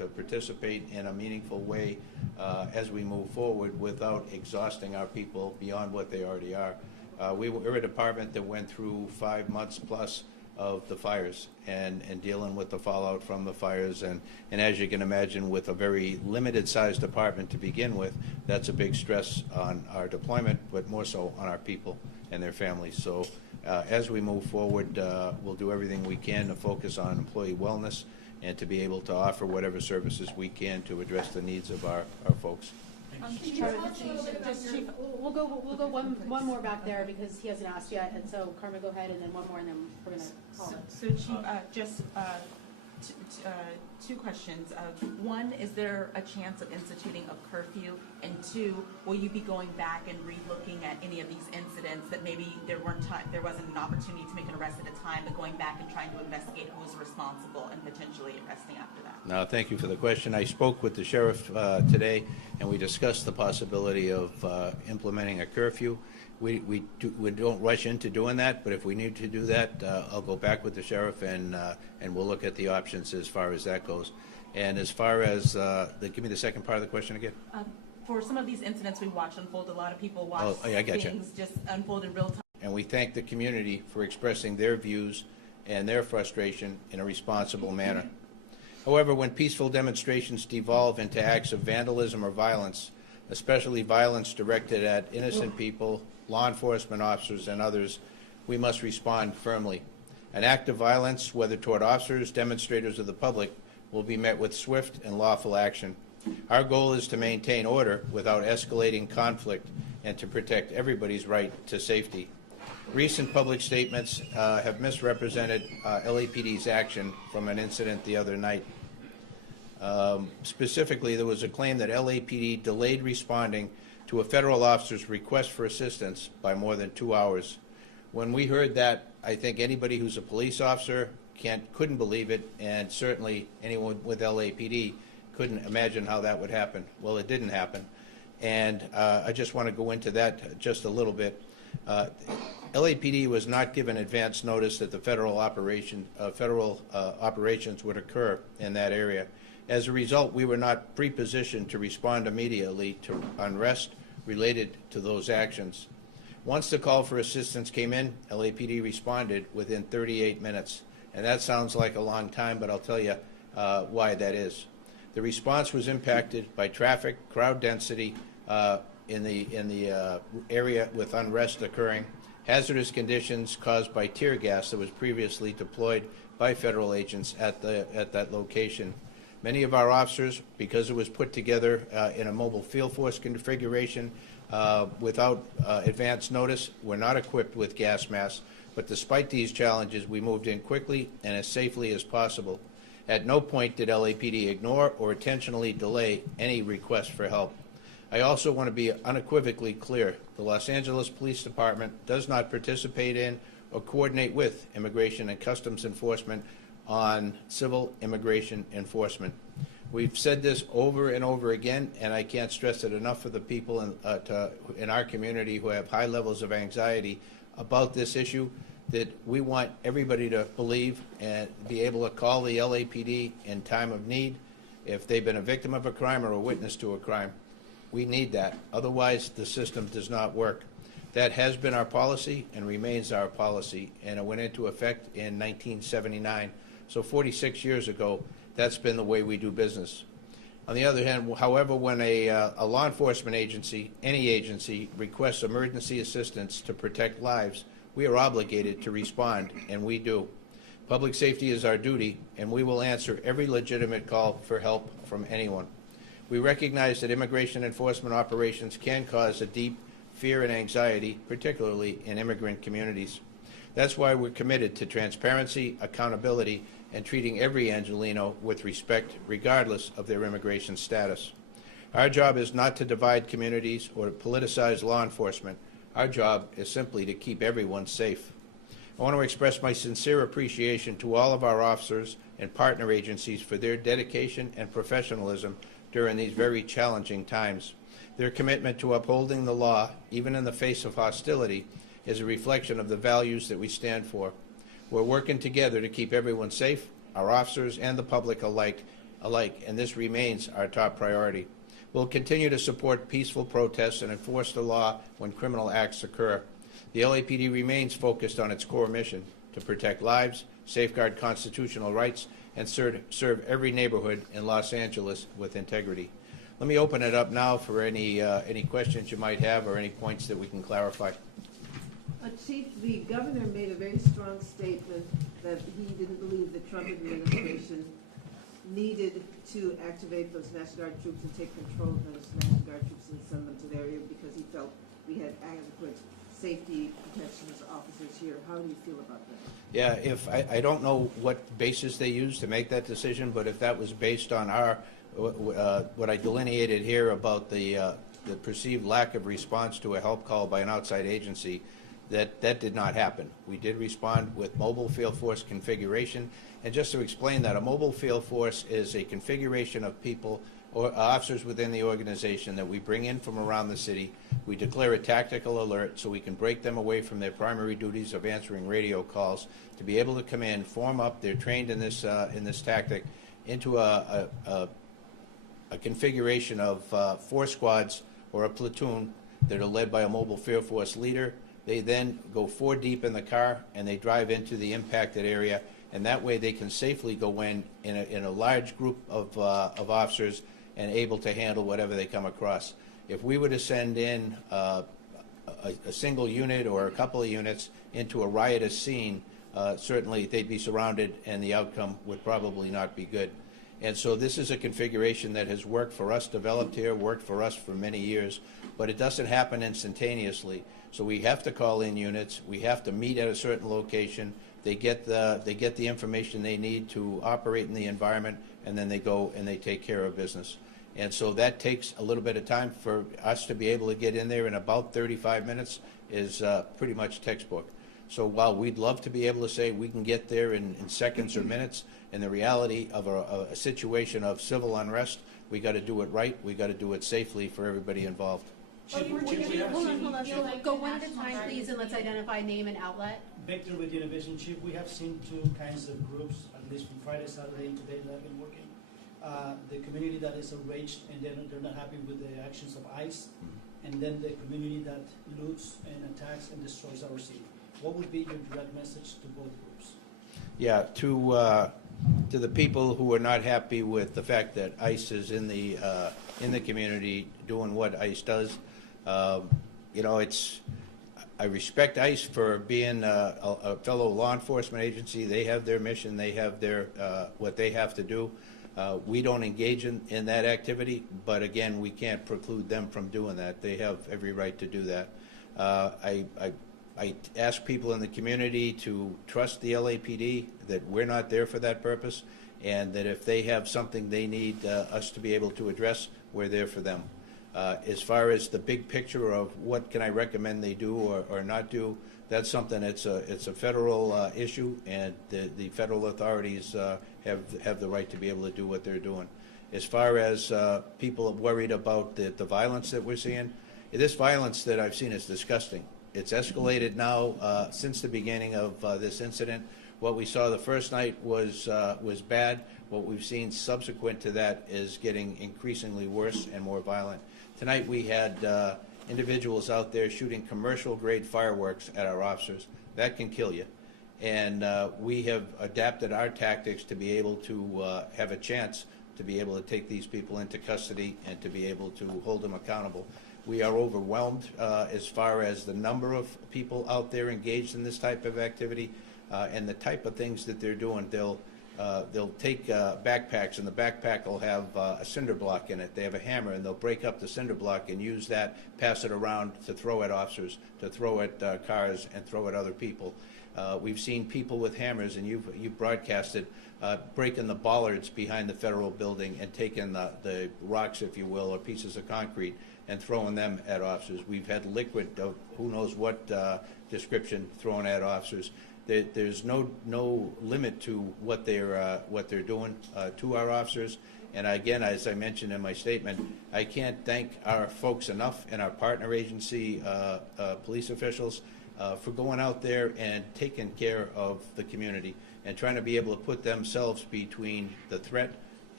to participate in a meaningful way as we move forward without exhausting our people beyond what they already are. We're a department that went through 5 months plus of the fires and dealing with the fallout from the fires. And as you can imagine, with a very limited sized department to begin with, that's a big stress on our deployment, but more so on our people and their families. So as we move forward, we'll do everything we can to focus on employee wellness and to be able to offer whatever services we can to address the needs of our folks. Chief, we'll go one more back there because he hasn't asked yet, and so Carmen, go ahead, and then one more, and then we're going to call it. So Chief, just two questions. One, is there a chance of instituting a curfew? And two, will you be going back and re-looking at any of these incidents that maybe there wasn't an opportunity to make an arrest at a time, but going back and trying to investigate who was responsible and potentially arresting after that? No, thank you for the question. I spoke with the sheriff today, and we discussed the possibility of implementing a curfew. We don't rush into doing that, but if we need to do that, I'll go back with the sheriff and we'll look at the options as far as that goes. And as far as give me the second part of the question again. For some of these incidents we watched unfold, a lot of people watch things just unfold in real time. And we thank the community for expressing their views and their frustration in a responsible manner. However, when peaceful demonstrations devolve into acts of vandalism or violence, especially violence directed at innocent people, law enforcement officers, and others, we must respond firmly. An act of violence, whether toward officers, demonstrators, or the public, will be met with swift and lawful action. Our goal is to maintain order without escalating conflict and to protect everybody's right to safety. Recent public statements have misrepresented LAPD's action from an incident the other night. Specifically, there was a claim that LAPD delayed responding to a federal officer's request for assistance by more than 2 hours. When we heard that, I think anybody who's a police officer couldn't believe it, and certainly anyone with LAPD couldn't imagine how that would happen. Well, it didn't happen, and I just want to go into that just a little bit. LAPD was not given advance notice that the federal operations would occur in that area. As a result, we were not pre-positioned to respond immediately to unrest related to those actions. Once the call for assistance came in, LAPD responded within 38 minutes. And that sounds like a long time, but I'll tell you why that is. The response was impacted by traffic, crowd density in the area with unrest occurring, hazardous conditions caused by tear gas that was previously deployed by federal agents at that location. Many of our officers, because it was put together in a mobile field force configuration without advance notice, were not equipped with gas masks. But despite these challenges, we moved in quickly and as safely as possible. At no point did LAPD ignore or intentionally delay any request for help. I also want to be unequivocally clear. The Los Angeles Police Department does not participate in or coordinate with Immigration and Customs Enforcement on civil immigration enforcement. We've said this over and over again, and I can't stress it enough for the people in our community who have high levels of anxiety about this issue, that we want everybody to believe and be able to call the LAPD in time of need if they've been a victim of a crime or a witness to a crime. We need that. Otherwise, the system does not work. That has been our policy and remains our policy, and it went into effect in 1979. So 46 years ago, that's been the way we do business. On the other hand, however, when a law enforcement agency, any agency, requests emergency assistance to protect lives, we are obligated to respond, and we do. Public safety is our duty, and we will answer every legitimate call for help from anyone. We recognize that immigration enforcement operations can cause a deep fear and anxiety, particularly in immigrant communities. That's why we're committed to transparency, accountability, and treating every Angelino with respect, regardless of their immigration status. Our job is not to divide communities or to politicize law enforcement. Our job is simply to keep everyone safe. I want to express my sincere appreciation to all of our officers and partner agencies for their dedication and professionalism during these very challenging times. Their commitment to upholding the law, even in the face of hostility, is a reflection of the values that we stand for. We're working together to keep everyone safe, our officers and the public alike, alike, and this remains our top priority. We'll continue to support peaceful protests and enforce the law when criminal acts occur. The LAPD remains focused on its core mission to protect lives, safeguard constitutional rights, and serve every neighborhood in Los Angeles with integrity. Let me open it up now for any questions you might have or any points that we can clarify. Chief, the governor made a very strong statement that he didn't believe the Trump administration needed to activate those National Guard troops and take control of those National Guard troops and send them to the area because he felt we had adequate safety protections officers here. How do you feel about that? Yeah, if I don't know what basis they used to make that decision, but if that was based on our what I delineated here about the perceived lack of response to a help call by an outside agency, that did not happen. We did respond with mobile field force configuration, and just to explain that, a mobile field force is a configuration of people or officers within the organization that we bring in from around the city. We declare a tactical alert so we can break them away from their primary duties of answering radio calls to be able to come in, form up. They're trained in this tactic into a configuration of 4 squads or a platoon that are led by a mobile field force leader. They then go 4 deep in the car and they drive into the impacted area, and that way they can safely go in a large group of officers and able to handle whatever they come across. If we were to send in a single unit or a couple of units into a riotous scene, certainly they'd be surrounded and the outcome would probably not be good. And so this is a configuration that has worked for us, developed here, worked for us for many years, but it doesn't happen instantaneously. So we have to call in units. We have to meet at a certain location. They get the information they need to operate in the environment, and then they go and they take care of business. And so that takes a little bit of time. For us to be able to get in there in about 35 minutes is pretty much textbook. So while we'd love to be able to say we can get there in seconds or minutes, in the reality of a situation of civil unrest, we got to do it right. We got to do it safely for everybody involved. Hold on. Go one at a time, please, and let's identify name and outlet. Victor with Univision. Chief, we have seen 2 kinds of groups, at least from Friday, Saturday, and today that have been working. The community that is enraged and they're not happy with the actions of ICE, and then the community that loots and attacks and destroys our city. What would be your direct message to both groups? Yeah, To the people who are not happy with the fact that ICE is in the community doing what ICE does, I respect ICE for being a fellow law enforcement agency. They have their mission. They have their what they have to do. We don't engage in that activity, but again, we can't preclude them from doing that. They have every right to do that. I ask people in the community to trust the LAPD, that we're not there for that purpose, and that if they have something they need us to be able to address, we're there for them. As far as the big picture of what can I recommend they do or not do, that's something, it's a federal issue, and the federal authorities have the right to be able to do what they're doing. As far as people worried about the violence that we're seeing, this violence that I've seen is disgusting. It's escalated now since the beginning of this incident. What we saw the first night was bad. What we've seen subsequent to that is getting increasingly worse and more violent. Tonight we had individuals out there shooting commercial-grade fireworks at our officers. That can kill you. And we have adapted our tactics to be able to have a chance to be able to take these people into custody and to be able to hold them accountable. We are overwhelmed as far as the number of people out there engaged in this type of activity and the type of things that they're doing. They'll take backpacks, and the backpack will have a cinder block in it. They have a hammer, and they'll break up the cinder block and use that, pass it around to throw at officers, to throw at cars, and throw at other people. We've seen people with hammers, and you've broadcasted, breaking the bollards behind the federal building and taking the rocks, if you will, or pieces of concrete, and throwing them at officers. We've had liquid of who knows what description thrown at officers. There's no limit to what they're doing to our officers. And again, as I mentioned in my statement, I can't thank our folks enough and our partner agency police officials for going out there and taking care of the community and trying to be able to put themselves between the threat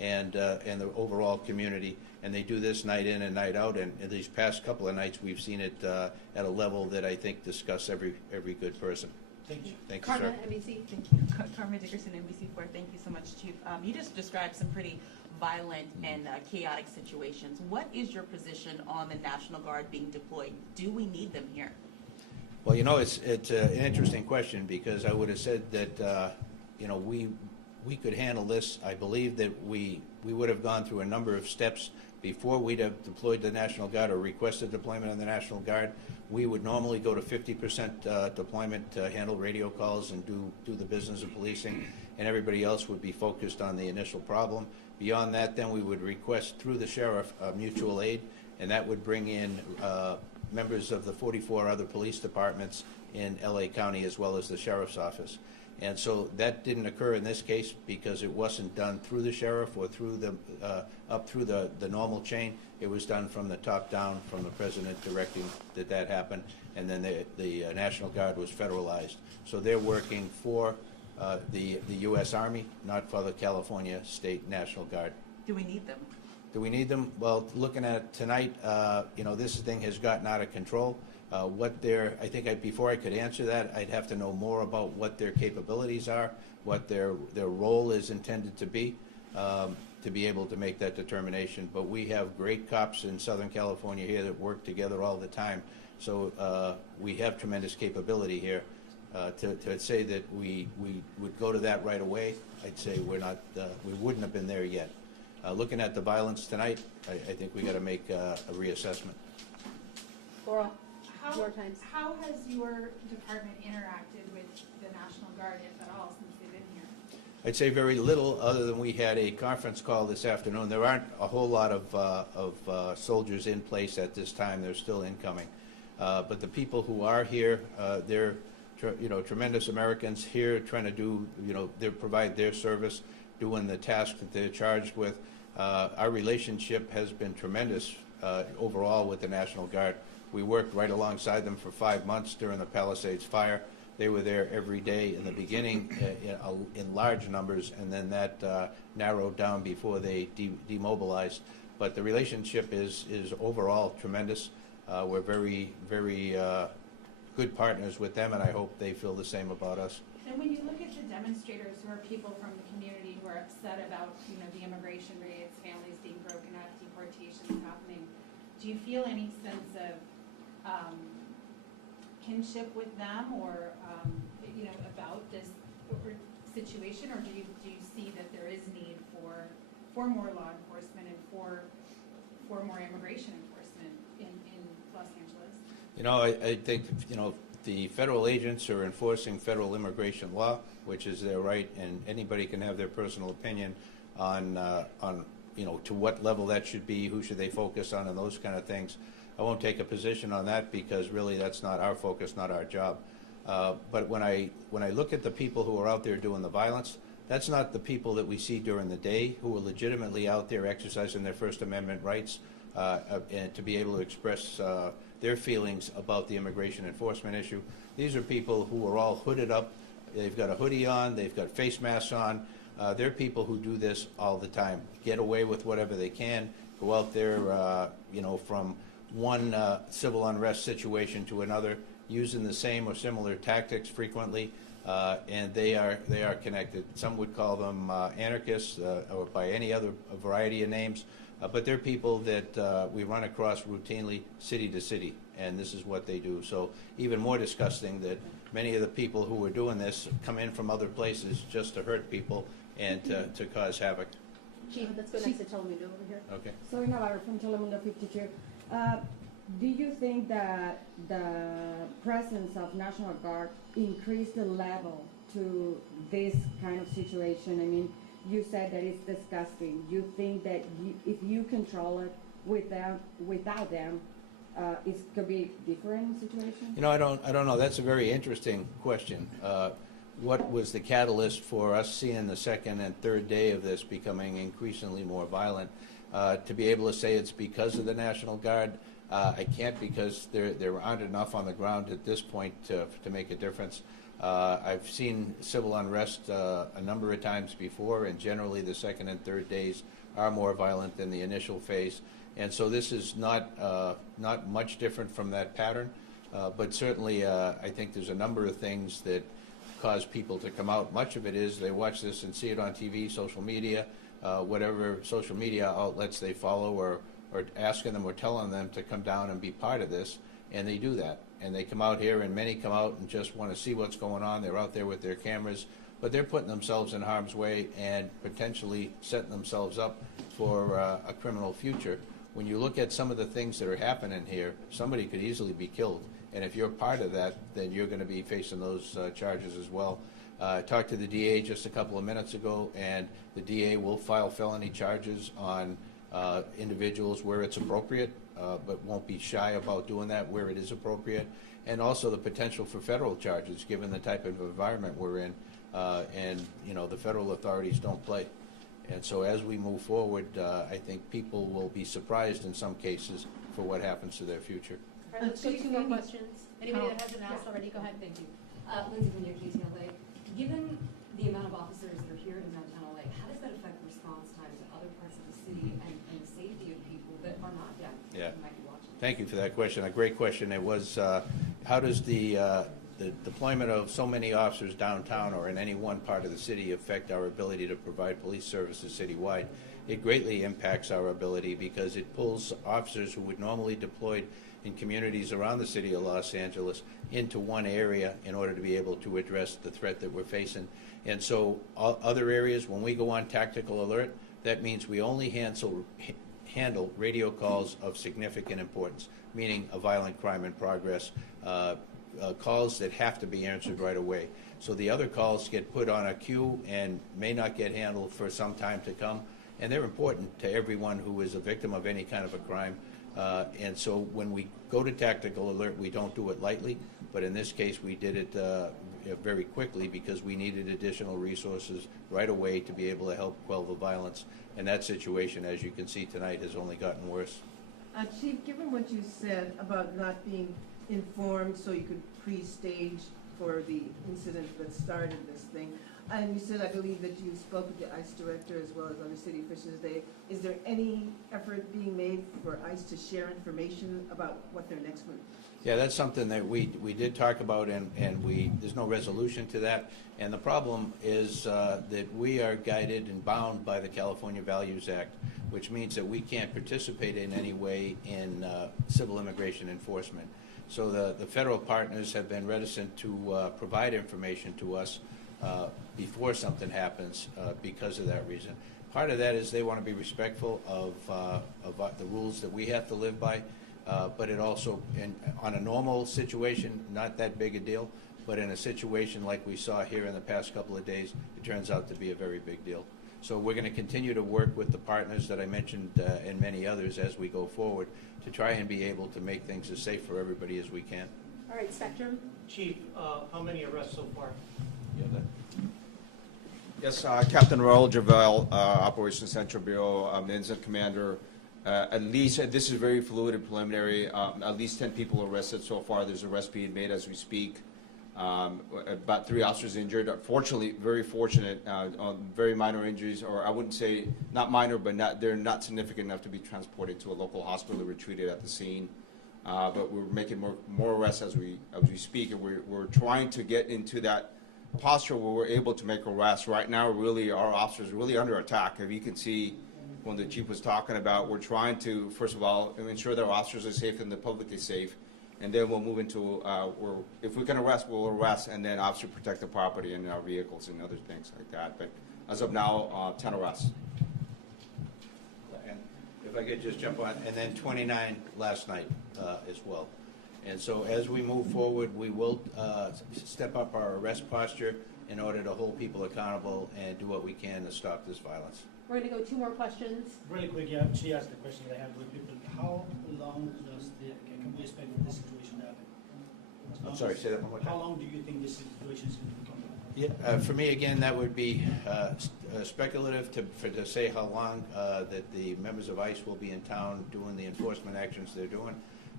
and the overall community. And they do this night in and night out, and these past couple of nights, we've seen it at a level that I think disgusts every good person. Thank you. Thank you, sir. Carmen, NBC. Thank you. Carmen Dickerson, NBC4. Thank you so much, Chief. You just described some pretty violent and chaotic situations. What is your position on the National Guard being deployed? Do we need them here? Well, you know, it's an interesting question, because I would have said that, you know, we could handle this. I believe that we would have gone through a number of steps before we'd have deployed the National Guard or requested deployment of the National Guard. We would normally go to 50% deployment to handle radio calls and do the business of policing, and everybody else would be focused on the initial problem. Beyond that, then we would request through the sheriff mutual aid, and that would bring in members of the 44 other police departments in LA County, as well as the sheriff's office. And so that didn't occur in this case because it wasn't done through the sheriff or through the up through the normal chain. It was done from the top down, from the president directing that happened, and then the National Guard was federalized. So they're working for the U.S. Army, not for the California State National Guard. Do we need them? Do we need them? Well, looking at it tonight, you know, this thing has gotten out of control. I think before I could answer that, I'd have to know more about what their capabilities are, what their role is intended to be able to make that determination. But we have great cops in Southern California here that work together all the time. So we have tremendous capability here. To say that we would go to that right away, I'd say we wouldn't have been there yet. Looking at the violence tonight, I think we got to make a reassessment. Laura, How, New York Times. how has your department interacted with the National Guard, if at all, since they've been here? I'd say very little, other than we had a conference call this afternoon. There aren't a whole lot of soldiers in place at this time. They're still incoming. But the people who are here, they're tremendous Americans here trying to do, they provide their service, doing the task that they're charged with. Our relationship has been tremendous overall with the National Guard. We worked right alongside them for 5 months during the Palisades fire. They were there every day in the beginning in large numbers, and then that narrowed down before they demobilized. But the relationship is overall tremendous. We're very, very good partners with them, and I hope they feel the same about us. And when you look at the demonstrators, who are people from the community who are upset about, the immigration rates, families being broken up, deportations happening, do you feel any sense of kinship with them, or about this situation, or do you see that there is need for more law enforcement and for more immigration enforcement in Los Angeles? I think the federal agents are enforcing federal immigration law, which is their right, and anybody can have their personal opinion on to what level that should be, who should they focus on, and those kind of things. I won't take a position on that because really that's not our focus, not our job. But when I look at the people who are out there doing the violence, that's not the people that we see during the day who are legitimately out there exercising their First Amendment rights and to be able to express their feelings about the immigration enforcement issue. These are people who are all hooded up. They've got a hoodie on. They've got face masks on. They're people who do this all the time, get away with whatever they can, go out there, from one civil unrest situation to another, using the same or similar tactics frequently, and they are connected. Some would call them anarchists or by any other variety of names, but they're people that we run across routinely city to city, and this is what they do. So even more disgusting that many of the people who are doing this come in from other places just to hurt people and to cause havoc. Chief, let's go next to Telemundo over here. Okay. Zoe Navarro from Telemundo 52. Do you think that the presence of National Guard increased the level to this kind of situation? I mean, you said that it's disgusting. You think that if you control it without them, it could be a different situation? I don't know. That's a very interesting question. What was the catalyst for us seeing the second and third day of this becoming increasingly more violent? To be able to say it's because of the National Guard, I can't, because there aren't enough on the ground at this point to make a difference. I've seen civil unrest a number of times before, and generally the second and third days are more violent than the initial phase. And so this is not much different from that pattern, but certainly I think there's a number of things that cause people to come out. Much of it is they watch this and see it on TV, social media, whatever social media outlets they follow, or asking them or telling them to come down and be part of this, and they do that. And they come out here, and many come out and just want to see what's going on. They're out there with their cameras, but they're putting themselves in harm's way and potentially setting themselves up for a criminal future. When you look at some of the things that are happening here, somebody could easily be killed. And if you're part of that, then you're going to be facing those charges as well. I talked to the DA just a couple of minutes ago, and the DA will file felony charges on individuals where it's appropriate, but won't be shy about doing that where it is appropriate. And also the potential for federal charges, given the type of environment we're in. And, you know, the federal authorities don't play. And so as we move forward, I think people will be surprised in some cases for what happens to their future. All right, let's go two more questions. Anybody that hasn't asked already, go ahead. Thank you. Lindsay from your KTLA. Given the amount of officers that are here in downtown LA, how does that affect response times in other parts of the city and the safety of people that are not deaf Yeah. who might be watching? Thank you for that question. A great question. It was, how does the deployment of so many officers downtown or in any one part of the city affect our ability to provide police services citywide? It greatly impacts our ability because it pulls officers who would normally deployed in communities around the city of Los Angeles into one area in order to be able to address the threat that we're facing. And so other areas, when we go on tactical alert, that means we only handle radio calls of significant importance, meaning a violent crime in progress, calls that have to be answered right away. So the other calls get put on a queue and may not get handled for some time to come, and they're important to everyone who is a victim of any kind of a crime. And so when we go to tactical alert, we don't do it lightly, but in this case we did it very quickly because we needed additional resources right away to be able to help quell the violence. And that situation, as you can see tonight, has only gotten worse. Chief, given what you said about not being informed so you could pre-stage for the incident that started this thing, and you said, I believe, that you spoke with the ICE director as well as other city officials today. Is there any effort being made for ICE to share information about what their next move? Yeah, that's something that we did talk about, and there's no resolution to that. And the problem is that we are guided and bound by the California Values Act, which means that we can't participate in any way in civil immigration enforcement. So the federal partners have been reticent to provide information to us before something happens because of that reason. Part of that is they want to be respectful of the rules that we have to live by, but it also, on a normal situation, not that big a deal, but in a situation like we saw here in the past couple of days, it turns out to be a very big deal. So we're going to continue to work with the partners that I mentioned and many others as we go forward to try and be able to make things as safe for everybody as we can. All right, Spectrum. Chief, how many arrests so far? Yes, Captain Raul Javel, Operations Central Bureau, Incident Commander. At least, this is very fluid and preliminary, at least 10 people arrested so far. There's arrests being made as we speak. About 3 officers injured. Fortunately, very fortunate, on very minor injuries, or I wouldn't say not minor, but they're not significant enough to be transported to a local hospital or treated at the scene. But we're making more arrests as we speak, and we're trying to get into that posture where we're able to make arrests. Right now, really, our officers are really under attack. If you can see, when the chief was talking about, we're trying to, first of all, ensure that our officers are safe and the public is safe. And then we'll move into, if we can arrest, we'll arrest, and then obviously protect the property and our vehicles and other things like that. But as of now, 10 arrests. And if I could just jump on, and then 29 last night as well. And so as we move forward, we will step up our arrest posture in order to hold people accountable and do what we can to stop this violence. We're going to go 2 more questions. Really quick, yeah, she asked the question that I have with people. How long can we expect this situation to happen? I'm sorry, say that one more time. How long do you think this situation is going to become? Yeah, for me, again, that would be speculative to say how long that the members of ICE will be in town doing the enforcement actions they're doing.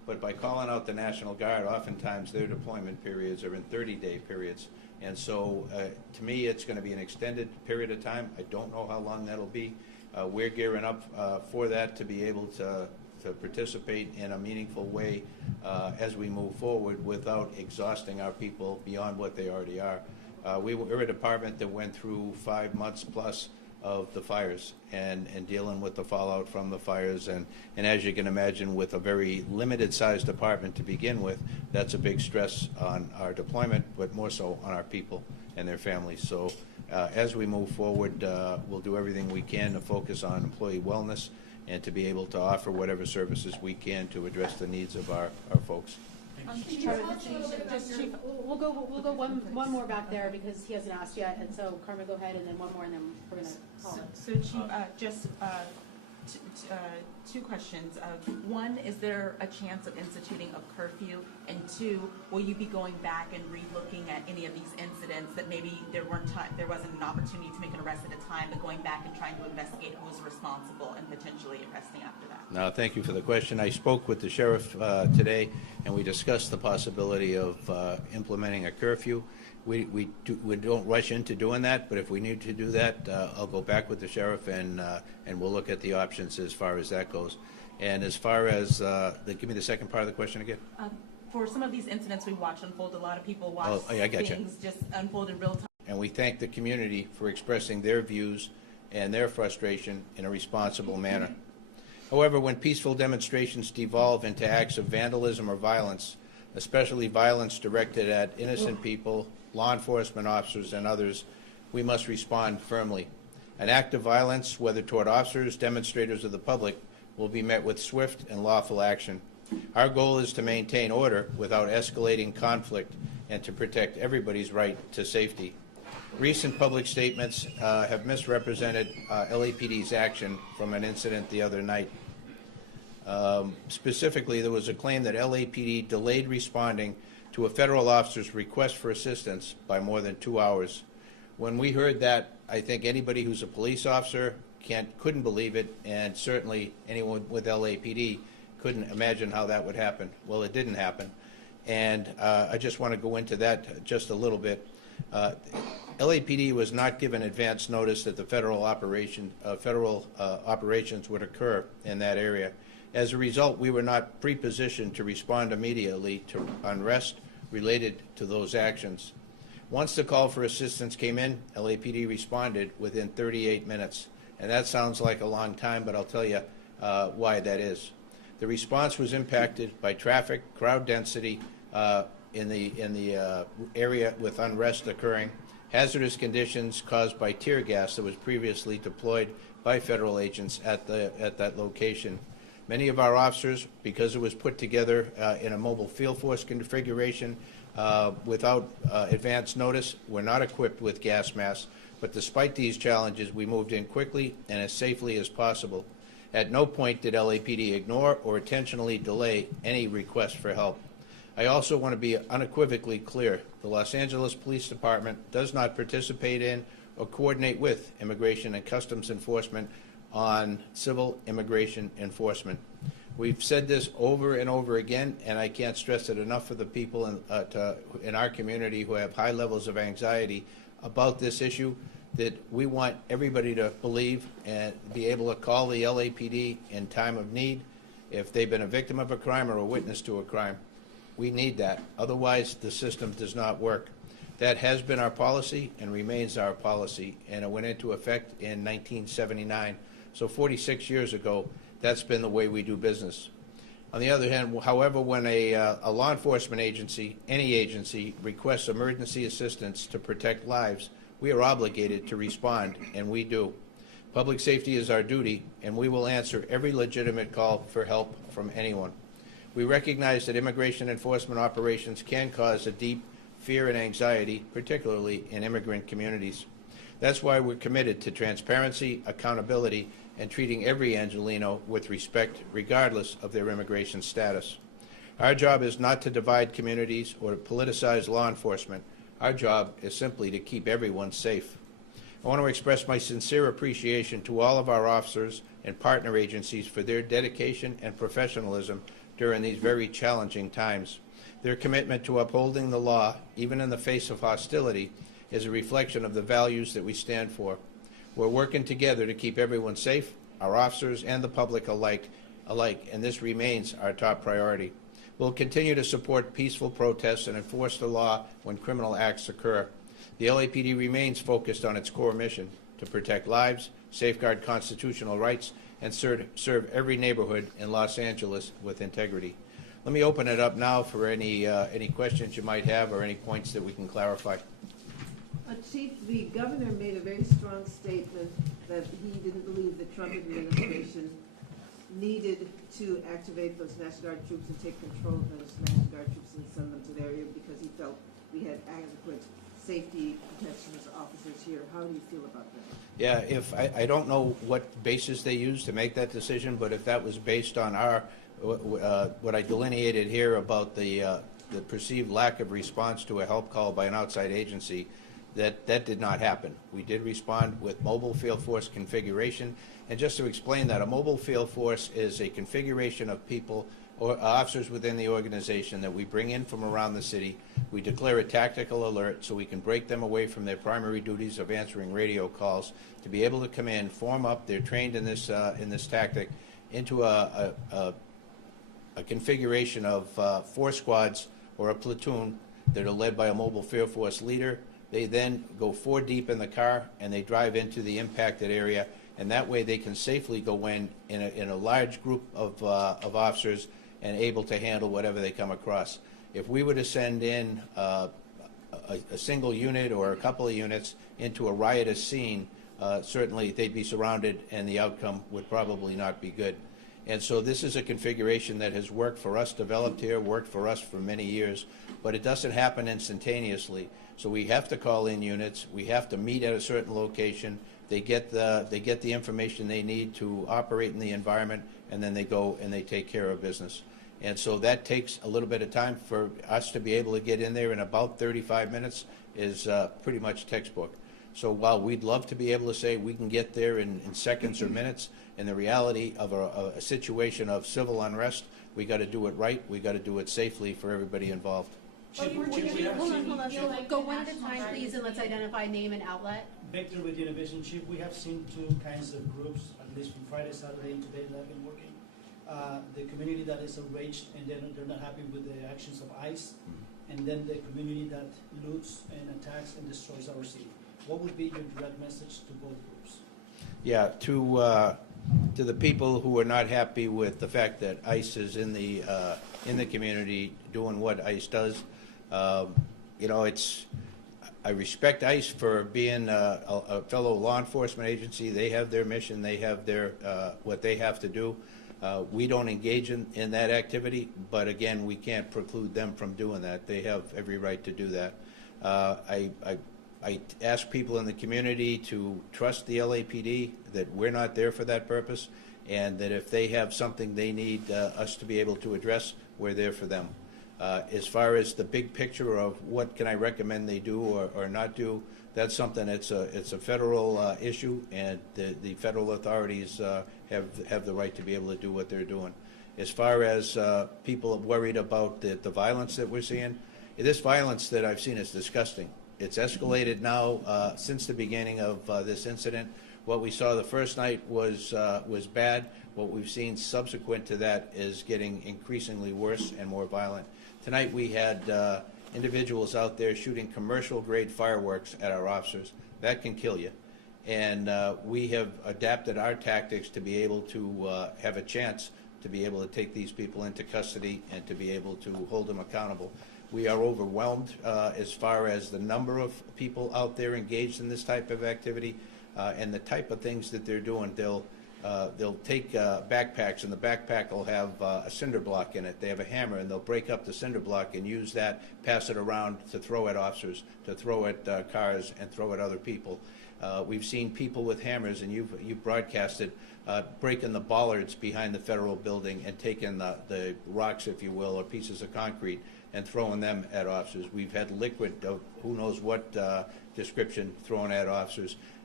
but by calling out the National Guard, oftentimes their deployment periods are in 30-day periods. And so, to me, it's going to be an extended period of time. I don't know how long that'll be. We're gearing up for that to be able to participate in a meaningful way as we move forward without exhausting our people beyond what they already are. We're a department that went through 5 months plus of the fires and dealing with the fallout from the fires. And as you can imagine, with a very limited sized department to begin with, that's a big stress on our deployment, but more so on our people and their families. So as we move forward, we'll do everything we can to focus on employee wellness and to be able to offer whatever services we can to address the needs of our folks. Chief, we'll go one more back there because he hasn't asked yet, and so Carmen, go ahead, and then one more, and then we're gonna call him. So Chief, just two questions. One, is there a chance of instituting a curfew? And two, will you be going back and re-looking at any of these incidents that maybe there wasn't an opportunity to make an arrest at a time, but going back and trying to investigate who was responsible and potentially arresting after that? No, thank you for the question. I spoke with the sheriff today, and we discussed the possibility of implementing a curfew. We don't rush into doing that, but if we need to do that, I'll go back with the sheriff and we'll look at the options as far as that goes. And as far as give me the second part of the question again. For some of these incidents we watch unfold, a lot of people watch things just unfold in real time. And we thank the community for expressing their views and their frustration in a responsible manner. However, when peaceful demonstrations devolve into acts of vandalism or violence, especially violence directed at innocent people, law enforcement officers, and others, we must respond firmly. An act of violence, whether toward officers, demonstrators, or the public, will be met with swift and lawful action. Our goal is to maintain order without escalating conflict and to protect everybody's right to safety. Recent public statements have misrepresented LAPD's action from an incident the other night. Specifically, there was a claim that LAPD delayed responding to a federal officer's request for assistance by more than 2 hours. When we heard that, I think anybody who's a police officer couldn't believe it, and certainly anyone with LAPD couldn't imagine how that would happen. Well, it didn't happen, and I just want to go into that just a little bit. LAPD was not given advance notice that the federal operations would occur in that area. As a result, we were not pre-positioned to respond immediately to unrest related to those actions. Once the call for assistance came in, LAPD responded within 38 minutes. And that sounds like a long time, but I'll tell you why that is. The response was impacted by traffic, crowd density in the area with unrest occurring, hazardous conditions caused by tear gas that was previously deployed by federal agents at that location. Many of our officers, because it was put together in a mobile field force configuration without advance notice, were not equipped with gas masks. But despite these challenges, we moved in quickly and as safely as possible. At no point did LAPD ignore or intentionally delay any request for help. I also want to be unequivocally clear. The Los Angeles Police Department does not participate in or coordinate with Immigration and Customs Enforcement on civil immigration enforcement. We've said this over and over again, and I can't stress it enough for the people in our community who have high levels of anxiety about this issue, that we want everybody to believe and be able to call the LAPD in time of need if they've been a victim of a crime or a witness to a crime. We need that. Otherwise, the system does not work. That has been our policy and remains our policy, and it went into effect in 1979. So 46 years ago, that's been the way we do business. On the other hand, however, when a law enforcement agency, any agency, requests emergency assistance to protect lives, we are obligated to respond, and we do. Public safety is our duty, and we will answer every legitimate call for help from anyone. We recognize that immigration enforcement operations can cause a deep fear and anxiety, particularly in immigrant communities. That's why we're committed to transparency, accountability, and treating every Angelino with respect, regardless of their immigration status. Our job is not to divide communities or to politicize law enforcement. Our job is simply to keep everyone safe. I want to express my sincere appreciation to all of our officers and partner agencies for their dedication and professionalism during these very challenging times. Their commitment to upholding the law, even in the face of hostility, is a reflection of the values that we stand for. We're working together to keep everyone safe, our officers and the public alike, and this remains our top priority. We'll continue to support peaceful protests and enforce the law when criminal acts occur. The LAPD remains focused on its core mission to protect lives, safeguard constitutional rights, and serve every neighborhood in Los Angeles with integrity. Let me open it up now for any questions you might have or any points that we can clarify. Chief, the governor made a very strong statement that he didn't believe the Trump administration needed to activate those National Guard troops and take control of those National Guard troops and send them to the area because he felt we had adequate safety protections officers here. How do you feel about that? Yeah, if I don't know what basis they used to make that decision, but if that was based on our what I delineated here about the perceived lack of response to a help call by an outside agency, that did not happen. We did respond with mobile field force configuration, and just to explain that, a mobile field force is a configuration of people or officers within the organization that we bring in from around the city. We declare a tactical alert so we can break them away from their primary duties of answering radio calls to be able to come in, form up. They're trained in this tactic into a configuration of 4 squads or a platoon that are led by a mobile field force leader. They then go 4 deep in the car and they drive into the impacted area, and that way they can safely go in a large group of officers and able to handle whatever they come across. If we were to send in a single unit or a couple of units into a riotous scene, certainly they'd be surrounded and the outcome would probably not be good. And so this is a configuration that has worked for us, developed here, worked for us for many years, but it doesn't happen instantaneously. So we have to call in units, we have to meet at a certain location, they get the information they need to operate in the environment, and then they go and they take care of business. And so that takes a little bit of time. For us to be able to get in there in about 35 minutes is pretty much textbook. So while we'd love to be able to say we can get there in seconds or minutes, in the reality of a situation of civil unrest, we got to do it right, we got to do it safely for everybody involved. Chief, Hold we have seen- on. Go one at a time, please, and let's identify name and outlet. Victor with Univision. Chief, we have seen 2 kinds of groups, at least from Friday, Saturday, and today that have been working. The community that is enraged and they're not happy with the actions of ICE, and then the community that loots and attacks and destroys our city. What would be your direct message to both groups? Yeah, to the people who are not happy with the fact that ICE is in the community doing what ICE does, you know, I respect ICE for being a fellow law enforcement agency. They have their mission, they have their what they have to do. We don't engage in that activity, but again, we can't preclude them from doing that. They have every right to do that. I ask people in the community to trust the LAPD, that we're not there for that purpose, and that if they have something they need us to be able to address, we're there for them. As far as the big picture of what can I recommend they do or not do, that's something, it's a federal issue, and the federal authorities have the right to be able to do what they're doing. As far as people worried about the violence that we're seeing, this violence that I've seen is disgusting. It's escalated now since the beginning of this incident. What we saw the first night was bad. What we've seen subsequent to that is getting increasingly worse and more violent. Tonight we had individuals out there shooting commercial-grade fireworks at our officers. That can kill you. And we have adapted our tactics to be able to have a chance to be able to take these people into custody and to be able to hold them accountable. We are overwhelmed as far as the number of people out there engaged in this type of activity and the type of things that they're doing. They'll take backpacks, and the backpack will have a cinder block in it. They have a hammer, and they'll break up the cinder block and use that, pass it around to throw at officers, to throw at cars, and throw at other people. We've seen people with hammers, and you've broadcasted, breaking the bollards behind the federal building and taking the rocks, if you will, or pieces of concrete, and throwing them at officers. We've had liquid of who knows what description thrown at officers.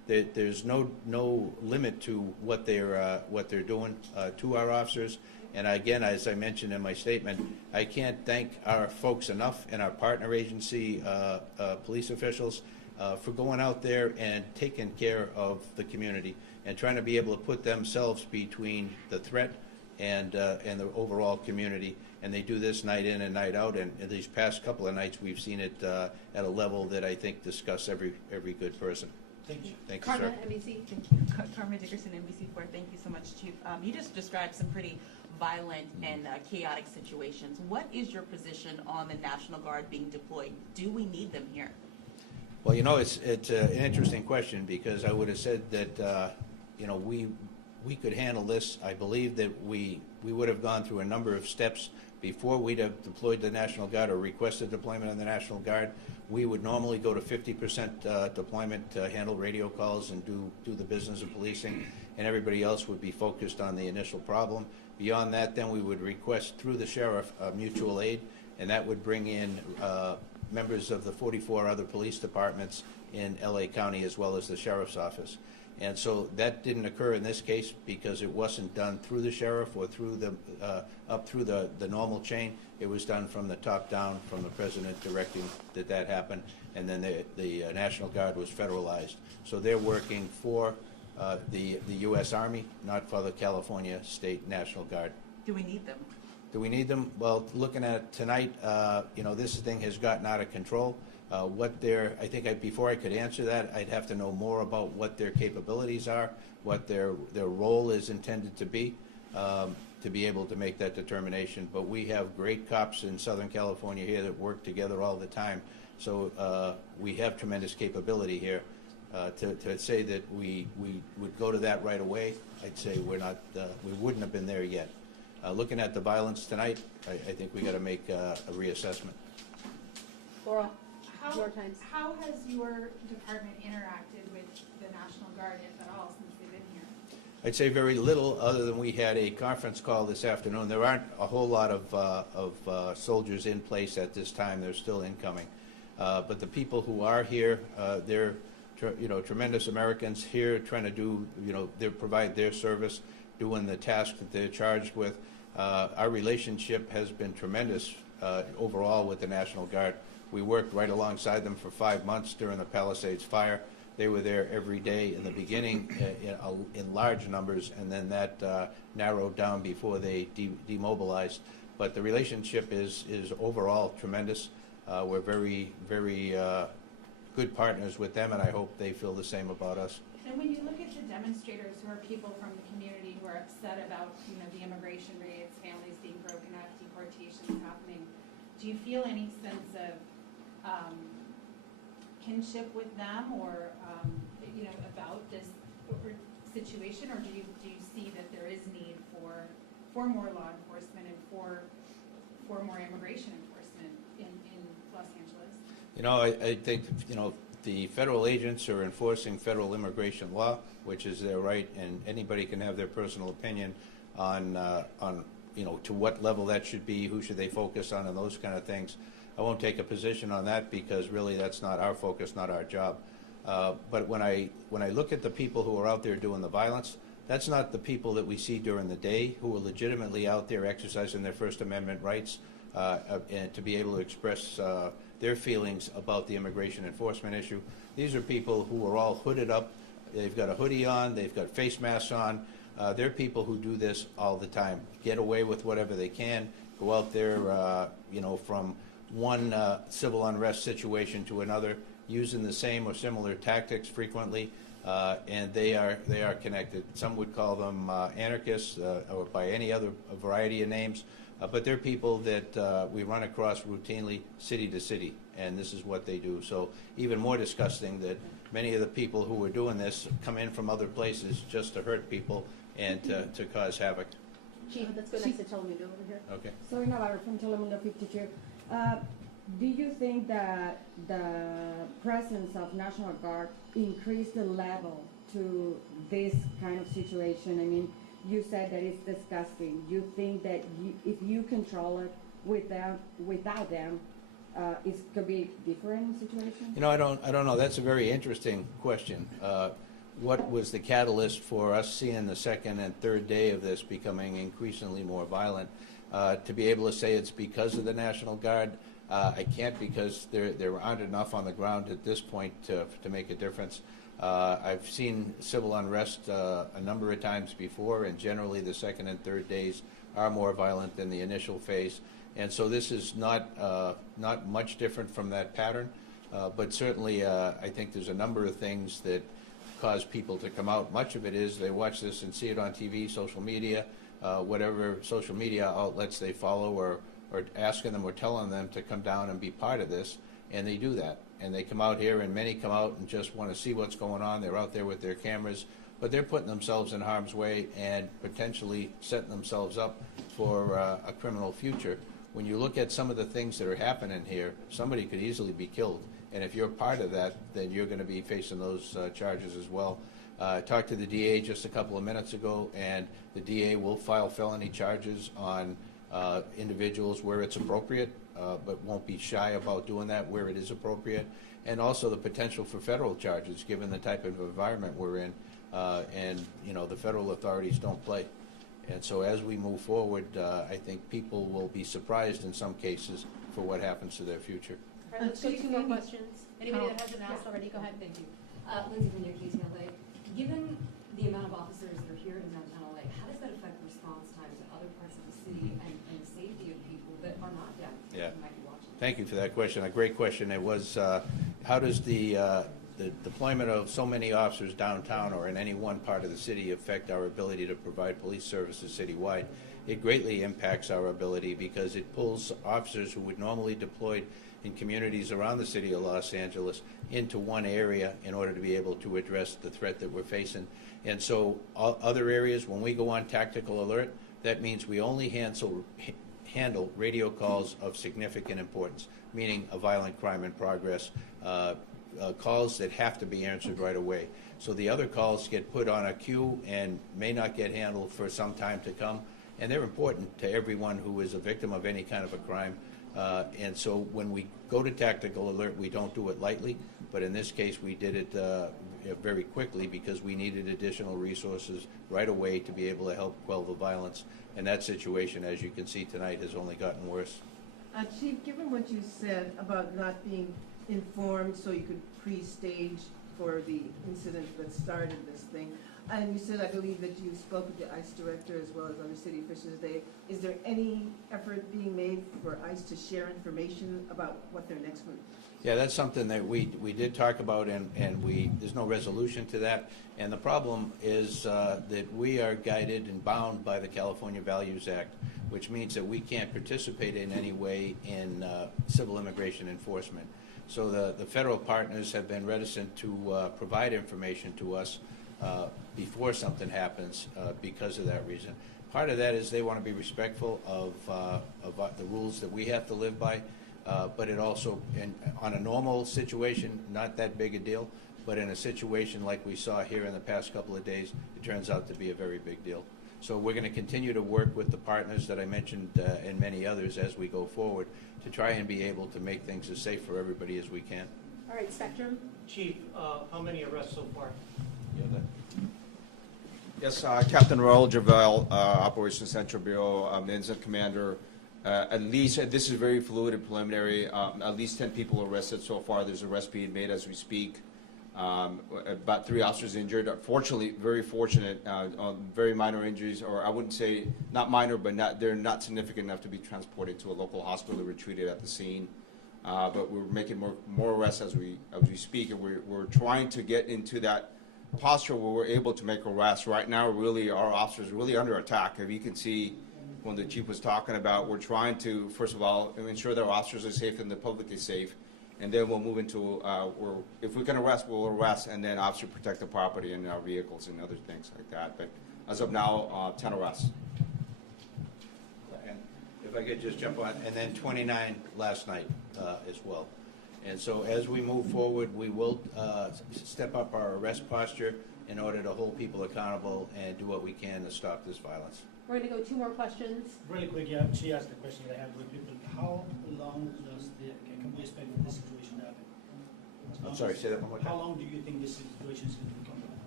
there's no limit to what they're doing to our officers. And again, as I mentioned in my statement, I can't thank our folks enough and our partner agency police officials for going out there and taking care of the community and trying to be able to put themselves between the threat and the overall community. And they do this night in and night out. And in these past couple of nights, we've seen it at a level that I think disgusts every good person. Thank you. Thank you, sir. Carmen, NBC. Thank you. Carmen Dickerson, NBC4. Thank you so much, Chief. You just described some pretty violent and chaotic situations. What is your position on the National Guard being deployed? Do we need them here? Well, you know, it's an interesting question, because I would have said that we could handle this. I believe that we would have gone through a number of steps before we'd have deployed the National Guard or requested deployment of the National Guard. We would normally go to 50% deployment to handle radio calls and do the business of policing, and everybody else would be focused on the initial problem. Beyond that, then we would request through the sheriff mutual aid, and that would bring in members of the 44 other police departments in LA County as well as the sheriff's office. And so that didn't occur in this case because it wasn't done through the sheriff or through the up through the normal chain. It was done from the top down, from the president directing that happened, and then the National Guard was federalized. So they're working for the U.S. Army, not for the California State National Guard. Do we need them? Do we need them? Well, looking at tonight, this thing has gotten out of control. Before I could answer that, I'd have to know more about what their capabilities are, what their role is intended to be able to make that determination. But we have great cops in Southern California here that work together all the time. So we have tremendous capability here. To say that we would go to that right away, I'd say we wouldn't have been there yet. Looking at the violence tonight, I think we got to make a reassessment. Laurel, How, your times. how has your department interacted with the National Guard, if at all, since they've been here? I'd say very little, other than we had a conference call this afternoon. There aren't a whole lot of soldiers in place at this time. They're still incoming. But the people who are here, they're tremendous Americans here trying to do, they provide their service, doing the task that they're charged with. Our relationship has been tremendous overall with the National Guard. We worked right alongside them for 5 months during the Palisades fire. They were there every day in the beginning in large numbers, and then that narrowed down before they demobilized. But the relationship is overall tremendous. We're very, very good partners with them, and I hope they feel the same about us. And when you look at the demonstrators, who are people from the community who are upset about, the immigration rates, families being broken up, deportations happening, do you feel any sense of kinship with them, or about this situation, or do you see that there is need for more law enforcement and for more immigration enforcement in Los Angeles? I think the federal agents are enforcing federal immigration law, which is their right, and anybody can have their personal opinion on to what level that should be, who should they focus on, and those kind of things. I won't take a position on that because really that's not our focus, not our job. But when I look at the people who are out there doing the violence, that's not the people that we see during the day who are legitimately out there exercising their First Amendment rights and to be able to express their feelings about the immigration enforcement issue. These are people who are all hooded up. They've got a hoodie on. They've got face masks on. They're people who do this all the time, get away with whatever they can, go out there, from one civil unrest situation to another, using the same or similar tactics frequently, and they are connected. Some would call them anarchists or by any other variety of names, but they're people that we run across routinely city to city, and this is what they do. So even more disgusting that many of the people who are doing this come in from other places just to hurt people and to cause havoc. Chief, let's go next to Telemundo over here. Okay. Sorry, Navarro from Telemundo 52. Do you think that the presence of National Guard increased the level to this kind of situation? I mean, you said that it's disgusting. You think that if you control it without them, it could be a different situation? I don't know. That's a very interesting question. what was the catalyst for us seeing the second and third day of this becoming increasingly more violent. To be able to say it's because of the National Guard, I can't, because there aren't enough on the ground at this point to make a difference. I've seen civil unrest a number of times before, and generally the second and third days are more violent than the initial phase. And so this is not much different from that pattern, but certainly I think there's a number of things that cause people to come out. Much of it is they watch this and see it on TV, social media, whatever social media outlets they follow, or asking them or telling them to come down and be part of this, and they do that. And they come out here, and many come out and just want to see what's going on. They're out there with their cameras, but they're putting themselves in harm's way and potentially setting themselves up for a criminal future. When you look at some of the things that are happening here, somebody could easily be killed. And if you're part of that, then you're going to be facing those charges as well. I talked to the DA just a couple of minutes ago, and the DA will file felony charges on individuals where it's appropriate, but won't be shy about doing that where it is appropriate. And also the potential for federal charges, given the type of environment we're in. And, you know, the federal authorities don't play. And so as we move forward, I think people will be surprised in some cases for what happens to their future. All right, let's go two more questions. Anybody that hasn't asked already, go ahead. Thank you. Lindsay from your KTLA. Given the amount of officers that are here in downtown LA, how does that affect response time to other parts of the city and the safety of people that are not deaf who might be watching? Thank you for that question. A great question. It was, how does the deployment of so many officers downtown or in any one part of the city affect our ability to provide police services citywide? It greatly impacts our ability, because it pulls officers who would normally deployed in communities around the city of Los Angeles into one area in order to be able to address the threat that we're facing. And so other areas, when we go on tactical alert, that means we only handle radio calls of significant importance, meaning a violent crime in progress, calls that have to be answered right away. So the other calls get put on a queue and may not get handled for some time to come, and they're important to everyone who is a victim of any kind of a crime. And so when we go to tactical alert, we don't do it lightly, but in this case we did it very quickly, because we needed additional resources right away to be able to help quell the violence. And that situation, as you can see tonight, has only gotten worse. Chief, given what you said about not being informed so you could pre-stage for the incident that started this thing, and you said, I believe, that you spoke with the ICE director as well as other city officials today. Is there any effort being made for ICE to share information about what their next move? Yeah, that's something that we did talk about, and there's no resolution to that. And the problem is that we are guided and bound by the California Values Act, which means that we can't participate in any way in civil immigration enforcement. So the federal partners have been reticent to provide information to us before something happens because of that reason. Part of that is they want to be respectful of the rules that we have to live by, but it also, on a normal situation, not that big a deal, but in a situation like we saw here in the past couple of days, it turns out to be a very big deal. So we're going to continue to work with the partners that I mentioned and many others as we go forward to try and be able to make things as safe for everybody as we can. All right, Spectrum. Chief, how many arrests so far? Yes, Captain Raul Javel, Operations Central Bureau, Incident Commander. At least, this is very fluid and preliminary, at least 10 people arrested so far. There's arrests being made as we speak. About 3 officers injured. Fortunately, very fortunate, very minor injuries, or I wouldn't say not minor, but they're not significant enough to be transported to a local hospital. They were treated at the scene. But we're making more arrests as we speak, and we're trying to get into that posture where we're able to make arrests. Right now, really, our officers are really under attack. If you can see, when the chief was talking about, we're trying to, first of all, ensure that our officers are safe and the public is safe, and then we'll move into, if we can arrest, we'll arrest, and then obviously protect the property and our vehicles and other things like that. But as of now, 10 arrests. And if I could just jump on, and then 29 last night as well. And so as we move forward, we will step up our arrest posture in order to hold people accountable and do what we can to stop this violence. We're going to go 2 more questions. Really quick, yeah, she asked the question that I have with people. How long can we expect this situation to happen? I'm sorry, say that one more time. How long do you think this situation is going to become?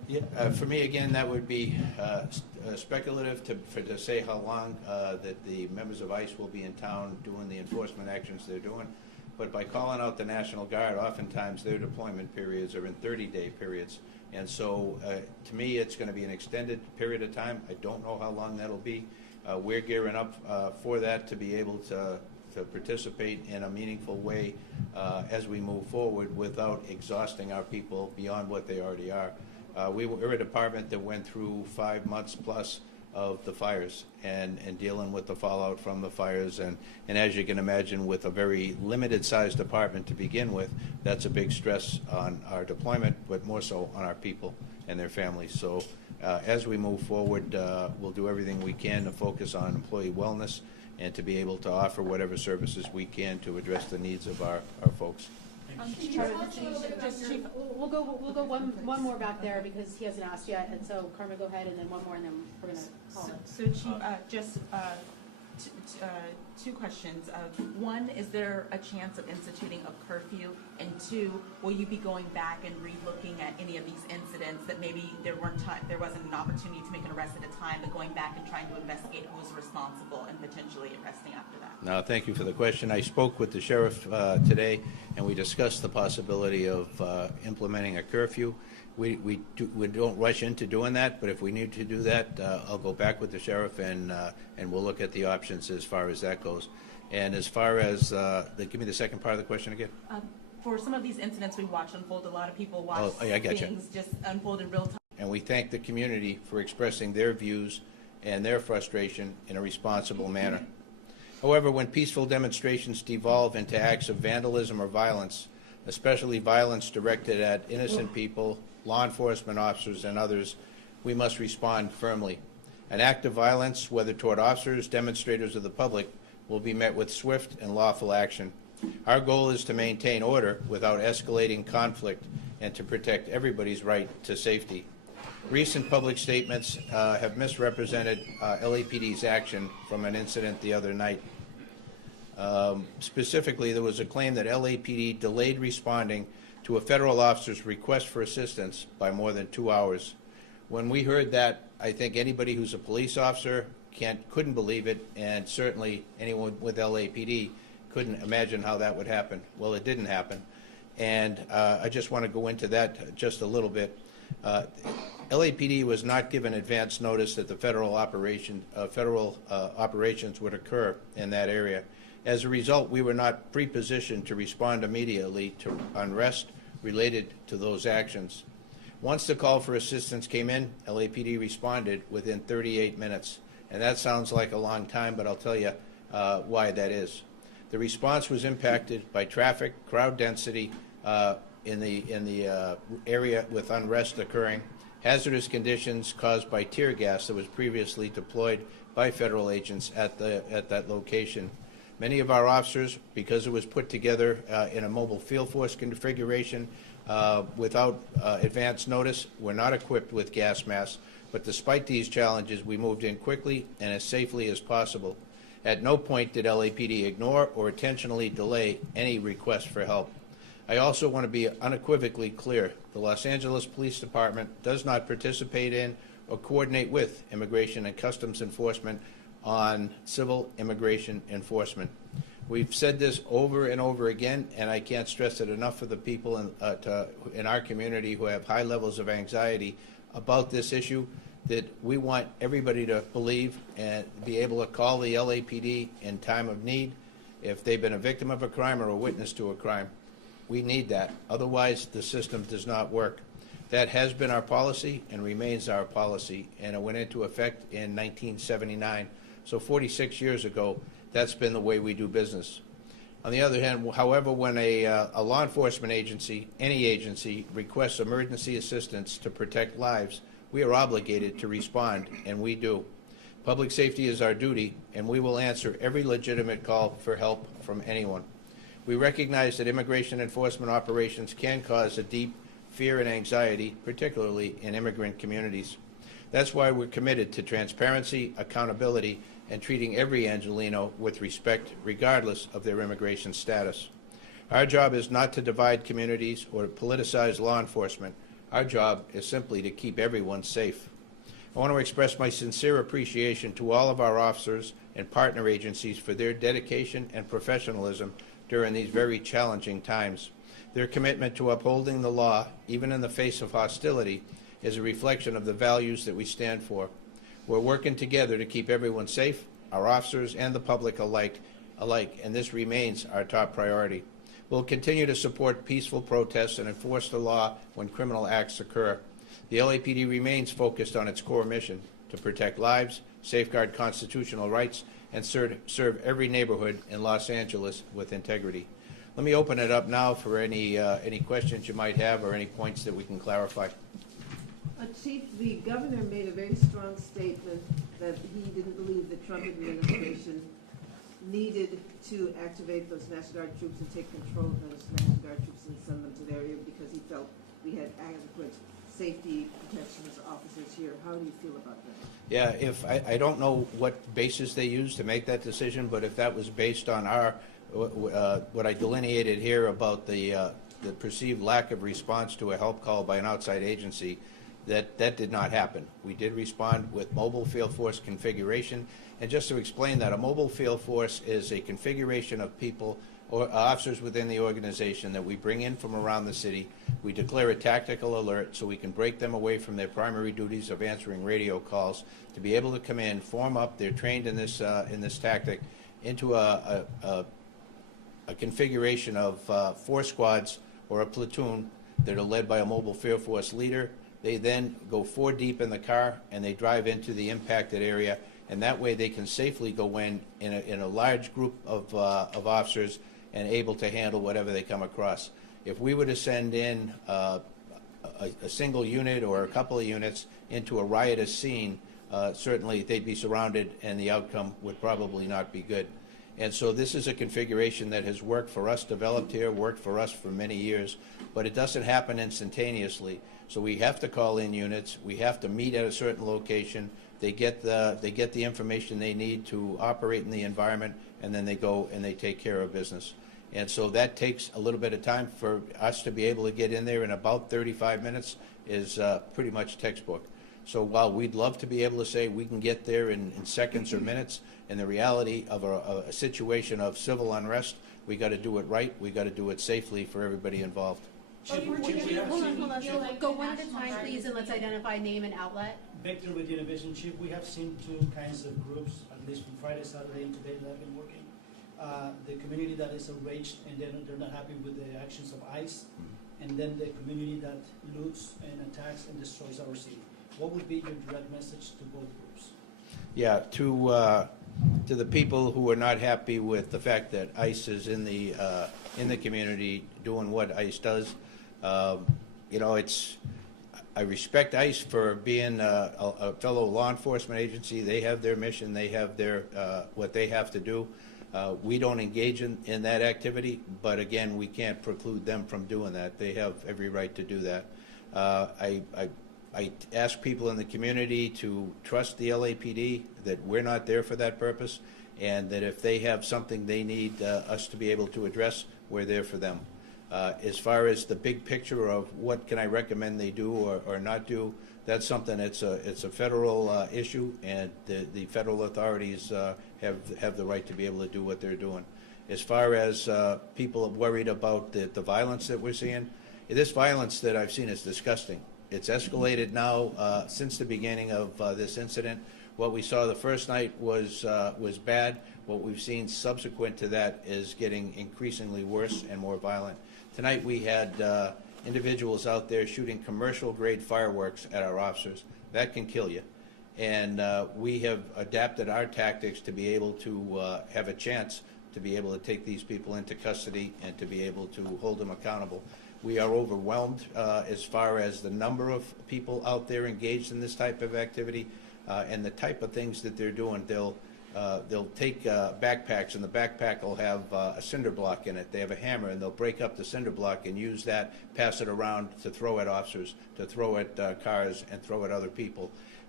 For me, again, that would be speculative to say how long that the members of ICE will be in town doing the enforcement actions they're doing. But by calling out the National Guard, oftentimes their deployment periods are in 30-day periods. And so, to me, it's going to be an extended period of time. I don't know how long that'll be. We're gearing up for that to be able to participate in a meaningful way as we move forward without exhausting our people beyond what they already are. We're a department that went through 5 months plus of the fires and dealing with the fallout from the fires. And as you can imagine, with a very limited sized department to begin with, that's a big stress on our deployment, but more so on our people and their families. So as we move forward, we'll do everything we can to focus on employee wellness and to be able to offer whatever services we can to address the needs of our folks. Chief, we'll go one more back there because he hasn't asked yet, and so Carmen, go ahead, and then one more, and then we're gonna call it. So Chief, just two questions. One, is there a chance of instituting a curfew? And two, will you be going back and re-looking at any of these incidents that maybe there wasn't an opportunity to make an arrest at a time, but going back and trying to investigate who was responsible and potentially arresting after that? No, thank you for the question. I spoke with the sheriff today, and we discussed the possibility of implementing a curfew. We don't rush into doing that, but if we need to do that, I'll go back with the sheriff and we'll look at the options as far as that goes. And as far as give me the second part of the question again. For some of these incidents we watch unfold, a lot of people watch things just unfold in real time. And we thank the community for expressing their views and their frustration in a responsible manner. However, when peaceful demonstrations devolve into acts of vandalism or violence, especially violence directed at innocent people, law enforcement officers, and others, we must respond firmly. An act of violence, whether toward officers, demonstrators, or the public, will be met with swift and lawful action. Our goal is to maintain order without escalating conflict and to protect everybody's right to safety. Recent public statements have misrepresented LAPD's action from an incident the other night. Specifically, there was a claim that LAPD delayed responding to a federal officer's request for assistance by more than 2 hours. When we heard that, I think anybody who's a police officer couldn't believe it, and certainly anyone with LAPD couldn't imagine how that would happen. Well, it didn't happen, and I just want to go into that just a little bit. LAPD was not given advance notice that the federal operations would occur in that area. As a result, we were not pre-positioned to respond immediately to unrest related to those actions. Once the call for assistance came in, LAPD responded within 38 minutes. And that sounds like a long time, but I'll tell you why that is. The response was impacted by traffic, crowd density in the area with unrest occurring, hazardous conditions caused by tear gas that was previously deployed by federal agents at that location. Many of our officers, because it was put together in a mobile field force configuration without advance notice, were not equipped with gas masks. But despite these challenges, we moved in quickly and as safely as possible. At no point did LAPD ignore or intentionally delay any request for help. I also want to be unequivocally clear. The Los Angeles Police Department does not participate in or coordinate with Immigration and Customs Enforcement on civil immigration enforcement. We've said this over and over again, and I can't stress it enough for the people in our community who have high levels of anxiety about this issue, that we want everybody to believe and be able to call the LAPD in time of need if they've been a victim of a crime or a witness to a crime. We need that. Otherwise, the system does not work. That has been our policy and remains our policy, and it went into effect in 1979. So 46 years ago, that's been the way we do business. On the other hand, however, when a law enforcement agency, any agency, requests emergency assistance to protect lives, we are obligated to respond, and we do. Public safety is our duty, and we will answer every legitimate call for help from anyone. We recognize that immigration enforcement operations can cause a deep fear and anxiety, particularly in immigrant communities. That's why we're committed to transparency, accountability, and treating every Angelino with respect, regardless of their immigration status. Our job is not to divide communities or politicize law enforcement. Our job is simply to keep everyone safe. I want to express my sincere appreciation to all of our officers and partner agencies for their dedication and professionalism during these very challenging times. Their commitment to upholding the law, even in the face of hostility, is a reflection of the values that we stand for. We're working together to keep everyone safe, our officers and the public alike, and this remains our top priority. We'll continue to support peaceful protests and enforce the law when criminal acts occur. The LAPD remains focused on its core mission to protect lives, safeguard constitutional rights, and serve every neighborhood in Los Angeles with integrity. Let me open it up now for any questions you might have or any points that we can clarify. Chief, the governor made a very strong statement that he didn't believe the Trump administration needed to activate those National Guard troops and take control of those National Guard troops and send them to the area because he felt we had adequate safety protections officers here. How do you feel about that? Yeah, if I don't know what basis they used to make that decision, but if that was based on our what I delineated here about the perceived lack of response to a help call by an outside agency, that did not happen. We did respond with mobile field force configuration, and just to explain that, a mobile field force is a configuration of people or officers within the organization that we bring in from around the city. We declare a tactical alert so we can break them away from their primary duties of answering radio calls to be able to come in, form up. They're trained in this tactic into a configuration of 4 squads or a platoon that are led by a mobile field force leader. They then go 4 deep in the car and they drive into the impacted area, and that way they can safely go in a large group of officers and able to handle whatever they come across. If we were to send in a single unit or a couple of units into a riotous scene, certainly they'd be surrounded and the outcome would probably not be good. And so this is a configuration that has worked for us, developed here, worked for us for many years, but it doesn't happen instantaneously. So we have to call in units, we have to meet at a certain location, they get the information they need to operate in the environment, and then they go and they take care of business. And so that takes a little bit of time. For us to be able to get in there in about 35 minutes is pretty much textbook. So while we'd love to be able to say we can get there in seconds or minutes, in the reality of a situation of civil unrest, we got to do it right, we got to do it safely for everybody involved. Chief, we have Hold seen- on. So go one at a time, please, and let's identify name and outlet. Victor with Univision, Chief, we have seen 2 kinds of groups, at least from Friday, Saturday, and today that have been working. The community that is enraged and they're not happy with the actions of ICE, and then the community that loots and attacks and destroys our city. What would be your direct message to both groups? Yeah, to the people who are not happy with the fact that ICE is in the community doing what ICE does, you know, I respect ICE for being a fellow law enforcement agency. They have their mission. They have their what they have to do. We don't engage in that activity, but again, we can't preclude them from doing that. They have every right to do that. I ask people in the community to trust the LAPD, that we're not there for that purpose, and that if they have something they need us to be able to address, we're there for them. As far as the big picture of what can I recommend they do or not do, that's something, it's a federal issue, and the federal authorities have the right to be able to do what they're doing. As far as people worried about the violence that we're seeing, this violence that I've seen is disgusting. It's escalated now since the beginning of this incident. What we saw the first night was bad. What we've seen subsequent to that is getting increasingly worse and more violent. Tonight we had individuals out there shooting commercial-grade fireworks at our officers. That can kill you. And we have adapted our tactics to be able to have a chance to be able to take these people into custody and to be able to hold them accountable. We are overwhelmed as far as the number of people out there engaged in this type of activity and the type of things that they're doing. They'll take backpacks, and the backpack will have a cinder block in it. They have a hammer, and they'll break up the cinder block and use that, pass it around to throw at officers, to throw at cars, and throw at other people.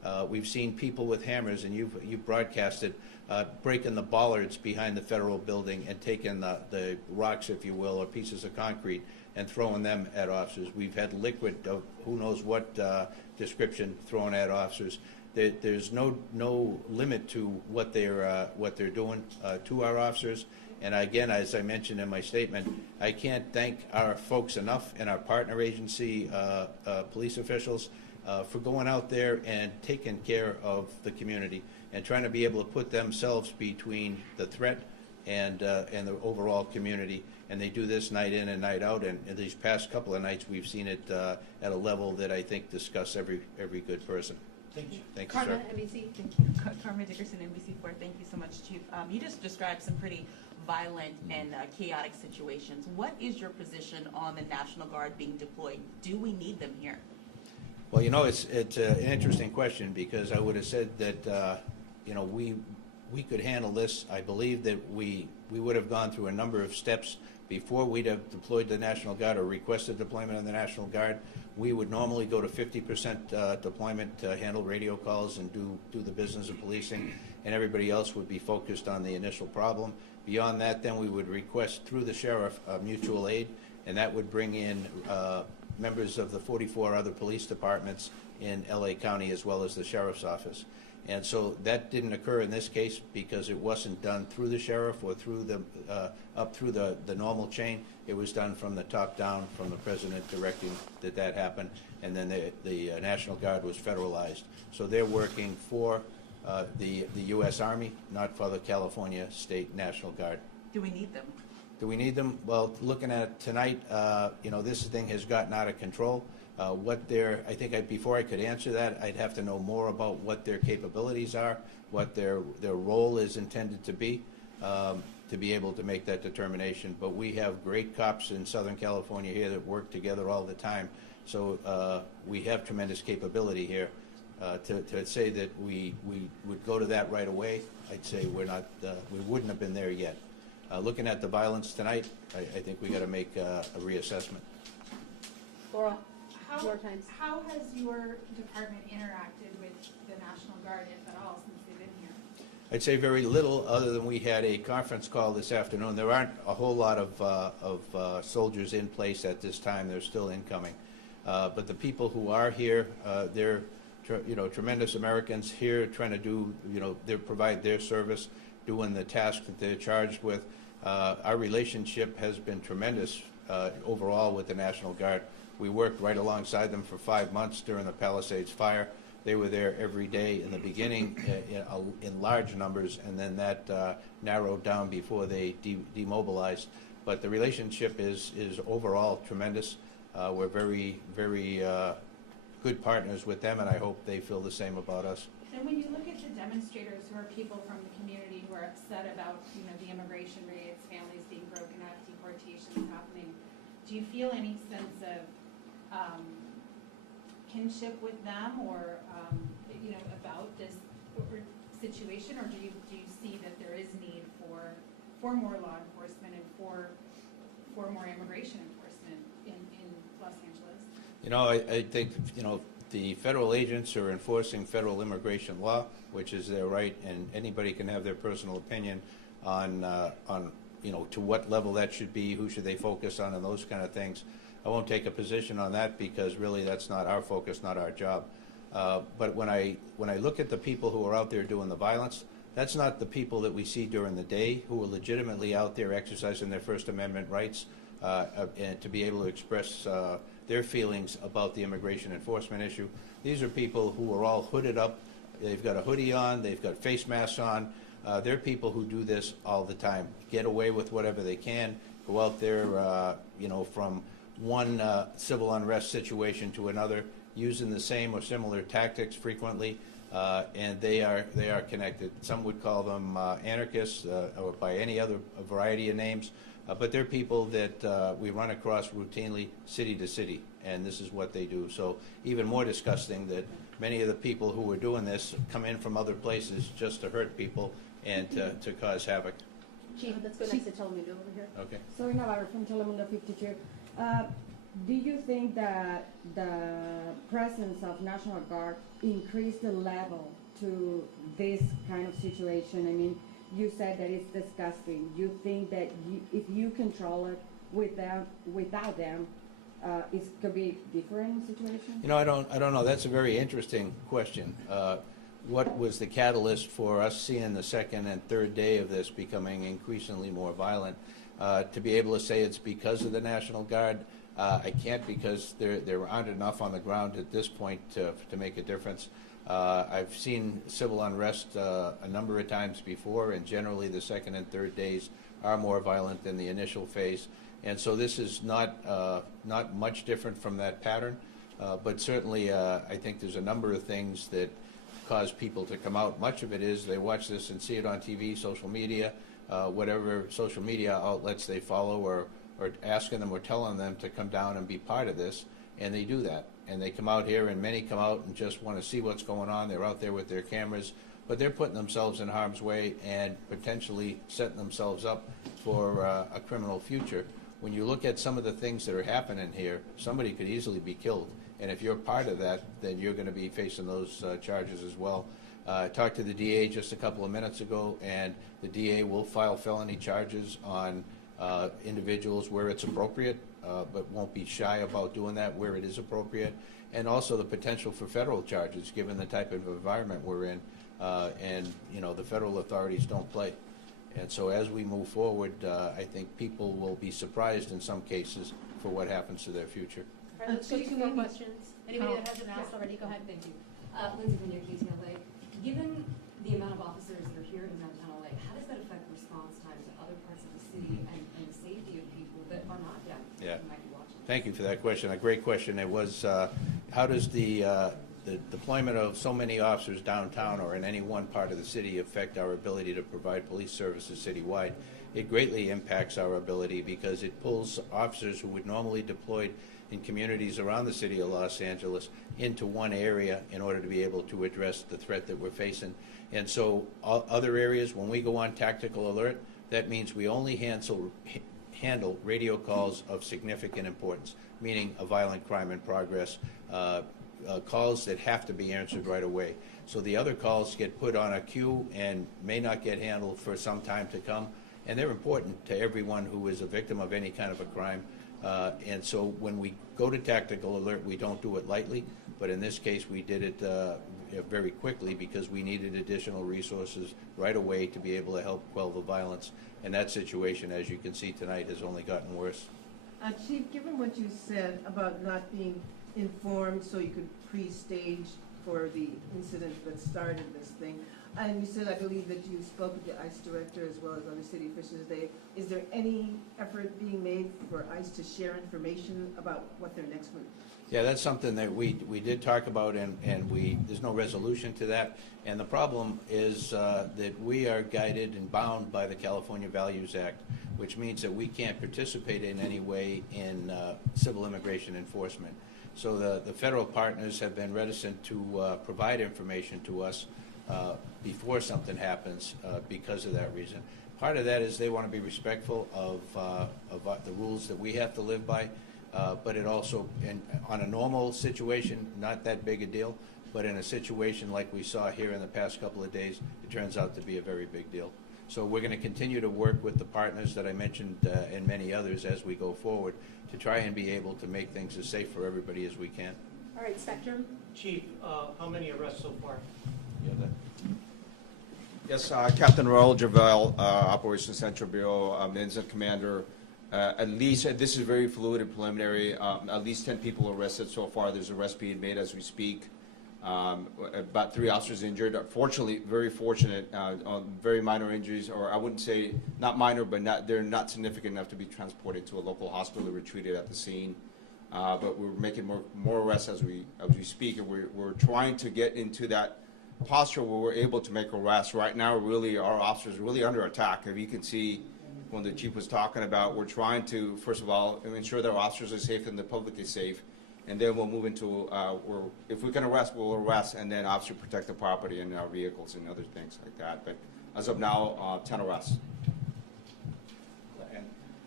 We've seen people with hammers, and you've broadcasted, breaking the bollards behind the federal building and taking the rocks, if you will, or pieces of concrete and throwing them at officers. We've had liquid of who knows what description thrown at officers. There's no limit to what they're doing to our officers. And again, as I mentioned in my statement, I can't thank our folks enough and our partner agency police officials for going out there and taking care of the community and trying to be able to put themselves between the threat and the overall community. And they do this night in and night out. And in these past couple of nights, we've seen it at a level that I think disgusts every good person. Thank you. Thank you, sir. Carmen, NBC. Thank you. Carmen Dickerson, NBC4. Thank you so much, Chief. You just described some pretty violent and chaotic situations. What is your position on the National Guard being deployed? Do we need them here? Well, you know, it's an interesting question, because I would have said that, you know, we could handle this. I believe that we would have gone through a number of steps before we'd have deployed the National Guard or requested deployment of the National Guard. We would normally go to 50% deployment to handle radio calls and do the business of policing, and everybody else would be focused on the initial problem. Beyond that, then we would request through the sheriff mutual aid, and that would bring in members of the 44 other police departments in LA County as well as the sheriff's office. And so that didn't occur in this case because it wasn't done through the sheriff or through the up through the normal chain. It was done from the top down, from the president directing that happened, and then the National Guard was federalized. So they're working for the U.S. Army, not for the California State National Guard. Do we need them? Do we need them? Well, looking at tonight, you know, this thing has gotten out of control. I think before I could answer that, I'd have to know more about what their capabilities are, what their role is intended to be able to make that determination. But we have great cops in Southern California here that work together all the time. So we have tremendous capability here. To say that we would go to that right away, I'd say we wouldn't have been there yet. Looking at the violence tonight, I think we got to make a reassessment. Laurel, How, more times. how has your department interacted with the National Guard, if at all, since they've been here? I'd say very little, other than we had a conference call this afternoon. There aren't a whole lot of soldiers in place at this time. They're still incoming. But the people who are here, they're tremendous Americans here trying to do, they provide their service, doing the task that they're charged with. Our relationship has been tremendous overall with the National Guard. We worked right alongside them for 5 months during the Palisades fire. They were there every day in the beginning in large numbers, and then that narrowed down before they demobilized. But the relationship is overall tremendous. We're very, very good partners with them, and I hope they feel the same about us. And when you look at the demonstrators, who are people from the community who are upset about, the immigration rates, families being broken up, deportations happening, do you feel any sense of kinship with them, or about this situation, or do you see that there is need for more law enforcement and for more immigration enforcement in Los Angeles? I think the federal agents are enforcing federal immigration law, which is their right, and anybody can have their personal opinion on to what level that should be, who should they focus on, and those kind of things. I won't take a position on that because really that's not our focus, not our job. But when I look at the people who are out there doing the violence, that's not the people that we see during the day who are legitimately out there exercising their First Amendment rights and to be able to express their feelings about the immigration enforcement issue. These are people who are all hooded up. They've got a hoodie on. They've got face masks on. They're people who do this all the time, get away with whatever they can, go out there, from one civil unrest situation to another, using the same or similar tactics frequently, and they are connected. Some would call them anarchists or by any other variety of names, but they're people that we run across routinely city to city, and this is what they do. So even more disgusting that many of the people who are doing this come in from other places just to hurt people and to cause havoc. Chief, let's go next to Telemundo over here. Okay. Soy Navarro from Telemundo 52. do you think that the presence of National Guard increased the level to this kind of situation? I mean, you said that it's disgusting. You think that if you control it without them, it could be a different situation? You know, I don't know. That's a very interesting question. What was the catalyst for us seeing the second and third day of this becoming increasingly more violent? To be able to say it's because of the National Guard, I can't, because there aren't enough on the ground at this point to make a difference. I've seen civil unrest a number of times before, and generally the second and third days are more violent than the initial phase. And so this is not much different from that pattern, but certainly I think there's a number of things that cause people to come out. Much of it is they watch this and see it on TV, social media, whatever social media outlets they follow, or asking them or telling them to come down and be part of this, and they do that. And they come out here, and many come out and just want to see what's going on. They're out there with their cameras, but they're putting themselves in harm's way and potentially setting themselves up for a criminal future. When you look at some of the things that are happening here, somebody could easily be killed. And if you're part of that, then you're going to be facing those charges as well. I talked to the DA just a couple of minutes ago, and the DA will file felony charges on individuals where it's appropriate, but won't be shy about doing that where it is appropriate. And also the potential for federal charges, given the type of environment we're in. And, you know, the federal authorities don't play. And so as we move forward, I think people will be surprised in some cases for what happens to their future. All right, let's go to 2 more questions. Anybody that hasn't asked already, go ahead. Thank you. Lindsay from your KTLA. Given the amount of officers that are here in downtown LA, how does that affect response time to other parts of the city and the safety of people that are not deaf who might be watching? Thank you for that question. A great question. It was, how does the deployment of so many officers downtown or in any one part of the city affect our ability to provide police services citywide? It greatly impacts our ability, because it pulls officers who would normally deployed in communities around the city of Los Angeles into one area in order to be able to address the threat that we're facing. And so other areas, when we go on tactical alert, that means we only handle radio calls of significant importance, meaning a violent crime in progress, calls that have to be answered right away. So the other calls get put on a queue and may not get handled for some time to come, and they're important to everyone who is a victim of any kind of a crime. And so when we go to tactical alert, we don't do it lightly, but in this case we did it very quickly, because we needed additional resources right away to be able to help quell the violence. And that situation, as you can see tonight, has only gotten worse. Chief, given what you said about not being informed so you could pre-stage for the incident that started this thing, and you said, I believe, that you spoke with the ICE director as well as other city officials today. Is there any effort being made for ICE to share information about what their next move? Yeah, that's something that we did talk about, and there's no resolution to that. And the problem is that we are guided and bound by the California Values Act, which means that we can't participate in any way in civil immigration enforcement. So the federal partners have been reticent to provide information to us before something happens because of that reason. Part of that is they want to be respectful of the rules that we have to live by, but it also, on a normal situation, not that big a deal, but in a situation like we saw here in the past couple of days, it turns out to be a very big deal. So we're going to continue to work with the partners that I mentioned and many others as we go forward to try and be able to make things as safe for everybody as we can. All right, Spectrum. Chief, how many arrests so far? Yes, Captain Raul Javel, Operations Central Bureau, Incident Commander. At least, this is very fluid and preliminary, at least 10 people arrested so far. There's arrests being made as we speak. About 3 officers injured. Fortunately, very fortunate, on very minor injuries, or I wouldn't say not minor, but they're not significant enough to be transported to a local hospital or treated at the scene. But we're making more arrests as we speak, and we're trying to get into that posture where we're able to make arrests. Right now, really, our officers are really under attack. If you can see, when the chief was talking about, we're trying to, first of all, ensure that our officers are safe and the public is safe, and then we'll move into, if we can arrest, we'll arrest, and then obviously protect the property and our vehicles and other things like that. But as of now, 10 arrests.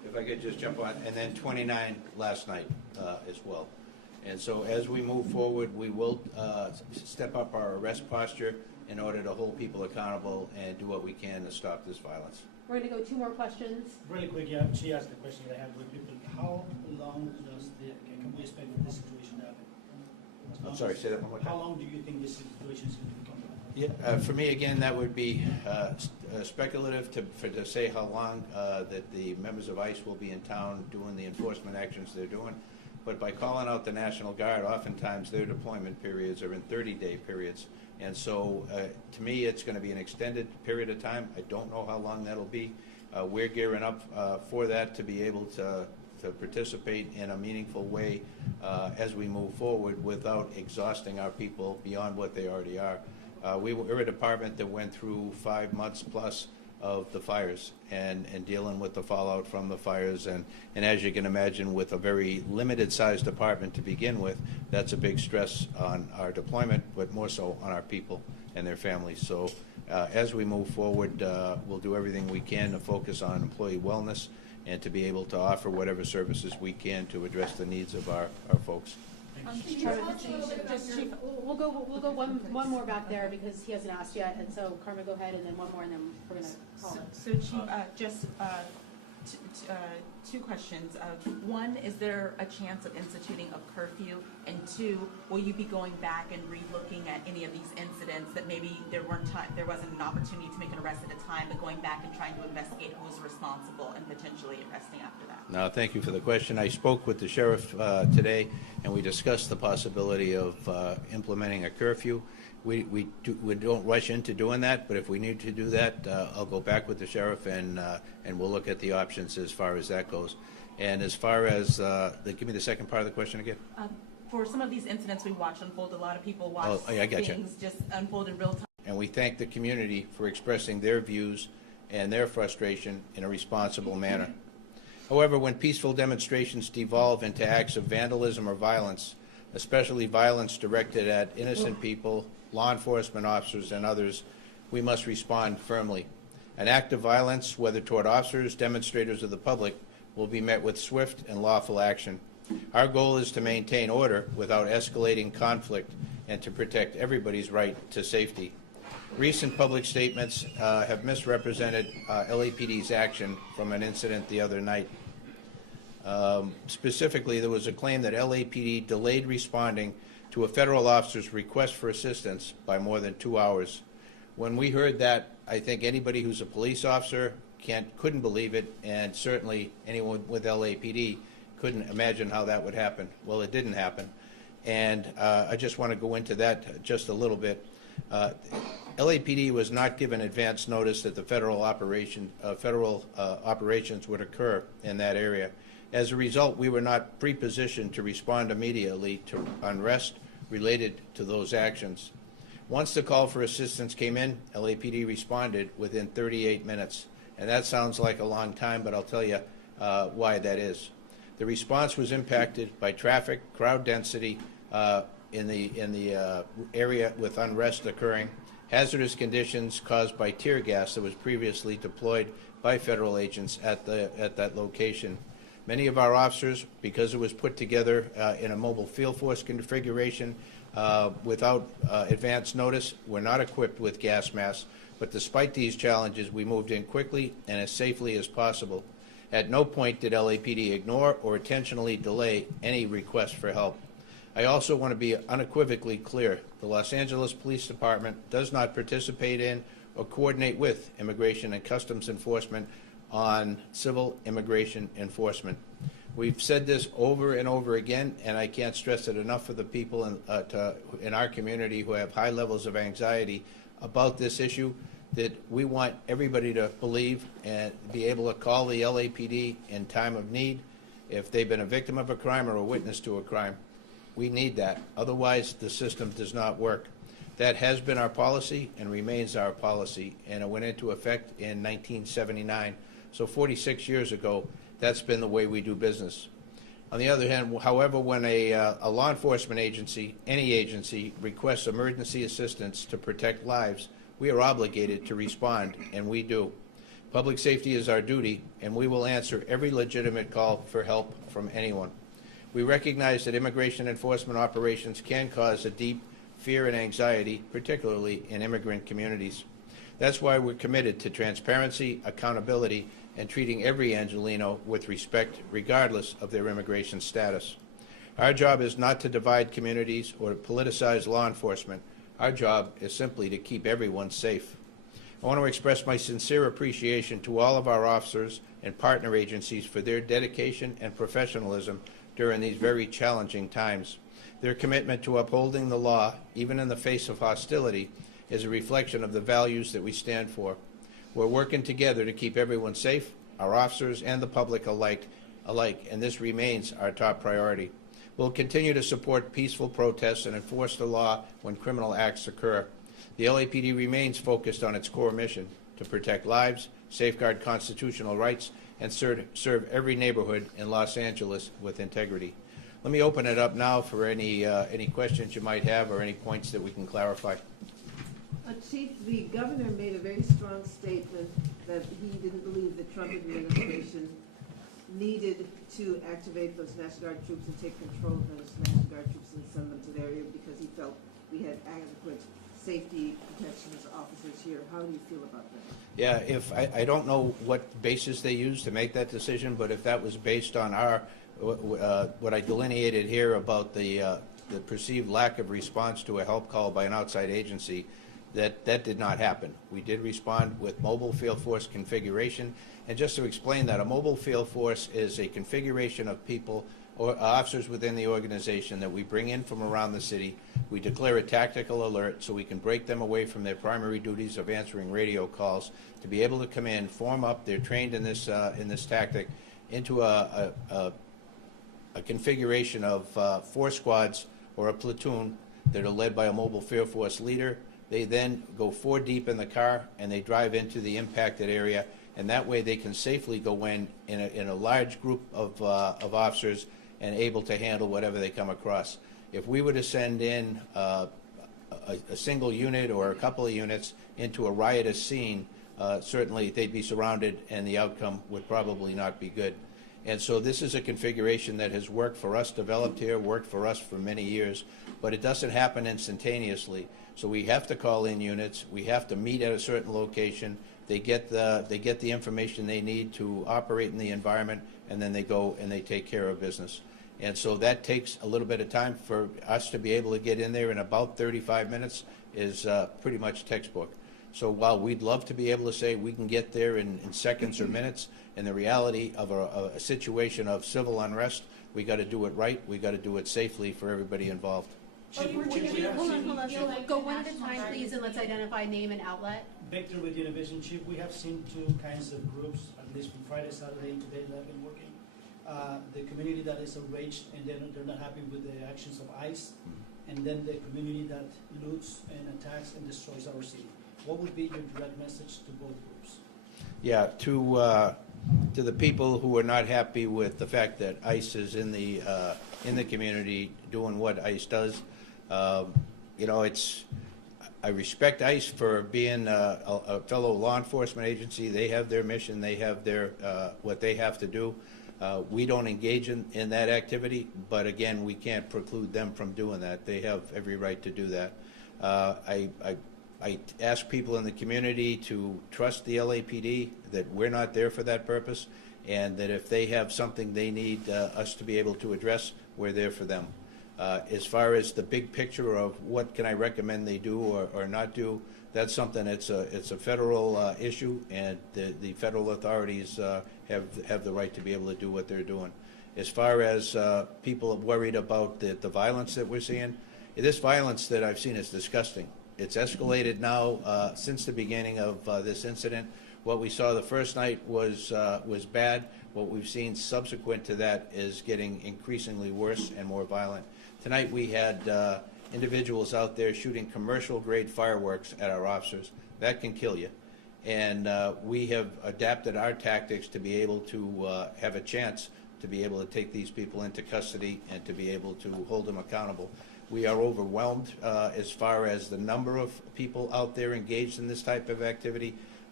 If I could just jump on, and then 29 last night as well. And so as we move forward, we will step up our arrest posture in order to hold people accountable and do what we can to stop this violence. We're gonna go 2 more questions. Really quick, yeah, she asked the question that I have with people. How long can we expect this situation to happen? I'm sorry, say that one more time. How long do you think this situation is going to become? Yeah, for me, again, that would be speculative to say how long that the members of ICE will be in town doing the enforcement actions they're doing. But by calling out the National Guard, oftentimes their deployment periods are in 30-day periods. And so, to me, it's going to be an extended period of time. I don't know how long that'll be. We're gearing up for that to be able to participate in a meaningful way as we move forward without exhausting our people beyond what they already are. We're a department that went through 5 months plus of the fires and dealing with the fallout from the fires. And as you can imagine, with a very limited sized department to begin with, that's a big stress on our deployment, but more so on our people and their families. So as we move forward, we'll do everything we can to focus on employee wellness and to be able to offer whatever services we can to address the needs of our folks. Chief, we'll go one more back there because he hasn't asked yet, and so Carmen, go ahead, and then one more, and then we're gonna call it. So Chief, just two questions. One, is there a chance of instituting a curfew? And 2, will you be going back and re-looking at any of these incidents that maybe there wasn't an opportunity to make an arrest at a time, but going back and trying to investigate who was responsible and potentially arresting after that? No, thank you for the question. I spoke with the sheriff today, and we discussed the possibility of implementing a curfew. We don't rush into doing that, but if we need to do that, I'll go back with the sheriff and we'll look at the options as far as that goes. And as far as give me the second part of the question again. For some of these incidents we watch unfold, a lot of people watch things just unfold in real time. And we thank the community for expressing their views and their frustration in a responsible manner. However, when peaceful demonstrations devolve into acts of vandalism or violence, especially violence directed at innocent people, law enforcement officers, and others, we must respond firmly. An act of violence, whether toward officers, demonstrators, or the public, will be met with swift and lawful action. Our goal is to maintain order without escalating conflict and to protect everybody's right to safety. Recent public statements have misrepresented LAPD's action from an incident the other night. Specifically, there was a claim that LAPD delayed responding to a federal officer's request for assistance by more than 2 hours. When we heard that, I think anybody who's a police officer couldn't believe it, and certainly anyone with LAPD couldn't imagine how that would happen. Well, it didn't happen, and I just want to go into that just a little bit. LAPD was not given advance notice that the federal operations would occur in that area. As a result, we were not pre-positioned to respond immediately to unrest related to those actions. Once the call for assistance came in, LAPD responded within 38 minutes. And that sounds like a long time, but I'll tell you why that is. The response was impacted by traffic, crowd density in the area with unrest occurring, hazardous conditions caused by tear gas that was previously deployed by federal agents at that location. Many of our officers, because it was put together in a mobile field force configuration without advance notice, were not equipped with gas masks. But despite these challenges, we moved in quickly and as safely as possible. At no point did LAPD ignore or intentionally delay any request for help. I also want to be unequivocally clear. The Los Angeles Police Department does not participate in or coordinate with Immigration and Customs Enforcement on civil immigration enforcement. We've said this over and over again, and I can't stress it enough for the people in our community who have high levels of anxiety about this issue, that we want everybody to believe and be able to call the LAPD in time of need if they've been a victim of a crime or a witness to a crime. We need that. Otherwise, the system does not work. That has been our policy and remains our policy, and it went into effect in 1979. So 46 years ago, that's been the way we do business. On the other hand, however, when a law enforcement agency, any agency, requests emergency assistance to protect lives, we are obligated to respond, and we do. Public safety is our duty, and we will answer every legitimate call for help from anyone. We recognize that immigration enforcement operations can cause a deep fear and anxiety, particularly in immigrant communities. That's why we're committed to transparency, accountability, and treating every Angelino with respect, regardless of their immigration status. Our job is not to divide communities or to politicize law enforcement. Our job is simply to keep everyone safe. I want to express my sincere appreciation to all of our officers and partner agencies for their dedication and professionalism during these very challenging times. Their commitment to upholding the law, even in the face of hostility, is a reflection of the values that we stand for. We're working together to keep everyone safe, our officers and the public alike, and this remains our top priority. We'll continue to support peaceful protests and enforce the law when criminal acts occur. The LAPD remains focused on its core mission to protect lives, safeguard constitutional rights, and serve every neighborhood in Los Angeles with integrity. Let me open it up now for any questions you might have or any points that we can clarify. Chief, the governor made a very strong statement that he didn't believe the Trump administration needed to activate those National Guard troops and take control of those National Guard troops and send them to the area because he felt we had adequate safety protections officers here. How do you feel about that? Yeah, if I don't know what basis they used to make that decision, but if that was based on our what I delineated here about the perceived lack of response to a help call by an outside agency, that did not happen. We did respond with mobile field force configuration, and just to explain that, a mobile field force is a configuration of people or officers within the organization that we bring in from around the city. We declare a tactical alert so we can break them away from their primary duties of answering radio calls to be able to come in, form up. They're trained in this tactic into a configuration of 4 squads or a platoon that are led by a mobile field force leader. They then go 4 deep in the car and they drive into the impacted area, and that way they can safely go in a large group of officers and able to handle whatever they come across. If we were to send in a single unit or a couple of units into a riotous scene, certainly they'd be surrounded and the outcome would probably not be good. And so this is a configuration that has worked for us, developed here, worked for us for many years, but it doesn't happen instantaneously. So we have to call in units. We have to meet at a certain location. They get the information they need to operate in the environment, and then they go and they take care of business. And so that takes a little bit of time. For us to be able to get in there in about 35 minutes is pretty much textbook. So while we'd love to be able to say we can get there in seconds or minutes, in the reality of a situation of civil unrest, we got to do it right. We got to do it safely for everybody involved. Hold on. So go one at a time, please, and let's identify name and outlet. Victor with Univision. Chief, we have seen 2 kinds of groups, at least from Friday, Saturday, and today that have been working. The community that is enraged and they're not happy with the actions of ICE, and then the community that loots and attacks and destroys our city. What would be your direct message to both groups? Yeah, To the people who are not happy with the fact that ICE is in the community doing what ICE does, I respect ICE for being a fellow law enforcement agency. They have their mission. They have their what they have to do. We don't engage in that activity, but again, we can't preclude them from doing that. They have every right to do that. I ask people in the community to trust the LAPD, that we're not there for that purpose, and that if they have something they need us to be able to address, we're there for them. As far as the big picture of what can I recommend they do or not do, that's something, it's a federal issue, and the federal authorities have the right to be able to do what they're doing. As far as people are worried about the violence that we're seeing, this violence that I've seen is disgusting. It's escalated now since the beginning of this incident. What we saw the first night was bad. What we've seen subsequent to that is getting increasingly worse and more violent. Tonight we had individuals out there shooting commercial-grade fireworks at our officers. That can kill you. And we have adapted our tactics to be able to have a chance to be able to take these people into custody and to be able to hold them accountable. We are overwhelmed as far as the number of people out there engaged in this type of activity.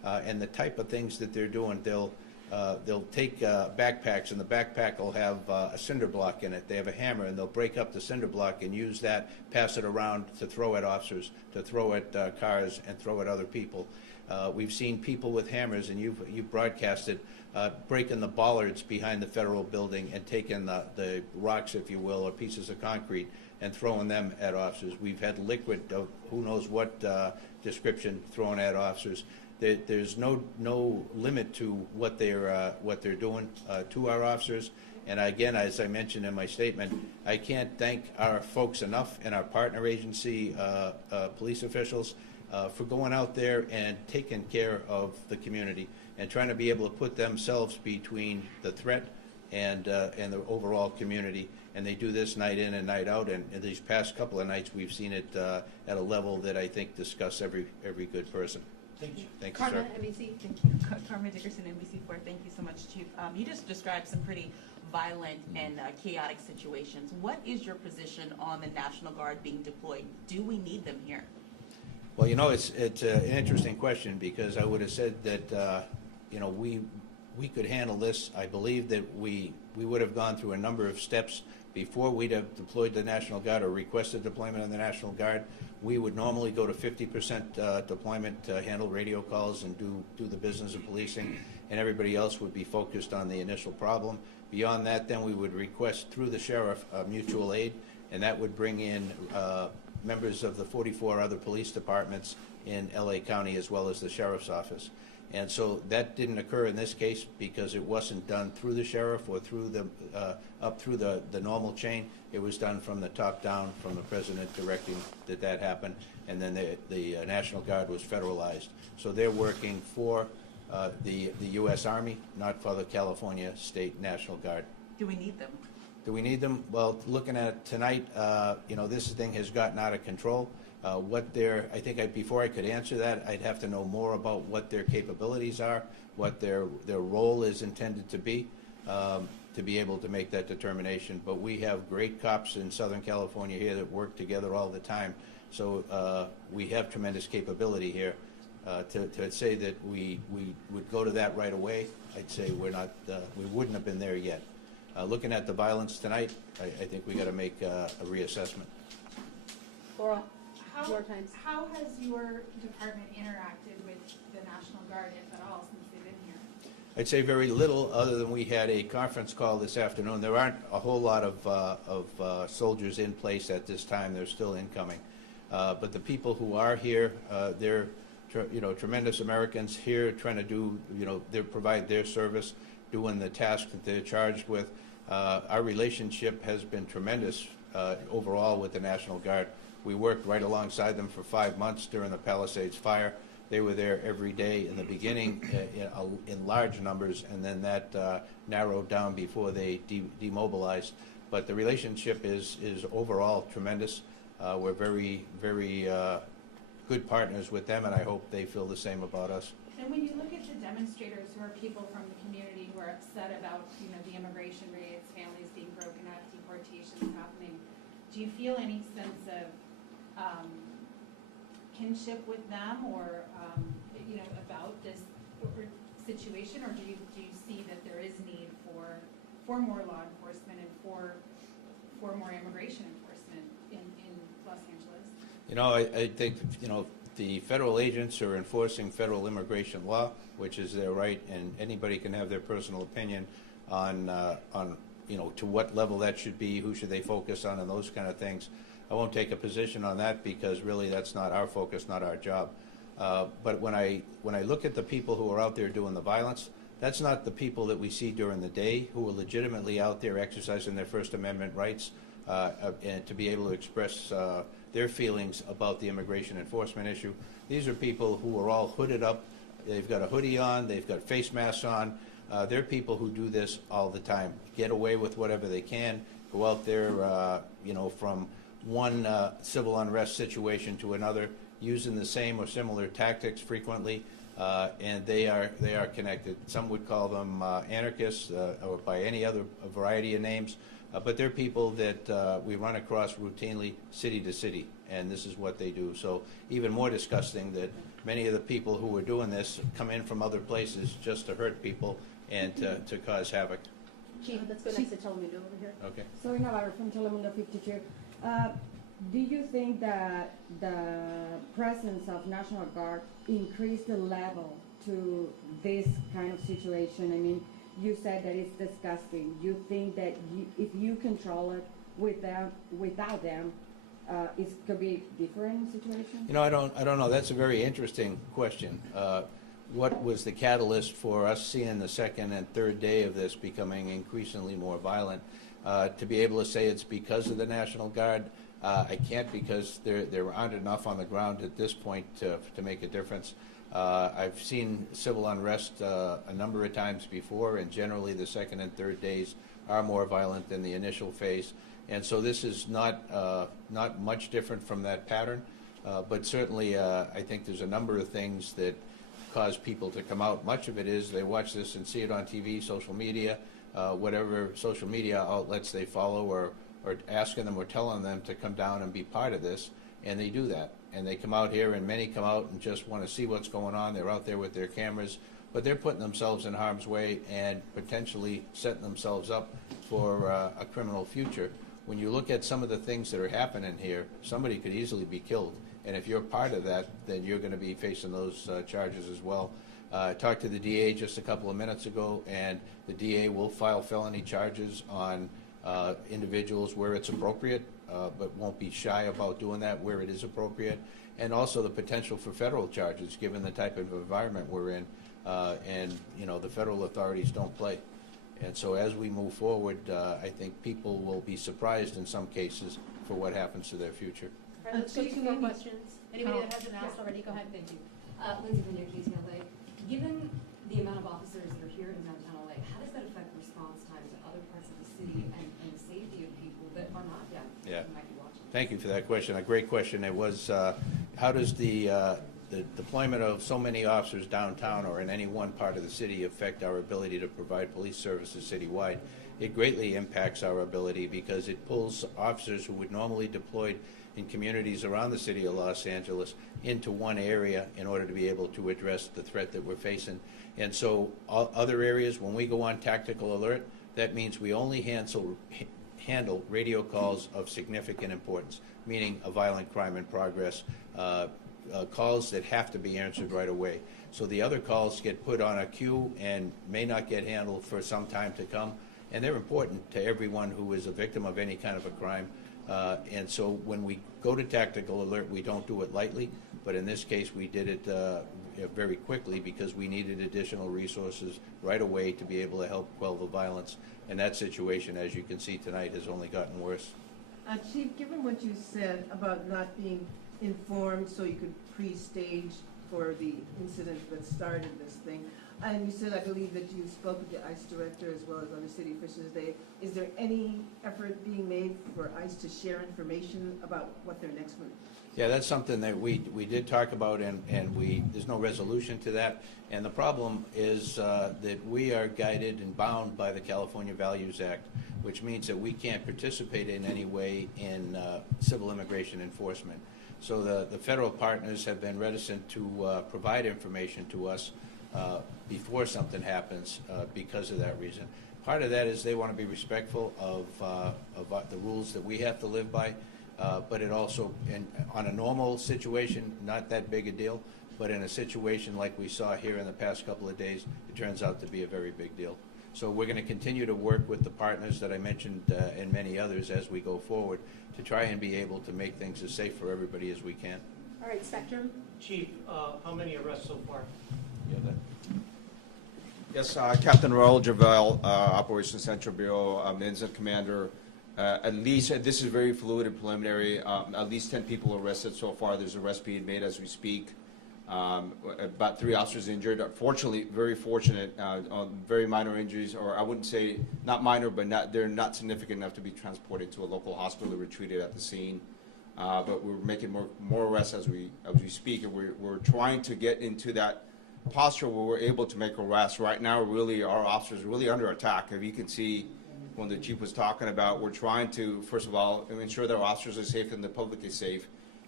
and the type of things that they're doing. They'll take backpacks, and the backpack will have a cinder block in it. They have a hammer, and they'll break up the cinder block and use that, pass it around to throw at officers, to throw at cars, and throw at other people. We've seen people with hammers, and you've broadcasted, breaking the bollards behind the federal building and taking the rocks, if you will, or pieces of concrete, and throwing them at officers. We've had liquid of who knows what description thrown at officers. There's no limit to what they're doing to our officers. And again, as I mentioned in my statement, I can't thank our folks enough and our partner agency police officials for going out there and taking care of the community and trying to be able to put themselves between the threat and the overall community. And they do this night in and night out. And in these past couple of nights, we've seen it at a level that I think disgusts every good person. Thank you. Thank you, sir. Carmen, NBC. Thank you. Carmen Dickerson, NBC4. Thank you so much, Chief. You just described some pretty violent and chaotic situations. What is your position on the National Guard being deployed? Do we need them here? Well, you know, it's an interesting question, because I would have said that you know, we could handle this. I believe that we would have gone through a number of steps before we'd have deployed the National Guard or requested deployment of the National Guard. We would normally go to 50% deployment to handle radio calls and do the business of policing, and everybody else would be focused on the initial problem. Beyond that, then we would request through the sheriff mutual aid, and that would bring in members of the 44 other police departments in LA County, as well as the sheriff's office. And so that didn't occur in this case because it wasn't done through the sheriff or through the up through the normal chain. It was done from the top down, from the president directing that happen, and then the National Guard was federalized. So they're working for the U.S. Army, not for the California State National Guard. Do we need them? Do we need them? Well, looking at it tonight, you know, this thing has gotten out of control. I think before I could answer that, I'd have to know more about what their capabilities are, what their role is intended to be able to make that determination. But we have great cops in Southern California here that work together all the time. So we have tremendous capability here. To say that we would go to that right away, I'd say we wouldn't have been there yet. Looking at the violence tonight, I think we got to make a reassessment. Laura, How, Your times. how has your department interacted with the National Guard, if at all, since they've been here? I'd say very little, other than we had a conference call this afternoon. There aren't a whole lot of soldiers in place at this time. They're still incoming. But the people who are here, they're tremendous Americans here trying to do, they provide their service, doing the task that they're charged with. Our relationship has been tremendous overall with the National Guard. We worked right alongside them for 5 months during the Palisades fire. They were there every day in the beginning in large numbers, and then that narrowed down before they demobilized. But the relationship is overall tremendous. We're very, very good partners with them, and I hope they feel the same about us. And when you look at the demonstrators, who are people from the community who are upset about, the immigration rates, families being broken up, deportations happening, do you feel any sense of kinship with them, or about this situation, or do you see that there is need for more law enforcement and for more immigration enforcement in Los Angeles? I think the federal agents are enforcing federal immigration law, which is their right, and anybody can have their personal opinion on to what level that should be, who should they focus on, and those kind of things. I won't take a position on that because really that's not our focus, not our job. But when I look at the people who are out there doing the violence, that's not the people that we see during the day who are legitimately out there exercising their First Amendment rights and to be able to express their feelings about the immigration enforcement issue. These are people who are all hooded up. They've got a hoodie on. They've got face masks on. They're people who do this all the time, get away with whatever they can, go out there, from one civil unrest situation to another, using the same or similar tactics frequently, and they are connected. Some would call them anarchists or by any other variety of names, but they're people that we run across routinely city to city, and this is what they do. So even more disgusting that many of the people who are doing this come in from other places just to hurt people and to cause havoc. Chief, let's go next to Telemundo over here. Okay. Soy Navarro from Telemundo 52. Do you think that the presence of National Guard increased the level to this kind of situation? I mean, you said that it's disgusting. You think that if you control it without them, it could be different situation? You know, I don't know. That's a very interesting question. What was the catalyst for us seeing the second and third day of this becoming increasingly more violent? To be able to say it's because of the National Guard, I can't, because there aren't enough on the ground at this point to make a difference. I've seen civil unrest a number of times before, and generally the second and third days are more violent than the initial phase. And so this is not much different from that pattern, but certainly I think there's a number of things that cause people to come out. Much of it is they watch this and see it on TV, social media, whatever social media outlets they follow, or asking them or telling them to come down and be part of this, and they do that. And they come out here, and many come out and just want to see what's going on. They're out there with their cameras, but they're putting themselves in harm's way and potentially setting themselves up for a criminal future. When you look at some of the things that are happening here, somebody could easily be killed. And if you're part of that, then you're going to be facing those charges as well. I talked to the DA just a couple of minutes ago, and the DA will file felony charges on individuals where it's appropriate, but won't be shy about doing that where it is appropriate. And also the potential for federal charges, given the type of environment we're in. And, you know, the federal authorities don't play. And so as we move forward, I think people will be surprised in some cases for what happens to their future. All right, let's go two more questions. Anybody that hasn't asked already, go ahead. Thank you. Lindsay from your case in LA. Given the amount of officers that are here in downtown LA, how does that affect response times to other parts of the city and the safety of people that are not deaf who might be watching? Thank you for that question. A great question. It was, how does the deployment of so many officers downtown or in any one part of the city affect our ability to provide police services citywide? It greatly impacts our ability because it pulls officers who would normally deployed in communities around the city of Los Angeles into one area in order to be able to address the threat that we're facing. And so other areas, when we go on tactical alert, that means we only handle radio calls of significant importance, meaning a violent crime in progress, calls that have to be answered right away. So the other calls get put on a queue and may not get handled for some time to come, and they're important to everyone who is a victim of any kind of a crime. And so when we go to tactical alert, we don't do it lightly, but in this case we did it very quickly because we needed additional resources right away to be able to help quell the violence. And that situation, as you can see tonight, has only gotten worse. Chief, given what you said about not being informed so you could pre-stage for the incident that started this thing, and you said, I believe, that you spoke with the ICE director as well as other city officials today. Is there any effort being made for ICE to share information about what their next move? Yeah, that's something that we did talk about, and there's no resolution to that. And the problem is that we are guided and bound by the California Values Act, which means that we can't participate in any way in civil immigration enforcement. So the federal partners have been reticent to provide information to us before something happens because of that reason. Part of that is they want to be respectful of the rules that we have to live by, but it also, on a normal situation, not that big a deal, but in a situation like we saw here in the past couple of days, it turns out to be a very big deal. So we're going to continue to work with the partners that I mentioned and many others as we go forward to try and be able to make things as safe for everybody as we can. All right, Spectrum. Chief, how many arrests so far? Yes, Captain Raul Javel, Operations Central Bureau, Incident Commander. At least, this is very fluid and preliminary, at least 10 people arrested so far. There's arrests being made as we speak. About 3 officers injured. Fortunately, very fortunate, on very minor injuries, or I wouldn't say not minor, but they're not significant enough to be transported to a local hospital or treated at the scene. But we're making more arrests as we speak, and we're trying to get into that posture where we're able to make arrests. Right now, really, our officers are really under attack. If you can see, when the chief was talking about, we're trying to, first of all, ensure that our officers are safe and the public is safe.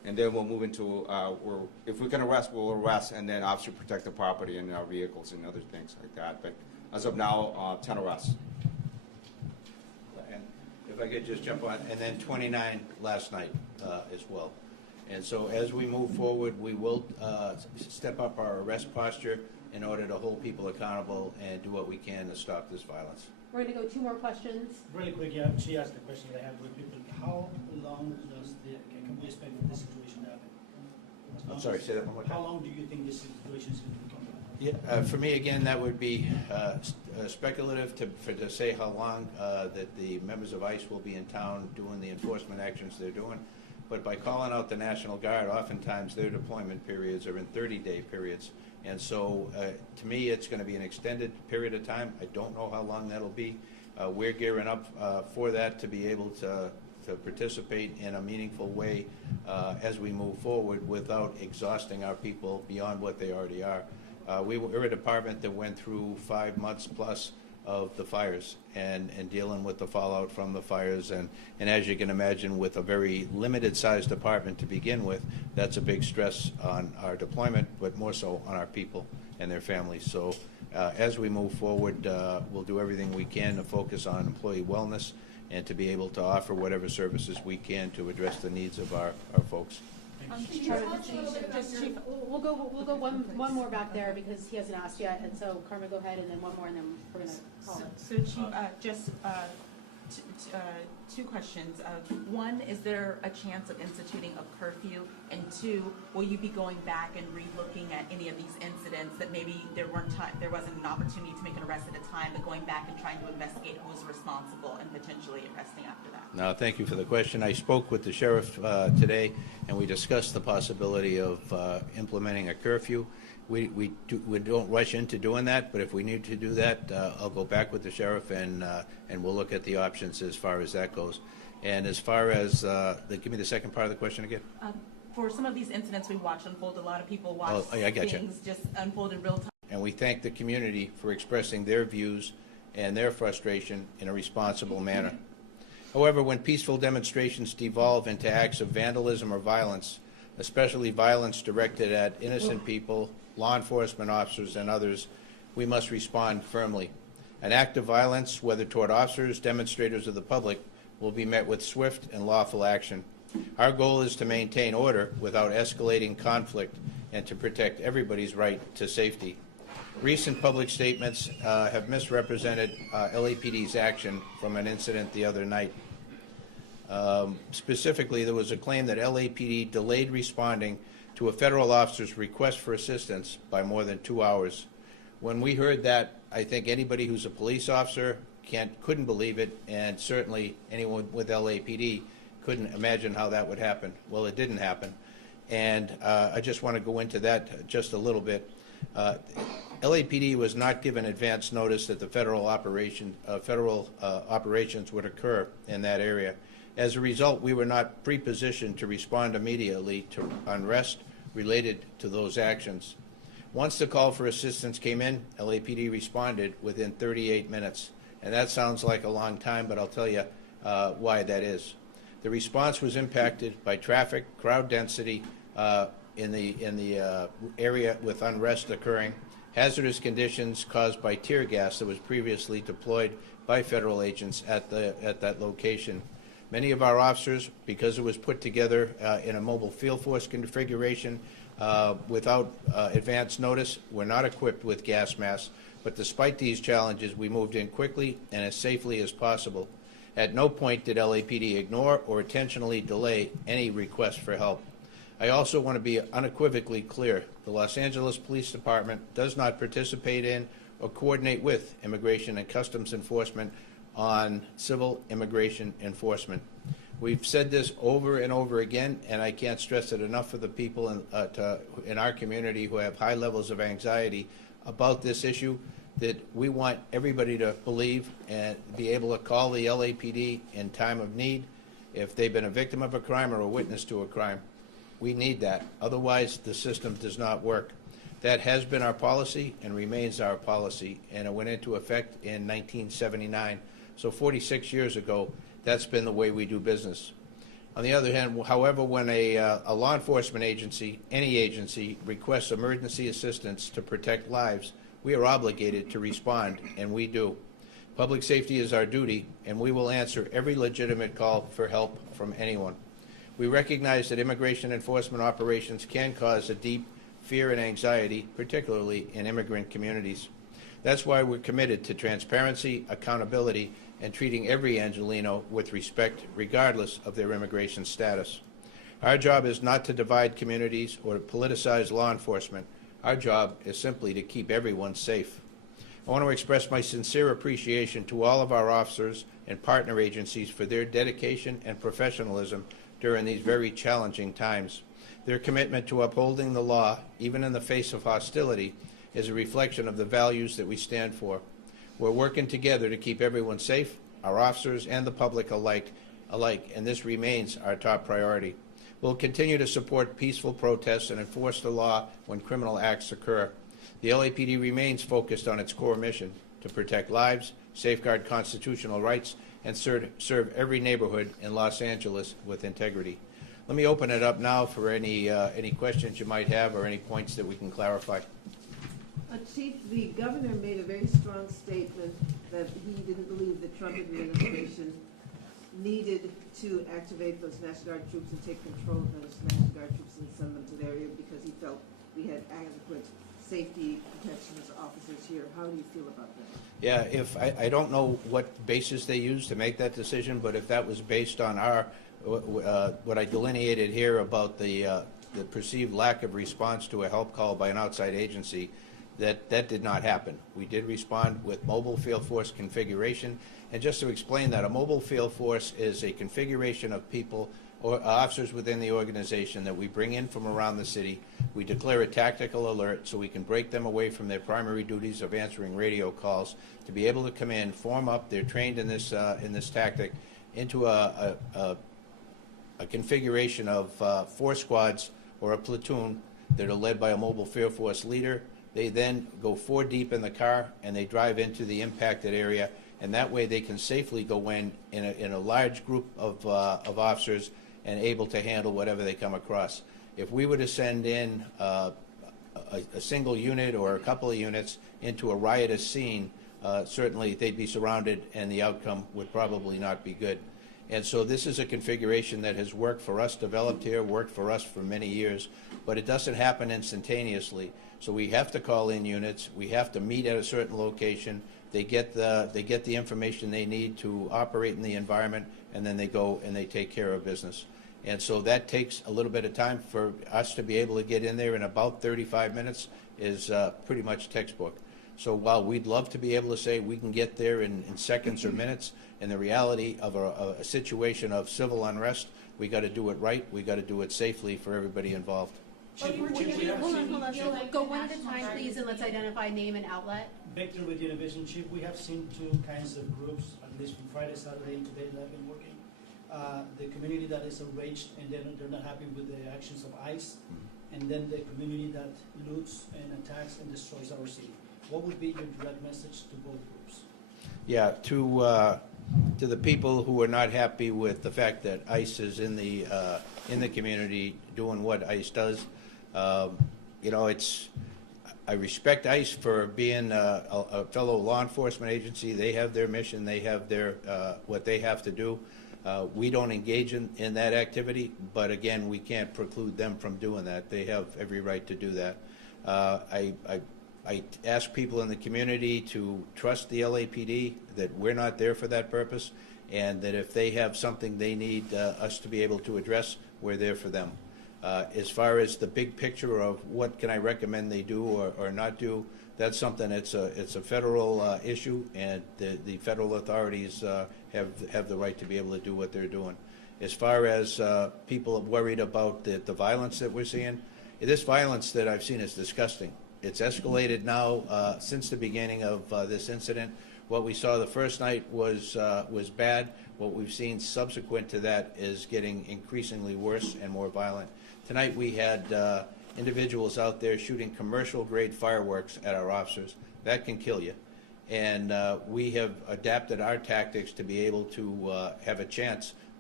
And then we'll move into, if we can arrest, we'll arrest, and then obviously protect the property and our vehicles and other things like that. But as of now, 10 arrests. And if I could just jump on, and then 29 last night as well. And so as we move forward, we will step up our arrest posture in order to hold people accountable and do what we can to stop this violence. We're gonna go 2 more questions. Really quick, yeah, she asked the question that I have with people. How long can we expect this situation to happen? I'm sorry, say that one more time. How long do you think this situation is going to become? Yeah, for me, again, that would be speculative to say how long that the members of ICE will be in town doing the enforcement actions they're doing. But by calling out the National Guard, oftentimes their deployment periods are in 30-day periods. And so, to me, it's going to be an extended period of time. I don't know how long that'll be. We're gearing up for that to be able to participate in a meaningful way as we move forward without exhausting our people beyond what they already are. We're a department that went through 5 months plus of the fires and dealing with the fallout from the fires. And as you can imagine, with a very limited sized department to begin with, that's a big stress on our deployment, but more so on our people and their families. So as we move forward, we'll do everything we can to focus on employee wellness and to be able to offer whatever services we can to address the needs of our folks. Chief, we'll go one more back there because he hasn't asked yet, and so Carmen, go ahead, and then one more, and then we're gonna call it. So Chief, just 2 questions. One, is there a chance of instituting a curfew? And 2, will you be going back and re-looking at any of these incidents that maybe there wasn't an opportunity to make an arrest at a time, but going back and trying to investigate who was responsible and potentially arresting after that? No, thank you for the question. I spoke with the sheriff today, and we discussed the possibility of implementing a curfew. We don't rush into doing that, but if we need to do that, I'll go back with the sheriff and we'll look at the options as far as that goes. And as far as give me the second part of the question again. For some of these incidents we watch unfold, a lot of people watch things just unfold in real time. And we thank the community for expressing their views and their frustration in a responsible manner. However, when peaceful demonstrations devolve into acts of vandalism or violence, especially violence directed at innocent people, law enforcement officers, and others, we must respond firmly. An act of violence, whether toward officers, demonstrators, or the public, will be met with swift and lawful action. Our goal is to maintain order without escalating conflict and to protect everybody's right to safety. Recent public statements have misrepresented LAPD's action from an incident the other night. Specifically, there was a claim that LAPD delayed responding to a federal officer's request for assistance by more than 2 hours. When we heard that, I think anybody who's a police officer couldn't believe it, and certainly anyone with LAPD couldn't imagine how that would happen. Well, it didn't happen, and I just want to go into that just a little bit. LAPD was not given advance notice that the federal operations would occur in that area. As a result, we were not pre-positioned to respond immediately to unrest related to those actions. Once the call for assistance came in, LAPD responded within 38 minutes. And that sounds like a long time, but I'll tell you why that is. The response was impacted by traffic, crowd density in the area with unrest occurring, hazardous conditions caused by tear gas that was previously deployed by federal agents at that location. Many of our officers, because it was put together in a mobile field force configuration without advance notice, were not equipped with gas masks. But despite these challenges, we moved in quickly and as safely as possible. At no point did LAPD ignore or intentionally delay any request for help. I also want to be unequivocally clear. The Los Angeles Police Department does not participate in or coordinate with Immigration and Customs Enforcement on civil immigration enforcement. We've said this over and over again, and I can't stress it enough for the people in our community who have high levels of anxiety about this issue, that we want everybody to believe and be able to call the LAPD in time of need if they've been a victim of a crime or a witness to a crime. We need that. Otherwise, the system does not work. That has been our policy and remains our policy, and it went into effect in 1979. So 46 years ago, that's been the way we do business. On the other hand, however, when a law enforcement agency, any agency, requests emergency assistance to protect lives, we are obligated to respond, and we do. Public safety is our duty, and we will answer every legitimate call for help from anyone. We recognize that immigration enforcement operations can cause a deep fear and anxiety, particularly in immigrant communities. That's why we're committed to transparency, accountability, and treating every Angelino with respect, regardless of their immigration status. Our job is not to divide communities or to politicize law enforcement. Our job is simply to keep everyone safe. I want to express my sincere appreciation to all of our officers and partner agencies for their dedication and professionalism during these very challenging times. Their commitment to upholding the law, even in the face of hostility, is a reflection of the values that we stand for. We're working together to keep everyone safe, our officers and the public alike, and this remains our top priority. We'll continue to support peaceful protests and enforce the law when criminal acts occur. The LAPD remains focused on its core mission to protect lives, safeguard constitutional rights, and serve every neighborhood in Los Angeles with integrity. Let me open it up now for any questions you might have or any points that we can clarify. Chief, the governor made a very strong statement that he didn't believe the Trump administration needed to activate those National Guard troops and take control of those National Guard troops and send them to the area because he felt we had adequate safety protection as officers here. How do you feel about that? Yeah, I don't know what basis they used to make that decision, but if that was based on our what I delineated here about the perceived lack of response to a help call by an outside agency, that did not happen. We did respond with mobile field force configuration, and just to explain that, a mobile field force is a configuration of people or officers within the organization that we bring in from around the city. We declare a tactical alert so we can break them away from their primary duties of answering radio calls to be able to come in, form up. They're trained in this tactic into a configuration of 4 squads or a platoon that are led by a mobile field force leader. They then go 4 deep in the car and they drive into the impacted area, and that way they can safely go in a large group of officers and able to handle whatever they come across. If we were to send in a single unit or a couple of units into a riotous scene, certainly they'd be surrounded and the outcome would probably not be good. And so this is a configuration that has worked for us, developed here, worked for us for many years, but it doesn't happen instantaneously. So we have to call in units, we have to meet at a certain location, they get the information they need to operate in the environment, and then they go and they take care of business. And so that takes a little bit of time. For us to be able to get in there in about 35 minutes is pretty much textbook. So while we'd love to be able to say we can get there in seconds or minutes, in the reality of a situation of civil unrest, we got to do it right, we got to do it safely for everybody involved. Hold on. Go one at a time, please, and let's identify name and outlet. Victor with Univision. Chief, we have seen 2 kinds of groups, at least from Friday, Saturday, and today that have been working. The community that is enraged and they're not happy with the actions of ICE, and then the community that loots and attacks and destroys our city. What would be your direct message to both groups? Yeah, to the people who are not happy with the fact that ICE is in the community doing what ICE does, I respect ICE for being a fellow law enforcement agency. They have their mission. They have their what they have to do. We don't engage in that activity, but again, we can't preclude them from doing that. They have every right to do that. I ask people in the community to trust the LAPD, that we're not there for that purpose, and that if they have something they need us to be able to address, we're there for them. As far as the big picture of what can I recommend they do or not do, that's something, it's a federal issue, and the federal authorities have the right to be able to do what they're doing. As far as people worried about the violence that we're seeing, this violence that I've seen is disgusting. It's escalated now since the beginning of this incident. What we saw the first night was bad. What we've seen subsequent to that is getting increasingly worse and more violent. Tonight we had individuals out there shooting commercial-grade fireworks at our officers. That can kill you. And we have adapted our tactics to be able to have a chance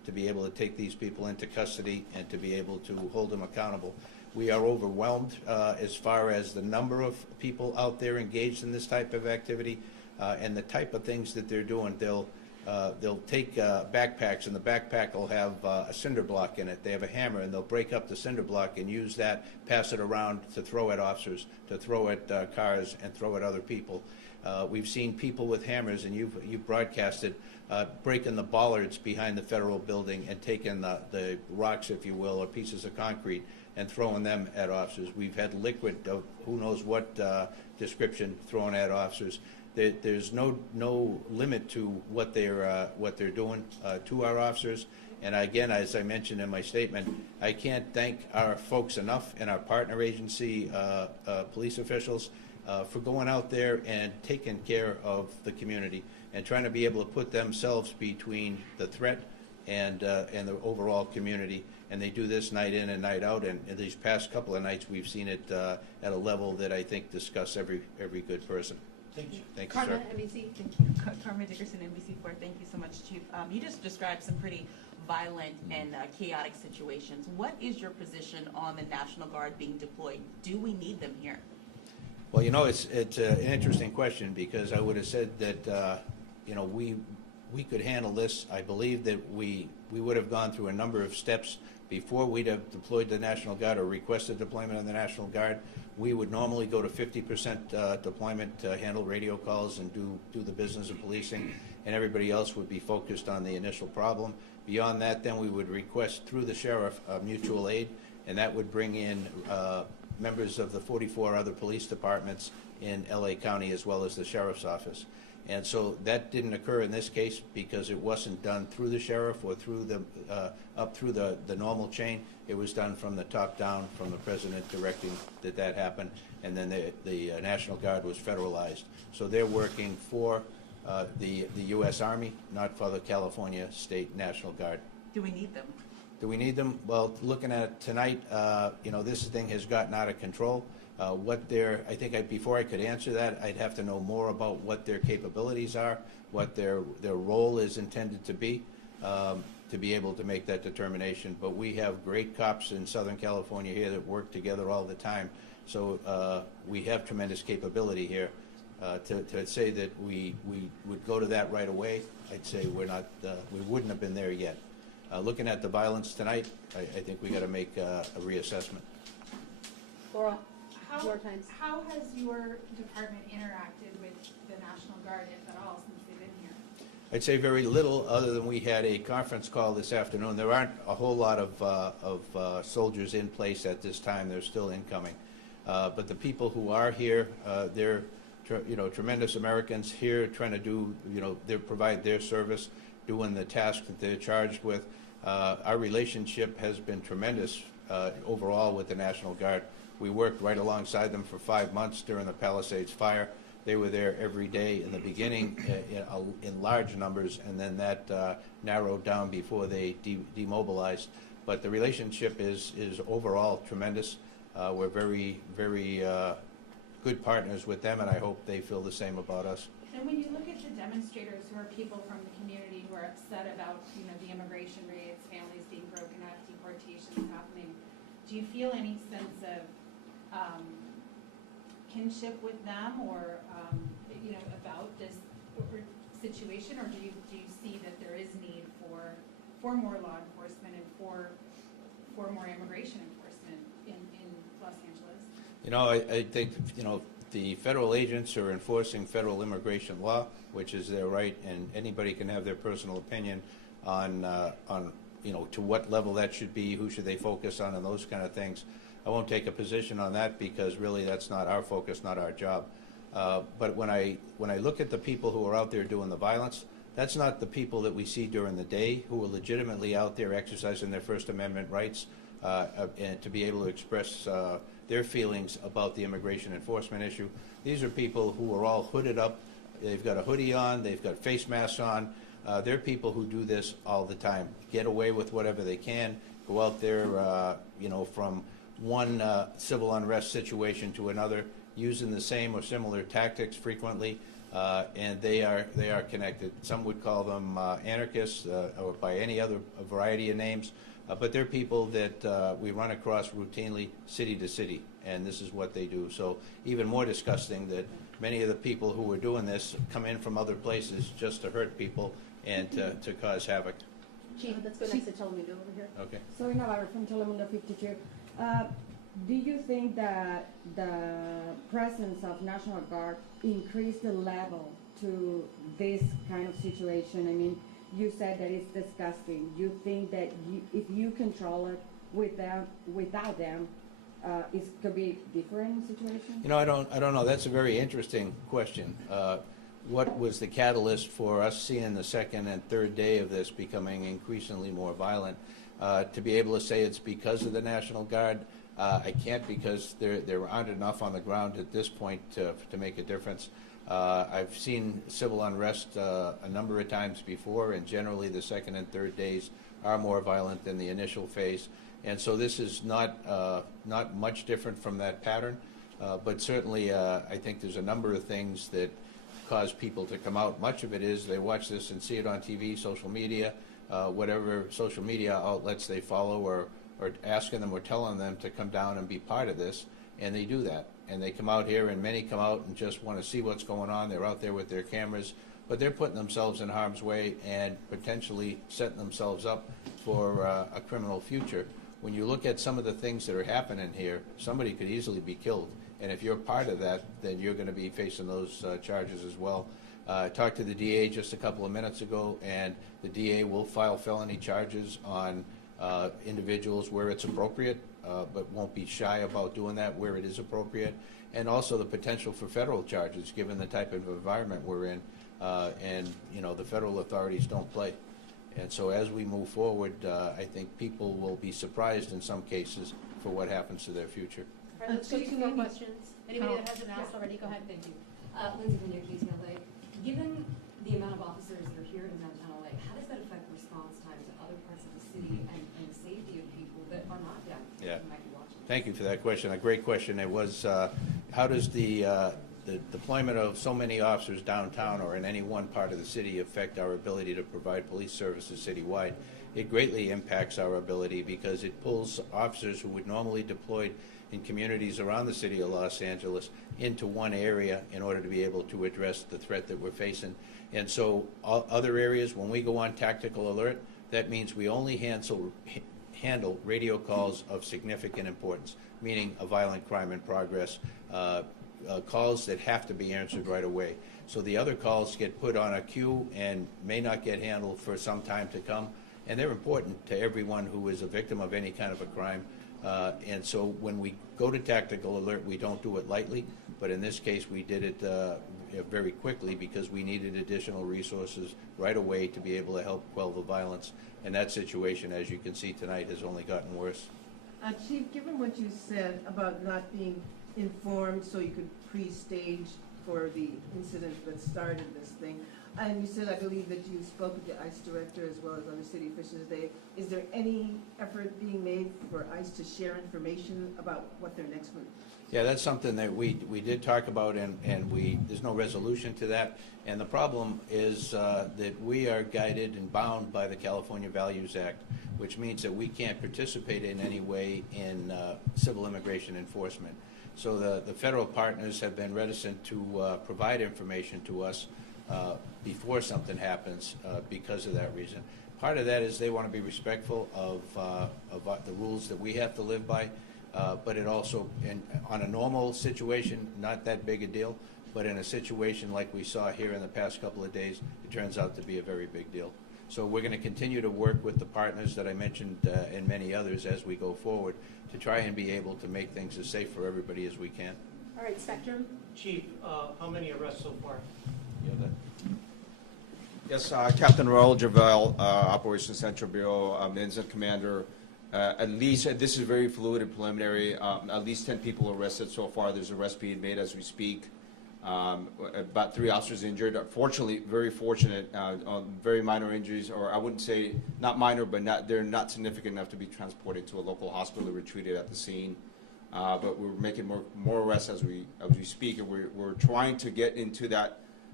to be able to take these people into custody and to be able to hold them accountable. We are overwhelmed as far as the number of people out there engaged in this type of activity and the type of things that they're doing. They'll take backpacks, and the backpack will have a cinder block in it. They have a hammer, and they'll break up the cinder block and use that, pass it around to throw at officers, to throw at cars, and throw at other people. We've seen people with hammers, and you've broadcasted, breaking the bollards behind the federal building and taking the rocks, if you will, or pieces of concrete, and throwing them at officers. We've had liquid of who knows what description thrown at officers. There's no limit to what they're doing to our officers. And again, as I mentioned in my statement, I can't thank our folks enough and our partner agency police officials for going out there and taking care of the community and trying to be able to put themselves between the threat and the overall community. And they do this night in and night out. And in these past couple of nights, we've seen it at a level that I think disgusts every good person. Thank you. Thank you, Karma, sir. NBC. Thank you. Carmen Dickerson, NBC4. Thank you so much, Chief. You just described some pretty violent and chaotic situations. What is your position on the National Guard being deployed? Do we need them here? Well, you know, it's an interesting question, because I would have said that we could handle this. I believe that we would have gone through a number of steps before we'd have deployed the National Guard or requested deployment of the National Guard. We would normally go to 50% deployment to handle radio calls and do the business of policing, and everybody else would be focused on the initial problem. Beyond that, then we would request through the sheriff mutual aid, and that would bring in members of the 44 other police departments in LA County as well as the sheriff's office. And so that didn't occur in this case because it wasn't done through the sheriff or through the up through the normal chain. It was done from the top down, from the president directing that happened, and then the National Guard was federalized. So they're working for the U.S. Army, not for the California State National Guard. Do we need them? Do we need them? Well, looking at it tonight, this thing has gotten out of control. Before I could answer that, I'd have to know more about what their capabilities are, what their role is intended to be able to make that determination. But we have great cops in Southern California here that work together all the time. So we have tremendous capability here. To say that we would go to that right away, I'd say we wouldn't have been there yet. Looking at the violence tonight, I think we got to make a reassessment. Laurel. How has your department interacted with the National Guard, if at all, since they've been here? I'd say very little, other than we had a conference call this afternoon. There aren't a whole lot of soldiers in place at this time. They're still incoming. But the people who are here, they're tremendous Americans here trying to do, they provide their service, doing the task that they're charged with. Our relationship has been tremendous overall with the National Guard. We worked right alongside them for 5 months during the Palisades fire. They were there every day in the beginning in large numbers, and then that narrowed down before they demobilized. But the relationship is overall tremendous. We're very, very good partners with them, and I hope they feel the same about us. And when you look at the demonstrators, who are people from the community who are upset about the immigration rates, families being broken up, deportations happening, do you feel any sense of kinship with them, or about this situation, or do you see that there is need for more law enforcement and for more immigration enforcement in Los Angeles? I think the federal agents are enforcing federal immigration law, which is their right, and anybody can have their personal opinion on to what level that should be, who should they focus on, and those kind of things. I won't take a position on that because really that's not our focus, not our job. But when I look at the people who are out there doing the violence, that's not the people that we see during the day who are legitimately out there exercising their First Amendment rights and to be able to express their feelings about the immigration enforcement issue. These are people who are all hooded up. They've got a hoodie on. They've got face masks on. They're people who do this all the time, get away with whatever they can, go out there, from one civil unrest situation to another, using the same or similar tactics frequently. and they are connected. Some would call them anarchists or by any other variety of names, but they're people that we run across routinely city to city, and this is what they do. So even more disgusting that many of the people who are doing this come in from other places just to hurt people and to cause havoc. Chief, let's go next to Telemundo over here. Okay. Sorry, Navarro from Telemundo 52. Do you think that the presence of National Guard increased the level to this kind of situation? I mean, you said that it's disgusting. You think that if you control it without them, it could be a different situation? You know, I don't know. That's a very interesting question. What was the catalyst for us seeing the second and third day of this becoming increasingly more violent? To be able to say it's because of the National Guard, I can't, because there aren't enough on the ground at this point to make a difference. I've seen civil unrest a number of times before, and generally the second and third days are more violent than the initial phase. And so this is not much different from that pattern, but certainly I think there's a number of things that cause people to come out. Much of it is they watch this and see it on TV, social media, whatever social media outlets they follow, or asking them or telling them to come down and be part of this, and they do that. And they come out here, and many come out and just want to see what's going on. They're out there with their cameras, but they're putting themselves in harm's way and potentially setting themselves up for a criminal future. When you look at some of the things that are happening here, somebody could easily be killed. And if you're part of that, then you're going to be facing those charges as well. I talked to the DA just a couple of minutes ago, and the DA will file felony charges on individuals where it's appropriate, but won't be shy about doing that where it is appropriate. And also the potential for federal charges, given the type of environment we're in. And, you know, the federal authorities don't play. And so as we move forward, I think people will be surprised in some cases for what happens to their future. All right, let's go to two more questions. Anybody that hasn't asked already, go ahead. Thank you. Lindsay from KTLA. Given the amount of officers that are here in downtown LA, how does that affect response time to other parts of the city and the safety of people that are not deaf who might be watching? Thank you for that question. A great question. It was, how does the deployment of so many officers downtown or in any one part of the city affect our ability to provide police services citywide? It greatly impacts our ability because it pulls officers who would normally deployed in communities around the city of Los Angeles into one area in order to be able to address the threat that we're facing. And so other areas, when we go on tactical alert, that means we only handle radio calls of significant importance, meaning a violent crime in progress, calls that have to be answered right away. So the other calls get put on a queue and may not get handled for some time to come, and they're important to everyone who is a victim of any kind of a crime. And so when we go to tactical alert, we don't do it lightly, but in this case we did it very quickly because we needed additional resources right away to be able to help quell the violence. And that situation, as you can see tonight, has only gotten worse. Chief, given what you said about not being informed so you could pre-stage for the incident that started this thing, and you said, I believe, that you spoke with the ICE director as well as other city officials today. Is there any effort being made for ICE to share information about what their next move? Yeah, that's something that we did talk about, and there's no resolution to that. And the problem is that we are guided and bound by the California Values Act, which means that we can't participate in any way in civil immigration enforcement. So the federal partners have been reticent to provide information to us before something happens because of that reason. Part of that is they want to be respectful of the rules that we have to live by, but it also, on a normal situation, not that big a deal, but in a situation like we saw here in the past couple of days, it turns out to be a very big deal. So we're going to continue to work with the partners that I mentioned and many others as we go forward to try and be able to make things as safe for everybody as we can. All right, Spectrum. Chief, how many arrests so far? Yes, Captain Raul Javel, Operations Central Bureau, Incident Commander. At least, this is very fluid and preliminary, at least 10 people arrested so far. There's arrests being made as we speak. About 3 officers injured. Fortunately, very fortunate, very minor injuries, or I wouldn't say not minor, but they're not significant enough to be transported to a local hospital or treated at the scene. But we're making more arrests as we speak, and we're trying to get into that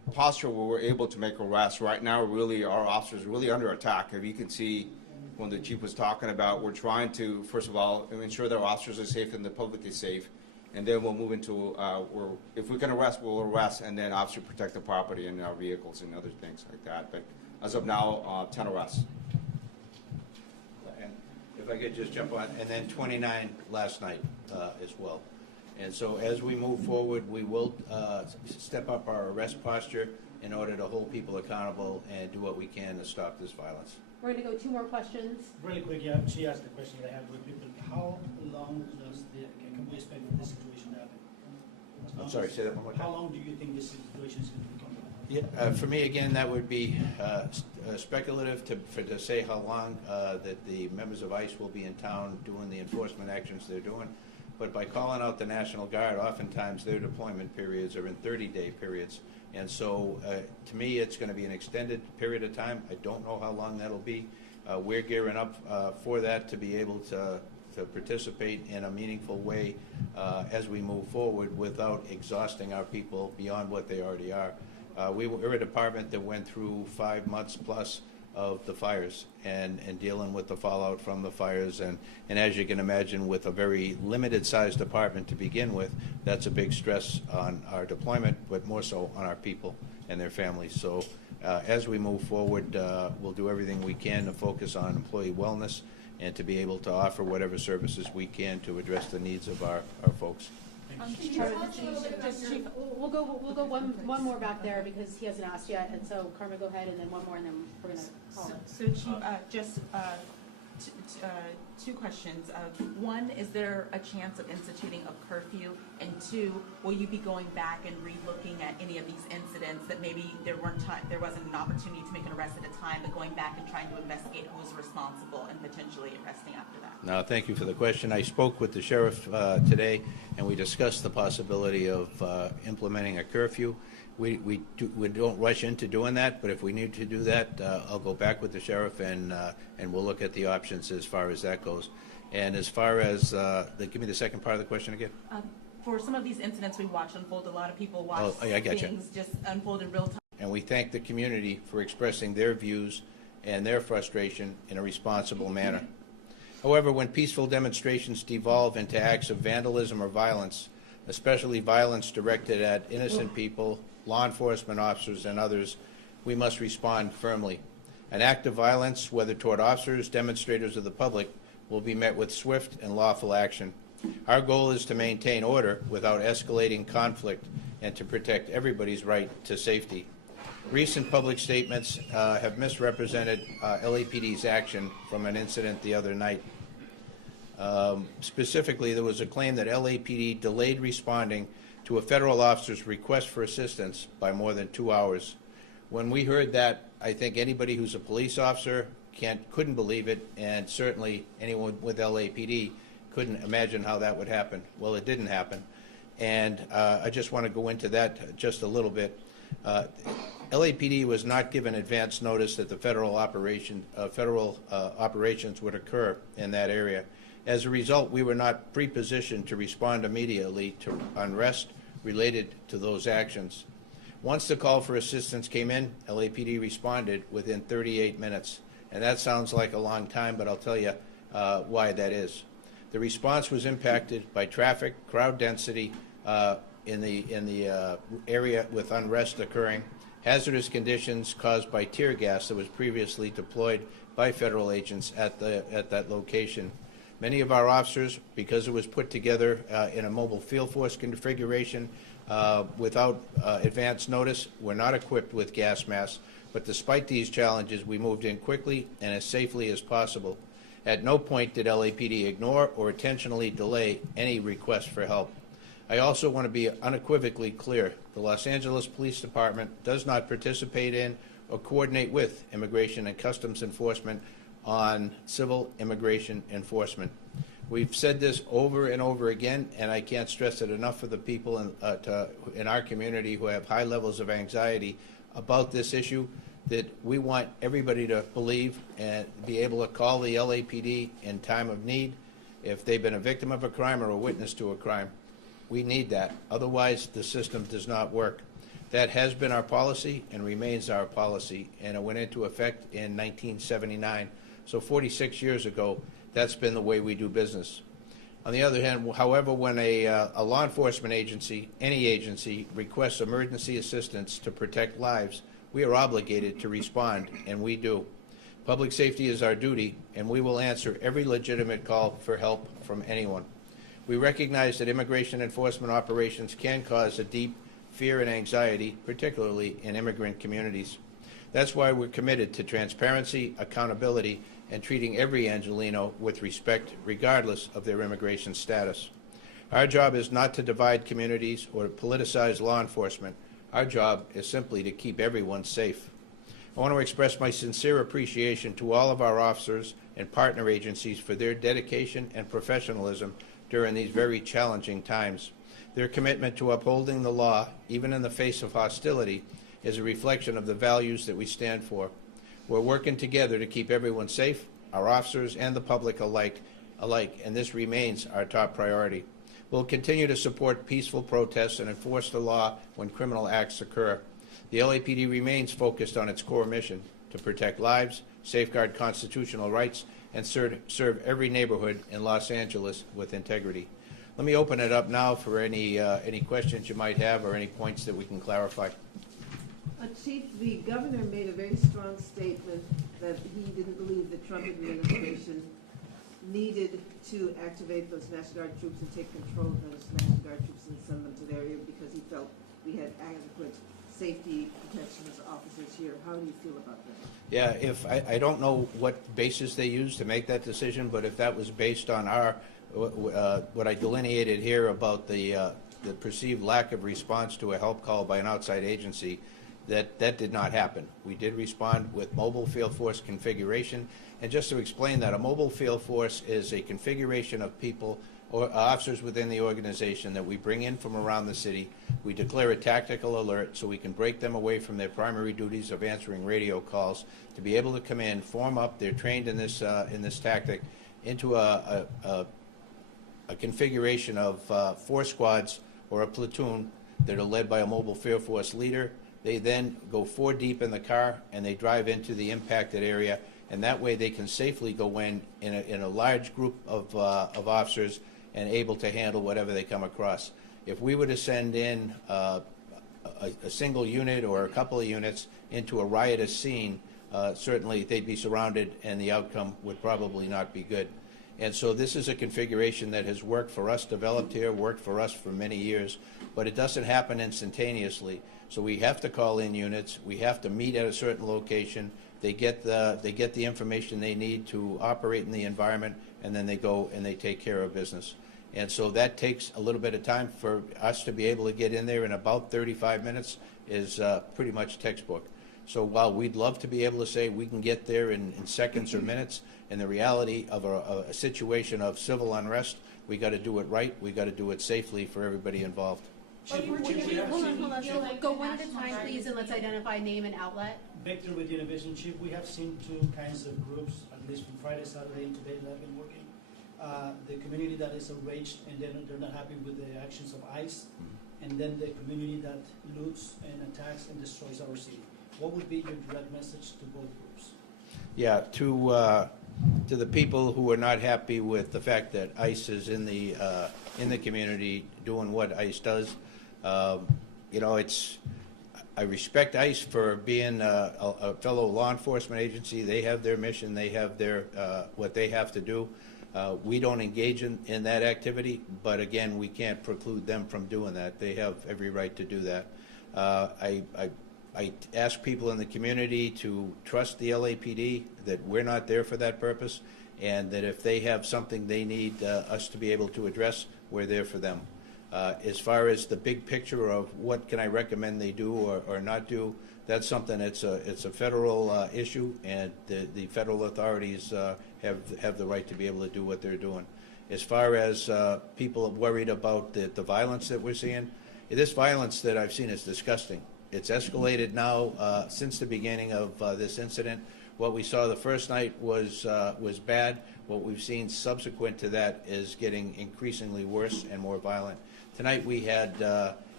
posture where we're able to make arrests. Right now, really, our officers are really under attack. If you can see, when the chief was talking about, we're trying to, first of all, ensure that our officers are safe and the public is safe. And then we'll move into, if we can arrest, we'll arrest, and then obviously protect the property and our vehicles and other things like that. But as of now, 10 arrests. And if I could just jump on, and then 29 last night as well. And so as we move forward, we will step up our arrest posture in order to hold people accountable and do what we can to stop this violence. We're gonna go 2 more questions. Really quick, yeah, she asked the question that I have with people. How long can we expect this situation to happen? I'm sorry, say that one more time. How long do you think this situation is going to become? Yeah, for me, again, that would be speculative to say how long that the members of ICE will be in town doing the enforcement actions they're doing. But by calling out the National Guard, oftentimes their deployment periods are in 30-day periods. And so, to me, it's going to be an extended period of time. I don't know how long that'll be. We're gearing up for that to be able to participate in a meaningful way as we move forward without exhausting our people beyond what they already are. We're a department that went through 5 months plus of the fires and dealing with the fallout from the fires. And as you can imagine, with a very limited sized department to begin with, that's a big stress on our deployment, but more so on our people and their families. So as we move forward, we'll do everything we can to focus on employee wellness and to be able to offer whatever services we can to address the needs of our folks. Chief, we'll go one more back there because he hasn't asked yet, and so Carmen, go ahead, and then one more, and then we're gonna call him. So Chief, just 2 questions. One, is there a chance of instituting a curfew? And 2, will you be going back and re-looking at any of these incidents that maybe there wasn't an opportunity to make an arrest at a time, but going back and trying to investigate who was responsible and potentially arresting after that? No, thank you for the question. I spoke with the sheriff today, and we discussed the possibility of implementing a curfew. We don't rush into doing that, but if we need to do that, I'll go back with the sheriff and we'll look at the options as far as that goes. And as far as give me the second part of the question again. For some of these incidents we watch unfold, a lot of people watch things just unfold in real time. And we thank the community for expressing their views and their frustration in a responsible manner. However, when peaceful demonstrations devolve into acts of vandalism or violence, especially violence directed at innocent people, law enforcement officers, and others, we must respond firmly. An act of violence, whether toward officers, demonstrators, or the public, will be met with swift and lawful action. Our goal is to maintain order without escalating conflict and to protect everybody's right to safety. Recent public statements have misrepresented LAPD's action from an incident the other night. Specifically, there was a claim that LAPD delayed responding to a federal officer's request for assistance by more than 2 hours. When we heard that, I think anybody who's a police officer couldn't believe it, and certainly anyone with LAPD couldn't imagine how that would happen. Well, it didn't happen, and I just want to go into that just a little bit. LAPD was not given advance notice that the federal operations would occur in that area. As a result, we were not pre-positioned to respond immediately to unrest related to those actions. Once the call for assistance came in, LAPD responded within 38 minutes. And that sounds like a long time, but I'll tell you why that is. The response was impacted by traffic, crowd density in the area with unrest occurring, hazardous conditions caused by tear gas that was previously deployed by federal agents at that location. Many of our officers, because it was put together in a mobile field force configuration without advance notice, were not equipped with gas masks. But despite these challenges, we moved in quickly and as safely as possible. At no point did LAPD ignore or intentionally delay any request for help. I also want to be unequivocally clear. The Los Angeles Police Department does not participate in or coordinate with Immigration and Customs Enforcement on civil immigration enforcement. We've said this over and over again, and I can't stress it enough for the people in our community who have high levels of anxiety about this issue, that we want everybody to believe and be able to call the LAPD in time of need if they've been a victim of a crime or a witness to a crime. We need that. Otherwise, the system does not work. That has been our policy and remains our policy, and it went into effect in 1979. So 46 years ago, that's been the way we do business. On the other hand, however, when a law enforcement agency, any agency, requests emergency assistance to protect lives, we are obligated to respond, and we do. Public safety is our duty, and we will answer every legitimate call for help from anyone. We recognize that immigration enforcement operations can cause a deep fear and anxiety, particularly in immigrant communities. That's why we're committed to transparency, accountability, and treating every Angelino with respect, regardless of their immigration status. Our job is not to divide communities or to politicize law enforcement. Our job is simply to keep everyone safe. I want to express my sincere appreciation to all of our officers and partner agencies for their dedication and professionalism during these very challenging times. Their commitment to upholding the law, even in the face of hostility, is a reflection of the values that we stand for. We're working together to keep everyone safe, our officers and the public alike, and this remains our top priority. We'll continue to support peaceful protests and enforce the law when criminal acts occur. The LAPD remains focused on its core mission to protect lives, safeguard constitutional rights, and serve every neighborhood in Los Angeles with integrity. Let me open it up now for any questions you might have or any points that we can clarify. Chief, the governor made a very strong statement that he didn't believe the Trump administration needed to activate those National Guard troops and take control of those National Guard troops and send them to the area because he felt we had adequate safety protections officers here. How do you feel about that? Yeah, if I don't know what basis they used to make that decision, but if that was based on our what I delineated here about the perceived lack of response to a help call by an outside agency, that did not happen. We did respond with mobile field force configuration, and just to explain that, a mobile field force is a configuration of people or officers within the organization that we bring in from around the city. We declare a tactical alert so we can break them away from their primary duties of answering radio calls to be able to come in, form up. They're trained in this tactic into a configuration of 4 squads or a platoon that are led by a mobile field force leader. They then go 4 deep in the car and they drive into the impacted area, and that way they can safely go in a large group of officers and able to handle whatever they come across. If we were to send in a single unit or a couple of units into a riotous scene, certainly they'd be surrounded and the outcome would probably not be good. And so this is a configuration that has worked for us, developed here, worked for us for many years, but it doesn't happen instantaneously. So we have to call in units, we have to meet at a certain location, they get the information they need to operate in the environment, and then they go and they take care of business. And so that takes a little bit of time. For us to be able to get in there in about 35 minutes is pretty much textbook. So while we'd love to be able to say we can get there in seconds or minutes, in the reality of a situation of civil unrest, we got to do it right, we got to do it safely for everybody involved. Chief, Hold on. feel like Go the one at a national time, guard please, and let's identify name and outlet. Victor with Univision. Chief, we have seen 2 kinds of groups, at least from Friday, Saturday, and today that have been working. The community that is enraged and they're not happy with the actions of ICE, and then the community that loots and attacks and destroys our city. What would be your direct message to both groups? Yeah, to the people who are not happy with the fact that ICE is in the community doing what ICE does, you know, I respect ICE for being a fellow law enforcement agency. They have their mission. They have their what they have to do. We don't engage in that activity, but again, we can't preclude them from doing that. They have every right to do that. I ask people in the community to trust the LAPD, that we're not there for that purpose, and that if they have something they need us to be able to address, we're there for them. As far as the big picture of what can I recommend they do or not do, that's something, it's a federal issue, and the federal authorities have the right to be able to do what they're doing. As far as people worried about the violence that we're seeing, this violence that I've seen is disgusting. It's escalated now since the beginning of this incident. What we saw the first night was bad. What we've seen subsequent to that is getting increasingly worse and more violent. Tonight we had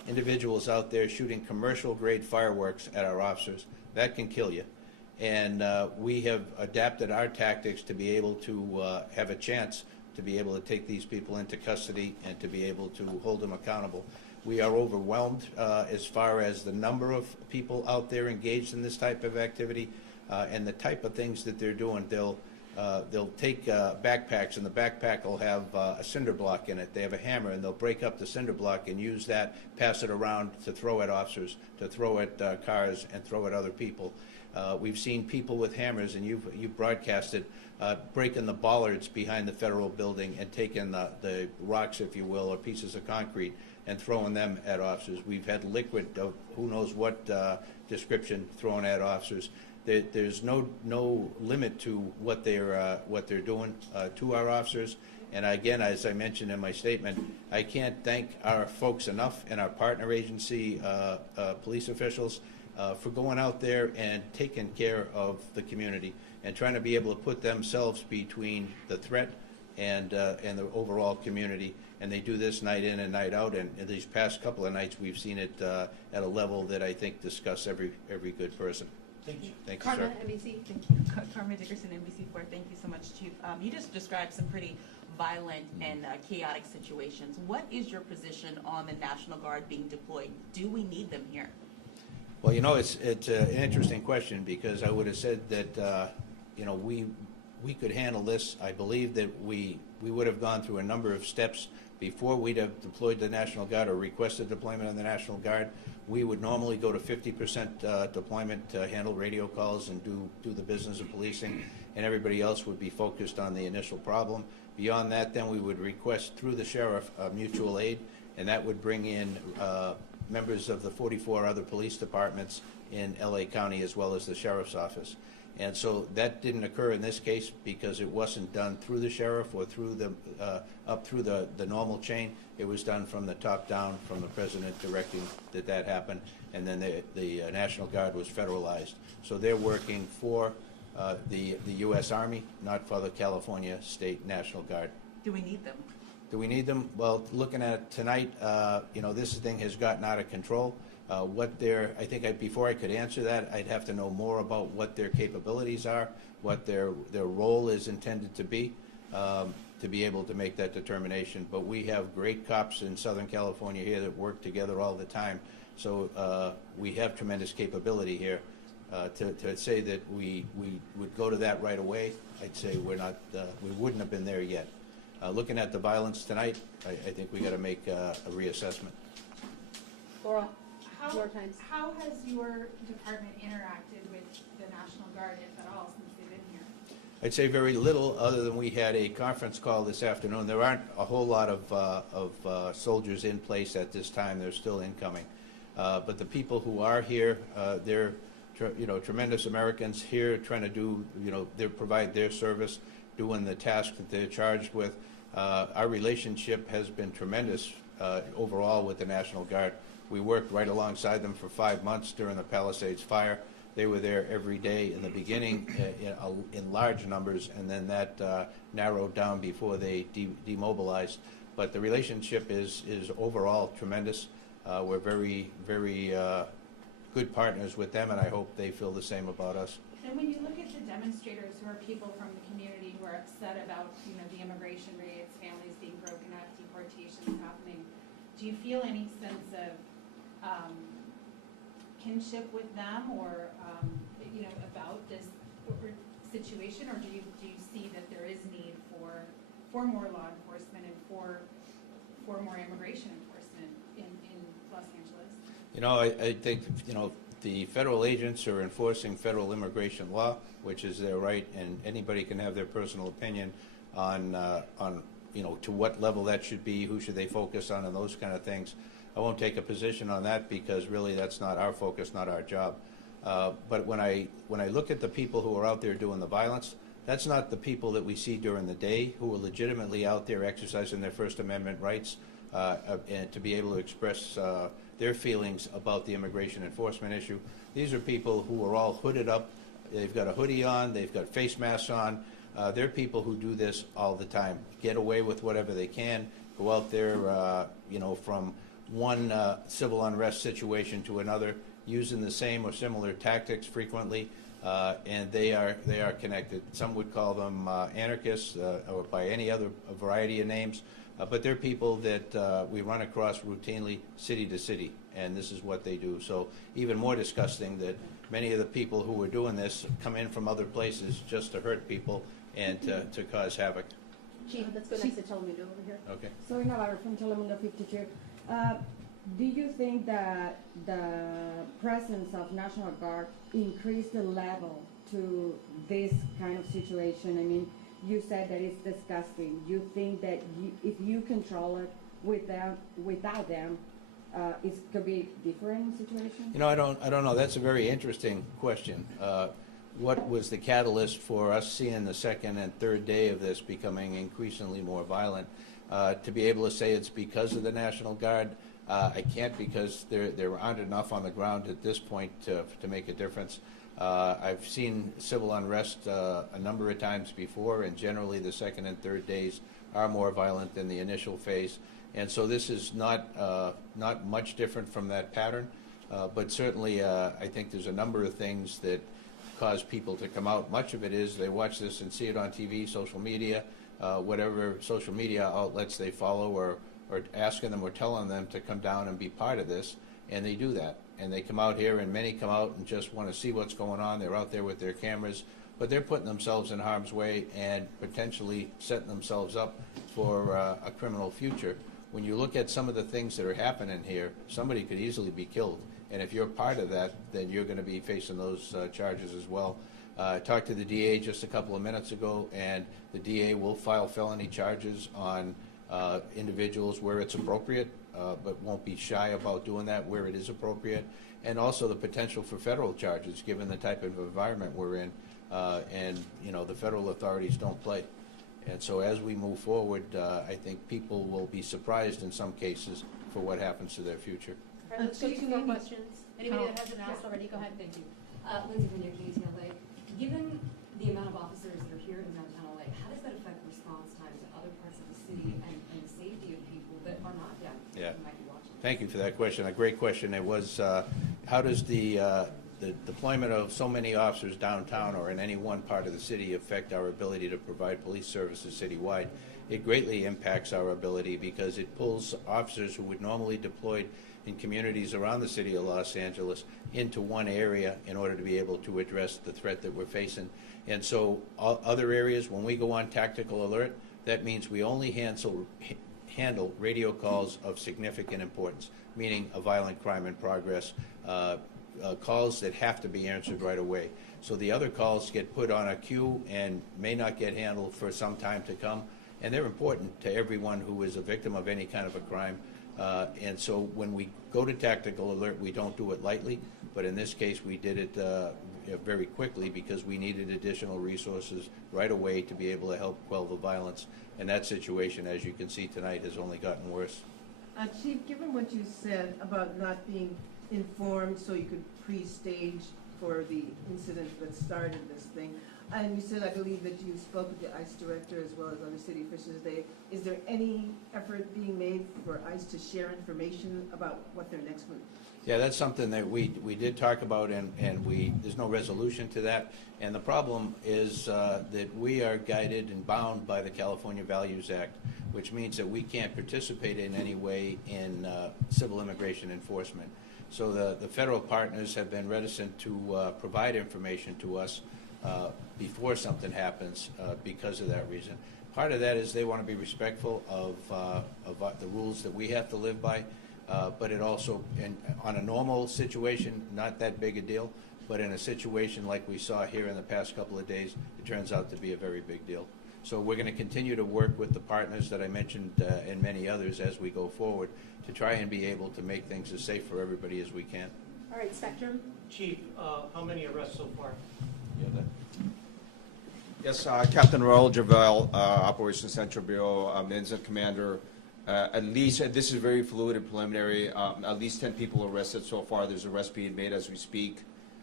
individuals out there shooting commercial-grade fireworks at our officers. That can kill you. And we have adapted our tactics to be able to have a chance to be able to take these people into custody and to be able to hold them accountable. We are overwhelmed as far as the number of people out there engaged in this type of activity and the type of things that they're doing. They'll take backpacks, and the backpack will have a cinder block in it. They have a hammer, and they'll break up the cinder block and use that, pass it around to throw at officers, to throw at cars, and throw at other people. We've seen people with hammers, and you've broadcasted, breaking the bollards behind the federal building and taking the rocks, if you will, or pieces of concrete, and throwing them at officers. We've had liquid of who knows what description thrown at officers. There's no limit to what they're doing to our officers. And again, as I mentioned in my statement, I can't thank our folks enough and our partner agency police officials for going out there and taking care of the community and trying to be able to put themselves between the threat and the overall community. And they do this night in and night out. And in these past couple of nights, we've seen it at a level that I think disgusts every good person. Thank you. Thank you, Karma, sir. NBC. Thank you. Carmen Dickerson, NBC4. Thank you so much, Chief. You just described some pretty violent and chaotic situations. What is your position on the National Guard being deployed? Do we need them here? Well, you know, it's an interesting question, because I would have said that, you know, we could handle this. I believe that we would have gone through a number of steps before we'd have deployed the National Guard or requested deployment of the National Guard. We would normally go to 50% deployment to handle radio calls and do the business of policing, and everybody else would be focused on the initial problem. Beyond that, then we would request through the sheriff mutual aid, and that would bring in members of the 44 other police departments in LA County as well as the sheriff's office. And so that didn't occur in this case because it wasn't done through the sheriff or through the up through the normal chain. It was done from the top down, from the president directing that happened, and then the National Guard was federalized. So they're working for the U.S. Army, not for the California State National Guard. Do we need them? Do we need them? Well, looking at tonight, you know, this thing has gotten out of control. I think before I could answer that, I'd have to know more about what their capabilities are, what their role is intended to be able to make that determination. But we have great cops in Southern California here that work together all the time. So we have tremendous capability here. To say that we would go to that right away, I'd say we wouldn't have been there yet. Looking at the violence tonight, I think we got to make a reassessment. Laurel, How, more times. how has your department interacted with the National Guard, if at all, since they've been here? I'd say very little, other than we had a conference call this afternoon. There aren't a whole lot of soldiers in place at this time. They're still incoming. But the people who are here, they're tremendous Americans here trying to do, they provide their service, doing the task that they're charged with. Our relationship has been tremendous overall with the National Guard. We worked right alongside them for 5 months during the Palisades fire. They were there every day in the beginning in large numbers, and then that narrowed down before they demobilized. But the relationship is overall tremendous. We're very, very good partners with them, and I hope they feel the same about us. And when you look at the demonstrators, who are people from the community who are upset about, the immigration rates, families being broken up, deportations happening, do you feel any sense of kinship with them, or about this situation, or do you see that there is need for more law enforcement and for more immigration enforcement in Los Angeles? I think the federal agents are enforcing federal immigration law, which is their right, and anybody can have their personal opinion on to what level that should be, who should they focus on, and those kind of things. I won't take a position on that because really that's not our focus, not our job. But when I look at the people who are out there doing the violence, that's not the people that we see during the day who are legitimately out there exercising their First Amendment rights and to be able to express their feelings about the immigration enforcement issue. These are people who are all hooded up. They've got a hoodie on. They've got face masks on. They're people who do this all the time, get away with whatever they can, go out there, from one civil unrest situation to another, using the same or similar tactics frequently, and they are connected. Some would call them anarchists or by any other variety of names, but they're people that we run across routinely city to city, and this is what they do. So even more disgusting that many of the people who are doing this come in from other places just to hurt people and to cause havoc. Chief, let's go next to Telemundo over here. Okay. Soy Navarro from Telemundo 52. Do you think that the presence of National Guard increased the level to this kind of situation? I mean, you said that it's disgusting. You think that if you control it without them, it could be a different situation? You know, I don't know. That's a very interesting question. What was the catalyst for us seeing the second and third day of this becoming increasingly more violent? To be able to say it's because of the National Guard, I can't, because there aren't enough on the ground at this point to make a difference. I've seen civil unrest a number of times before, and generally the second and third days are more violent than the initial phase. And so this is not much different from that pattern, but certainly I think there's a number of things that cause people to come out. Much of it is they watch this and see it on TV, social media, whatever social media outlets they follow, or asking them or telling them to come down and be part of this, and they do that. And they come out here, and many come out and just want to see what's going on. They're out there with their cameras, but they're putting themselves in harm's way and potentially setting themselves up for a criminal future. When you look at some of the things that are happening here, somebody could easily be killed. And if you're part of that, then you're going to be facing those charges as well. I talked to the DA just a couple of minutes ago, and the DA will file felony charges on individuals where it's appropriate, but won't be shy about doing that where it is appropriate, and also the potential for federal charges given the type of environment we're in, and you know, the federal authorities don't play. And so as we move forward, I think people will be surprised in some cases for what happens to their future. All right, let's go to two more questions. Anybody that hasn't asked already, go ahead. Thank you. Lindsay from your KTLA. Given the amount of officers that are here in downtown LA, how does that affect response time to other parts of the city and the safety of people that are not down here who might be watching? Thank you for that question. A great question. It was, how does the deployment of so many officers downtown or in any one part of the city affect our ability to provide police services citywide? It greatly impacts our ability because it pulls officers who would normally deployed in communities around the city of Los Angeles into one area in order to be able to address the threat that we're facing. And so other areas, when we go on tactical alert, that means we only handle radio calls of significant importance, meaning a violent crime in progress, calls that have to be answered right away. So the other calls get put on a queue and may not get handled for some time to come, and they're important to everyone who is a victim of any kind of a crime. And so when we go to tactical alert, we don't do it lightly, but in this case we did it very quickly because we needed additional resources right away to be able to help quell the violence. And that situation, as you can see tonight, has only gotten worse. Chief, given what you said about not being informed so you could pre-stage for the incident that started this thing, and you said, I believe, that you spoke with the ICE director as well as other city officials today. Is there any effort being made for ICE to share information about what their next move? Yeah, that's something that we did talk about, and there's no resolution to that. And the problem is that we are guided and bound by the California Values Act, which means that we can't participate in any way in civil immigration enforcement. So the federal partners have been reticent to provide information to us before something happens because of that reason. Part of that is they want to be respectful of the rules that we have to live by, but it also, on a normal situation, not that big a deal, but in a situation like we saw here in the past couple of days, it turns out to be a very big deal. So we're going to continue to work with the partners that I mentioned and many others as we go forward to try and be able to make things as safe for everybody as we can. All right, Spectrum. Chief, how many arrests so far? Yes, Captain Raul Javel, Operations Central Bureau, Incident Commander. At least, this is very fluid and preliminary, at least 10 people arrested so far. There's arrests being made as we speak.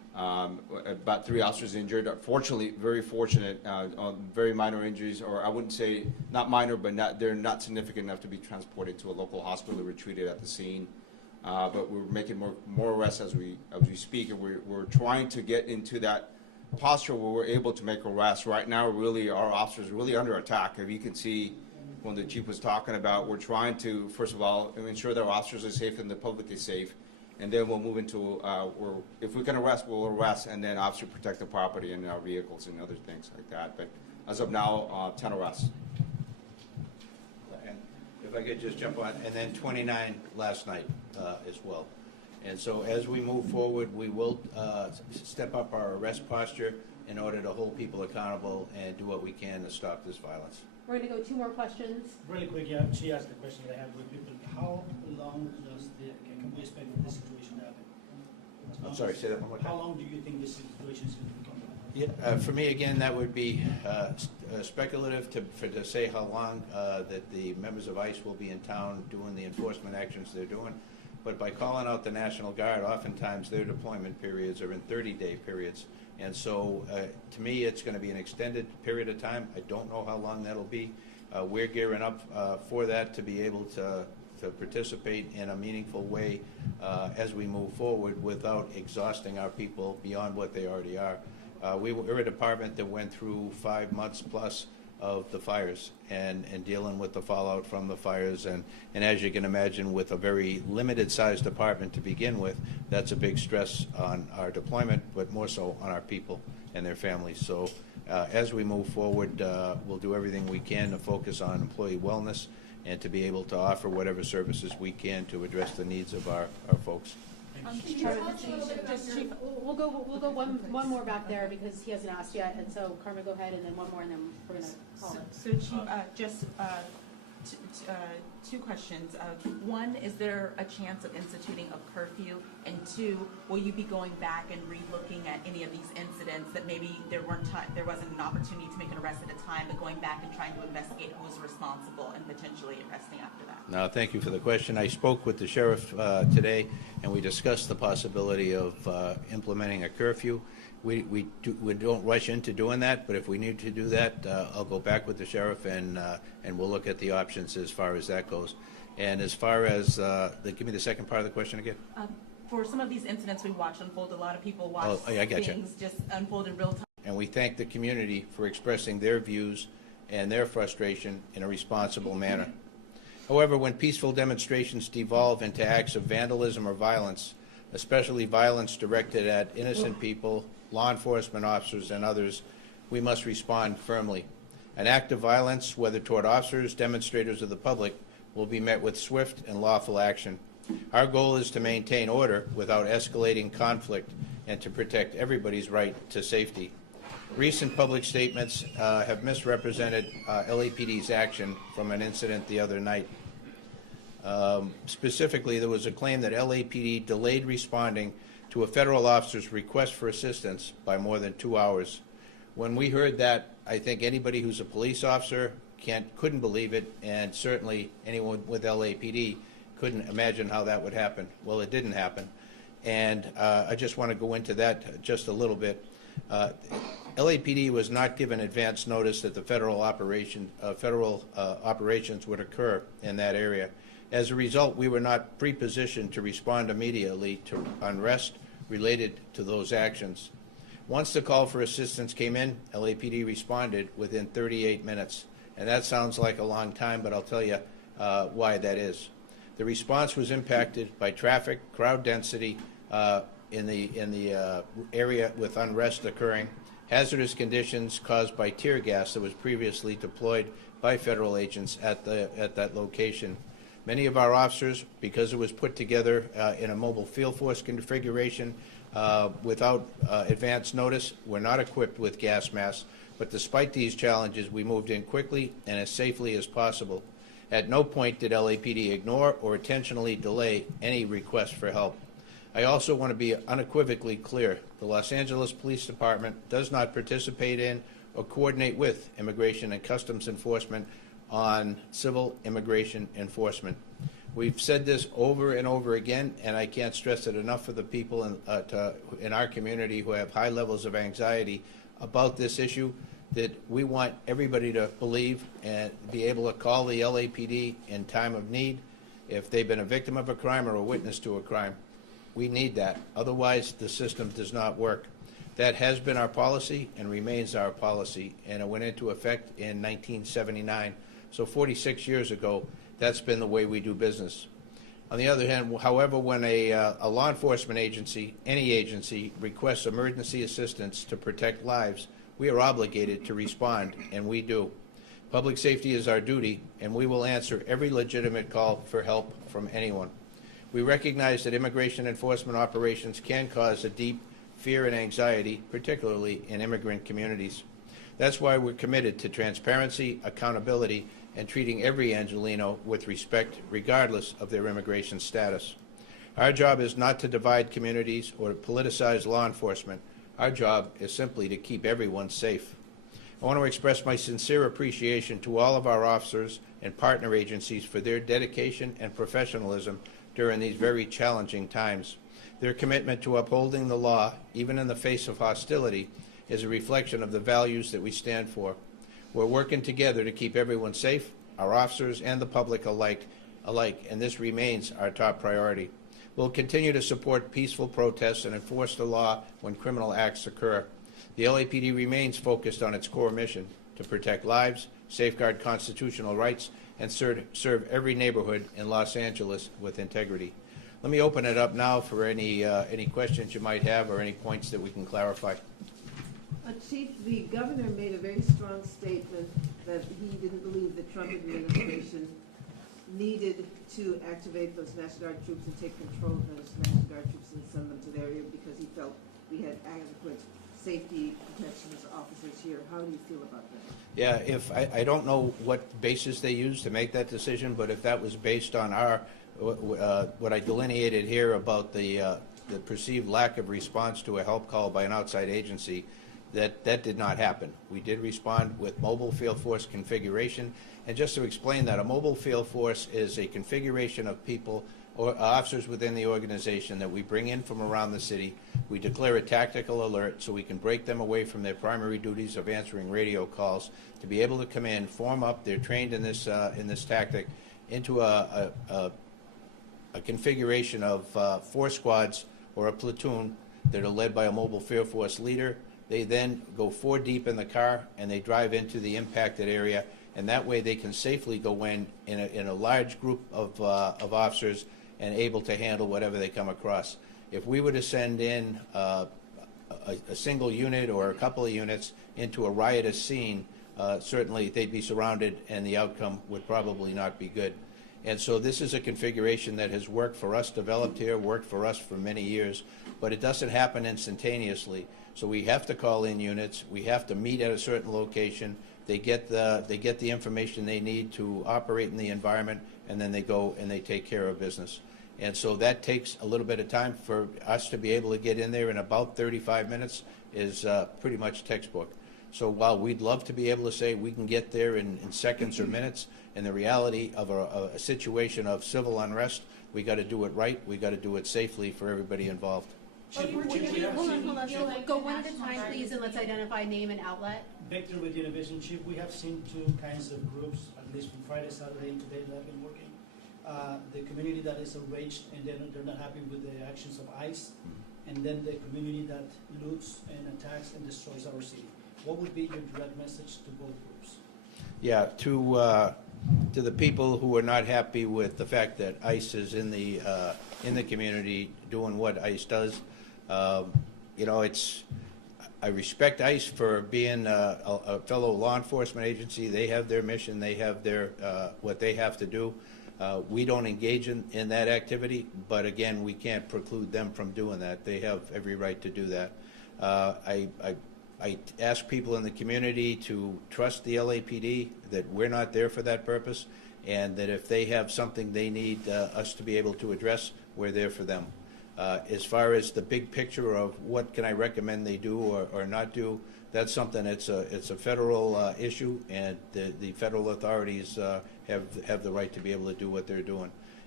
About 3 officers injured. Fortunately, very fortunate, on very minor injuries, or I wouldn't say not minor, but they're not significant enough to be transported to a local hospital or treated at the scene. But we're making more arrests as we speak, and we're trying to get into that posture where we're able to make arrests. Right now, really, our officers are really under attack. If you can see when the chief was talking about, we're trying to, first of all, ensure that our officers are safe and the public is safe. And then we'll move into, if we can arrest, we'll arrest, and then obviously protect the property and our vehicles and other things like that. But as of now, 10 arrests. And if I could just jump on, and then 29 last night as well. And so as we move forward, we will step up our arrest posture in order to hold people accountable and do what we can to stop this violence. We're gonna go 2 more questions. Really quick, yeah, she asked the question that I have with people. How long can we expect this situation to happen? I'm sorry, say that one more time. How long do you think this situation is going to become? Yeah, for me, again, that would be speculative to say how long that the members of ICE will be in town doing the enforcement actions they're doing. But by calling out the National Guard, oftentimes their deployment periods are in 30-day periods. And so, to me, it's going to be an extended period of time. I don't know how long that'll be. We're gearing up for that to be able to participate in a meaningful way as we move forward without exhausting our people beyond what they already are. We're a department that went through 5 months plus of the fires and dealing with the fallout from the fires. And as you can imagine, with a very limited sized department to begin with, that's a big stress on our deployment, but more so on our people and their families. So as we move forward, we'll do everything we can to focus on employee wellness and to be able to offer whatever services we can to address the needs of our folks. Chief, we'll go one more back there because he hasn't asked yet, and so Carmen, go ahead, and then one more, and then we're gonna call. So Chief, just 2 questions. One, is there a chance of instituting a curfew? And 2, will you be going back and re-looking at any of these incidents that maybe there wasn't an opportunity to make an arrest at a time, but going back and trying to investigate who was responsible and potentially arresting after that? No, thank you for the question. I spoke with the sheriff today, and we discussed the possibility of implementing a curfew. We don't rush into doing that, but if we need to do that, I'll go back with the sheriff and we'll look at the options as far as that goes. And as far as give me the second part of the question again. For some of these incidents we watched unfold, a lot of people watch things just unfold in real time. And we thank the community for expressing their views and their frustration in a responsible manner. However, when peaceful demonstrations devolve into acts of vandalism or violence, especially violence directed at innocent people, law enforcement officers, and others, we must respond firmly. An act of violence, whether toward officers, demonstrators, or the public, will be met with swift and lawful action. Our goal is to maintain order without escalating conflict and to protect everybody's right to safety. Recent public statements have misrepresented LAPD's action from an incident the other night. Specifically, there was a claim that LAPD delayed responding to a federal officer's request for assistance by more than 2 hours. When we heard that, I think anybody who's a police officer couldn't believe it, and certainly anyone with LAPD couldn't imagine how that would happen. Well, it didn't happen, and I just want to go into that just a little bit. LAPD was not given advance notice that the federal operations would occur in that area. As a result, we were not pre-positioned to respond immediately to unrest related to those actions. Once the call for assistance came in, LAPD responded within 38 minutes. And that sounds like a long time, but I'll tell you why that is. The response was impacted by traffic, crowd density in the area with unrest occurring, hazardous conditions caused by tear gas that was previously deployed by federal agents at that location. Many of our officers, because it was put together in a mobile field force configuration without advance notice, were not equipped with gas masks. But despite these challenges, we moved in quickly and as safely as possible. At no point did LAPD ignore or intentionally delay any request for help. I also want to be unequivocally clear. The Los Angeles Police Department does not participate in or coordinate with Immigration and Customs Enforcement on civil immigration enforcement. We've said this over and over again, and I can't stress it enough for the people in our community who have high levels of anxiety about this issue, that we want everybody to believe and be able to call the LAPD in time of need if they've been a victim of a crime or a witness to a crime. We need that. Otherwise, the system does not work. That has been our policy and remains our policy, and it went into effect in 1979. So 46 years ago, that's been the way we do business. On the other hand, however, when a law enforcement agency, any agency, requests emergency assistance to protect lives, we are obligated to respond, and we do. Public safety is our duty, and we will answer every legitimate call for help from anyone. We recognize that immigration enforcement operations can cause a deep fear and anxiety, particularly in immigrant communities. That's why we're committed to transparency, accountability, and treating every Angelino with respect, regardless of their immigration status. Our job is not to divide communities or to politicize law enforcement. Our job is simply to keep everyone safe. I want to express my sincere appreciation to all of our officers and partner agencies for their dedication and professionalism during these very challenging times. Their commitment to upholding the law, even in the face of hostility, is a reflection of the values that we stand for. We're working together to keep everyone safe, our officers and the public alike, and this remains our top priority. We'll continue to support peaceful protests and enforce the law when criminal acts occur. The LAPD remains focused on its core mission to protect lives, safeguard constitutional rights, and serve every neighborhood in Los Angeles with integrity. Let me open it up now for any questions you might have or any points that we can clarify. Chief, the governor made a very strong statement that he didn't believe the Trump administration needed to activate those National Guard troops and take control of those National Guard troops and send them to the area because he felt we had adequate safety protections officers here. How do you feel about that? Yeah, if I don't know what basis they used to make that decision, but if that was based on our what I delineated here about the perceived lack of response to a help call by an outside agency, that did not happen. We did respond with mobile field force configuration, and just to explain that, a mobile field force is a configuration of people or officers within the organization that we bring in from around the city. We declare a tactical alert so we can break them away from their primary duties of answering radio calls to be able to come in, form up. They're trained in this tactic into a configuration of 4 squads or a platoon that are led by a mobile field force leader. They then go 4 deep in the car and they drive into the impacted area, and that way they can safely go in a large group of officers and able to handle whatever they come across. If we were to send in a single unit or a couple of units into a riotous scene, certainly they'd be surrounded and the outcome would probably not be good. And so this is a configuration that has worked for us, developed here, worked for us for many years, but it doesn't happen instantaneously. So we have to call in units, we have to meet at a certain location, they get the information they need to operate in the environment, and then they go and they take care of business. And so that takes a little bit of time. For us to be able to get in there in about 35 minutes is pretty much textbook. So while we'd love to be able to say we can get there in seconds or minutes, in the reality of a situation of civil unrest, we got to do it right, we got to do it safely for everybody involved. Chief, Hold on. feel like Go the one at a National time, Guard please, is and let's needed? identify name and outlet. Victor with Univision. Chief, we have seen 2 kinds of groups, at least from Friday, Saturday, and today that have been working. The community that is enraged and they're not happy with the actions of ICE, and then the community that loots and attacks and destroys our city. What would be your direct message to both groups? Yeah, to the people who are not happy with the fact that ICE is in the community doing what ICE does, I respect ICE for being a fellow law enforcement agency. They have their mission. They have their what they have to do. We don't engage in that activity, but again, we can't preclude them from doing that. They have every right to do that. I ask people in the community to trust the LAPD, that we're not there for that purpose, and that if they have something they need us to be able to address, we're there for them. As far as the big picture of what can I recommend they do or not do, that's something, it's a federal issue, and the federal authorities have the right to be able to do what they're doing.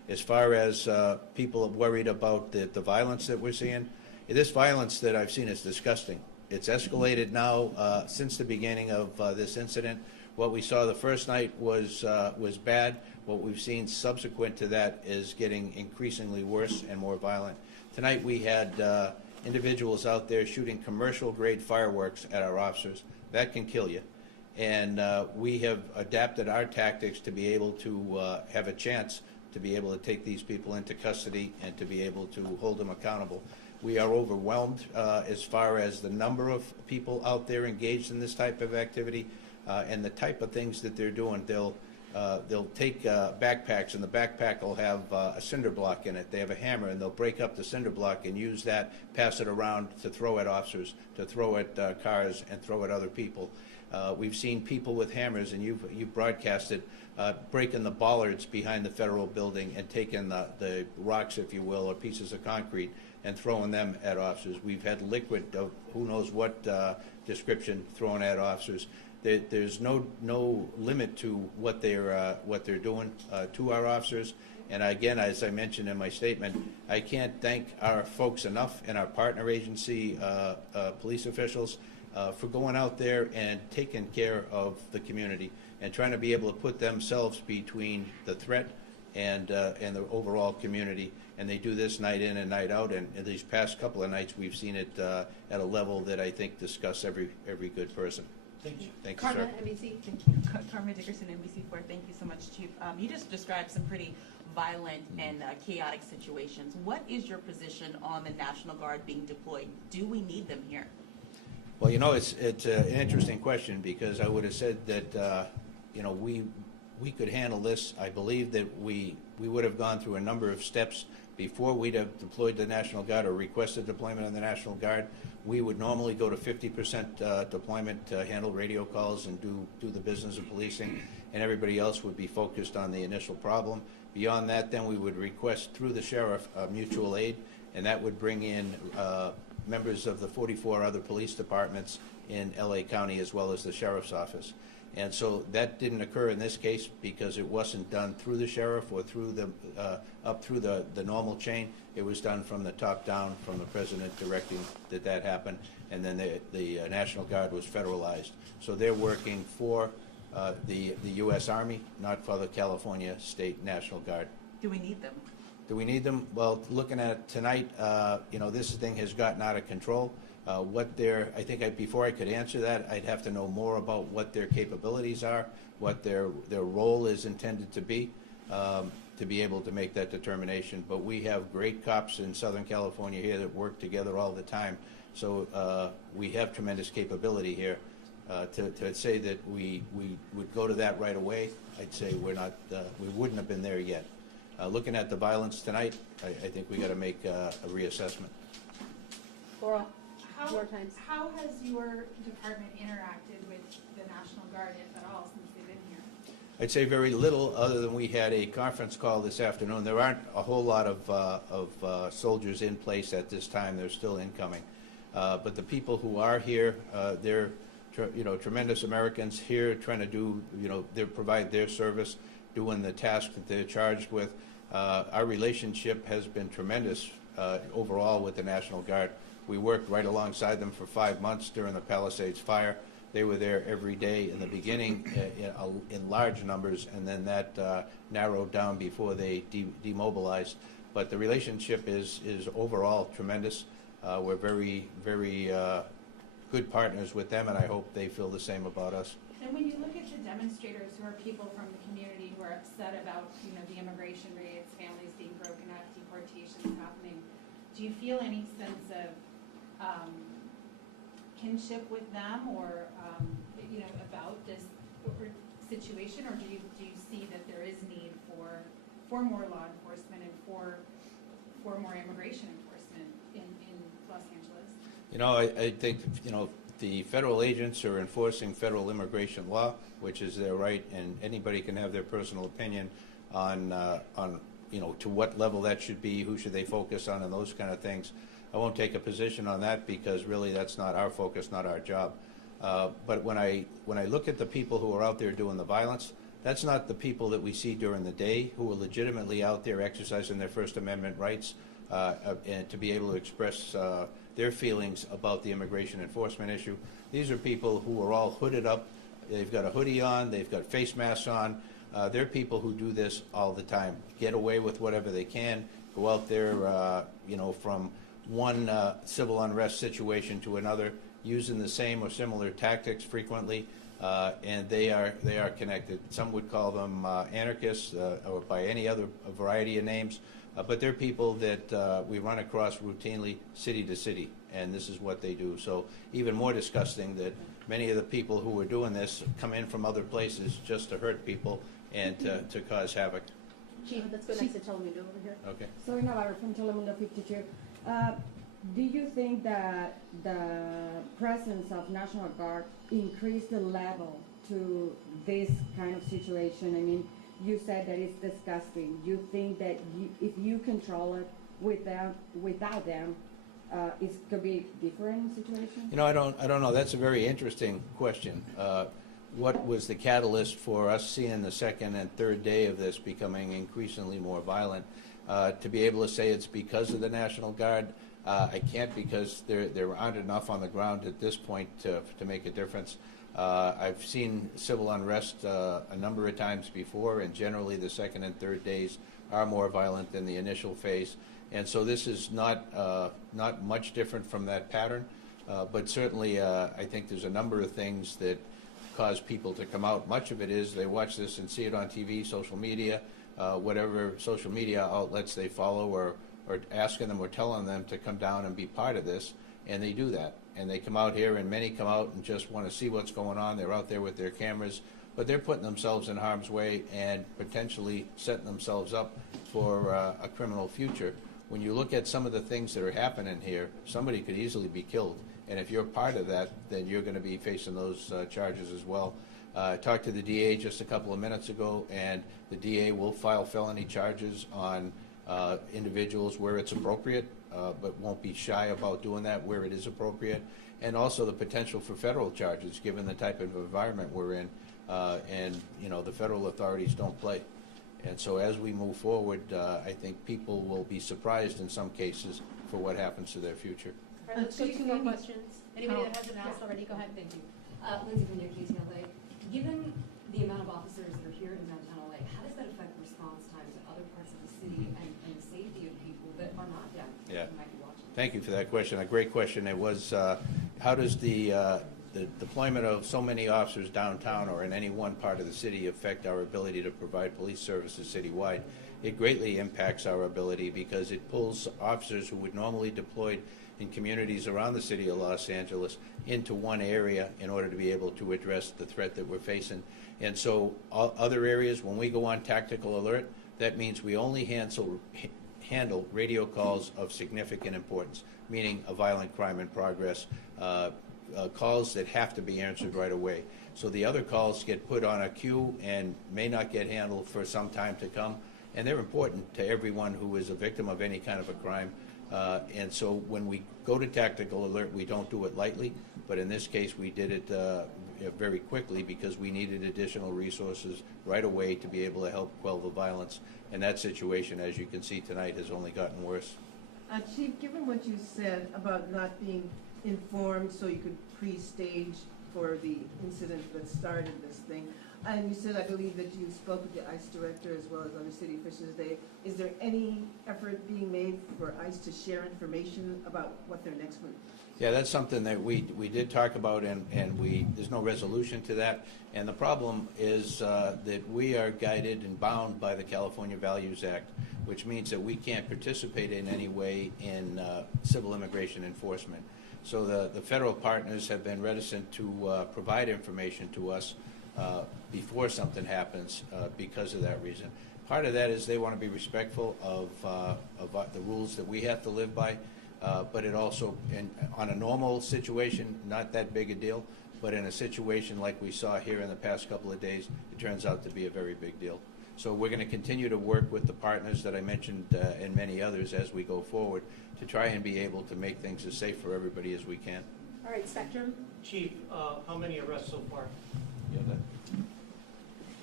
As far as people worried about the violence that we're seeing, this violence that I've seen is disgusting. It's escalated now since the beginning of this incident. What we saw the first night was bad. What we've seen subsequent to that is getting increasingly worse and more violent. Tonight we had individuals out there shooting commercial-grade fireworks at our officers. That can kill you. And we have adapted our tactics to be able to have a chance to be able to take these people into custody and to be able to hold them accountable. We are overwhelmed as far as the number of people out there engaged in this type of activity and the type of things that they're doing. They'll take backpacks, and the backpack will have a cinder block in it. They have a hammer, and they'll break up the cinder block and use that, pass it around to throw at officers, to throw at cars, and throw at other people. We've seen people with hammers, and you've broadcasted, breaking the bollards behind the federal building and taking the rocks, if you will, or pieces of concrete, and throwing them at officers. We've had liquid of who knows what description thrown at officers. There's no limit to what they're doing to our officers. And again, as I mentioned in my statement, I can't thank our folks enough and our partner agency police officials for going out there and taking care of the community and trying to be able to put themselves between the threat and the overall community. And they do this night in and night out. And in these past couple of nights, we've seen it at a level that I think disgusts every good person. Thank you. Thank you, sir. Carmen, NBC. Thank you. Carmen Dickerson, NBC4. Thank you so much, Chief. You just described some pretty violent and chaotic situations. What is your position on the National Guard being deployed? Do we need them here? Well, you know, it's an interesting question, because I would have said that we could handle this. I believe that we would have gone through a number of steps before we'd have deployed the National Guard or requested deployment of the National Guard. We would normally go to 50% deployment to handle radio calls and do the business of policing, and everybody else would be focused on the initial problem. Beyond that, then we would request through the sheriff mutual aid, and that would bring in members of the 44 other police departments in LA County as well as the sheriff's office. And so that didn't occur in this case because it wasn't done through the sheriff or through the up through the normal chain. It was done from the top down, from the president directing that happened, and then the National Guard was federalized. So they're working for the U.S. Army, not for the California State National Guard. Do we need them? Do we need them? Well, looking at tonight, this thing has gotten out of control. Before I could answer that, I'd have to know more about what their capabilities are, what their role is intended to be able to make that determination. But we have great cops in Southern California here that work together all the time. So we have tremendous capability here. To say that we would go to that right away, I'd say we wouldn't have been there yet. Looking at the violence tonight, I think we got to make a reassessment. Laurel. How has your department interacted with the National Guard, if at all, since they've been here? I'd say very little, other than we had a conference call this afternoon. There aren't a whole lot of soldiers in place at this time. They're still incoming. But the people who are here, they're tremendous Americans here trying to do, they provide their service, doing the task that they're charged with. Our relationship has been tremendous overall with the National Guard. We worked right alongside them for 5 months during the Palisades fire. They were there every day in the beginning in large numbers, and then that narrowed down before they demobilized. But the relationship is overall tremendous. We're very, very good partners with them, and I hope they feel the same about us. And when you look at the demonstrators, who are people from the community who are upset about the immigration rates, families being broken up, deportations happening, do you feel any sense of kinship with them, or about this situation, or do you see that there is need for more law enforcement and for more immigration enforcement in Los Angeles? I think the federal agents are enforcing federal immigration law, which is their right, and anybody can have their personal opinion on to what level that should be, who should they focus on, and those kind of things. I won't take a position on that because really that's not our focus, not our job. But when I look at the people who are out there doing the violence, That's not the people that we see during the day who are legitimately out there exercising their First Amendment rights and to be able to express their feelings about the immigration enforcement issue. These are people who are all hooded up. They've got a hoodie on. They've got face masks on. They're people who do this all the time, get away with whatever they can, go out there, from one civil unrest situation to another, using the same or similar tactics frequently, and they are connected. Some would call them anarchists or by any other variety of names, but they're people that we run across routinely city to city, and this is what they do. So even more disgusting that many of the people who are doing this come in from other places just to hurt people and to cause havoc. Chief, let's go next to Telemundo over here. Okay. Sorry, Navarro from Telemundo 52. Do you think that the presence of National Guard increased the level to this kind of situation? I mean, you said that it's disgusting. You think that if you control it without them, it could be a different situation? I don't know. That's a very interesting question. What was the catalyst for us seeing the second and third day of this becoming increasingly more violent? To be able to say it's because of the National Guard, I can't, because there aren't enough on the ground at this point to make a difference. I've seen civil unrest a number of times before, and generally the second and third days are more violent than the initial phase. And so this is not much different from that pattern, but certainly I think there's a number of things that cause people to come out. Much of it is they watch this and see it on TV, social media, whatever social media outlets they follow, or asking them or telling them to come down and be part of this, and they do that. And they come out here, and many come out and just want to see what's going on. They're out there with their cameras, but they're putting themselves in harm's way and potentially setting themselves up for a criminal future. When you look at some of the things that are happening here, somebody could easily be killed. And if you're part of that, then you're going to be facing those charges as well. I talked to the DA just a couple of minutes ago, and the DA will file felony charges on individuals where it's appropriate, but won't be shy about doing that where it is appropriate. And also the potential for federal charges, given the type of environment we're in. And the federal authorities don't play. And so as we move forward, I think people will be surprised in some cases for what happens to their future. All right, let's go to two more questions. Anybody that hasn't asked already, go ahead. Thank you. Lindsay from KTLA. Given the amount of officers that are here in downtown LA, how does that affect response time to other parts of the city and the safety of people that are not deaf who might be watching? Thank you for that question. A great question. It was, how does the deployment of so many officers downtown or in any one part of the city affect our ability to provide police services citywide? It greatly impacts our ability because it pulls officers who would normally deployed in communities around the city of Los Angeles into one area in order to be able to address the threat that we're facing. And so other areas, when we go on tactical alert, that means we only handle radio calls of significant importance, meaning a violent crime in progress, calls that have to be answered right away. So the other calls get put on a queue and may not get handled for some time to come, and they're important to everyone who is a victim of any kind of a crime. And so when we go to tactical alert, we don't do it lightly, but in this case we did it very quickly because we needed additional resources right away to be able to help quell the violence. And that situation, as you can see tonight, has only gotten worse. Chief, given what you said about not being informed so you could pre-stage for the incident that started this thing, and you said, I believe, that you spoke with the ICE director as well as other city officials today. Is there any effort being made for ICE to share information about what their next move? Yeah, that's something that we did talk about, and there's no resolution to that. And the problem is that we are guided and bound by the California Values Act, which means that we can't participate in any way in civil immigration enforcement. So the federal partners have been reticent to provide information to us before something happens because of that reason. Part of that is they want to be respectful of the rules that we have to live by, but it also, on a normal situation, not that big a deal, but in a situation like we saw here in the past couple of days, it turns out to be a very big deal. So we're going to continue to work with the partners that I mentioned and many others as we go forward to try and be able to make things as safe for everybody as we can. All right, Spectrum. Chief, how many arrests so far? Yeah,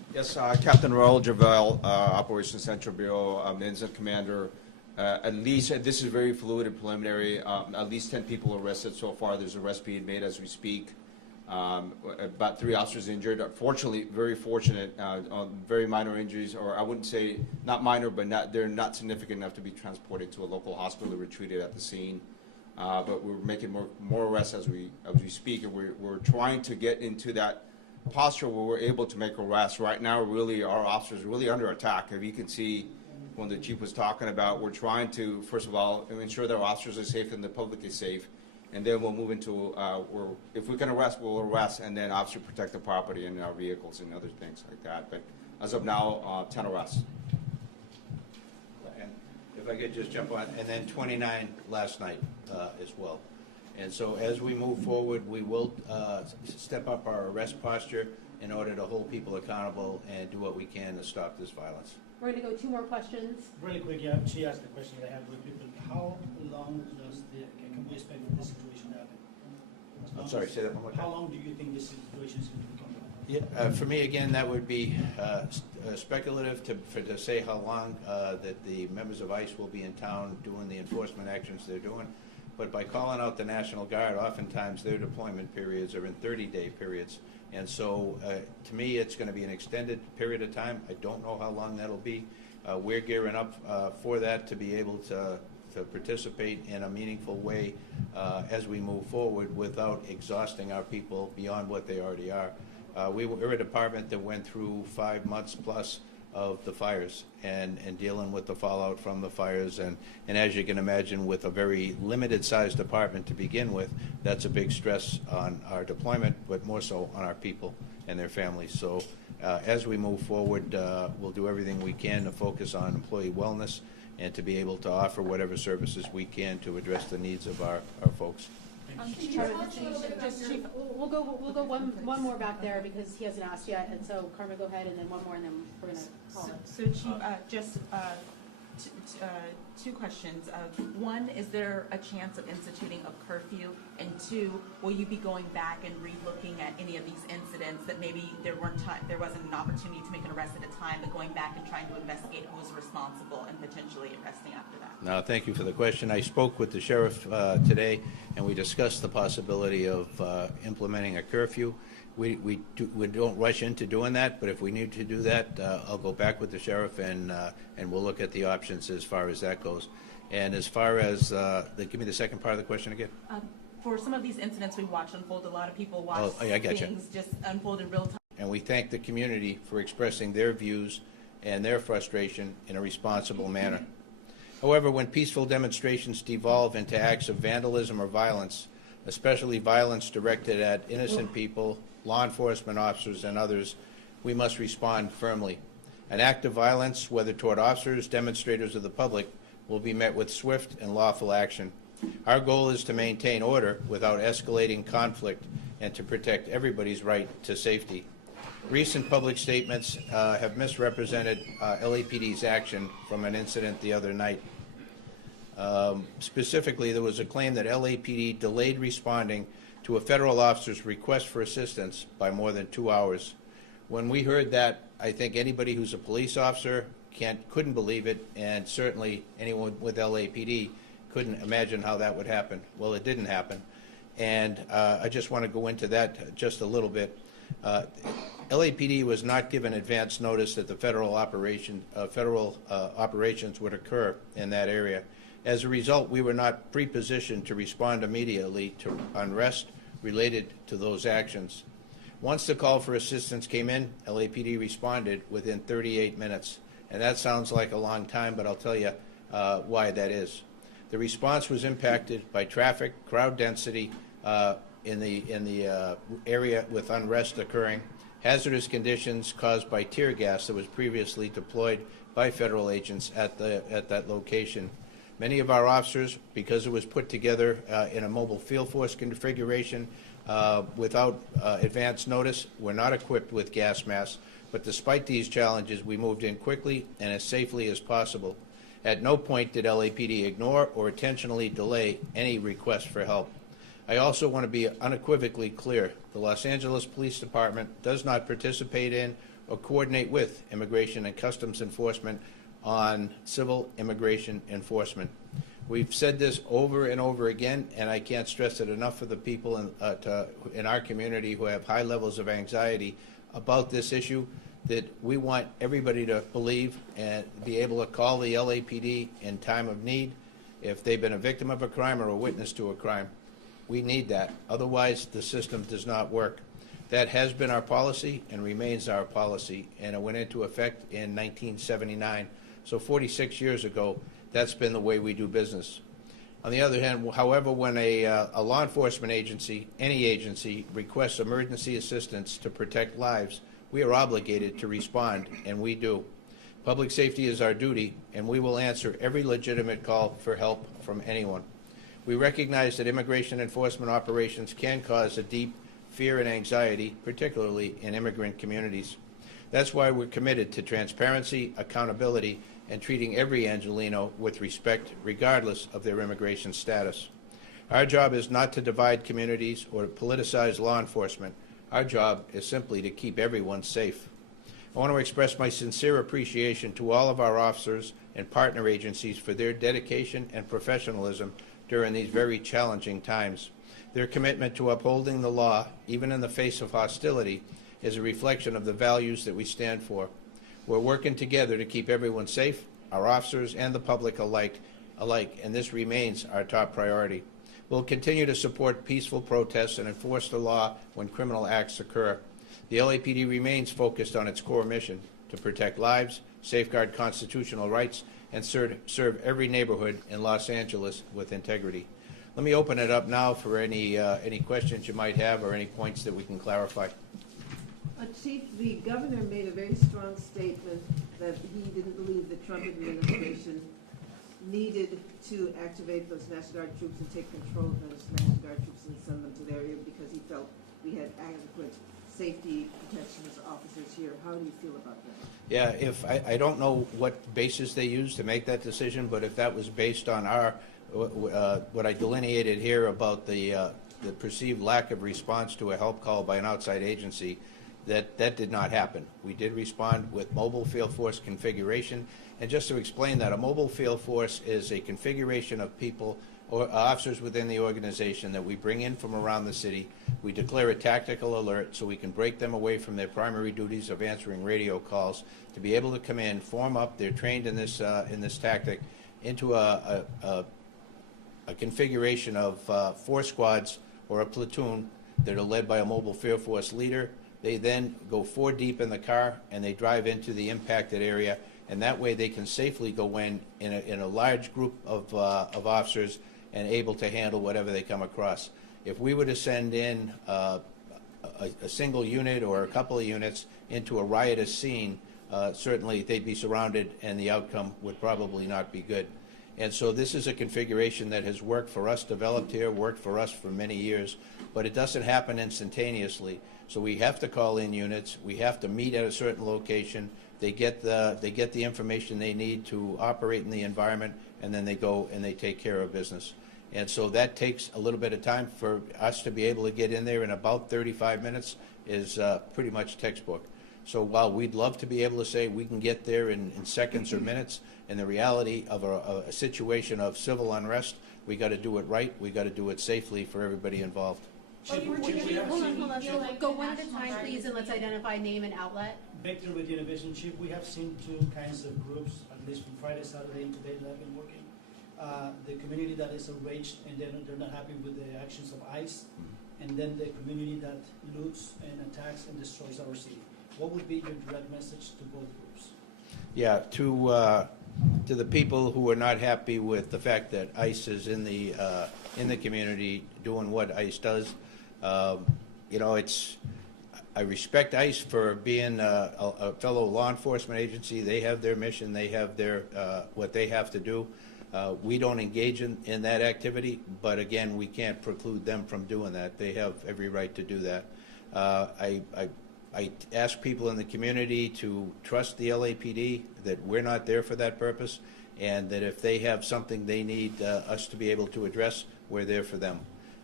Yes, Captain Raul Javel, Operations Central Bureau, Incident Commander. At least, this is very fluid and preliminary, at least 10 people arrested so far. There's arrests being made as we speak. About 3 officers injured. Fortunately, very fortunate, very minor injuries, or I wouldn't say not minor, but they're not significant enough to be transported to a local hospital or treated at the scene. But we're making more arrests as we speak, and we're trying to get into that posture where we're able to make arrests. Right now, really, our officers are really under attack. If you can see when the chief was talking about, we're trying to, first of all, ensure that our officers are safe and the public is safe. And then we'll move into, if we can arrest, we'll arrest, and then obviously protect the property and our vehicles and other things like that. But as of now, 10 arrests. And if I could just jump on, and then 29 last night as well. And so as we move forward, we will step up our arrest posture in order to hold people accountable and do what we can to stop this violence. We're going to go 2 more questions. Really quick, yeah, she asked the question that I have with people. How long can we expect this situation to happen? I'm sorry, say that one more time. How long do you think this situation is going to become? Yeah, for me, again, that would be speculative to say how long that the members of ICE will be in town doing the enforcement actions they're doing. But by calling out the National Guard, oftentimes their deployment periods are in 30-day periods. And so, to me, it's going to be an extended period of time. I don't know how long that'll be. We're gearing up for that to be able to participate in a meaningful way as we move forward without exhausting our people beyond what they already are. We're a department that went through 5 months plus of the fires and dealing with the fallout from the fires. And as you can imagine, with a very limited sized department to begin with, that's a big stress on our deployment, but more so on our people and their families. So as we move forward, we'll do everything we can to focus on employee wellness and to be able to offer whatever services we can to address the needs of our folks. Chief, we'll go one more back there because he hasn't asked yet, and so Carmen, go ahead, and then one more, and then we're going to call him. So Chief, just 2 questions. One, is there a chance of instituting a curfew? And 2, will you be going back and re-looking at any of these incidents that maybe there wasn't an opportunity to make an arrest at a time, but going back and trying to investigate who was responsible and potentially arresting after that? No, thank you for the question. I spoke with the sheriff today, and we discussed the possibility of implementing a curfew. We don't rush into doing that, but if we need to do that, I'll go back with the sheriff and we'll look at the options as far as that goes. And as far as give me the second part of the question again. For some of these incidents we watched unfold, a lot of people watch things just unfold in real time. And we thank the community for expressing their views and their frustration in a responsible manner. However, when peaceful demonstrations devolve into acts of vandalism or violence, especially violence directed at innocent people, law enforcement officers, and others, we must respond firmly. An act of violence, whether toward officers, demonstrators, or the public, will be met with swift and lawful action. Our goal is to maintain order without escalating conflict and to protect everybody's right to safety. Recent public statements have misrepresented LAPD's action from an incident the other night. Specifically, there was a claim that LAPD delayed responding to a federal officer's request for assistance by more than 2 hours. When we heard that, I think anybody who's a police officer couldn't believe it, and certainly anyone with LAPD couldn't imagine how that would happen. Well, it didn't happen, and I just want to go into that just a little bit. LAPD was not given advance notice that the federal operations would occur in that area. As a result, we were not pre-positioned to respond immediately to unrest related to those actions. Once the call for assistance came in, LAPD responded within 38 minutes. And that sounds like a long time, but I'll tell you why that is. The response was impacted by traffic, crowd density in the area with unrest occurring, hazardous conditions caused by tear gas that was previously deployed by federal agents at that location. Many of our officers, because it was put together in a mobile field force configuration without advance notice, were not equipped with gas masks. But despite these challenges, we moved in quickly and as safely as possible. At no point did LAPD ignore or intentionally delay any request for help. I also want to be unequivocally clear. The Los Angeles Police Department does not participate in or coordinate with Immigration and Customs Enforcement on civil immigration enforcement. We've said this over and over again, and I can't stress it enough for the people in our community who have high levels of anxiety about this issue, that we want everybody to believe and be able to call the LAPD in time of need if they've been a victim of a crime or a witness to a crime. We need that. Otherwise, the system does not work. That has been our policy and remains our policy, and it went into effect in 1979. So 46 years ago, that's been the way we do business. On the other hand, however, when a law enforcement agency, any agency, requests emergency assistance to protect lives, we are obligated to respond, and we do. Public safety is our duty, and we will answer every legitimate call for help from anyone. We recognize that immigration enforcement operations can cause a deep fear and anxiety, particularly in immigrant communities. That's why we're committed to transparency, accountability, and treating every Angelino with respect, regardless of their immigration status. Our job is not to divide communities or to politicize law enforcement. Our job is simply to keep everyone safe. I want to express my sincere appreciation to all of our officers and partner agencies for their dedication and professionalism during these very challenging times. Their commitment to upholding the law, even in the face of hostility, is a reflection of the values that we stand for. We're working together to keep everyone safe, our officers and the public alike, and this remains our top priority. We'll continue to support peaceful protests and enforce the law when criminal acts occur. The LAPD remains focused on its core mission to protect lives, safeguard constitutional rights, and serve every neighborhood in Los Angeles with integrity. Let me open it up now for any questions you might have or any points that we can clarify. Chief, the governor made a very strong statement that he didn't believe the Trump administration needed to activate those National Guard troops and take control of those National Guard troops and send them to the area because he felt we had adequate safety protections officers here. How do you feel about that? Yeah, if I don't know what basis they used to make that decision, but if that was based on our what I delineated here about the perceived lack of response to a help call by an outside agency, that did not happen. We did respond with mobile field force configuration, and just to explain that, a mobile field force is a configuration of people or officers within the organization that we bring in from around the city. We declare a tactical alert so we can break them away from their primary duties of answering radio calls to be able to come in, form up. They're trained in this tactic into a configuration of 4 squads or a platoon that are led by a mobile field force leader. They then go 4 deep in the car and they drive into the impacted area, and that way they can safely go in a large group of officers and able to handle whatever they come across. If we were to send in a single unit or a couple of units into a riotous scene, certainly they'd be surrounded and the outcome would probably not be good. And so this is a configuration that has worked for us, developed here, worked for us for many years, but it doesn't happen instantaneously. So we have to call in units, we have to meet at a certain location, they get the information they need to operate in the environment, and then they go and they take care of business. And so that takes a little bit of time. For us to be able to get in there in about 35 minutes is pretty much textbook. So while we'd love to be able to say we can get there in seconds or minutes, in the reality of a situation of civil unrest, we got to do it right, we got to do it safely for everybody involved. Chief, Hold on. Chief, Go one at a time, please, and let's identify name and outlet. Victor with Univision. Chief, we have seen 2 kinds of groups, at least from Friday, Saturday, and today that have been working. The community that is enraged and they're not happy with the actions of ICE, and then the community that loots and attacks and destroys our city. What would be your direct message to both groups? Yeah, To the people who are not happy with the fact that ICE is in the community doing what ICE does, I respect ICE for being a fellow law enforcement agency. They have their mission. They have their what they have to do. We don't engage in that activity, but again, we can't preclude them from doing that. They have every right to do that. I ask people in the community to trust the LAPD, that we're not there for that purpose, and that if they have something they need us to be able to address, we're there for them.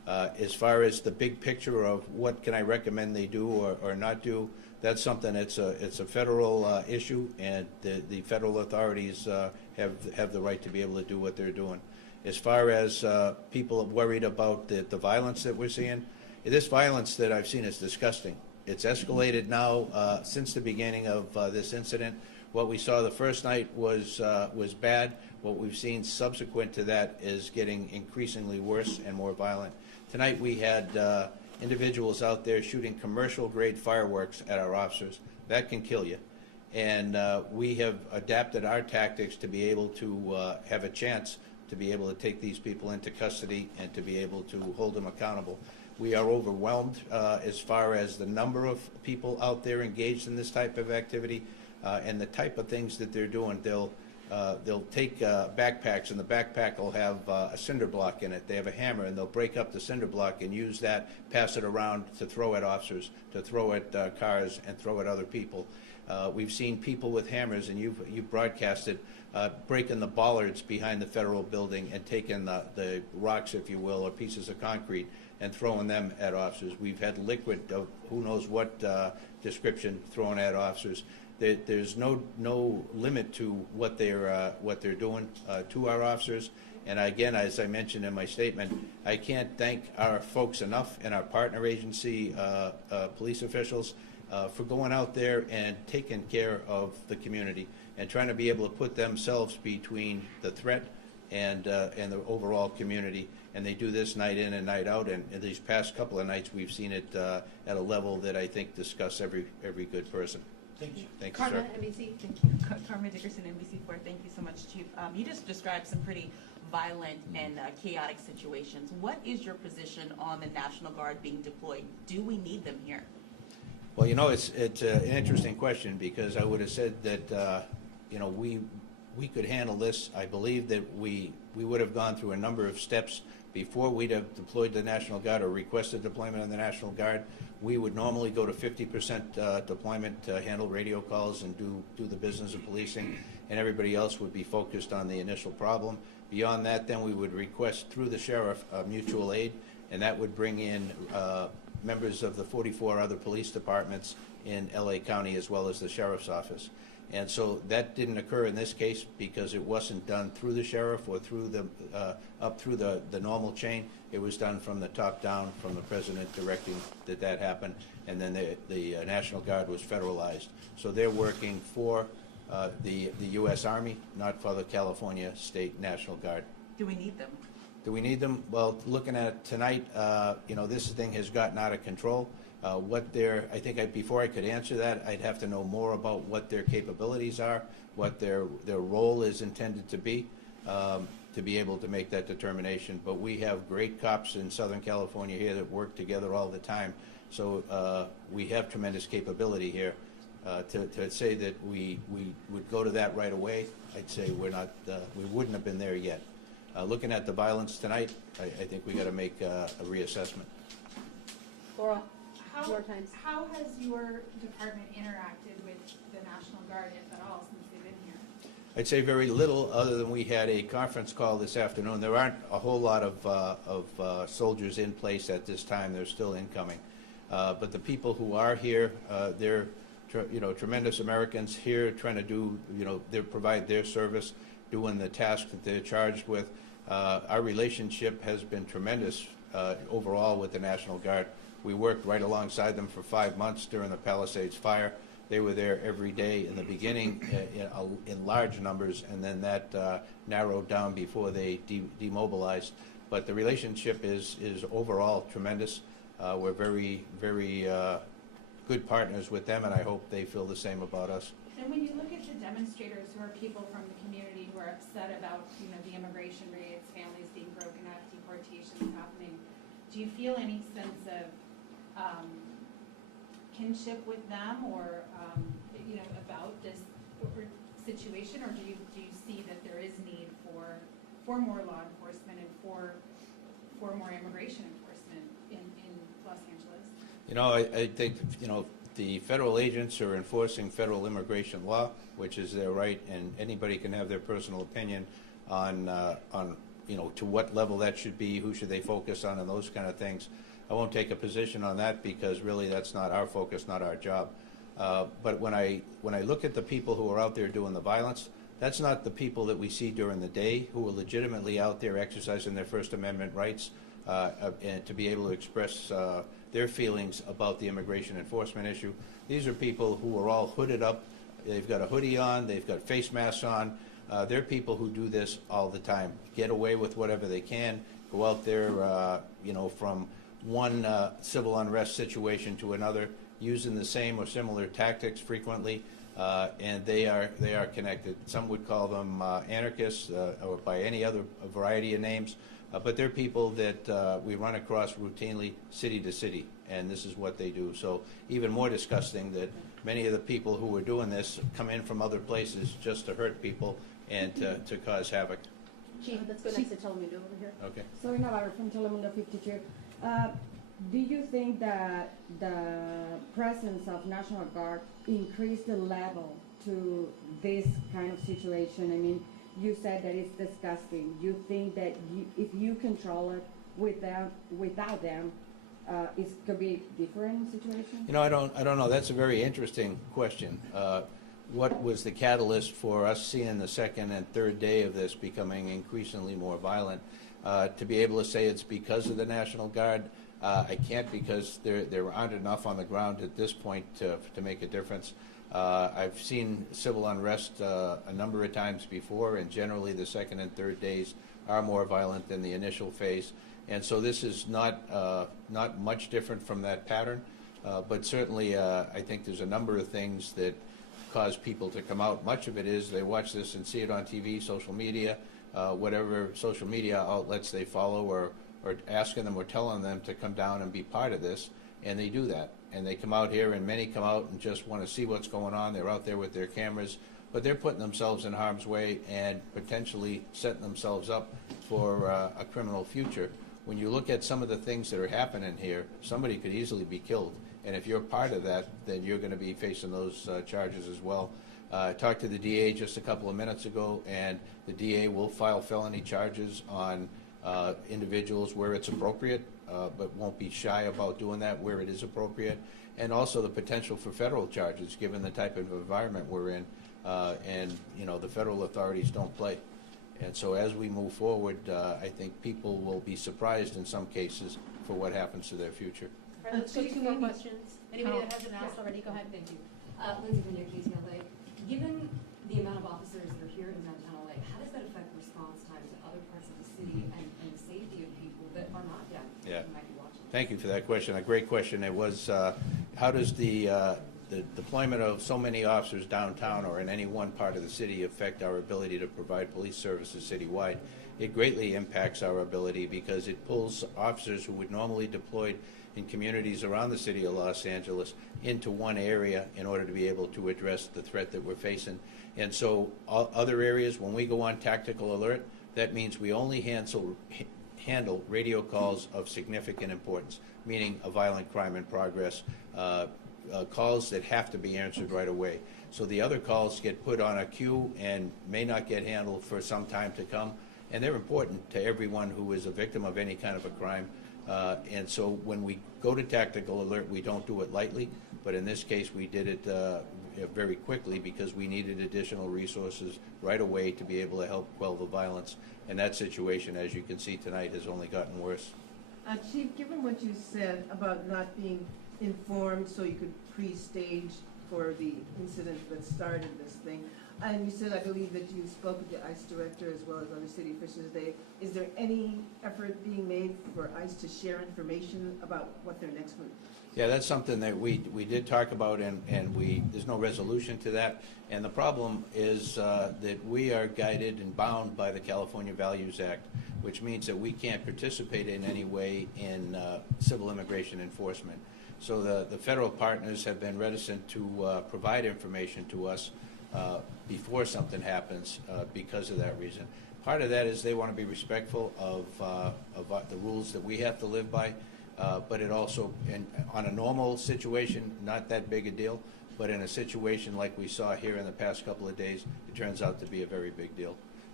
As far as the big picture of what can I recommend they do or not do, that's something, it's a federal issue, and the federal authorities have the right to be able to do what they're doing. As far as people worried about the violence that we're seeing, this violence that I've seen is disgusting. It's escalated now since the beginning of this incident. What we saw the first night was bad. What we've seen subsequent to that is getting increasingly worse and more violent. Tonight we had individuals out there shooting commercial-grade fireworks at our officers. That can kill you. And we have adapted our tactics to be able to have a chance to be able to take these people into custody and to be able to hold them accountable. We are overwhelmed as far as the number of people out there engaged in this type of activity and the type of things that they're doing. They'll take backpacks, and the backpack will have a cinder block in it. They have a hammer, and they'll break up the cinder block and use that, pass it around to throw at officers, to throw at cars, and throw at other people. We've seen people with hammers, and you've broadcasted, breaking the bollards behind the federal building and taking the rocks, if you will, or pieces of concrete, and throwing them at officers. We've had liquid of who knows what description thrown at officers. There's no limit to what they're doing to our officers. And again, as I mentioned in my statement, I can't thank our folks enough and our partner agency police officials for going out there and taking care of the community and trying to be able to put themselves between the threat and the overall community. And they do this night in and night out. And in these past couple of nights, we've seen it at a level that I think disgusts every good person. Thank you. Thank you, sir. Karma, NBC. Thank you. Carmen Dickerson, NBC4. Thank you so much, Chief. You just described some pretty violent and chaotic situations. What is your position on the National Guard being deployed? Do we need them here? Well, it's an interesting question, because I would have said that we could handle this. I believe that we would have gone through a number of steps before we'd have deployed the National Guard or requested deployment of the National Guard. We would normally go to 50% deployment to handle radio calls and do the business of policing, and everybody else would be focused on the initial problem. Beyond that, then we would request through the sheriff mutual aid, and that would bring in members of the 44 other police departments in LA County as well as the sheriff's office. And so that didn't occur in this case because it wasn't done through the sheriff or through up through the normal chain. It was done from the top down, from the president directing that happened, and then the National Guard was federalized. So they're working for the U.S. Army, not for the California State National Guard. Do we need them? Do we need them? Well, looking at tonight, this thing has gotten out of control. I think before I could answer that, I'd have to know more about what their capabilities are, what their role is intended to be able to make that determination. But we have great cops in Southern California here that work together all the time. So we have tremendous capability here. To say that we would go to that right away, I'd say we wouldn't have been there yet. Looking at the violence tonight, I think we got to make a reassessment. Laurel. How has your department interacted with the National Guard, if at all, since they've been here? I'd say very little, other than we had a conference call this afternoon. There aren't a whole lot of soldiers in place at this time. They're still incoming. But the people who are here, they're tremendous Americans here trying to do, they provide their service, doing the task that they're charged with. Our relationship has been tremendous overall with the National Guard. We worked right alongside them for 5 months during the Palisades fire. They were there every day in the beginning in large numbers, and then that narrowed down before they demobilized. But the relationship is overall tremendous. We're very, very good partners with them, and I hope they feel the same about us. And when you look at the demonstrators, who are people from the community who are upset about the immigration rates, families being broken up, deportations happening, do you feel any sense of kinship with them, or about this situation, or do you see that there is need for more law enforcement and for more immigration enforcement in Los Angeles? I think the federal agents are enforcing federal immigration law, which is their right, and anybody can have their personal opinion on to what level that should be, who should they focus on, and those kind of things. I won't take a position on that because really that's not our focus, not our job. But when I look at the people who are out there doing the violence, that's not the people that we see during the day who are legitimately out there exercising their First Amendment rights and to be able to express their feelings about the immigration enforcement issue. These are people who are all hooded up. They've got a hoodie on. They've got face masks on. They're people who do this all the time, get away with whatever they can, go out there, from one civil unrest situation to another, using the same or similar tactics frequently, and they are connected. Some would call them anarchists or by any other variety of names, but they're people that we run across routinely city to city, and this is what they do. So even more disgusting that many of the people who are doing this come in from other places just to hurt people and to cause havoc. Chief, let's go next to Telemundo over here. Okay. Sorry, Navarro from Telemundo 52. Do you think that the presence of National Guard increased the level to this kind of situation? I mean, you said that it's disgusting. You think that if you control it without them, it could be a different situation? I don't know. That's a very interesting question. What was the catalyst for us seeing the second and third day of this becoming increasingly more violent? To be able to say it's because of the National Guard, I can't, because there aren't enough on the ground at this point to make a difference. I've seen civil unrest a number of times before, and generally the second and third days are more violent than the initial phase. And so this is not much different from that pattern, but certainly I think there's a number of things that cause people to come out. Much of it is they watch this and see it on TV, social media, whatever social media outlets they follow, or asking them or telling them to come down and be part of this, and they do that. And they come out here, and many come out and just want to see what's going on. They're out there with their cameras, but they're putting themselves in harm's way and potentially setting themselves up for a criminal future. When you look at some of the things that are happening here, somebody could easily be killed. And if you're part of that, then you're going to be facing those charges as well. I talked to the DA just a couple of minutes ago, and the DA will file felony charges on individuals where it's appropriate, but won't be shy about doing that where it is appropriate. And also the potential for federal charges, given the type of environment we're in. And the federal authorities don't play. And so as we move forward, I think people will be surprised in some cases for what happens to their future. All right, let's go to 2 more questions. Anybody that hasn't asked already, go ahead. Thank you. Lindsay from your KTLA. Given the amount of officers that are here in downtown LA, how does that affect response times in other parts of the city and the safety of people that are not deaf and might be watching? Thank you for that question. A great question. It was, how does the deployment of so many officers downtown or in any one part of the city affect our ability to provide police services citywide? It greatly impacts our ability because it pulls officers who would normally deployed in communities around the city of Los Angeles into one area in order to be able to address the threat that we're facing. And so other areas, when we go on tactical alert, that means we only handle radio calls of significant importance, meaning a violent crime in progress, calls that have to be answered right away. So the other calls get put on a queue and may not get handled for some time to come, and they're important to everyone who is a victim of any kind of a crime. And so when we go to tactical alert, we don't do it lightly, but in this case we did it very quickly because we needed additional resources right away to be able to help quell the violence. And that situation, as you can see tonight, has only gotten worse. Chief, given what you said about not being informed so you could pre-stage for the incident that started this thing, and you said, I believe, that you spoke with the ICE director as well as other city officials today. Is there any effort being made for ICE to share information about what their next move? Yeah, that's something that we did talk about, and there's no resolution to that. And the problem is that we are guided and bound by the California Values Act, which means that we can't participate in any way in civil immigration enforcement. So the federal partners have been reticent to provide information to us before something happens because of that reason. Part of that is they want to be respectful of the rules that we have to live by, but it also, on a normal situation, not that big a deal, but in a situation like we saw here in the past couple of days, it turns out to be a very big deal.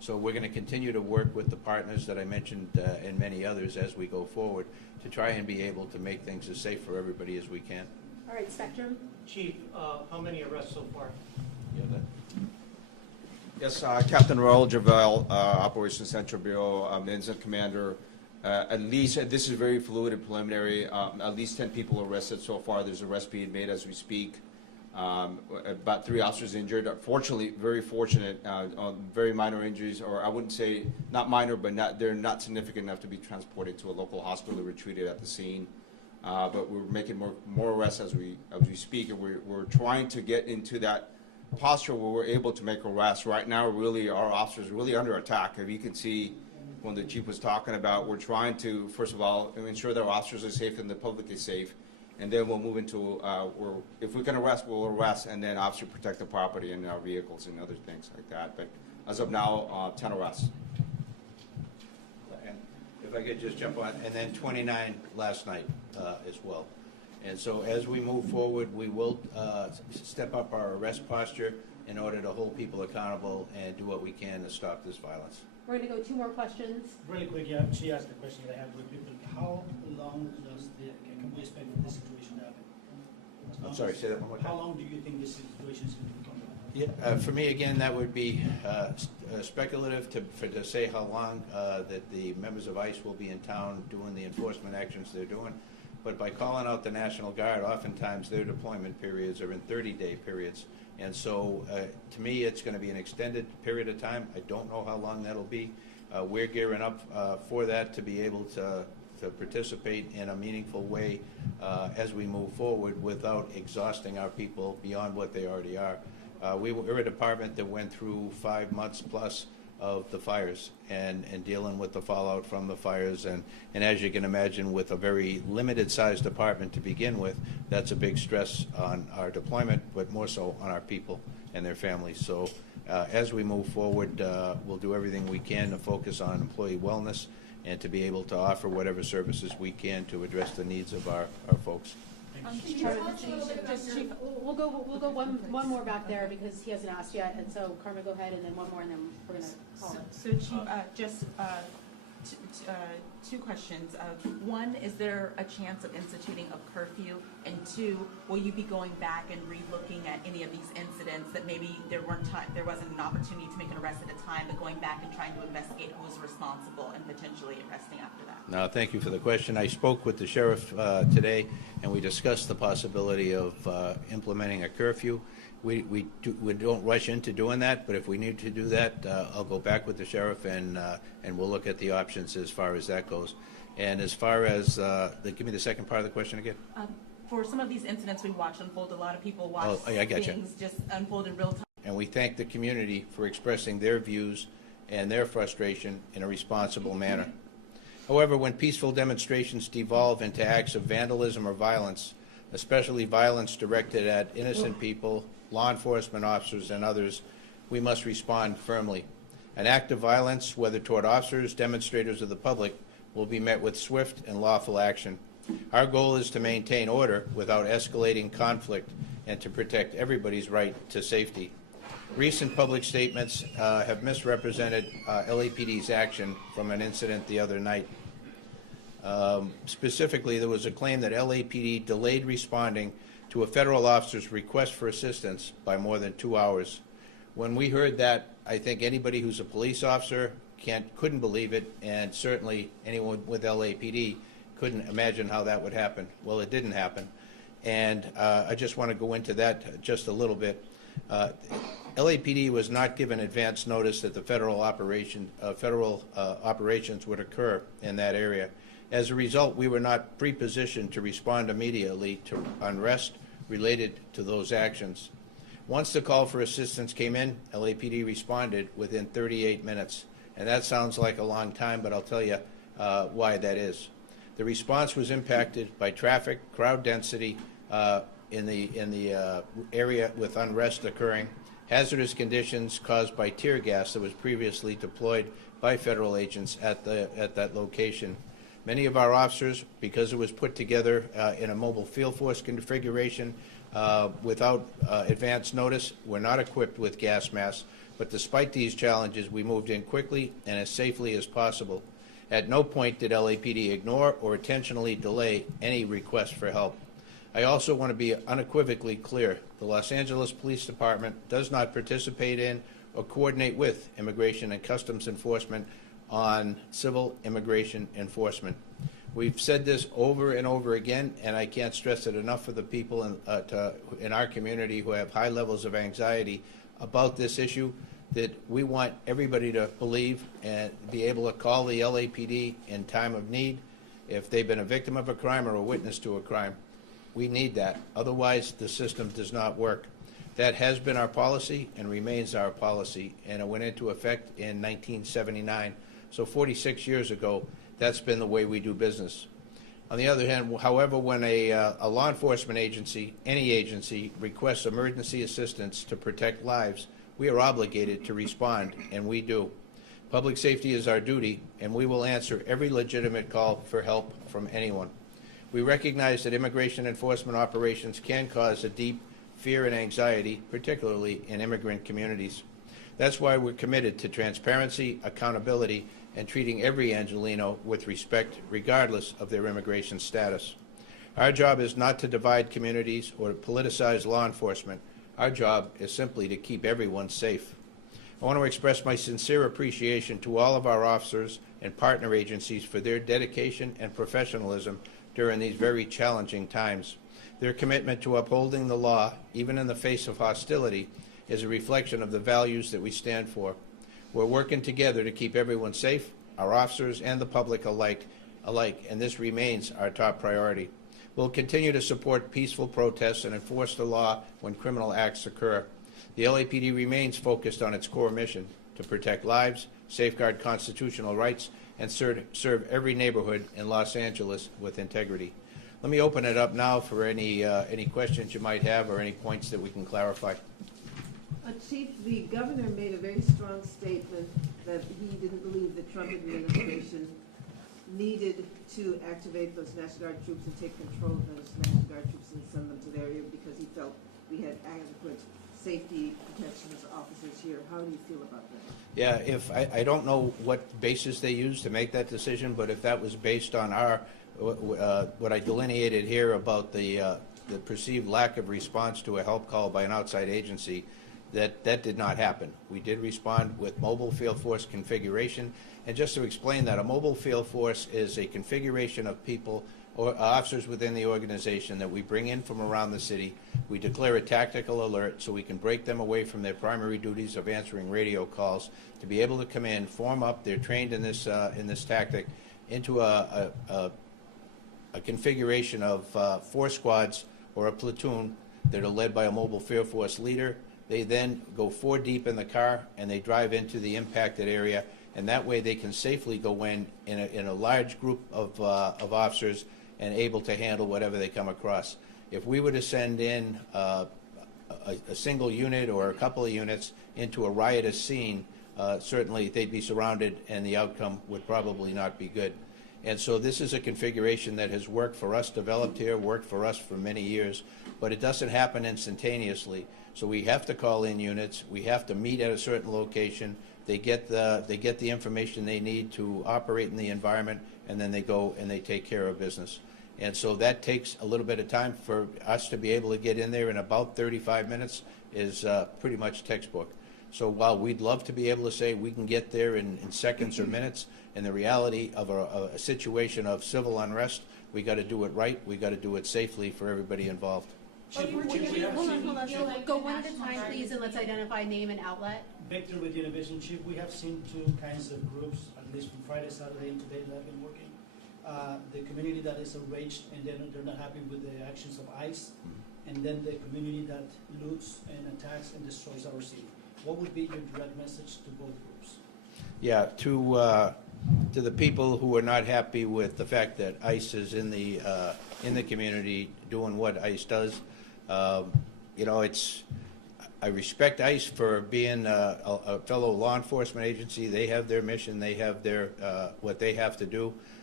So we're going to continue to work with the partners that I mentioned and many others as we go forward to try and be able to make things as safe for everybody as we can. All right, Spectrum. Chief, how many arrests so far? Yes, Captain Raul Javel, Operations Central Bureau, Incident Commander. At least, this is very fluid and preliminary, at least 10 people arrested so far. There's arrests being made as we speak. About 3 officers injured. Fortunately, very fortunate, on very minor injuries, or I wouldn't say not minor, but they're not significant enough to be transported to a local hospital or treated at the scene. But we're making more arrests as we speak, and we're trying to get into that posture where we're able to make arrests. Right now, really, our officers are really under attack. If you can see, when the chief was talking about, we're trying to, first of all, ensure that our officers are safe and the public is safe, and then we'll move into, if we can arrest, we'll arrest, and then obviously protect the property and our vehicles and other things like that. But as of now, 10 arrests. And if I could just jump on, and then 29 last night as well. And so as we move forward, we will step up our arrest posture in order to hold people accountable and do what we can to stop this violence. We're going to go 2 more questions. Really quick, yeah, she asked the question that I have with people. How long can we expect this situation to happen? I'm sorry, say that one more time. How long do you think this situation is going to become? Yeah, for me, again, that would be speculative to say how long that the members of ICE will be in town doing the enforcement actions they're doing. But by calling out the National Guard, oftentimes their deployment periods are in 30-day periods. And so, to me, it's going to be an extended period of time. I don't know how long that'll be. We're gearing up for that to be able to participate in a meaningful way as we move forward without exhausting our people beyond what they already are. We're a department that went through 5 months plus of the fires and dealing with the fallout from the fires. And as you can imagine, with a very limited sized department to begin with, that's a big stress on our deployment, but more so on our people and their families. So as we move forward, we'll do everything we can to focus on employee wellness and to be able to offer whatever services we can to address the needs of our folks. Chief, we'll go one more back there because he hasn't asked yet, and so Carmen, go ahead, and then one more, and then we're going to call it. So Chief, just 2 questions. One, is there a chance of instituting a curfew? And 2, will you be going back and re-looking at any of these incidents that maybe there wasn't an opportunity to make an arrest at a time, but going back and trying to investigate who was responsible and potentially arresting after that? No, thank you for the question. I spoke with the sheriff today, and we discussed the possibility of implementing a curfew. We don't rush into doing that, but if we need to do that, I'll go back with the sheriff and we'll look at the options as far as that goes. And as far as give me the second part of the question again. For some of these incidents we watched unfold, a lot of people watch things just unfold in real time. And we thank the community for expressing their views and their frustration in a responsible manner. However, when peaceful demonstrations devolve into acts of vandalism or violence, especially violence directed at innocent people, law enforcement officers, and others, we must respond firmly. An act of violence, whether toward officers, demonstrators, or the public, will be met with swift and lawful action. Our goal is to maintain order without escalating conflict and to protect everybody's right to safety. Recent public statements have misrepresented LAPD's action from an incident the other night. Specifically, there was a claim that LAPD delayed responding to a federal officer's request for assistance by more than 2 hours. When we heard that, I think anybody who's a police officer couldn't believe it, and certainly anyone with LAPD couldn't imagine how that would happen. Well, it didn't happen, and I just want to go into that just a little bit. LAPD was not given advance notice that the federal operations would occur in that area. As a result, we were not pre-positioned to respond immediately to unrest related to those actions. Once the call for assistance came in, LAPD responded within 38 minutes. And that sounds like a long time, but I'll tell you why that is. The response was impacted by traffic, crowd density in the area with unrest occurring, hazardous conditions caused by tear gas that was previously deployed by federal agents at that location. Many of our officers, because it was put together in a mobile field force configuration without advance notice, were not equipped with gas masks. But despite these challenges, we moved in quickly and as safely as possible. At no point did LAPD ignore or intentionally delay any request for help. I also want to be unequivocally clear. The Los Angeles Police Department does not participate in or coordinate with Immigration and Customs Enforcement on civil immigration enforcement. We've said this over and over again, and I can't stress it enough for the people in our community who have high levels of anxiety about this issue, that we want everybody to believe and be able to call the LAPD in time of need if they've been a victim of a crime or a witness to a crime. We need that. Otherwise, the system does not work. That has been our policy and remains our policy, and it went into effect in 1979. So 46 years ago, that's been the way we do business. On the other hand, however, when a law enforcement agency, any agency, requests emergency assistance to protect lives, we are obligated to respond, and we do. Public safety is our duty, and we will answer every legitimate call for help from anyone. We recognize that immigration enforcement operations can cause a deep fear and anxiety, particularly in immigrant communities. That's why we're committed to transparency, accountability, and treating every Angelino with respect, regardless of their immigration status. Our job is not to divide communities or to politicize law enforcement. Our job is simply to keep everyone safe. I want to express my sincere appreciation to all of our officers and partner agencies for their dedication and professionalism during these very challenging times. Their commitment to upholding the law, even in the face of hostility, is a reflection of the values that we stand for. We're working together to keep everyone safe, our officers and the public alike, and this remains our top priority. We'll continue to support peaceful protests and enforce the law when criminal acts occur. The LAPD remains focused on its core mission to protect lives, safeguard constitutional rights, and serve every neighborhood in Los Angeles with integrity. Let me open it up now for any questions you might have or any points that we can clarify. Chief, the governor made a very strong statement that he didn't believe the Trump administration needed to activate those National Guard troops and take control of those National Guard troops and send them to the area because he felt we had adequate safety protections officers here. How do you feel about that? Yeah, I don't know what basis they used to make that decision, but if that was based on our what I delineated here about the perceived lack of response to a help call by an outside agency, that did not happen. We did respond with mobile field force configuration. And just to explain that, a mobile field force is a configuration of people or officers within the organization that we bring in from around the city. We declare a tactical alert so we can break them away from their primary duties of answering radio calls to be able to come in, form up. They're trained in this tactic into a configuration of 4 squads or a platoon that are led by a mobile field force leader. They then go 4 deep in the car and they drive into the impacted area, and that way they can safely go in a large group of officers and able to handle whatever they come across. If we were to send in a single unit or a couple of units into a riotous scene, certainly they'd be surrounded and the outcome would probably not be good. And so this is a configuration that has worked for us, developed here, worked for us for many years, but it doesn't happen instantaneously. So we have to call in units. We have to meet at a certain location. They get the information they need to operate in the environment, and then they go and they take care of business. And so that takes a little bit of time for us to be able to get in there in about 35 minutes is pretty much textbook. So while we'd love to be able to say we can get there in seconds or minutes, in the reality of a situation of civil unrest, we got to do it right. We got to do it safely for everybody involved. Hold on. Go one at a time, please, and let's identify name and outlet. Victor with Univision. Chief, we have seen 2 kinds of groups, at least from Friday, Saturday, and today that have been working. The community that is enraged and they're not happy with the actions of ICE, and then the community that loots and attacks and destroys our city. What would be your direct message to both groups? Yeah, To the people who are not happy with the fact that ICE is in the community doing what ICE does, I respect ICE for being a fellow law enforcement agency. They have their mission. They have their what they have to do.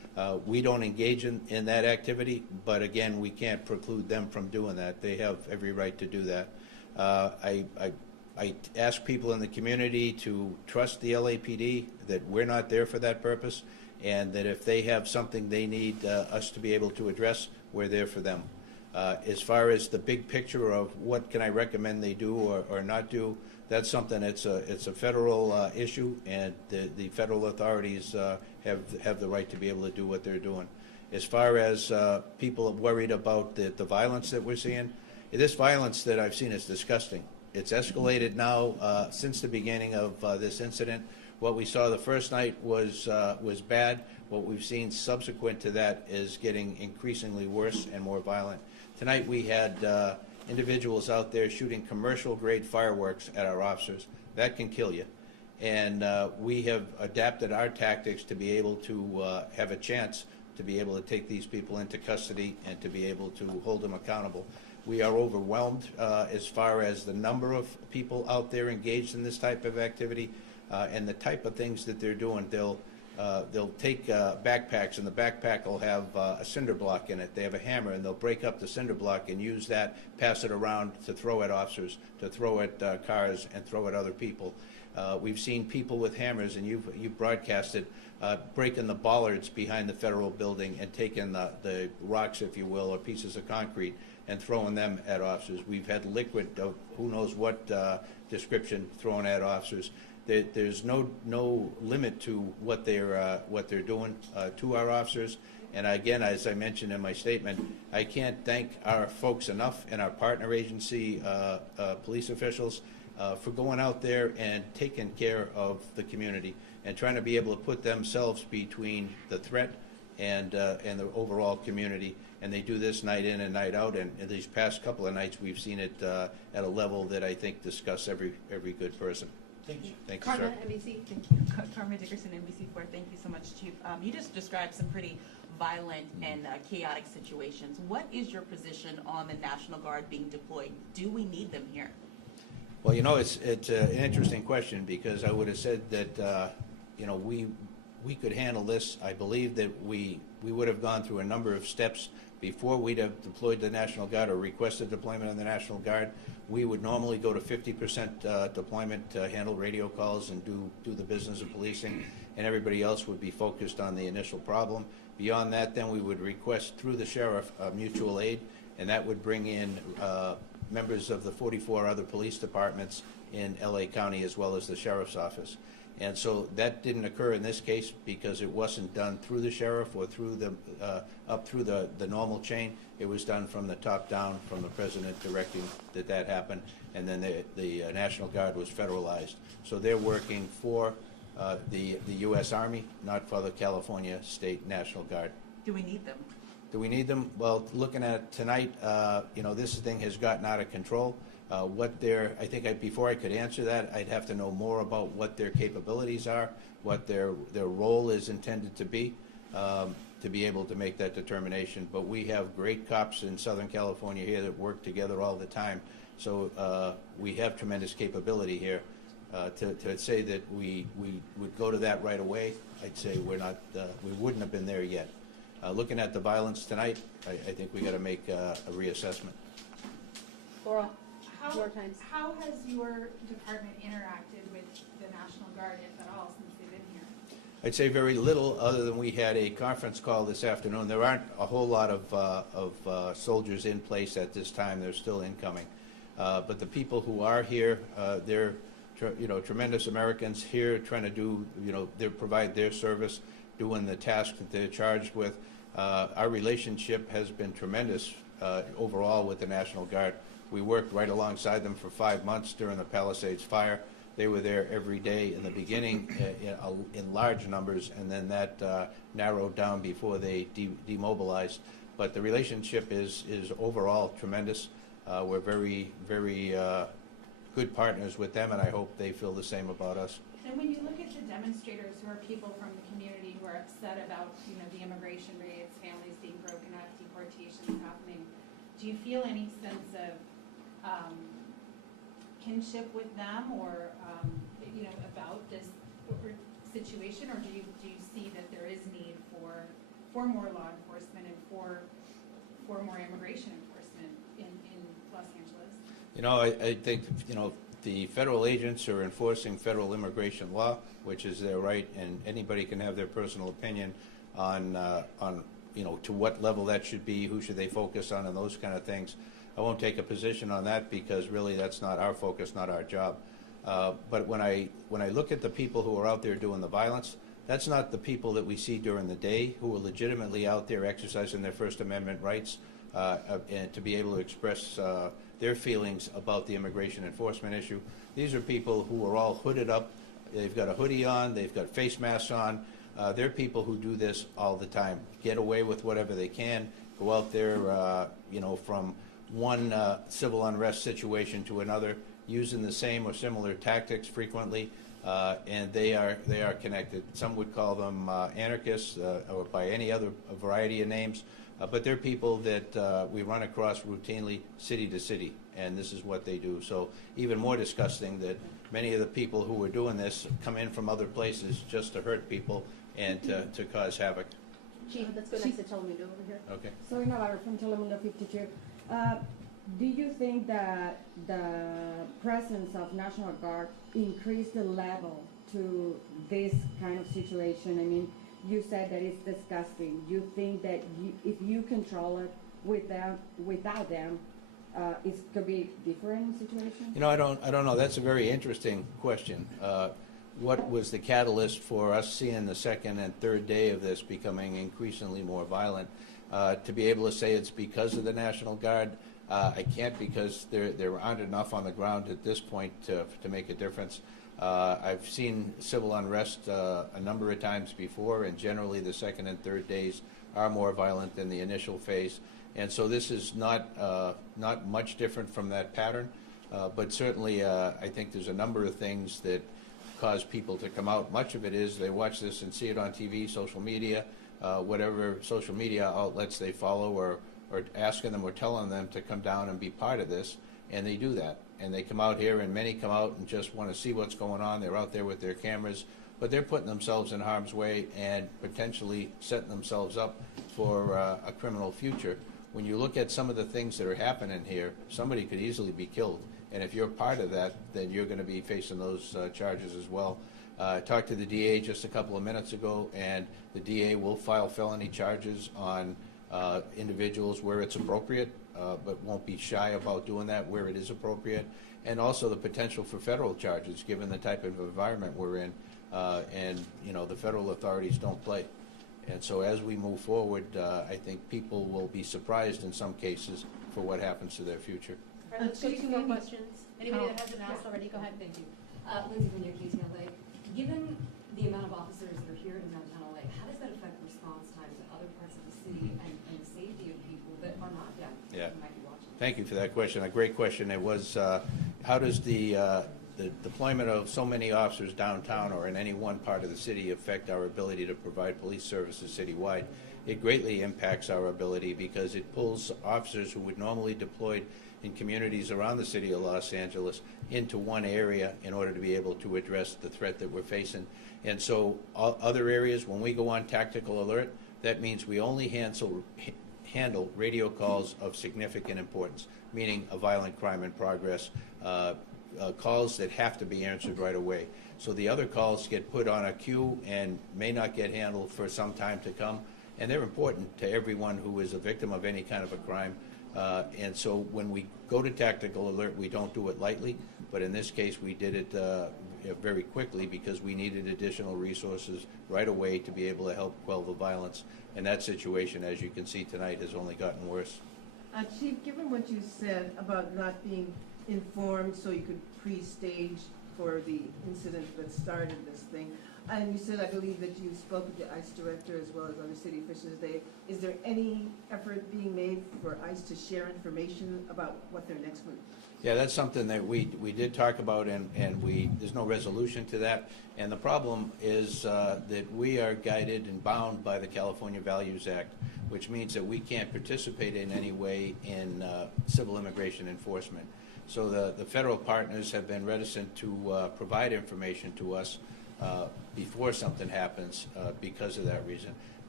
We don't engage in that activity, but again, we can't preclude them from doing that. They have every right to do that. I ask people in the community to trust the LAPD, that we're not there for that purpose, and that if they have something they need us to be able to address, we're there for them. As far as the big picture of what can I recommend they do or not do, that's something, it's a federal issue, and the federal authorities have the right to be able to do what they're doing. As far as people worried about the violence that we're seeing, this violence that I've seen is disgusting. It's escalated now since the beginning of this incident. What we saw the first night was bad. What we've seen subsequent to that is getting increasingly worse and more violent. Tonight we had individuals out there shooting commercial-grade fireworks at our officers. That can kill you. And we have adapted our tactics to be able to have a chance to be able to take these people into custody and to be able to hold them accountable. We are overwhelmed as far as the number of people out there engaged in this type of activity and the type of things that they're doing. They'll take backpacks, and the backpack will have a cinder block in it. They have a hammer, and they'll break up the cinder block and use that, pass it around to throw at officers, to throw at cars, and throw at other people. We've seen people with hammers, and you've broadcasted, breaking the bollards behind the federal building and taking the rocks, if you will, or pieces of concrete, and throwing them at officers. We've had liquid of who knows what description thrown at officers. There's no limit to what they're doing to our officers. And again, as I mentioned in my statement, I can't thank our folks enough and our partner agency police officials for going out there and taking care of the community and trying to be able to put themselves between the threat and the overall community. And they do this night in and night out. And in these past couple of nights, we've seen it at a level that I think disgusts every good person. Thank you. Thank you, sir. Karma, NBC. Thank you. Carmen Dickerson, NBC4. Thank you so much, Chief. You just described some pretty violent and chaotic situations. What is your position on the National Guard being deployed? Do we need them here? Well, you know, it's an interesting question, because I would have said that you know, we could handle this. I believe that we would have gone through a number of steps before we'd have deployed the National Guard or requested deployment of the National Guard. We would normally go to 50% deployment to handle radio calls and do the business of policing, and everybody else would be focused on the initial problem. Beyond that, then we would request through the sheriff mutual aid, and that would bring in members of the 44 other police departments in LA County as well as the sheriff's office. And so that didn't occur in this case because it wasn't done through the sheriff or through the up through the normal chain. It was done from the top down, from the president directing that happened, and then the National Guard was federalized. So they're working for the U.S. Army, not for the California State National Guard. Do we need them? Do we need them? Well, looking at tonight, you know, this thing has gotten out of control. I think before I could answer that, I'd have to know more about what their capabilities are, what their role is intended to be able to make that determination. But we have great cops in Southern California here that work together all the time. So we have tremendous capability here. To say that we would go to that right away, I'd say we wouldn't have been there yet. Looking at the violence tonight, I think we got to make a reassessment. Laura, How, New York Times. how has your department interacted with the National Guard, if at all, since they've been here? I'd say very little, other than we had a conference call this afternoon. There aren't a whole lot of soldiers in place at this time. They're still incoming. But the people who are here, they're tremendous Americans here trying to do, they provide their service, doing the task that they're charged with. Our relationship has been tremendous overall with the National Guard. We worked right alongside them for 5 months during the Palisades fire. They were there every day in the beginning in large numbers, and then that narrowed down before they demobilized. But the relationship is overall tremendous. We're very, very good partners with them, and I hope they feel the same about us. And when you look at the demonstrators, who are people from the community who are upset about, the immigration rates, families being broken up, deportations happening, do you feel any sense of kinship with them, or about this situation, or do you see that there is need for more law enforcement and for more immigration enforcement in Los Angeles? You know, I think, you know, the federal agents are enforcing federal immigration law, which is their right, and anybody can have their personal opinion on you know, to what level that should be, who should they focus on, and those kind of things. I won't take a position on that because really that's not our focus, not our job. But when I look at the people who are out there doing the violence, that's not the people that we see during the day who are legitimately out there exercising their First Amendment rights and to be able to express their feelings about the immigration enforcement issue. These are people who are all hooded up. They've got a hoodie on. They've got face masks on. They're people who do this all the time, get away with whatever they can, go out there, you know, from one civil unrest situation to another, using the same or similar tactics frequently, and they are connected. Some would call them anarchists or by any other variety of names, but they're people that we run across routinely city to city, and this is what they do. So even more disgusting that many of the people who are doing this come in from other places just to hurt people and to cause havoc. Chief, let's go next to Telemundo over here. Okay. Sorry, Navarro from Telemundo 52. Do you think that the presence of National Guard increased the level to this kind of situation? I mean, you said that it's disgusting. You think that if you control it without them, it could be different situation? You know, I don't know. That's a very interesting question. What was the catalyst for us seeing the second and third day of this becoming increasingly more violent? To be able to say it's because of the National Guard, I can't, because there aren't enough on the ground at this point to make a difference. I've seen civil unrest a number of times before, and generally the second and third days are more violent than the initial phase. And so this is not much different from that pattern, but certainly I think there's a number of things that cause people to come out. Much of it is they watch this and see it on TV, social media, whatever social media outlets they follow, or asking them or telling them to come down and be part of this, and they do that. And they come out here, and many come out and just want to see what's going on. They're out there with their cameras, but they're putting themselves in harm's way and potentially setting themselves up for a criminal future. When you look at some of the things that are happening here, somebody could easily be killed. And if you're part of that, then you're going to be facing those charges as well. I talked to the DA just a couple of minutes ago, and the DA will file felony charges on individuals where it's appropriate, but won't be shy about doing that where it is appropriate. And also the potential for federal charges, given the type of environment we're in. And, you know, the federal authorities don't play. And so as we move forward, I think people will be surprised in some cases for what happens to their future. All right, let's go to two more questions. Anybody that hasn't asked already, go ahead. Thank you. Lindsay from your KTLA. Given the amount of officers that are here in downtown LA, how does that affect response times in other parts of the city and the safety of people that are not deaf who might be watching? Thank you for that question. A great question. It was, how does the deployment of so many officers downtown or in any one part of the city affect our ability to provide police services citywide? It greatly impacts our ability because it pulls officers who would normally deployed in communities around the city of Los Angeles into one area in order to be able to address the threat that we're facing. And so other areas, when we go on tactical alert, that means we only handle radio calls of significant importance, meaning a violent crime in progress, calls that have to be answered right away. So the other calls get put on a queue and may not get handled for some time to come, and they're important to everyone who is a victim of any kind of a crime. And so when we go to tactical alert, we don't do it lightly, but in this case we did it very quickly because we needed additional resources right away to be able to help quell the violence. And that situation, as you can see tonight, has only gotten worse. Chief, given what you said about not being informed so you could pre-stage for the incident that started this thing, and you said, I believe, that you spoke with the ICE director as well as other city officials today. Is there any effort being made for ICE to share information about what their next move? Yeah, that's something that we did talk about, and there's no resolution to that. And the problem is that we are guided and bound by the California Values Act, which means that we can't participate in any way in civil immigration enforcement. So the federal partners have been reticent to provide information to us before something happens because of that reason.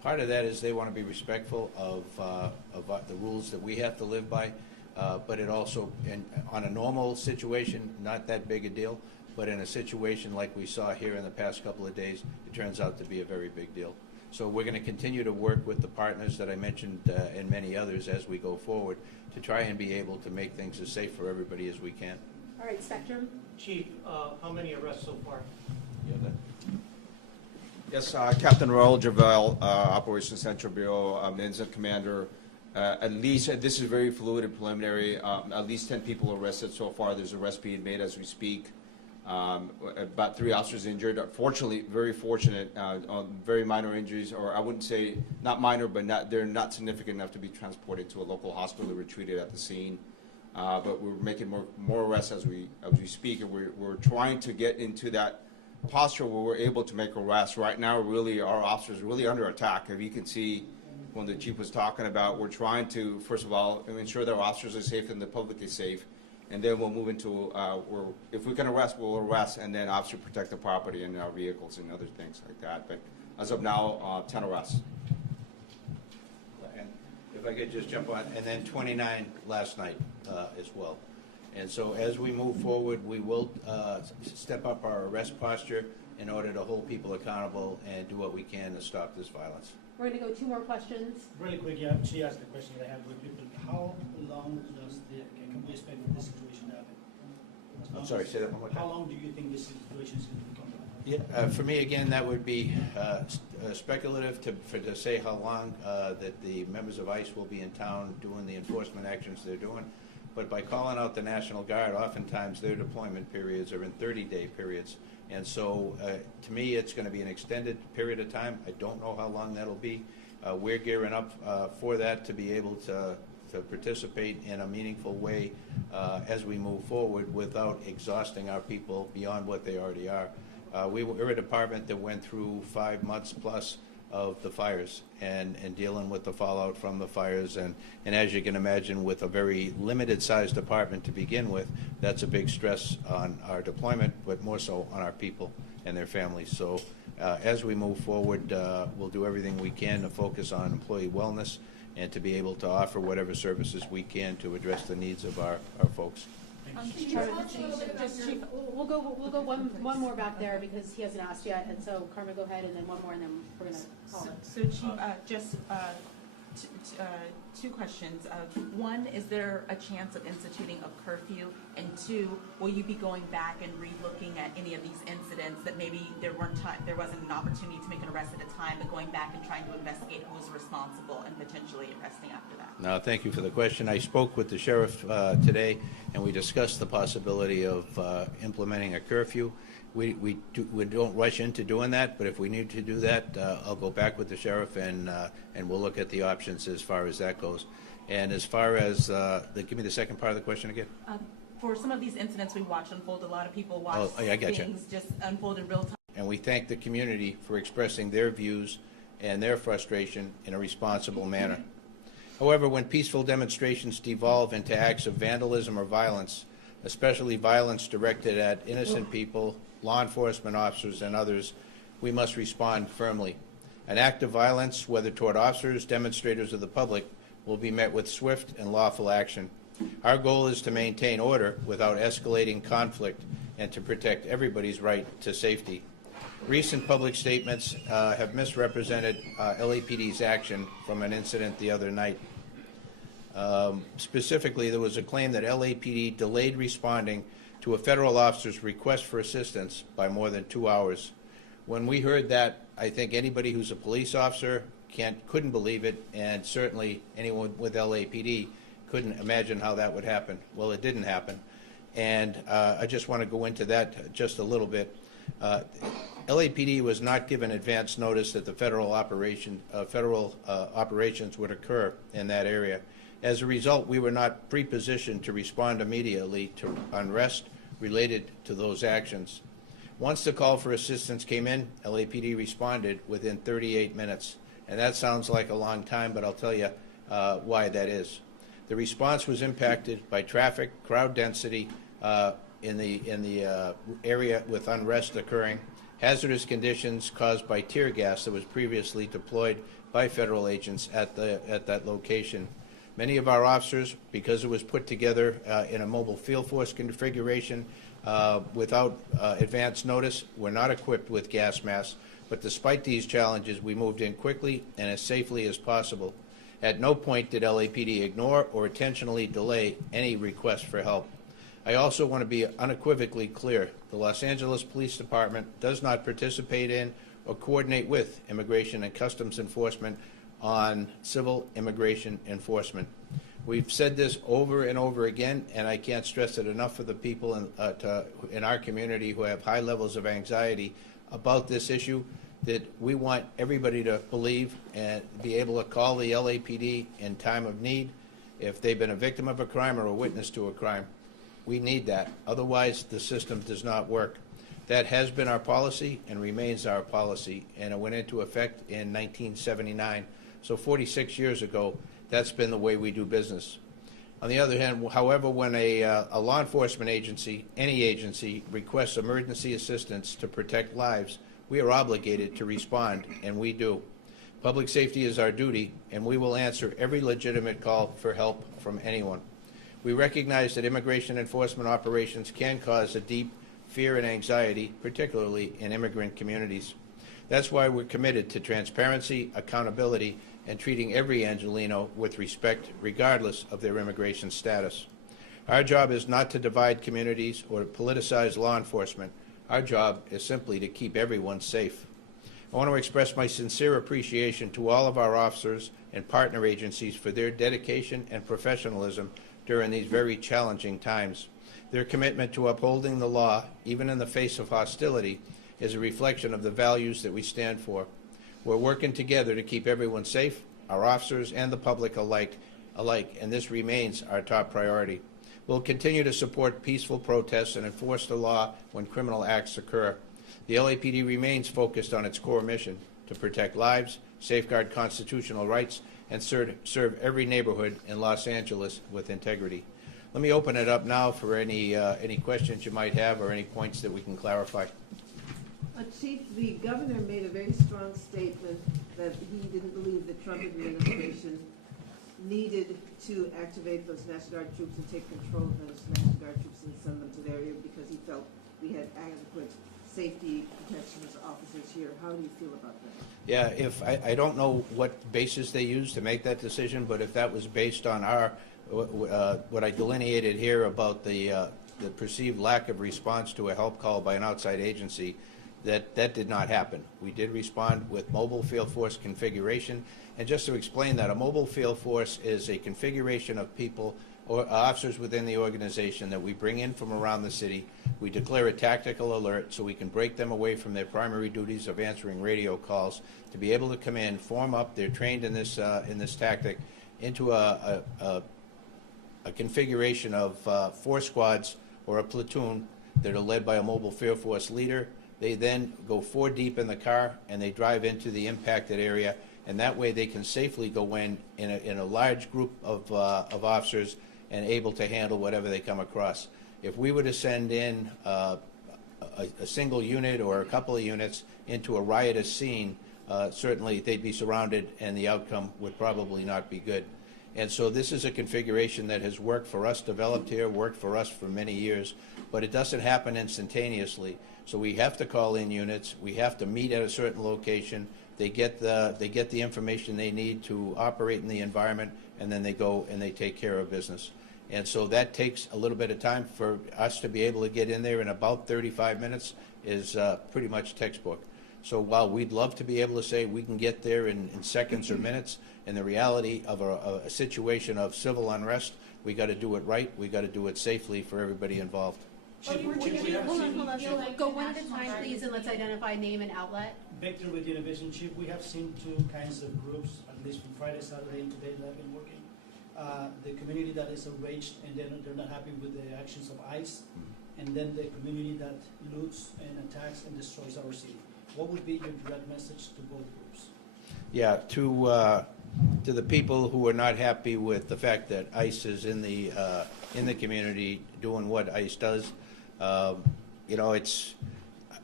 Part of that is they want to be respectful of the rules that we have to live by, but it also, on a normal situation, not that big a deal, but in a situation like we saw here in the past couple of days, it turns out to be a very big deal. So we're going to continue to work with the partners that I mentioned and many others as we go forward to try and be able to make things as safe for everybody as we can. All right, Spectrum. Chief, how many arrests so far? Yes, Captain Raul Javel, Operations Central Bureau, Incident Commander. At least, this is very fluid and preliminary, at least 10 people arrested so far. There's arrests being made as we speak. About 3 officers injured. Fortunately, very fortunate, on very minor injuries, or I wouldn't say not minor, but they're not significant enough to be transported to a local hospital or treated at the scene. But we're making more arrests as we speak, and we're trying to get into that posture where we're able to make arrests. Right now, really, our officers are really under attack. If you can see, when the chief was talking about, we're trying to, first of all, ensure that our officers are safe and the public is safe. And then we'll move into, if we can arrest, we'll arrest, and then obviously protect the property and our vehicles and other things like that. But as of now, 10 arrests. And if I could just jump on, and then 29 last night as well. And so as we move forward, we will step up our arrest posture in order to hold people accountable and do what we can to stop this violence. We're going to go 2 more questions. Really quick, yeah, she asked the question that I have with people. How long can we expect this situation to happen? I'm sorry, say that one more time. How long do you think this situation is going to become? Yeah, for me, again, that would be speculative to say how long that the members of ICE will be in town doing the enforcement actions they're doing. But by calling out the National Guard, oftentimes their deployment periods are in 30-day periods. And so, to me, it's going to be an extended period of time. I don't know how long that'll be. We're gearing up for that to be able to participate in a meaningful way as we move forward without exhausting our people beyond what they already are. We're a department that went through 5 months plus of the fires and dealing with the fallout from the fires. And as you can imagine, with a very limited sized department to begin with, that's a big stress on our deployment, but more so on our people and their families. So as we move forward, we'll do everything we can to focus on employee wellness and to be able to offer whatever services we can to address the needs of our folks. Chief, we'll go one more back there because he hasn't asked yet, and so Carmen, go ahead, and then one more, and then we're going to call it. So Chief, just 2 questions. One, is there a chance of instituting a curfew? And 2, will you be going back and re-looking at any of these incidents that maybe there wasn't an opportunity to make an arrest at a time, but going back and trying to investigate who was responsible and potentially arresting after that? No, thank you for the question. I spoke with the sheriff today, and we discussed the possibility of implementing a curfew. We don't rush into doing that, but if we need to do that, I'll go back with the sheriff and we'll look at the options as far as that goes. And as far as give me the second part of the question again. For some of these incidents we watch unfold, a lot of people watch things just unfold in real time. And we thank the community for expressing their views and their frustration in a responsible manner. However, when peaceful demonstrations devolve into acts of vandalism or violence, especially violence directed at innocent people, law enforcement officers, and others, we must respond firmly. An act of violence, whether toward officers, demonstrators, or the public, will be met with swift and lawful action. Our goal is to maintain order without escalating conflict and to protect everybody's right to safety. Recent public statements have misrepresented LAPD's action from an incident the other night. Specifically, there was a claim that LAPD delayed responding to a federal officer's request for assistance by more than 2 hours. When we heard that, I think anybody who's a police officer couldn't believe it, and certainly anyone with LAPD couldn't imagine how that would happen. Well, it didn't happen, and I just want to go into that just a little bit. LAPD was not given advance notice that the federal operations would occur in that area. As a result, we were not pre-positioned to respond immediately to unrest related to those actions. Once the call for assistance came in, LAPD responded within 38 minutes. And that sounds like a long time, but I'll tell you why that is. The response was impacted by traffic, crowd density in the area with unrest occurring, hazardous conditions caused by tear gas that was previously deployed by federal agents at that location. Many of our officers, because it was put together in a mobile field force configuration without advance notice, were not equipped with gas masks. But despite these challenges, we moved in quickly and as safely as possible. At no point did LAPD ignore or intentionally delay any request for help. I also want to be unequivocally clear. The Los Angeles Police Department does not participate in or coordinate with Immigration and Customs Enforcement on civil immigration enforcement. We've said this over and over again, and I can't stress it enough for the people in our community who have high levels of anxiety about this issue, that we want everybody to believe and be able to call the LAPD in time of need if they've been a victim of a crime or a witness to a crime. We need that. Otherwise, the system does not work. That has been our policy and remains our policy, and it went into effect in 1979. So 46 years ago, that's been the way we do business. On the other hand, however, when a law enforcement agency, any agency, requests emergency assistance to protect lives, we are obligated to respond, and we do. Public safety is our duty, and we will answer every legitimate call for help from anyone. We recognize that immigration enforcement operations can cause a deep fear and anxiety, particularly in immigrant communities. That's why we're committed to transparency, accountability, and treating every Angelino with respect, regardless of their immigration status. Our job is not to divide communities or to politicize law enforcement. Our job is simply to keep everyone safe. I want to express my sincere appreciation to all of our officers and partner agencies for their dedication and professionalism during these very challenging times. Their commitment to upholding the law, even in the face of hostility, is a reflection of the values that we stand for. We're working together to keep everyone safe, our officers and the public alike, and this remains our top priority. We'll continue to support peaceful protests and enforce the law when criminal acts occur. The LAPD remains focused on its core mission to protect lives, safeguard constitutional rights, and serve every neighborhood in Los Angeles with integrity. Let me open it up now for any questions you might have or any points that we can clarify. Chief, the governor made a very strong statement that he didn't believe the Trump administration needed to activate those National Guard troops and take control of those National Guard troops and send them to the area because he felt we had adequate safety protections officers here. How do you feel about that? Yeah, if I don't know what basis they used to make that decision, but if that was based on our what I delineated here about the perceived lack of response to a help call by an outside agency, that did not happen. We did respond with mobile field force configuration, and just to explain that, a mobile field force is a configuration of people or officers within the organization that we bring in from around the city. We declare a tactical alert so we can break them away from their primary duties of answering radio calls to be able to come in, form up. They're trained in this tactic into a configuration of 4 squads or a platoon that are led by a mobile field force leader. They then go 4 deep in the car and they drive into the impacted area, and that way they can safely go in a large group of officers and able to handle whatever they come across. If we were to send in a single unit or a couple of units into a riotous scene, certainly they'd be surrounded and the outcome would probably not be good. And so this is a configuration that has worked for us, developed here, worked for us for many years, but it doesn't happen instantaneously. So we have to call in units, we have to meet at a certain location, they get the information they need to operate in the environment, and then they go and they take care of business. And so that takes a little bit of time. For us to be able to get in there in about 35 minutes is pretty much textbook. So while we'd love to be able to say we can get there in seconds or minutes, in the reality of a situation of civil unrest, we got to do it right, we got to do it safely for everybody involved. Chief, we have Hold seen- on. Go one at a time, please, and let's identify name and outlet. Victor with Univision, Chief, we have seen 2 kinds of groups, at least from Friday, Saturday, and today that have been working. The community that is enraged and they're not happy with the actions of ICE, and then the community that loots and attacks and destroys our city. What would be your direct message to both groups? Yeah, to the people who are not happy with the fact that ICE is in the community doing what ICE does, you know,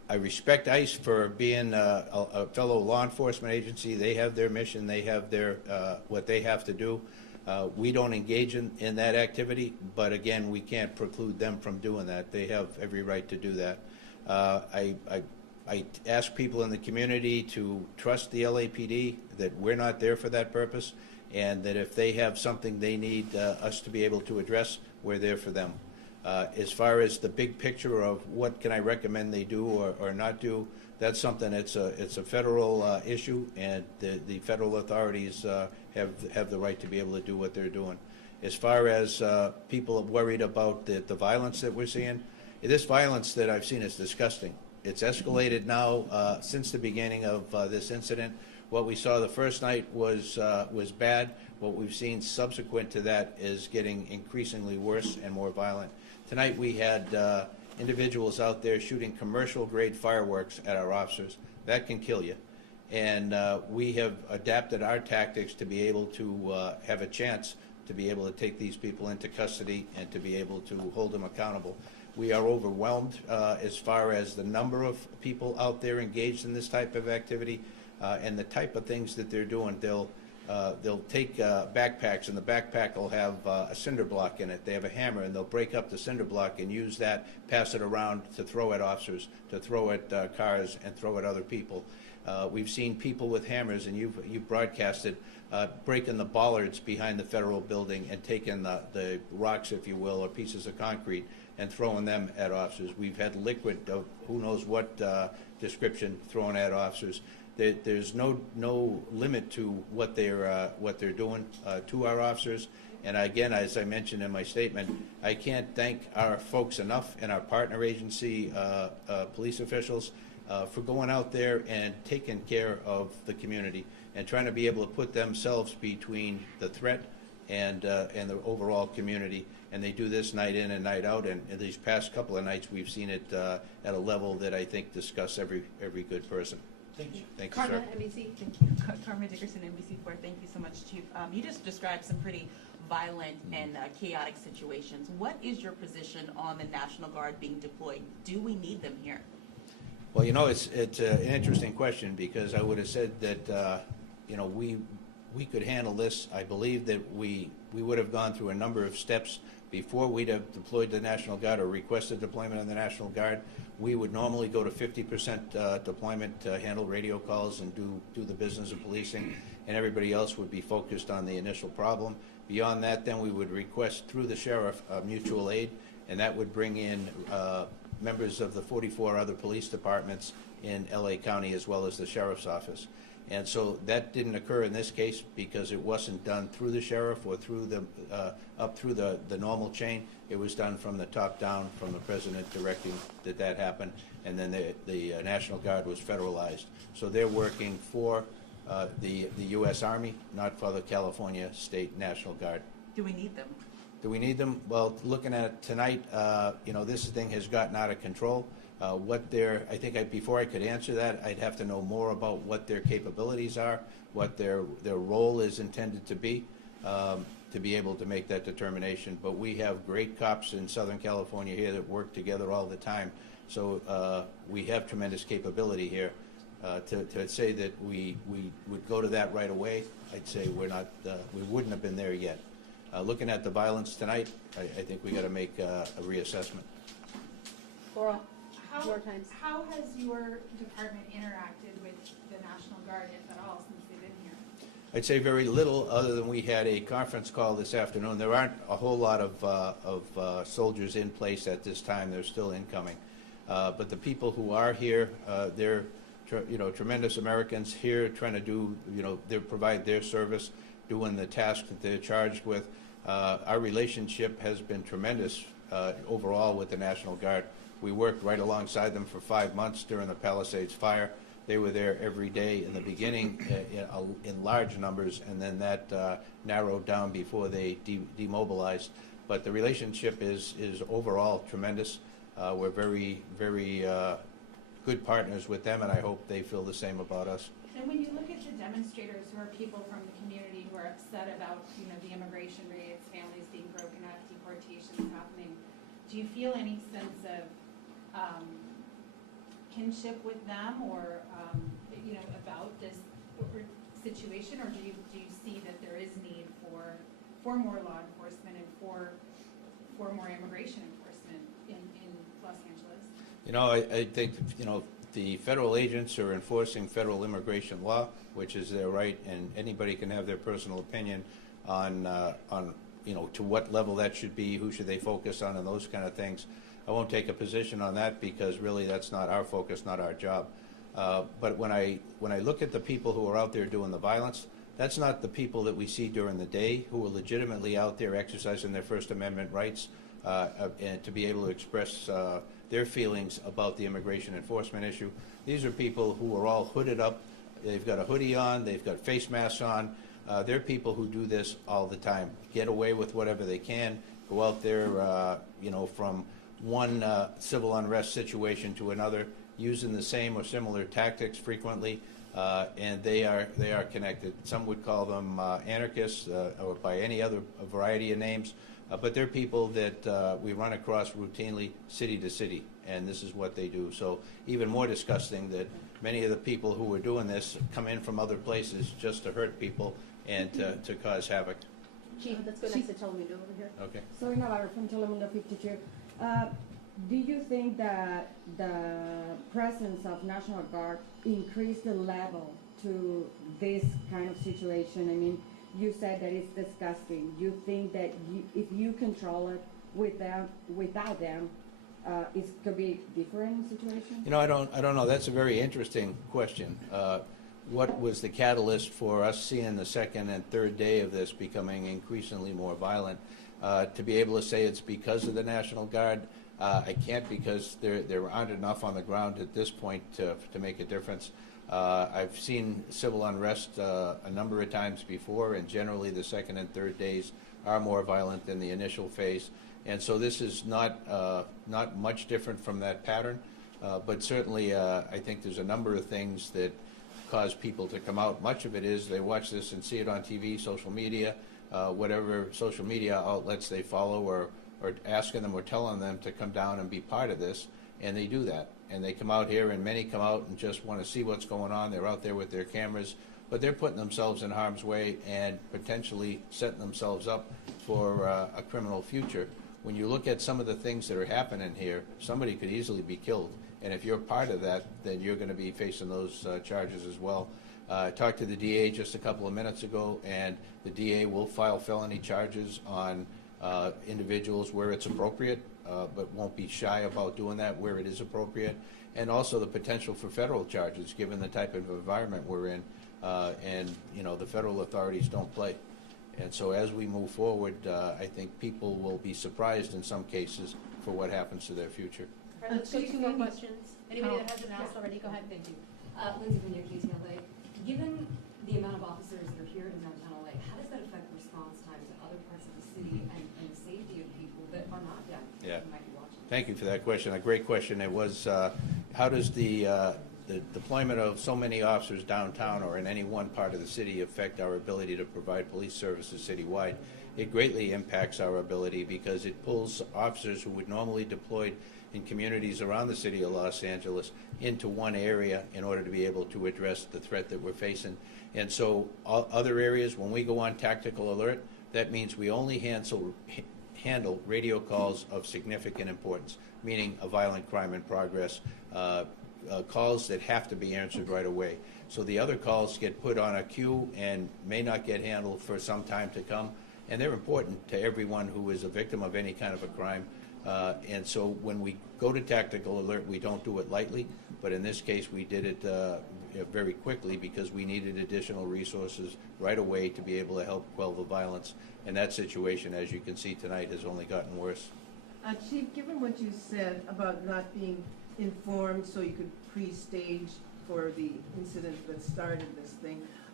I respect ICE for being a fellow law enforcement agency. They have their mission. They have their what they have to do. We don't engage in that activity, but again, we can't preclude them from doing that. They have every right to do that. I ask people in the community to trust the LAPD, that we're not there for that purpose, and that if they have something they need us to be able to address, we're there for them. As far as the big picture of what can I recommend they do or not do, that's something, it's a federal issue, and the federal authorities have the right to be able to do what they're doing. As far as people worried about the violence that we're seeing, this violence that I've seen is disgusting. It's escalated now since the beginning of this incident. What we saw the first night was bad. What we've seen subsequent to that is getting increasingly worse and more violent. Tonight we had individuals out there shooting commercial-grade fireworks at our officers. That can kill you. And we have adapted our tactics to be able to have a chance to be able to take these people into custody and to be able to hold them accountable. We are overwhelmed as far as the number of people out there engaged in this type of activity and the type of things that they're doing. They'll take backpacks, and the backpack will have a cinder block in it. They have a hammer, and they'll break up the cinder block and use that, pass it around to throw at officers, to throw at cars, and throw at other people. We've seen people with hammers, and you've broadcasted, breaking the bollards behind the federal building and taking the rocks, if you will, or pieces of concrete, and throwing them at officers. We've had liquid of who knows what description thrown at officers. There's no limit to what they're doing to our officers. And again, as I mentioned in my statement, I can't thank our folks enough and our partner agency police officials for going out there and taking care of the community and trying to be able to put themselves between the threat and the overall community. And they do this night in and night out. And in these past couple of nights, we've seen it at a level that I think disgusts every good person. Thank you. Thank you, sir. Carmen, NBC. Thank you. Carmen Dickerson, NBC4. Thank you so much, Chief. You just described some pretty violent and chaotic situations. What is your position on the National Guard being deployed? Do we need them here? Well, you know, it's an interesting question, because I would have said that we could handle this. I believe that we would have gone through a number of steps before we'd have deployed the National Guard or requested deployment of the National Guard. We would normally go to 50% deployment to handle radio calls and do the business of policing, and everybody else would be focused on the initial problem. Beyond that, then we would request through the sheriff mutual aid, and that would bring in members of the 44 other police departments in LA County, as well as the sheriff's office. And so that didn't occur in this case because it wasn't done through the sheriff or through the up through the normal chain. It was done from the top down, from the president directing that happened, and then the National Guard was federalized. So they're working for the U.S. Army, not for the California State National Guard. Do we need them? Do we need them? Well, looking at it tonight, this thing has gotten out of control. Before I could answer that, I'd have to know more about what their capabilities are, what their role is intended to be able to make that determination. But we have great cops in Southern California here that work together all the time. So we have tremendous capability here. To say that we would go to that right away, I'd say we wouldn't have been there yet. Looking at the violence tonight, I think we got to make a reassessment. Laurel. How has your department interacted with the National Guard, if at all, since they've been here? I'd say very little, other than we had a conference call this afternoon. There aren't a whole lot of soldiers in place at this time. They're still incoming. But the people who are here, they're tremendous Americans here trying to do, they provide their service, doing the task that they're charged with. Our relationship has been tremendous overall with the National Guard. We worked right alongside them for 5 months during the Palisades fire. They were there every day in the beginning in large numbers, and then that narrowed down before they demobilized. But the relationship is overall tremendous. We're very, very good partners with them, and I hope they feel the same about us. And when you look at the demonstrators, who are people from the community who are upset about the immigration rates, families being broken up, deportations happening, do you feel any sense of kinship with them or, about this situation, or do you see that there is need for more law enforcement and for more immigration enforcement in Los Angeles? I think, the federal agents are enforcing federal immigration law, which is their right, and anybody can have their personal opinion on to what level that should be, who should they focus on, and those kind of things. I won't take a position on that because really that's not our focus, not our job. But when I look at the people who are out there doing the violence, that's not the people that we see during the day who are legitimately out there exercising their First Amendment rights and to be able to express their feelings about the immigration enforcement issue. These are people who are all hooded up. They've got a hoodie on. They've got face masks on. They're people who do this all the time, get away with whatever they can, go out there, from one civil unrest situation to another, using the same or similar tactics frequently, and they are connected. Some would call them anarchists or by any other variety of names, but they're people that we run across routinely city to city, and this is what they do. So even more disgusting that many of the people who are doing this come in from other places just to hurt people and to cause havoc. Chief, let's go next to Telemundo over here. Okay. Sorry, Navarro from Telemundo 52. Do you think that the presence of National Guard increased the level to this kind of situation? I mean, you said that it's disgusting. You think that if you control it without them, it could be different situation? I don't know. That's a very interesting question. What was the catalyst for us seeing the second and third day of this becoming increasingly more violent? To be able to say it's because of the National Guard, I can't, because there aren't enough on the ground at this point to make a difference. I've seen civil unrest a number of times before, and generally the second and third days are more violent than the initial phase. And so this is not much different from that pattern, but certainly I think there's a number of things that cause people to come out. Much of it is they watch this and see it on TV, social media, whatever social media outlets they follow, or asking them or telling them to come down and be part of this, and they do that. And they come out here, and many come out and just want to see what's going on. They're out there with their cameras, but they're putting themselves in harm's way and potentially setting themselves up for a criminal future. When you look at some of the things that are happening here, somebody could easily be killed. And if you're part of that, then you're going to be facing those charges as well. I talked to the DA just a couple of minutes ago, and the DA will file felony charges on individuals where it's appropriate, but won't be shy about doing that where it is appropriate. And also the potential for federal charges, given the type of environment we're in. And, the federal authorities don't play. And so as we move forward, I think people will be surprised in some cases for what happens to their future. All right, let's go to some more questions. Anybody that hasn't asked already, go ahead. Thank you. Lindsay from your KTLA. Given the amount of officers that are here in downtown LA, how does that affect response time to other parts of the city and the safety of people that are not deaf who might be watching? Thank you for that question. A great question. It was, how does the deployment of so many officers downtown or in any one part of the city affect our ability to provide police services citywide? It greatly impacts our ability because it pulls officers who would normally deployed in communities around the city of Los Angeles into one area in order to be able to address the threat that we're facing. And so other areas, when we go on tactical alert, that means we only handle radio calls of significant importance, meaning a violent crime in progress, calls that have to be answered right away. So the other calls get put on a queue and may not get handled for some time to come, and they're important to everyone who is a victim of any kind of a crime. And so when we go to tactical alert, we don't do it lightly, but in this case we did it very quickly because we needed additional resources right away to be able to help quell the violence. And that situation, as you can see tonight, has only gotten worse. Chief, given what you said about not being informed so you could pre-stage for the incident that started this thing,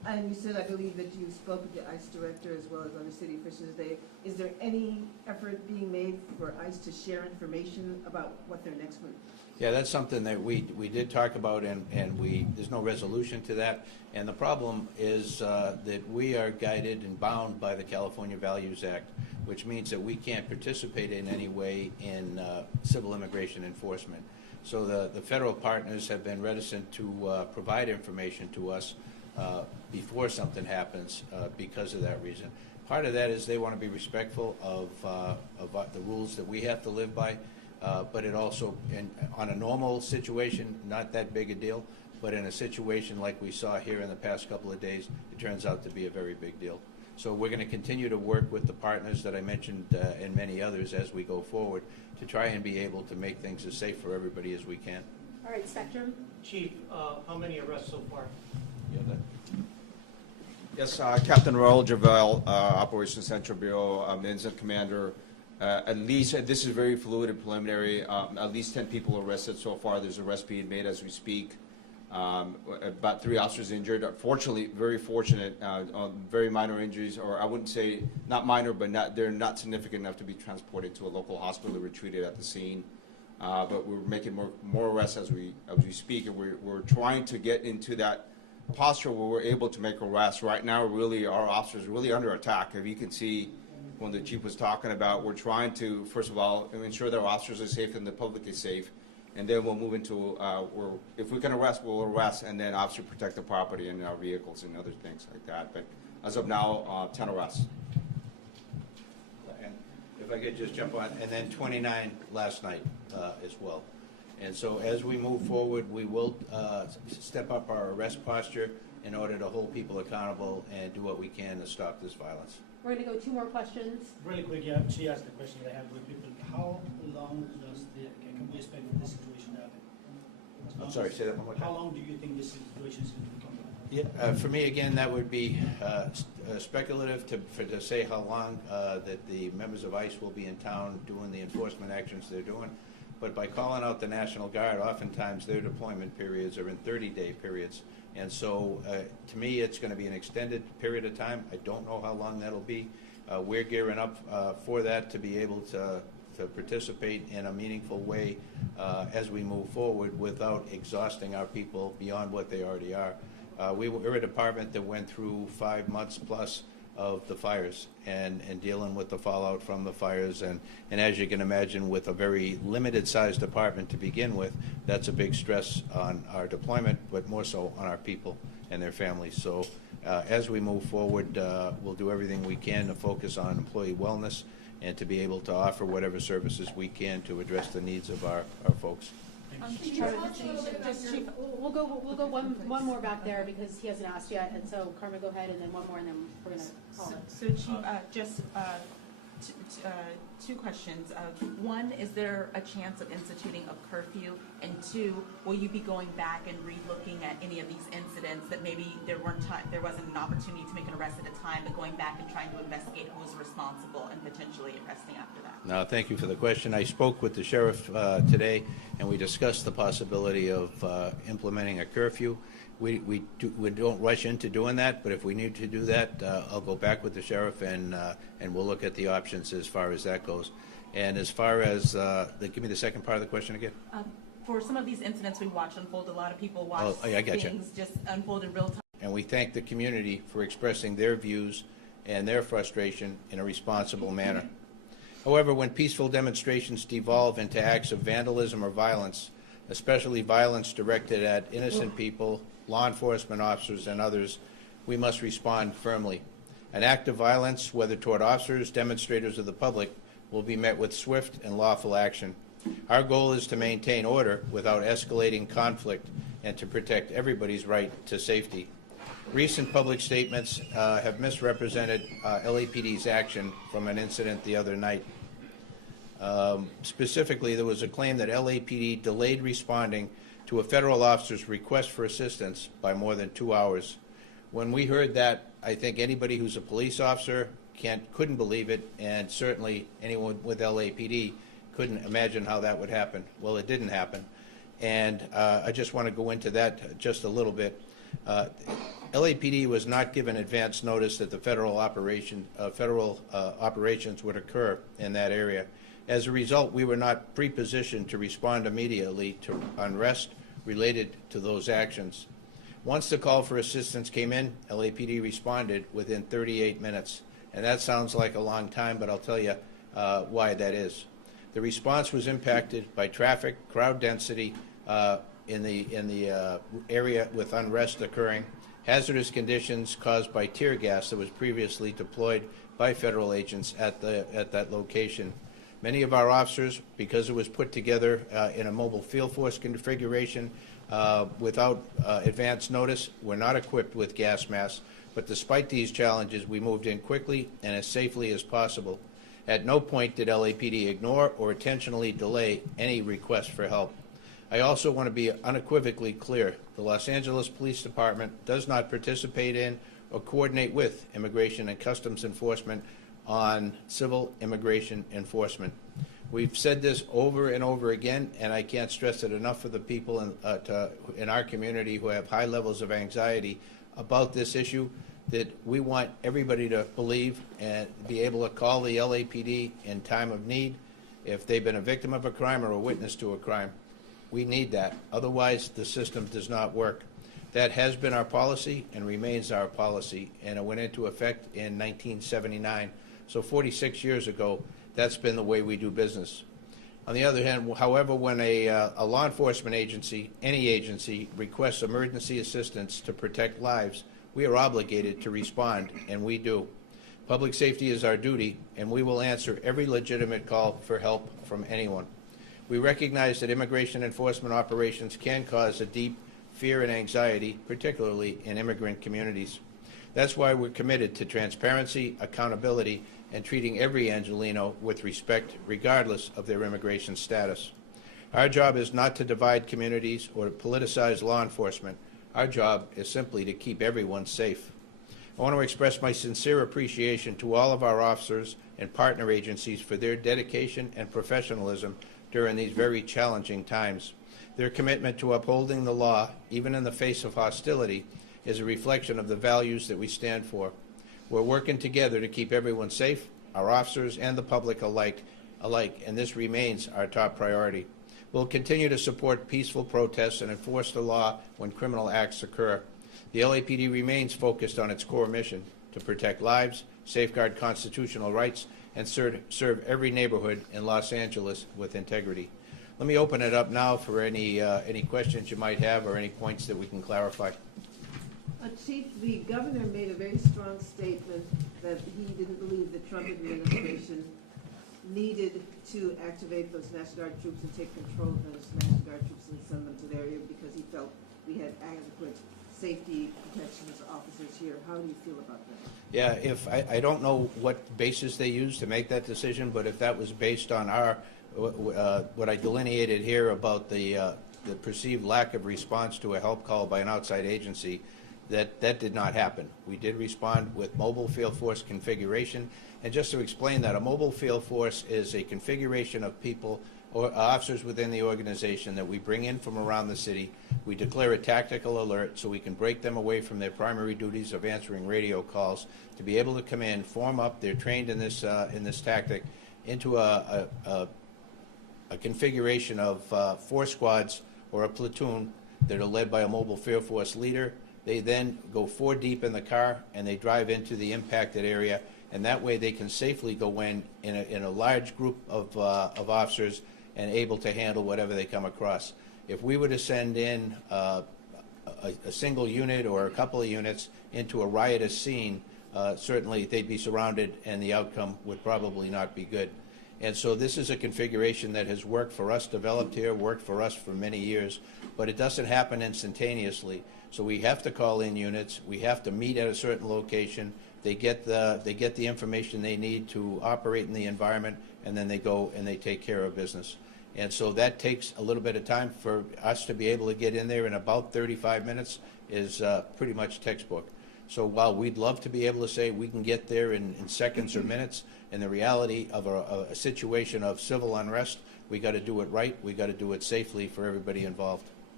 And you said, I believe, that you spoke with the ICE director as well as other city officials today. Is there any effort being made for ICE to share information about what their next move? Yeah, that's something that we did talk about, and there's no resolution to that. And the problem is that we are guided and bound by the California Values Act, which means that we can't participate in any way in civil immigration enforcement. So the federal partners have been reticent to provide information to us before something happens because of that reason. Part of that is they want to be respectful of the rules that we have to live by. But it also, on a normal situation, not that big a deal, but in a situation like we saw here in the past couple of days, it turns out to be a very big deal. So we're going to continue to work with the partners that I mentioned and many others as we go forward to try and be able to make things as safe for everybody as we can. All right, Spectrum. Chief, how many arrests so far? Yes, Captain Raul Javel, Operations Central Bureau, Incident Commander. At least, this is very fluid and preliminary, at least 10 people arrested so far. There's arrests being made as we speak. About 3 officers injured. Fortunately, very fortunate, very minor injuries, or I wouldn't say not minor, but they're not significant enough to be transported to a local hospital or treated at the scene. But we're making more arrests as we speak, and we're trying to get into that posture where we're able to make arrests. Right now, really, our officers are really under attack. If you can see, when the chief was talking about, we're trying to, first of all, ensure that our officers are safe and the public is safe, and then we'll move into, if we can arrest, we'll arrest, and then obviously protect the property and our vehicles and other things like that. But as of now, 10 arrests. And if I could just jump on, and then 29 last night as well. And so as we move forward, we will step up our arrest posture in order to hold people accountable and do what we can to stop this violence. We're going to go 2 more questions. Really quick, yeah, she asked the question that I have with people. How long can we expect this situation to happen? I'm sorry, say that one more time. How long do you think this situation is going to become? Yeah, for me, again, that would be speculative to say how long that the members of ICE will be in town doing the enforcement actions they're doing. But by calling out the National Guard, oftentimes their deployment periods are in 30-day periods. And so, to me, it's going to be an extended period of time. I don't know how long that'll be. We're gearing up for that to be able to participate in a meaningful way as we move forward without exhausting our people beyond what they already are. We're a department that went through 5 months plus of the fires and dealing with the fallout from the fires. And as you can imagine, with a very limited sized department to begin with, that's a big stress on our deployment, but more so on our people and their families. So as we move forward, we'll do everything we can to focus on employee wellness and to be able to offer whatever services we can to address the needs of our folks. Chief, we'll go one more back there because he hasn't asked yet, and so Carmen, go ahead, and then one more, and then we're going to call it. So Chief, just 2 questions. One, is there a chance of instituting a curfew? And 2, will you be going back and re-looking at any of these incidents that maybe there wasn't an opportunity to make an arrest at a time, but going back and trying to investigate who was responsible and potentially arresting after that? No, thank you for the question. I spoke with the sheriff today, and we discussed the possibility of implementing a curfew. We don't rush into doing that, but if we need to do that, I'll go back with the sheriff and we'll look at the options as far as that goes. And as far as give me the second part of the question again. For some of these incidents we watched unfold, a lot of people watch things just unfold in real time. And we thank the community for expressing their views and their frustration in a responsible manner. However, when peaceful demonstrations devolve into acts of vandalism or violence, especially violence directed at innocent people, law enforcement officers, and others, we must respond firmly. An act of violence, whether toward officers, demonstrators, or the public, will be met with swift and lawful action. Our goal is to maintain order without escalating conflict and to protect everybody's right to safety. Recent public statements have misrepresented LAPD's action from an incident the other night. Specifically, there was a claim that LAPD delayed responding to a federal officer's request for assistance by more than 2 hours. When we heard that, I think anybody who's a police officer couldn't believe it, and certainly anyone with LAPD couldn't imagine how that would happen. Well, it didn't happen. And I just want to go into that just a little bit. LAPD was not given advance notice that the federal operations would occur in that area. As a result, we were not pre-positioned to respond immediately to unrest related to those actions. Once the call for assistance came in, LAPD responded within 38 minutes. And that sounds like a long time, but I'll tell you why that is. The response was impacted by traffic, crowd density in the area with unrest occurring, hazardous conditions caused by tear gas that was previously deployed by federal agents at that location. Many of our officers, because it was put together in a mobile field force configuration without advance notice, were not equipped with gas masks. But despite these challenges, we moved in quickly and as safely as possible. At no point did LAPD ignore or intentionally delay any request for help. I also want to be unequivocally clear. The Los Angeles Police Department does not participate in or coordinate with Immigration and Customs Enforcement on civil immigration enforcement. We've said this over and over again, and I can't stress it enough for the people in our community who have high levels of anxiety about this issue, that we want everybody to believe and be able to call the LAPD in time of need if they've been a victim of a crime or a witness to a crime. We need that. Otherwise, the system does not work. That has been our policy and remains our policy, and it went into effect in 1979. So 46 years ago, that's been the way we do business. On the other hand, however, when a law enforcement agency, any agency, requests emergency assistance to protect lives, we are obligated to respond, and we do. Public safety is our duty, and we will answer every legitimate call for help from anyone. We recognize that immigration enforcement operations can cause a deep fear and anxiety, particularly in immigrant communities. That's why we're committed to transparency, accountability, and treating every Angelino with respect, regardless of their immigration status. Our job is not to divide communities or to politicize law enforcement. Our job is simply to keep everyone safe. I want to express my sincere appreciation to all of our officers and partner agencies for their dedication and professionalism during these very challenging times. Their commitment to upholding the law, even in the face of hostility, is a reflection of the values that we stand for. We're working together to keep everyone safe, our officers and the public alike, and this remains our top priority. We'll continue to support peaceful protests and enforce the law when criminal acts occur. The LAPD remains focused on its core mission to protect lives, safeguard constitutional rights, and serve every neighborhood in Los Angeles with integrity. Let me open it up now for any questions you might have or any points that we can clarify. Chief, the governor made a very strong statement that he didn't believe the Trump administration needed to activate those National Guard troops and take control of those National Guard troops and send them to the area because he felt we had adequate safety protections officers here. How do you feel about that? Yeah, I don't know what basis they used to make that decision, but if that was based on what I delineated here about the perceived lack of response to a help call by an outside agency, that did not happen. We did respond with mobile field force configuration. And just to explain that, a mobile field force is a configuration of people or officers within the organization that we bring in from around the city. We declare a tactical alert so we can break them away from their primary duties of answering radio calls to be able to come in, form up. They're trained in this tactic into a configuration of 4 squads or a platoon that are led by a mobile field force leader. They then go 4 deep in the car and they drive into the impacted area, and that way they can safely go in a large group of officers and able to handle whatever they come across. If we were to send in a single unit or a couple of units into a riotous scene, certainly they'd be surrounded and the outcome would probably not be good. And so this is a configuration that has worked for us, developed here, worked for us for many years, but it doesn't happen instantaneously. So we have to call in units. We have to meet at a certain location. They get the information they need to operate in the environment, and then they go and they take care of business. And so that takes a little bit of time for us to be able to get in there in about 35 minutes is pretty much textbook. So while we'd love to be able to say we can get there in seconds or minutes, in the reality of a situation of civil unrest, we got to do it right. We got to do it safely for everybody involved.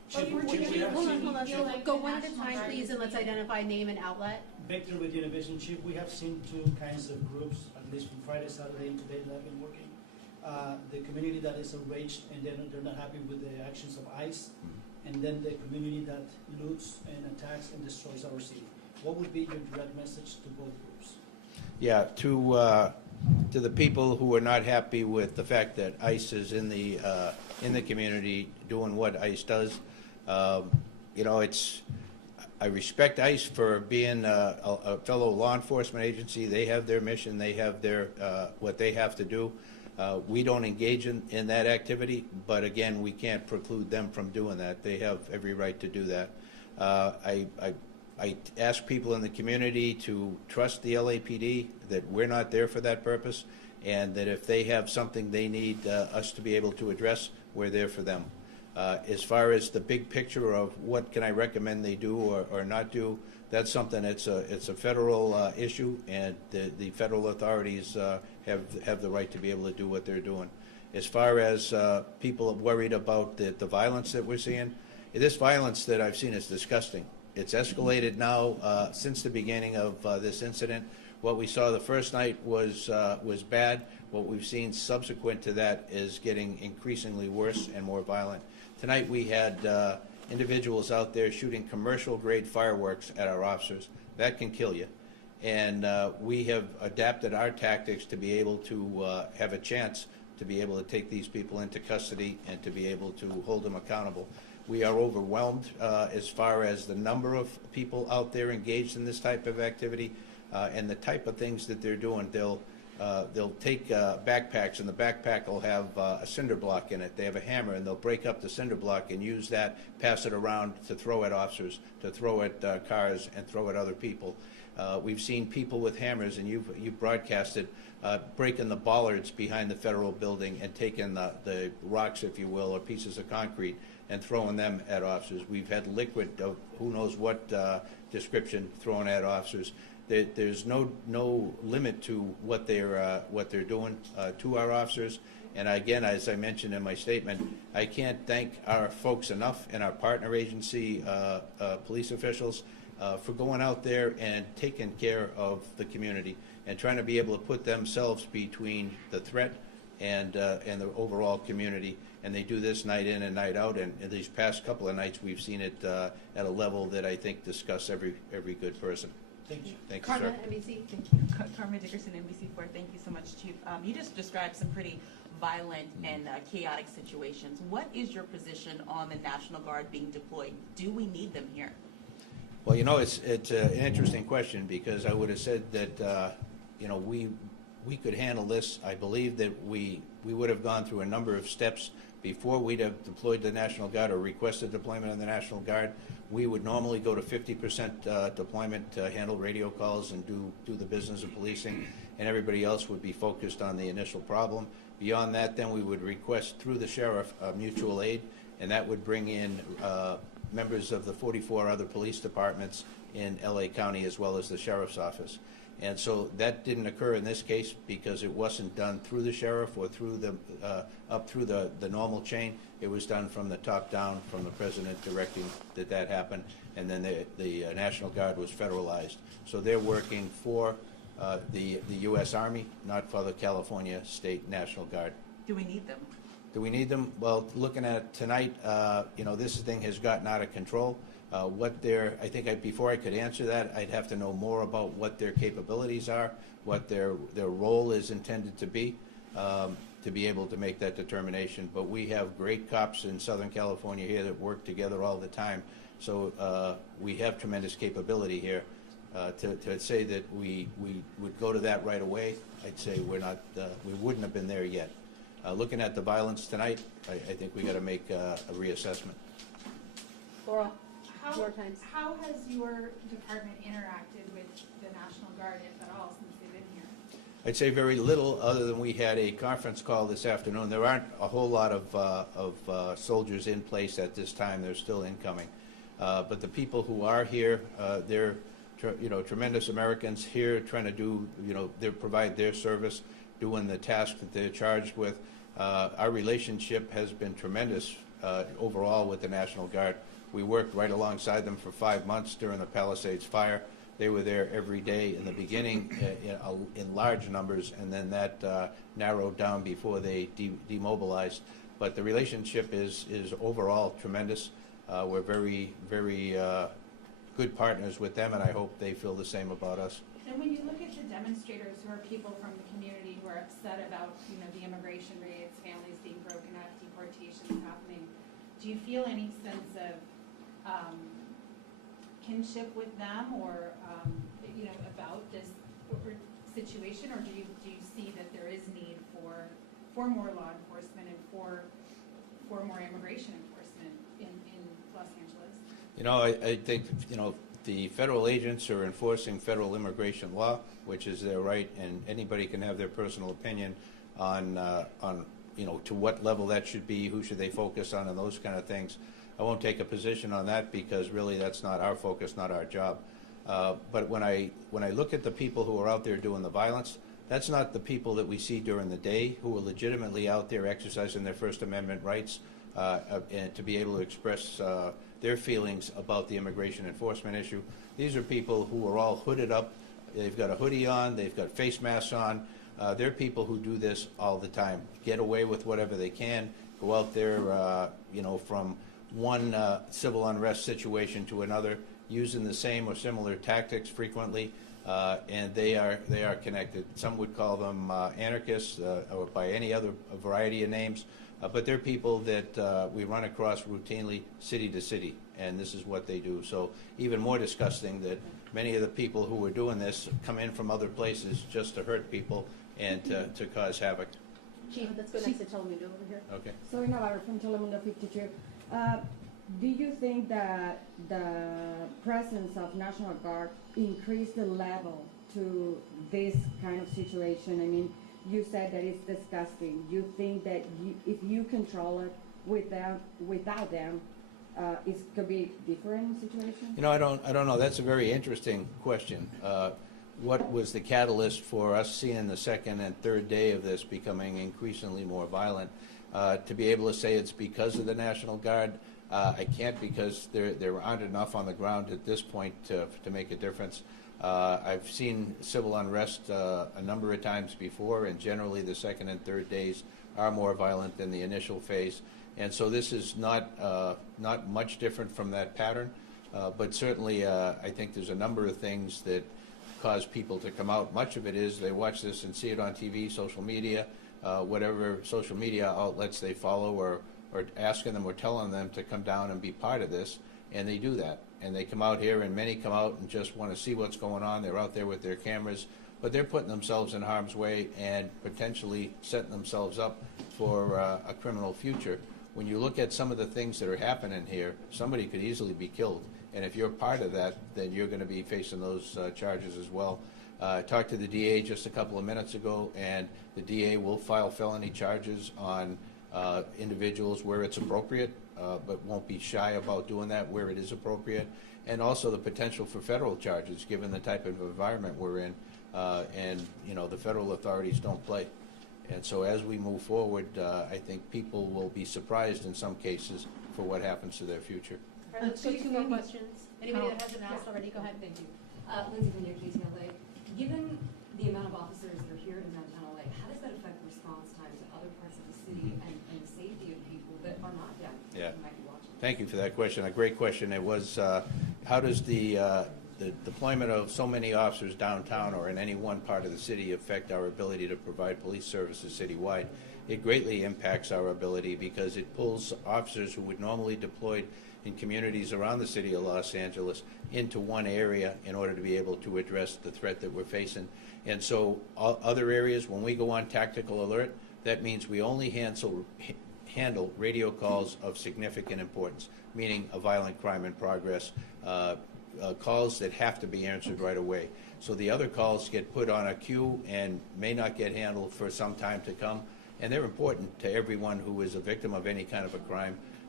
Chief, we're Chief, we have Hold on, seen- hold on. feel like Go the one at a National time, Guard please, is and let's being- identify name and outlet. Victor with Univision, Chief, we have seen two kinds of groups, at least from Friday, Saturday, and today that have been working. The community that is enraged and they're not happy with the actions of ICE, and then the community that loots and attacks and destroys our city. What would be your direct message to both groups? Yeah, to the people who are not happy with the fact that ICE is in the community doing what ICE does, you know, I respect ICE for being a fellow law enforcement agency. They have their mission. They have their what they have to do. We don't engage in that activity, but again, we can't preclude them from doing that. They have every right to do that. I ask people in the community to trust the LAPD, that we're not there for that purpose, and that if they have something they need us to be able to address, we're there for them. As far as the big picture of what can I recommend they do or not do, that's something, it's a federal issue, and the federal authorities have the right to be able to do what they're doing. As far as people worried about the violence that we're seeing, this violence that I've seen is disgusting. It's escalated now since the beginning of this incident. What we saw the first night was bad. What we've seen subsequent to that is getting increasingly worse and more violent. Tonight we had individuals out there shooting commercial-grade fireworks at our officers. That can kill you. And we have adapted our tactics to be able to have a chance to be able to take these people into custody and to be able to hold them accountable. We are overwhelmed as far as the number of people out there engaged in this type of activity and the type of things that they're doing. They'll take backpacks, and the backpack will have a cinder block in it. They have a hammer, and they'll break up the cinder block and use that, pass it around to throw at officers, to throw at cars, and throw at other people. We've seen people with hammers, and you've broadcasted, breaking the bollards behind the federal building and taking the rocks, if you will, or pieces of concrete, and throwing them at officers. We've had liquid of who knows what description thrown at officers. There's no limit to what they're doing to our officers. And again, as I mentioned in my statement, I can't thank our folks enough and our partner agency police officials for going out there and taking care of the community and trying to be able to put themselves between the threat and the overall community. And they do this night in and night out. And in these past couple of nights, we've seen it at a level that I think disgusts every good person. Thank you. Thank you, sir. Carmen, NBC. Thank you. Carmen Dickerson, NBC4. Thank you so much, Chief. You just described some pretty violent and chaotic situations. What is your position on the National Guard being deployed? Do we need them here? Well, you know, it's an interesting question, because I would have said that, you know, we could handle this. I believe that we would have gone through a number of steps before we'd have deployed the National Guard or requested deployment of the National Guard. We would normally go to 50% deployment to handle radio calls and do the business of policing, and everybody else would be focused on the initial problem. Beyond that, then we would request through the sheriff mutual aid, and that would bring in members of the 44 other police departments in LA County as well as the sheriff's office. And so that didn't occur in this case because it wasn't done through the sheriff or through up through the normal chain. It was done from the top down, from the president directing that happen, and then the National Guard was federalized. So they're working for the U.S. Army, not for the California State National Guard. Do we need them? Do we need them? Well, looking at tonight, you know, this thing has gotten out of control. I think before I could answer that, I'd have to know more about what their capabilities are, what their role is intended to be able to make that determination. But we have great cops in Southern California here that work together all the time. So we have tremendous capability here. To say that we would go to that right away, I'd say we wouldn't have been there yet. Looking at the violence tonight, I think we got to make a reassessment. Laurel. How has your department interacted with the National Guard, if at all, since they've been here? I'd say very little, other than we had a conference call this afternoon. There aren't a whole lot of soldiers in place at this time. They're still incoming. But the people who are here, they're tremendous Americans here trying to do, they provide their service, doing the task that they're charged with. Our relationship has been tremendous overall with the National Guard. We worked right alongside them for 5 months during the Palisades fire. They were there every day in the beginning in large numbers, and then that narrowed down before they demobilized. But the relationship is overall tremendous. We're very, very good partners with them, and I hope they feel the same about us. And when you look at the demonstrators who are people from the community who are upset about, the immigration rates, families being broken up, deportations happening, do you feel any sense of kinship with them, or about this situation, or do you see that there is need for more law enforcement and for more immigration enforcement in Los Angeles? I think the federal agents are enforcing federal immigration law, which is their right, and anybody can have their personal opinion on to what level that should be, who should they focus on, and those kind of things. I won't take a position on that because really that's not our focus, not our job. But when I look at the people who are out there doing the violence, that's not the people that we see during the day who are legitimately out there exercising their First Amendment rights and to be able to express their feelings about the immigration enforcement issue. These are people who are all hooded up. They've got a hoodie on. They've got face masks on. They're people who do this all the time, get away with whatever they can, go out there, from one civil unrest situation to another, using the same or similar tactics frequently, and they are connected. Some would call them anarchists or by any other variety of names, but they're people that we run across routinely city to city, and this is what they do. So even more disgusting that many of the people who are doing this come in from other places just to hurt people and to cause havoc. Chief, let's go next to Telemundo over here. Okay. Sorry, Navarro from Telemundo 52. Do you think that the presence of National Guard increased the level to this kind of situation? I mean, you said that it's disgusting. You think that if you control it without them, it could be different situation? I don't know. That's a very interesting question. What was the catalyst for us seeing the second and third day of this becoming increasingly more violent? To be able to say it's because of the National Guard, I can't, because there aren't enough on the ground at this point to make a difference. I've seen civil unrest a number of times before, and generally the second and third days are more violent than the initial phase. And so this is not much different from that pattern, but certainly I think there's a number of things that cause people to come out. Much of it is they watch this and see it on TV, social media, whatever social media outlets they follow, or asking them or telling them to come down and be part of this, and they do that. And they come out here, and many come out and just want to see what's going on. They're out there with their cameras, but they're putting themselves in harm's way and potentially setting themselves up for a criminal future. When you look at some of the things that are happening here, somebody could easily be killed. And if you're part of that, then you're going to be facing those charges as well. I talked to the DA just a couple of minutes ago, and the DA will file felony charges on individuals where it's appropriate, but won't be shy about doing that where it is appropriate. And also the potential for federal charges, given the type of environment we're in. And the federal authorities don't play. And so as we move forward, I think people will be surprised in some cases for what happens to their future. All right, let's go to 2 more questions. Anybody that hasn't asked already, go ahead. Thank you. Lindsay from your KTLA. Given the amount of officers that are here in downtown LA, how does that affect response times in other parts of the city and the safety of people that are not down here who might be watching? Thank you for that question. A great question. It was, how does the deployment of so many officers downtown or in any one part of the city affect our ability to provide police services citywide? It greatly impacts our ability because it pulls officers who would normally deployed in communities around the city of Los Angeles into one area in order to be able to address the threat that we're facing. And so other areas, when we go on tactical alert, that means we only handle radio calls of significant importance, meaning a violent crime in progress, calls that have to be answered right away. So the other calls get put on a queue and may not get handled for some time to come, and they're important to everyone who is a victim of any kind of a crime.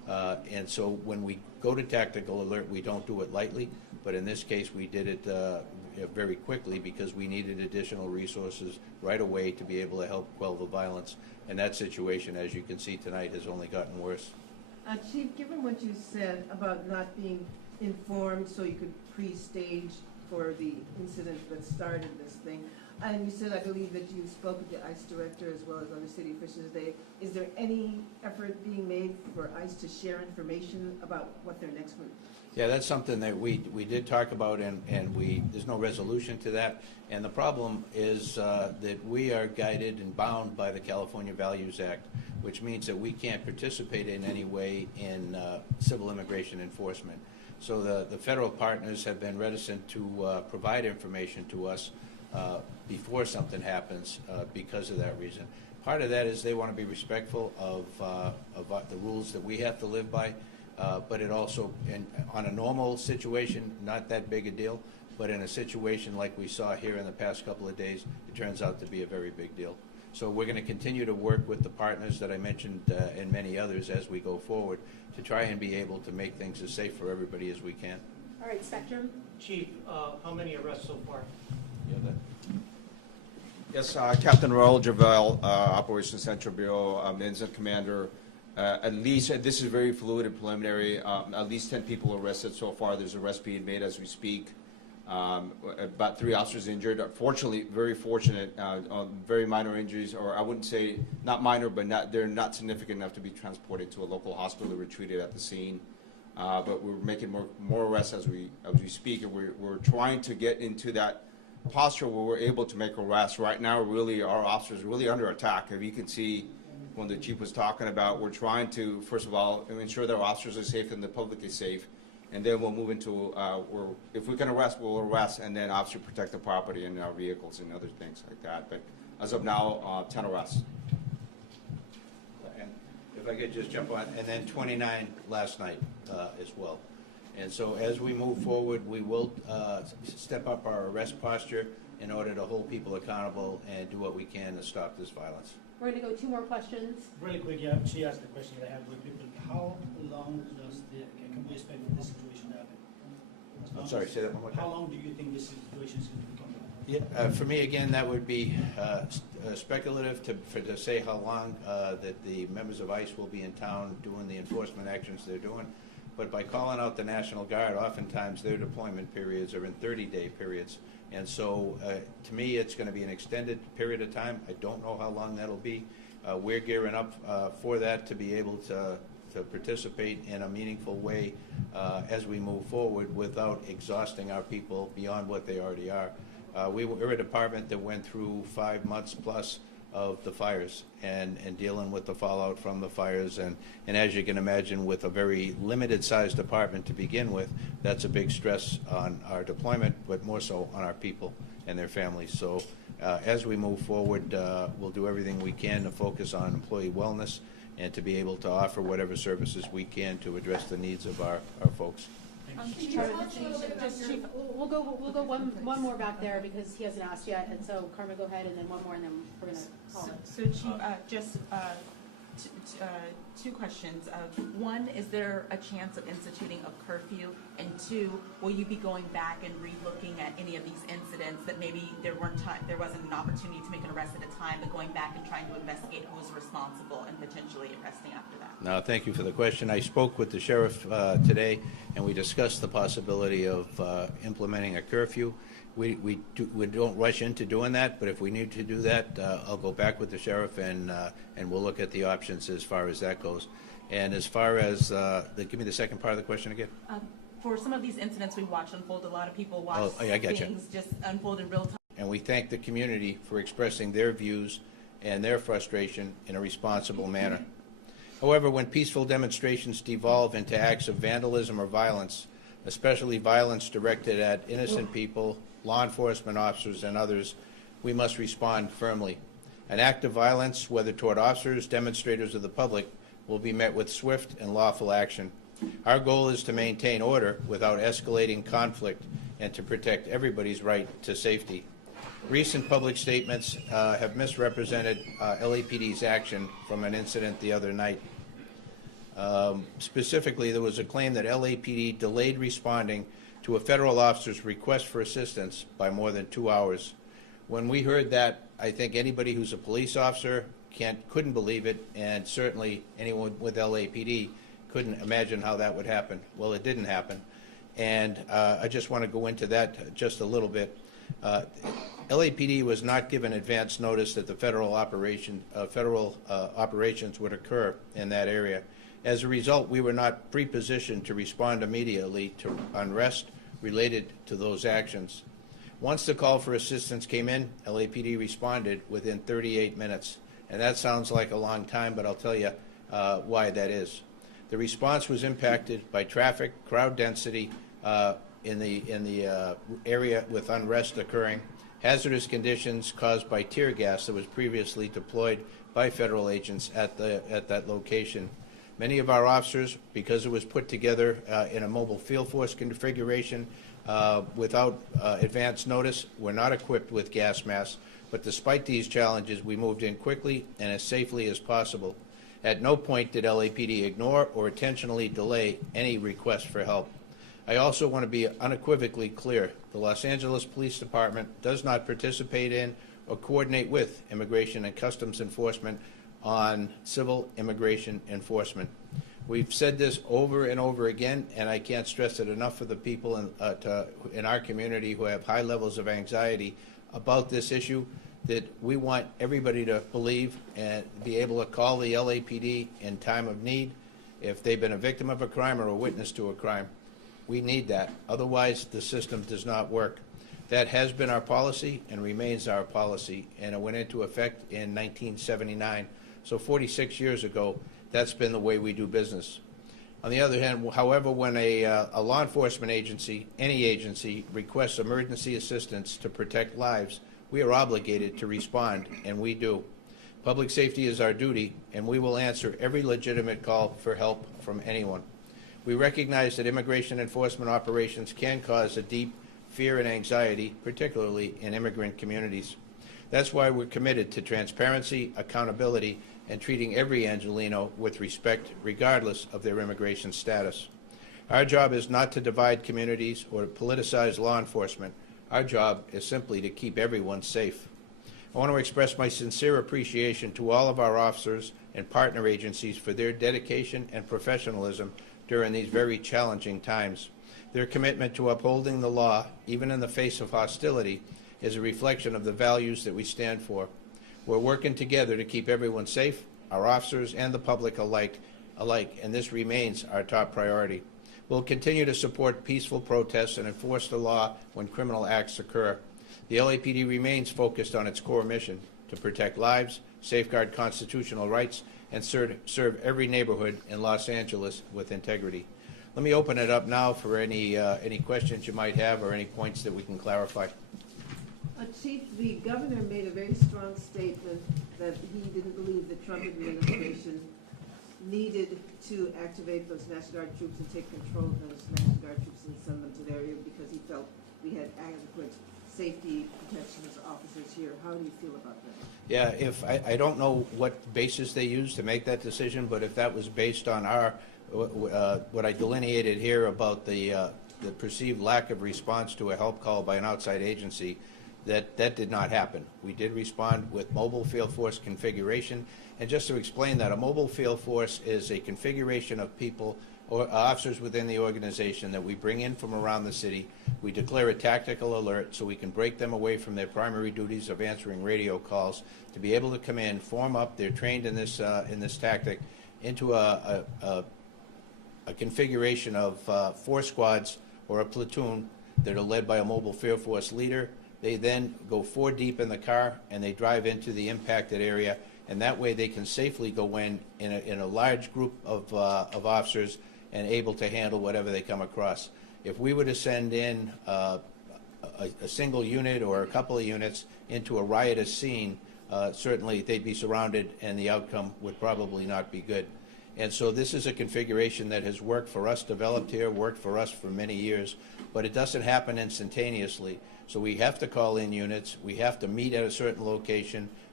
And so when we go to tactical alert, we don't do it lightly, but in this case, we did it very quickly because we needed additional resources right away to be able to help quell the violence. And that situation, as you can see tonight, has only gotten worse. Chief, given what you said about not being informed so you could pre-stage for the incident that started this thing, and you said, I believe, that you spoke with the ICE director as well as other city officials today, is there any effort being made for ICE to share information about what their next move? Yeah, that's something that we did talk about, and there's no resolution to that. And the problem is that we are guided and bound by the California Values Act, which means that we can't participate in any way in civil immigration enforcement. So the federal partners have been reticent to provide information to us before something happens because of that reason. Part of that is they want to be respectful of the rules that we have to live by. But it also, on a normal situation, not that big a deal, but in a situation like we saw here in the past couple of days, it turns out to be a very big deal. So we're going to continue to work with the partners that I mentioned and many others as we go forward to try and be able to make things as safe for everybody as we can. All right, Spectrum. Chief, how many arrests so far? Yes, Captain Raul Javel, Operations Central Bureau, Incident Commander. At least, this is very fluid and preliminary, at least 10 people arrested so far. There's arrests being made as we speak. About 3 officers injured. Fortunately, very fortunate, very minor injuries, or I wouldn't say not minor, but they're not significant enough to be transported to a local hospital or treated at the scene. But we're making more arrests as we speak, and we're trying to get into that posture where we're able to make arrests. Right now, really, our officers are really under attack. If you can see, when the chief was talking about, we're trying to, first of all, ensure that our officers are safe and the public is safe, and then we'll move into, if we can arrest, we'll arrest, and then obviously protect the property and our vehicles and other things like that. But as of now, 10 arrests. And if I could just jump on, and then 29 last night as well. And so as we move forward, we will step up our arrest posture in order to hold people accountable and do what we can to stop this violence. We're going to go 2 more questions. Really quick, yeah, she asked the question that I have with people. How long can we expect this situation to happen? I'm sorry, say that one more time. How long do you think this situation is going to become? Yeah, for me, again, that would be speculative to say how long that the members of ICE will be in town doing the enforcement actions they're doing. But by calling out the National Guard, oftentimes their deployment periods are in 30-day periods. And so, to me, it's going to be an extended period of time. I don't know how long that'll be. We're gearing up for that to be able to participate in a meaningful way as we move forward without exhausting our people beyond what they already are. We're a department that went through 5 months plus of the fires and dealing with the fallout from the fires. And as you can imagine, with a very limited sized department to begin with, that's a big stress on our deployment, but more so on our people and their families. So as we move forward, we'll do everything we can to focus on employee wellness and to be able to offer whatever services we can to address the needs of our folks. Chief, we'll go one more back there because he hasn't asked yet, and so Carmen, go ahead, and then one more, and then we're going to call it. So Chief, just 2 questions. One, is there a chance of instituting a curfew? And 2, will you be going back and re-looking at any of these incidents that maybe there wasn't an opportunity to make an arrest at a time, but going back and trying to investigate who was responsible and potentially arresting after that? No, thank you for the question. I spoke with the sheriff today, and we discussed the possibility of implementing a curfew. We don't rush into doing that, but if we need to do that, I'll go back with the sheriff and we'll look at the options as far as that goes. And as far as give me the second part of the question again. For some of these incidents we watched unfold, a lot of people watch things just unfold in real time. And we thank the community for expressing their views and their frustration in a responsible manner. However, when peaceful demonstrations devolve into acts of vandalism or violence, especially violence directed at innocent people, law enforcement officers, and others, we must respond firmly. An act of violence, whether toward officers, demonstrators, or the public, will be met with swift and lawful action. Our goal is to maintain order without escalating conflict and to protect everybody's right to safety. Recent public statements have misrepresented LAPD's action from an incident the other night. Specifically, there was a claim that LAPD delayed responding to a federal officer's request for assistance by more than 2 hours. When we heard that, I think anybody who's a police officer couldn't believe it, and certainly anyone with LAPD couldn't imagine how that would happen. Well, it didn't happen, and I just want to go into that just a little bit. LAPD was not given advance notice that the federal operations would occur in that area. As a result, we were not pre-positioned to respond immediately to unrest related to those actions. Once the call for assistance came in, LAPD responded within 38 minutes. And that sounds like a long time, but I'll tell you why that is. The response was impacted by traffic, crowd density in the area with unrest occurring, hazardous conditions caused by tear gas that was previously deployed by federal agents at that location. Many of our officers, because it was put together in a mobile field force configuration without advance notice, were not equipped with gas masks. But despite these challenges, we moved in quickly and as safely as possible. At no point did LAPD ignore or intentionally delay any request for help. I also want to be unequivocally clear. The Los Angeles Police Department does not participate in or coordinate with Immigration and Customs Enforcement on civil immigration enforcement. We've said this over and over again, and I can't stress it enough for the people in our community who have high levels of anxiety about this issue, that we want everybody to believe and be able to call the LAPD in time of need if they've been a victim of a crime or a witness to a crime. We need that. Otherwise, the system does not work. That has been our policy and remains our policy, and it went into effect in 1979. So 46 years ago, that's been the way we do business. On the other hand, however, when a law enforcement agency, any agency, requests emergency assistance to protect lives, we are obligated to respond, and we do. Public safety is our duty, and we will answer every legitimate call for help from anyone. We recognize that immigration enforcement operations can cause a deep fear and anxiety, particularly in immigrant communities. That's why we're committed to transparency, accountability, and treating every Angelino with respect, regardless of their immigration status. Our job is not to divide communities or to politicize law enforcement. Our job is simply to keep everyone safe. I want to express my sincere appreciation to all of our officers and partner agencies for their dedication and professionalism during these very challenging times. Their commitment to upholding the law, even in the face of hostility, is a reflection of the values that we stand for. We're working together to keep everyone safe, our officers and the public alike, and this remains our top priority. We'll continue to support peaceful protests and enforce the law when criminal acts occur. The LAPD remains focused on its core mission to protect lives, safeguard constitutional rights, and serve every neighborhood in Los Angeles with integrity. Let me open it up now for any questions you might have or any points that we can clarify. Chief, the governor made a very strong statement that he didn't believe the Trump administration needed to activate those National Guard troops and take control of those National Guard troops and send them to the area because he felt we had adequate safety protections officers here. How do you feel about that? Yeah, I don't know what basis they used to make that decision, but if that was based on what I delineated here about the perceived lack of response to a help call by an outside agency, that did not happen. We did respond with mobile field force configuration. And just to explain that, a mobile field force is a configuration of people or officers within the organization that we bring in from around the city. We declare a tactical alert so we can break them away from their primary duties of answering radio calls to be able to come in, form up. They're trained in this tactic into a configuration of 4 squads or a platoon that are led by a mobile field force leader. They then go 4 deep in the car and they drive into the impacted area, and that way they can safely go in a large group of officers and able to handle whatever they come across. If we were to send in a single unit or a couple of units into a riotous scene, certainly they'd be surrounded and the outcome would probably not be good. And so this is a configuration that has worked for us, developed here, worked for us for many years, but it doesn't happen instantaneously. So we have to call in units, we have to meet at a certain location,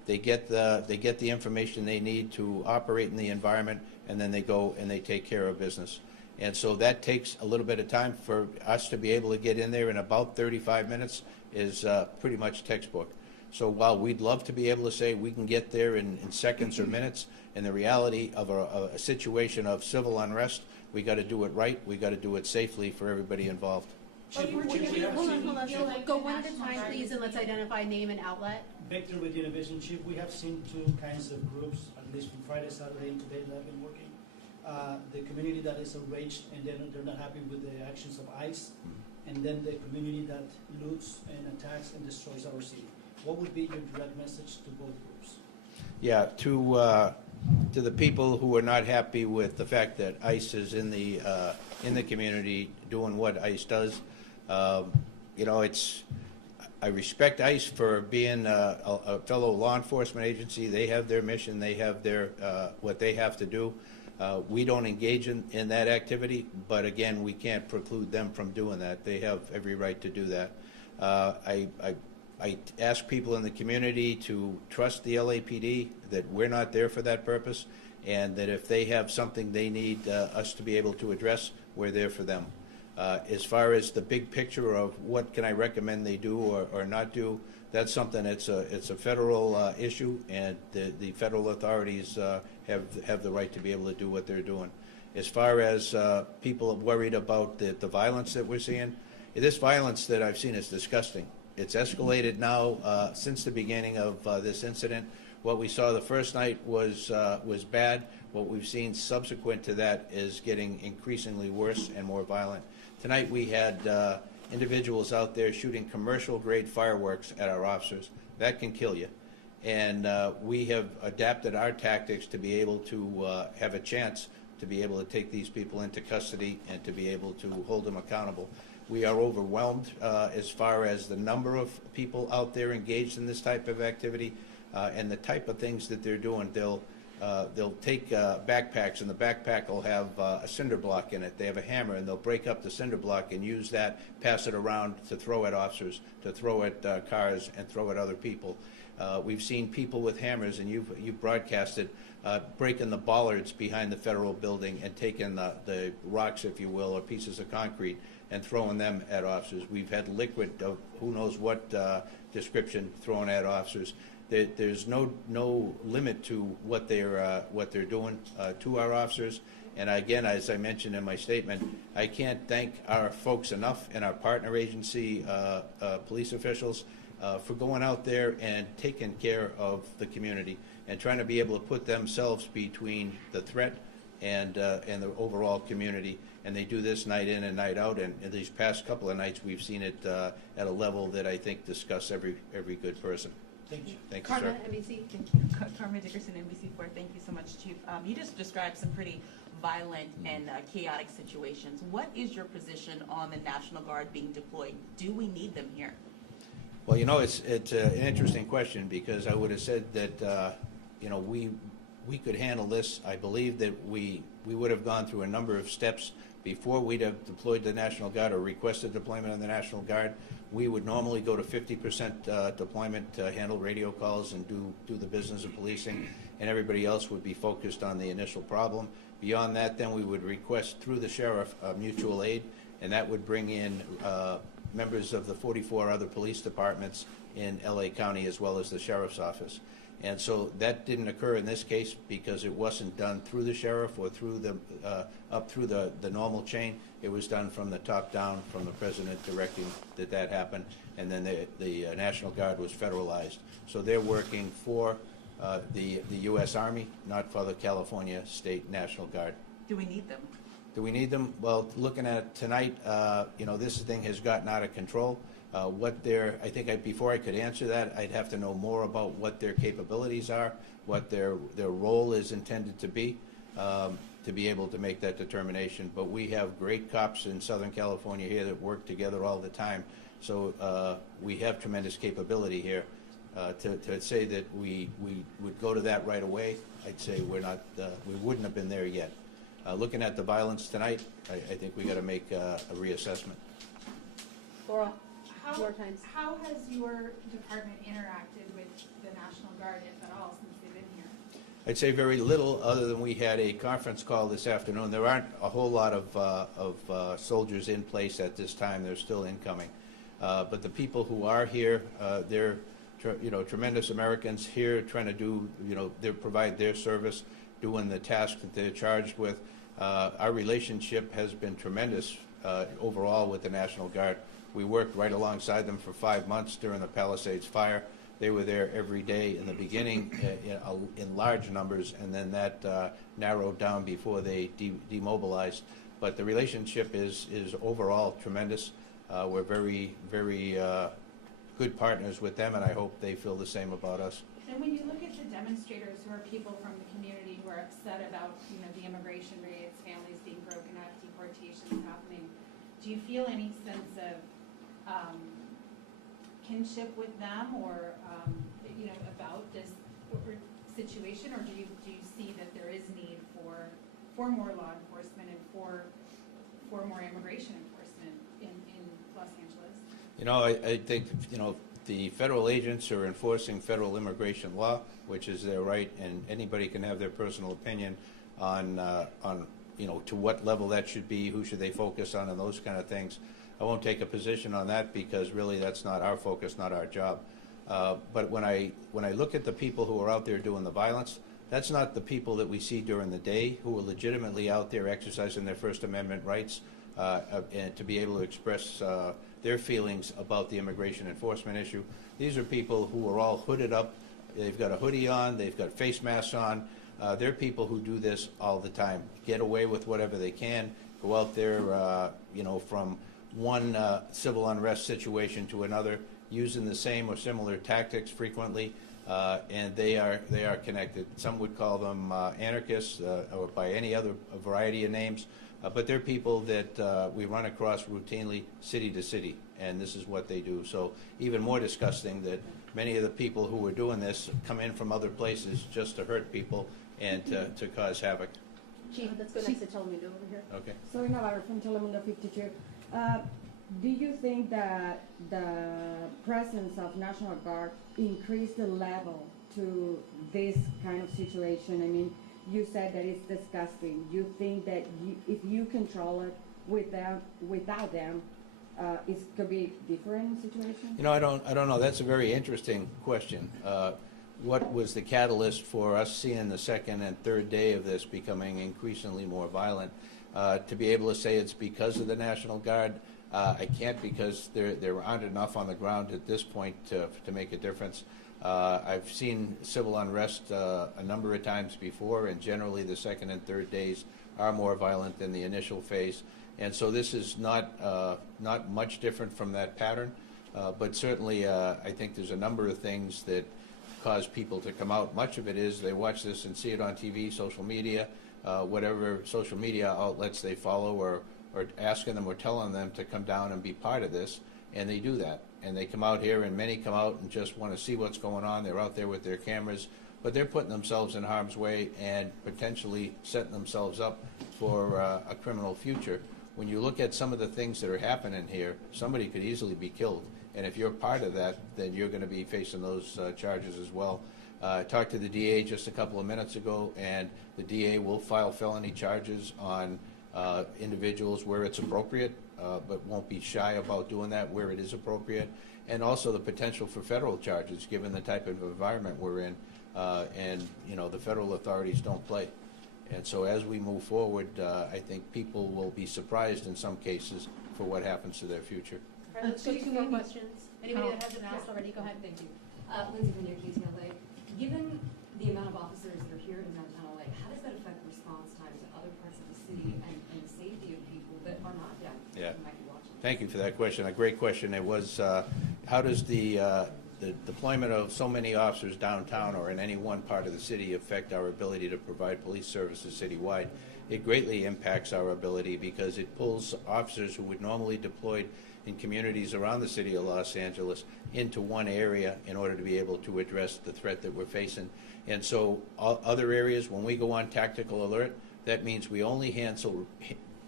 they get the information they need to operate in the environment, and then they go and they take care of business. And so that takes a little bit of time for us to be able to get in there in about 35 minutes is pretty much textbook. So while we'd love to be able to say we can get there in seconds or minutes, in the reality of a situation of civil unrest, we got to do it right, we got to do it safely for everybody involved. Chief, Hold on. So go one at a time, please, and let's identify name and outlet. Victor with Univision. Chief, we have seen two kinds of groups, at least from Friday, Saturday, and today that have been working. The community that is enraged and they're not happy with the actions of ICE, and then the community that loots and attacks and destroys our city. What would be your direct message to both groups? Yeah, to the people who are not happy with the fact that ICE is in the community doing what ICE does, you know, I respect ICE for being a fellow law enforcement agency. They have their mission. They have their what they have to do. We don't engage in that activity, but again, we can't preclude them from doing that. They have every right to do that. I ask people in the community to trust the LAPD, that we're not there for that purpose, and that if they have something they need us to be able to address, we're there for them. As far as the big picture of what can I recommend they do or not do, that's something, it's a federal issue, and the federal authorities have the right to be able to do what they're doing. As far as people are worried about the violence that we're seeing, this violence that I've seen is disgusting. It's escalated now since the beginning of this incident. What we saw the first night was bad. What we've seen subsequent to that is getting increasingly worse and more violent. Tonight we had individuals out there shooting commercial-grade fireworks at our officers. That can kill you. And we have adapted our tactics to be able to have a chance to be able to take these people into custody and to be able to hold them accountable. We are overwhelmed as far as the number of people out there engaged in this type of activity and the type of things that they're doing. They'll take backpacks, and the backpack will have a cinder block in it. They have a hammer, and they'll break up the cinder block and use that, pass it around to throw at officers, to throw at cars, and throw at other people. We've seen people with hammers, and you've broadcasted, breaking the bollards behind the federal building and taking the rocks, if you will, or pieces of concrete, and throwing them at officers. We've had liquid of who knows what description thrown at officers. There's no limit to what they're doing to our officers. And again, as I mentioned in my statement, I can't thank our folks enough and our partner agency police officials for going out there and taking care of the community and trying to be able to put themselves between the threat and the overall community. And they do this night in and night out. And in these past couple of nights, we've seen it at a level that I think disgusts every good person. Thank you. Thank you, sir. Carmen, NBC. Thank you. Carmen Dickerson, NBC4. Thank you so much, Chief. You just described some pretty violent and chaotic situations. What is your position on the National Guard being deployed? Do we need them here? Well, you know, it's an interesting question, because I would have said that you know, we could handle this. I believe that we would have gone through a number of steps before we'd have deployed the National Guard or requested deployment of the National Guard. We would normally go to 50% deployment to handle radio calls and do the business of policing, and everybody else would be focused on the initial problem. Beyond that, then we would request through the sheriff mutual aid, and that would bring in members of the 44 other police departments in LA County as well as the sheriff's office. And so that didn't occur in this case because it wasn't done through the sheriff or through the up through the normal chain. It was done from the top down, from the president directing that happened, and then the National Guard was federalized. So they're working for the U.S. Army, not for the California State National Guard. Do we need them? Do we need them? Well, looking at it tonight, you know, this thing has gotten out of control. I think before I could answer that, I'd have to know more about what their capabilities are, what their role is intended to be able to make that determination. But we have great cops in Southern California here that work together all the time. So we have tremendous capability here. To say that we would go to that right away, I'd say we wouldn't have been there yet. Looking at the violence tonight, I think we got to make a reassessment. Laura. How, More times. how has your department interacted with the National Guard, if at all, since they've been here? I'd say very little, other than we had a conference call this afternoon. There aren't a whole lot of soldiers in place at this time. They're still incoming. But the people who are here, they're tremendous Americans here trying to do, they provide their service, doing the task that they're charged with. Our relationship has been tremendous overall with the National Guard. We worked right alongside them for 5 months during the Palisades fire. They were there every day in the beginning in large numbers, and then that narrowed down before they demobilized. But the relationship is overall tremendous. We're very, very good partners with them, and I hope they feel the same about us. And when you look at the demonstrators, who are people from the community who are upset about, the immigration rates, families being broken up, deportations happening, do you feel any sense of kinship with them, or about this situation, or do you see that there is need for more law enforcement and for more immigration enforcement in Los Angeles? I think the federal agents are enforcing federal immigration law, which is their right, and anybody can have their personal opinion on to what level that should be, who should they focus on, and those kind of things. I won't take a position on that because really that's not our focus, not our job. But when I look at the people who are out there doing the violence, that's not the people that we see during the day who are legitimately out there exercising their First Amendment rights and to be able to express their feelings about the immigration enforcement issue. These are people who are all hooded up. They've got a hoodie on. They've got face masks on. They're people who do this all the time, get away with whatever they can, go out there, from one civil unrest situation to another, using the same or similar tactics frequently, and they are connected. Some would call them anarchists or by any other variety of names, but they're people that we run across routinely city to city, and this is what they do. So even more disgusting that many of the people who are doing this come in from other places just to hurt people and to cause havoc. Chief, let's go next to Telemundo over here. Okay. Sorry, Navarro from Telemundo 52. Do you think that the presence of National Guard increased the level to this kind of situation? I mean, you said that it's disgusting. You think that if you control it without them, it could be different situation? I don't know. That's a very interesting question. What was the catalyst for us seeing the second and third day of this becoming increasingly more violent? To be able to say it's because of the National Guard, I can't, because there aren't enough on the ground at this point to make a difference. I've seen civil unrest a number of times before, and generally the second and third days are more violent than the initial phase. And so this is not much different from that pattern, but certainly I think there's a number of things that cause people to come out. Much of it is they watch this and see it on TV, social media, whatever social media outlets they follow, or asking them or telling them to come down and be part of this, and they do that. And they come out here, and many come out and just want to see what's going on. They're out there with their cameras, but they're putting themselves in harm's way and potentially setting themselves up for a criminal future. When you look at some of the things that are happening here, somebody could easily be killed. And if you're part of that, then you're going to be facing those charges as well. I talked to the DA just a couple of minutes ago, and the DA will file felony charges on individuals where it's appropriate, but won't be shy about doing that where it is appropriate. And also the potential for federal charges, given the type of environment we're in, and the federal authorities don't play. And so as we move forward, I think people will be surprised in some cases for what happens to their future. All right, let's go to 2 more questions. Anybody that hasn't asked already, go ahead. Thank you. Lindsay from your KTLA. Given the amount of officers that are here in downtown LA, how does that affect response times in other parts of the city and the safety of people that are not down here who might be watching? Thank you for that question. A great question. It was, how does the deployment of so many officers downtown or in any one part of the city affect our ability to provide police services citywide? It greatly impacts our ability because it pulls officers who would normally deployed in communities around the city of Los Angeles into one area in order to be able to address the threat that we're facing. And so other areas, when we go on tactical alert, that means we only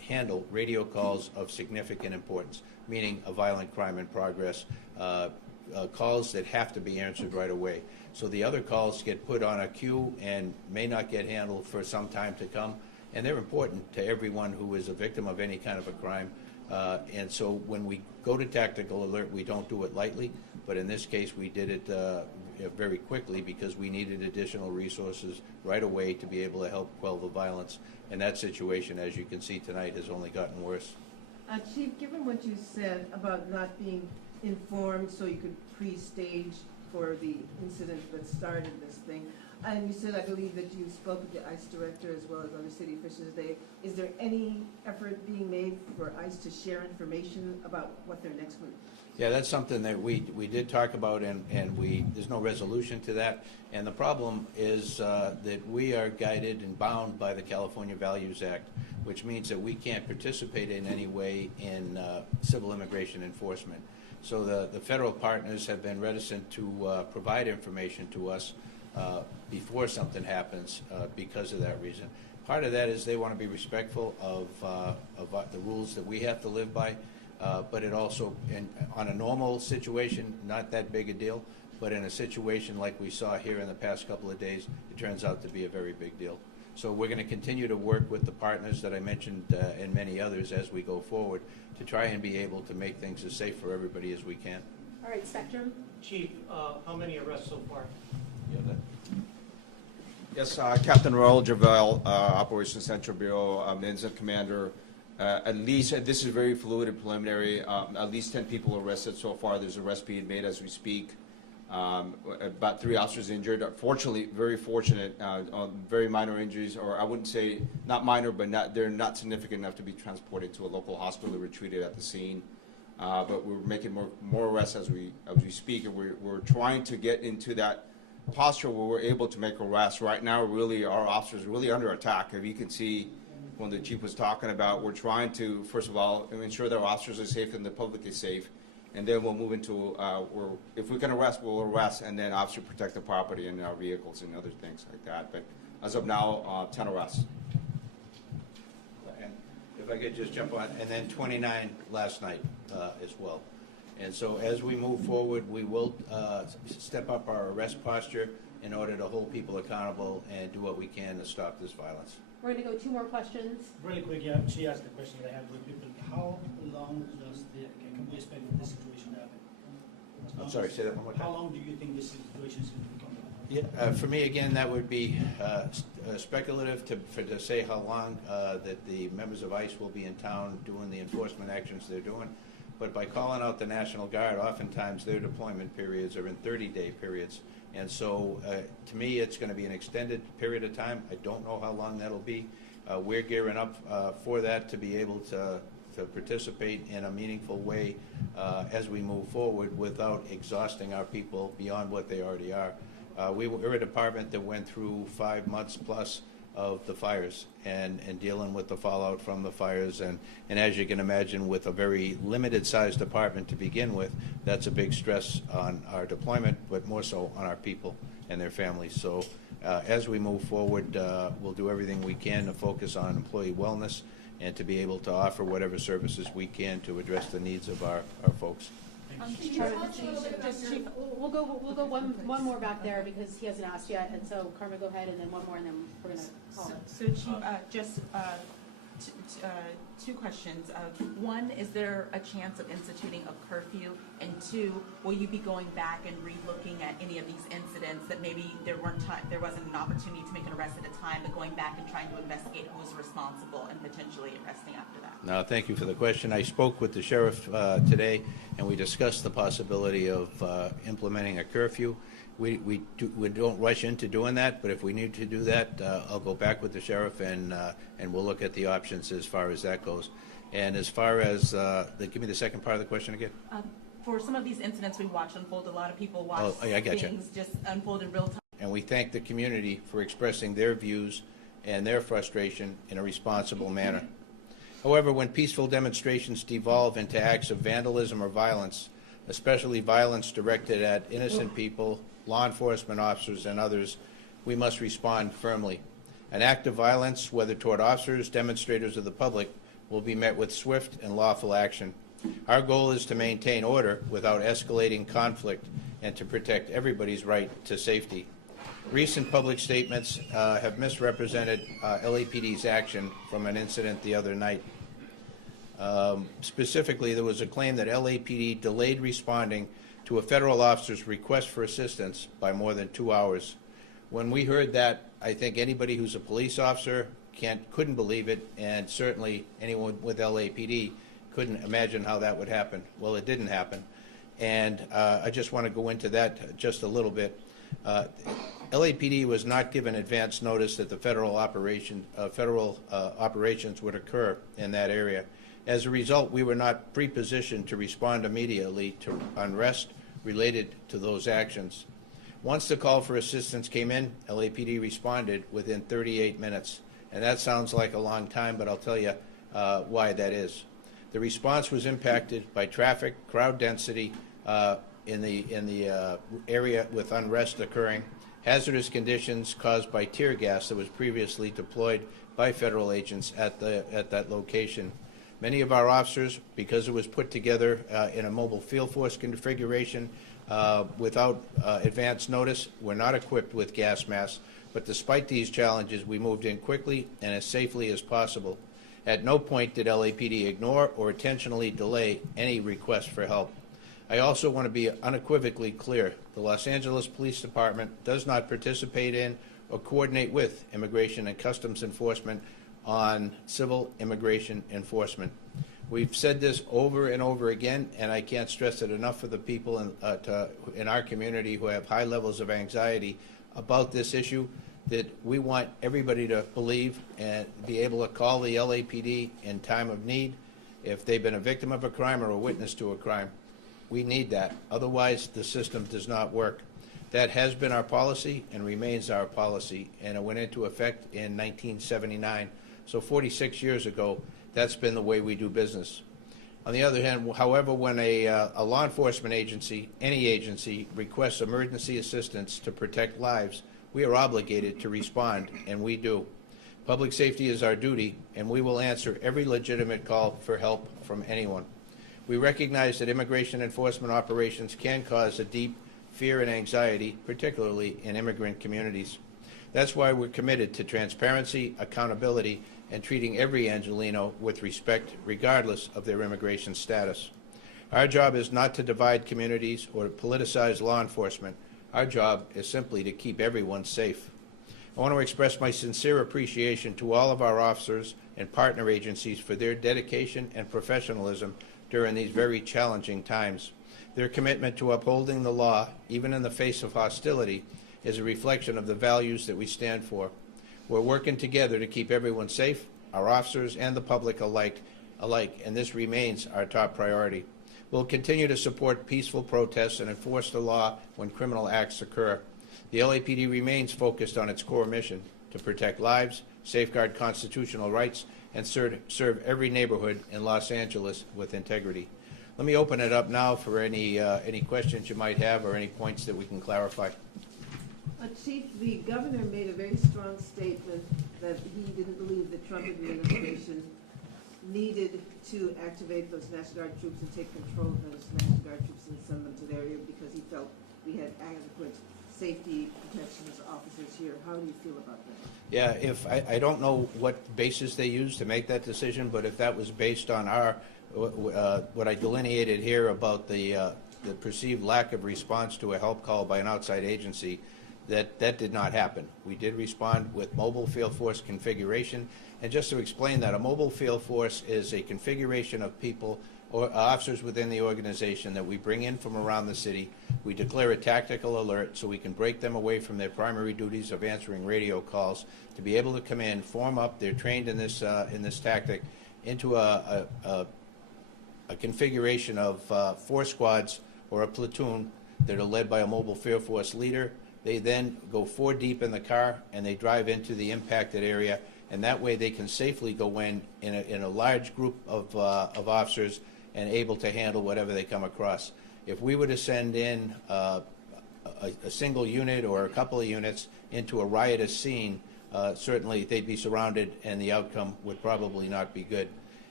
handle radio calls of significant importance, meaning a violent crime in progress, calls that have to be answered right away. So the other calls get put on a queue and may not get handled for some time to come, and they're important to everyone who is a victim of any kind of a crime. And so when we go to tactical alert, we don't do it lightly, but in this case we did it very quickly because we needed additional resources right away to be able to help quell the violence. And that situation, as you can see tonight, has only gotten worse. Chief, given what you said about not being informed so you could pre-stage for the incident that started this thing, and you said, I believe, that you spoke with the ICE director as well as other city officials today. Is there any effort being made for ICE to share information about what their next move? Yeah, that's something that we did talk about, and there's no resolution to that. And the problem is that we are guided and bound by the California Values Act, which means that we can't participate in any way in civil immigration enforcement. So the federal partners have been reticent to provide information to us before something happens because of that reason. Part of that is they want to be respectful of the rules that we have to live by. But it also, on a normal situation, not that big a deal, but in a situation like we saw here in the past couple of days, it turns out to be a very big deal. So we're going to continue to work with the partners that I mentioned and many others as we go forward to try and be able to make things as safe for everybody as we can. All right, Spectrum. Chief, how many arrests so far? Yes, Captain Raul Javel, Operations Central Bureau, Incident Commander. At least, this is very fluid and preliminary, at least 10 people arrested so far. There's arrests being made as we speak. About 3 officers injured. Fortunately, very fortunate, on very minor injuries, or I wouldn't say not minor, but they're not significant enough to be transported to a local hospital or treated at the scene. But we're making more arrests as we speak, and we're trying to get into that posture where we're able to make arrests. Right now, really, our officers are really under attack. If you can see, when the chief was talking about, we're trying to, first of all, ensure that our officers are safe and the public is safe, and then we'll move into, if we can arrest, we'll arrest, and then obviously protect the property and our vehicles and other things like that. But as of now, 10 arrests. And if I could just jump on, and then 29 last night as well. And so as we move forward, we will step up our arrest posture in order to hold people accountable and do what we can to stop this violence. We're going to go 2 more questions. Really quick, yeah, she asked the question that I have with people. How long can we expect this situation to happen? I'm sorry, say that one more time. How long do you think this situation is going to become? Yeah, for me, again, that would be speculative to say how long that the members of ICE will be in town doing the enforcement actions they're doing. But by calling out the National Guard, oftentimes their deployment periods are in 30-day periods. And so, to me, it's going to be an extended period of time. I don't know how long that'll be. We're gearing up for that to be able to participate in a meaningful way as we move forward without exhausting our people beyond what they already are. We're a department that went through 5 months plus of the fires and dealing with the fallout from the fires. And as you can imagine, with a very limited sized department to begin with, that's a big stress on our deployment, but more so on our people and their families. So as we move forward, we'll do everything we can to focus on employee wellness and to be able to offer whatever services we can to address the needs of our folks. Chief, we'll go one more back there because he hasn't asked yet, and so Carmen, go ahead, and then one more, and then we're going to call. So Chief, just 2 questions. One, is there a chance of instituting a curfew? And 2, will you be going back and re-looking at any of these incidents that maybe there wasn't an opportunity to make an arrest at a time, but going back and trying to investigate who was responsible and potentially arresting after that? No, thank you for the question. I spoke with the sheriff today, and we discussed the possibility of implementing a curfew. We don't rush into doing that, but if we need to do that, I'll go back with the sheriff and we'll look at the options as far as that goes. And as far as give me the second part of the question again. For some of these incidents we watch unfold, a lot of people watch things just unfold in real time. And we thank the community for expressing their views and their frustration in a responsible manner. However, when peaceful demonstrations devolve into acts of vandalism or violence, especially violence directed at innocent people, law enforcement officers, and others, we must respond firmly. An act of violence, whether toward officers, demonstrators, or the public, will be met with swift and lawful action. Our goal is to maintain order without escalating conflict and to protect everybody's right to safety. Recent public statements have misrepresented LAPD's action from an incident the other night. Specifically, there was a claim that LAPD delayed responding to a federal officer's request for assistance by more than 2 hours. When we heard that, I think anybody who's a police officer couldn't believe it, and certainly anyone with LAPD couldn't imagine how that would happen. Well, it didn't happen, and I just want to go into that just a little bit. LAPD was not given advance notice that the federal operations would occur in that area. As a result, we were not pre-positioned to respond immediately to unrest related to those actions. Once the call for assistance came in, LAPD responded within 38 minutes. And that sounds like a long time, but I'll tell you why that is. The response was impacted by traffic, crowd density in the area with unrest occurring, hazardous conditions caused by tear gas that was previously deployed by federal agents at that location. Many of our officers, because it was put together in a mobile field force configuration without advance notice, were not equipped with gas masks. But despite these challenges, we moved in quickly and as safely as possible. At no point did LAPD ignore or intentionally delay any request for help. I also want to be unequivocally clear. The Los Angeles Police Department does not participate in or coordinate with Immigration and Customs Enforcement on civil immigration enforcement. We've said this over and over again, and I can't stress it enough for the people in our community who have high levels of anxiety about this issue, that we want everybody to believe and be able to call the LAPD in time of need if they've been a victim of a crime or a witness to a crime. We need that. Otherwise, the system does not work. That has been our policy and remains our policy, and it went into effect in 1979. So 46 years ago, that's been the way we do business. On the other hand, however, when a law enforcement agency, any agency, requests emergency assistance to protect lives, we are obligated to respond, and we do. Public safety is our duty, and we will answer every legitimate call for help from anyone. We recognize that immigration enforcement operations can cause a deep fear and anxiety, particularly in immigrant communities. That's why we're committed to transparency, accountability, and treating every Angelino with respect, regardless of their immigration status. Our job is not to divide communities or to politicize law enforcement. Our job is simply to keep everyone safe. I want to express my sincere appreciation to all of our officers and partner agencies for their dedication and professionalism during these very challenging times. Their commitment to upholding the law, even in the face of hostility, is a reflection of the values that we stand for. We're working together to keep everyone safe, our officers and the public alike, and this remains our top priority. We'll continue to support peaceful protests and enforce the law when criminal acts occur. The LAPD remains focused on its core mission to protect lives, safeguard constitutional rights, and serve every neighborhood in Los Angeles with integrity. Let me open it up now for any questions you might have or any points that we can clarify. Chief, the governor made a very strong statement that he didn't believe the Trump administration needed to activate those National Guard troops and take control of those National Guard troops and send them to the area because he felt we had adequate safety protections officers here. How do you feel about that? Yeah, if I don't know what basis they used to make that decision, but if that was based on our what I delineated here about the perceived lack of response to a help call by an outside agency, that did not happen. We did respond with mobile field force configuration. And just to explain that, a mobile field force is a configuration of people or officers within the organization that we bring in from around the city. We declare a tactical alert so we can break them away from their primary duties of answering radio calls to be able to come in, form up. They're trained in this tactic into a configuration of 4 squads or a platoon that are led by a mobile field force leader. They then go 4 deep in the car and they drive into the impacted area, and that way they can safely go in a large group of officers and able to handle whatever they come across. If we were to send in a single unit or a couple of units into a riotous scene, certainly they'd be surrounded and the outcome would probably not be good.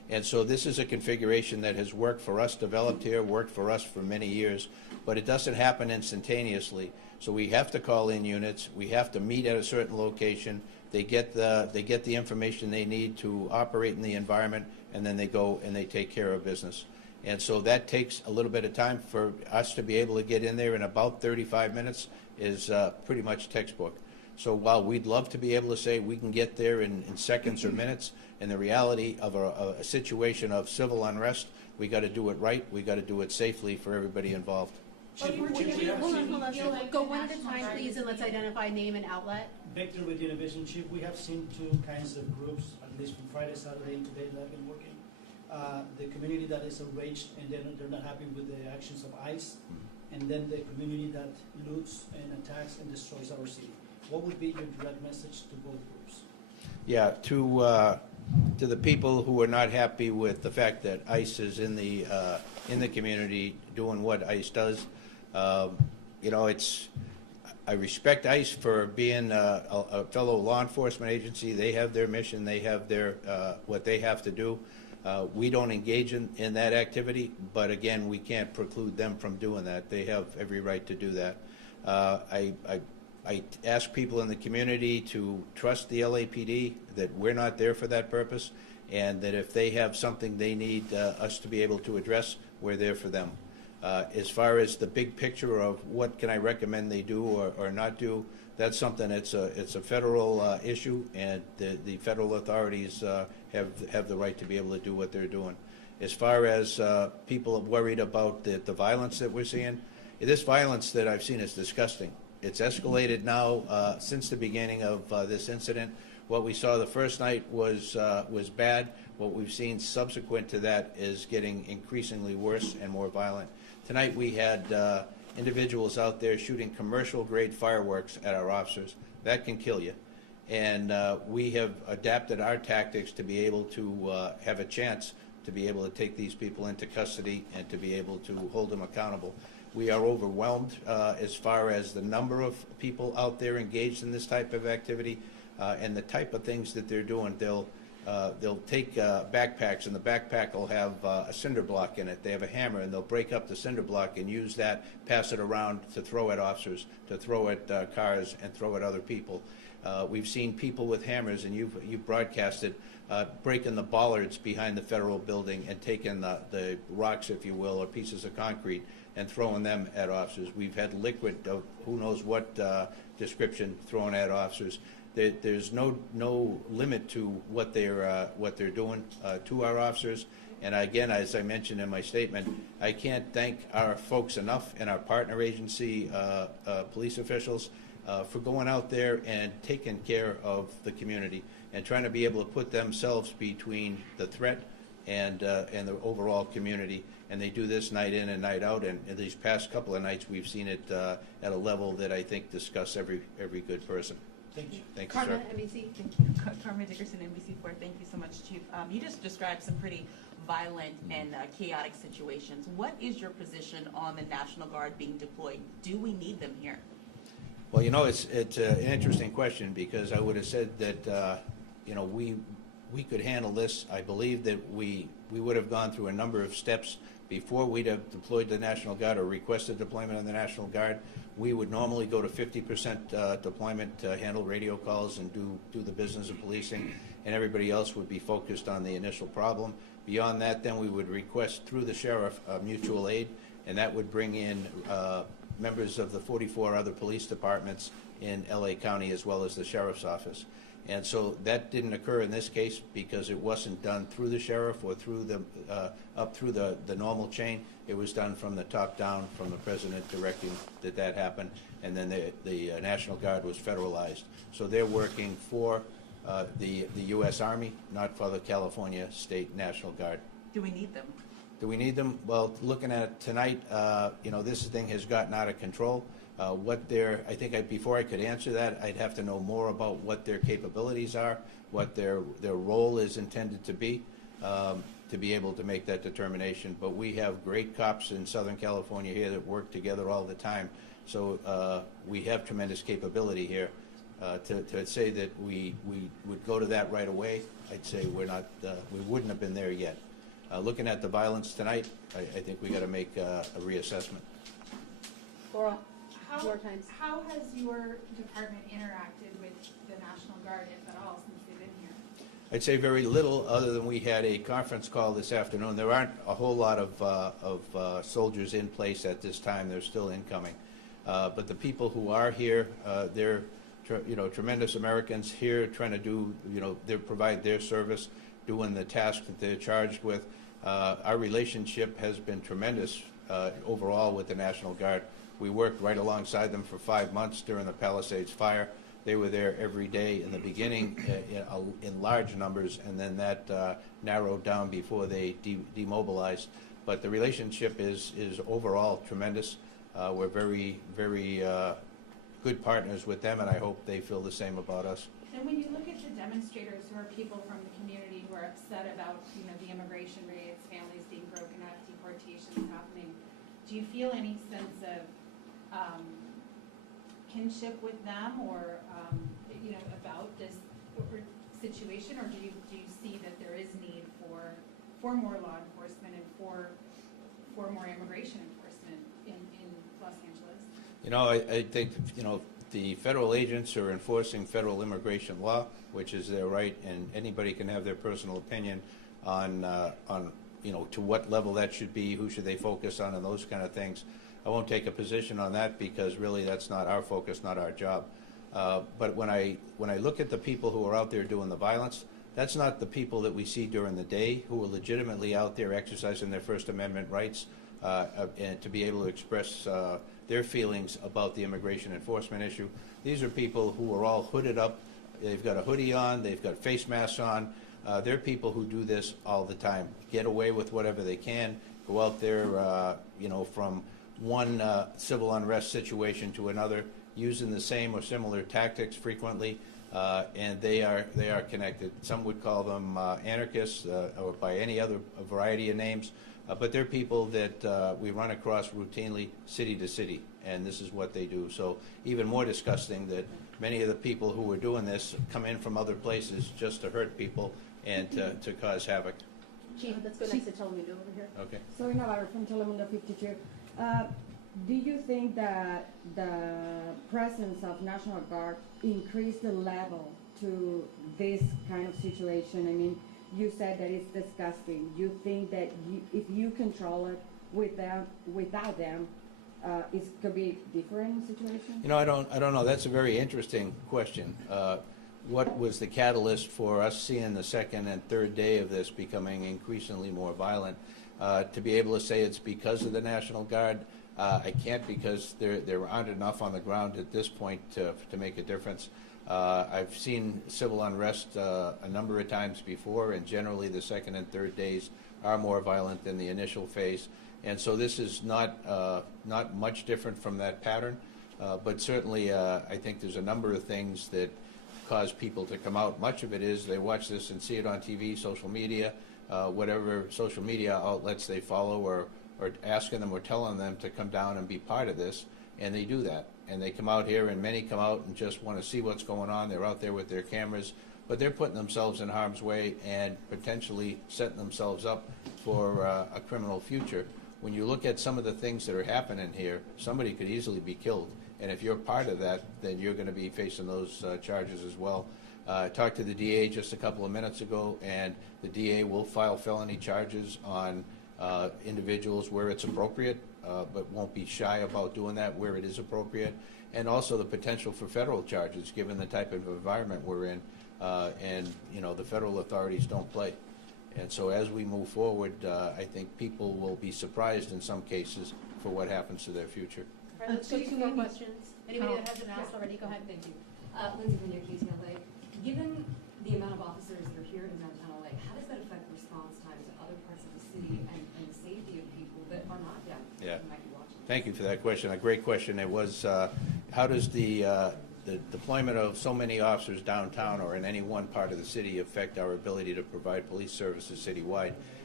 And so this is a configuration that has worked for us, developed here, worked for us for many years, but it doesn't happen instantaneously. So we have to call in units, we have to meet at a certain location, they get the information they need to operate in the environment, and then they go and they take care of business. And so that takes a little bit of time. For us to be able to get in there in about 35 minutes is pretty much textbook. So while we'd love to be able to say we can get there in seconds or minutes, in the reality of a situation of civil unrest, we got to do it right, we got to do it safely for everybody involved. Chief, Hold Chief, we have on, seen- hold on. So go one at a time, please, and let's identify name and outlet. Victor with Univision, Chief, we have seen two kinds of groups, at least from Friday, Saturday, and today that have been working. The community that is enraged and they're not happy with the actions of ICE, and then the community that loots and attacks and destroys our city. What would be your direct message to both groups? Yeah, to the people who are not happy with the fact that ICE is in the community doing what ICE does, you know, I respect ICE for being a fellow law enforcement agency. They have their mission, they have their what they have to do. We don't engage in that activity, but again, we can't preclude them from doing that. They have every right to do that. I ask people in the community to trust the LAPD, that we're not there for that purpose, and that if they have something they need us to be able to address, we're there for them. As far as the big picture of what can I recommend they do or not do, that's something, it's a federal issue, and the federal authorities have the right to be able to do what they're doing. As far as people worried about the violence that we're seeing, this violence that I've seen is disgusting. It's escalated now since the beginning of this incident. What we saw the first night was bad. What we've seen subsequent to that is getting increasingly worse and more violent. Tonight we had individuals out there shooting commercial-grade fireworks at our officers. That can kill you. And we have adapted our tactics to be able to have a chance to be able to take these people into custody and to be able to hold them accountable. We are overwhelmed as far as the number of people out there engaged in this type of activity and the type of things that they're doing. They'll take backpacks, and the backpack will have a cinder block in it. They have a hammer, and they'll break up the cinder block and use that, pass it around to throw at officers, to throw at cars, and throw at other people. We've seen people with hammers, and you've broadcasted, breaking the bollards behind the federal building and taking the rocks, if you will, or pieces of concrete, and throwing them at officers. We've had liquid of who knows what description thrown at officers. There's no limit to what they're doing to our officers. And again, as I mentioned in my statement, I can't thank our folks enough and our partner agency police officials for going out there and taking care of the community and trying to be able to put themselves between the threat and the overall community. And they do this night in and night out. And in these past couple of nights, we've seen it at a level that I think disgusts every good person. Thank you. Thank you, sir. Carmen, NBC. Thank you. Carmen Dickerson, NBC4. Thank you so much, Chief. You just described some pretty violent and chaotic situations. What is your position on the National Guard being deployed? Do we need them here? Well, you know, it's an interesting question, because I would have said that you know, we could handle this. I believe that we would have gone through a number of steps before we'd have deployed the National Guard or requested deployment of the National Guard. We would normally go to 50% deployment to handle radio calls and do the business of policing, and everybody else would be focused on the initial problem. Beyond that, then we would request through the sheriff mutual aid, and that would bring in members of the 44 other police departments in LA County, as well as the sheriff's office. And so that didn't occur in this case because it wasn't done through the sheriff or through the up through the normal chain. It was done from the top down, from the president directing that happened, and then the National Guard was federalized. So they're working for the U.S. Army, not for the California State National Guard. Do we need them? Do we need them? Well, looking at it tonight, you know, this thing has gotten out of control. I think before I could answer that, I'd have to know more about what their capabilities are, what their role is intended to be able to make that determination. But we have great cops in Southern California here that work together all the time. So we have tremendous capability here. To say that we would go to that right away, I'd say we're not, we wouldn't have been there yet. Looking at the violence tonight, I think we got to make a reassessment. Laurel, How, your times. how has your department interacted with the National Guard, if at all, since they've been here? I'd say very little, other than we had a conference call this afternoon. There aren't a whole lot of soldiers in place at this time. They're still incoming. But the people who are here, they're tremendous Americans here trying to do, they provide their service, doing the task that they're charged with. Our relationship has been tremendous overall with the National Guard. We worked right alongside them for 5 months during the Palisades fire. They were there every day in the beginning in large numbers, and then that narrowed down before they demobilized. But the relationship is overall tremendous. We're very, very good partners with them, and I hope they feel the same about us. And when you look at the demonstrators, who are people from the community who are upset about, the immigration rates, families being broken up, deportations happening, do you feel any sense of kinship with them, or about this situation, or do you see that there is need for more law enforcement and for more immigration enforcement in Los Angeles? I think the federal agents are enforcing federal immigration law, which is their right, and anybody can have their personal opinion on to what level that should be, who should they focus on, and those kind of things. I won't take a position on that because really that's not our focus, not our job. But when I look at the people who are out there doing the violence, that's not the people that we see during the day who are legitimately out there exercising their First Amendment rights and to be able to express their feelings about the immigration enforcement issue. These are people who are all hooded up. They've got a hoodie on. They've got face masks on. They're people who do this all the time, get away with whatever they can, go out there, from one civil unrest situation to another, using the same or similar tactics frequently, and they are connected. Some would call them anarchists or by any other variety of names, but they're people that we run across routinely city to city, and this is what they do. So even more disgusting that many of the people who are doing this come in from other places just to hurt people and to cause havoc. Chief, let's go next to Telemundo over here. Okay. Soy Navarro from Telemundo 52. Do you think that the presence of National Guard increased the level to this kind of situation? I mean, you said that it's disgusting. You think that if you control it without them, it could be different situation? I don't know. That's a very interesting question. What was the catalyst for us seeing the second and third day of this becoming increasingly more violent? To be able to say it's because of the National Guard, I can't, because there aren't enough on the ground at this point to make a difference. I've seen civil unrest a number of times before, and generally the second and third days are more violent than the initial phase. And so this is not much different from that pattern, but certainly I think there's a number of things that cause people to come out. Much of it is they watch this and see it on TV, social media, whatever social media outlets they follow, or asking them or telling them to come down and be part of this, and they do that. And they come out here, and many come out and just want to see what's going on. They're out there with their cameras, but they're putting themselves in harm's way and potentially setting themselves up for a criminal future. When you look at some of the things that are happening here, somebody could easily be killed. And if you're part of that, then you're going to be facing those charges as well. I talked to the DA just a couple of minutes ago, and the DA will file felony charges on individuals where it's appropriate, but won't be shy about doing that where it is appropriate. And also the potential for federal charges, given the type of environment we're in. And the federal authorities don't play. And so as we move forward, I think people will be surprised in some cases for what happens to their future. All right, let's go to two more questions. Anybody that hasn't asked already, go ahead. Thank you. Lindsay from your KTLA. Given the amount of officers that are here in downtown LA, how does that affect response times in other parts of the city and the safety of people that are not deaf who might be watching? Thank you for that question. A great question. It was, how does the deployment of so many officers downtown or in any one part of the city affect our ability to provide police services citywide?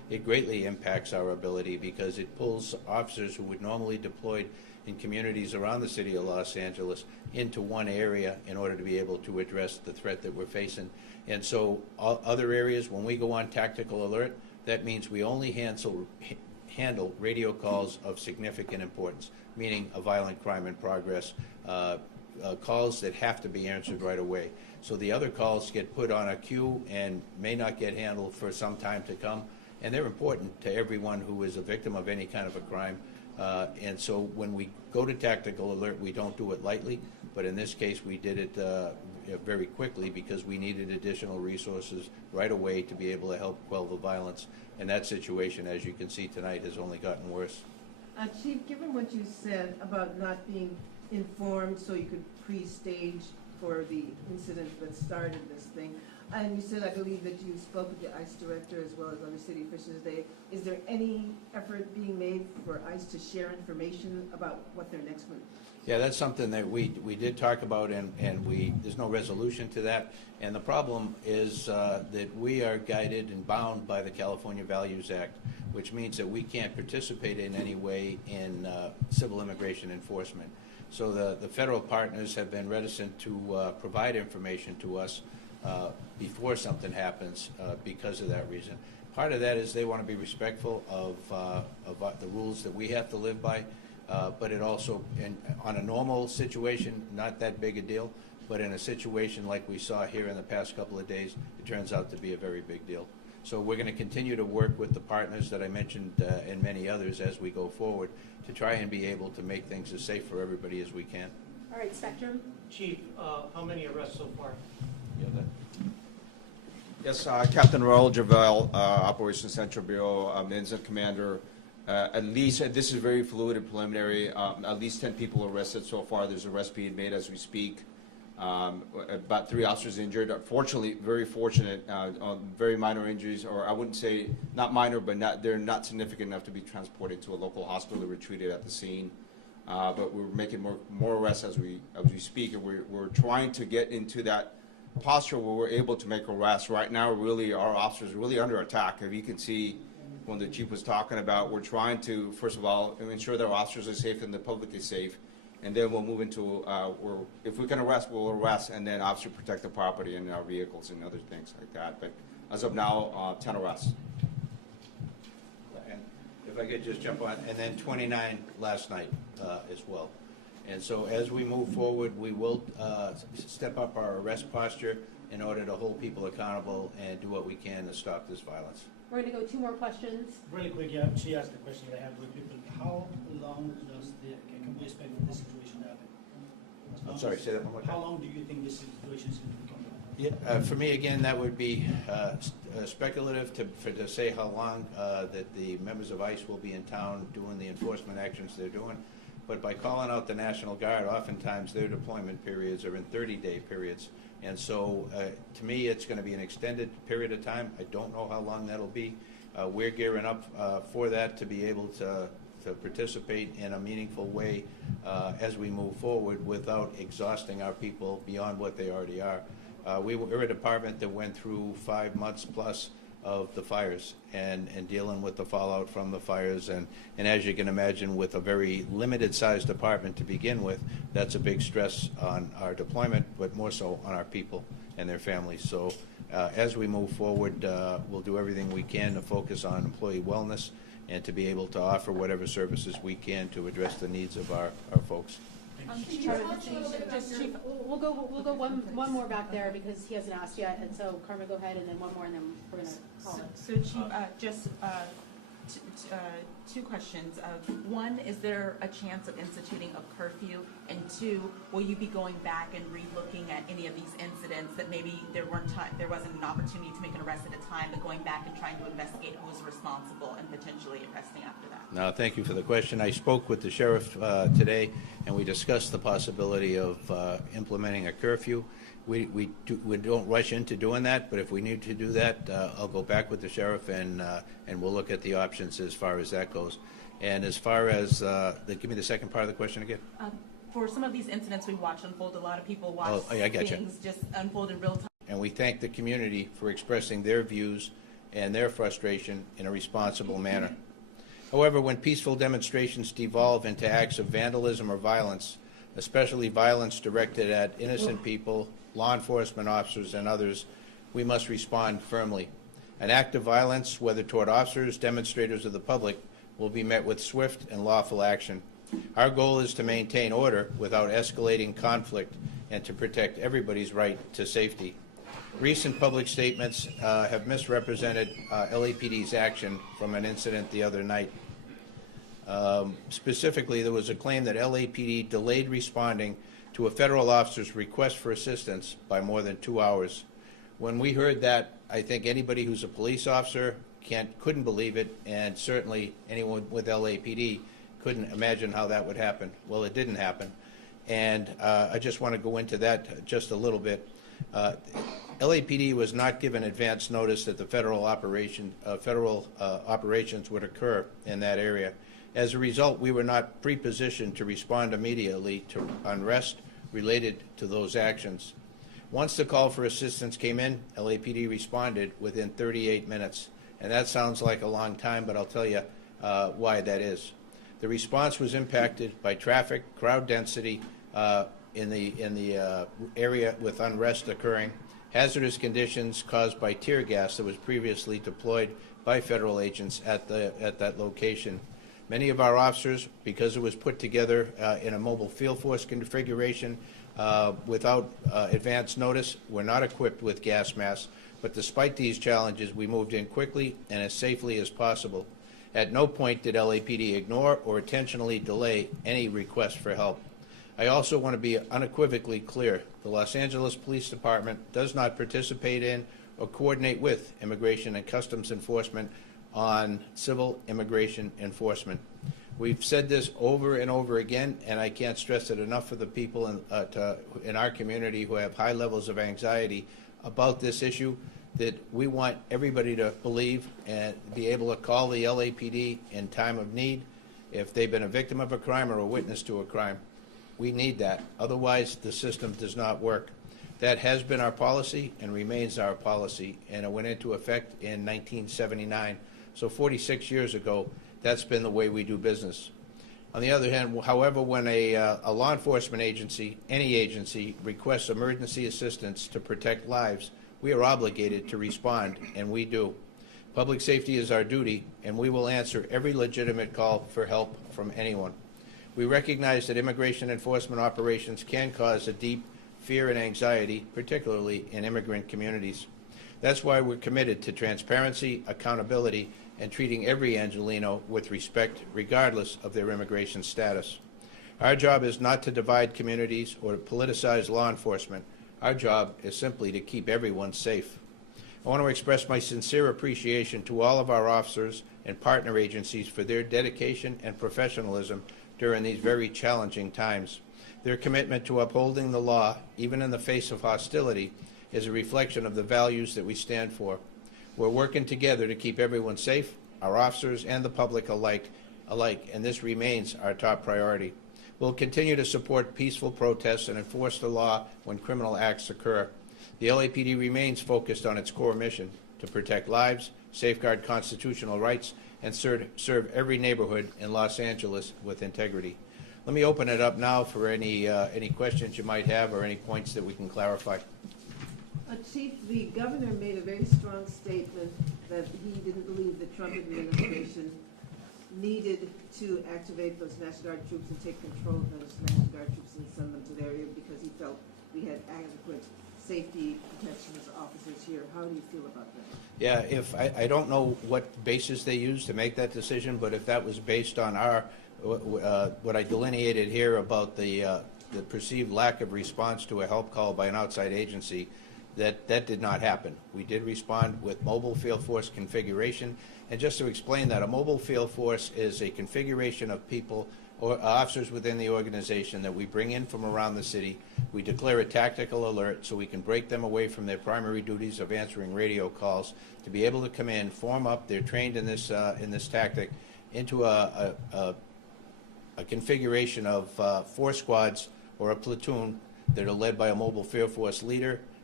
it greatly impacts our ability because it pulls officers who would normally deployed in communities around the city of Los Angeles into one area in order to be able to address the threat that we're facing. And so other areas, when we go on tactical alert, that means we only handle radio calls of significant importance, meaning a violent crime in progress, calls that have to be answered right away. So the other calls get put on a queue and may not get handled for some time to come, and they're important to everyone who is a victim of any kind of a crime. And so when we go to tactical alert, we don't do it lightly, but in this case we did it very quickly because we needed additional resources right away to be able to help quell the violence. And that situation, as you can see tonight, has only gotten worse. Chief, given what you said about not being informed so you could pre-stage for the incident that started this thing, and you said, I believe, that you spoke with the ICE director as well as other city officials today. Is there any effort being made for ICE to share information about what their next move? Yeah, that's something that we did talk about, and there's no resolution to that. And the problem is that we are guided and bound by the California Values Act, which means that we can't participate in any way in civil immigration enforcement. So the federal partners have been reticent to provide information to us before something happens because of that reason. Part of that is they want to be respectful of the rules that we have to live by, but it also, on a normal situation, not that big a deal, but in a situation like we saw here in the past couple of days, it turns out to be a very big deal. So we're going to continue to work with the partners that I mentioned and many others as we go forward to try and be able to make things as safe for everybody as we can. All right, Spectrum. Chief, how many arrests so far? Yes, Captain Raul Javel, Operations Central Bureau, Incident Commander. At least, this is very fluid and preliminary, at least 10 people arrested so far. There's arrests being made as we speak. About 3 officers injured. Fortunately, very fortunate, very minor injuries, or I wouldn't say not minor, but they're not significant enough to be transported to a local hospital. They were treated at the scene. But we're making more arrests as we speak, and we're trying to get into that posture where we're able to make arrests. Right now, really, our officers are really under attack. If you can see, when the chief was talking about, we're trying to, first of all, ensure that our officers are safe and the public is safe, and then we'll move into, if we can arrest, we'll arrest, and then obviously protect the property and our vehicles and other things like that. But as of now, 10 arrests. And if I could just jump on, and then 29 last night as well. And so as we move forward, we will step up our arrest posture in order to hold people accountable and do what we can to stop this violence. We're going to go 2 more questions. Really quick, yeah, she asked the question that I have with people. How long can we expect this situation to happen? I'm sorry, say that one more time. How long do you think this situation is going to become? Yeah, for me, again, that would be speculative to say how long that the members of ICE will be in town doing the enforcement actions they're doing. But by calling out the National Guard, oftentimes their deployment periods are in 30-day periods. And so, to me, it's going to be an extended period of time. I don't know how long that'll be. We're gearing up for that to be able to participate in a meaningful way as we move forward without exhausting our people beyond what they already are. We're a department that went through 5 months plus of the fires and dealing with the fallout from the fires. And as you can imagine, with a very limited sized department to begin with, that's a big stress on our deployment, but more so on our people and their families. So as we move forward, we'll do everything we can to focus on employee wellness and to be able to offer whatever services we can to address the needs of our folks. Chief, we'll go one more back there because he hasn't asked yet, and so Carmen, go ahead, and then one more, and then we're going to call it. So Chief, just 2 questions. One, is there a chance of instituting a curfew? And 2, will you be going back and re-looking at any of these incidents that maybe there wasn't an opportunity to make an arrest at a time, but going back and trying to investigate who was responsible and potentially arresting after that? No, thank you for the question. I spoke with the sheriff today, and we discussed the possibility of implementing a curfew. We don't rush into doing that, but if we need to do that, I'll go back with the sheriff and we'll look at the options as far as that goes. And as far as give me the second part of the question again. For some of these incidents we watch unfold, a lot of people watch I got things just unfold in real time. And we thank the community for expressing their views and their frustration in a responsible manner. However, when peaceful demonstrations devolve into acts of vandalism or violence, especially violence directed at innocent people, law enforcement officers, and others, we must respond firmly. An act of violence, whether toward officers, demonstrators, or the public, will be met with swift and lawful action. Our goal is to maintain order without escalating conflict and to protect everybody's right to safety. Recent public statements have misrepresented LAPD's action from an incident the other night. Specifically, there was a claim that LAPD delayed responding to a federal officer's request for assistance by more than 2 hours. When we heard that, I think anybody who's a police officer couldn't believe it, and certainly anyone with LAPD couldn't imagine how that would happen. Well, it didn't happen, and I just want to go into that just a little bit. LAPD was not given advance notice that the federal operations would occur in that area. As a result, we were not pre-positioned to respond immediately to unrest related to those actions. Once the call for assistance came in, LAPD responded within 38 minutes. And that sounds like a long time, but I'll tell you why that is. The response was impacted by traffic, crowd density in the area with unrest occurring, hazardous conditions caused by tear gas that was previously deployed by federal agents at that location. Many of our officers, because it was put together in a mobile field force configuration without advance notice, were not equipped with gas masks. But despite these challenges, we moved in quickly and as safely as possible. At no point did LAPD ignore or intentionally delay any request for help. I also want to be unequivocally clear. The Los Angeles Police Department does not participate in or coordinate with Immigration and Customs Enforcement on civil immigration enforcement. We've said this over and over again, and I can't stress it enough for the people in our community who have high levels of anxiety about this issue, that we want everybody to believe and be able to call the LAPD in time of need if they've been a victim of a crime or a witness to a crime. We need that. Otherwise, the system does not work. That has been our policy and remains our policy, and it went into effect in 1979. So 46 years ago, that's been the way we do business. On the other hand, however, when a law enforcement agency, any agency, requests emergency assistance to protect lives, we are obligated to respond, and we do. Public safety is our duty, and we will answer every legitimate call for help from anyone. We recognize that immigration enforcement operations can cause a deep fear and anxiety, particularly in immigrant communities. That's why we're committed to transparency, accountability, and treating every Angelino with respect, regardless of their immigration status. Our job is not to divide communities or to politicize law enforcement. Our job is simply to keep everyone safe. I want to express my sincere appreciation to all of our officers and partner agencies for their dedication and professionalism during these very challenging times. Their commitment to upholding the law, even in the face of hostility, is a reflection of the values that we stand for. We're working together to keep everyone safe, our officers and the public alike, and this remains our top priority. We'll continue to support peaceful protests and enforce the law when criminal acts occur. The LAPD remains focused on its core mission to protect lives, safeguard constitutional rights, and serve every neighborhood in Los Angeles with integrity. Let me open it up now for any questions you might have or any points that we can clarify. Chief, the governor made a very strong statement that he didn't believe the Trump administration needed to activate those National Guard troops and take control of those National Guard troops and send them to the area because he felt we had adequate safety protection as officers here. How do you feel about that? Yeah, I don't know what basis they used to make that decision, but if that was based on what I delineated here about the perceived lack of response to a help call by an outside agency, that did not happen. We did respond with mobile field force configuration. And just to explain that, a mobile field force is a configuration of people or officers within the organization that we bring in from around the city. We declare a tactical alert so we can break them away from their primary duties of answering radio calls to be able to come in, form up. They're trained in this tactic into a configuration of 4 squads or a platoon that are led by a mobile field force leader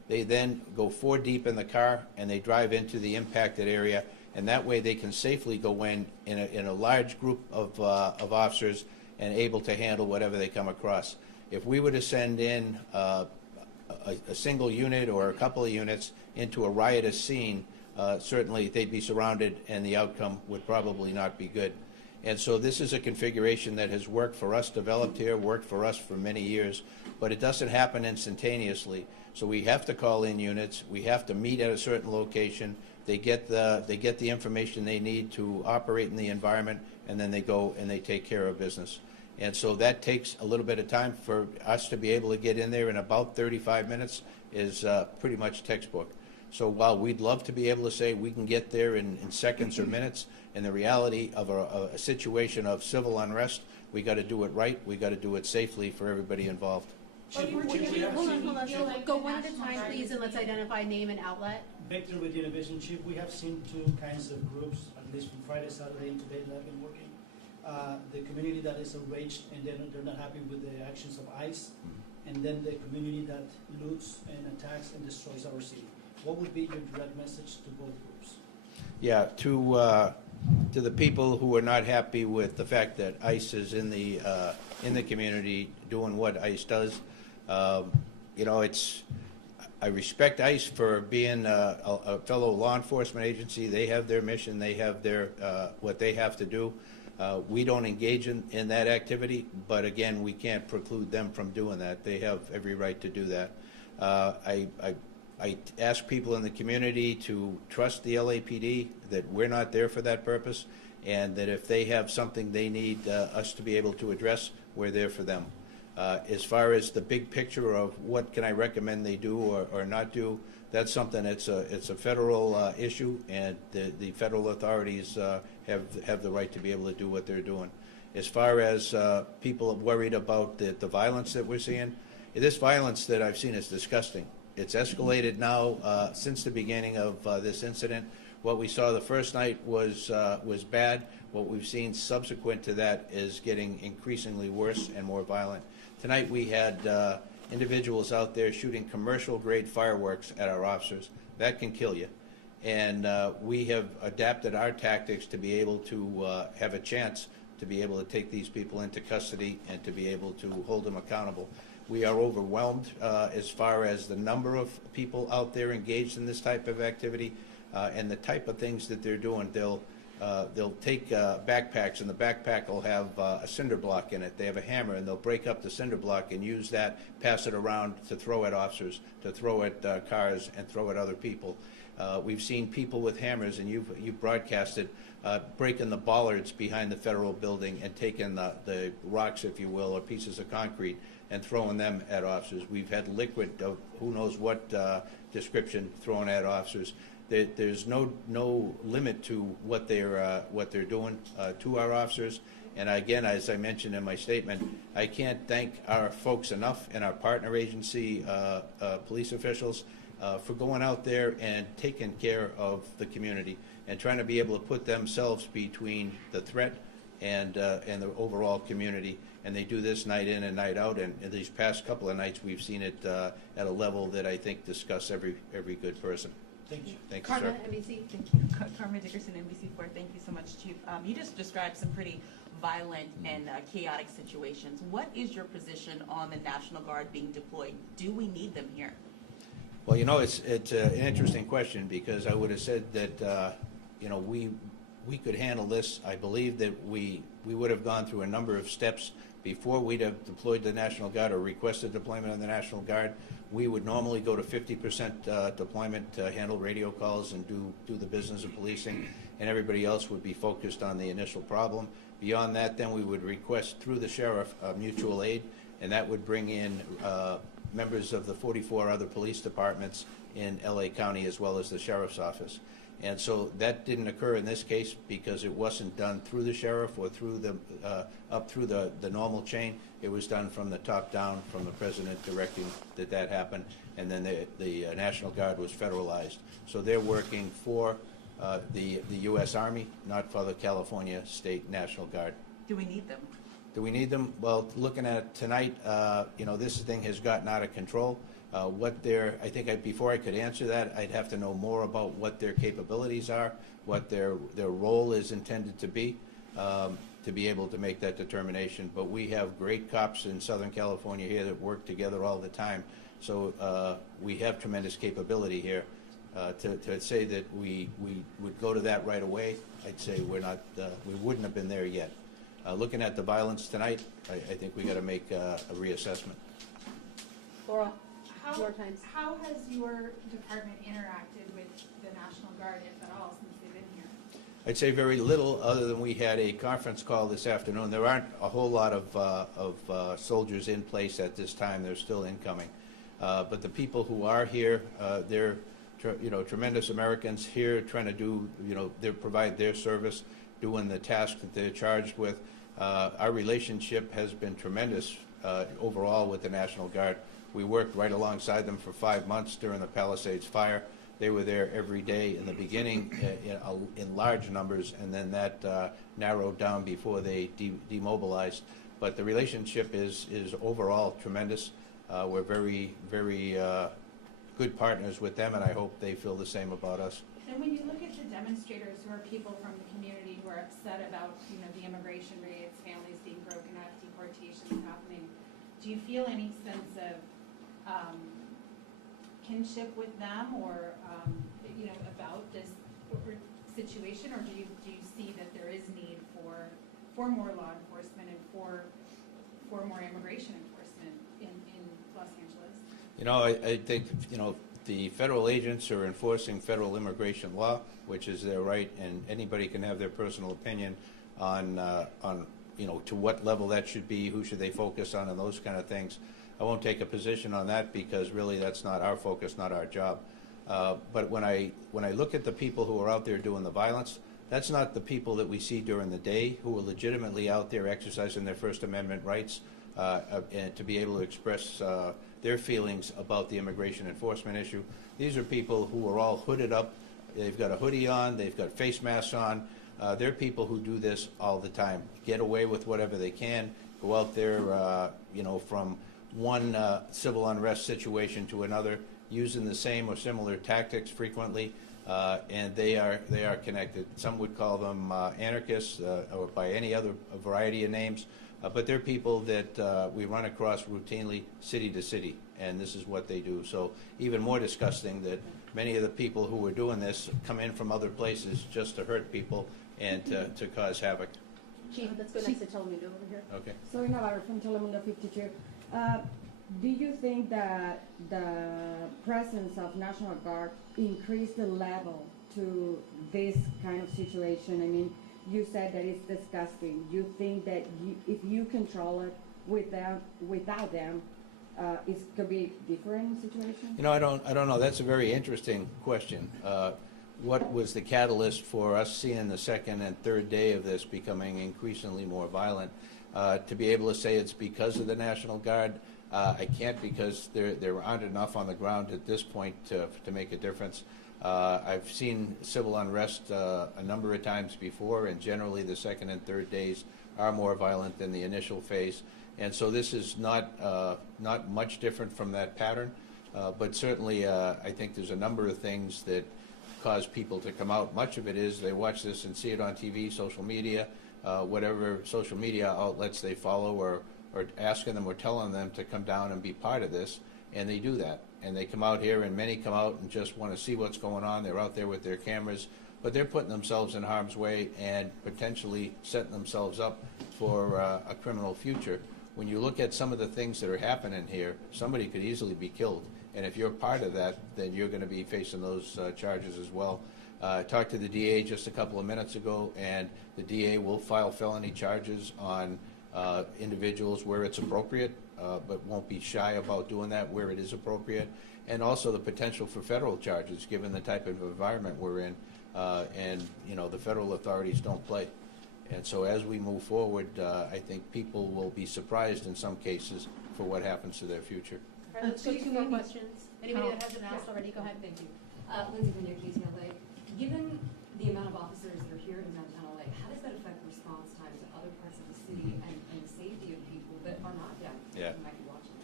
They then go 4 deep in the car and they drive into the impacted area, and that way they can safely go in a large group of officers and able to handle whatever they come across. If we were to send in a single unit or a couple of units into a riotous scene, certainly they'd be surrounded and the outcome would probably not be good. And so this is a configuration that has worked for us, developed here, worked for us for many years, but it doesn't happen instantaneously. So we have to call in units, we have to meet at a certain location, they get the information they need to operate in the environment, and then they go and they take care of business. And so that takes a little bit of time. For us to be able to get in there in about 35 minutes is pretty much textbook. So while we'd love to be able to say we can get there in seconds or minutes, in the reality of a situation of civil unrest, we got to do it right, we got to do it safely for everybody involved. Chief, Hold on. feel like Go the one at a National time, Guard please, and let's identify name and outlet. Victor with Univision. Chief, we have seen 2 kinds of groups, at least from Friday, Saturday, and today that have been working. The community that is enraged and they're not happy with the actions of ICE, and then the community that loots and attacks and destroys our city. What would be your direct message to both groups? Yeah, to the people who are not happy with the fact that ICE is in the community doing what ICE does, you know, I respect ICE for being a fellow law enforcement agency. They have their mission, they have their what they have to do. We don't engage in that activity, but again, we can't preclude them from doing that. They have every right to do that. I ask people in the community to trust the LAPD, that we're not there for that purpose, and that if they have something they need us to be able to address, we're there for them. As far as the big picture of what can I recommend they do or not do, that's something it's a federal issue, and the federal authorities have the right to be able to do what they're doing. As far as people worried about the violence that we're seeing, this violence that I've seen is disgusting. It's escalated now since the beginning of this incident. What we saw the first night was bad. What we've seen subsequent to that is getting increasingly worse and more violent. Tonight we had individuals out there shooting commercial-grade fireworks at our officers. That can kill you. And we have adapted our tactics to be able to have a chance to be able to take these people into custody and to be able to hold them accountable. We are overwhelmed as far as the number of people out there engaged in this type of activity and the type of things that they're doing. They'll take backpacks, and the backpack will have a cinder block in it. They have a hammer, and they'll break up the cinder block and use that, pass it around to throw at officers, to throw at cars, and throw at other people. We've seen people with hammers, and you've broadcasted, breaking the bollards behind the federal building and taking the rocks, if you will, or pieces of concrete, and throwing them at officers. We've had liquid of who knows what description thrown at officers. There's no limit to what they're doing to our officers. And again, as I mentioned in my statement, I can't thank our folks enough and our partner agency police officials for going out there and taking care of the community and trying to be able to put themselves between the threat and the overall community. And they do this night in and night out. And in these past couple of nights, we've seen it at a level that I think disgusts every good person. Thank you. Thank you, sir. Carmen, NBC. Thank you. Carmen Dickerson, NBC4. Thank you so much, Chief. You just described some pretty violent and chaotic situations. What is your position on the National Guard being deployed? Do we need them here? Well, you know, it's an interesting question, because I would have said that, you know, we could handle this. I believe that we would have gone through a number of steps before we'd have deployed the National Guard or requested deployment of the National Guard. We would normally go to 50% deployment to handle radio calls and do the business of policing, and everybody else would be focused on the initial problem. Beyond that, then we would request through the sheriff mutual aid, and that would bring in members of the 44 other police departments in LA County as well as the sheriff's office. And so that didn't occur in this case because it wasn't done through the sheriff or through up through the normal chain. It was done from the top down, from the president directing that happen, and then the National Guard was federalized. So they're working for the U.S. Army, not for the California State National Guard. Do we need them? Do we need them? Well, looking at it tonight, you know, this thing has gotten out of control. Before I could answer that, I'd have to know more about what their capabilities are, what their role is intended to be able to make that determination. But we have great cops in Southern California here that work together all the time. So we have tremendous capability here. To say that we would go to that right away, I'd say we wouldn't have been there yet. Looking at the violence tonight, I think we got to make a reassessment. Laurel, How, your times. how has your department interacted with the National Guard, if at all, since they've been here? I'd say very little, other than we had a conference call this afternoon. There aren't a whole lot of soldiers in place at this time. They're still incoming. But the people who are here, they're tremendous Americans here trying to do, they provide their service, doing the task that they're charged with. Our relationship has been tremendous overall with the National Guard. We worked right alongside them for 5 months during the Palisades fire. They were there every day in the beginning in large numbers, and then that narrowed down before they demobilized. But the relationship is overall tremendous. We're very, very good partners with them, and I hope they feel the same about us. And when you look at the demonstrators, who are people from the community who are upset about, the immigration rates, families being broken up, deportations happening, do you feel any sense of kinship with them, or about this situation, or do you see that there is need for more law enforcement and for more immigration enforcement in Los Angeles? I think the federal agents are enforcing federal immigration law, which is their right, and anybody can have their personal opinion on to what level that should be, who should they focus on, and those kind of things. I won't take a position on that because really that's not our focus, not our job. But when I look at the people who are out there doing the violence, that's not the people that we see during the day who are legitimately out there exercising their First Amendment rights and to be able to express their feelings about the immigration enforcement issue. These are people who are all hooded up. They've got a hoodie on. They've got face masks on. They're people who do this all the time, get away with whatever they can, go out there, from one civil unrest situation to another, using the same or similar tactics frequently, and they are connected. Some would call them anarchists or by any other variety of names, but they're people that we run across routinely city to city, and this is what they do. So even more disgusting that many of the people who are doing this come in from other places just to hurt people and to cause havoc. Chief, let's go next to Telemundo over here. Okay. Soy Navarro from Telemundo 52. Do you think that the presence of National Guard increased the level to this kind of situation? I mean, you said that it's disgusting. You think that if you control it without them, it could be a different situation? I don't know. That's a very interesting question. What was the catalyst for us seeing the second and third day of this becoming increasingly more violent? To be able to say it's because of the National Guard, I can't, because there aren't enough on the ground at this point to make a difference. I've seen civil unrest a number of times before, and generally the second and third days are more violent than the initial phase. And so this is not much different from that pattern, but certainly I think there's a number of things that cause people to come out. Much of it is they watch this and see it on TV, social media, whatever social media outlets they follow, or asking them or telling them to come down and be part of this, and they do that. And they come out here, and many come out and just want to see what's going on. They're out there with their cameras, but they're putting themselves in harm's way and potentially setting themselves up for a criminal future. When you look at some of the things that are happening here, somebody could easily be killed. And if you're part of that, then you're going to be facing those charges as well. I talked to the DA just a couple of minutes ago, and the DA will file felony charges on individuals where it's appropriate, but won't be shy about doing that where it is appropriate. And also the potential for federal charges, given the type of environment we're in. And the federal authorities don't play. And so as we move forward, I think people will be surprised in some cases for what happens to their future. All right, let's go 2 more questions. Anybody that hasn't asked already, go ahead. Thank you. Lindsay from your KTLA. Given the amount of officers that are here in downtown LA, how does that affect response times in other parts of the city and the safety of people that are not deaf? Yeah. Who might be watching?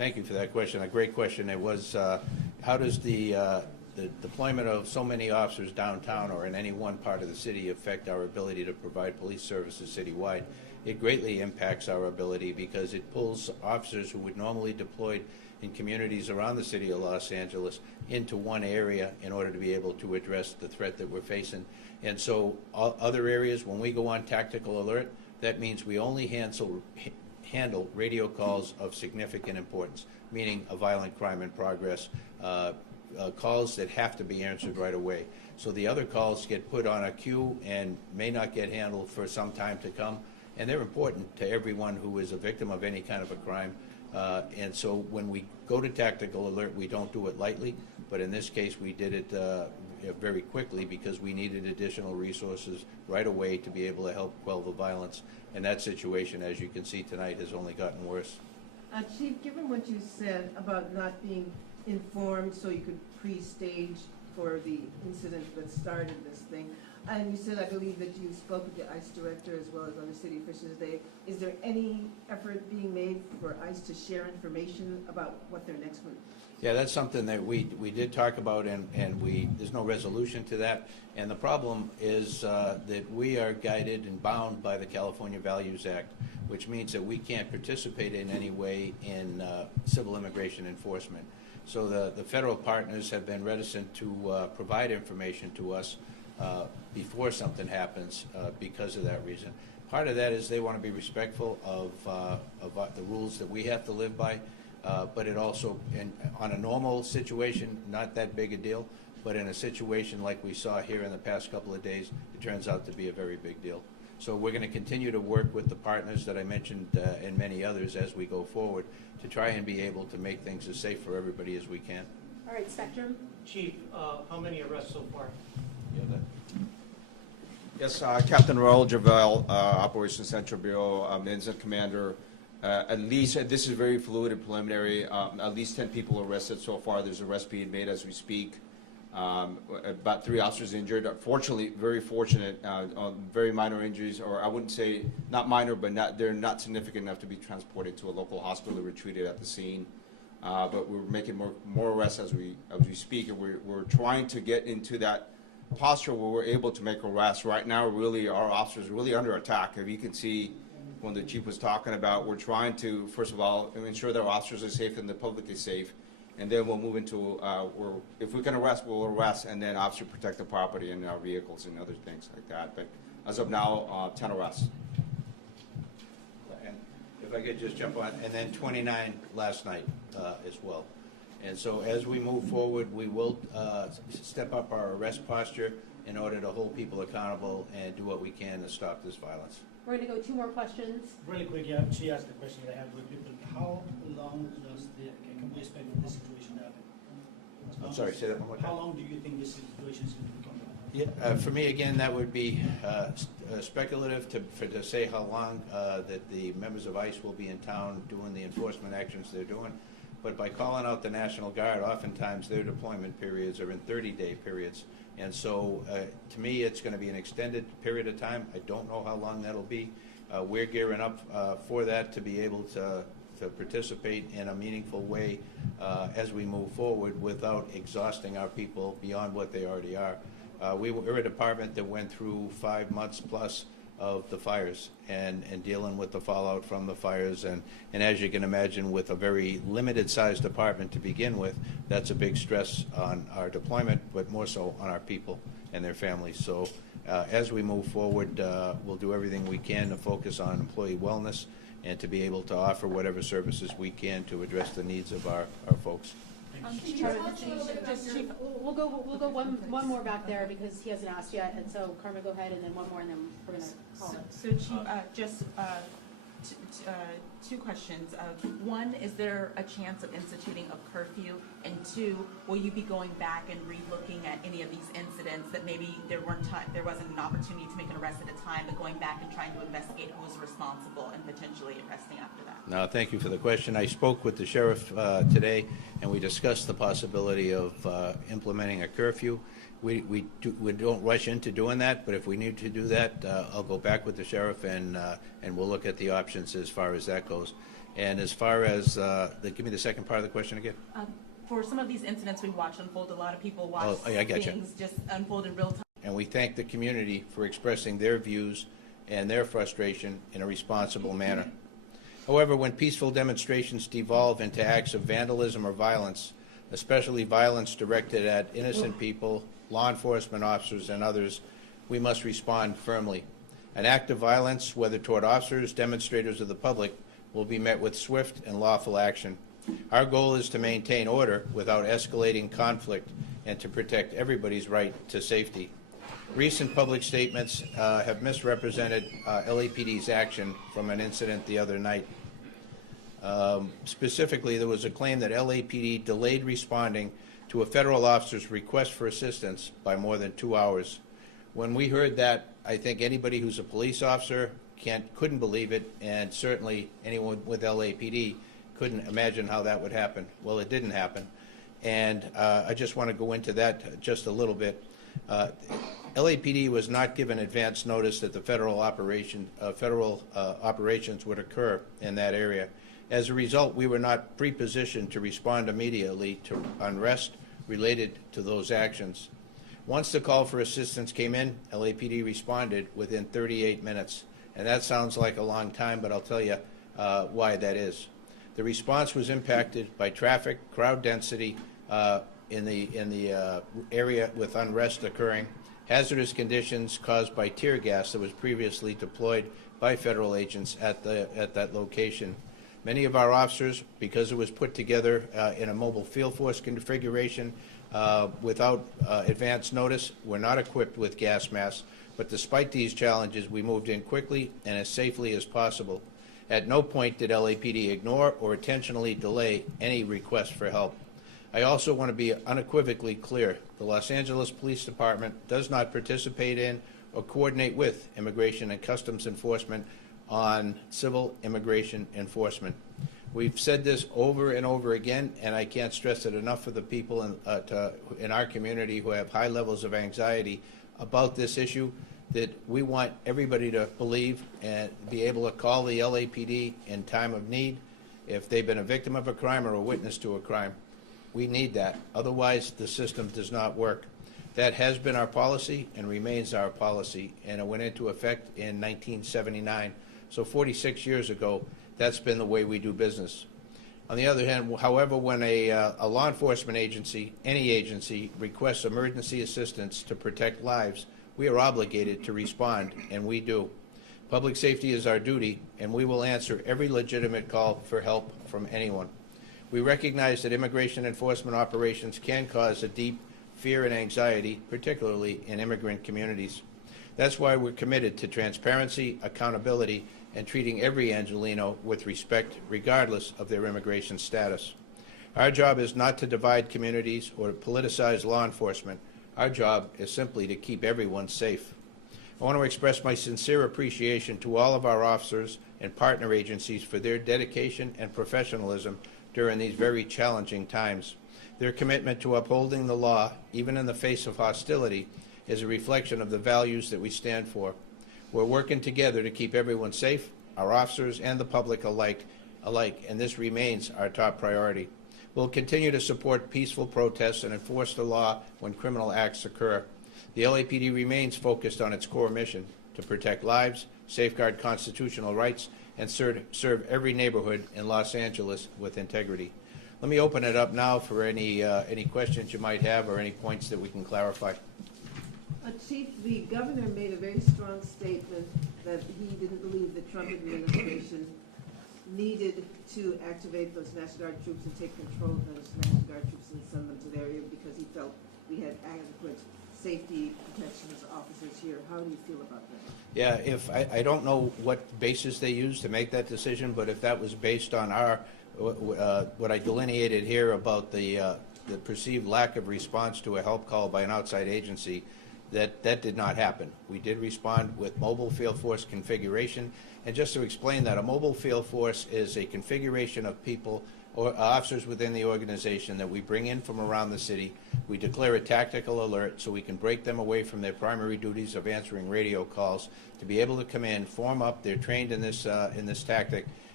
Thank you for that question. A great question. It was, how does the deployment of so many officers downtown or in any one part of the city affect our ability to provide police services citywide? It greatly impacts our ability because it pulls officers who would normally deployed in communities around the city of Los Angeles into one area in order to be able to address the threat that we're facing. And so other areas, when we go on tactical alert, that means we only handle radio calls of significant importance, meaning a violent crime in progress, calls that have to be answered right away. So the other calls get put on a queue and may not get handled for some time to come, and they're important to everyone who is a victim of any kind of a crime. And so when we go to tactical alert, we don't do it lightly, but in this case we did it very quickly because we needed additional resources right away to be able to help quell the violence. And that situation, as you can see tonight, has only gotten worse. Chief, given what you said about not being informed so you could pre-stage for the incident that started this thing, and you said, I believe, that you spoke with the ICE director as well as other city officials today. Is there any effort being made for ICE to share information about what their next move? Yeah, that's something that we did talk about, and there's no resolution to that. And the problem is that we are guided and bound by the California Values Act, which means that we can't participate in any way in civil immigration enforcement. So the federal partners have been reticent to provide information to us before something happens because of that reason. Part of that is they want to be respectful of the rules that we have to live by, but it also, on a normal situation, not that big a deal, but in a situation like we saw here in the past couple of days, it turns out to be a very big deal. So we're going to continue to work with the partners that I mentioned and many others as we go forward to try and be able to make things as safe for everybody as we can. All right, Spectrum. Chief, how many arrests so far? Yes, Captain Raul Javel, Operations Central Bureau, Incident Commander. At least, this is very fluid and preliminary, at least 10 people arrested so far. There's arrests being made as we speak. About 3 officers injured. Fortunately, very fortunate, on very minor injuries, or I wouldn't say not minor, but they're not significant enough to be transported to a local hospital or treated at the scene. But we're making more arrests as we speak, and we're trying to get into that posture where we're able to make arrests. Right now, really, our officers are really under attack. If you can see, when the chief was talking about, we're trying to, first of all, ensure that our officers are safe and the public is safe, and then we'll move into, if we can arrest, we'll arrest, and then obviously protect the property and our vehicles and other things like that. But as of now, 10 arrests. And if I could just jump on, and then 29 last night as well. And so as we move forward, we will step up our arrest posture in order to hold people accountable and do what we can to stop this violence. We're going to go 2 more questions. Really quick, yeah, she asked the question that I had with people. How long can we expect this situation to happen? I'm sorry, say that one more time. How long do you think this situation is going to become? Yeah, for me, again, that would be speculative to say how long that the members of ICE will be in town doing the enforcement actions they're doing. But by calling out the National Guard, oftentimes their deployment periods are in 30-day periods. And so, to me, it's going to be an extended period of time. I don't know how long that'll be. We're gearing up for that to be able to participate in a meaningful way as we move forward without exhausting our people beyond what they already are. We're a department that went through 5 months plus of the fires and dealing with the fallout from the fires. And as you can imagine, with a very limited sized department to begin with, that's a big stress on our deployment, but more so on our people and their families. So as we move forward, we'll do everything we can to focus on employee wellness and to be able to offer whatever services we can to address the needs of our folks. Chief, we'll go one more back there because he hasn't asked yet, and so Carmen, go ahead, and then one more, and then we're going to call it. So Chief, just 2 questions. One, is there a chance of instituting a curfew? And 2, will you be going back and re-looking at any of these incidents that maybe there wasn't an opportunity to make an arrest at a time, but going back and trying to investigate who was responsible and potentially arresting after that? No, thank you for the question. I spoke with the sheriff today, and we discussed the possibility of implementing a curfew. We don't rush into doing that, but if we need to do that, I'll go back with the sheriff and we'll look at the options as far as that goes. And as far as, give me the second part of the question again. For some of these incidents we watch unfold, a lot of people watch I gotcha. things just unfold in real time. And we thank the community for expressing their views and their frustration in a responsible manner. However, when peaceful demonstrations devolve into acts of vandalism or violence, especially violence directed at innocent people, law enforcement officers, and others, we must respond firmly. An act of violence, whether toward officers, demonstrators, or the public, will be met with swift and lawful action. Our goal is to maintain order without escalating conflict and to protect everybody's right to safety. Recent public statements have misrepresented LAPD's action from an incident the other night. Specifically, there was a claim that LAPD delayed responding to a federal officer's request for assistance by more than 2 hours. When we heard that, I think anybody who's a police officer couldn't believe it, and certainly anyone with LAPD couldn't imagine how that would happen. Well, it didn't happen, and I just want to go into that just a little bit. LAPD was not given advance notice that the federal operations would occur in that area. As a result, we were not pre-positioned to respond immediately to unrest related to those actions. Once the call for assistance came in, LAPD responded within 38 minutes. And that sounds like a long time, but I'll tell you why that is. The response was impacted by traffic, crowd density in the area with unrest occurring, hazardous conditions caused by tear gas that was previously deployed by federal agents at that location. Many of our officers, because it was put together in a mobile field force configuration without advance notice, were not equipped with gas masks. But despite these challenges, we moved in quickly and as safely as possible. At no point did LAPD ignore or intentionally delay any request for help. I also want to be unequivocally clear. The Los Angeles Police Department does not participate in or coordinate with Immigration and Customs Enforcement on civil immigration enforcement. We've said this over and over again, and I can't stress it enough for the people in our community who have high levels of anxiety about this issue, that we want everybody to believe and be able to call the LAPD in time of need if they've been a victim of a crime or a witness to a crime. We need that. Otherwise, the system does not work. That has been our policy and remains our policy, and it went into effect in 1979. So 46 years ago, that's been the way we do business. On the other hand, however, when a law enforcement agency, any agency, requests emergency assistance to protect lives, we are obligated to respond, and we do. Public safety is our duty, and we will answer every legitimate call for help from anyone. We recognize that immigration enforcement operations can cause a deep fear and anxiety, particularly in immigrant communities. That's why we're committed to transparency, accountability, and treating every Angelino with respect, regardless of their immigration status. Our job is not to divide communities or to politicize law enforcement. Our job is simply to keep everyone safe. I want to express my sincere appreciation to all of our officers and partner agencies for their dedication and professionalism during these very challenging times. Their commitment to upholding the law, even in the face of hostility, is a reflection of the values that we stand for. We're working together to keep everyone safe, our officers and the public alike, and this remains our top priority. We'll continue to support peaceful protests and enforce the law when criminal acts occur. The LAPD remains focused on its core mission to protect lives, safeguard constitutional rights, and serve every neighborhood in Los Angeles with integrity. Let me open it up now for any questions you might have or any points that we can clarify. Chief, the governor made a very strong statement that he didn't believe the Trump administration needed to activate those National Guard troops and take control of those National Guard troops and send them to the area because he felt we had adequate safety protections officers here. How do you feel about that? Yeah, I don't know what basis they used to make that decision, but if that was based on our what I delineated here about the perceived lack of response to a help call by an outside agency, that did not happen. We did respond with mobile field force configuration. And just to explain that, a mobile field force is a configuration of people or officers within the organization that we bring in from around the city. We declare a tactical alert so we can break them away from their primary duties of answering radio calls to be able to come in, form up. They're trained in this tactic,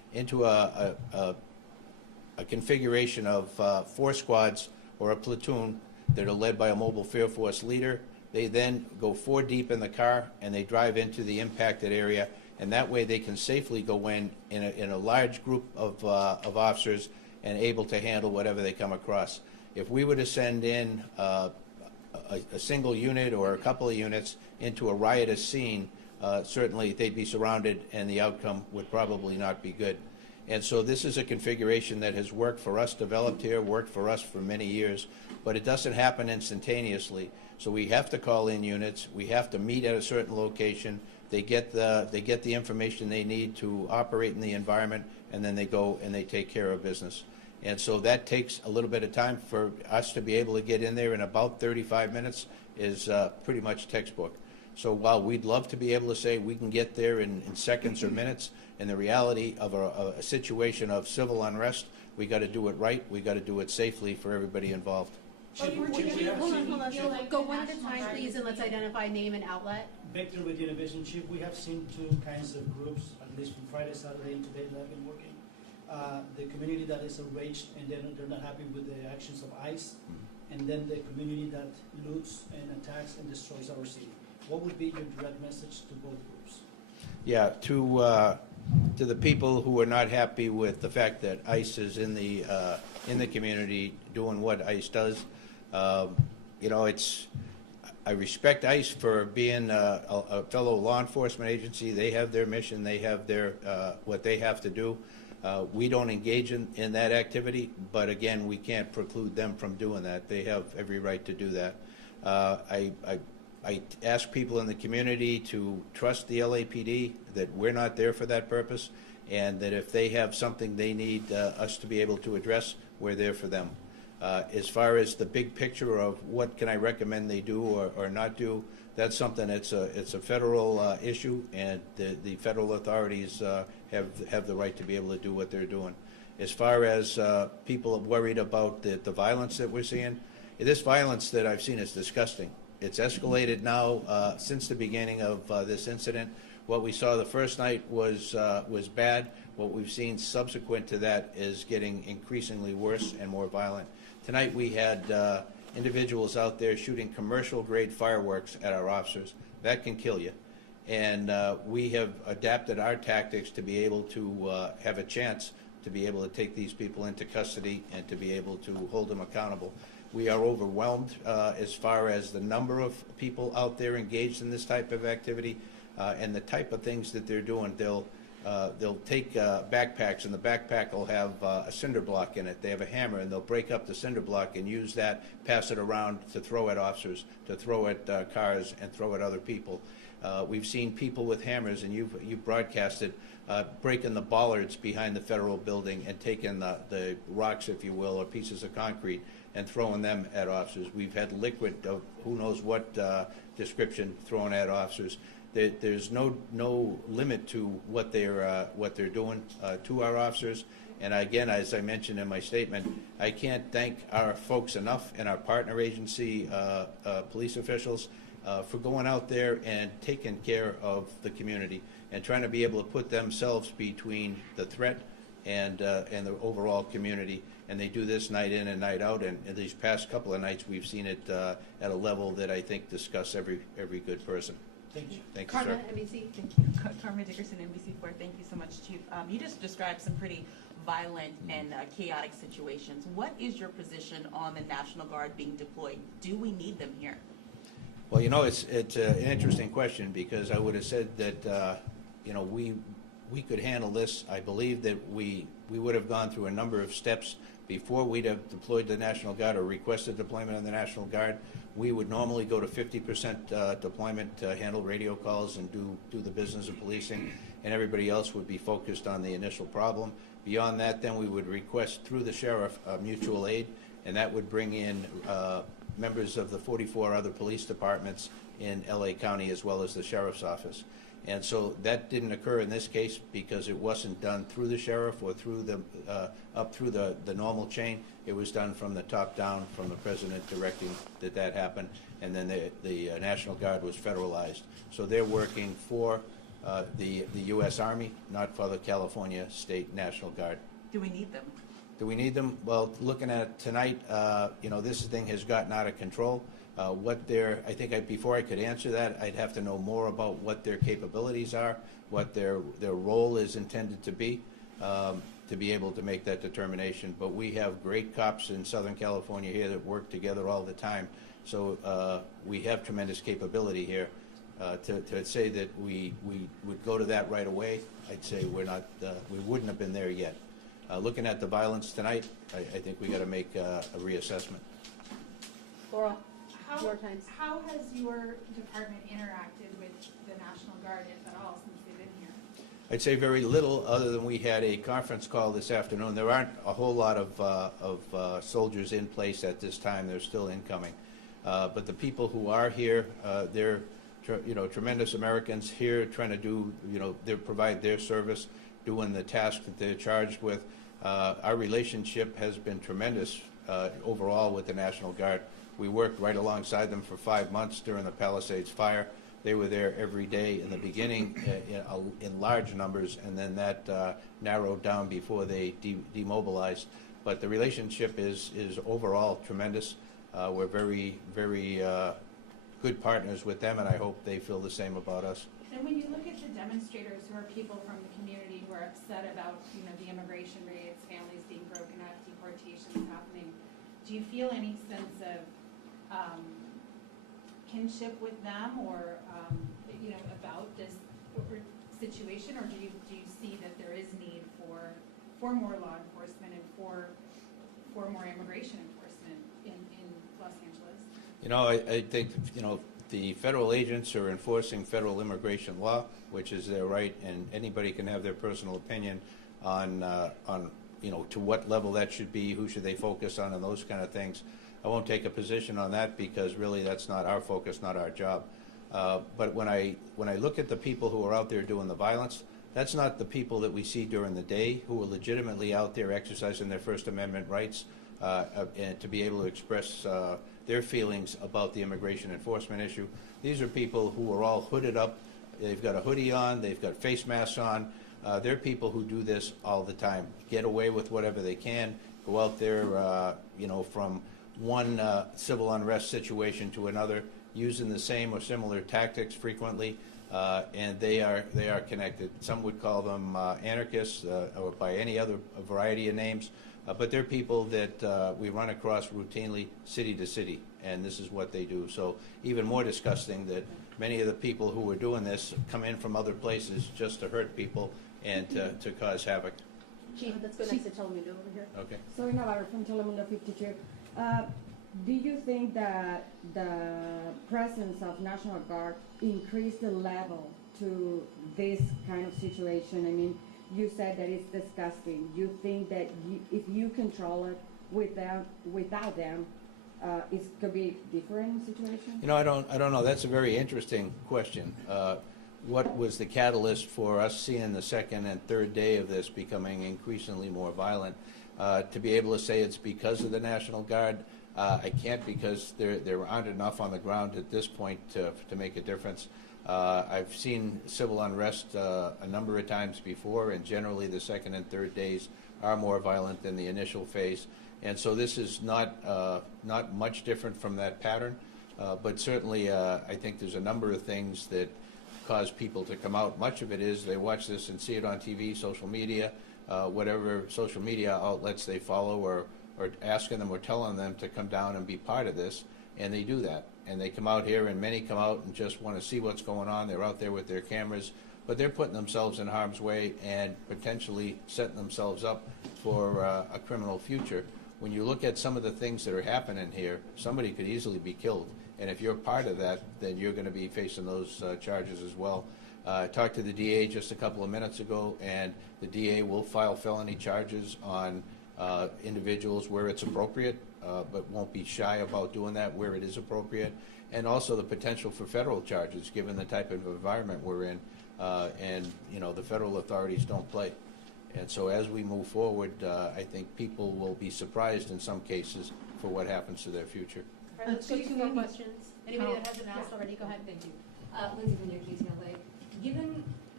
into a configuration of 4 squads or a platoon that are led by a mobile field force leader. They then go 4 deep in the car and they drive into the impacted area, and that way they can safely go in a large group of officers and able to handle whatever they come across. If we were to send in a single unit or a couple of units into a riotous scene, certainly they'd be surrounded and the outcome would probably not be good. And so this is a configuration that has worked for us, developed here, worked for us for many years, but it doesn't happen instantaneously. So we have to call in units, we have to meet at a certain location, they get the information they need to operate in the environment, and then they go and they take care of business. And so that takes a little bit of time. For us to be able to get in there in about 35 minutes is pretty much textbook. So while we'd love to be able to say we can get there in seconds or minutes, in the reality of a situation of civil unrest, we got to do it right, we got to do it safely for everybody involved. Chief, Hold on. Go one at a time, please, and let's identify name and outlet. Victor with Univision. Chief, we have seen 2 kinds of groups, at least from Friday, Saturday, and today that have been working. The community that is enraged and they're not happy with the actions of ICE, and then the community that loots and attacks and destroys our city. What would be your direct message to both groups? Yeah, to the people who are not happy with the fact that ICE is in the community doing what ICE does, you know, I respect ICE for being a fellow law enforcement agency. They have their mission, they have their what they have to do. We don't engage in that activity, but again, we can't preclude them from doing that. They have every right to do that. I ask people in the community to trust the LAPD, that we're not there for that purpose, and that if they have something they need us to be able to address, we're there for them. As far as the big picture of what can I recommend they do or not do, that's something it's a federal issue, and the federal authorities have the right to be able to do what they're doing. As far as people are worried about the violence that we're seeing, this violence that I've seen is disgusting. It's escalated now since the beginning of this incident. What we saw the first night was bad. What we've seen subsequent to that is getting increasingly worse and more violent. Tonight we had individuals out there shooting commercial-grade fireworks at our officers. That can kill you. And we have adapted our tactics to be able to have a chance to be able to take these people into custody and to be able to hold them accountable. We are overwhelmed as far as the number of people out there engaged in this type of activity and the type of things that they're doing. They'll take backpacks, and the backpack will have a cinder block in it. They have a hammer, and they'll break up the cinder block and use that, pass it around to throw at officers, to throw at cars, and throw at other people. We've seen people with hammers, and you've broadcasted, breaking the bollards behind the federal building and taking the rocks, if you will, or pieces of concrete, and throwing them at officers. We've had liquid of who knows what description thrown at officers. There's no limit to what they're doing to our officers. And again, as I mentioned in my statement, I can't thank our folks enough and our partner agency police officials for going out there and taking care of the community and trying to be able to put themselves between the threat and the overall community. And they do this night in and night out. And in these past couple of nights, we've seen it at a level that I think disgusts every good person. Thank you. Thank you, sir. Carmen, NBC. Thank you. Carmen Dickerson, NBC4. Thank you so much, Chief. You just described some pretty violent and chaotic situations. What is your position on the National Guard being deployed? Do we need them here? Well, you know, it's an interesting question, because I would have said that you know, we could handle this. I believe that we would have gone through a number of steps before we'd have deployed the National Guard or requested deployment of the National Guard. We would normally go to 50% deployment to handle radio calls and do the business of policing, and everybody else would be focused on the initial problem. Beyond that, then we would request through the sheriff mutual aid, and that would bring in members of the 44 other police departments in LA County as well as the sheriff's office. And so that didn't occur in this case because it wasn't done through the sheriff or through the up through the normal chain. It was done from the top down, from the president directing that happened, and then the National Guard was federalized. So they're working for the U.S. Army, not for the California State National Guard. Do we need them? Do we need them? Well, looking at tonight, this thing has gotten out of control. Before I could answer that, I'd have to know more about what their capabilities are, what their role is intended to be able to make that determination. But we have great cops in Southern California here that work together all the time. So we have tremendous capability here. To say that we would go to that right away, I'd say we wouldn't have been there yet. Looking at the violence tonight, I think we got to make a reassessment. Laura, New York Times. How has your department interacted with the National Guard, if at all, since they've been here? I'd say very little, other than we had a conference call this afternoon. There aren't a whole lot of soldiers in place at this time. They're still incoming. But the people who are here, they're tremendous Americans here trying to do, they provide their service, doing the task that they're charged with. Our relationship has been tremendous overall with the National Guard. We worked right alongside them for 5 months during the Palisades fire. They were there every day in the beginning in large numbers, and then that narrowed down before they demobilized. But the relationship is overall tremendous. We're very, very good partners with them, and I hope they feel the same about us. And when you look at the demonstrators, who are people from the community who are upset about, the immigration rates, families being broken up, deportations happening, do you feel any sense of kinship with them, or about this situation, or do you see that there is need for more law enforcement and for more immigration enforcement in Los Angeles? I think the federal agents are enforcing federal immigration law, which is their right, and anybody can have their personal opinion on to what level that should be, who should they focus on, and those kind of things. I won't take a position on that because really that's not our focus, not our job. But when I look at the people who are out there doing the violence, that's not the people that we see during the day who are legitimately out there exercising their First Amendment rights and to be able to express their feelings about the immigration enforcement issue. These are people who are all hooded up. They've got a hoodie on. They've got face masks on. They're people who do this all the time, get away with whatever they can, go out there, from one civil unrest situation to another, using the same or similar tactics frequently, and they are connected. Some would call them anarchists or by any other variety of names, but they're people that we run across routinely city to city, and this is what they do. So even more disgusting that many of the people who are doing this come in from other places just to hurt people and to cause havoc. Chief, let's go next to Telemundo over here. Okay. Sorry, Navarro from Telemundo 52. Do you think that the presence of National Guard increased the level to this kind of situation? I mean, you said that it's disgusting. You think that if you control it without them, it could be different situation? I don't know. That's a very interesting question. What was the catalyst for us seeing the second and third day of this becoming increasingly more violent? To be able to say it's because of the National Guard, I can't, because there aren't enough on the ground at this point to make a difference. I've seen civil unrest a number of times before, and generally the second and third days are more violent than the initial phase. And so this is not much different from that pattern, but certainly I think there's a number of things that cause people to come out. Much of it is they watch this and see it on TV, social media, whatever social media outlets they follow, or asking them or telling them to come down and be part of this, and they do that. And they come out here, and many come out and just want to see what's going on. They're out there with their cameras, but they're putting themselves in harm's way and potentially setting themselves up for a criminal future. When you look at some of the things that are happening here, somebody could easily be killed. And if you're part of that, then you're going to be facing those charges as well. I talked to the DA just a couple of minutes ago, and the DA will file felony charges on individuals where it's appropriate, but won't be shy about doing that where it is appropriate. And also the potential for federal charges, given the type of environment we're in, and the federal authorities don't play. And so as we move forward, I think people will be surprised in some cases for what happens to their future. All right, let's go 2 more questions. Anybody that hasn't asked already, go ahead. Thank you. Lindsay from New York News, LA. Given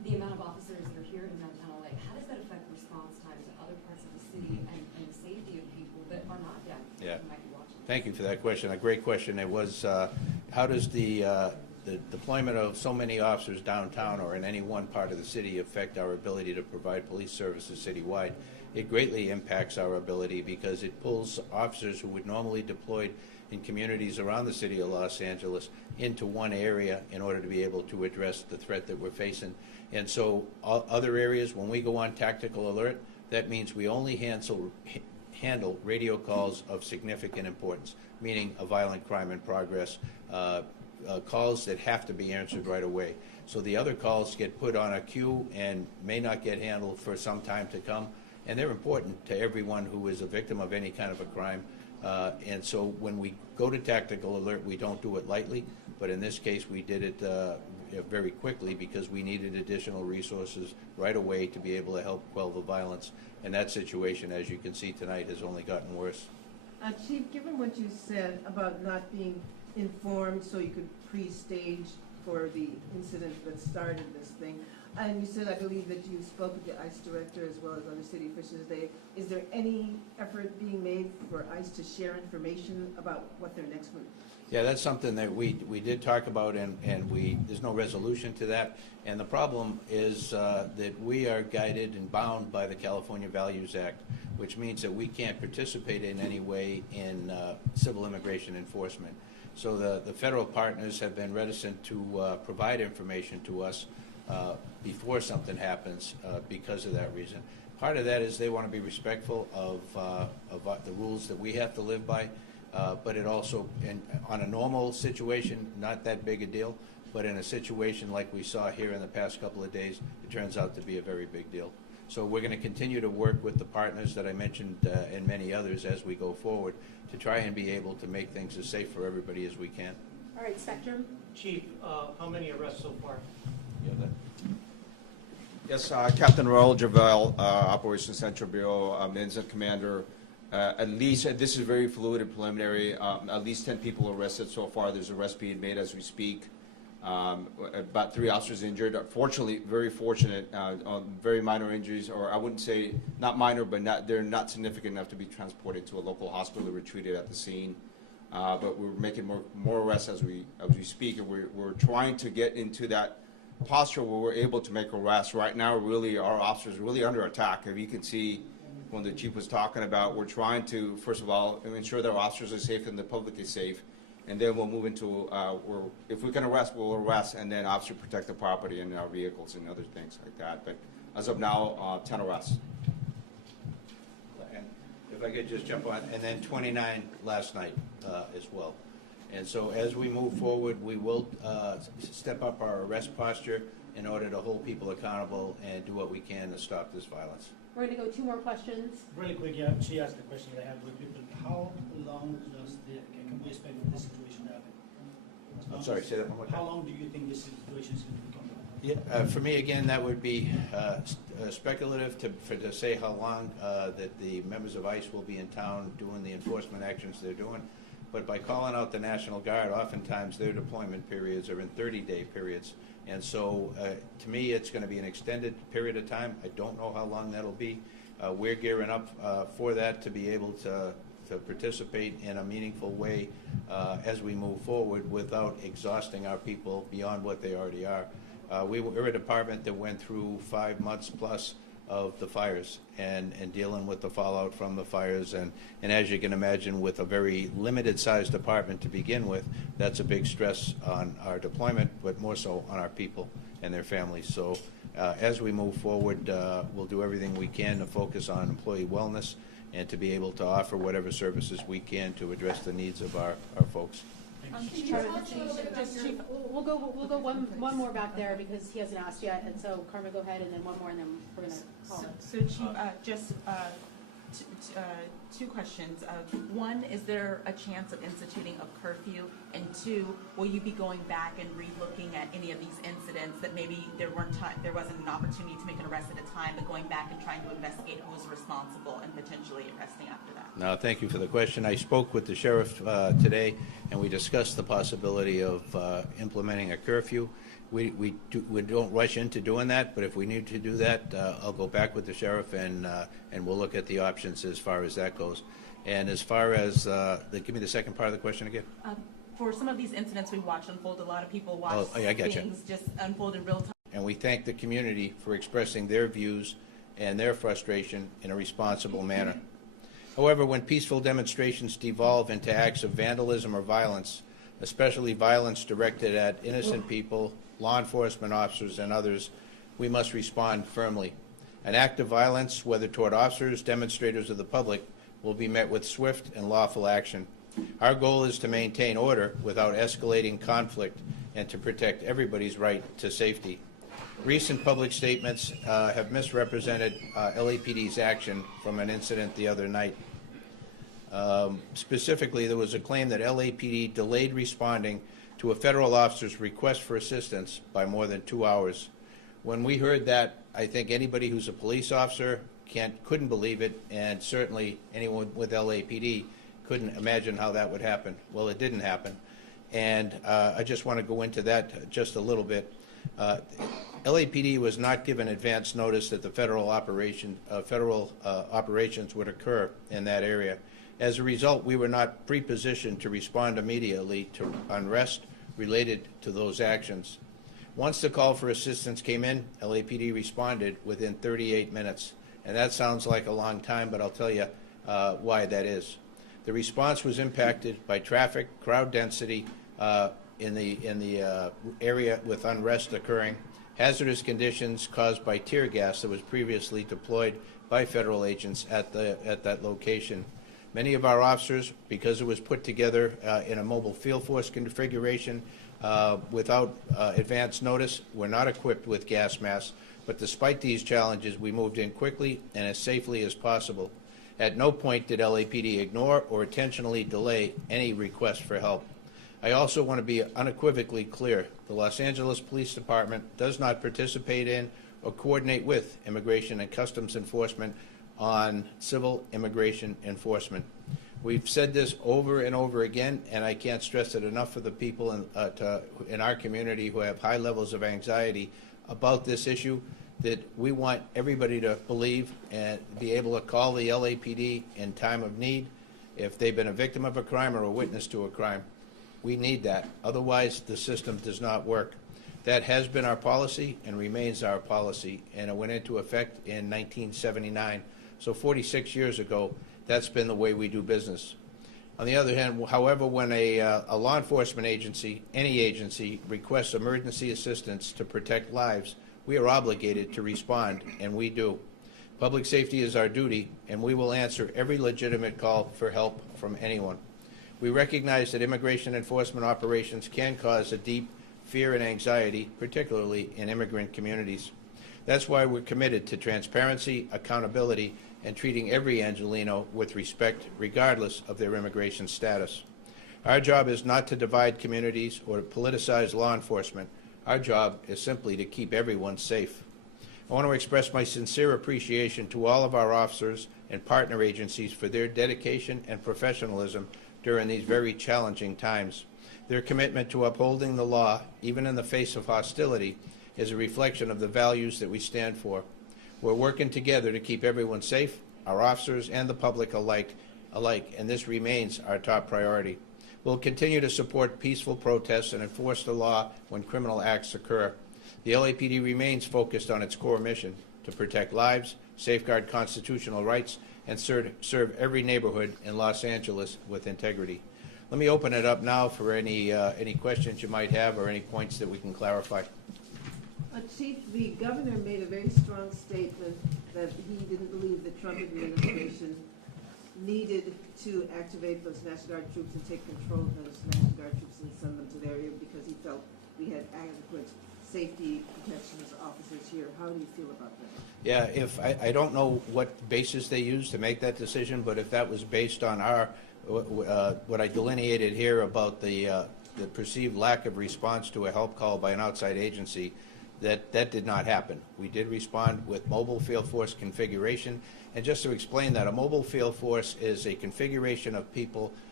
the amount of officers that are here in downtown LA, how does that affect response time to other parts of the city and the safety of people that are not deaf Yeah. who might be watching? Thank you for that question. A great question. It was, how does the deployment of so many officers downtown or in any one part of the city affect our ability to provide police services citywide? It greatly impacts our ability because it pulls officers who would normally deployed in communities around the city of Los Angeles into one area in order to be able to address the threat that we're facing. And so other areas, when we go on tactical alert, that means we only handle radio calls of significant importance, meaning a violent crime in progress, calls that have to be answered right away. So the other calls get put on a queue and may not get handled for some time to come, and they're important to everyone who is a victim of any kind of a crime. And so when we go to tactical alert, we don't do it lightly, but in this case we did it very quickly because we needed additional resources right away to be able to help quell the violence. And that situation, as you can see tonight, has only gotten worse. Chief, given what you said about not being informed so you could pre-stage for the incident that started this thing, and you said, I believe, that you spoke with the ICE director as well as other city officials today. Is there any effort being made for ICE to share information about what their next move? Yeah, that's something that we did talk about, and there's no resolution to that. And the problem is that we are guided and bound by the California Values Act, which means that we can't participate in any way in civil immigration enforcement. So the federal partners have been reticent to provide information to us before something happens because of that reason. Part of that is they want to be respectful of the rules that we have to live by, but it also, on a normal situation, not that big a deal, but in a situation like we saw here in the past couple of days, it turns out to be a very big deal. So we're going to continue to work with the partners that I mentioned and many others as we go forward to try and be able to make things as safe for everybody as we can. All right, Spectrum. Chief, how many arrests so far? Yes, Captain Raul Javel, Operations Central Bureau, Incident Commander. At least, this is very fluid and preliminary, at least 10 people arrested so far. There's arrests being made as we speak. About 3 officers injured. Fortunately, very fortunate, on very minor injuries, or I wouldn't say not minor, but they're not significant enough to be transported to a local hospital or treated at the scene. But we're making more arrests as we speak, and we're trying to get into that posture where we're able to make arrests. Right now, really, our officers are really under attack. If you can see, when the chief was talking about, we're trying to, first of all, ensure that our officers are safe and the public is safe. And then we'll move into, if we can arrest, we'll arrest, and then obviously protect the property and our vehicles and other things like that. But as of now, 10 arrests. And if I could just jump on, and then 29 last night as well. And so as we move forward, we will step up our arrest posture in order to hold people accountable and do what we can to stop this violence. We're going to go 2 more questions. Really quick, yeah, she asked the question that I have with people. How long can we expect this situation to happen? I'm sorry, say that one more time. How long do you think this situation is going to become? Yeah, for me, again, that would be speculative to say how long that the members of ICE will be in town doing the enforcement actions they're doing. But by calling out the National Guard, oftentimes their deployment periods are in 30-day periods. And so, to me, it's going to be an extended period of time. I don't know how long that'll be. We're gearing up for that to be able to participate in a meaningful way as we move forward without exhausting our people beyond what they already are. We're a department that went through 5 months plus of the fires and dealing with the fallout from the fires. And as you can imagine, with a very limited sized department to begin with, that's a big stress on our deployment, but more so on our people and their families. So as we move forward, we'll do everything we can to focus on employee wellness and to be able to offer whatever services we can to address the needs of our folks. Chief, we'll go one more back there because he hasn't asked yet, and so Carmen, go ahead, and then one more, and then we're going to call. So Chief, just 2 questions. One, is there a chance of instituting a curfew? And 2, will you be going back and re-looking at any of these incidents that maybe there wasn't an opportunity to make an arrest at a time, but going back and trying to investigate who was responsible and potentially arresting after that? No, thank you for the question. I spoke with the sheriff today, and we discussed the possibility of implementing a curfew. We don't rush into doing that, but if we need to do that, I'll go back with the sheriff and we'll look at the options as far as that goes. And as far as, give me the second part of the question again. For some of these incidents we watch unfold, a lot of people watch I got you. things just unfold in real time. And we thank the community for expressing their views and their frustration in a responsible manner. However, when peaceful demonstrations devolve into acts of vandalism or violence, especially violence directed at innocent people, law enforcement officers, and others, we must respond firmly. An act of violence, whether toward officers, demonstrators, or the public, will be met with swift and lawful action. Our goal is to maintain order without escalating conflict and to protect everybody's right to safety. Recent public statements have misrepresented LAPD's action from an incident the other night. Specifically, there was a claim that LAPD delayed responding to a federal officer's request for assistance by more than 2 hours. When we heard that, I think anybody who's a police officer couldn't believe it, and certainly anyone with LAPD couldn't imagine how that would happen. Well, it didn't happen, and I just want to go into that just a little bit. LAPD was not given advance notice that the federal operations would occur in that area. As a result, we were not pre-positioned to respond immediately to unrest related to those actions. Once the call for assistance came in, LAPD responded within 38 minutes. And that sounds like a long time, but I'll tell you why that is. The response was impacted by traffic, crowd density in the area with unrest occurring, hazardous conditions caused by tear gas that was previously deployed by federal agents at that location. Many of our officers, because it was put together in a mobile field force configuration without advance notice, were not equipped with gas masks. But despite these challenges, we moved in quickly and as safely as possible. At no point did LAPD ignore or intentionally delay any request for help. I also want to be unequivocally clear. The Los Angeles Police Department does not participate in or coordinate with Immigration and Customs Enforcement on civil immigration enforcement. We've said this over and over again, and I can't stress it enough for the people in our community who have high levels of anxiety about this issue, that we want everybody to believe and be able to call the LAPD in time of need if they've been a victim of a crime or a witness to a crime. We need that. Otherwise, the system does not work. That has been our policy and remains our policy, and it went into effect in 1979. So 46 years ago, that's been the way we do business. On the other hand, however, when a law enforcement agency, any agency, requests emergency assistance to protect lives, we are obligated to respond, and we do. Public safety is our duty, and we will answer every legitimate call for help from anyone. We recognize that immigration enforcement operations can cause a deep fear and anxiety, particularly in immigrant communities. That's why we're committed to transparency, accountability, and treating every Angelino with respect, regardless of their immigration status. Our job is not to divide communities or to politicize law enforcement. Our job is simply to keep everyone safe. I want to express my sincere appreciation to all of our officers and partner agencies for their dedication and professionalism during these very challenging times. Their commitment to upholding the law, even in the face of hostility, is a reflection of the values that we stand for. We're working together to keep everyone safe, our officers and the public alike, and this remains our top priority. We'll continue to support peaceful protests and enforce the law when criminal acts occur. The LAPD remains focused on its core mission to protect lives, safeguard constitutional rights, and serve every neighborhood in Los Angeles with integrity. Let me open it up now for any questions you might have or any points that we can clarify. Chief, the governor made a very strong statement that he didn't believe the Trump administration needed to activate those National Guard troops and take control of those National Guard troops and send them to the area because he felt we had adequate safety protections officers here. How do you feel about that? Yeah, if I don't know what basis they used to make that decision, but if that was based on our what I delineated here about the perceived lack of response to a help call by an outside agency, that did not happen. We did respond with mobile field force configuration. And just to explain that, a mobile field force is a configuration of people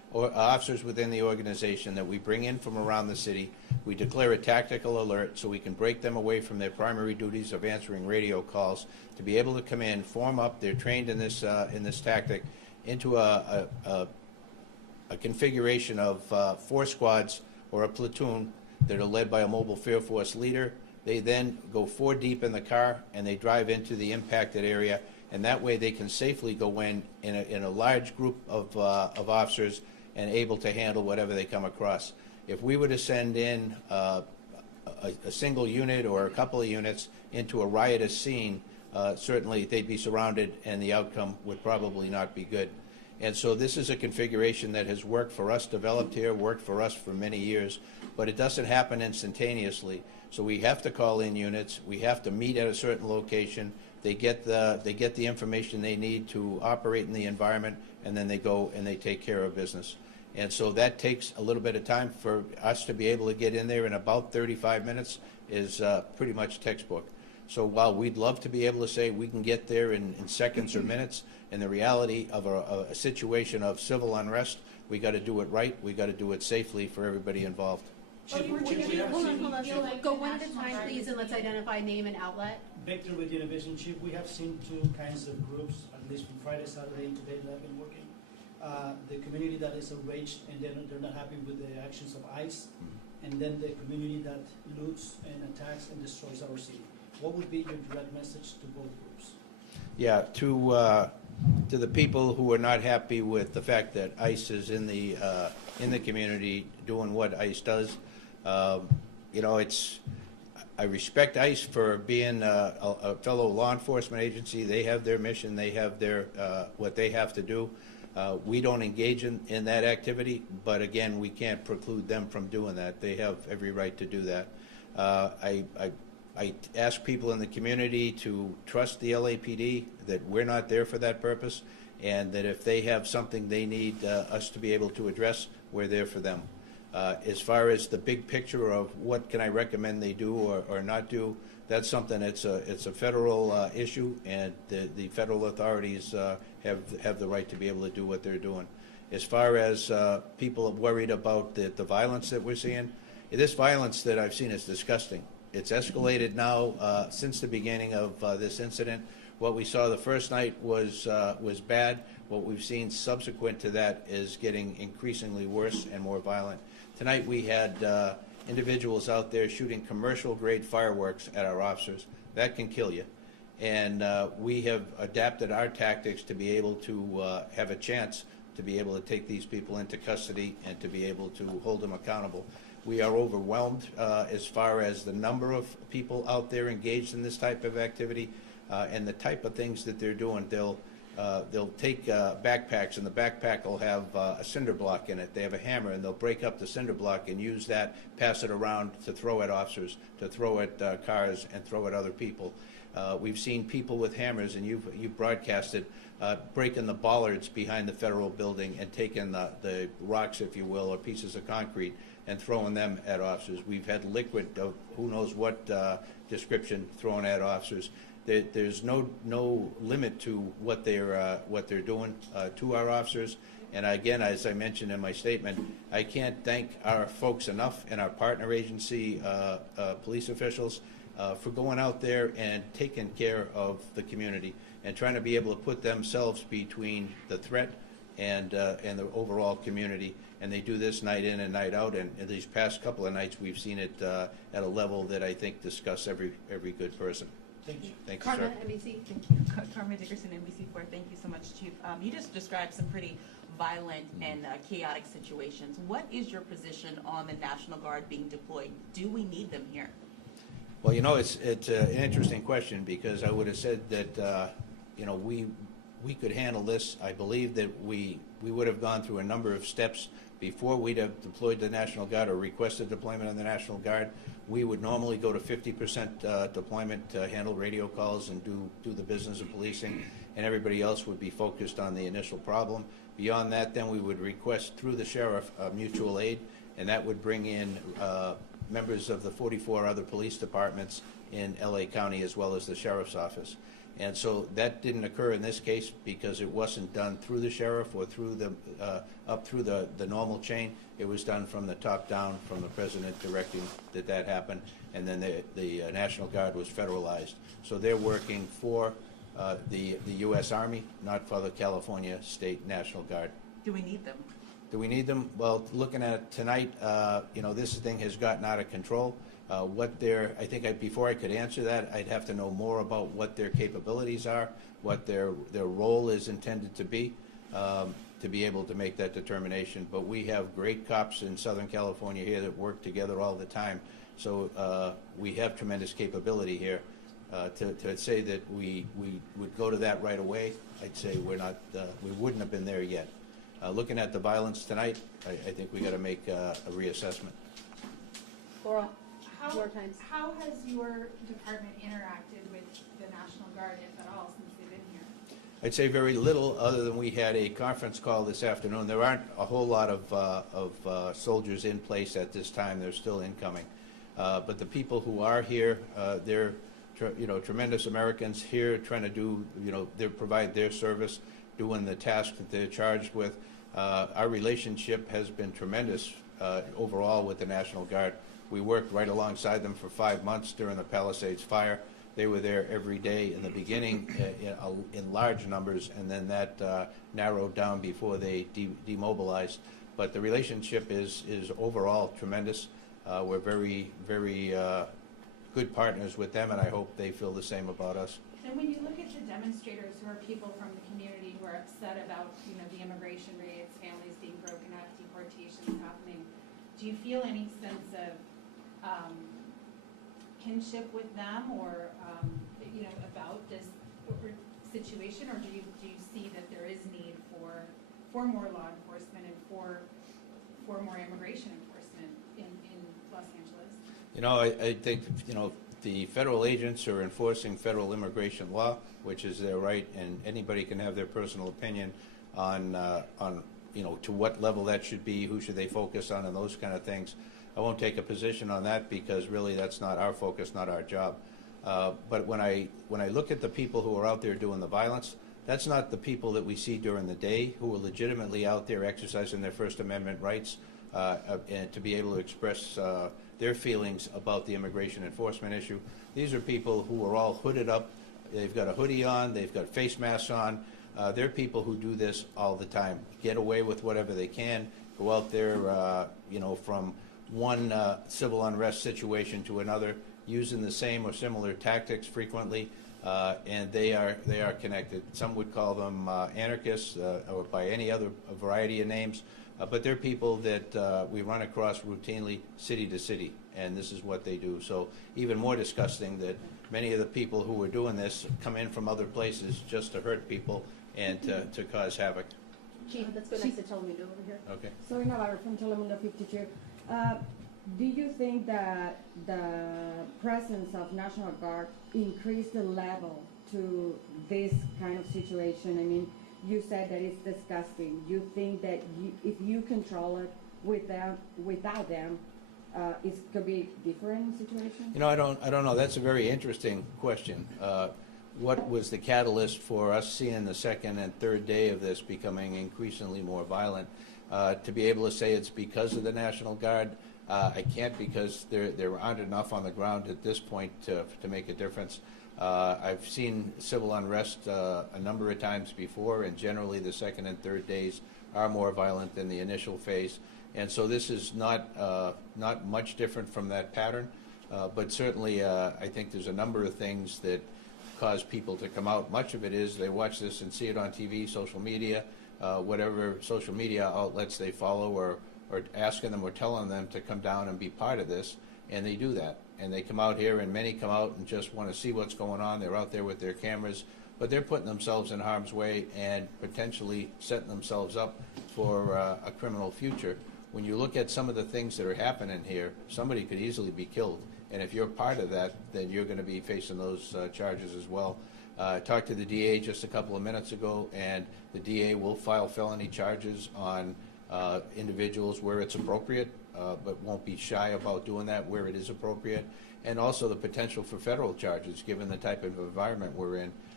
or officers within the organization that we bring in from around the city. We declare a tactical alert so we can break them away from their primary duties of answering radio calls to be able to come in, form up. They're trained in this tactic into a configuration of 4 squads or a platoon that are led by a mobile field force leader. They then go 4 deep in the car and they drive into the impacted area, and that way they can safely go in a large group of officers and able to handle whatever they come across. If we were to send in a single unit or a couple of units into a riotous scene, certainly they'd be surrounded and the outcome would probably not be good. And so this is a configuration that has worked for us, developed here, worked for us for many years, but it doesn't happen instantaneously. So we have to call in units, we have to meet at a certain location, they get the information they need to operate in the environment, and then they go and they take care of business. And so that takes a little bit of time. For us to be able to get in there in about 35 minutes is pretty much textbook. So while we'd love to be able to say we can get there in seconds or minutes, in the reality of a situation of civil unrest, we got to do it right, we got to do it safely for everybody involved. Chief, Hold we have seen- on. Go one at a time, please, and let's identify name and outlet. Victor with Univision, Chief, we have seen 2 kinds of groups, at least from Friday, Saturday, and today that have been working. The community that is enraged and they're not happy with the actions of ICE, and then the community that loots and attacks and destroys our city. What would be your direct message to both groups? Yeah, to the people who are not happy with the fact that ICE is in the community doing what ICE does, you know, I respect ICE for being a fellow law enforcement agency. They have their mission, they have their what they have to do. We don't engage in that activity, but again, we can't preclude them from doing that. They have every right to do that. I ask people in the community to trust the LAPD, that we're not there for that purpose, and that if they have something they need us to be able to address, we're there for them. As far as the big picture of what can I recommend they do or not do, that's something, it's a federal issue, and the federal authorities have the right to be able to do what they're doing. As far as people worried about the violence that we're seeing, this violence that I've seen is disgusting. It's escalated now since the beginning of this incident. What we saw the first night was bad. What we've seen subsequent to that is getting increasingly worse and more violent. Tonight we had individuals out there shooting commercial-grade fireworks at our officers. That can kill you. And we have adapted our tactics to be able to have a chance to be able to take these people into custody and to be able to hold them accountable. We are overwhelmed as far as the number of people out there engaged in this type of activity and the type of things that they're doing. They'll take backpacks, and the backpack will have a cinder block in it. They have a hammer, and they'll break up the cinder block and use that, pass it around to throw at officers, to throw at cars, and throw at other people. We've seen people with hammers, and you've broadcasted, breaking the bollards behind the federal building and taking the rocks, if you will, or pieces of concrete, and throwing them at officers. We've had liquid of who knows what description thrown at officers. There's no limit to what they're doing to our officers. And again, as I mentioned in my statement, I can't thank our folks enough and our partner agency police officials for going out there and taking care of the community and trying to be able to put themselves between the threat and the overall community. And they do this night in and night out. And in these past couple of nights, we've seen it at a level that I think disgusts every good person. Thank you. Thank you, sir. Carmen, NBC. Thank you. Carmen Dickerson, NBC4. Thank you so much, Chief. You just described some pretty violent and chaotic situations. What is your position on the National Guard being deployed? Do we need them here? Well, you know, it's an interesting question, because I would have said that you know, we could handle this. I believe that we would have gone through a number of steps before we'd have deployed the National Guard or requested deployment of the National Guard. We would normally go to 50% deployment to handle radio calls and do the business of policing, and everybody else would be focused on the initial problem. Beyond that, then we would request through the sheriff mutual aid, and that would bring in members of the 44 other police departments in LA County, as well as the sheriff's office. And so that didn't occur in this case because it wasn't done through the sheriff or through the, up through the normal chain. It was done from the top down, from the president directing that happened, and then the National Guard was federalized. So they're working for the U.S. Army, not for the California State National Guard. Do we need them? Do we need them? Well, looking at it tonight, this thing has gotten out of control. I think before I could answer that, I'd have to know more about what their capabilities are, what their role is intended to be able to make that determination. But we have great cops in Southern California here that work together all the time. So we have tremendous capability here. To say that we would go to that right away, I'd say we wouldn't have been there yet. Looking at the violence tonight, I think we got to make a reassessment. Laurel, How, more times. how has your department interacted with the National Guard, if at all, since they've been here? I'd say very little, other than we had a conference call this afternoon. There aren't a whole lot of soldiers in place at this time. They're still incoming. But the people who are here, they're tremendous Americans here trying to do, they provide their service, doing the task that they're charged with. Our relationship has been tremendous overall with the National Guard. We worked right alongside them for 5 months during the Palisades fire. They were there every day in the beginning in large numbers, and then that narrowed down before they demobilized. But the relationship is overall tremendous. We're very, very good partners with them, and I hope they feel the same about us. And when you look at the demonstrators, who are people from the community who are upset about, the immigration rates, families being broken up, deportations happening, do you feel any sense of kinship with them, or about this situation, or do you see that there is need for more law enforcement and for more immigration enforcement in Los Angeles? I think the federal agents are enforcing federal immigration law, which is their right, and anybody can have their personal opinion on to what level that should be, who should they focus on, and those kind of things. I won't take a position on that because really that's not our focus, not our job. But when I look at the people who are out there doing the violence, that's not the people that we see during the day who are legitimately out there exercising their First Amendment rights and to be able to express their feelings about the immigration enforcement issue. These are people who are all hooded up. They've got a hoodie on. They've got face masks on. They're people who do this all the time, get away with whatever they can, go out there, from one civil unrest situation to another, using the same or similar tactics frequently, and they are connected. Some would call them anarchists or by any other variety of names, but they're people that we run across routinely city to city, and this is what they do. So even more disgusting that many of the people who are doing this come in from other places just to hurt people and to cause havoc. Chief, let's go next to Telemundo over here. Okay. Sorry, Navarro from Telemundo 52. Do you think that the presence of National Guard increased the level to this kind of situation? I mean, you said that it's disgusting. You think that if you control it without them, it could be different situation? I don't know. That's a very interesting question. What was the catalyst for us seeing the second and third day of this becoming increasingly more violent? To be able to say it's because of the National Guard, I can't, because there aren't enough on the ground at this point to make a difference. I've seen civil unrest a number of times before, and generally the second and third days are more violent than the initial phase. And so this is not much different from that pattern, but certainly I think there's a number of things that cause people to come out. Much of it is they watch this and see it on TV, social media, whatever social media outlets they follow, or asking them or telling them to come down and be part of this, and they do that. And they come out here, and many come out and just want to see what's going on. They're out there with their cameras, but they're putting themselves in harm's way and potentially setting themselves up for a criminal future. When you look at some of the things that are happening here, somebody could easily be killed. And if you're part of that, then you're going to be facing those charges as well. I talked to the DA just a couple of minutes ago, and the DA will file felony charges on individuals where it's appropriate, but won't be shy about doing that where it is appropriate. And also the potential for federal charges, given the type of environment we're in.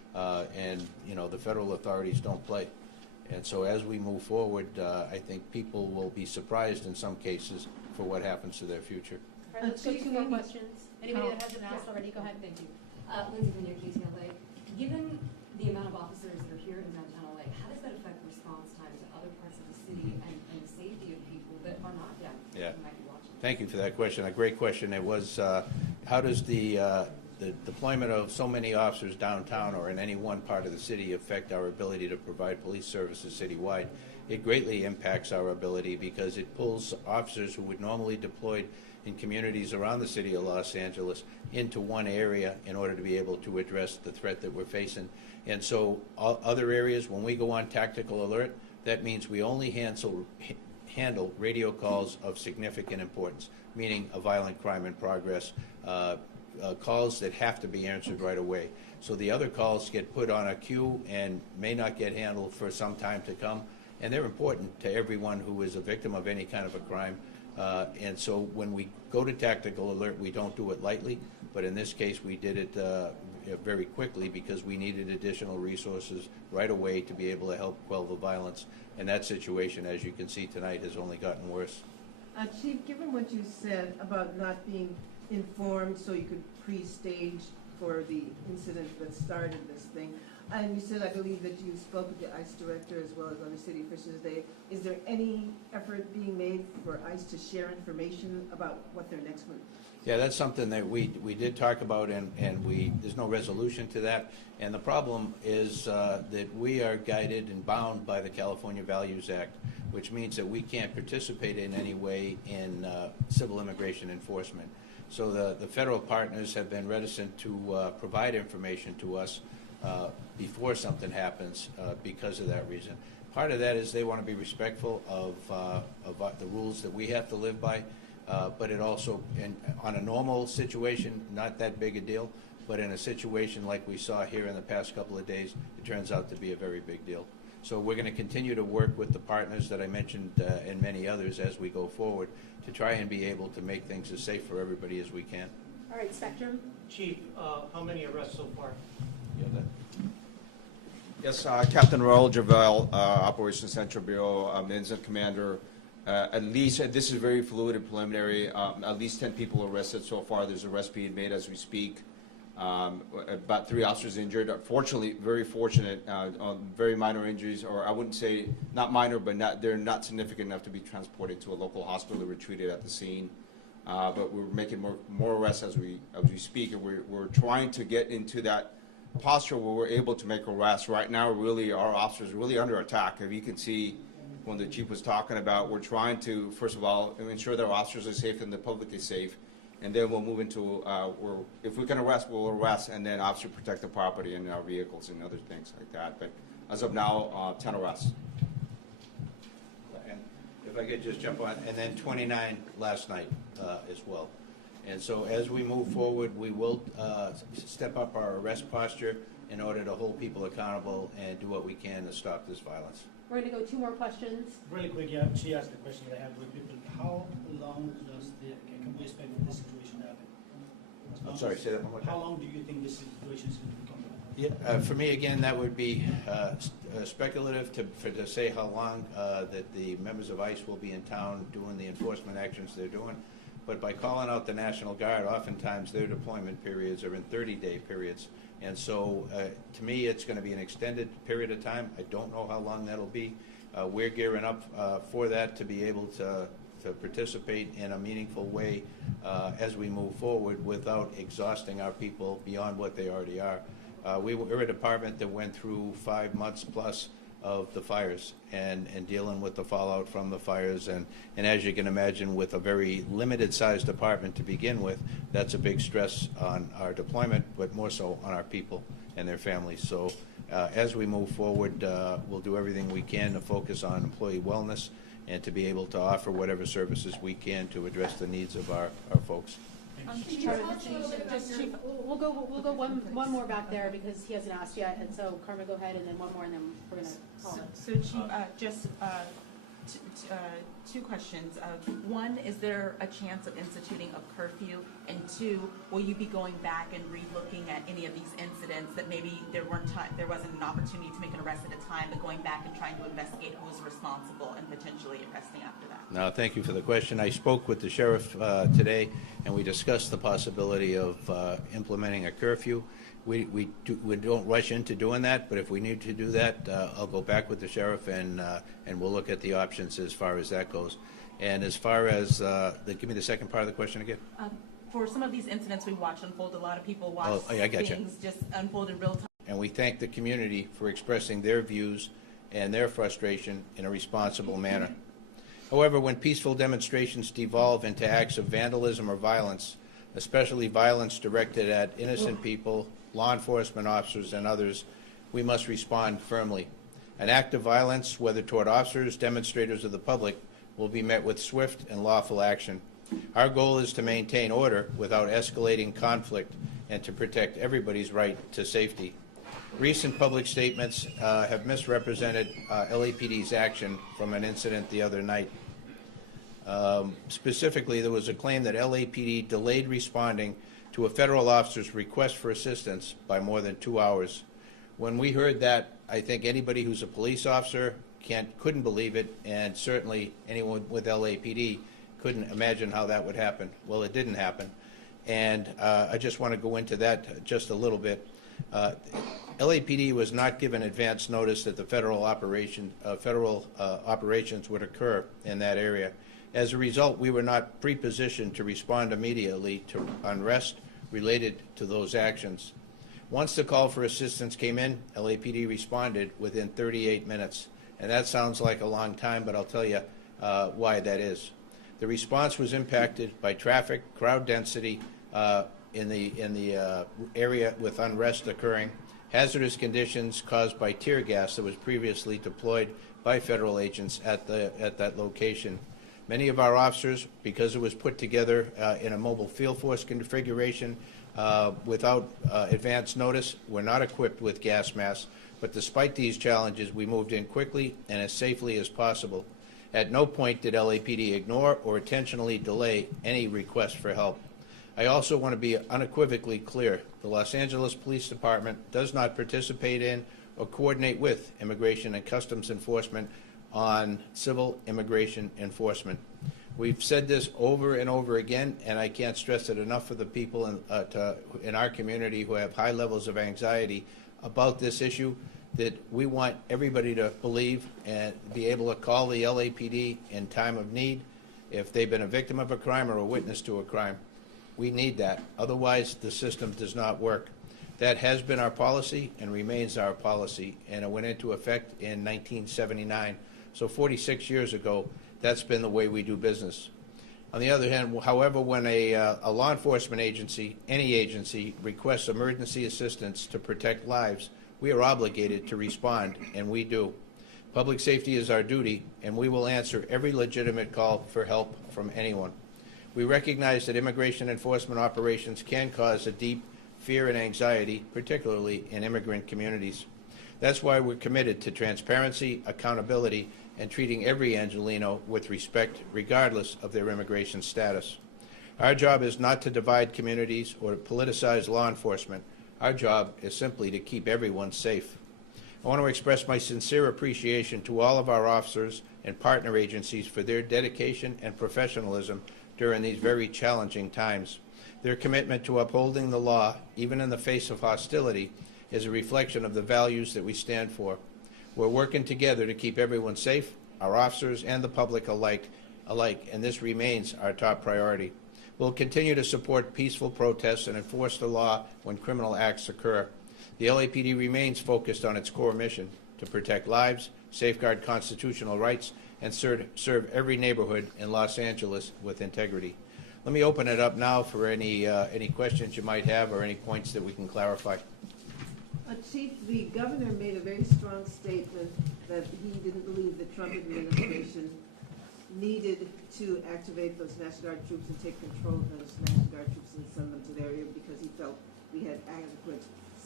and the federal authorities don't play. And so as we move forward, I think people will be surprised in some cases for what happens to their future. All right, let's go two more questions. Anybody that hasn't asked already, go ahead. Thank you. Lindsay from your KTLA. Given the amount of officers that are here in downtown LA, how does that affect response time to other parts of the city and the safety of people that are not deaf who might be watching? Thank you for that question. A great question. It was, how does the deployment of so many officers downtown or in any one part of the city affect our ability to provide police services citywide? It greatly impacts our ability because it pulls officers who would normally deployed in communities around the city of Los Angeles into one area in order to be able to address the threat that we're facing. And so other areas, when we go on tactical alert, that means we only handle radio calls of significant importance, meaning a violent crime in progress, calls that have to be answered right away. So the other calls get put on a queue and may not get handled for some time to come, and they're important to everyone who is a victim of any kind of a crime. And so when we go to tactical alert, we don't do it lightly, but in this case we did it very quickly because we needed additional resources right away to be able to help quell the violence. And that situation, as you can see tonight, has only gotten worse. Chief, given what you said about not being informed so you could pre-stage for the incident that started this thing, and you said, I believe, that you spoke with the ICE director as well as other city officials today. Is there any effort being made for ICE to share information about what their next move? Yeah, that's something that we did talk about, and there's no resolution to that. And the problem is that we are guided and bound by the California Values Act, which means that we can't participate in any way in civil immigration enforcement. So the federal partners have been reticent to provide information to us before something happens because of that reason. Part of that is they want to be respectful of the rules that we have to live by, but it also, on a normal situation, not that big a deal, but in a situation like we saw here in the past couple of days, it turns out to be a very big deal. So we're going to continue to work with the partners that I mentioned and many others as we go forward to try and be able to make things as safe for everybody as we can. All right, Spectrum. Chief, how many arrests so far? Yes, Captain Raul Javel, Operations Central Bureau, Incident Commander. At least, this is very fluid and preliminary, at least 10 people arrested so far. There's arrests being made as we speak. About 3 officers injured. Fortunately, very fortunate, on very minor injuries, or I wouldn't say not minor, but they're not significant enough to be transported to a local hospital or treated at the scene. But we're making more arrests as we speak, and we're trying to get into that posture where we're able to make arrests. Right now, really, our officers are really under attack. If you can see, when the chief was talking about, we're trying to, first of all, ensure that our officers are safe and the public is safe, and then we'll move into, if we can arrest, we'll arrest, and then obviously protect the property and our vehicles and other things like that. But as of now, 10 arrests. And if I could just jump on, and then 29 last night as well. And so as we move forward, we will step up our arrest posture in order to hold people accountable and do what we can to stop this violence. We're going to go 2 more questions. Really quick, she asked the question that I have with people. How long can we expect this situation to happen? I'm sorry, say that one more time. How long do you think this situation is going to become? Yeah, for me, again, that would be speculative to say how long that the members of ICE will be in town doing the enforcement actions they're doing. But by calling out the National Guard, oftentimes their deployment periods are in 30-day periods. And so, to me, it's going to be an extended period of time. I don't know how long that'll be. We're gearing up for that to be able to participate in a meaningful way as we move forward without exhausting our people beyond what they already are. We're a department that went through 5 months plus of the fires and dealing with the fallout from the fires. And as you can imagine, with a very limited sized department to begin with, that's a big stress on our deployment, but more so on our people and their families. So as we move forward, we'll do everything we can to focus on employee wellness and to be able to offer whatever services we can to address the needs of our folks. Chief, we'll go one more back there because he hasn't asked yet, and so Carmen, go ahead, and then one more, and then we're going to call it. So Chief, just Two questions. One, is there a chance of instituting a curfew? And two, will you be going back and re-looking at any of these incidents that maybe there wasn't an opportunity to make an arrest at a time, but going back and trying to investigate who was responsible and potentially arresting after that? No, thank you for the question. I spoke with the sheriff today, and we discussed the possibility of implementing a curfew. We don't rush into doing that, but if we need to do that, I'll go back with the sheriff and we'll look at the options as far as that goes. And as far as give me the second part of the question again. For some of these incidents we watched unfold, a lot of people watch I got you. things just unfold in real time. And we thank the community for expressing their views and their frustration in a responsible manner. However, when peaceful demonstrations devolve into acts of vandalism or violence, especially violence directed at innocent people, law enforcement officers, and others, we must respond firmly. An act of violence, whether toward officers, demonstrators, or the public, will be met with swift and lawful action. Our goal is to maintain order without escalating conflict and to protect everybody's right to safety. Recent public statements have misrepresented LAPD's action from an incident the other night. Specifically, there was a claim that LAPD delayed responding to a federal officer's request for assistance by more than 2 hours. When we heard that, I think anybody who's a police officer couldn't believe it, and certainly anyone with LAPD couldn't imagine how that would happen. Well, it didn't happen, and I just want to go into that just a little bit. LAPD was not given advance notice that the federal operations would occur in that area. As a result, we were not pre-positioned to respond immediately to unrest related to those actions. Once the call for assistance came in, LAPD responded within 38 minutes. And that sounds like a long time, but I'll tell you why that is. The response was impacted by traffic, crowd density in the area with unrest occurring, hazardous conditions caused by tear gas that was previously deployed by federal agents at that location. Many of our officers, because it was put together in a mobile field force configuration without advance notice, were not equipped with gas masks. But despite these challenges, we moved in quickly and as safely as possible. At no point did LAPD ignore or intentionally delay any request for help. I also want to be unequivocally clear. The Los Angeles Police Department does not participate in or coordinate with Immigration and Customs Enforcement on civil immigration enforcement. We've said this over and over again, and I can't stress it enough for the people in our community who have high levels of anxiety about this issue, that we want everybody to believe and be able to call the LAPD in time of need if they've been a victim of a crime or a witness to a crime. We need that. Otherwise, the system does not work. That has been our policy and remains our policy, and it went into effect in 1979. So 46 years ago, that's been the way we do business. On the other hand, however, when a law enforcement agency, any agency, requests emergency assistance to protect lives, we are obligated to respond, and we do. Public safety is our duty, and we will answer every legitimate call for help from anyone. We recognize that immigration enforcement operations can cause a deep fear and anxiety, particularly in immigrant communities. That's why we're committed to transparency, accountability, and treating every Angelino with respect, regardless of their immigration status. Our job is not to divide communities or to politicize law enforcement. Our job is simply to keep everyone safe. I want to express my sincere appreciation to all of our officers and partner agencies for their dedication and professionalism during these very challenging times. Their commitment to upholding the law, even in the face of hostility, is a reflection of the values that we stand for. We're working together to keep everyone safe, our officers and the public alike, and this remains our top priority. We'll continue to support peaceful protests and enforce the law when criminal acts occur. The LAPD remains focused on its core mission to protect lives, safeguard constitutional rights, and serve every neighborhood in Los Angeles with integrity. Let me open it up now for any questions you might have or any points that we can clarify. Chief, the governor made a very strong statement that he didn't believe the Trump administration needed to activate those National Guard troops and take control of those National Guard troops and send them to the area because he felt we had adequate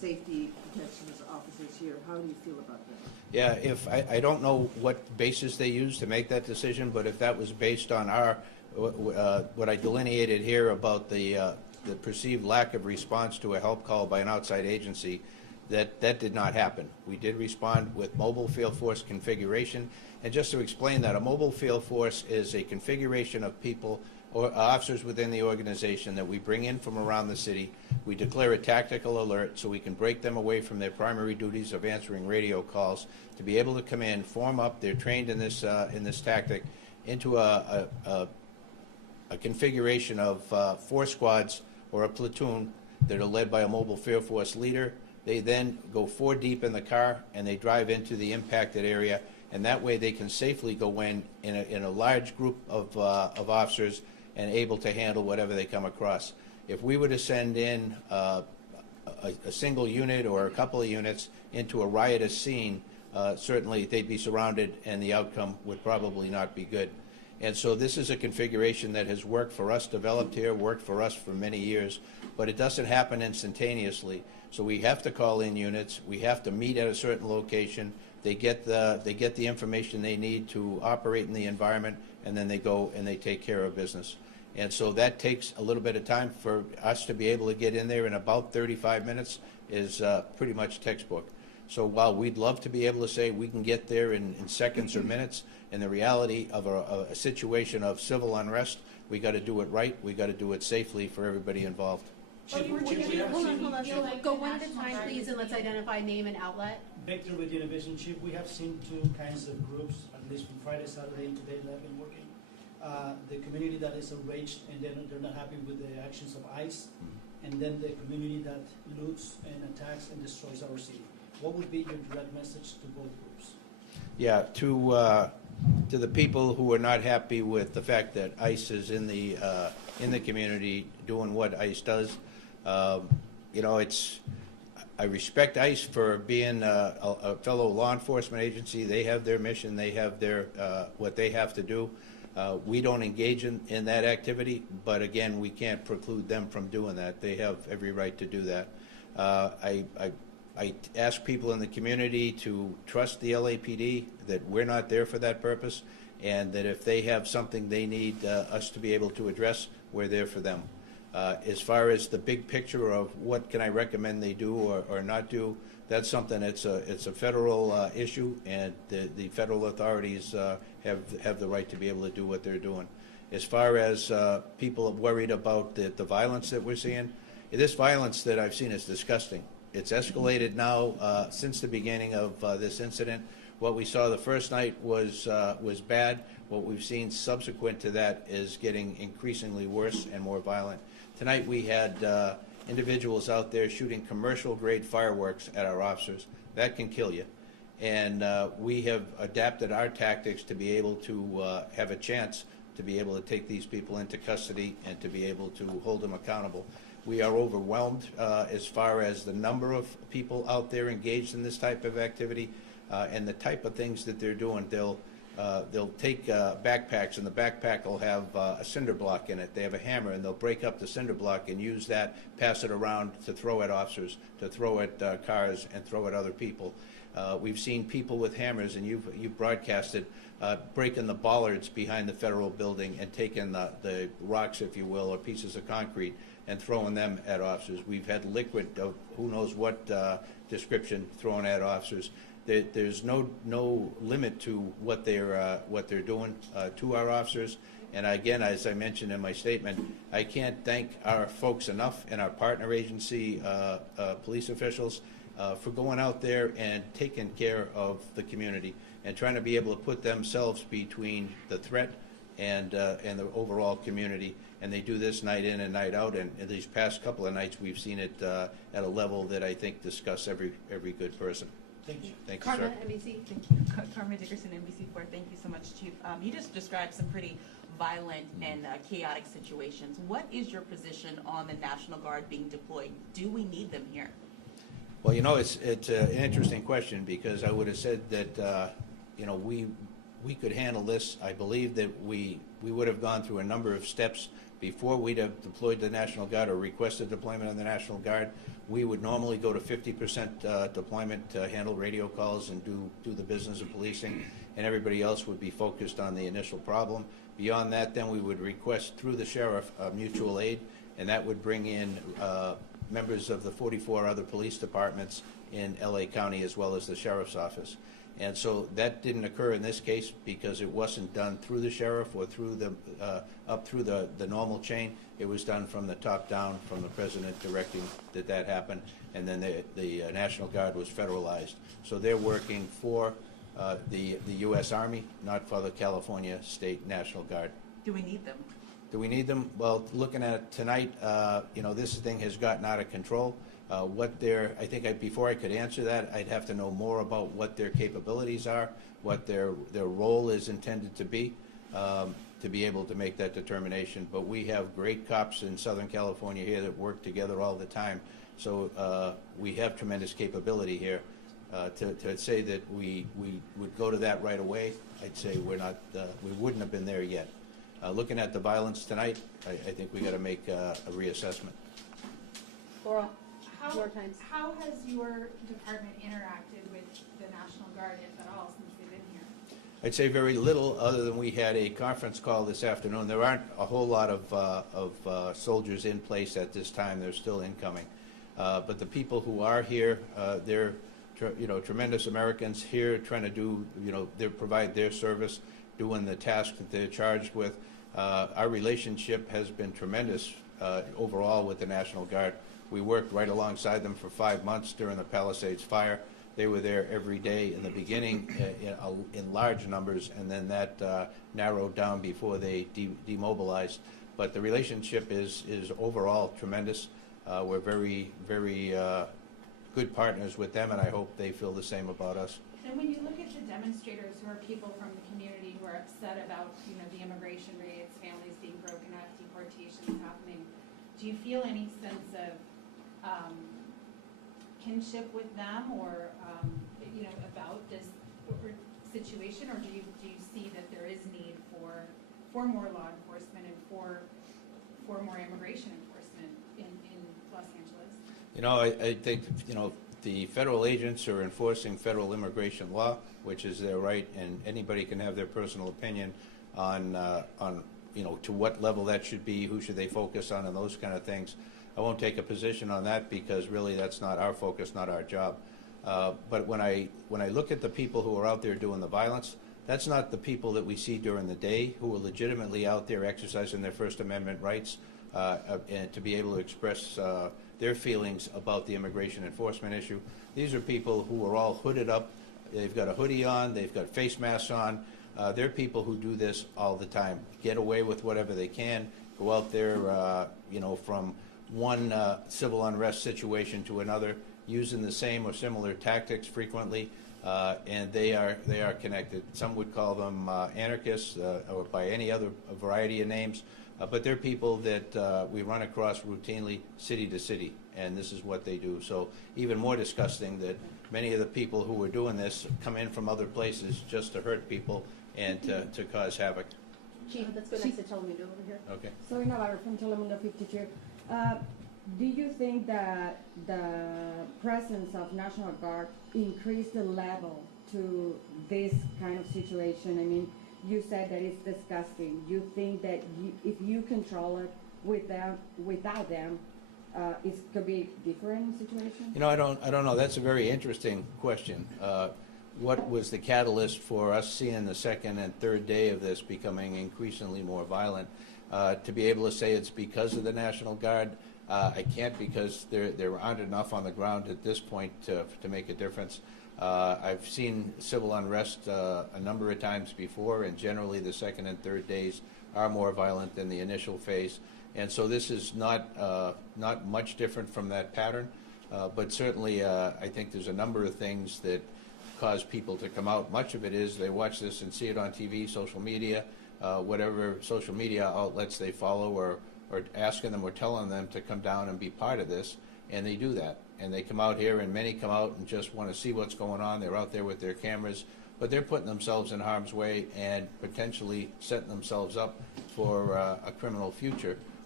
safety protection as officers here. How do you feel about that? Yeah, if, I don't know what basis they used to make that decision, but if that was based on our, what I delineated here about the perceived lack of response to a help call by an outside agency, that did not happen. We did respond with mobile field force configuration. And just to explain that, a mobile field force is a configuration of people or officers within the organization that we bring in from around the city. We declare a tactical alert so we can break them away from their primary duties of answering radio calls to be able to come in, form up. They're trained in this tactic into a configuration of 4 squads or a platoon that are led by a mobile field force leader. They then go 4 deep in the car and they drive into the impacted area, and that way they can safely go in a large group of officers and able to handle whatever they come across. If we were to send in a single unit or a couple of units into a riotous scene, certainly they'd be surrounded and the outcome would probably not be good. And so this is a configuration that has worked for us, developed here, worked for us for many years, but it doesn't happen instantaneously. So we have to call in units, we have to meet at a certain location, they get the information they need to operate in the environment, and then they go and they take care of business. And so that takes a little bit of time for us to be able to get in there in about 35 minutes is pretty much textbook. So while we'd love to be able to say we can get there in seconds or minutes, in the reality of a situation of civil unrest, we got to do it right, we got to do it safely for everybody involved. Chief, Hold on. Chief, Go one at a time, please, and let's identify name and outlet. Victor with Univision. Chief, we have seen 2 kinds of groups, at least from Friday, Saturday, and today that have been working. The community that is enraged and they're not happy with the actions of ICE, and then the community that loots and attacks and destroys our city. What would be your direct message to both groups? Yeah, to the people who are not happy with the fact that ICE is in the community doing what ICE does, you know, I respect ICE for being a fellow law enforcement agency. They have their mission, they have their what they have to do. We don't engage in that activity, but again, we can't preclude them from doing that. They have every right to do that. I ask people in the community to trust the LAPD, that we're not there for that purpose, and that if they have something they need us to be able to address, we're there for them. As far as the big picture of what can I recommend they do or not do, that's something it's a federal issue, and the federal authorities have the right to be able to do what they're doing. As far as people worried about the violence that we're seeing, this violence that I've seen is disgusting. It's escalated now since the beginning of this incident. What we saw the first night was bad. What we've seen subsequent to that is getting increasingly worse and more violent. Tonight we had individuals out there shooting commercial-grade fireworks at our officers. That can kill you. And we have adapted our tactics to be able to have a chance to be able to take these people into custody and to be able to hold them accountable. We are overwhelmed as far as the number of people out there engaged in this type of activity and the type of things that they're doing. They'll take backpacks, and the backpack will have a cinder block in it. They have a hammer, and they'll break up the cinder block and use that, pass it around to throw at officers, to throw at cars, and throw at other people. We've seen people with hammers, and you've broadcasted, breaking the bollards behind the federal building and taking the rocks, if you will, or pieces of concrete, and throwing them at officers. We've had liquid of who knows what description thrown at officers. There's no limit to what they're doing to our officers. And again, as I mentioned in my statement, I can't thank our folks enough and our partner agency police officials for going out there and taking care of the community and trying to be able to put themselves between the threat and the overall community. And they do this night in and night out. And in these past couple of nights, we've seen it at a level that I think disgusts every good person. Thank you. Thank you, sir. Carmen, NBC. Thank you. Carmen Dickerson, NBC4. Thank you so much, Chief. You just described some pretty violent and chaotic situations. What is your position on the National Guard being deployed? Do we need them here? Well, you know, it's an interesting question, because I would have said that, you know, we could handle this. I believe that we would have gone through a number of steps before we'd have deployed the National Guard or requested deployment of the National Guard, we would normally go to 50% deployment to handle radio calls and do the business of policing, and everybody else would be focused on the initial problem. Beyond that, then we would request through the sheriff mutual aid, and that would bring in members of the 44 other police departments in LA County as well as the sheriff's office. And so that didn't occur in this case because it wasn't done through the sheriff or through the up through the normal chain. It was done from the top down, from the president directing that happen, and then the National Guard was federalized. So they're working for the U.S. Army, not for the California State National Guard. Do we need them? Do we need them? Well, looking at it tonight, this thing has gotten out of control. I think before I could answer that, I'd have to know more about what their capabilities are, what their role is intended to be able to make that determination. But we have great cops in Southern California here that work together all the time. So we have tremendous capability here. To say that we would go to that right away, I'd say we wouldn't have been there yet. Looking at the violence tonight, I think we got to make a reassessment. Laurel, How, more times. how has your department interacted with the National Guard, if at all, since they've been here? I'd say very little, other than we had a conference call this afternoon. There aren't a whole lot of soldiers in place at this time. They're still incoming. But the people who are here, they're tremendous Americans here trying to do, they provide their service, doing the task that they're charged with. Our relationship has been tremendous overall with the National Guard. We worked right alongside them for 5 months during the Palisades fire. They were there every day in the beginning in large numbers, and then that narrowed down before they demobilized. But the relationship is overall tremendous. We're very, very good partners with them, and I hope they feel the same about us. And when you look at the demonstrators, who are people from the community who are upset about, the immigration rates, families being broken up, deportations happening, do you feel any sense of kinship with them, or about this situation, or do you see that there is need for more law enforcement and for more immigration enforcement in Los Angeles? I think the federal agents are enforcing federal immigration law, which is their right, and anybody can have their personal opinion on to what level that should be, who should they focus on, and those kind of things. I won't take a position on that because really that's not our focus, not our job. But when I look at the people who are out there doing the violence, that's not the people that we see during the day who are legitimately out there exercising their First Amendment rights and to be able to express their feelings about the immigration enforcement issue. These are people who are all hooded up. They've got a hoodie on. They've got face masks on. They're people who do this all the time, get away with whatever they can, go out there, from one civil unrest situation to another, using the same or similar tactics frequently, and they are connected. Some would call them anarchists or by any other variety of names, but they're people that we run across routinely city to city, and this is what they do. So even more disgusting that many of the people who are doing this come in from other places just to hurt people and to cause havoc. Chief, let's go next to Telemundo over here. Okay. Soy Navarro from Telemundo 52. Do you think that the presence of National Guard increased the level to this kind of situation? I mean, you said that it's disgusting. You think that if you control it without them, it could be a different situation? I don't know. That's a very interesting question. What was the catalyst for us seeing the second and third day of this becoming increasingly more violent? To be able to say it's because of the National Guard, I can't, because there aren't enough on the ground at this point to make a difference. I've seen civil unrest a number of times before, and generally the second and third days are more violent than the initial phase. And so this is not much different from that pattern, but certainly I think there's a number of things that cause people to come out. Much of it is they watch this and see it on TV, social media, whatever social media outlets they follow, or asking them or telling them to come down and be part of this, and they do that. And they come out here, and many come out and just want to see what's going on. They're out there with their cameras, but they're putting themselves in harm's way and potentially setting themselves up for a criminal future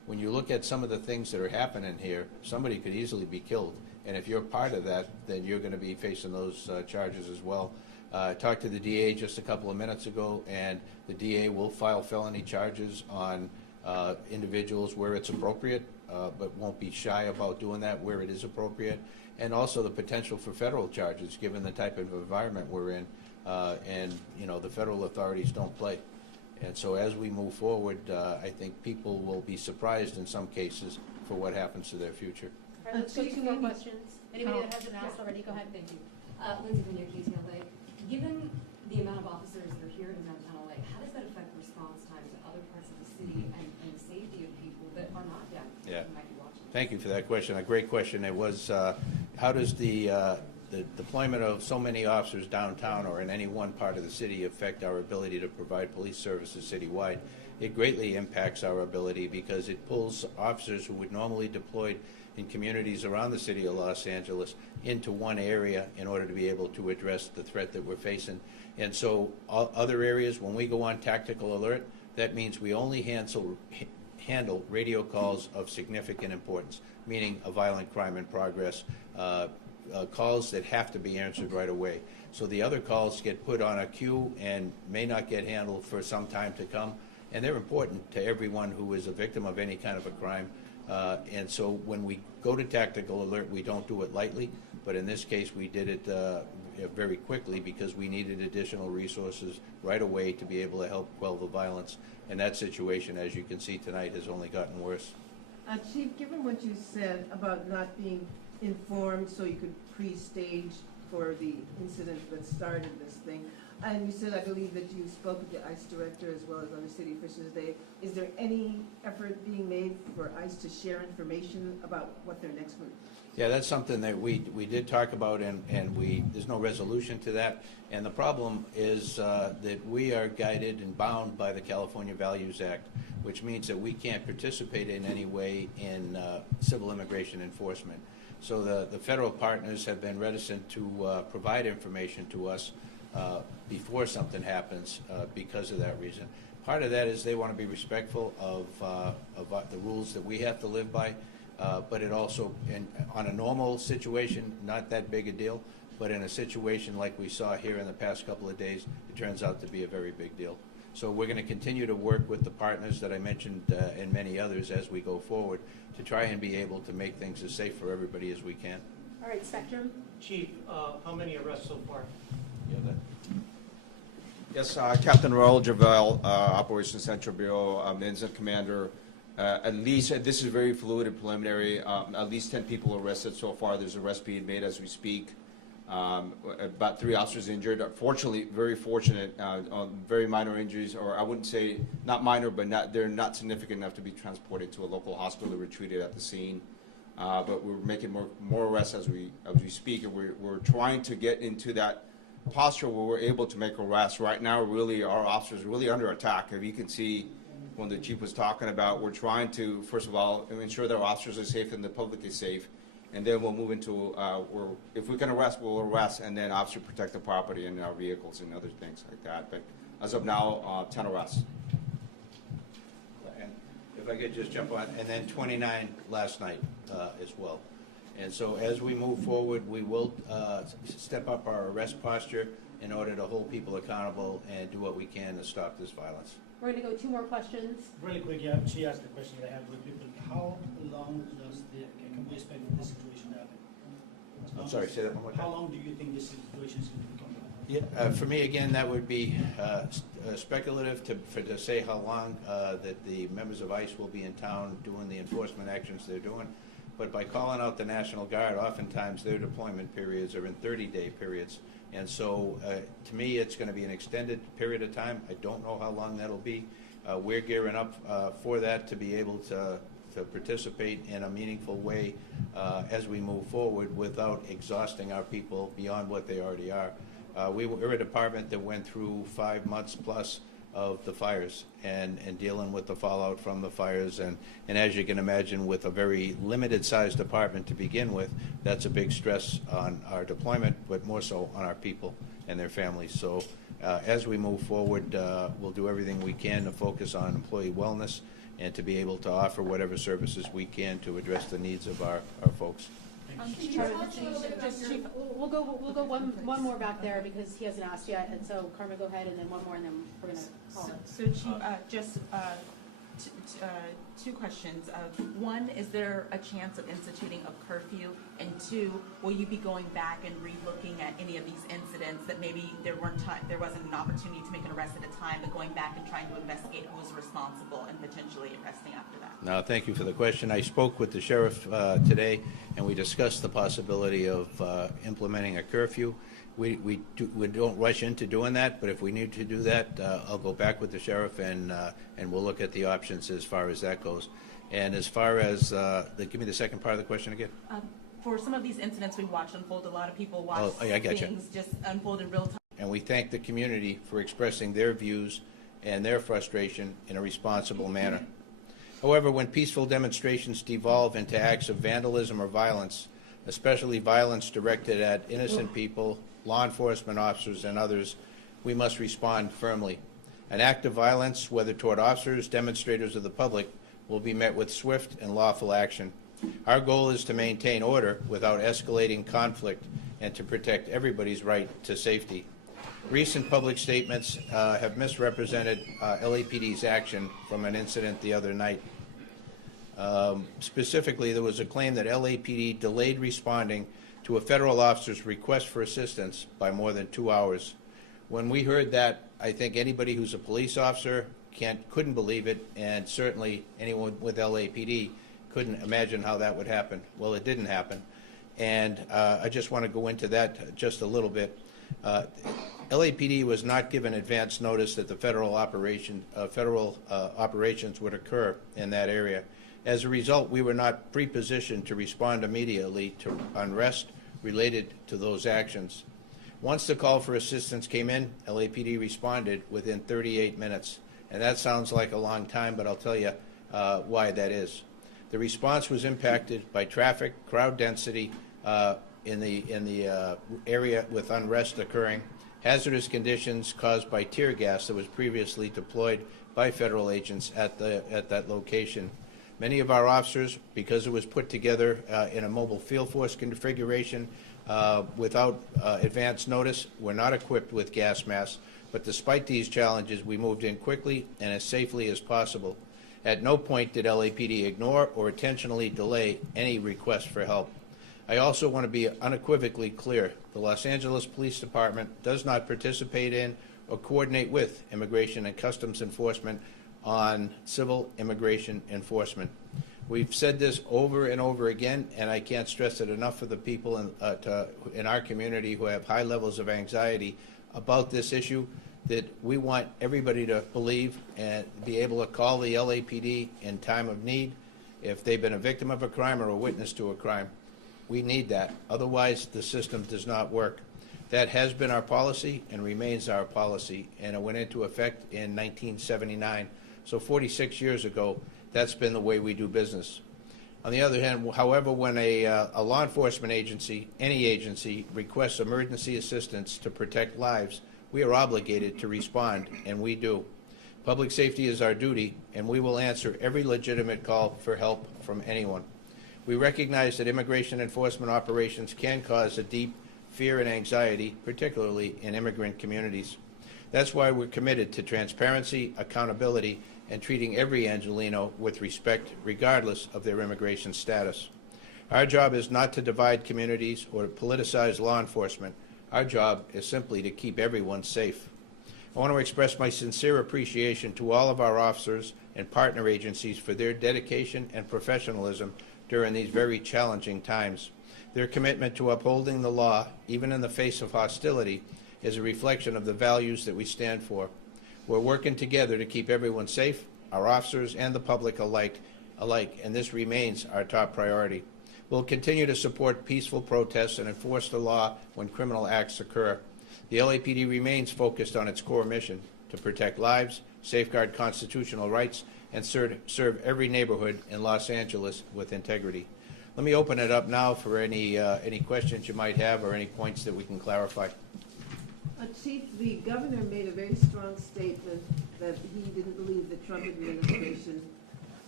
when you look at some of the things that are happening here, somebody could easily be killed. And if you're part of that, then you're going to be facing those charges as well. I talked to the DA just a couple of minutes ago, and the DA will file felony charges on individuals where it's appropriate, but won't be shy about doing that where it is appropriate. And also the potential for federal charges, given the type of environment we're in. And, you know, the federal authorities don't play. And so as we move forward, I think people will be surprised in some cases for what happens to their future. All right, let's go two more questions. Anybody that hasn't asked already, go ahead. Thank you. Lindsay from your KTLA. Given the amount of officers that are here in downtown LA, how does that affect response times in other parts of the city and the safety of people that are not deaf who might be watching? Thank you for that question. A great question. It was, how does the deployment of so many officers downtown or in any one part of the city affect our ability to provide police services citywide? It greatly impacts our ability because it pulls officers who would normally deployed in communities around the city of Los Angeles into one area in order to be able to address the threat that we're facing. And so other areas, when we go on tactical alert, that means we only handle radio calls of significant importance, meaning a violent crime in progress, calls that have to be answered right away. So the other calls get put on a queue and may not get handled for some time to come, and they're important to everyone who is a victim of any kind of a crime. And so when we go to tactical alert, we don't do it lightly, but in this case we did it very quickly because we needed additional resources right away to be able to help quell the violence. And that situation, as you can see tonight, has only gotten worse. Chief, given what you said about not being informed so you could pre-stage for the incident that started this thing, and you said, I believe, that you spoke with the ICE director as well as other city officials today. Is there any effort being made for ICE to share information about what their next move? Yeah, that's something that we did talk about, and there's no resolution to that. And the problem is that we are guided and bound by the California Values Act, which means that we can't participate in any way in civil immigration enforcement. So the federal partners have been reticent to provide information to us before something happens because of that reason. Part of that is they want to be respectful of the rules that we have to live by, but it also, on a normal situation, not that big a deal, but in a situation like we saw here in the past couple of days, it turns out to be a very big deal. So we're going to continue to work with the partners that I mentioned and many others as we go forward to try and be able to make things as safe for everybody as we can. All right, Spectrum. Chief, how many arrests so far? Yes, Captain Raul Javel, Operations Central Bureau, Incident Commander. At least, this is very fluid and preliminary, at least 10 people arrested so far. There's arrests being made as we speak. About 3 officers injured. Fortunately, very fortunate, on very minor injuries, or I wouldn't say not minor, but they're not significant enough to be transported to a local hospital or treated at the scene. But we're making more arrests as we speak, and we're trying to get into that posture where we're able to make arrests. Right now, really, our officers are really under attack. If you can see, when the chief was talking about, we're trying to, first of all, ensure that our officers are safe and the public is safe, and then we'll move into, if we can arrest, we'll arrest, and then obviously protect the property and our vehicles and other things like that. But as of now, 10 arrests. And if I could just jump on, and then 29 last night as well. And so as we move forward, we will step up our arrest posture in order to hold people accountable and do what we can to stop this violence. We're going to go 2 more questions. Really quick, yeah, she asked the question that I had with people. How long can we expect this situation to happen? I'm sorry, say that one more time. How long do you think this situation is going to become? Yeah, for me, again, that would be speculative to say how long that the members of ICE will be in town doing the enforcement actions they're doing. But by calling out the National Guard, oftentimes their deployment periods are in 30-day periods. And so, to me, it's going to be an extended period of time. I don't know how long that'll be. We're gearing up for that to be able to participate in a meaningful way as we move forward without exhausting our people beyond what they already are. We're a department that went through 5 months plus of the fires and dealing with the fallout from the fires. And as you can imagine, with a very limited sized department to begin with, that's a big stress on our deployment, but more so on our people and their families. So as we move forward, we'll do everything we can to focus on employee wellness and to be able to offer whatever services we can to address the needs of our folks. Chief, we'll go one more back there because he hasn't asked yet, and so Carmen, go ahead, and then one more, and then we're gonna call it. So Chief, just two questions. One, is there a chance of instituting a curfew? And two, will you be going back and re-looking at any of these incidents that maybe there wasn't an opportunity to make an arrest at a time, but going back and trying to investigate who was responsible and potentially arresting after that? Now, thank you for the question. I spoke with the sheriff today, and we discussed the possibility of implementing a curfew. We don't rush into doing that, but if we need to do that, I'll go back with the sheriff and we'll look at the options as far as that goes. And as far as give me the second part of the question again. For some of these incidents we watched unfold, a lot of people watch things just unfold in real time. And we thank the community for expressing their views and their frustration in a responsible manner. However, when peaceful demonstrations devolve into acts of vandalism or violence, especially violence directed at innocent people, law enforcement officers, and others, we must respond firmly. An act of violence, whether toward officers, demonstrators, or the public, will be met with swift and lawful action. Our goal is to maintain order without escalating conflict and to protect everybody's right to safety. Recent public statements have misrepresented LAPD's action from an incident the other night. Specifically, there was a claim that LAPD delayed responding to a federal officer's request for assistance by more than 2 hours. When we heard that, I think anybody who's a police officer couldn't believe it, and certainly anyone with LAPD couldn't imagine how that would happen. Well, it didn't happen, and I just want to go into that just a little bit. LAPD was not given advance notice that the federal operations would occur in that area. As a result, we were not pre-positioned to respond immediately to unrest related to those actions. Once the call for assistance came in, LAPD responded within 38 minutes. And that sounds like a long time, but I'll tell you why that is. The response was impacted by traffic, crowd density in the area with unrest occurring, hazardous conditions caused by tear gas that was previously deployed by federal agents at that location. Many of our officers, because it was put together in a mobile field force configuration without advance notice, were not equipped with gas masks. But despite these challenges, we moved in quickly and as safely as possible. At no point did LAPD ignore or intentionally delay any request for help. I also want to be unequivocally clear. The Los Angeles Police Department does not participate in or coordinate with Immigration and Customs Enforcement on civil immigration enforcement. We've said this over and over again, and I can't stress it enough for the people in our community who have high levels of anxiety about this issue, that we want everybody to believe and be able to call the LAPD in time of need if they've been a victim of a crime or a witness to a crime. We need that. Otherwise, the system does not work. That has been our policy and remains our policy, and it went into effect in 1979. So 46 years ago, that's been the way we do business. On the other hand, however, when a law enforcement agency, any agency, requests emergency assistance to protect lives, we are obligated to respond, and we do. Public safety is our duty, and we will answer every legitimate call for help from anyone. We recognize that immigration enforcement operations can cause a deep fear and anxiety, particularly in immigrant communities. That's why we're committed to transparency, accountability, and treating every Angelino with respect, regardless of their immigration status. Our job is not to divide communities or to politicize law enforcement. Our job is simply to keep everyone safe. I want to express my sincere appreciation to all of our officers and partner agencies for their dedication and professionalism during these very challenging times. Their commitment to upholding the law, even in the face of hostility, is a reflection of the values that we stand for. We're working together to keep everyone safe, our officers and the public alike, and this remains our top priority. We'll continue to support peaceful protests and enforce the law when criminal acts occur. The LAPD remains focused on its core mission to protect lives, safeguard constitutional rights, and serve every neighborhood in Los Angeles with integrity. Let me open it up now for any questions you might have or any points that we can clarify. Chief, the governor made a very strong statement that he didn't believe the Trump administration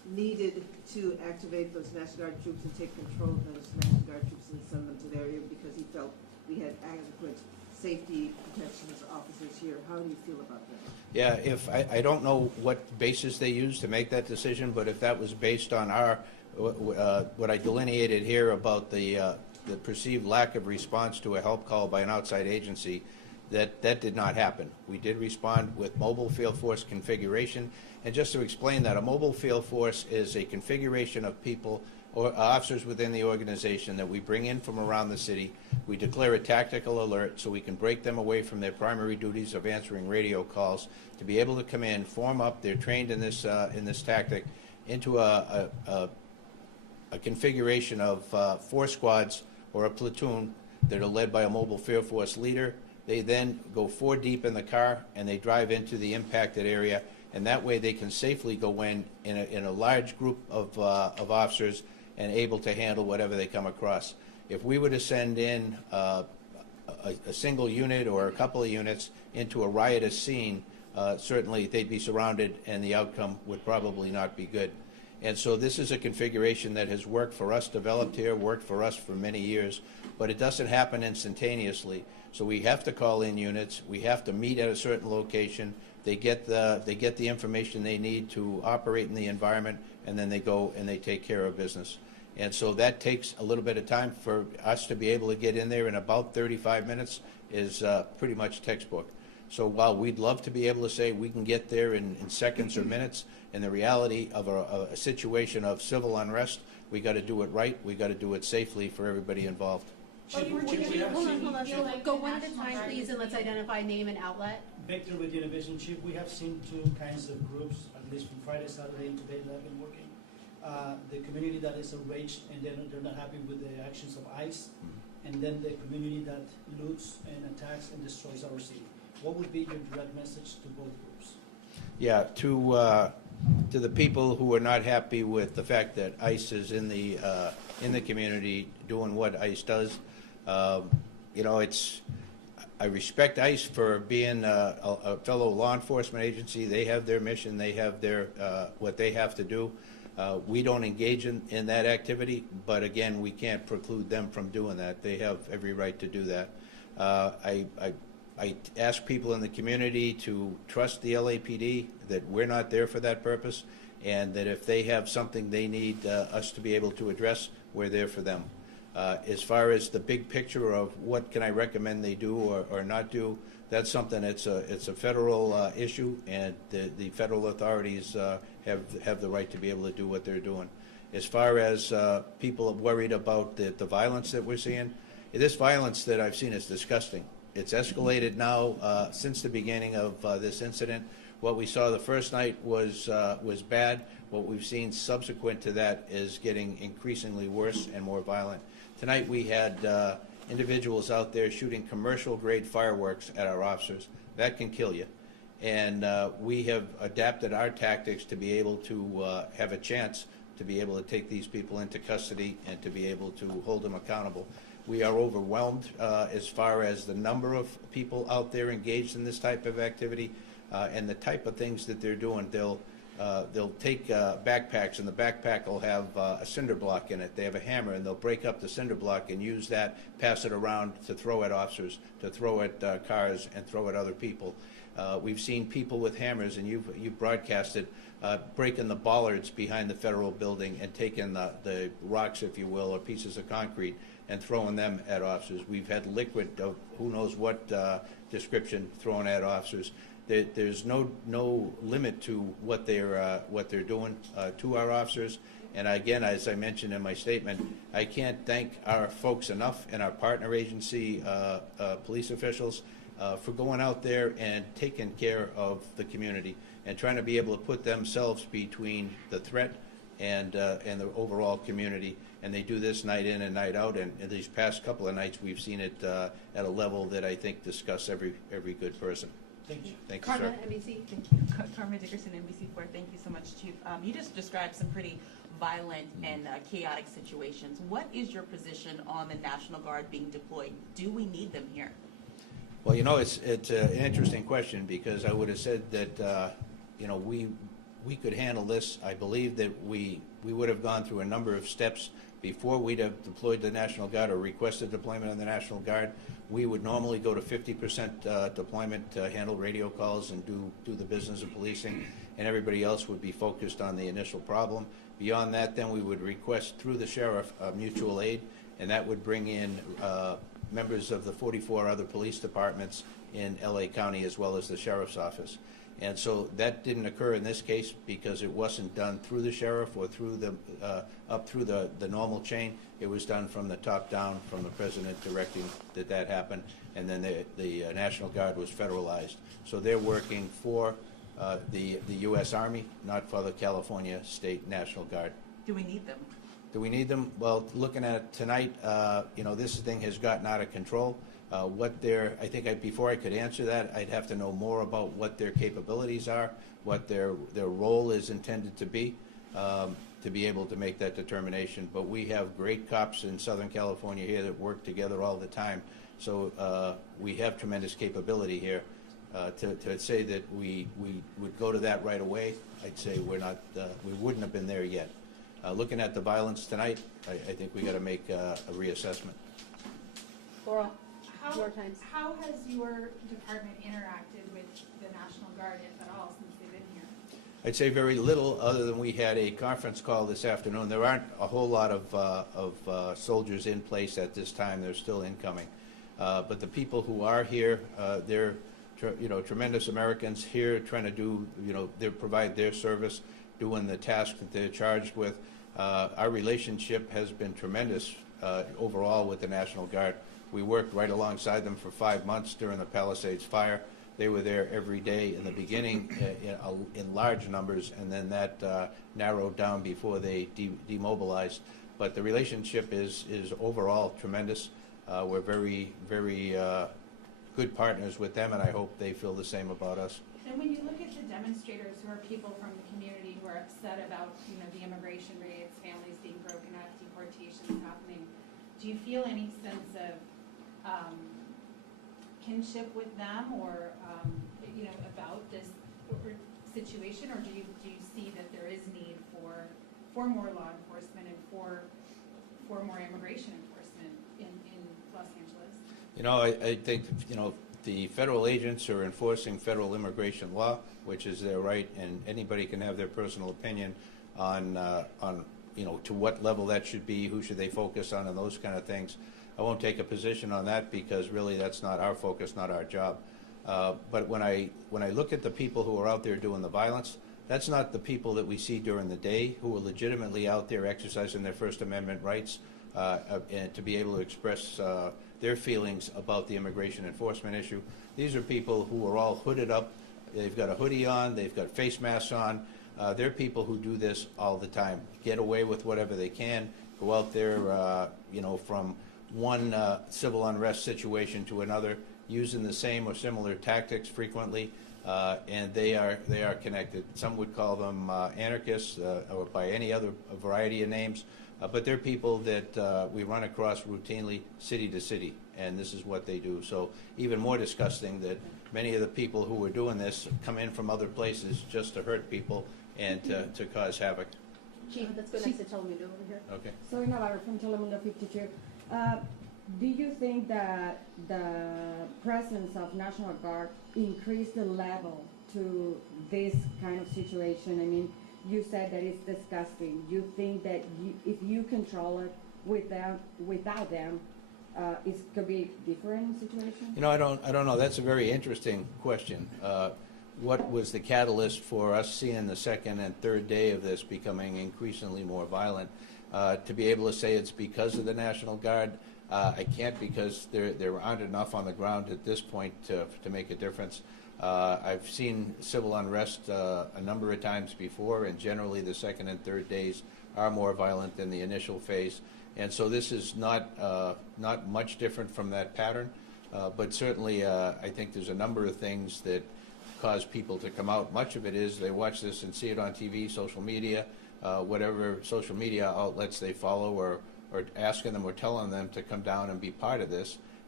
needed to activate those National Guard troops and take control of those National Guard troops and send them to the area because he felt we had adequate safety protections officers here. How do you feel about that? Yeah, if, I don't know what basis they used to make that decision, but if that was based on our, what I delineated here about the perceived lack of response to a help call by an outside agency, that did not happen. We did respond with mobile field force configuration. And just to explain that, a mobile field force is a configuration of people or officers within the organization that we bring in from around the city. We declare a tactical alert so we can break them away from their primary duties of answering radio calls to be able to come in, form up. They're trained in this tactic into a configuration of 4 squads or a platoon that are led by a mobile field force leader. They then go 4 deep in the car and they drive into the impacted area, and that way they can safely go in a large group of officers and able to handle whatever they come across. If we were to send in a single unit or a couple of units into a riotous scene, certainly they'd be surrounded and the outcome would probably not be good. And so this is a configuration that has worked for us, developed here, worked for us for many years, but it doesn't happen instantaneously. So we have to call in units, we have to meet at a certain location, they get the information they need to operate in the environment, and then they go and they take care of business. And so that takes a little bit of time. For us to be able to get in there in about 35 minutes is pretty much textbook. So while we'd love to be able to say we can get there in seconds or minutes, in the reality of a situation of civil unrest, we got to do it right, we got to do it safely for everybody involved. Chief, Hold on. So go one at a time, please, and let's identify name and outlet. Victor with Univision. Chief, we have seen 2 kinds of groups, at least from Friday, Saturday, and today that have been working. The community that is enraged and they're not happy with the actions of ICE, and then the community that loots and attacks and destroys our city. What would be your direct message to both groups? Yeah, To the people who are not happy with the fact that ICE is in the community doing what ICE does, you know, I respect ICE for being a fellow law enforcement agency. They have their mission. They have their what they have to do. We don't engage in that activity, but again, we can't preclude them from doing that. They have every right to do that. I ask people in the community to trust the LAPD, that we're not there for that purpose, and that if they have something they need us to be able to address, we're there for them. As far as the big picture of what can I recommend they do or not do, that's something, it's a federal issue, and the federal authorities have the right to be able to do what they're doing. As far as people are worried about the violence that we're seeing, this violence that I've seen is disgusting. It's escalated now since the beginning of this incident. What we saw the first night was bad. What we've seen subsequent to that is getting increasingly worse and more violent. Tonight we had individuals out there shooting commercial-grade fireworks at our officers. That can kill you. And we have adapted our tactics to be able to have a chance to be able to take these people into custody and to be able to hold them accountable. We are overwhelmed as far as the number of people out there engaged in this type of activity and the type of things that they're doing. They'll take backpacks, and the backpack will have a cinder block in it. They have a hammer, and they'll break up the cinder block and use that, pass it around to throw at officers, to throw at cars, and throw at other people. We've seen people with hammers, and you've broadcasted, breaking the bollards behind the federal building and taking the rocks, if you will, or pieces of concrete, and throwing them at officers. We've had liquid of who knows what description thrown at officers. There's no limit to what they're doing to our officers. And again, as I mentioned in my statement, I can't thank our folks enough and our partner agency police officials for going out there and taking care of the community and trying to be able to put themselves between the threat and the overall community. And they do this night in and night out. And in these past couple of nights, we've seen it at a level that I think disgusts every good person. Thank you. Thank you, sir. Carmen, NBC. Thank you. Carmen Dickerson, NBC4. Thank you so much, Chief. You just described some pretty violent and chaotic situations. What is your position on the National Guard being deployed? Do we need them here? Well, you know, it's an interesting question, because I would have said that, you know, we could handle this. I believe that we would have gone through a number of steps before we'd have deployed the National Guard or requested deployment of the National Guard. We would normally go to 50% deployment to handle radio calls and do the business of policing, and everybody else would be focused on the initial problem. Beyond that, then we would request through the sheriff mutual aid, and that would bring in members of the 44 other police departments in LA County as well as the sheriff's office. And so that didn't occur in this case because it wasn't done through the sheriff or through the up through the normal chain. It was done from the top down, from the president directing that happened, and then the National Guard was federalized. So they're working for the U.S. Army, not for the California State National Guard. Do we need them? Do we need them? Well, looking at it tonight, this thing has gotten out of control. Before I could answer that, I'd have to know more about what their capabilities are, what their role is intended to be able to make that determination. But we have great cops in Southern California here that work together all the time. So we have tremendous capability here. To say that we would go to that right away, I'd say we wouldn't have been there yet. Looking at the violence tonight, I think we got to make a reassessment. Laura, How, your times. how has your department interacted with the National Guard, if at all, since they've been here? I'd say very little, other than we had a conference call this afternoon. There aren't a whole lot of soldiers in place at this time. They're still incoming. But the people who are here, they're tremendous Americans here trying to do, they provide their service, doing the task that they're charged with. Our relationship has been tremendous overall with the National Guard. We worked right alongside them for 5 months during the Palisades fire. They were there every day in the beginning in large numbers, and then that narrowed down before they demobilized. But the relationship is overall tremendous. We're very, very good partners with them, and I hope they feel the same about us. And when you look at the demonstrators, who are people from the community who are upset about, the immigration rates, families being broken up, deportations happening, do you feel any sense of kinship with them, or about this situation, or do you see that there is need for more law enforcement and for more immigration enforcement in Los Angeles? I think the federal agents are enforcing federal immigration law, which is their right, and anybody can have their personal opinion on to what level that should be, who should they focus on, and those kind of things. I won't take a position on that because really that's not our focus, not our job. But when I look at the people who are out there doing the violence, that's not the people that we see during the day who are legitimately out there exercising their First Amendment rights and to be able to express their feelings about the immigration enforcement issue. These are people who are all hooded up. They've got a hoodie on. They've got face masks on. They're people who do this all the time, get away with whatever they can, go out there, from one civil unrest situation to another, using the same or similar tactics frequently, and they are connected. Some would call them anarchists or by any other variety of names, but they're people that we run across routinely city to city, and this is what they do. So even more disgusting that many of the people who are doing this come in from other places just to hurt people and to cause havoc. Chief, let's go next to Telemundo over here. Okay. Sorry, Navarro from Telemundo 52. Do you think that the presence of National Guard increased the level to this kind of situation? I mean, you said that it's disgusting. You think that if you control it without them, it could be a different situation? I don't know. That's a very interesting question. What was the catalyst for us seeing the second and third day of this becoming increasingly more violent? To be able to say it's because of the National Guard, I can't, because there aren't enough on the ground at this point to make a difference. I've seen civil unrest a number of times before, and generally the second and third days are more violent than the initial phase. And so this is not much different from that pattern, but certainly I think there's a number of things that cause people to come out. Much of it is they watch this and see it on TV, social media, whatever social media outlets they follow, or asking them or telling them to come down and be part of this.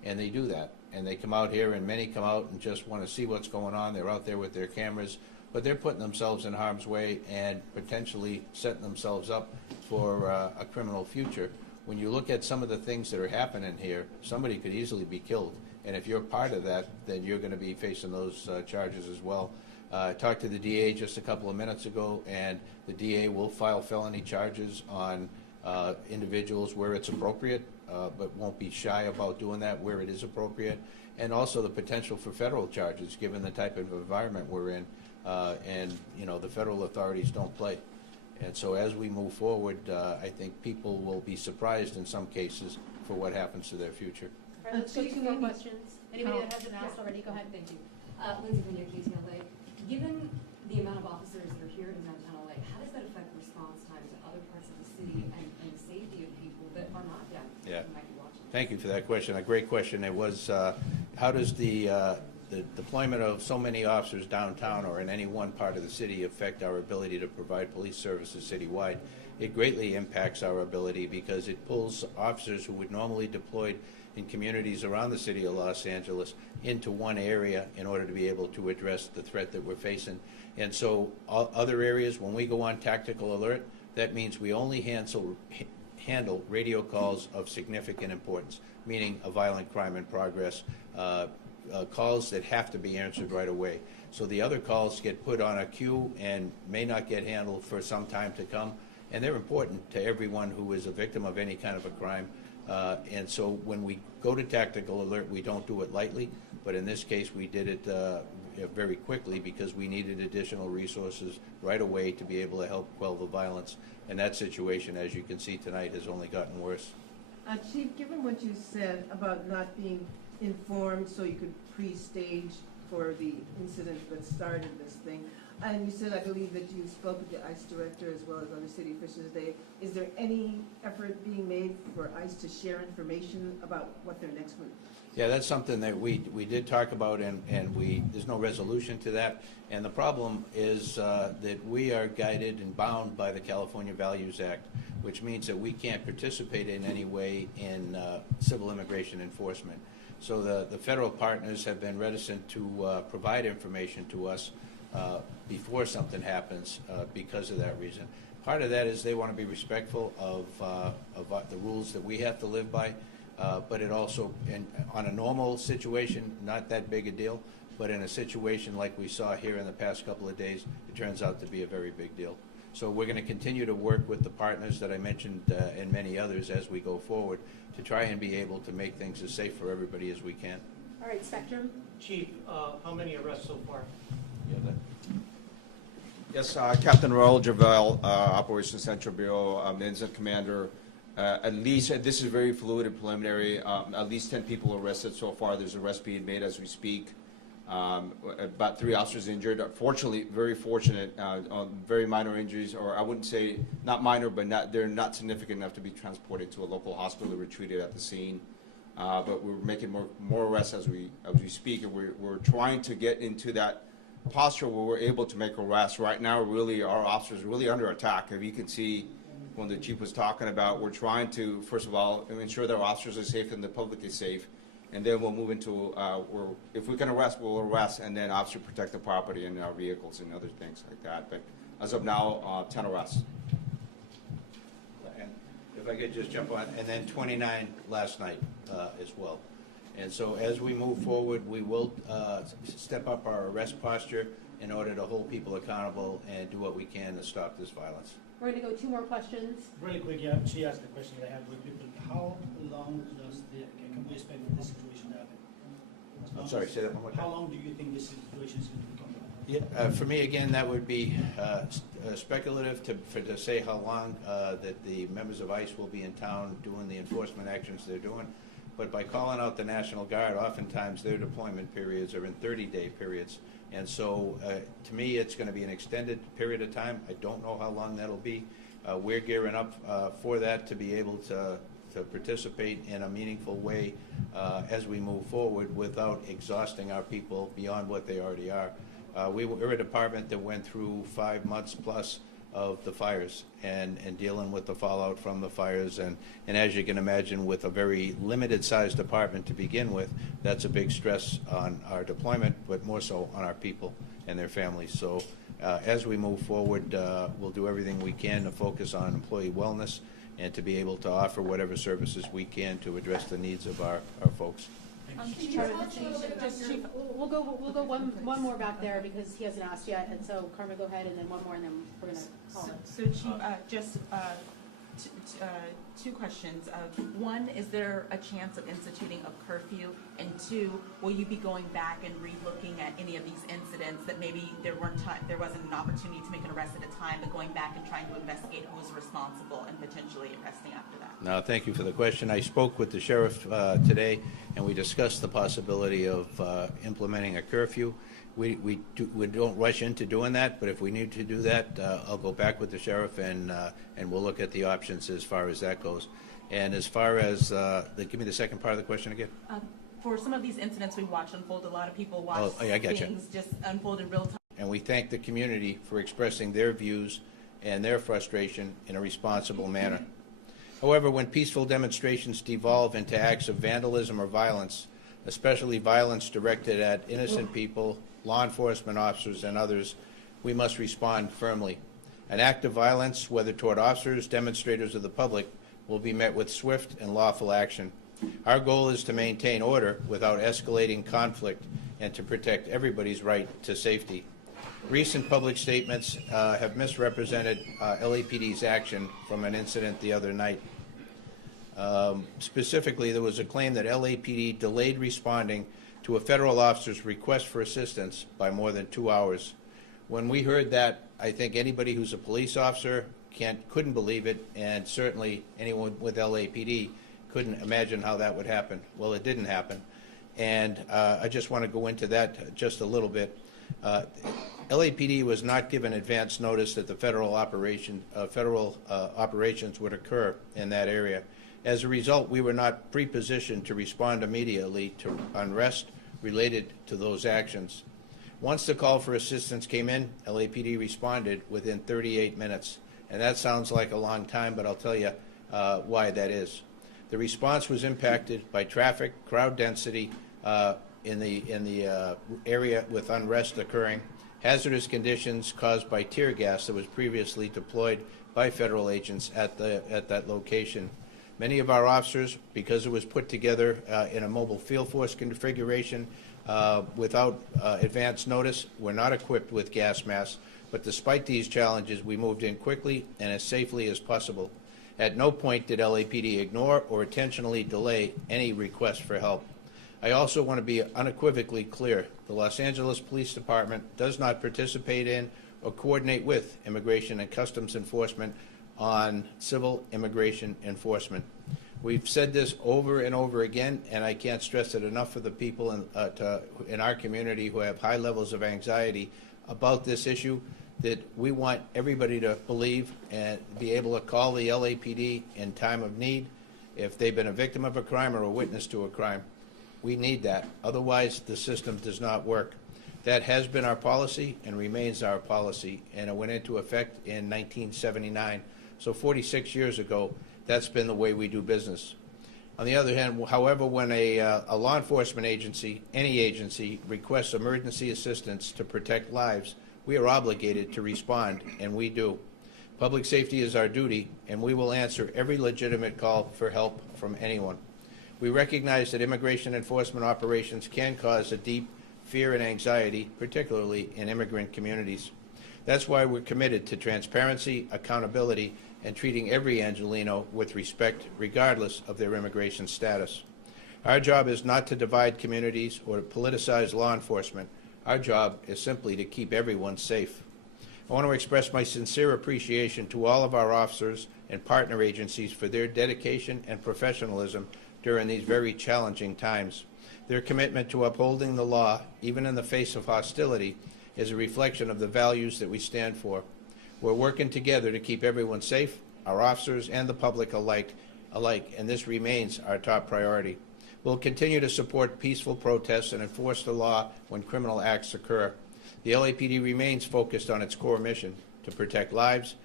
And they do that. And they come out here, and many come out and just want to see what's going on. They're out there with their cameras, but they're putting themselves in harm's way and potentially setting themselves up for a criminal future. When you look at some of the things that are happening here, somebody could easily be killed. And if you're part of that, then you're going to be facing those charges as well. I talked to the DA just a couple of minutes ago, and the DA will file felony charges on individuals where it's appropriate, but won't be shy about doing that where it is appropriate. And also the potential for federal charges, given the type of environment we're in. And, you know, the federal authorities don't play. And so as we move forward, I think people will be surprised in some cases for what happens to their future. All right, let's go two more questions. Anybody that hasn't asked already, go ahead. Thank you. Lindsay Vigna, KTLA. Given the amount of officers that are here in downtown LA, how does that affect response time to other parts of the city and the safety of people that are not deaf who might be watching? Thank you for that question. A great question. It was, how does the deployment of so many officers downtown or in any one part of the city affect our ability to provide police services citywide? It greatly impacts our ability because it pulls officers who would normally deployed in communities around the city of Los Angeles into one area in order to be able to address the threat that we're facing. And so other areas, when we go on tactical alert, that means we only handle radio calls of significant importance, meaning a violent crime in progress, calls that have to be answered right away. So the other calls get put on a queue and may not get handled for some time to come, and they're important to everyone who is a victim of any kind of a crime. And so when we go to tactical alert, we don't do it lightly, but in this case we did it very quickly because we needed additional resources right away to be able to help quell the violence. And that situation, as you can see tonight, has only gotten worse. Chief, given what you said about not being informed so you could pre-stage for the incident that started this thing, and you said, I believe, that you spoke with the ICE director as well as other city officials today. Is there any effort being made for ICE to share information about what their next move? Yeah, that's something that we did talk about, and there's no resolution to that. And the problem is that we are guided and bound by the California Values Act, which means that we can't participate in any way in civil immigration enforcement. So the federal partners have been reticent to provide information to us before something happens because of that reason. Part of that is they want to be respectful of the rules that we have to live by, but it also, on a normal situation, not that big a deal, but in a situation like we saw here in the past couple of days, it turns out to be a very big deal. So we're going to continue to work with the partners that I mentioned and many others as we go forward to try and be able to make things as safe for everybody as we can. All right, Spectrum. Chief, how many arrests so far? Yes, Captain Raul Javel, Operations Central Bureau, Incident Commander. At least, this is very fluid and preliminary, at least 10 people arrested so far. There's arrests being made as we speak. About 3 officers injured. Fortunately, very fortunate, on very minor injuries, or I wouldn't say not minor, but they're not significant enough to be transported to a local hospital or treated at the scene. But we're making more arrests as we speak, and we're trying to get into that posture where we're able to make arrests. Right now, really, our officers are really under attack. If you can see, when the chief was talking about, we're trying to, first of all, ensure that our officers are safe and the public is safe. And then we'll move into, if we can arrest, we'll arrest, and then obviously protect the property and our vehicles and other things like that. But as of now, 10 arrests. And if I could just jump on, and then 29 last night as well. And so as we move forward, we will step up our arrest posture in order to hold people accountable and do what we can to stop this violence. We're going to go 2 more questions. Really quick, yeah, she asked the question that I have with people. How long can we expect this situation to happen? I'm sorry, say that one more time. How long do you think this situation is going to become? Yeah, for me, again, that would be speculative to say how long that the members of ICE will be in town doing the enforcement actions they're doing. But by calling out the National Guard, oftentimes their deployment periods are in 30-day periods. And so, to me, it's going to be an extended period of time. I don't know how long that'll be. We're gearing up for that to be able to participate in a meaningful way as we move forward without exhausting our people beyond what they already are. We're a department that went through 5 months plus of the fires and dealing with the fallout from the fires. And as you can imagine, with a very limited sized department to begin with, that's a big stress on our deployment, but more so on our people and their families. So as we move forward, we'll do everything we can to focus on employee wellness and to be able to offer whatever services we can to address the needs of our folks. Chief, we'll go one more back there because he hasn't asked yet, and so Carmen, go ahead, and then one more, and then we're gonna call him. So Chief, just two questions. One, is there a chance of instituting a curfew? And two, will you be going back and re-looking at any of these incidents that maybe there wasn't an opportunity to make an arrest at a time, but going back and trying to investigate who was responsible and potentially arresting after that? No, thank you for the question. I spoke with the sheriff today, and we discussed the possibility of implementing a curfew. We don't rush into doing that, but if we need to do that, I'll go back with the sheriff and we'll look at the options as far as that goes. And as far as give me the second part of the question again. For some of these incidents we watch unfold, a lot of people watch things just unfold in real time. And we thank the community for expressing their views and their frustration in a responsible manner. However, when peaceful demonstrations devolve into acts of vandalism or violence, especially violence directed at innocent people, law enforcement officers, and others, we must respond firmly. An act of violence, whether toward officers, demonstrators, or the public, will be met with swift and lawful action. Our goal is to maintain order without escalating conflict and to protect everybody's right to safety. Recent public statements have misrepresented LAPD's action from an incident the other night. Specifically, there was a claim that LAPD delayed responding to a federal officer's request for assistance by more than 2 hours. When we heard that, I think anybody who's a police officer couldn't believe it, and certainly anyone with LAPD couldn't imagine how that would happen. Well, it didn't happen, and I just want to go into that just a little bit. LAPD was not given advance notice that the federal operations would occur in that area. As a result, we were not pre-positioned to respond immediately to unrest related to those actions. Once the call for assistance came in, LAPD responded within 38 minutes. And that sounds like a long time, but I'll tell you why that is. The response was impacted by traffic, crowd density in the area with unrest occurring, hazardous conditions caused by tear gas that was previously deployed by federal agents at that location. Many of our officers, because it was put together in a mobile field force configuration without advance notice, were not equipped with gas masks. But despite these challenges, we moved in quickly and as safely as possible. At no point did LAPD ignore or intentionally delay any request for help. I also want to be unequivocally clear. The Los Angeles Police Department does not participate in or coordinate with Immigration and Customs Enforcement on civil immigration enforcement. We've said this over and over again, and I can't stress it enough for the people in our community who have high levels of anxiety about this issue, that we want everybody to believe and be able to call the LAPD in time of need if they've been a victim of a crime or a witness to a crime. We need that. Otherwise, the system does not work. That has been our policy and remains our policy, and it went into effect in 1979. So 46 years ago, that's been the way we do business. On the other hand, however, when a law enforcement agency, any agency, requests emergency assistance to protect lives, we are obligated to respond, and we do. Public safety is our duty, and we will answer every legitimate call for help from anyone. We recognize that immigration enforcement operations can cause a deep fear and anxiety, particularly in immigrant communities. That's why we're committed to transparency, accountability, and treating every Angelino with respect, regardless of their immigration status. Our job is not to divide communities or to politicize law enforcement. Our job is simply to keep everyone safe. I want to express my sincere appreciation to all of our officers and partner agencies for their dedication and professionalism during these very challenging times. Their commitment to upholding the law, even in the face of hostility, is a reflection of the values that we stand for. We're working together to keep everyone safe, our officers and the public alike, and this remains our top priority. We'll continue to support peaceful protests and enforce the law when criminal acts occur. The LAPD remains focused on its core mission to protect lives,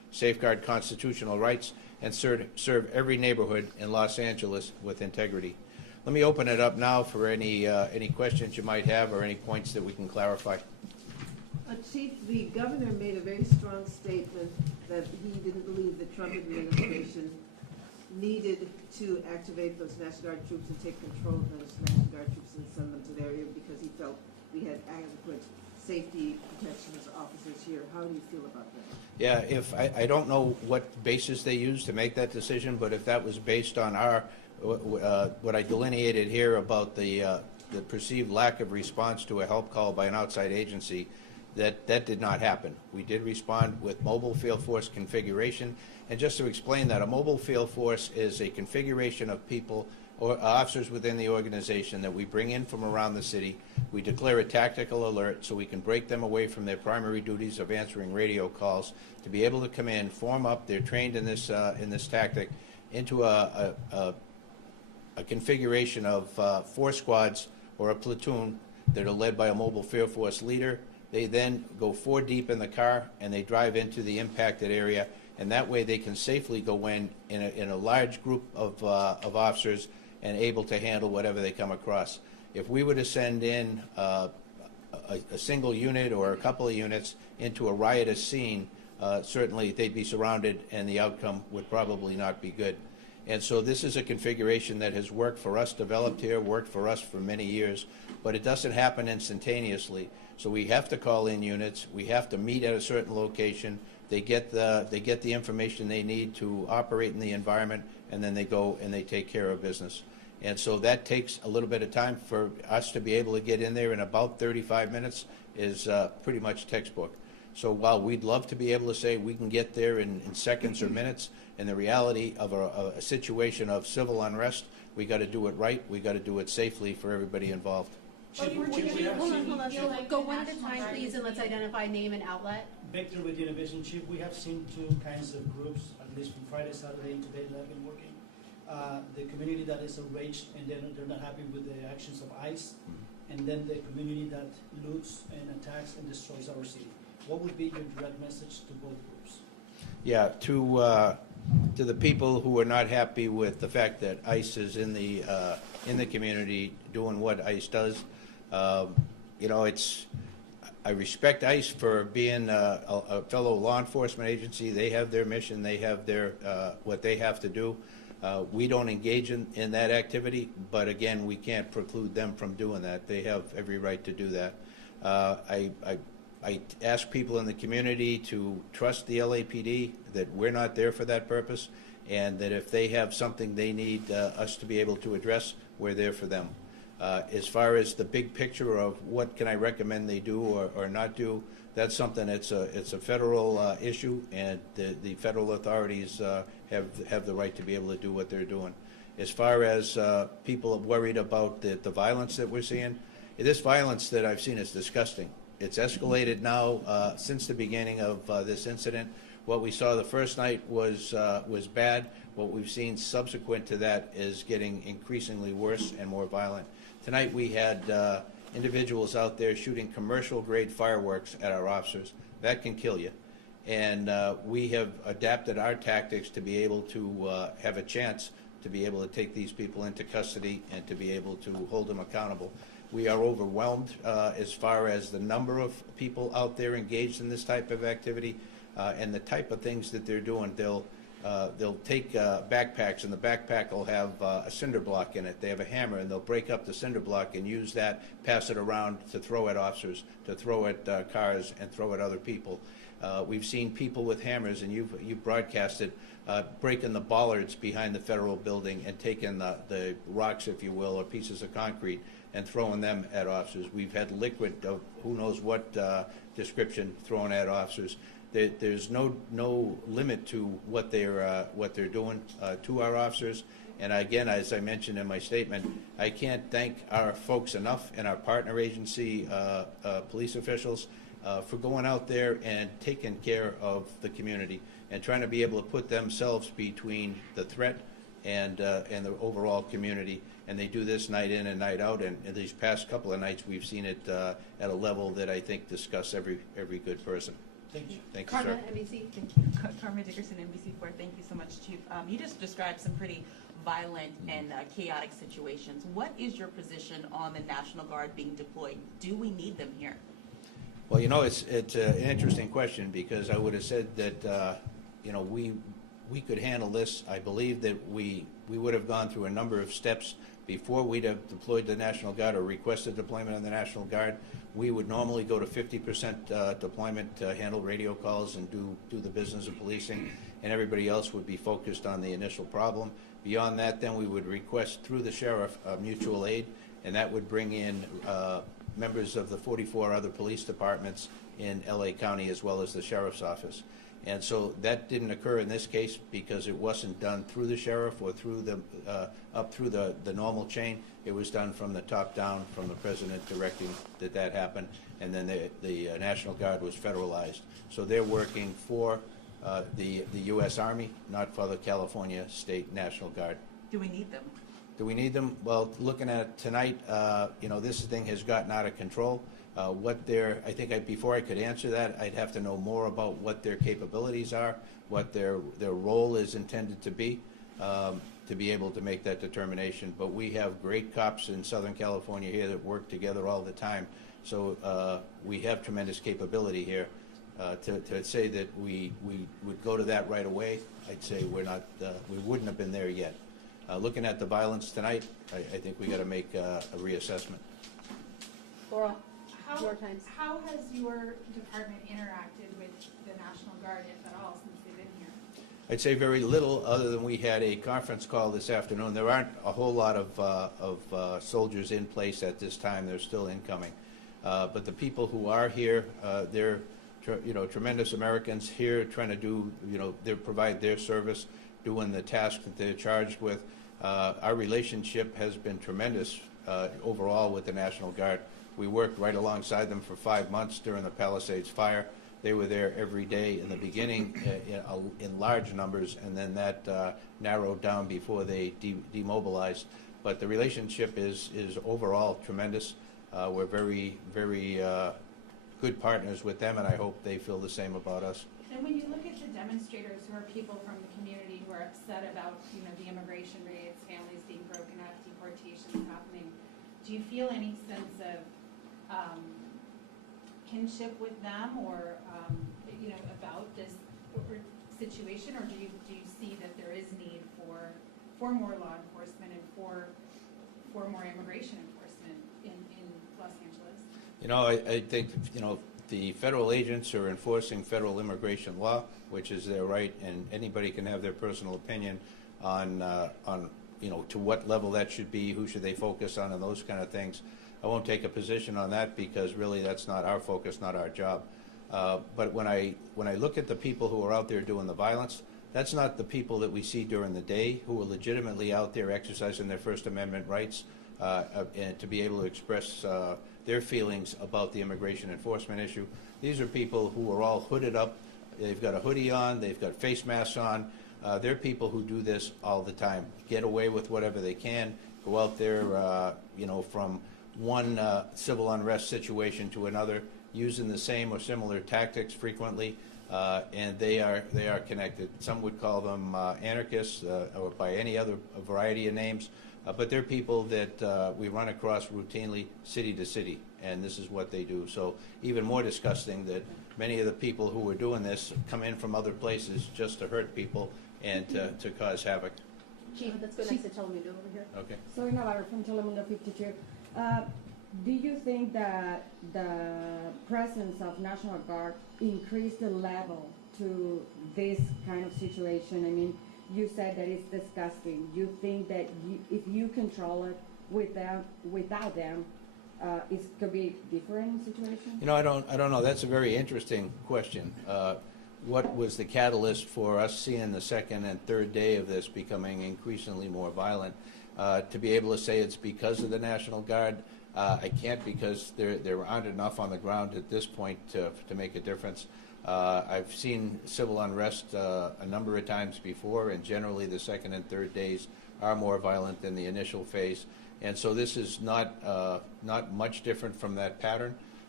safeguard constitutional rights, and serve every neighborhood in Los Angeles with integrity. Let me open it up now for any questions you might have or any points that we can clarify. Chief, the governor made a very strong statement that he didn't believe the Trump administration needed to activate those National Guard troops and take control of those National Guard troops and send them to the area because he felt we had adequate safety protections officers here. How do you feel about that? Yeah, if I don't know what basis they used to make that decision, but if that was based on our what I delineated here about the perceived lack of response to a help call by an outside agency, that did not happen. We did respond with mobile field force configuration, and just to explain that, a mobile field force is a configuration of people or officers within the organization that we bring in from around the city. We declare a tactical alert so we can break them away from their primary duties of answering radio calls to be able to come in, form up. They're trained in this tactic into a configuration of 4 squads or a platoon that are led by a mobile field force leader. They then go 4 deep in the car and they drive into the impacted area, and that way they can safely go in a large group of officers and able to handle whatever they come across. If we were to send in a single unit or a couple of units into a riotous scene, certainly they'd be surrounded and the outcome would probably not be good. And so this is a configuration that has worked for us, developed here, worked for us for many years, but it doesn't happen instantaneously. So we have to call in units. We have to meet at a certain location. They get the information they need to operate in the environment, and then they go and they take care of business. And so that takes a little bit of time for us to be able to get in there in about 35 minutes is pretty much textbook. So while we'd love to be able to say we can get there in seconds or minutes, in the reality of a situation of civil unrest, we got to do it right. We got to do it safely for everybody involved. Chief, Hold on. feel like Go the one at a national time, guard please, and let's identify name and outlet. Victor with Univision. Chief, we have seen 2 kinds of groups, at least from Friday, Saturday, and today that have been working. The community that is enraged and they're not happy with the actions of ICE, and then the community that loots and attacks and destroys our city. What would be your direct message to both groups? Yeah, to the people who are not happy with the fact that ICE is in the community doing what ICE does, I respect ICE for being a fellow law enforcement agency. They have their mission. They have their what they have to do. We don't engage in that activity, but again, we can't preclude them from doing that. They have every right to do that. I ask people in the community to trust the LAPD, that we're not there for that purpose, and that if they have something they need us to be able to address, we're there for them. As far as the big picture of what can I recommend they do or not do, that's something it's a federal issue, and the federal authorities have the right to be able to do what they're doing. As far as people are worried about the violence that we're seeing, this violence that I've seen is disgusting. It's escalated now since the beginning of this incident. What we saw the first night was bad. What we've seen subsequent to that is getting increasingly worse and more violent. Tonight we had individuals out there shooting commercial-grade fireworks at our officers. That can kill you. And we have adapted our tactics to be able to have a chance to be able to take these people into custody and to be able to hold them accountable. We are overwhelmed as far as the number of people out there engaged in this type of activity and the type of things that they're doing. They'll take backpacks, and the backpack will have a cinder block in it. They have a hammer, and they'll break up the cinder block and use that, pass it around to throw at officers, to throw at cars, and throw at other people. We've seen people with hammers, and you've broadcasted, breaking the bollards behind the federal building and taking the rocks, if you will, or pieces of concrete, and throwing them at officers. We've had liquid of who knows what description thrown at officers. There's no limit to what they're doing to our officers. And again, as I mentioned in my statement, I can't thank our folks enough and our partner agency police officials for going out there and taking care of the community and trying to be able to put themselves between the threat and the overall community. And they do this night in and night out. And in these past couple of nights, we've seen it at a level that I think disgusts every good person. Thank you. Thank you, sir. Karma, NBC. Carmen Dickerson, NBC4. Thank you so much, Chief. You just described some pretty violent and chaotic situations. What is your position on the National Guard being deployed? Do we need them here? Well, you know, it's an interesting question, because I would have said that, you know, we could handle this. I believe that we would have gone through a number of steps before we'd have deployed the National Guard or requested deployment of the National Guard. We would normally go to 50% deployment to handle radio calls and do the business of policing, and everybody else would be focused on the initial problem. Beyond that, then we would request through the sheriff mutual aid, and that would bring in members of the 44 other police departments in LA County, as well as the sheriff's office. And so that didn't occur in this case because it wasn't done through the sheriff or through the up through the normal chain. It was done from the top down, from the president directing that happen, and then the National Guard was federalized. So they're working for the U.S. Army, not for the California State National Guard. Do we need them? Do we need them? Well, looking at it tonight, you know, this thing has gotten out of control. I think before I could answer that, I'd have to know more about what their capabilities are, what their role is intended to be able to make that determination. But we have great cops in Southern California here that work together all the time. So we have tremendous capability here. To say that we would go to that right away, I'd say we wouldn't have been there yet. Looking at the violence tonight, I think we got to make a reassessment. Laura, How, New York Times. how has your department interacted with the National Guard, if at all, since they've been here? I'd say very little, other than we had a conference call this afternoon. There aren't a whole lot of soldiers in place at this time. They're still incoming. But the people who are here, they're tremendous Americans here trying to do, they provide their service, doing the task that they're charged with. Our relationship has been tremendous overall with the National Guard. We worked right alongside them for 5 months during the Palisades fire. They were there every day in the beginning in large numbers, and then that narrowed down before they demobilized. But the relationship is overall tremendous. We're very, very good partners with them, and I hope they feel the same about us. And when you look at the demonstrators, who are people from the community who are upset about, the immigration rates, families being broken up, deportations happening, do you feel any sense of kinship with them, or about this situation, or do you see that there is need for more law enforcement and for more immigration enforcement in Los Angeles? I think the federal agents are enforcing federal immigration law, which is their right, and anybody can have their personal opinion on to what level that should be, who should they focus on, and those kind of things. I won't take a position on that because really that's not our focus, not our job. But when I look at the people who are out there doing the violence, that's not the people that we see during the day who are legitimately out there exercising their First Amendment rights and to be able to express their feelings about the immigration enforcement issue. These are people who are all hooded up. They've got a hoodie on. They've got face masks on. They're people who do this all the time, get away with whatever they can, go out there, from one civil unrest situation to another, using the same or similar tactics frequently, and they are connected. Some would call them anarchists or by any other variety of names, but they're people that we run across routinely city to city, and this is what they do. So even more disgusting that many of the people who are doing this come in from other places just to hurt people and to cause havoc. Chief, let's go next to Telemundo over here. Okay. Soy Navarro from Telemundo 52. Do you think that the presence of National Guard increased the level to this kind of situation? I mean, you said that it's disgusting. You think that if you control it without them, it could be a different situation? I don't know. That's a very interesting question. What was the catalyst for us seeing the second and third day of this becoming increasingly more violent? To be able to say it's because of the National Guard, I can't, because there aren't enough on the ground at this point to make a difference. I've seen civil unrest a number of times before, and generally the second and third days are more violent than the initial phase. And so this is not much different from that pattern.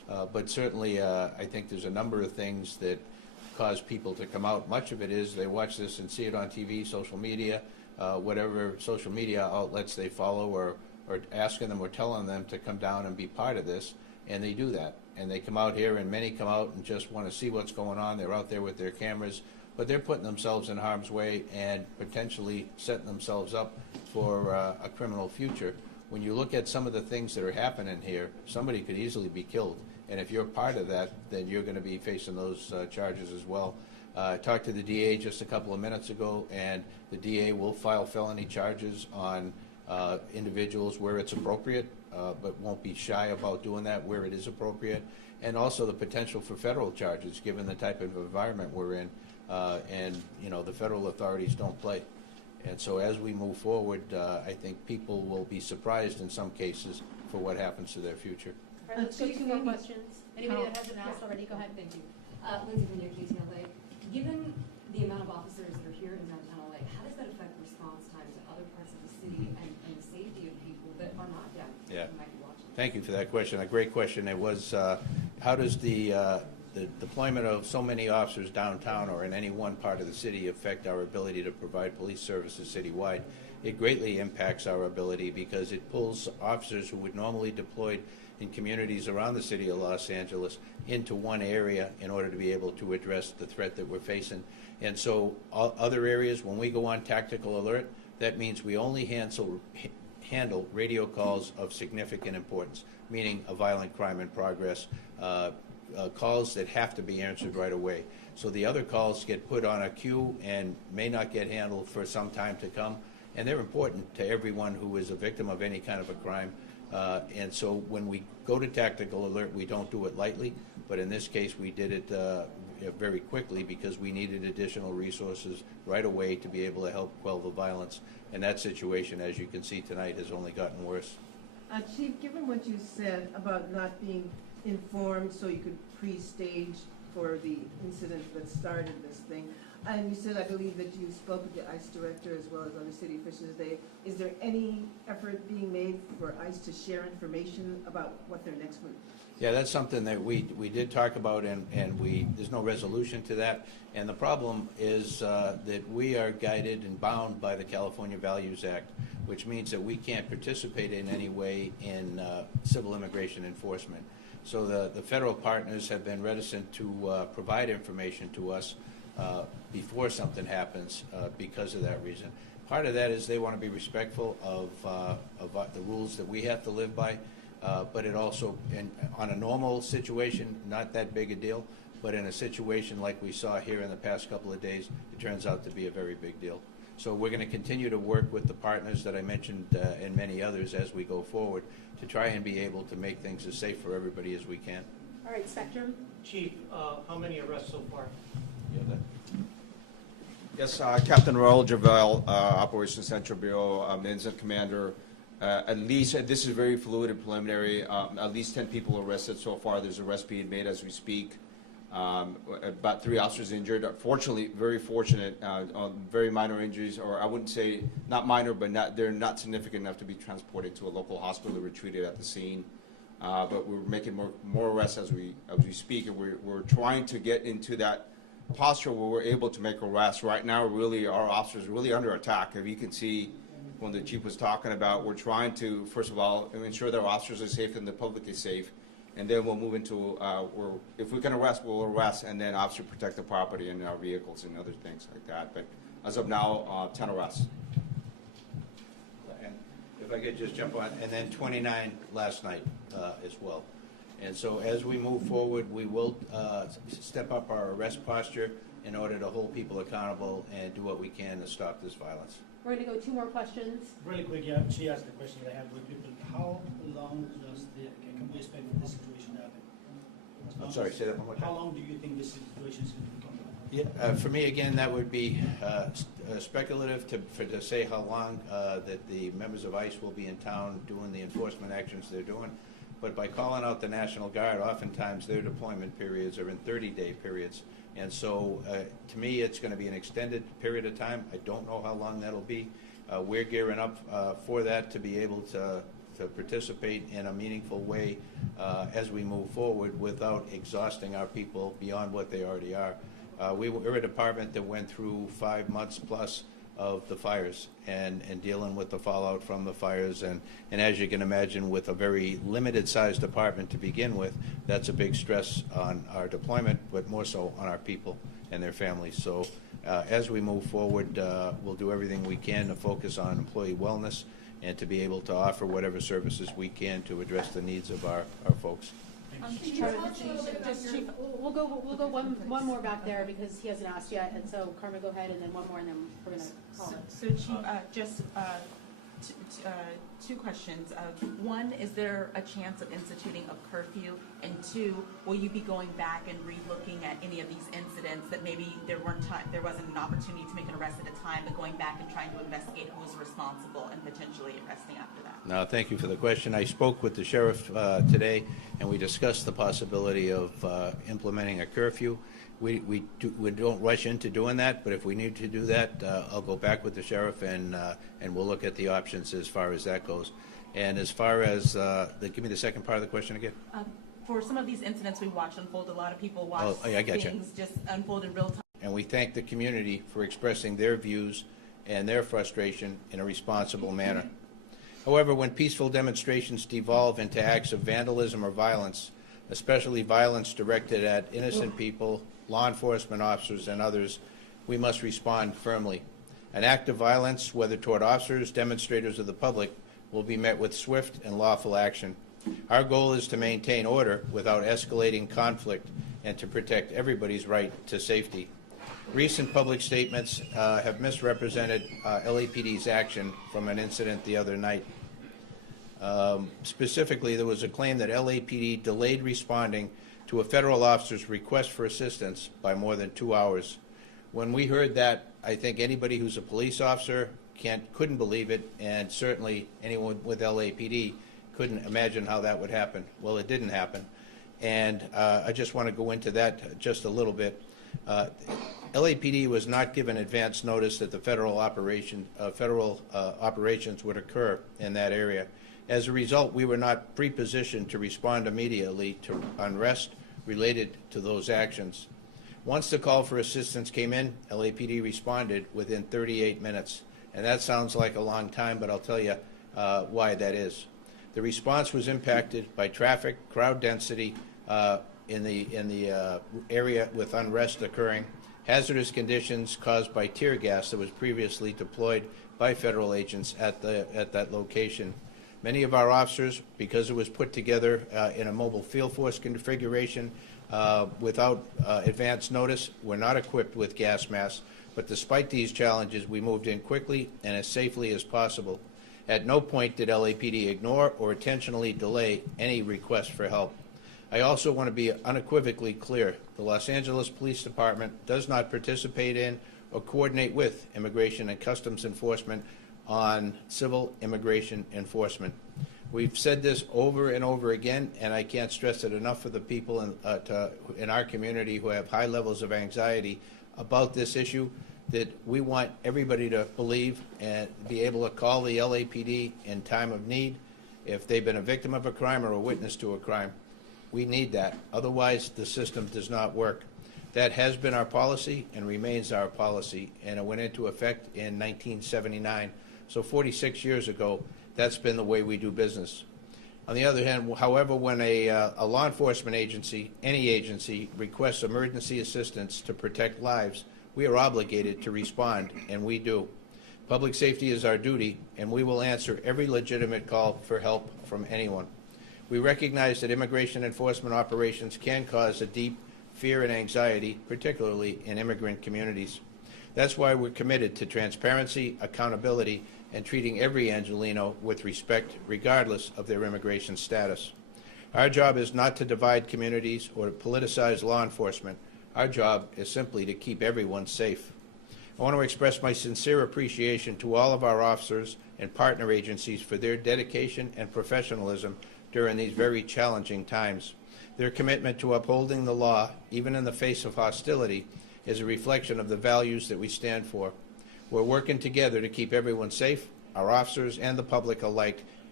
But certainly, I think there's a number of things that cause people to come out. Much of it is they watch this and see it on TV, social media, whatever social media outlets they follow, or asking them or telling them to come down and be part of this, and they do that. And they come out here, and many come out and just want to see what's going on. They're out there with their cameras, but they're putting themselves in harm's way and potentially setting themselves up for a criminal future. When you look at some of the things that are happening here, somebody could easily be killed. And if you're part of that, then you're going to be facing those charges as well. I talked to the DA just a couple of minutes ago, and the DA will file felony charges on individuals where it's appropriate, but won't be shy about doing that where it is appropriate. And also the potential for federal charges, given the type of environment we're in. And, you know, the federal authorities don't play. And so as we move forward, I think people will be surprised in some cases for what happens to their future. All right, let's go to 2 more questions. Anybody that hasn't asked already, go ahead. Thank you. Lindsay from your KTLA. Given the amount of officers that are here in downtown LA, how does that affect response times to other parts of the city and the safety of people that are not deaf who might be watching? Thank you for that question. A great question. It was, how does the deployment of so many officers downtown or in any one part of the city affect our ability to provide police services citywide? It greatly impacts our ability because it pulls officers who would normally deployed in communities around the city of Los Angeles into one area in order to be able to address the threat that we're facing. And so other areas, when we go on tactical alert, that means we only handle radio calls of significant importance, meaning a violent crime in progress, calls that have to be answered right away. So the other calls get put on a queue and may not get handled for some time to come, and they're important to everyone who is a victim of any kind of a crime. And so when we go to tactical alert, we don't do it lightly, but in this case we did it very quickly because we needed additional resources right away to be able to help quell the violence. And that situation, as you can see tonight, has only gotten worse. Chief, given what you said about not being informed so you could pre-stage for the incident that started this thing, and you said, I believe, that you spoke with the ICE director as well as other city officials today. Is there any effort being made for ICE to share information about what their next move? Yeah, that's something that we did talk about, and there's no resolution to that. And the problem is that we are guided and bound by the California Values Act, which means that we can't participate in any way in civil immigration enforcement. So the federal partners have been reticent to provide information to us before something happens because of that reason. Part of that is they want to be respectful of the rules that we have to live by, but it also, on a normal situation, not that big a deal, but in a situation like we saw here in the past couple of days, it turns out to be a very big deal. So we're going to continue to work with the partners that I mentioned and many others as we go forward to try and be able to make things as safe for everybody as we can. All right, Spectrum. Chief, how many arrests so far? Yes, Captain Raul Javel, Operations Central Bureau, Incident Commander. At least, this is very fluid and preliminary, at least 10 people arrested so far. There's arrests being made as we speak. About 3 officers injured. Fortunately, very fortunate, on very minor injuries, or I wouldn't say not minor, but they're not significant enough to be transported to a local hospital or treated at the scene. But we're making more arrests as we speak, and we're trying to get into that posture where we're able to make arrests. Right now, really, our officers are really under attack. If you can see, when the chief was talking about, we're trying to, first of all, ensure that our officers are safe and the public is safe. And then we'll move into, if we can arrest, we'll arrest, and then obviously protect the property and our vehicles and other things like that. But as of now, 10 arrests. And if I could just jump on, and then 29 last night as well. And so as we move forward, we will step up our arrest posture in order to hold people accountable and do what we can to stop this violence. We're going to go 2 more questions. Really quick, yeah, she asked the question that I have with people. How long can we expect this situation to happen? I'm sorry, say that one more time. How long do you think this situation is going to become? Yeah, for me, again, that would be speculative to say how long that the members of ICE will be in town doing the enforcement actions they're doing. But by calling out the National Guard, oftentimes their deployment periods are in 30-day periods. And so, to me, it's going to be an extended period of time. I don't know how long that'll be. We're gearing up for that to be able to to participate in a meaningful way as we move forward without exhausting our people beyond what they already are. We're a department that went through 5 months plus of the fires and dealing with the fallout from the fires. And as you can imagine, with a very limited sized department to begin with, that's a big stress on our deployment, but more so on our people and their families. So as we move forward, we'll do everything we can to focus on employee wellness and to be able to offer whatever services we can to address the needs of our folks. Chief, we'll go one more back there because he hasn't asked yet, and so Carmen, go ahead, and then one more, and then we're gonna call it. So Chief, just two questions. One, is there a chance of instituting a curfew? And two, will you be going back and re-looking at any of these incidents that maybe there wasn't an opportunity to make an arrest at a time, but going back and trying to investigate who was responsible and potentially arresting after that? No, thank you for the question. I spoke with the sheriff today, and we discussed the possibility of implementing a curfew. We don't rush into doing that, but if we need to do that, I'll go back with the sheriff and we'll look at the options as far as that goes. And as far as give me the second part of the question again. For some of these incidents we watch unfold, a lot of people watch things just unfold in real time. And we thank the community for expressing their views and their frustration in a responsible manner. However, when peaceful demonstrations devolve into acts of vandalism or violence, especially violence directed at innocent people, law enforcement officers, and others, we must respond firmly. An act of violence, whether toward officers, demonstrators, or the public, will be met with swift and lawful action. Our goal is to maintain order without escalating conflict and to protect everybody's right to safety. Recent public statements have misrepresented LAPD's action from an incident the other night. Specifically, there was a claim that LAPD delayed responding to a federal officer's request for assistance by more than 2 hours. When we heard that, I think anybody who's a police officer couldn't believe it, and certainly anyone with LAPD couldn't imagine how that would happen. Well, it didn't happen, and I just want to go into that just a little bit. LAPD was not given advance notice that the federal operations would occur in that area. As a result, we were not pre-positioned to respond immediately to unrest related to those actions. Once the call for assistance came in, LAPD responded within 38 minutes. And that sounds like a long time, but I'll tell you why that is. The response was impacted by traffic, crowd density in the area with unrest occurring, hazardous conditions caused by tear gas that was previously deployed by federal agents at that location. Many of our officers, because it was put together in a mobile field force configuration without advance notice, were not equipped with gas masks. But despite these challenges, we moved in quickly and as safely as possible. At no point did LAPD ignore or intentionally delay any request for help. I also want to be unequivocally clear. The Los Angeles Police Department does not participate in or coordinate with Immigration and Customs Enforcement on civil immigration enforcement. We've said this over and over again, and I can't stress it enough for the people in our community who have high levels of anxiety about this issue, that we want everybody to believe and be able to call the LAPD in time of need if they've been a victim of a crime or a witness to a crime. We need that. Otherwise, the system does not work. That has been our policy and remains our policy, and it went into effect in 1979. So 46 years ago, that's been the way we do business. On the other hand, however, when a law enforcement agency, any agency, requests emergency assistance to protect lives, we are obligated to respond, and we do. Public safety is our duty, and we will answer every legitimate call for help from anyone. We recognize that immigration enforcement operations can cause a deep fear and anxiety, particularly in immigrant communities. That's why we're committed to transparency, accountability, and treating every Angelino with respect, regardless of their immigration status. Our job is not to divide communities or to politicize law enforcement. Our job is simply to keep everyone safe. I want to express my sincere appreciation to all of our officers and partner agencies for their dedication and professionalism during these very challenging times. Their commitment to upholding the law, even in the face of hostility, is a reflection of the values that we stand for. We're working together to keep everyone safe, our officers and the public alike,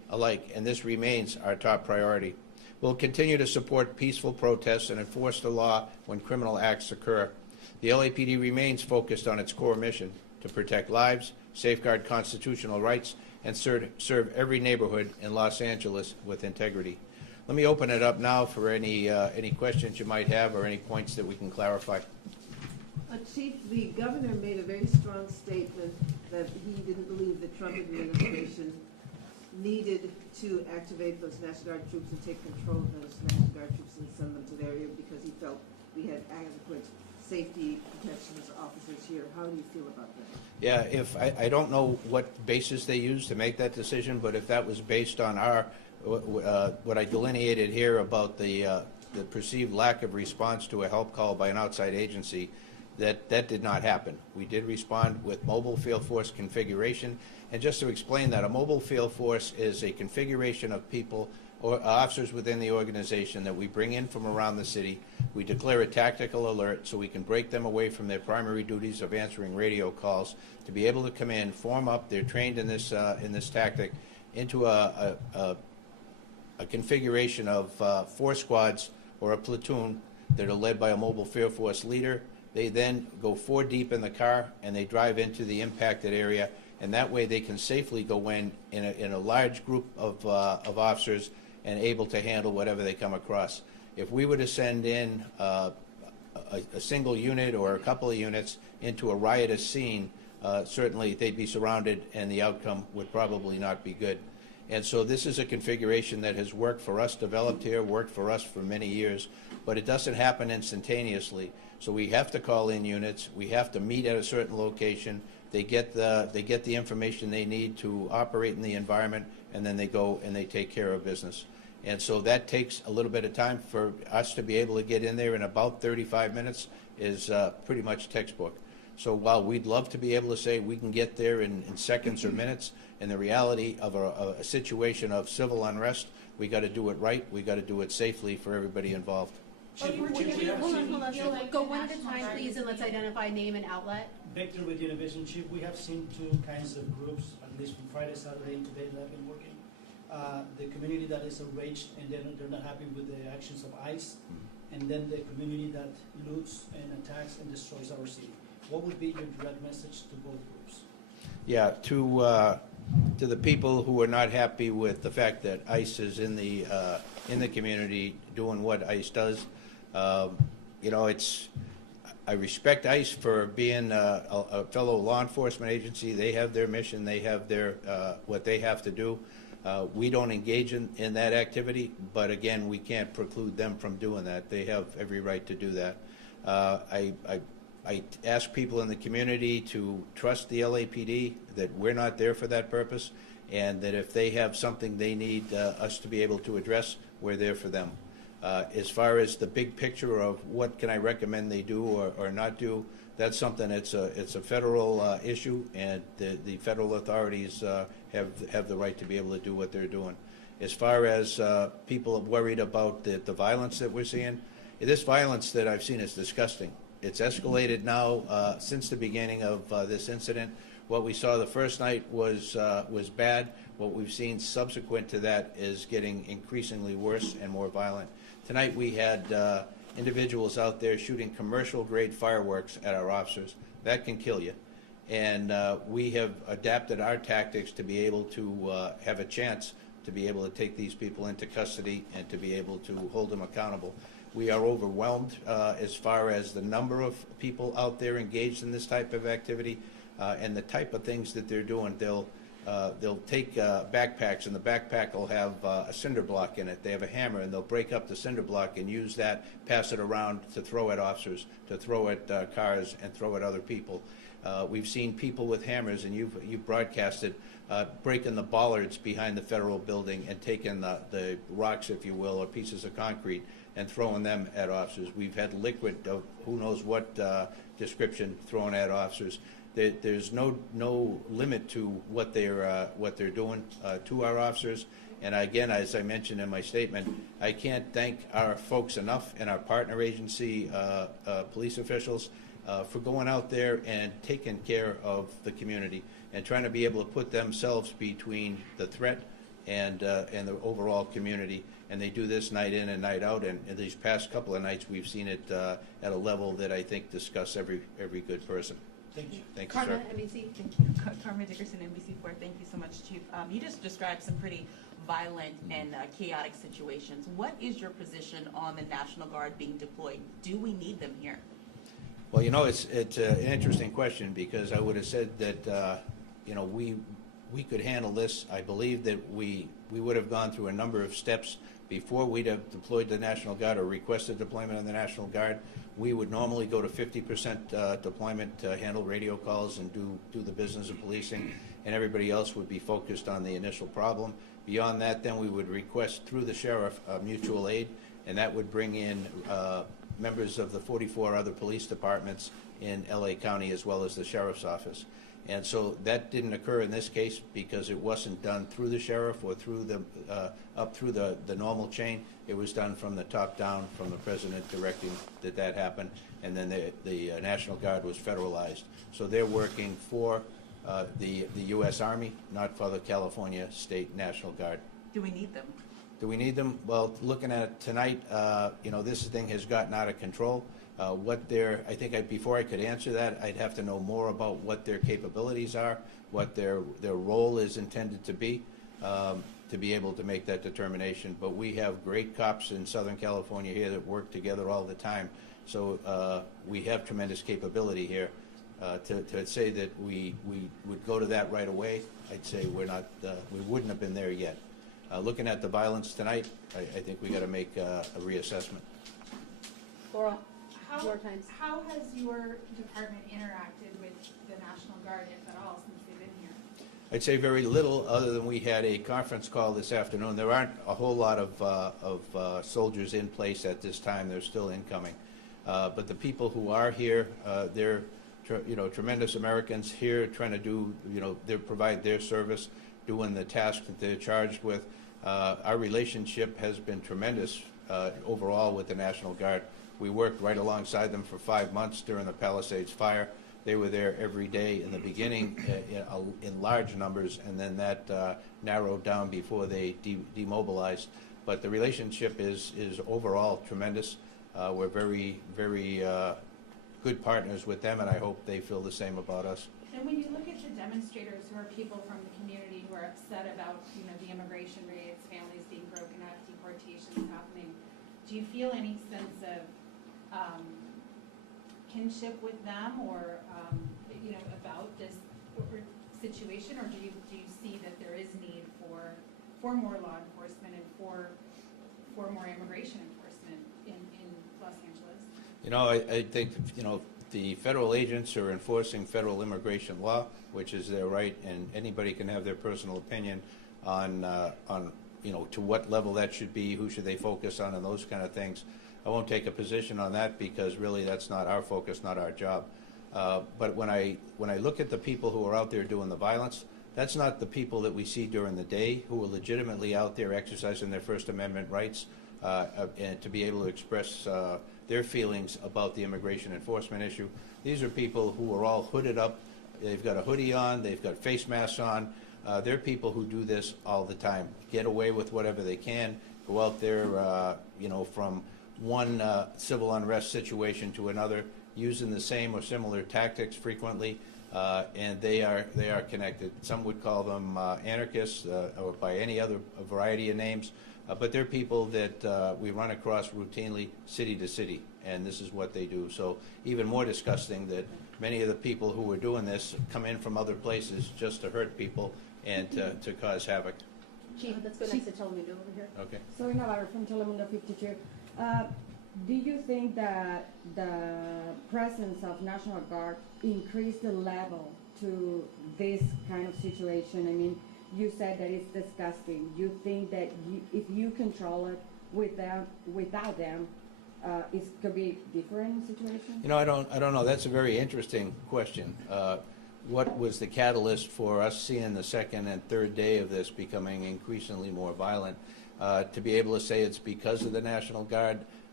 alike, and this remains our top priority. We'll continue to support peaceful protests and enforce the law when criminal acts occur. The LAPD remains focused on its core mission to protect lives, safeguard constitutional rights, and serve every neighborhood in Los Angeles with integrity. Let me open it up now for any questions you might have or any points that we can clarify. Chief, the governor made a very strong statement that he didn't believe the Trump administration needed to activate those National Guard troops and take control of those National Guard troops and send them to the area because he felt we had adequate safety protections officers here. How do you feel about that? Yeah, if I don't know what basis they used to make that decision, but if that was based on our what I delineated here about the perceived lack of response to a help call by an outside agency, that did not happen. We did respond with mobile field force configuration, and just to explain that, a mobile field force is a configuration of people or officers within the organization that we bring in from around the city. We declare a tactical alert so we can break them away from their primary duties of answering radio calls to be able to come in, form up. They're trained in this tactic into a configuration of 4 squads or a platoon that are led by a mobile field force leader. They then go 4 deep in the car and they drive into the impacted area, and that way they can safely go in a large group of officers and able to handle whatever they come across. If we were to send in a single unit or a couple of units into a riotous scene, certainly they'd be surrounded and the outcome would probably not be good. And so this is a configuration that has worked for us, developed here, worked for us for many years, but it doesn't happen instantaneously. So we have to call in units, we have to meet at a certain location, they get the information they need to operate in the environment, and then they go and they take care of business. And so that takes a little bit of time. For us to be able to get in there in about 35 minutes is pretty much textbook. So while we'd love to be able to say we can get there in seconds or minutes, in the reality of a situation of civil unrest, we got to do it right, we got to do it safely for everybody involved. Hold on. Go one at a time, please, and let's identify name and outlet. Victor with Univision. Chief, we have seen 2 kinds of groups, at least from Friday, Saturday, and today that have been working. The community that is enraged and they're not happy with the actions of ICE, and then the community that loots and attacks and destroys our city. What would be your direct message to both groups? Yeah, to the people who are not happy with the fact that ICE is in the community doing what ICE does, I respect ICE for being a fellow law enforcement agency. They have their mission. They have their what they have to do. We don't engage in that activity, but again, we can't preclude them from doing that. They have every right to do that. I ask people in the community to trust the LAPD, that we're not there for that purpose, and that if they have something they need us to be able to address, we're there for them. As far as the big picture of what can I recommend they do or not do, that's something, it's a federal issue, and the federal authorities have the right to be able to do what they're doing. As far as people worried about the violence that we're seeing, this violence that I've seen is disgusting. It's escalated now since the beginning of this incident. What we saw the first night was bad. What we've seen subsequent to that is getting increasingly worse and more violent. Tonight we had individuals out there shooting commercial-grade fireworks at our officers. That can kill you. And we have adapted our tactics to be able to have a chance to be able to take these people into custody and to be able to hold them accountable. We are overwhelmed as far as the number of people out there engaged in this type of activity and the type of things that they're doing. They'll take backpacks, and the backpack will have a cinder block in it. They have a hammer, and they'll break up the cinder block and use that, pass it around to throw at officers, to throw at cars, and throw at other people. We've seen people with hammers, and you've broadcasted, breaking the bollards behind the federal building and taking the rocks, if you will, or pieces of concrete, and throwing them at officers. We've had liquid of who knows what description thrown at officers. There's no limit to what they're doing to our officers. And again, as I mentioned in my statement, I can't thank our folks enough and our partner agency police officials for going out there and taking care of the community and trying to be able to put themselves between the threat and the overall community. And they do this night in and night out. And in these past couple of nights, we've seen it at a level that I think disgusts every good person. Thank you. Thank you, sir. Carmen, NBC. Thank you. Carmen Dickerson, NBC4. Thank you so much, Chief. You just described some pretty violent and chaotic situations. What is your position on the National Guard being deployed? Do we need them here? Well, you know, it's an interesting question, because I would have said that, you know, we could handle this. I believe that we would have gone through a number of steps before we'd have deployed the National Guard or requested deployment of the National Guard. We would normally go to 50% deployment to handle radio calls and do the business of policing, and everybody else would be focused on the initial problem. Beyond that, then we would request through the sheriff mutual aid, and that would bring in members of the 44 other police departments in LA County, as well as the sheriff's office. And so that didn't occur in this case because it wasn't done through the sheriff or through the up through the normal chain. It was done from the top down, from the president directing that happened, and then the National Guard was federalized. So they're working for the U.S. Army, not for the California State National Guard. Do we need them? Do we need them? Well, looking at it tonight, you know, this thing has gotten out of control. I think before I could answer that, I'd have to know more about what their capabilities are, what their role is intended to be able to make that determination. But we have great cops in Southern California here that work together all the time. So we have tremendous capability here. To say that we would go to that right away, I'd say we wouldn't have been there yet. Looking at the violence tonight, I think we got to make a reassessment. Laurel, How, your times. how has your department interacted with the National Guard, if at all, since they've been here? I'd say very little, other than we had a conference call this afternoon. There aren't a whole lot of soldiers in place at this time. They're still incoming. But the people who are here, they're tremendous Americans here trying to do, they provide their service, doing the task that they're charged with. Our relationship has been tremendous overall with the National Guard. We worked right alongside them for 5 months during the Palisades fire. They were there every day in the beginning in large numbers, and then that narrowed down before they demobilized. But the relationship is overall tremendous. We're very, very good partners with them, and I hope they feel the same about us. And when you look at the demonstrators, who are people from the community who are upset about, the immigration rates, families being broken up, deportations happening, do you feel any sense of kinship with them, or about this situation, or do you see that there is need for more law enforcement and for more immigration enforcement in Los Angeles? I think the federal agents are enforcing federal immigration law, which is their right, and anybody can have their personal opinion on to what level that should be, who should they focus on, and those kind of things. I won't take a position on that because really that's not our focus, not our job. But when I look at the people who are out there doing the violence, that's not the people that we see during the day who are legitimately out there exercising their First Amendment rights and to be able to express their feelings about the immigration enforcement issue. These are people who are all hooded up. They've got a hoodie on. They've got face masks on. They're people who do this all the time, get away with whatever they can, go out there, from one civil unrest situation to another, using the same or similar tactics frequently, and they are connected. Some would call them anarchists or by any other variety of names, but they're people that we run across routinely city to city, and this is what they do. So even more disgusting that many of the people who are doing this come in from other places just to hurt people and to cause havoc. Chief, let's go next to Telemundo over here. Okay. Zoe Navarro from Telemundo 52. Do you think that the presence of National Guard increased the level to this kind of situation? I mean, you said that it's disgusting. You think that if you control it without them, it could be different situation? I don't know. That's a very interesting question. What was the catalyst for us seeing the second and third day of this becoming increasingly more violent? To be able to say it's because of the National Guard,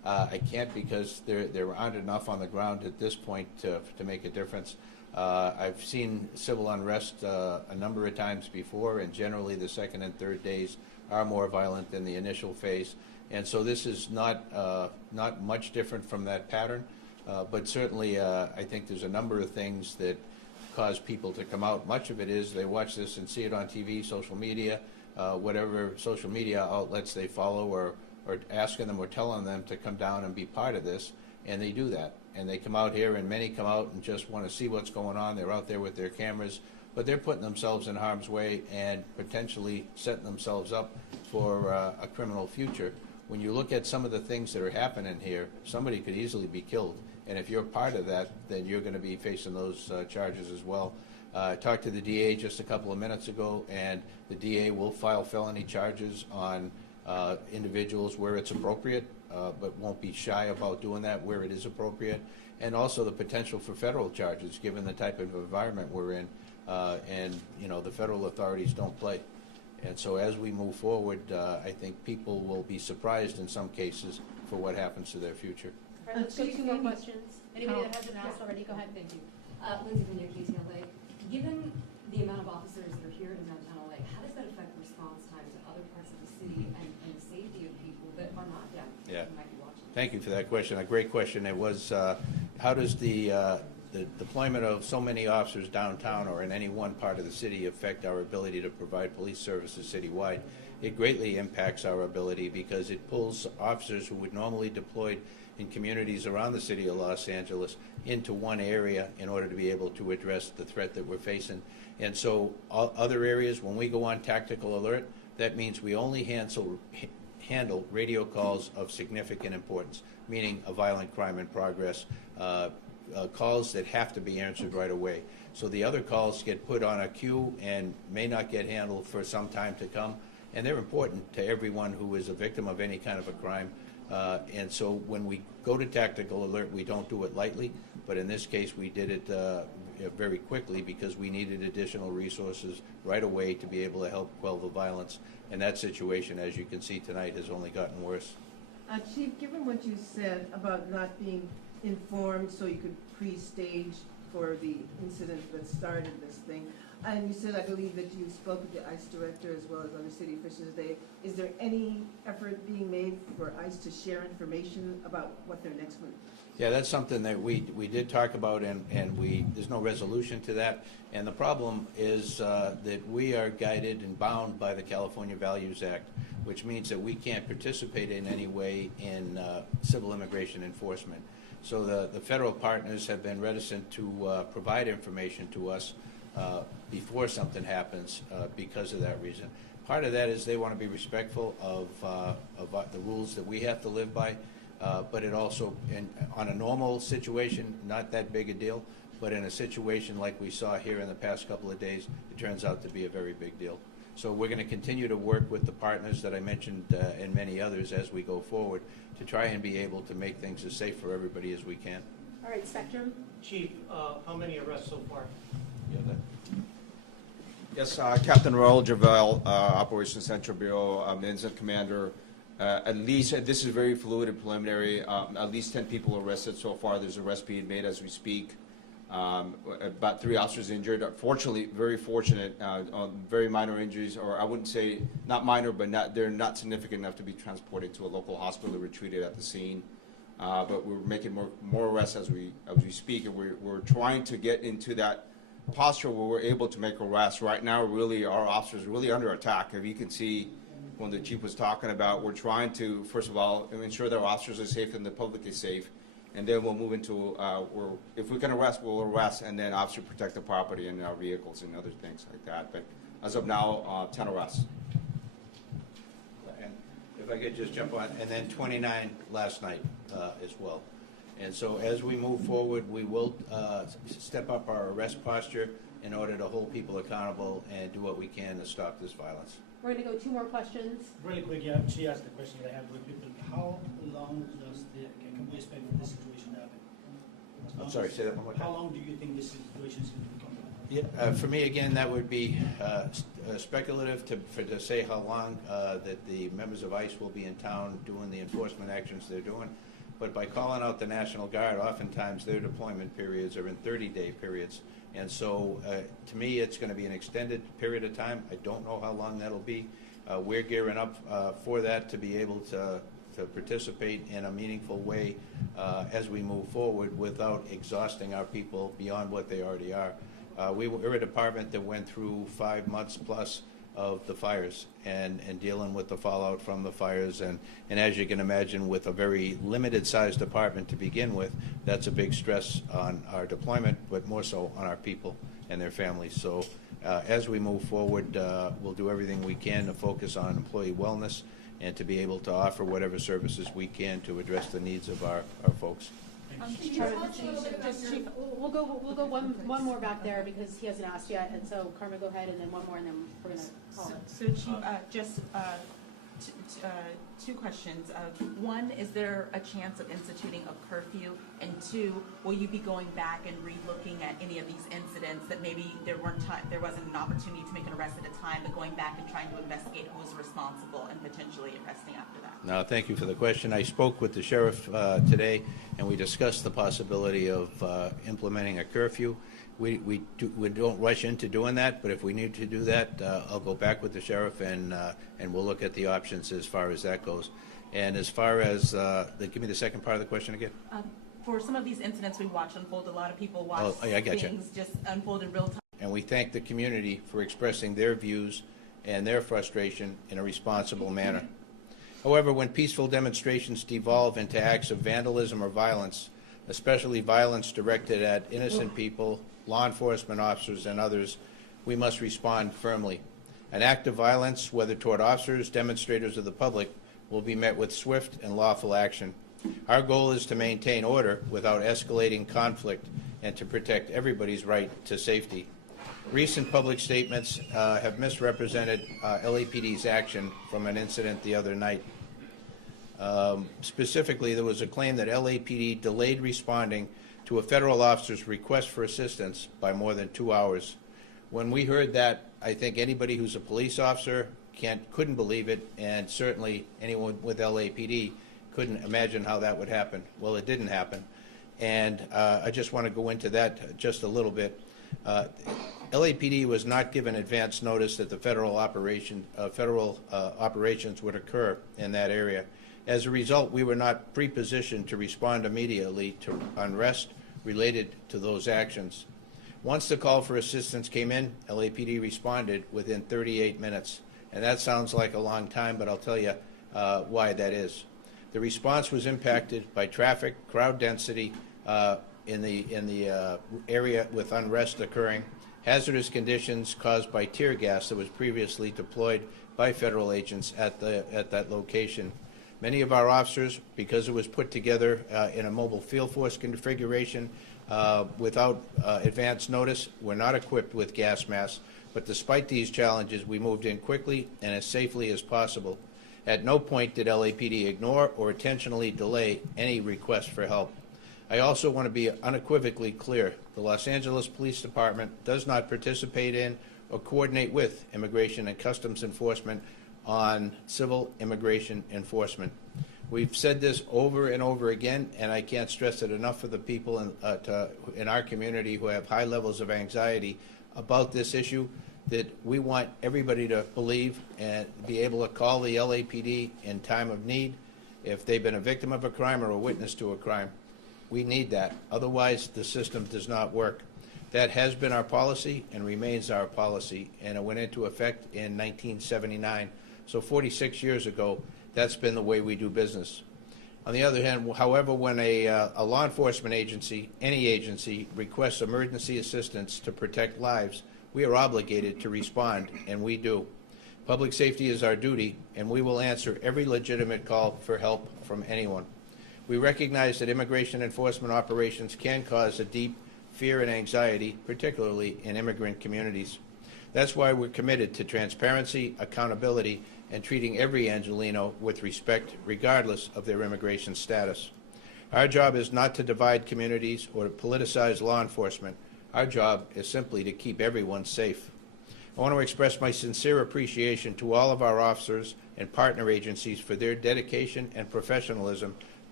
I can't because there aren't enough on the ground at this point to make a difference. I've seen civil unrest a number of times before, and generally the second and third days are more violent than the initial phase. And so this is not much different from that pattern, but certainly I think there's a number of things that cause people to come out. Much of it is they watch this and see it on TV, social media, whatever social media outlets they follow, or asking them or telling them to come down and be part of this, and they do that. And they come out here, and many come out and just want to see what's going on. They're out there with their cameras, but they're putting themselves in harm's way and potentially setting themselves up for a criminal future. When you look at some of the things that are happening here, somebody could easily be killed. And if you're part of that, then you're going to be facing those charges as well. I talked to the DA just a couple of minutes ago, and the DA will file felony charges on individuals where it's appropriate, but won't be shy about doing that where it is appropriate. And also the potential for federal charges, given the type of environment we're in. And, you know, the federal authorities don't play. And so as we move forward, I think people will be surprised in some cases for what happens to their future. All right, let's go to two more questions. Anybody that hasn't asked already, go ahead. Thank you. Lindsay Vineyard, KTLA. Given the amount of officers that are here in downtown LA, how does that affect response time to other parts of the city and the safety of people that are not deaf Yeah. who might be watching? Thank you for that question. A great question. It was, how does the deployment of so many officers downtown or in any one part of the city affect our ability to provide police services citywide? It greatly impacts our ability because it pulls officers who would normally deployed in communities around the city of Los Angeles into one area in order to be able to address the threat that we're facing. And so other areas, when we go on tactical alert, that means we only handle radio calls of significant importance, meaning a violent crime in progress, calls that have to be answered right away. So the other calls get put on a queue and may not get handled for some time to come, and they're important to everyone who is a victim of any kind of a crime. And so when we go to tactical alert, we don't do it lightly, but in this case we did it very quickly because we needed additional resources right away to be able to help quell the violence. And that situation, as you can see tonight, has only gotten worse. Chief, given what you said about not being informed so you could pre-stage for the incident that started this thing, and you said, I believe, that you spoke with the ICE director as well as other city officials today. Is there any effort being made for ICE to share information about what their next move? Yeah, that's something that we did talk about, and there's no resolution to that. And the problem is that we are guided and bound by the California Values Act, which means that we can't participate in any way in civil immigration enforcement. So the federal partners have been reticent to provide information to us before something happens because of that reason. Part of that is they want to be respectful of the rules that we have to live by, but it also, on a normal situation, not that big a deal, but in a situation like we saw here in the past couple of days, it turns out to be a very big deal. So we're going to continue to work with the partners that I mentioned and many others as we go forward to try and be able to make things as safe for everybody as we can. All right, Spectrum. Chief, how many arrests so far? Yes, Captain Raul Javel, Operations Central Bureau, Incident Commander. At least, this is very fluid and preliminary, at least 10 people arrested so far. There's arrests being made as we speak. About 3 officers injured. Fortunately, very fortunate, on very minor injuries, or I wouldn't say not minor, but they're not significant enough to be transported to a local hospital. They were treated at the scene. But we're making more arrests as we speak, and we're trying to get into that posture where we're able to make arrests. Right now, really, our officers are really under attack. If you can see, when the chief was talking about, we're trying to, first of all, ensure that our officers are safe and the public is safe, and then we'll move into, if we can arrest, we'll arrest, and then obviously protect the property and our vehicles and other things like that. But as of now, 10 arrests. And if I could just jump on, and then 29 last night as well. And so as we move forward, we will step up our arrest posture in order to hold people accountable and do what we can to stop this violence. We're going to go 2 more questions. Really quick, yeah, she asked the question that I have with people. How long can we expect this situation to happen? I'm sorry, say that one more time. How long do you think this situation is going to become? Yeah, for me, again, that would be speculative to say how long that the members of ICE will be in town doing the enforcement actions they're doing. But by calling out the National Guard, oftentimes their deployment periods are in 30-day periods. And so, to me, it's going to be an extended period of time. I don't know how long that'll be. We're gearing up for that to be able to participate in a meaningful way as we move forward without exhausting our people beyond what they already are. We're a department that went through 5 months plus of the fires and dealing with the fallout from the fires. And as you can imagine, with a very limited sized department to begin with, that's a big stress on our deployment, but more so on our people and their families. So as we move forward, we'll do everything we can to focus on employee wellness and to be able to offer whatever services we can to address the needs of our folks. Chief, we'll go one more back there because he hasn't asked yet, and so Carmen, go ahead, and then one more, and then we're gonna call. So Chief, just two questions. One, is there a chance of instituting a curfew? And two, will you be going back and re-looking at any of these incidents that maybe there wasn't an opportunity to make an arrest at a time, but going back and trying to investigate who was responsible and potentially arresting after that? No, thank you for the question. I spoke with the sheriff today, and we discussed the possibility of implementing a curfew. We don't rush into doing that, but if we need to do that, I'll go back with the sheriff and we'll look at the options as far as that goes. And as far as give me the second part of the question again. For some of these incidents we watch unfold, a lot of people watch things just unfold in real time. And we thank the community for expressing their views and their frustration in a responsible manner. However, when peaceful demonstrations devolve into acts of vandalism or violence, especially violence directed at innocent people, law enforcement officers, and others, we must respond firmly. An act of violence, whether toward officers, demonstrators, or the public, will be met with swift and lawful action. Our goal is to maintain order without escalating conflict and to protect everybody's right to safety. Recent public statements have misrepresented LAPD's action from an incident the other night. Specifically, there was a claim that LAPD delayed responding to a federal officer's request for assistance by more than 2 hours. When we heard that, I think anybody who's a police officer couldn't believe it, and certainly anyone with LAPD couldn't imagine how that would happen. Well, it didn't happen, and I just want to go into that just a little bit. LAPD was not given advance notice that the federal operations would occur in that area. As a result, we were not pre-positioned to respond immediately to unrest related to those actions. Once the call for assistance came in, LAPD responded within 38 minutes. And that sounds like a long time, but I'll tell you why that is. The response was impacted by traffic, crowd density in the area with unrest occurring, hazardous conditions caused by tear gas that was previously deployed by federal agents at that location. Many of our officers, because it was put together in a mobile field force configuration without advance notice, were not equipped with gas masks. But despite these challenges, we moved in quickly and as safely as possible. At no point did LAPD ignore or intentionally delay any request for help. I also want to be unequivocally clear. The Los Angeles Police Department does not participate in or coordinate with Immigration and Customs Enforcement on civil immigration enforcement. We've said this over and over again, and I can't stress it enough for the people in our community who have high levels of anxiety about this issue, that we want everybody to believe and be able to call the LAPD in time of need if they've been a victim of a crime or a witness to a crime. We need that. Otherwise, the system does not work. That has been our policy and remains our policy, and it went into effect in 1979. So 46 years ago, that's been the way we do business. On the other hand, however, when a law enforcement agency, any agency, requests emergency assistance to protect lives, we are obligated to respond, and we do. Public safety is our duty, and we will answer every legitimate call for help from anyone. We recognize that immigration enforcement operations can cause a deep fear and anxiety, particularly in immigrant communities. That's why we're committed to transparency, accountability, and treating every Angelino with respect, regardless of their immigration status. Our job is not to divide communities or to politicize law enforcement. Our job is simply to keep everyone safe. I want to express my sincere appreciation to all of our officers and partner agencies for their dedication and professionalism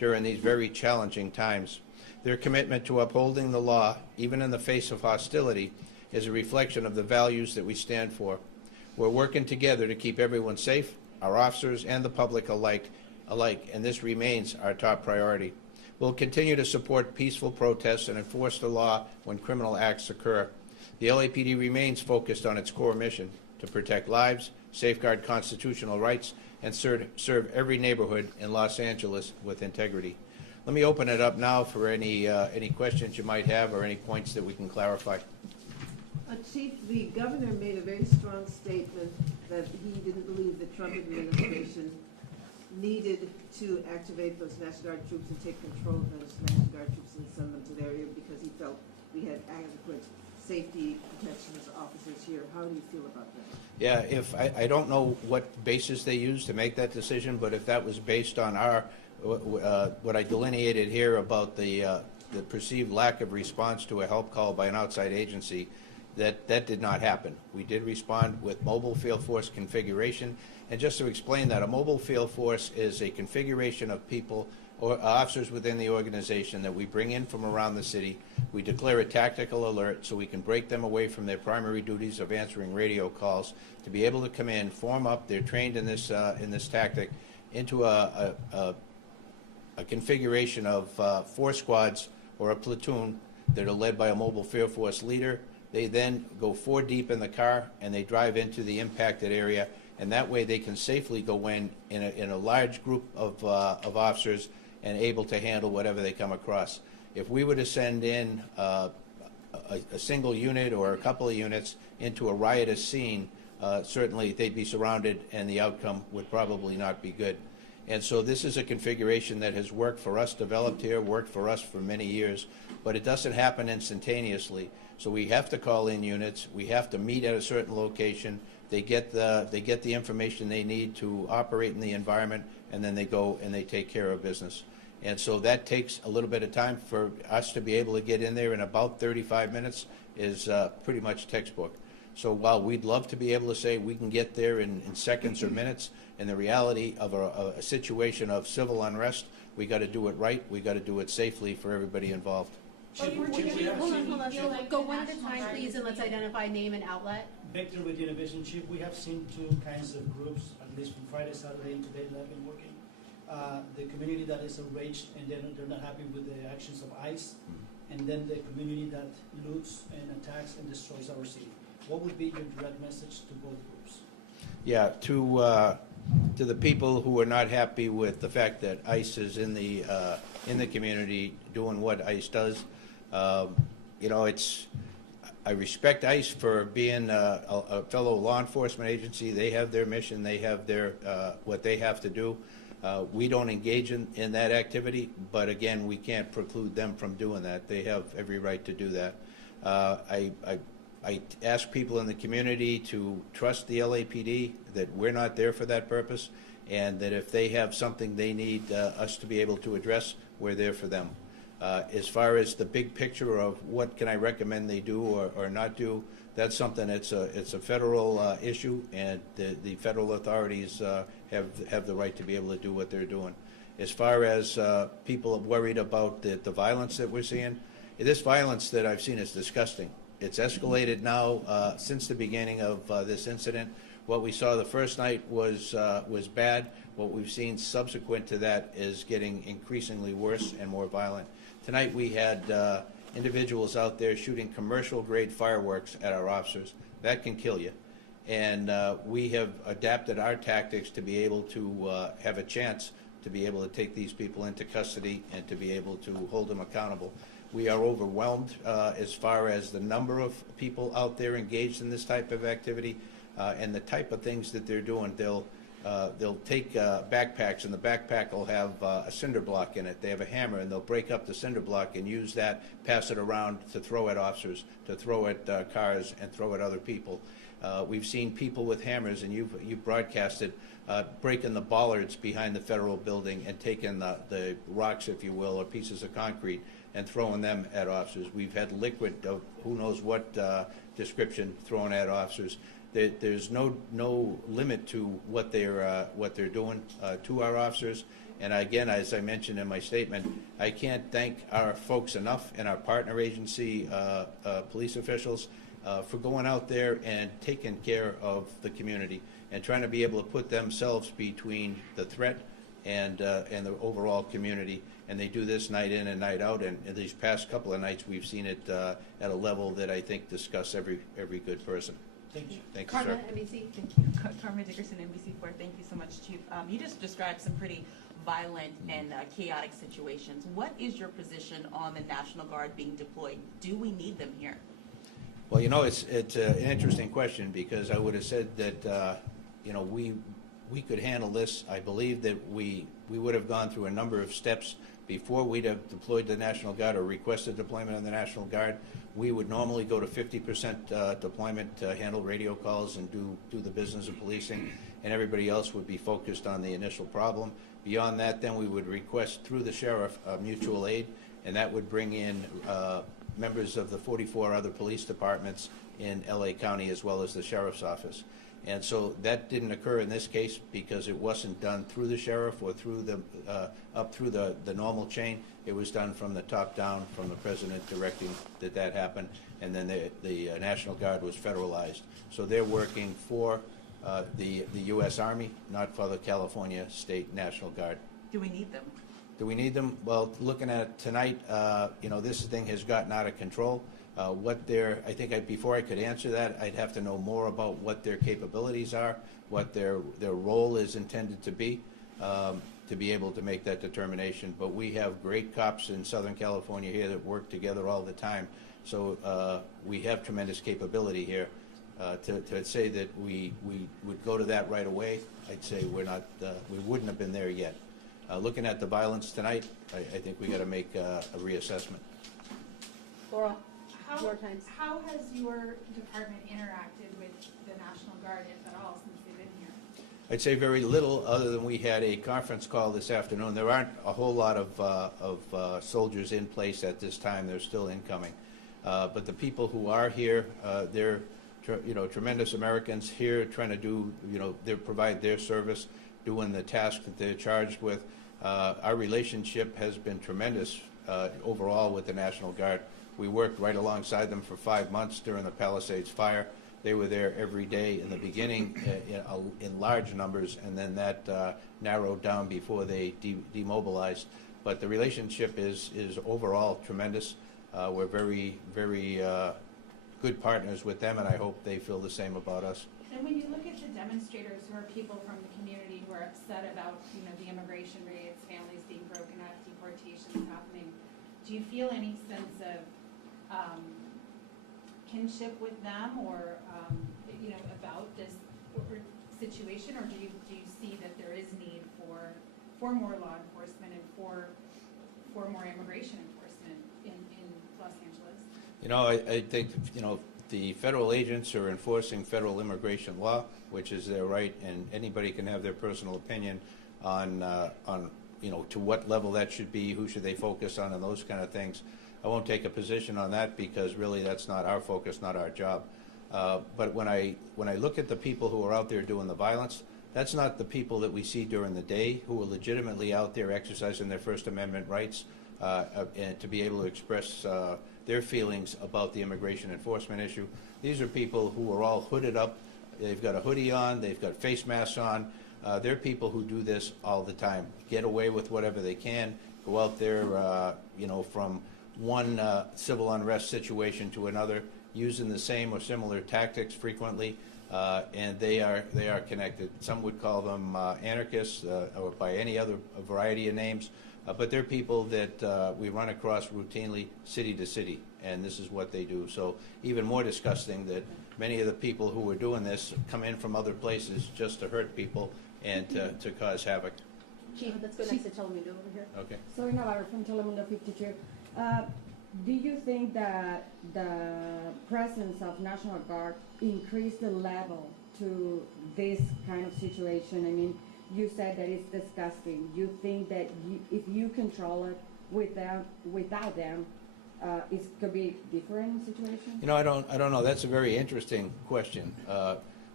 during these very challenging times. Their commitment to upholding the law, even in the face of hostility, is a reflection of the values that we stand for. We're working together to keep everyone safe, our officers and the public alike, and this remains our top priority. We'll continue to support peaceful protests and enforce the law when criminal acts occur. The LAPD remains focused on its core mission to protect lives, safeguard constitutional rights, and serve every neighborhood in Los Angeles with integrity. Let me open it up now for any questions you might have or any points that we can clarify. Chief, the governor made a very strong statement that he didn't believe the Trump administration needed to activate those National Guard troops and take control of those National Guard troops and send them to the area because he felt we had adequate safety protections officers here. How do you feel about that? Yeah, if I don't know what basis they used to make that decision, but if that was based on our what I delineated here about the perceived lack of response to a help call by an outside agency, that did not happen. We did respond with mobile field force configuration, and just to explain that, a mobile field force is a configuration of people or officers within the organization that we bring in from around the city. We declare a tactical alert so we can break them away from their primary duties of answering radio calls to be able to come in, form up. They're trained in this tactic into a configuration of 4 squads or a platoon that are led by a mobile field force leader. They then go 4 deep in the car and they drive into the impacted area, and that way they can safely go in a large group of officers and able to handle whatever they come across. If we were to send in a single unit or a couple of units into a riotous scene, certainly they'd be surrounded and the outcome would probably not be good. And so this is a configuration that has worked for us, developed here, worked for us for many years, but it doesn't happen instantaneously. So we have to call in units, we have to meet at a certain location, they get the information they need to operate in the environment, and then they go and they take care of business. And so that takes a little bit of time. For us to be able to get in there in about 35 minutes is pretty much textbook. So while we'd love to be able to say we can get there in seconds or minutes, in the reality of a situation of civil unrest, we got to do it right, we got to do it safely for everybody involved. Chief, we have Hold seen- on. Go one at a time, please, and let's identify name and outlet. Victor with Univision, Chief, we have seen 2 kinds of groups, at least from Friday, Saturday, and today that have been working. The community that is enraged and they're not happy with the actions of ICE, and then the community that loots and attacks and destroys our city. What would be your direct message to both groups? Yeah, to the people who are not happy with the fact that ICE is in the community doing what ICE does, you know, I respect ICE for being a fellow law enforcement agency. They have their mission. They have their what they have to do. We don't engage in that activity, but again, we can't preclude them from doing that. They have every right to do that. I ask people in the community to trust the LAPD, that we're not there for that purpose, and that if they have something they need us to be able to address, we're there for them. As far as the big picture of what can I recommend they do or not do, that's something, it's a federal issue, and the federal authorities have the right to be able to do what they're doing. As far as people worried about the violence that we're seeing, this violence that I've seen is disgusting. It's escalated now since the beginning of this incident. What we saw the first night was bad. What we've seen subsequent to that is getting increasingly worse and more violent. Tonight we had individuals out there shooting commercial-grade fireworks at our officers. That can kill you. And we have adapted our tactics to be able to have a chance to be able to take these people into custody and to be able to hold them accountable. We are overwhelmed as far as the number of people out there engaged in this type of activity and the type of things that they're doing. They'll take backpacks, and the backpack will have a cinder block in it. They have a hammer, and they'll break up the cinder block and use that, pass it around to throw at officers, to throw at cars, and throw at other people. We've seen people with hammers, and you've broadcasted, breaking the bollards behind the federal building and taking the rocks, if you will, or pieces of concrete, and throwing them at officers. We've had liquid of who knows what description thrown at officers. There's no limit to what they're doing to our officers, And again, as I mentioned in my statement, I can't thank our folks enough and our partner agency police officials for going out there and taking care of the community and trying to be able to put themselves between the threat and the overall community. And they do this night in and night out. And in these past couple of nights, we've seen it at a level that I think disgusts every good person. Thank you. Thank you, sir. Carmen, NBC. Thank you. Carmen Dickerson, NBC4. Thank you so much, Chief. You just described some pretty violent and chaotic situations. What is your position on the National Guard being deployed? Do we need them here? Well, you know, it's an interesting question, because I would have said that, you know, we could handle this. I believe that we would have gone through a number of steps before we'd have deployed the National Guard or requested deployment of the National Guard. We would normally go to 50% deployment to handle radio calls and do the business of policing, and everybody else would be focused on the initial problem. Beyond that, then we would request through the sheriff mutual aid, and that would bring in members of the 44 other police departments in LA County as well as the sheriff's office. And so that didn't occur in this case because it wasn't done through the sheriff or through the up through the normal chain. It was done from the top down, from the president directing that happened, and then the National Guard was federalized. So they're working for the U.S. Army, not for the California State National Guard. Do we need them? Do we need them? Well, looking at tonight, you know, this thing has gotten out of control. I think before I could answer that, I'd have to know more about what their capabilities are, what their role is intended to be able to make that determination. But we have great cops in Southern California here that work together all the time. So we have tremendous capability here. To say that we would go to that right away, I'd say we wouldn't have been there yet. Looking at the violence tonight, I think we got to make a reassessment. Laurel, How, more times. how has your department interacted with the National Guard, if at all, since they've been here? I'd say very little, other than we had a conference call this afternoon. There aren't a whole lot of soldiers in place at this time. They're still incoming. But the people who are here, they're tremendous Americans here trying to do, they provide their service, doing the task that they're charged with. Our relationship has been tremendous overall with the National Guard. We worked right alongside them for 5 months during the Palisades fire. They were there every day in the beginning in large numbers, and then that narrowed down before they demobilized. But the relationship is overall tremendous. We're very, very good partners with them, and I hope they feel the same about us. And when you look at the demonstrators, who are people from the community who are upset about, the immigration rates, families being broken up, deportations happening, do you feel any sense of kinship with them, or about this situation, or do you see that there is need for more law enforcement and for more immigration enforcement in Los Angeles? I think the federal agents are enforcing federal immigration law, which is their right, and anybody can have their personal opinion on to what level that should be, who should they focus on, and those kind of things. I won't take a position on that because really that's not our focus, not our job. But when I look at the people who are out there doing the violence, that's not the people that we see during the day who are legitimately out there exercising their First Amendment rights and to be able to express their feelings about the immigration enforcement issue. These are people who are all hooded up. They've got a hoodie on. They've got face masks on. They're people who do this all the time, get away with whatever they can, go out there, from one civil unrest situation to another, using the same or similar tactics frequently, and they are connected. Some would call them anarchists or by any other variety of names, but they're people that we run across routinely city to city, and this is what they do. So even more disgusting that many of the people who are doing this come in from other places just to hurt people and to cause havoc. Chief, let's go next to Telemundo over here. Okay. Soy Navarro from Telemundo 52. Do you think that the presence of National Guard increased the level to this kind of situation? I mean, you said that it's disgusting. You think that if you control it without them, it could be different situation? I don't know. That's a very interesting question.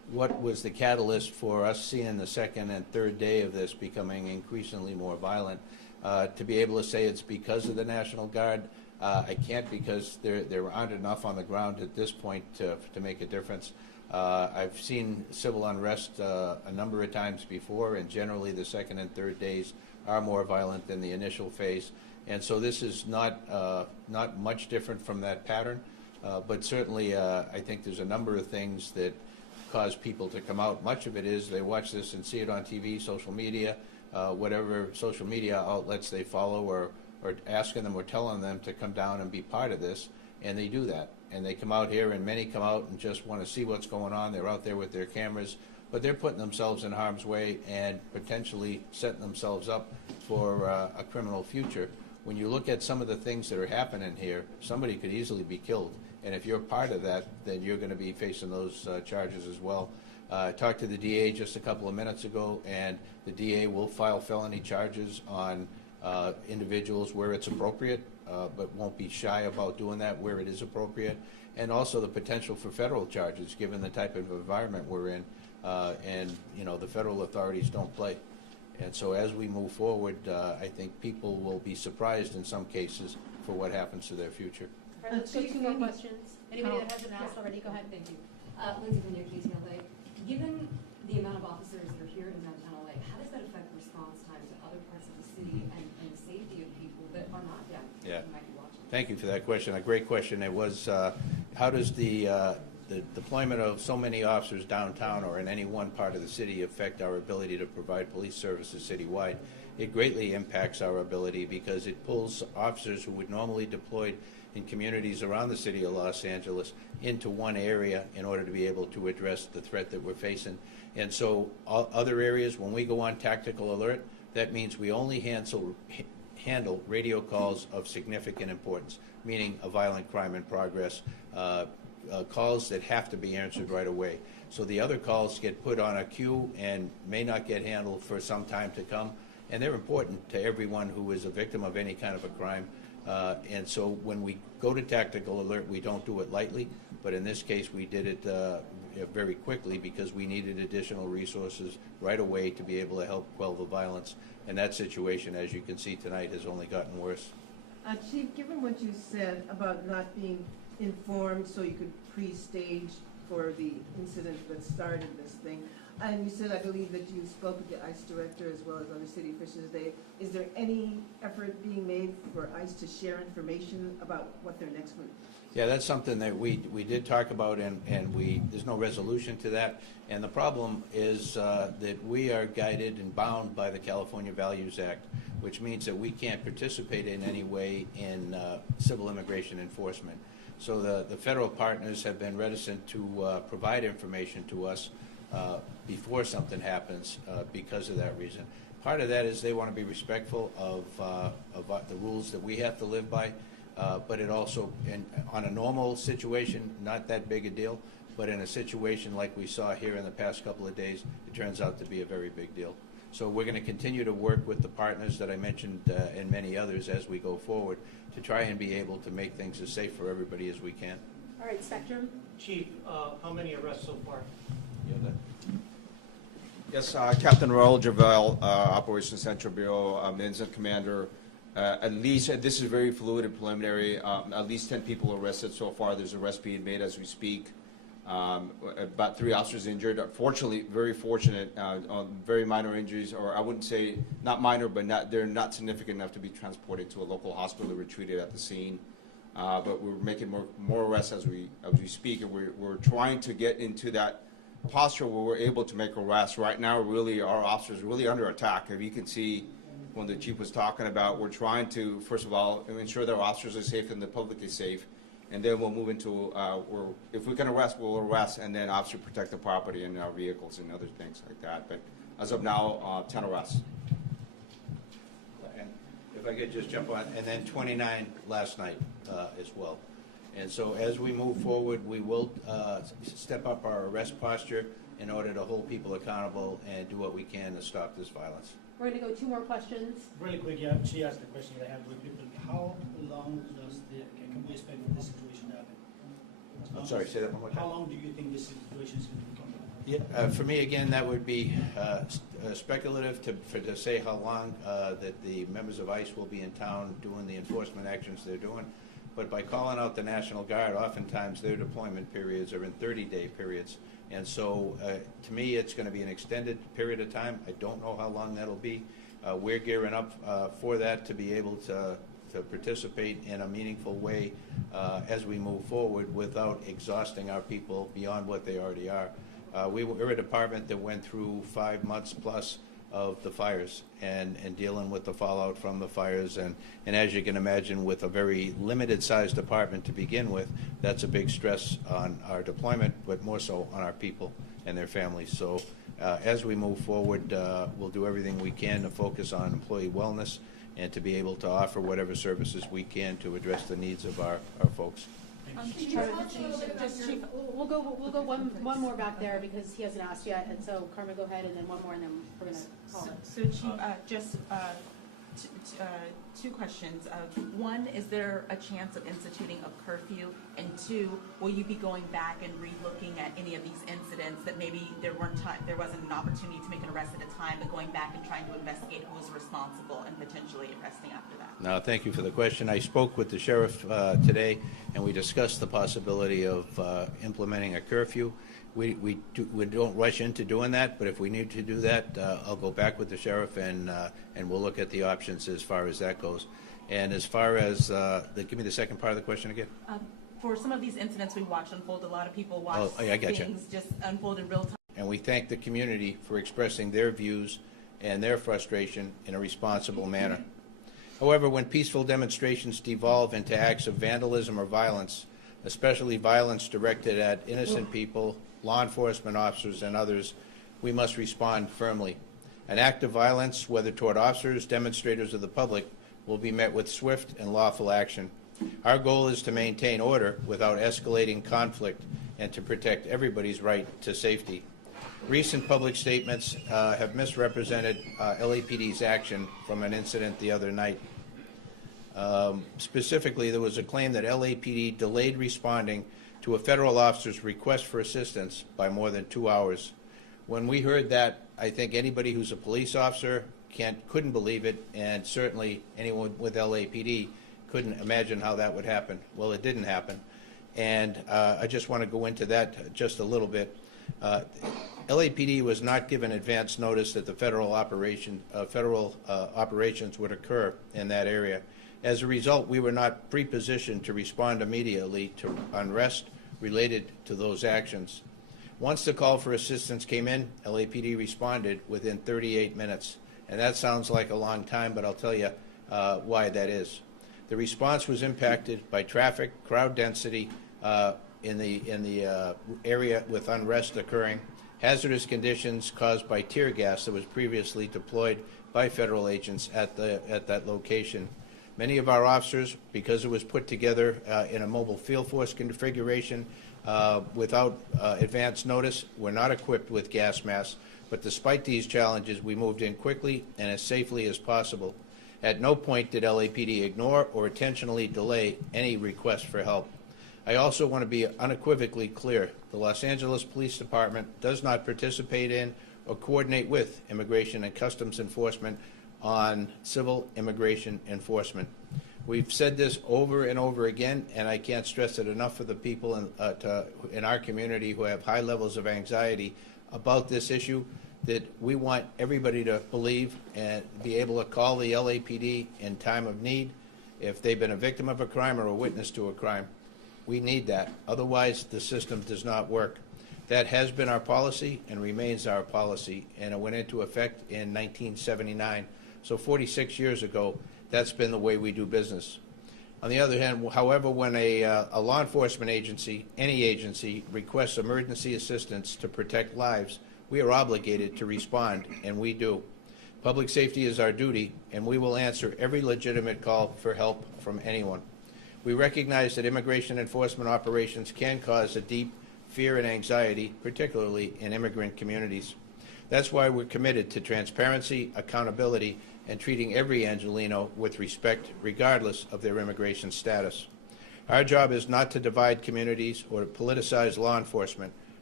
what was the catalyst for us seeing the second and third day of this becoming increasingly more violent. To be able to say it's because of the National Guard, I can't, because there aren't enough on the ground at this point to make a difference. I've seen civil unrest a number of times before, and generally the second and third days are more violent than the initial phase. And so this is not much different from that pattern, but certainly I think there's a number of things that cause people to come out. Much of it is they watch this and see it on TV, social media, whatever social media outlets they follow, or asking them or telling them to come down and be part of this, and they do that. And they come out here, and many come out and just want to see what's going on. They're out there with their cameras, but they're putting themselves in harm's way and potentially setting themselves up for a criminal future. When you look at some of the things that are happening here, somebody could easily be killed. And if you're part of that, then you're going to be facing those charges as well. I talked to the DA just a couple of minutes ago, and the DA will file felony charges on individuals where it's appropriate, but won't be shy about doing that where it is appropriate. And also the potential for federal charges, given the type of environment we're in. And, you know, the federal authorities don't play. And so as we move forward, I think people will be surprised in some cases for what happens to their future. All right, let's go to 2 more questions. Anybody that hasn't asked already, go ahead. Thank you. Lindsay from KTLA. Given the amount of officers that are here in downtown LA, how does that affect response times to other parts of the city and the safety of people that are not deaf who might be watching? Thank you for that question. A great question. It was, how does the deployment of so many officers downtown or in any one part of the city affect our ability to provide police services citywide? It greatly impacts our ability, because it pulls officers who would normally deploy in communities around the city of Los Angeles into one area in order to be able to address the threat that we're facing. And so other areas, when we go on tactical alert, that means we only handle radio calls of significant importance, meaning a violent crime in progress, calls that have to be answered right away. So the other calls get put on a queue and may not get handled for some time to come, and they're important to everyone who is a victim of any kind of a crime. And so when we go to tactical alert, we don't do it lightly, but in this case we did it very quickly, because we needed additional resources right away to be able to help quell the violence. And that situation, as you can see tonight, has only gotten worse. Chief, given what you said about not being informed so you could pre-stage for the incident that started this thing, and you said, I believe, that you spoke with the ICE director as well as other city officials today. Is there any effort being made for ICE to share information about what their next move? Yeah, that's something that we did talk about, and there's no resolution to that. And the problem is that we are guided and bound by the California Values Act, which means that we can't participate in any way in civil immigration enforcement. So the federal partners have been reticent to provide information to us before something happens because of that reason. Part of that is they want to be respectful of the rules that we have to live by, but it also, on a normal situation, not that big a deal, but in a situation like we saw here in the past couple of days, it turns out to be a very big deal. So we're going to continue to work with the partners that I mentioned and many others as we go forward to try and be able to make things as safe for everybody as we can. All right, Spectrum. Chief, how many arrests so far? Yes, Captain Raul Javel, Operations Central Bureau, Incident Commander. At least, this is very fluid and preliminary, at least 10 people arrested so far. There's arrests being made as we speak. About 3 officers injured. Fortunately, very fortunate, on very minor injuries, or I wouldn't say not minor, but they're not significant enough to be transported to a local hospital or treated at the scene. But we're making more arrests as we speak, and we're trying to get into that posture where we're able to make arrests. Right now, really, our officers are really under attack. If you can see, when the chief was talking about, we're trying to, first of all, ensure that our officers are safe and the public is safe, and then we'll move into, if we can arrest, we'll arrest, and then obviously protect the property and our vehicles and other things like that. But as of now, 10 arrests. And if I could just jump on, and then 29 last night as well. And so as we move forward, we will step up our arrest posture in order to hold people accountable and do what we can to stop this violence. We're going to go 2 more questions. Really quick, she asked the question that I have with people. How long can we expect this situation to happen? I'm sorry, say that one more time. How long do you think this situation is going to become? Yeah, for me, again, that would be speculative to say how long that the members of ICE will be in town doing the enforcement actions they're doing. But by calling out the National Guard, oftentimes their deployment periods are in 30-day periods. And so, to me, it's going to be an extended period of time. I don't know how long that'll be. We're gearing up for that to be able to participate in a meaningful way as we move forward without exhausting our people beyond what they already are. We're a department that went through 5 months plus of the fires and dealing with the fallout from the fires. And as you can imagine, with a very limited sized department to begin with, that's a big stress on our deployment, but more so on our people and their families. So as we move forward, we'll do everything we can to focus on employee wellness and to be able to offer whatever services we can to address the needs of our folks. Chief, we'll go one more back there because he hasn't asked yet, and so Carmen, go ahead, and then one more, and then we're gonna call it. So Chief, just two questions. One, is there a chance of instituting a curfew? And two, will you be going back and re-looking at any of these incidents that maybe there wasn't an opportunity to make an arrest at a time, but going back and trying to investigate who was responsible and potentially arresting after that? No, thank you for the question. I spoke with the sheriff today, and we discussed the possibility of implementing a curfew. We don't rush into doing that, but if we need to do that, I'll go back with the sheriff and we'll look at the options as far as that goes. And as far as give me the second part of the question again. For some of these incidents we watched unfold, a lot of people watch things just unfold in real time. And we thank the community for expressing their views and their frustration in a responsible manner. However, when peaceful demonstrations devolve into acts of vandalism or violence, especially violence directed at innocent people, law enforcement officers, and others, we must respond firmly. An act of violence, whether toward officers, demonstrators, or the public, will be met with swift and lawful action. Our goal is to maintain order without escalating conflict and to protect everybody's right to safety. Recent public statements have misrepresented LAPD's action from an incident the other night. Specifically, there was a claim that LAPD delayed responding to a federal officer's request for assistance by more than 2 hours. When we heard that, I think anybody who's a police officer couldn't believe it, and certainly anyone with LAPD couldn't imagine how that would happen. Well, it didn't happen, and I just want to go into that just a little bit. LAPD was not given advance notice that the federal operations would occur in that area. As a result, we were not pre-positioned to respond immediately to unrest related to those actions. Once the call for assistance came in, LAPD responded within 38 minutes. And that sounds like a long time, but I'll tell you why that is. The response was impacted by traffic, crowd density in the area with unrest occurring, hazardous conditions caused by tear gas that was previously deployed by federal agents at that location. Many of our officers, because it was put together in a mobile field force configuration without advance notice, were not equipped with gas masks. But despite these challenges, we moved in quickly and as safely as possible. At no point did LAPD ignore or intentionally delay any request for help. I also want to be unequivocally clear. The Los Angeles Police Department does not participate in or coordinate with Immigration and Customs Enforcement on civil immigration enforcement. We've said this over and over again, and I can't stress it enough for the people in our community who have high levels of anxiety about this issue, that we want everybody to believe and be able to call the LAPD in time of need if they've been a victim of a crime or a witness to a crime. We need that. Otherwise, the system does not work. That has been our policy and remains our policy, and it went into effect in 1979. So 46 years ago, that's been the way we do business. On the other hand, however, when a law enforcement agency, any agency, requests emergency assistance to protect lives, we are obligated to respond, and we do. Public safety is our duty, and we will answer every legitimate call for help from anyone. We recognize that immigration enforcement operations can cause a deep fear and anxiety, particularly in immigrant communities. That's why we're committed to transparency, accountability, and treating every Angelino with respect, regardless of their immigration status. Our job is not to divide communities or to politicize law enforcement.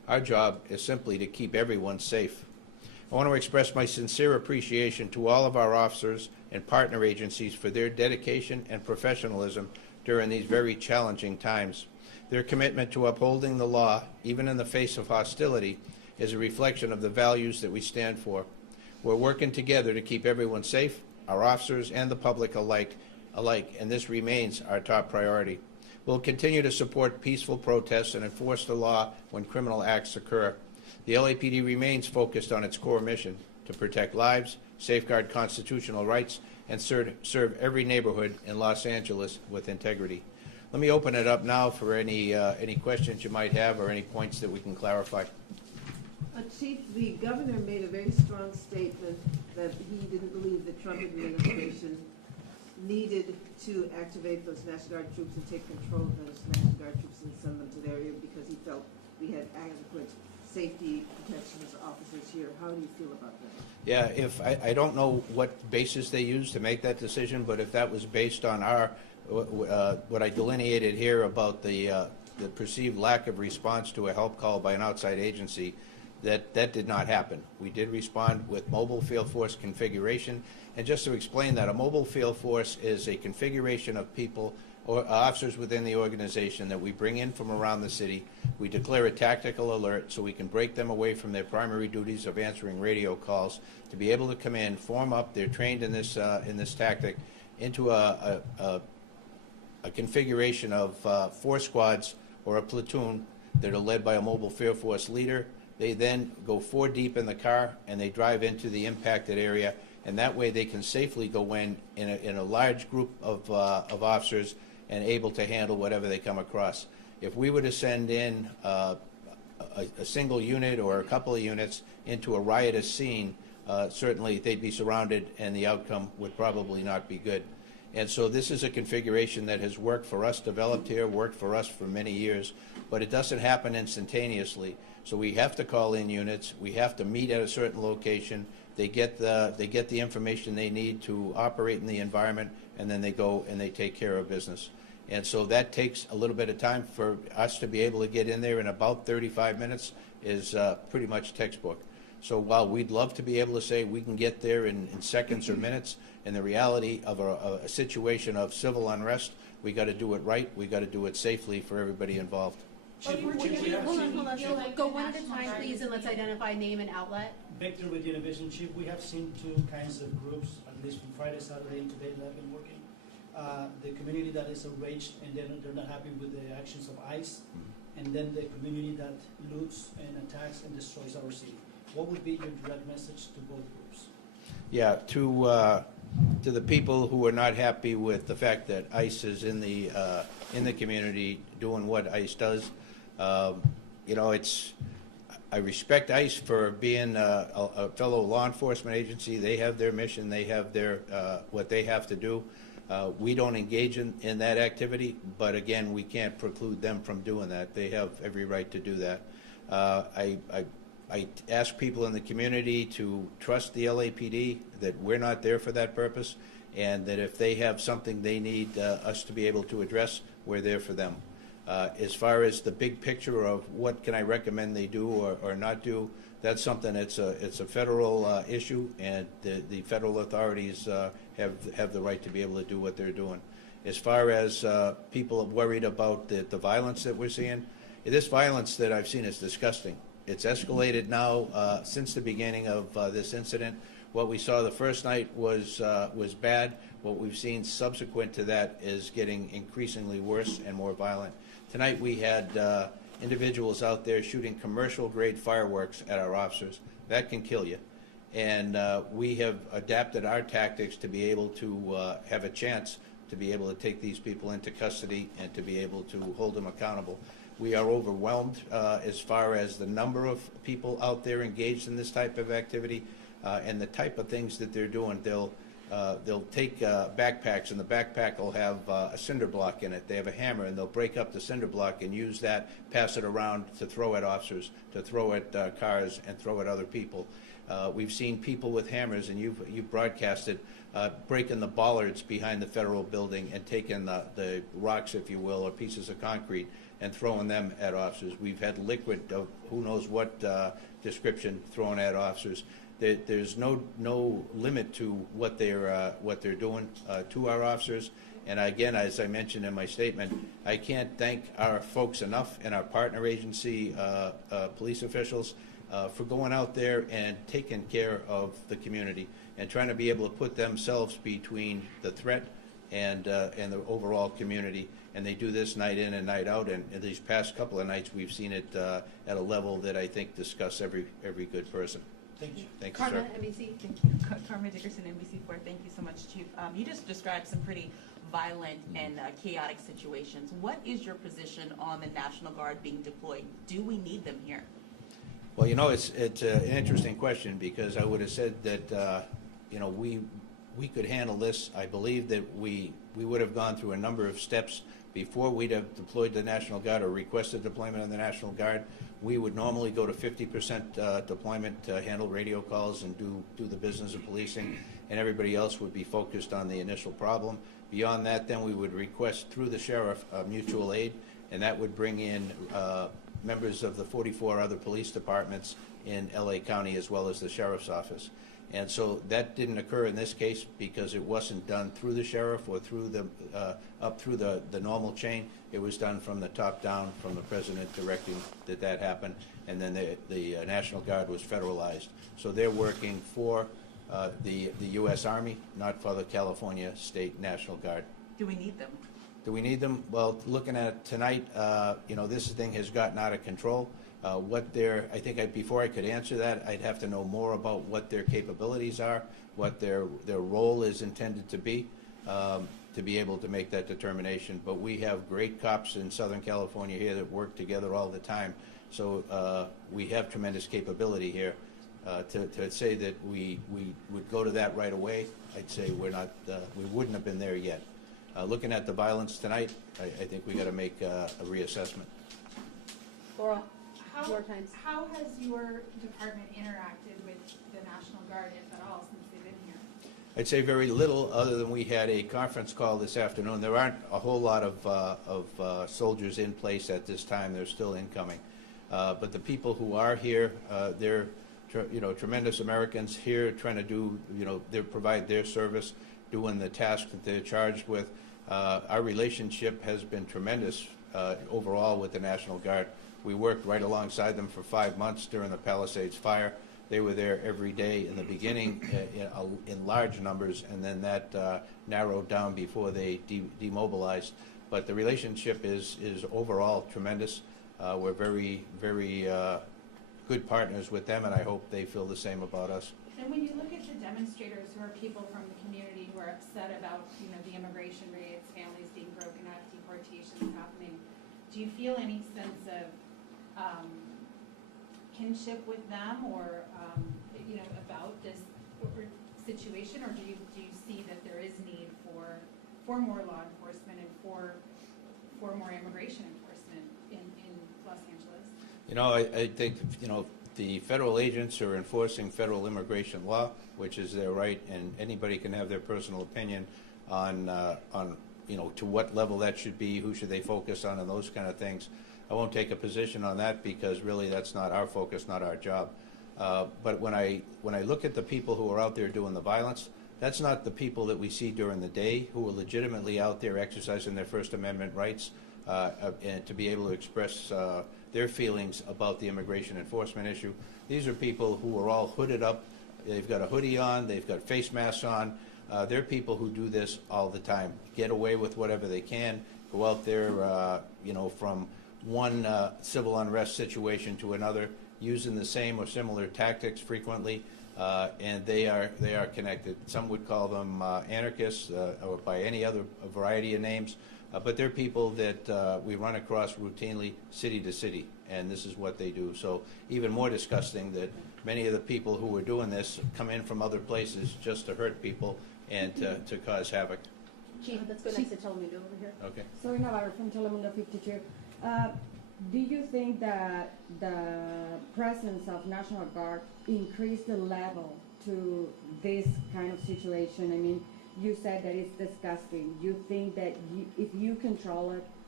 Our job is simply to keep everyone safe. I want to express my sincere appreciation to all of our officers and partner agencies for their dedication and professionalism during these very challenging times. Their commitment to upholding the law, even in the face of hostility, is a reflection of the values that we stand for. We're working together to keep everyone safe, our officers and the public alike, and this remains our top priority. We'll continue to support peaceful protests and enforce the law when criminal acts occur. The LAPD remains focused on its core mission to protect lives, safeguard constitutional rights, and serve every neighborhood in Los Angeles with integrity. Let me open it up now for any questions you might have or any points that we can clarify. Chief, the governor made a very strong statement that he didn't believe the Trump administration needed to activate those National Guard troops and take control of those National Guard troops and send them to the area because he felt we had adequate safety protections officers here. How do you feel about that? Yeah, if I don't know what basis they used to make that decision, but if that was based on our what I delineated here about the perceived lack of response to a help call by an outside agency, that did not happen. We did respond with mobile field force configuration, and just to explain that, a mobile field force is a configuration of people or officers within the organization that we bring in from around the city. We declare a tactical alert so we can break them away from their primary duties of answering radio calls to be able to come in, form up. They're trained in this tactic into a configuration of 4 squads or a platoon that are led by a mobile field force leader. They then go 4 deep in the car and they drive into the impacted area, and that way they can safely go in a large group of officers and able to handle whatever they come across. If we were to send in a single unit or a couple of units into a riotous scene, certainly they'd be surrounded and the outcome would probably not be good. And so this is a configuration that has worked for us, developed here, worked for us for many years, but it doesn't happen instantaneously. So we have to call in units. We have to meet at a certain location. They get the information they need to operate in the environment, and then they go and they take care of business. And so that takes a little bit of time for us to be able to get in there in about 35 minutes is pretty much textbook. So while we'd love to be able to say we can get there in seconds or minutes, in the reality of a situation of civil unrest, we got to do it right. We got to do it safely for everybody involved. Chief, Hold on. feel like Go the one at a national time, guard please, and let's identify name and outlet. Victor with Univision. Chief, we have seen 2 kinds of groups, at least from Friday, Saturday, and today that have been working. The community that is enraged and they're not happy with the actions of ICE, and then the community that loots and attacks and destroys our city. What would be your direct message to both groups? Yeah, to the people who are not happy with the fact that ICE is in the community doing what ICE does, I respect ICE for being a fellow law enforcement agency. They have their mission. They have their what they have to do. We don't engage in that activity, but again, we can't preclude them from doing that. They have every right to do that. I ask people in the community to trust the LAPD, that we're not there for that purpose, and that if they have something they need us to be able to address, we're there for them. As far as the big picture of what can I recommend they do or not do, that's something, it's a federal issue, and the federal authorities have the right to be able to do what they're doing. As far as people are worried about the violence that we're seeing, this violence that I've seen is disgusting. It's escalated now since the beginning of this incident. What we saw the first night was bad. What we've seen subsequent to that is getting increasingly worse and more violent. Tonight we had individuals out there shooting commercial-grade fireworks at our officers. That can kill you. And we have adapted our tactics to be able to have a chance to be able to take these people into custody and to be able to hold them accountable. We are overwhelmed as far as the number of people out there engaged in this type of activity and the type of things that they're doing. They'll take backpacks, and the backpack will have a cinder block in it. They have a hammer, and they'll break up the cinder block and use that, pass it around to throw at officers, to throw at cars, and throw at other people. We've seen people with hammers, and you've broadcasted, breaking the bollards behind the federal building and taking the rocks, if you will, or pieces of concrete and throwing them at officers. We've had liquid of who knows what description thrown at officers. There's no limit to what they're doing to our officers. And again, as I mentioned in my statement, I can't thank our folks enough and our partner agency police officials for going out there and taking care of the community and trying to be able to put themselves between the threat and the overall community. And they do this night in and night out. And in these past couple of nights, we've seen it at a level that I think disgusts every good person. Thank you. Thank you, sir. Karma, NBC. Thank you. Carmen Dickerson, NBC4. Thank you so much, Chief. You just described some pretty violent and chaotic situations. What is your position on the National Guard being deployed? Do we need them here? Well, you know, it's an interesting question because I would have said that, you know, we could handle this. I believe that we would have gone through a number of steps before we'd have deployed the National Guard or requested deployment of the National Guard. We would normally go to 50% deployment to handle radio calls and do the business of policing, and everybody else would be focused on the initial problem. Beyond that, then we would request through the sheriff mutual aid, and that would bring in members of the 44 other police departments in LA County as well as the sheriff's office. And so that didn't occur in this case because it wasn't done through the sheriff or through the up through the normal chain. It was done from the top down, from the president directing that happened, and then the National Guard was federalized. So they're working for the U.S. Army, not for the California State National Guard. Do we need them? Do we need them? Well, looking at it tonight, you know, this thing has gotten out of control. I think before I could answer that, I'd have to know more about what their capabilities are, what their role is intended to be able to make that determination. But we have great cops in Southern California here that work together all the time. So we have tremendous capability here. To say that we would go to that right away, I'd say we wouldn't have been there yet. Looking at the violence tonight, I think we got to make a reassessment. Laura, How, more times. how has your department interacted with the National Guard, if at all, since they've been here? I'd say very little, other than we had a conference call this afternoon. There aren't a whole lot of soldiers in place at this time. They're still incoming. But the people who are here, they're tremendous Americans here trying to do, they provide their service, doing the task that they're charged with. Our relationship has been tremendous overall with the National Guard. We worked right alongside them for 5 months during the Palisades fire. They were there every day in the beginning in large numbers, and then that narrowed down before they demobilized. But the relationship is overall tremendous. We're very, very good partners with them, and I hope they feel the same about us. And when you look at the demonstrators, who are people from the community who are upset about, the immigration rates, families being broken up, deportations happening, do you feel any sense of kinship with them, or about this situation, or do you see that there is need for more law enforcement and for more immigration enforcement in Los Angeles? I think the federal agents are enforcing federal immigration law, which is their right, and anybody can have their personal opinion on to what level that should be, who should they focus on, and those kind of things. I won't take a position on that because really that's not our focus, not our job. But when I look at the people who are out there doing the violence, that's not the people that we see during the day who are legitimately out there exercising their First Amendment rights and to be able to express their feelings about the immigration enforcement issue. These are people who are all hooded up. They've got a hoodie on. They've got face masks on. They're people who do this all the time, get away with whatever they can, go out there, from one civil unrest situation to another, using the same or similar tactics frequently, and they are connected. Some would call them anarchists or by any other variety of names, but they're people that we run across routinely city to city, and this is what they do. So even more disgusting that many of the people who are doing this come in from other places just to hurt people and to cause havoc. Chief, let's go next to Telemundo over here. Okay. Sorry, Navarro from Telemundo 52. Do you think that the presence of National Guard increased the level to this kind of situation? I mean, you said that it's disgusting. You think that if you control it,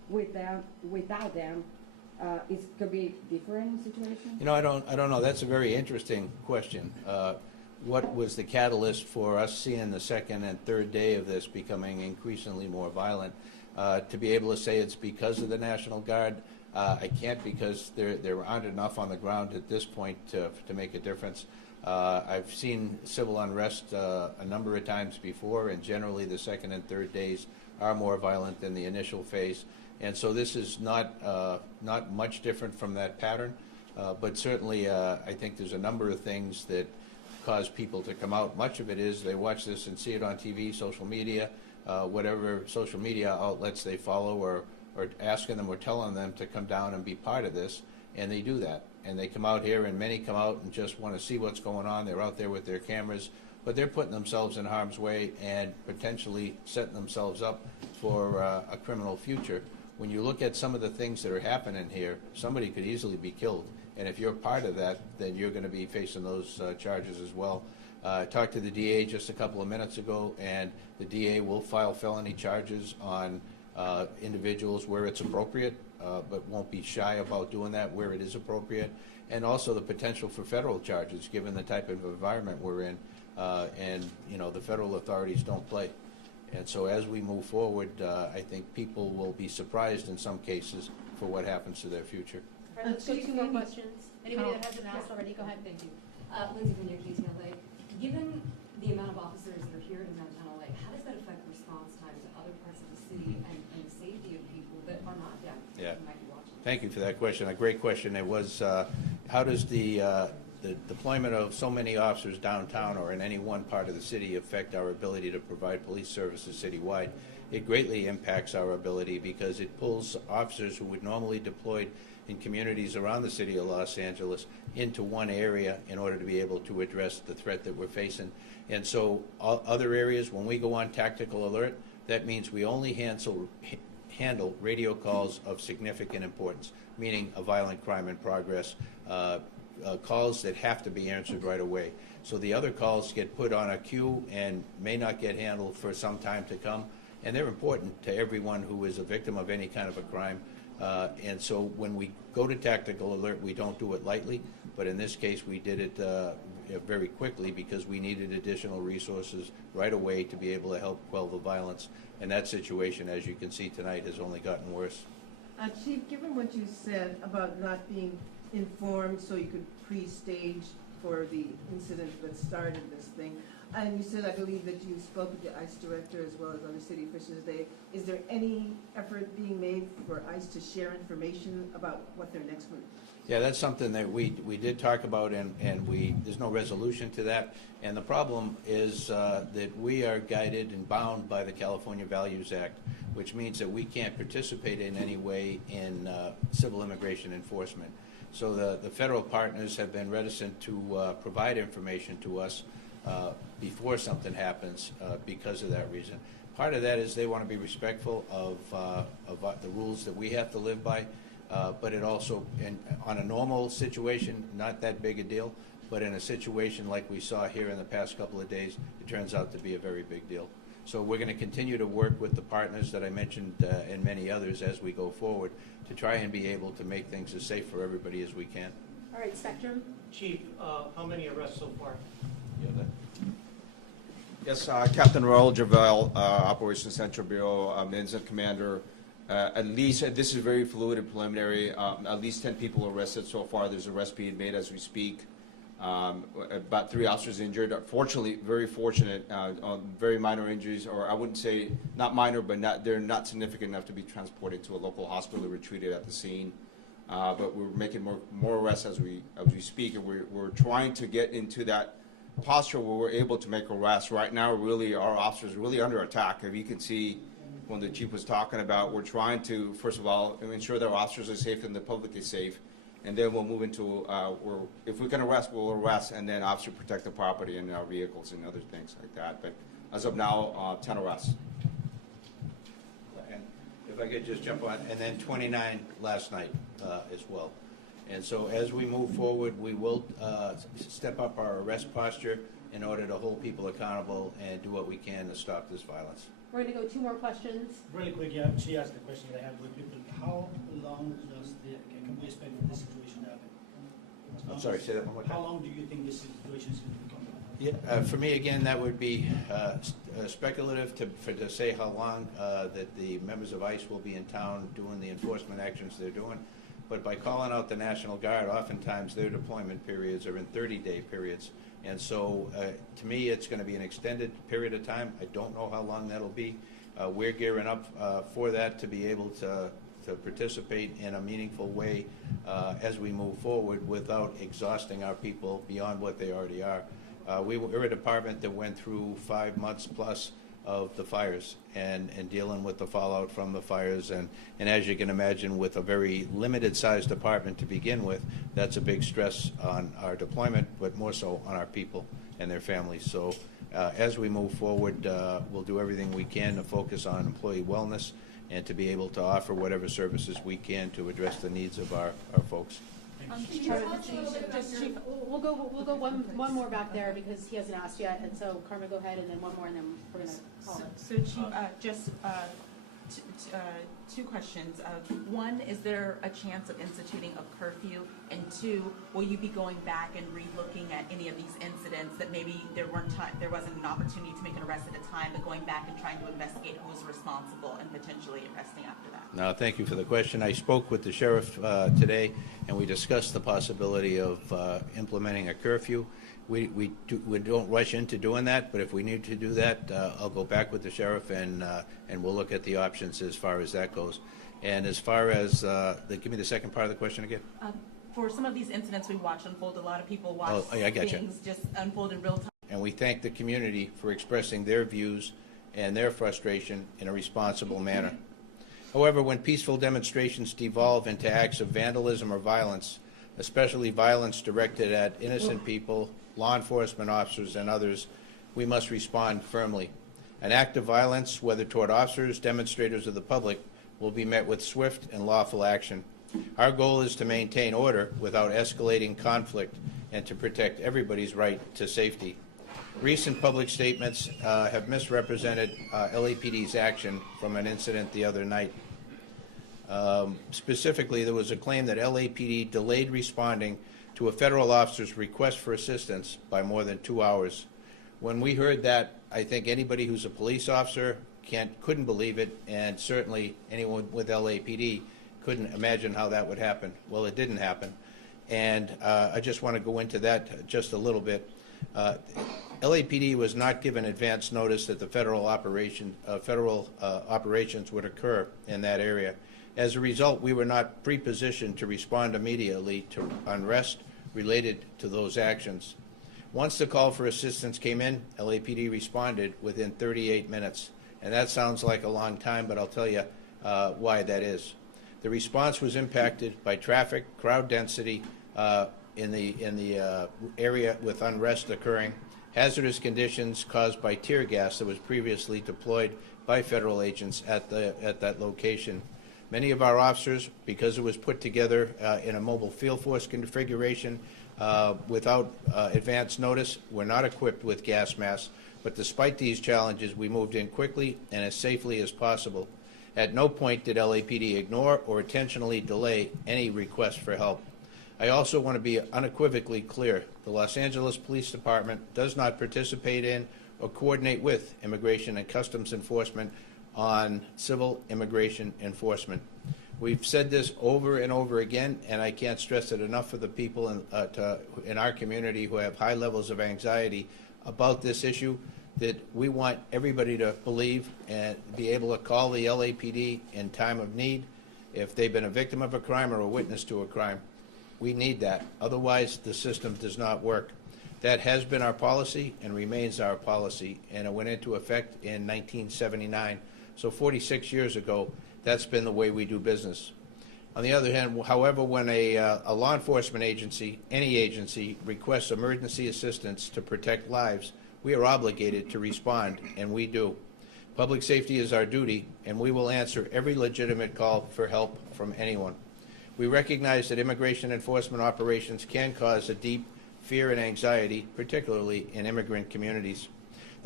without them, it could be different situation? You know, I don't know. That's a very interesting question. What was the catalyst for us seeing the second and third day of this becoming increasingly more violent? To be able to say it's because of the National Guard, I can't, because there aren't enough on the ground at this point to make a difference. I've seen civil unrest a number of times before, and generally the second and third days are more violent than the initial phase. And so this is not much different from that pattern, but certainly I think there's a number of things that cause people to come out. Much of it is they watch this and see it on TV, social media, whatever social media outlets they follow, or asking them or telling them to come down and be part of this, and they do that. And they come out here, and many come out and just want to see what's going on. They're out there with their cameras, but they're putting themselves in harm's way and potentially setting themselves up for a criminal future. When you look at some of the things that are happening here, somebody could easily be killed. And if you're part of that, then you're going to be facing those charges as well. I talked to the DA just a couple of minutes ago, and the DA will file felony charges on individuals where it's appropriate, but won't be shy about doing that where it is appropriate. And also the potential for federal charges, given the type of environment we're in. And, you know, the federal authorities don't play. And so as we move forward, I think people will be surprised in some cases for what happens to their future. All right, let's go to two more questions. Anybody that hasn't asked already, go ahead. Thank you. Lindsay from your KTLA. Given the amount of officers that are here in downtown LA, how does that affect response times to other parts of the city and the safety of people that are not deaf who might be watching? Thank you for that question. A great question. It was, how does the deployment of so many officers downtown or in any one part of the city affect our ability to provide police services citywide? It greatly impacts our ability because it pulls officers who would normally deployed in communities around the city of Los Angeles into one area in order to be able to address the threat that we're facing. And so other areas, when we go on tactical alert, that means we only handle radio calls of significant importance, meaning a violent crime in progress, calls that have to be answered right away. So the other calls get put on a queue and may not get handled for some time to come, and they're important to everyone who is a victim of any kind of a crime. And so when we go to tactical alert, we don't do it lightly, but in this case we did it very quickly because we needed additional resources right away to be able to help quell the violence. And that situation, as you can see tonight, has only gotten worse. Chief, given what you said about not being informed so you could pre-stage for the incident that started this thing, and you said, I believe, that you spoke with the ICE director as well as other city officials today. Is there any effort being made for ICE to share information about what their next move? Yeah, that's something that we did talk about, and there's no resolution to that. And the problem is that we are guided and bound by the California Values Act, which means that we can't participate in any way in civil immigration enforcement. So the federal partners have been reticent to provide information to us before something happens because of that reason. Part of that is they want to be respectful of the rules that we have to live by, but it also, on a normal situation, not that big a deal, but in a situation like we saw here in the past couple of days, it turns out to be a very big deal. So we're going to continue to work with the partners that I mentioned and many others as we go forward to try and be able to make things as safe for everybody as we can. All right, Spectrum. Chief, how many arrests so far? Yes, Captain Raul Javel, Operations Central Bureau, Incident Commander. At least, this is very fluid and preliminary, at least 10 people arrested so far. There's arrests being made as we speak. About 3 officers injured. Fortunately, very fortunate, on very minor injuries, or I wouldn't say not minor, but they're not significant enough to be transported to a local hospital or treated at the scene. But we're making more arrests as we speak, and we're trying to get into that posture where we're able to make arrests. Right now, really, our officers are really under attack. If you can see, when the chief was talking about, we're trying to, first of all, ensure that our officers are safe and the public is safe. And then we'll move into, if we can arrest, we'll arrest, and then obviously protect the property and our vehicles and other things like that. But as of now, 10 arrests. And if I could just jump on, and then 29 last night as well. And so as we move forward, we will step up our arrest posture in order to hold people accountable and do what we can to stop this violence. We're gonna go 2 more questions. Really quick, yeah, she asked the question that I have with people. How long can we expect this situation to happen? I'm sorry, say that one more time. How long do you think this situation is going to become? Yeah, for me, again, that would be speculative to say how long that the members of ICE will be in town doing the enforcement actions they're doing. But by calling out the National Guard, oftentimes their deployment periods are in 30-day periods. And so, to me, it's going to be an extended period of time. I don't know how long that'll be. We're gearing up for that to be able to participate in a meaningful way as we move forward without exhausting our people beyond what they already are. We're a department that went through 5 months plus of the fires and dealing with the fallout from the fires. And as you can imagine, with a very limited sized department to begin with, that's a big stress on our deployment, but more so on our people and their families. So as we move forward, we'll do everything we can to focus on employee wellness and to be able to offer whatever services we can to address the needs of our folks. Chief, we'll go one more back there because he hasn't asked yet, and so Carmen, go ahead, and then one more, and then we're gonna call it. So Chief, just two questions. One, is there a chance of instituting a curfew? And 2, will you be going back and re-looking at any of these incidents that maybe there wasn't an opportunity to make an arrest at a time, but going back and trying to investigate who was responsible and potentially arresting after that? No, thank you for the question. I spoke with the sheriff today, and we discussed the possibility of implementing a curfew. We don't rush into doing that, but if we need to do that, I'll go back with the sheriff and we'll look at the options as far as that goes. And as far as give me the second part of the question again. For some of these incidents we watch unfold, a lot of people watch things just unfold in real time. And we thank the community for expressing their views and their frustration in a responsible manner. However, when peaceful demonstrations devolve into acts of vandalism or violence, especially violence directed at innocent people, law enforcement officers, and others, we must respond firmly. An act of violence, whether toward officers, demonstrators, or the public, will be met with swift and lawful action. Our goal is to maintain order without escalating conflict and to protect everybody's right to safety. Recent public statements have misrepresented LAPD's action from an incident the other night. Specifically, there was a claim that LAPD delayed responding to a federal officer's request for assistance by more than 2 hours. When we heard that, I think anybody who's a police officer couldn't believe it, and certainly anyone with LAPD couldn't imagine how that would happen. Well, it didn't happen, and I just want to go into that just a little bit. LAPD was not given advance notice that the federal operations would occur in that area. As a result, we were not pre-positioned to respond immediately to unrest related to those actions. Once the call for assistance came in, LAPD responded within 38 minutes. And that sounds like a long time, but I'll tell you why that is. The response was impacted by traffic, crowd density in the area with unrest occurring, hazardous conditions caused by tear gas that was previously deployed by federal agents at that location. Many of our officers, because it was put together in a mobile field force configuration without advance notice, were not equipped with gas masks. But despite these challenges, we moved in quickly and as safely as possible. At no point did LAPD ignore or intentionally delay any request for help. I also want to be unequivocally clear. The Los Angeles Police Department does not participate in or coordinate with Immigration and Customs Enforcement on civil immigration enforcement. We've said this over and over again, and I can't stress it enough for the people in our community who have high levels of anxiety about this issue, that we want everybody to believe and be able to call the LAPD in time of need if they've been a victim of a crime or a witness to a crime. We need that. Otherwise, the system does not work. That has been our policy and remains our policy, and it went into effect in 1979. So 46 years ago, that's been the way we do business. On the other hand, however, when a law enforcement agency, any agency, requests emergency assistance to protect lives, we are obligated to respond, and we do. Public safety is our duty, and we will answer every legitimate call for help from anyone. We recognize that immigration enforcement operations can cause a deep fear and anxiety, particularly in immigrant communities.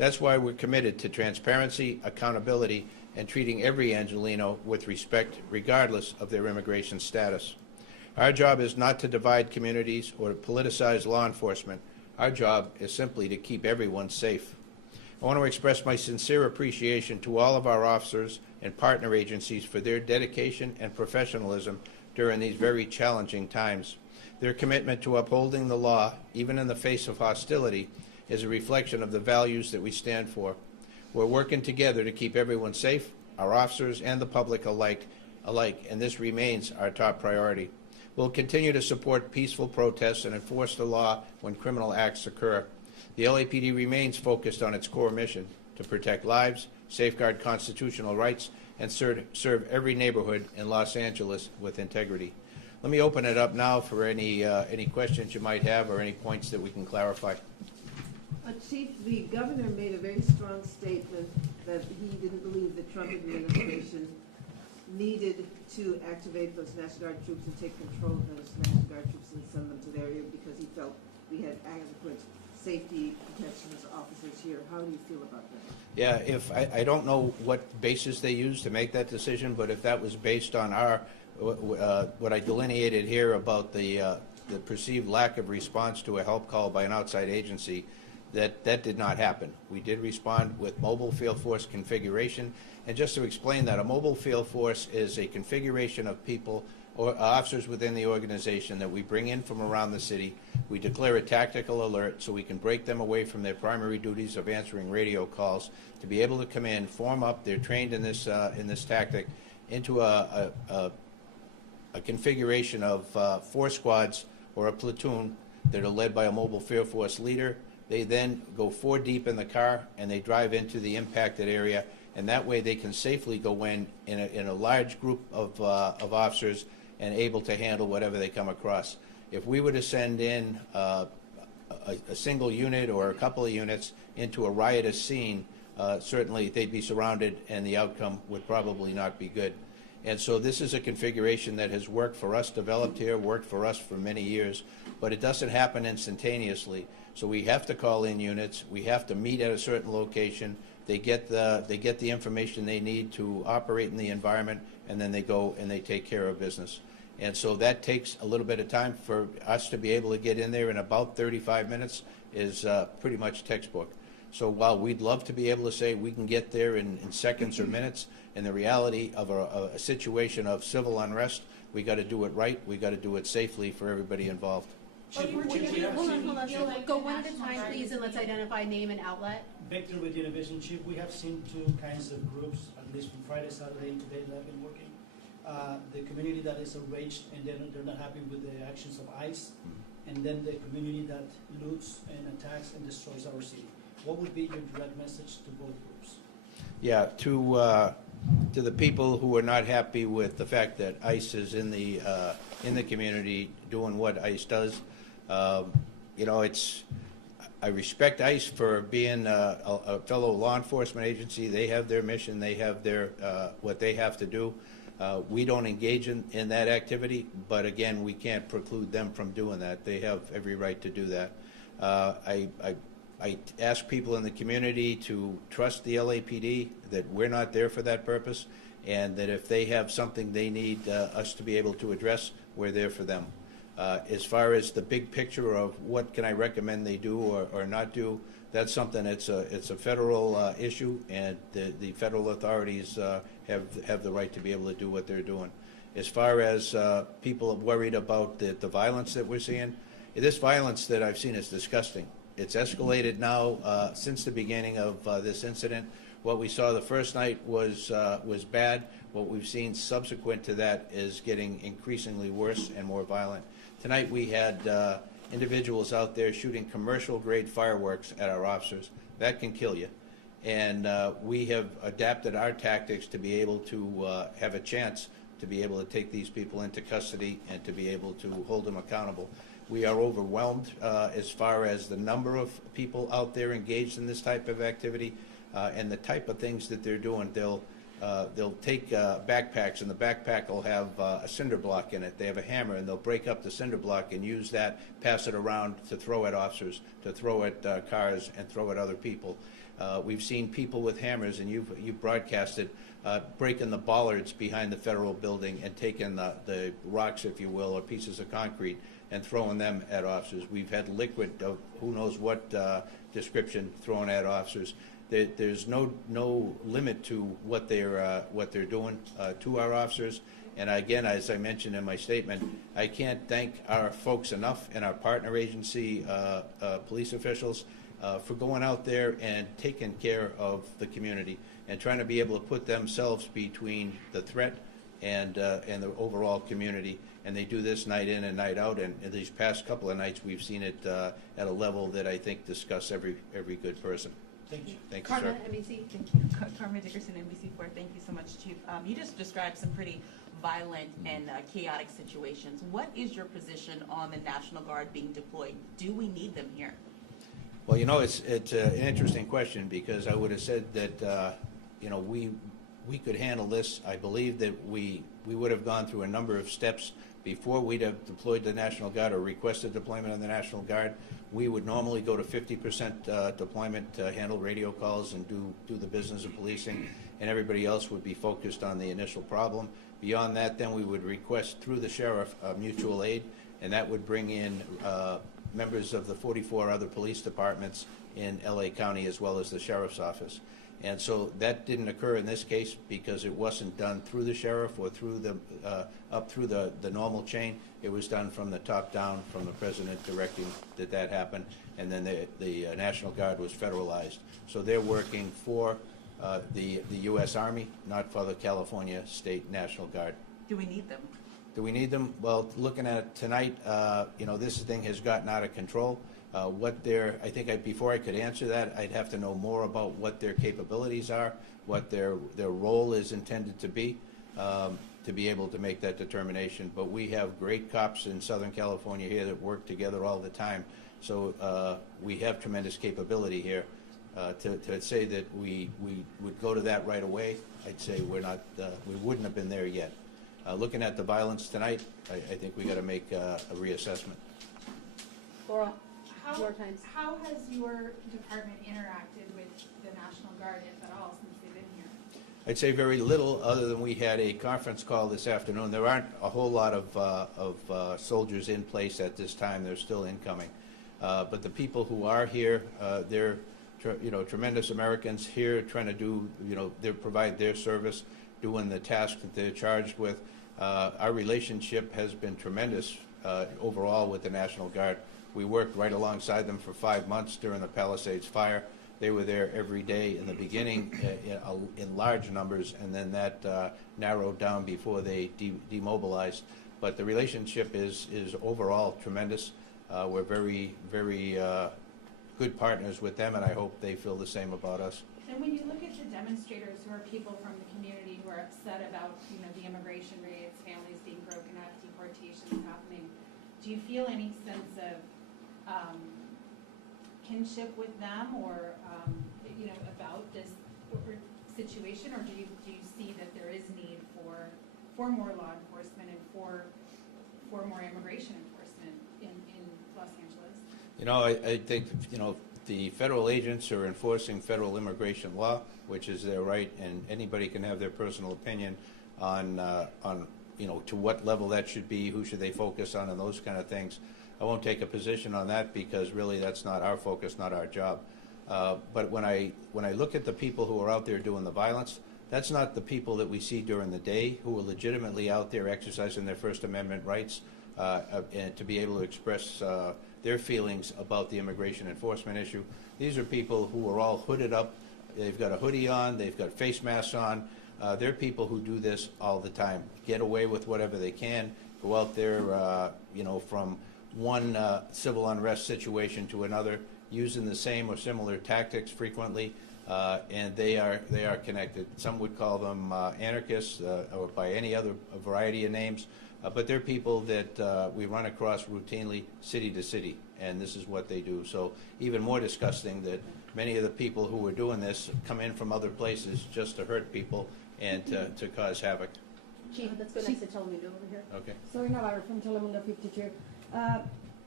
That's why we're committed to transparency, accountability, and treating every Angelino with respect, regardless of their immigration status. Our job is not to divide communities or to politicize law enforcement. Our job is simply to keep everyone safe. I want to express my sincere appreciation to all of our officers and partner agencies for their dedication and professionalism during these very challenging times. Their commitment to upholding the law, even in the face of hostility, is a reflection of the values that we stand for. We're working together to keep everyone safe, our officers and the public alike, and this remains our top priority. We'll continue to support peaceful protests and enforce the law when criminal acts occur. The LAPD remains focused on its core mission to protect lives, safeguard constitutional rights, and serve every neighborhood in Los Angeles with integrity. Let me open it up now for any questions you might have or any points that we can clarify. Chief, the governor made a very strong statement that he didn't believe the Trump administration needed to activate those National Guard troops and take control of those National Guard troops and send them to the area because he felt we had adequate safety protections officers here. How do you feel about that? Yeah, if I don't know what basis they used to make that decision, but if that was based on our what I delineated here about the perceived lack of response to a help call by an outside agency, that did not happen. We did respond with mobile field force configuration. And just to explain that, a mobile field force is a configuration of people or officers within the organization that we bring in from around the city. We declare a tactical alert so we can break them away from their primary duties of answering radio calls to be able to come in, form up. They're trained in this tactic into a configuration of 4 squads or a platoon that are led by a mobile field force leader. They then go 4 deep in the car and they drive into the impacted area, and that way they can safely go in a large group of officers and able to handle whatever they come across. If we were to send in a single unit or a couple of units into a riotous scene, certainly they'd be surrounded and the outcome would probably not be good. And so this is a configuration that has worked for us, developed here, worked for us for many years, but it doesn't happen instantaneously. So we have to call in units. We have to meet at a certain location. They get the information they need to operate in the environment, and then they go and they take care of business. And so that takes a little bit of time for us to be able to get in there in about 35 minutes is pretty much textbook. So while we'd love to be able to say we can get there in seconds or minutes, in the reality of a situation of civil unrest, we got to do it right. We got to do it safely for everybody involved. Hold on. Go one at a time, please, and let's identify name and outlet. Victor with Univision. Chief, we have seen 2 kinds of groups, at least from Friday, Saturday, and today that have been working. The community that is enraged and they're not happy with the actions of ICE, and then the community that loots and attacks and destroys our city. What would be your direct message to both groups? Yeah, to the people who are not happy with the fact that ICE is in the community doing what ICE does, I respect ICE for being a fellow law enforcement agency. They have their mission. They have their what they have to do. We don't engage in that activity, but again, we can't preclude them from doing that. They have every right to do that. I ask people in the community to trust the LAPD, that we're not there for that purpose, and that if they have something they need us to be able to address, we're there for them. As far as the big picture of what can I recommend they do or not do, that's something it's a federal issue, and the federal authorities have the right to be able to do what they're doing. As far as people worried about the violence that we're seeing, this violence that I've seen is disgusting. It's escalated now since the beginning of this incident. What we saw the first night was bad. What we've seen subsequent to that is getting increasingly worse and more violent. Tonight we had individuals out there shooting commercial-grade fireworks at our officers. That can kill you. And we have adapted our tactics to be able to have a chance to be able to take these people into custody and to be able to hold them accountable. We are overwhelmed as far as the number of people out there engaged in this type of activity and the type of things that they're doing. They'll take backpacks, and the backpack will have a cinder block in it. They have a hammer, and they'll break up the cinder block and use that, pass it around to throw at officers, to throw at cars, and throw at other people. We've seen people with hammers, and you've broadcasted, breaking the bollards behind the federal building and taking the rocks, if you will, or pieces of concrete and throwing them at officers. We've had liquid of who knows what description thrown at officers. There's no limit to what they're doing to our officers. And again, as I mentioned in my statement, I can't thank our folks enough and our partner agency police officials for going out there and taking care of the community and trying to be able to put themselves between the threat and the overall community. And they do this night in and night out. And in these past couple of nights, we've seen it at a level that I think disgusts every good person. Thank you. Thank you, Karma, sir. NBC. Thank you. Karma Dickerson, NBC4. Thank you so much, Chief. You just described some pretty violent and chaotic situations. What is your position on the National Guard being deployed? Do we need them here? Well, you know, it's an interesting question, because I would have said that you know, we could handle this. I believe that we would have gone through a number of steps before we'd have deployed the National Guard or requested deployment of the National Guard. We would normally go to 50% deployment to handle radio calls and do the business of policing, and everybody else would be focused on the initial problem. Beyond that, then we would request through the sheriff mutual aid, and that would bring in members of the 44 other police departments in LA County as well as the sheriff's office. And so that didn't occur in this case because it wasn't done through the sheriff or through the up through the normal chain. It was done from the top down, from the president directing that happen, and then the National Guard was federalized. So they're working for the U.S. Army, not for the California State National Guard. Do we need them? Do we need them? Well, looking at it tonight, you know, this thing has gotten out of control. I think before I could answer that, I'd have to know more about what their capabilities are, what their role is intended to be able to make that determination. But we have great cops in Southern California here that work together all the time. So we have tremendous capability here. To say that we would go to that right away, I'd say we wouldn't have been there yet. Looking at the violence tonight, I think we got to make a reassessment. Laura, How, your times. how has your department interacted with the National Guard, if at all, since they've been here? I'd say very little, other than we had a conference call this afternoon. There aren't a whole lot of soldiers in place at this time. They're still incoming. But the people who are here, they're tremendous Americans here trying to do, they provide their service, doing the task that they're charged with. Our relationship has been tremendous overall with the National Guard. We worked right alongside them for 5 months during the Palisades fire. They were there every day in the beginning in large numbers, and then that narrowed down before they demobilized. But the relationship is overall tremendous. We're very, very good partners with them, and I hope they feel the same about us. And when you look at the demonstrators, who are people from the community who are upset about, the immigration rates, families being broken up, deportations happening, do you feel any sense of kinship with them, or about this situation, or do you see that there is need for more law enforcement and for more immigration enforcement in Los Angeles? I think the federal agents are enforcing federal immigration law, which is their right, and anybody can have their personal opinion on to what level that should be, who should they focus on, and those kind of things. I won't take a position on that because really that's not our focus, not our job. But when I look at the people who are out there doing the violence, that's not the people that we see during the day who are legitimately out there exercising their First Amendment rights and to be able to express their feelings about the immigration enforcement issue. These are people who are all hooded up. They've got a hoodie on. They've got face masks on. They're people who do this all the time, get away with whatever they can, go out there, from one civil unrest situation to another, using the same or similar tactics frequently, and they are connected. Some would call them anarchists or by any other variety of names, but they're people that we run across routinely city to city, and this is what they do. So even more disgusting that many of the people who are doing this come in from other places just to hurt people and to cause havoc. Chief, let's go next to Telemundo over here. Okay. Soy Navarro from Telemundo 52.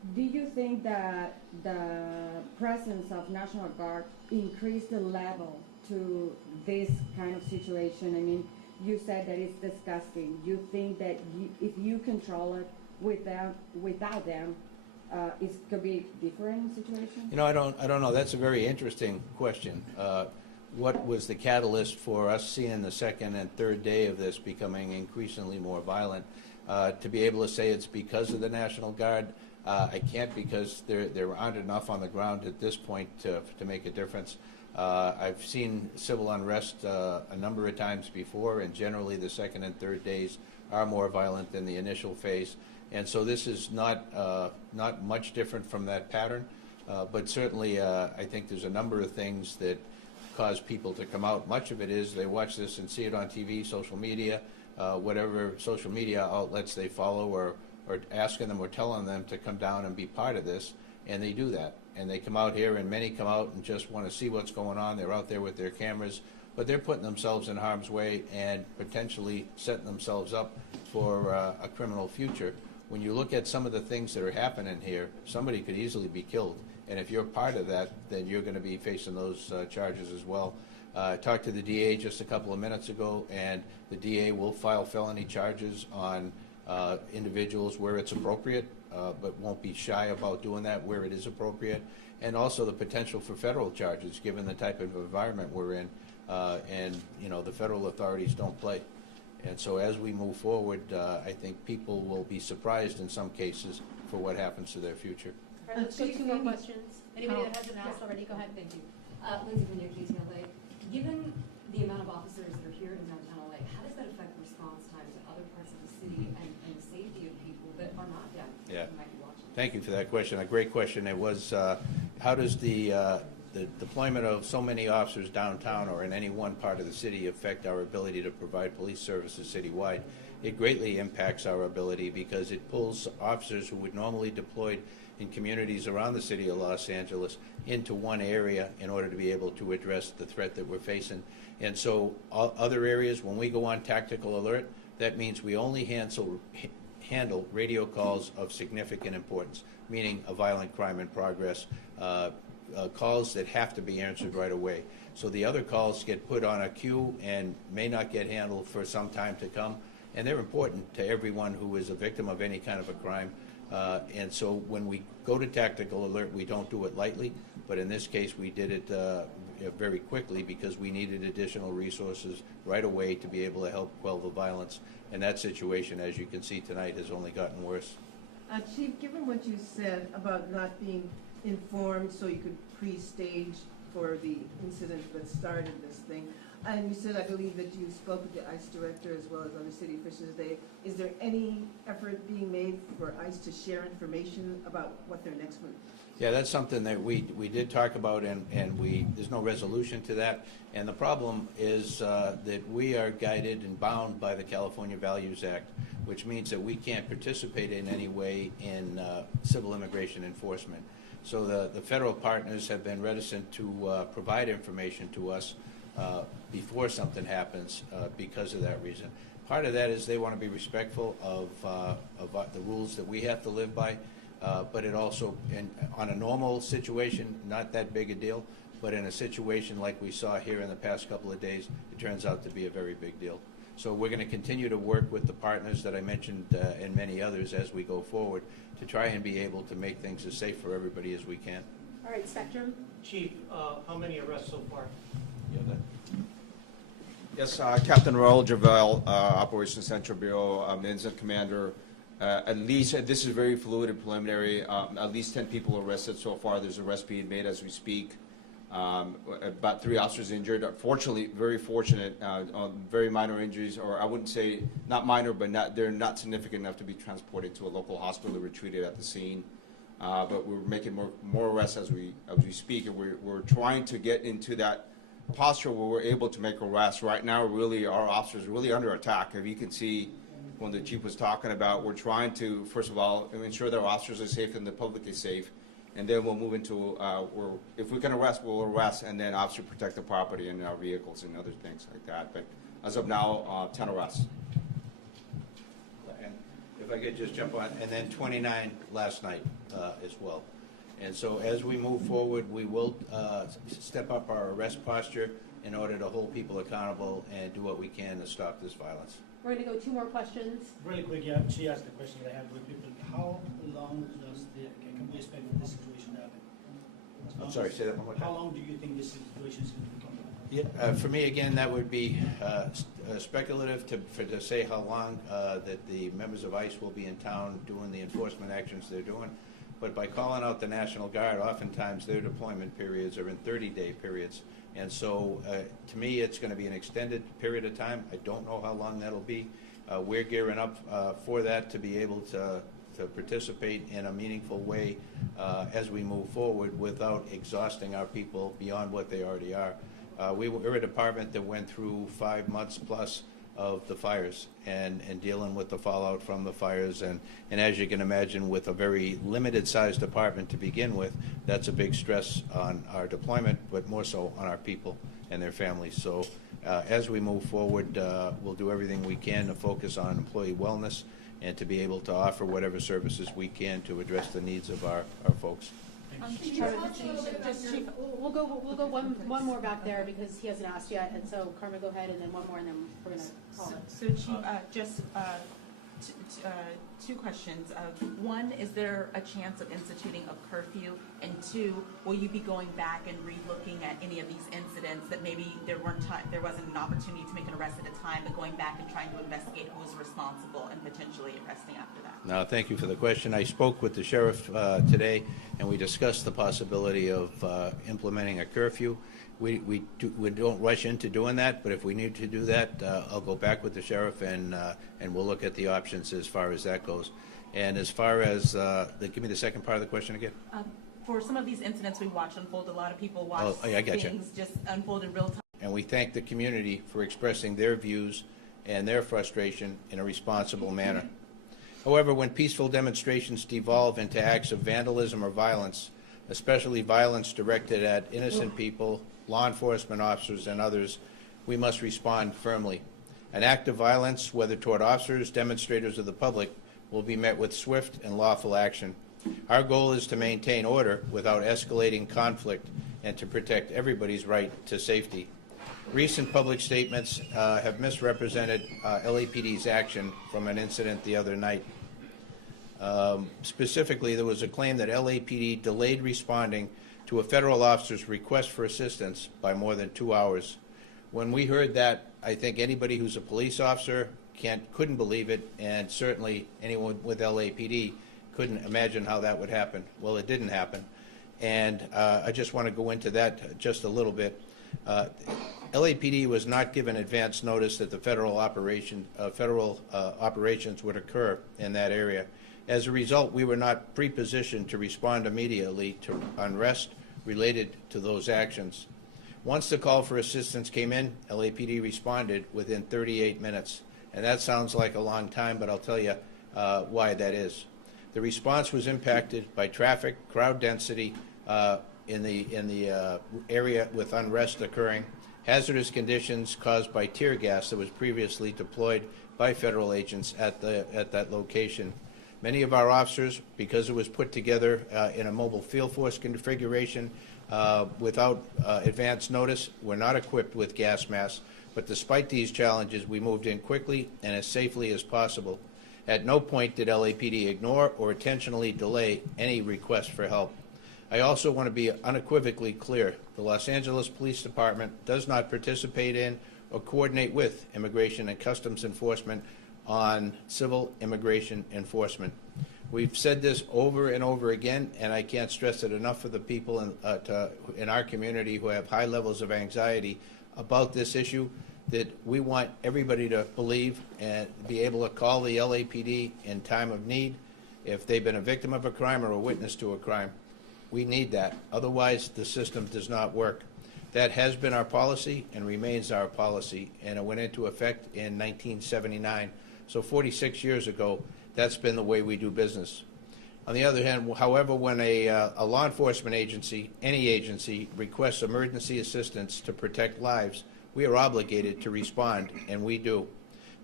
Do you think that the presence of National Guard increased the level to this kind of situation? I mean, you said that it's disgusting. You think that if you control it without them, it could be different situation? You know, I don't know. That's a very interesting question. What was the catalyst for us seeing the second and third day of this becoming increasingly more violent? To be able to say it's because of the National Guard, I can't, because there aren't enough on the ground at this point to make a difference. I've seen civil unrest a number of times before, and generally the second and third days are more violent than the initial phase. And so this is not much different from that pattern, but certainly I think there's a number of things that cause people to come out. Much of it is they watch this and see it on TV, social media, whatever social media outlets they follow, or asking them or telling them to come down and be part of this, and they do that. And they come out here, and many come out and just want to see what's going on. They're out there with their cameras, but they're putting themselves in harm's way and potentially setting themselves up for a criminal future. When you look at some of the things that are happening here, somebody could easily be killed. And if you're part of that, then you're going to be facing those charges as well. I talked to the DA just a couple of minutes ago, and the DA will file felony charges on individuals where it's appropriate, but won't be shy about doing that where it is appropriate. And also the potential for federal charges, given the type of environment we're in. And, you know, the federal authorities don't play. And so as we move forward, I think people will be surprised in some cases for what happens to their future. All right, let's go to 2 more questions. Anybody that hasn't asked already, go ahead. Thank you. Lindsay from KTLA. Given the amount of officers that are here in downtown LA, how does that affect response time to other parts of the city and the safety of people that are not deaf Yeah. who might be watching? Thank you for that question. A great question. It was, how does the deployment of so many officers downtown or in any one part of the city affect our ability to provide police services citywide? It greatly impacts our ability, because it pulls officers who would normally deployed in communities around the city of Los Angeles into one area in order to be able to address the threat that we're facing. And so other areas, when we go on tactical alert, that means we only handle radio calls of significant importance, meaning a violent crime in progress, calls that have to be answered right away. So the other calls get put on a queue and may not get handled for some time to come, and they're important to everyone who is a victim of any kind of a crime. And so when we go to tactical alert, we don't do it lightly, but in this case we did it very quickly, because we needed additional resources right away to be able to help quell the violence. And that situation, as you can see tonight, has only gotten worse. Chief, given what you said about not being informed so you could pre-stage for the incident that started this thing, and you said, I believe, that you spoke with the ICE director as well as other city officials today. Is there any effort being made for ICE to share information about what their next move? Yeah, that's something that we did talk about, and there's no resolution to that. And the problem is that we are guided and bound by the California Values Act, which means that we can't participate in any way in civil immigration enforcement. So the federal partners have been reticent to provide information to us before something happens because of that reason. Part of that is they want to be respectful of the rules that we have to live by, but it also, on a normal situation, not that big a deal, but in a situation like we saw here in the past couple of days, it turns out to be a very big deal. So we're going to continue to work with the partners that I mentioned and many others as we go forward to try and be able to make things as safe for everybody as we can. All right, Spectrum. Chief, how many arrests so far? Yes, Captain Raul Javel, Operations Central Bureau, Incident Commander. At least, this is very fluid and preliminary, at least 10 people arrested so far. There's arrests being made as we speak. About 3 officers injured. Fortunately, very fortunate, very minor injuries, or I wouldn't say not minor, but they're not significant enough to be transported to a local hospital or treated at the scene. But we're making more arrests as we speak, and we're trying to get into that posture where we're able to make arrests. Right now, really, our officers are really under attack. If you can see, when the chief was talking about, we're trying to, first of all, ensure that our officers are safe and the public is safe, and then we'll move into, if we can arrest, we'll arrest, and then obviously protect the property and our vehicles and other things like that. But as of now, 10 arrests. And If I could just jump on, and then 29 last night as well. And so as we move forward, we will step up our arrest posture in order to hold people accountable and do what we can to stop this violence. We're gonna go 2 more questions. Really quick, yeah, she asked the question that I have with people. How long can we expect this situation to happen? I'm sorry, say that one more time. How long do you think this situation is going to become? Yeah, for me, again, that would be speculative to say how long that the members of ICE will be in town doing the enforcement actions they're doing. But by calling out the National Guard, oftentimes their deployment periods are in 30-day periods. And so, to me, it's going to be an extended period of time. I don't know how long that'll be. We're gearing up for that to be able to participate in a meaningful way as we move forward without exhausting our people beyond what they already are. We're a department that went through 5 months plus of the fires and dealing with the fallout from the fires. And as you can imagine, with a very limited sized department to begin with, that's a big stress on our deployment, but more so on our people and their families. So as we move forward, we'll do everything we can to focus on employee wellness and to be able to offer whatever services we can to address the needs of our folks. Chief, we'll go one more back there because he hasn't asked yet, and so Carmen, go ahead, and then one more, and then we're gonna call it. So Chief, just two questions. One, is there a chance of instituting a curfew? And 2, will you be going back and re-looking at any of these incidents that maybe there wasn't an opportunity to make an arrest at a time, but going back and trying to investigate who was responsible and potentially arresting after that? No, thank you for the question. I spoke with the sheriff today, and we discussed the possibility of implementing a curfew. We don't rush into doing that, but if we need to do that, I'll go back with the sheriff and we'll look at the options as far as that goes. And as far as give me the second part of the question again. For some of these incidents we watch unfold, a lot of people watch things just unfold in real time. And we thank the community for expressing their views and their frustration in a responsible manner. However, when peaceful demonstrations devolve into acts of vandalism or violence, especially violence directed at innocent people, law enforcement officers, and others, we must respond firmly. An act of violence, whether toward officers, demonstrators, or the public, will be met with swift and lawful action. Our goal is to maintain order without escalating conflict and to protect everybody's right to safety. Recent public statements have misrepresented LAPD's action from an incident the other night. Specifically, there was a claim that LAPD delayed responding to a federal officer's request for assistance by more than 2 hours. When we heard that, I think anybody who's a police officer couldn't believe it, and certainly anyone with LAPD couldn't imagine how that would happen. Well, it didn't happen, and I just want to go into that just a little bit. LAPD was not given advance notice that the federal operations would occur in that area. As a result, we were not pre-positioned to respond immediately to unrest related to those actions. Once the call for assistance came in, LAPD responded within 38 minutes. And that sounds like a long time, but I'll tell you why that is. The response was impacted by traffic, crowd density in the area with unrest occurring, hazardous conditions caused by tear gas that was previously deployed by federal agents at that location. Many of our officers, because it was put together in a mobile field force configuration without advance notice, were not equipped with gas masks. But despite these challenges, we moved in quickly and as safely as possible. At no point did LAPD ignore or intentionally delay any request for help. I also want to be unequivocally clear. The Los Angeles Police Department does not participate in or coordinate with Immigration and Customs Enforcement on civil immigration enforcement. We've said this over and over again, and I can't stress it enough for the people in our community who have high levels of anxiety about this issue, that we want everybody to believe and be able to call the LAPD in time of need if they've been a victim of a crime or a witness to a crime. We need that. Otherwise, the system does not work. That has been our policy and remains our policy, and it went into effect in 1979. So 46 years ago, that's been the way we do business. On the other hand, however, when a law enforcement agency, any agency, requests emergency assistance to protect lives, we are obligated to respond, and we do.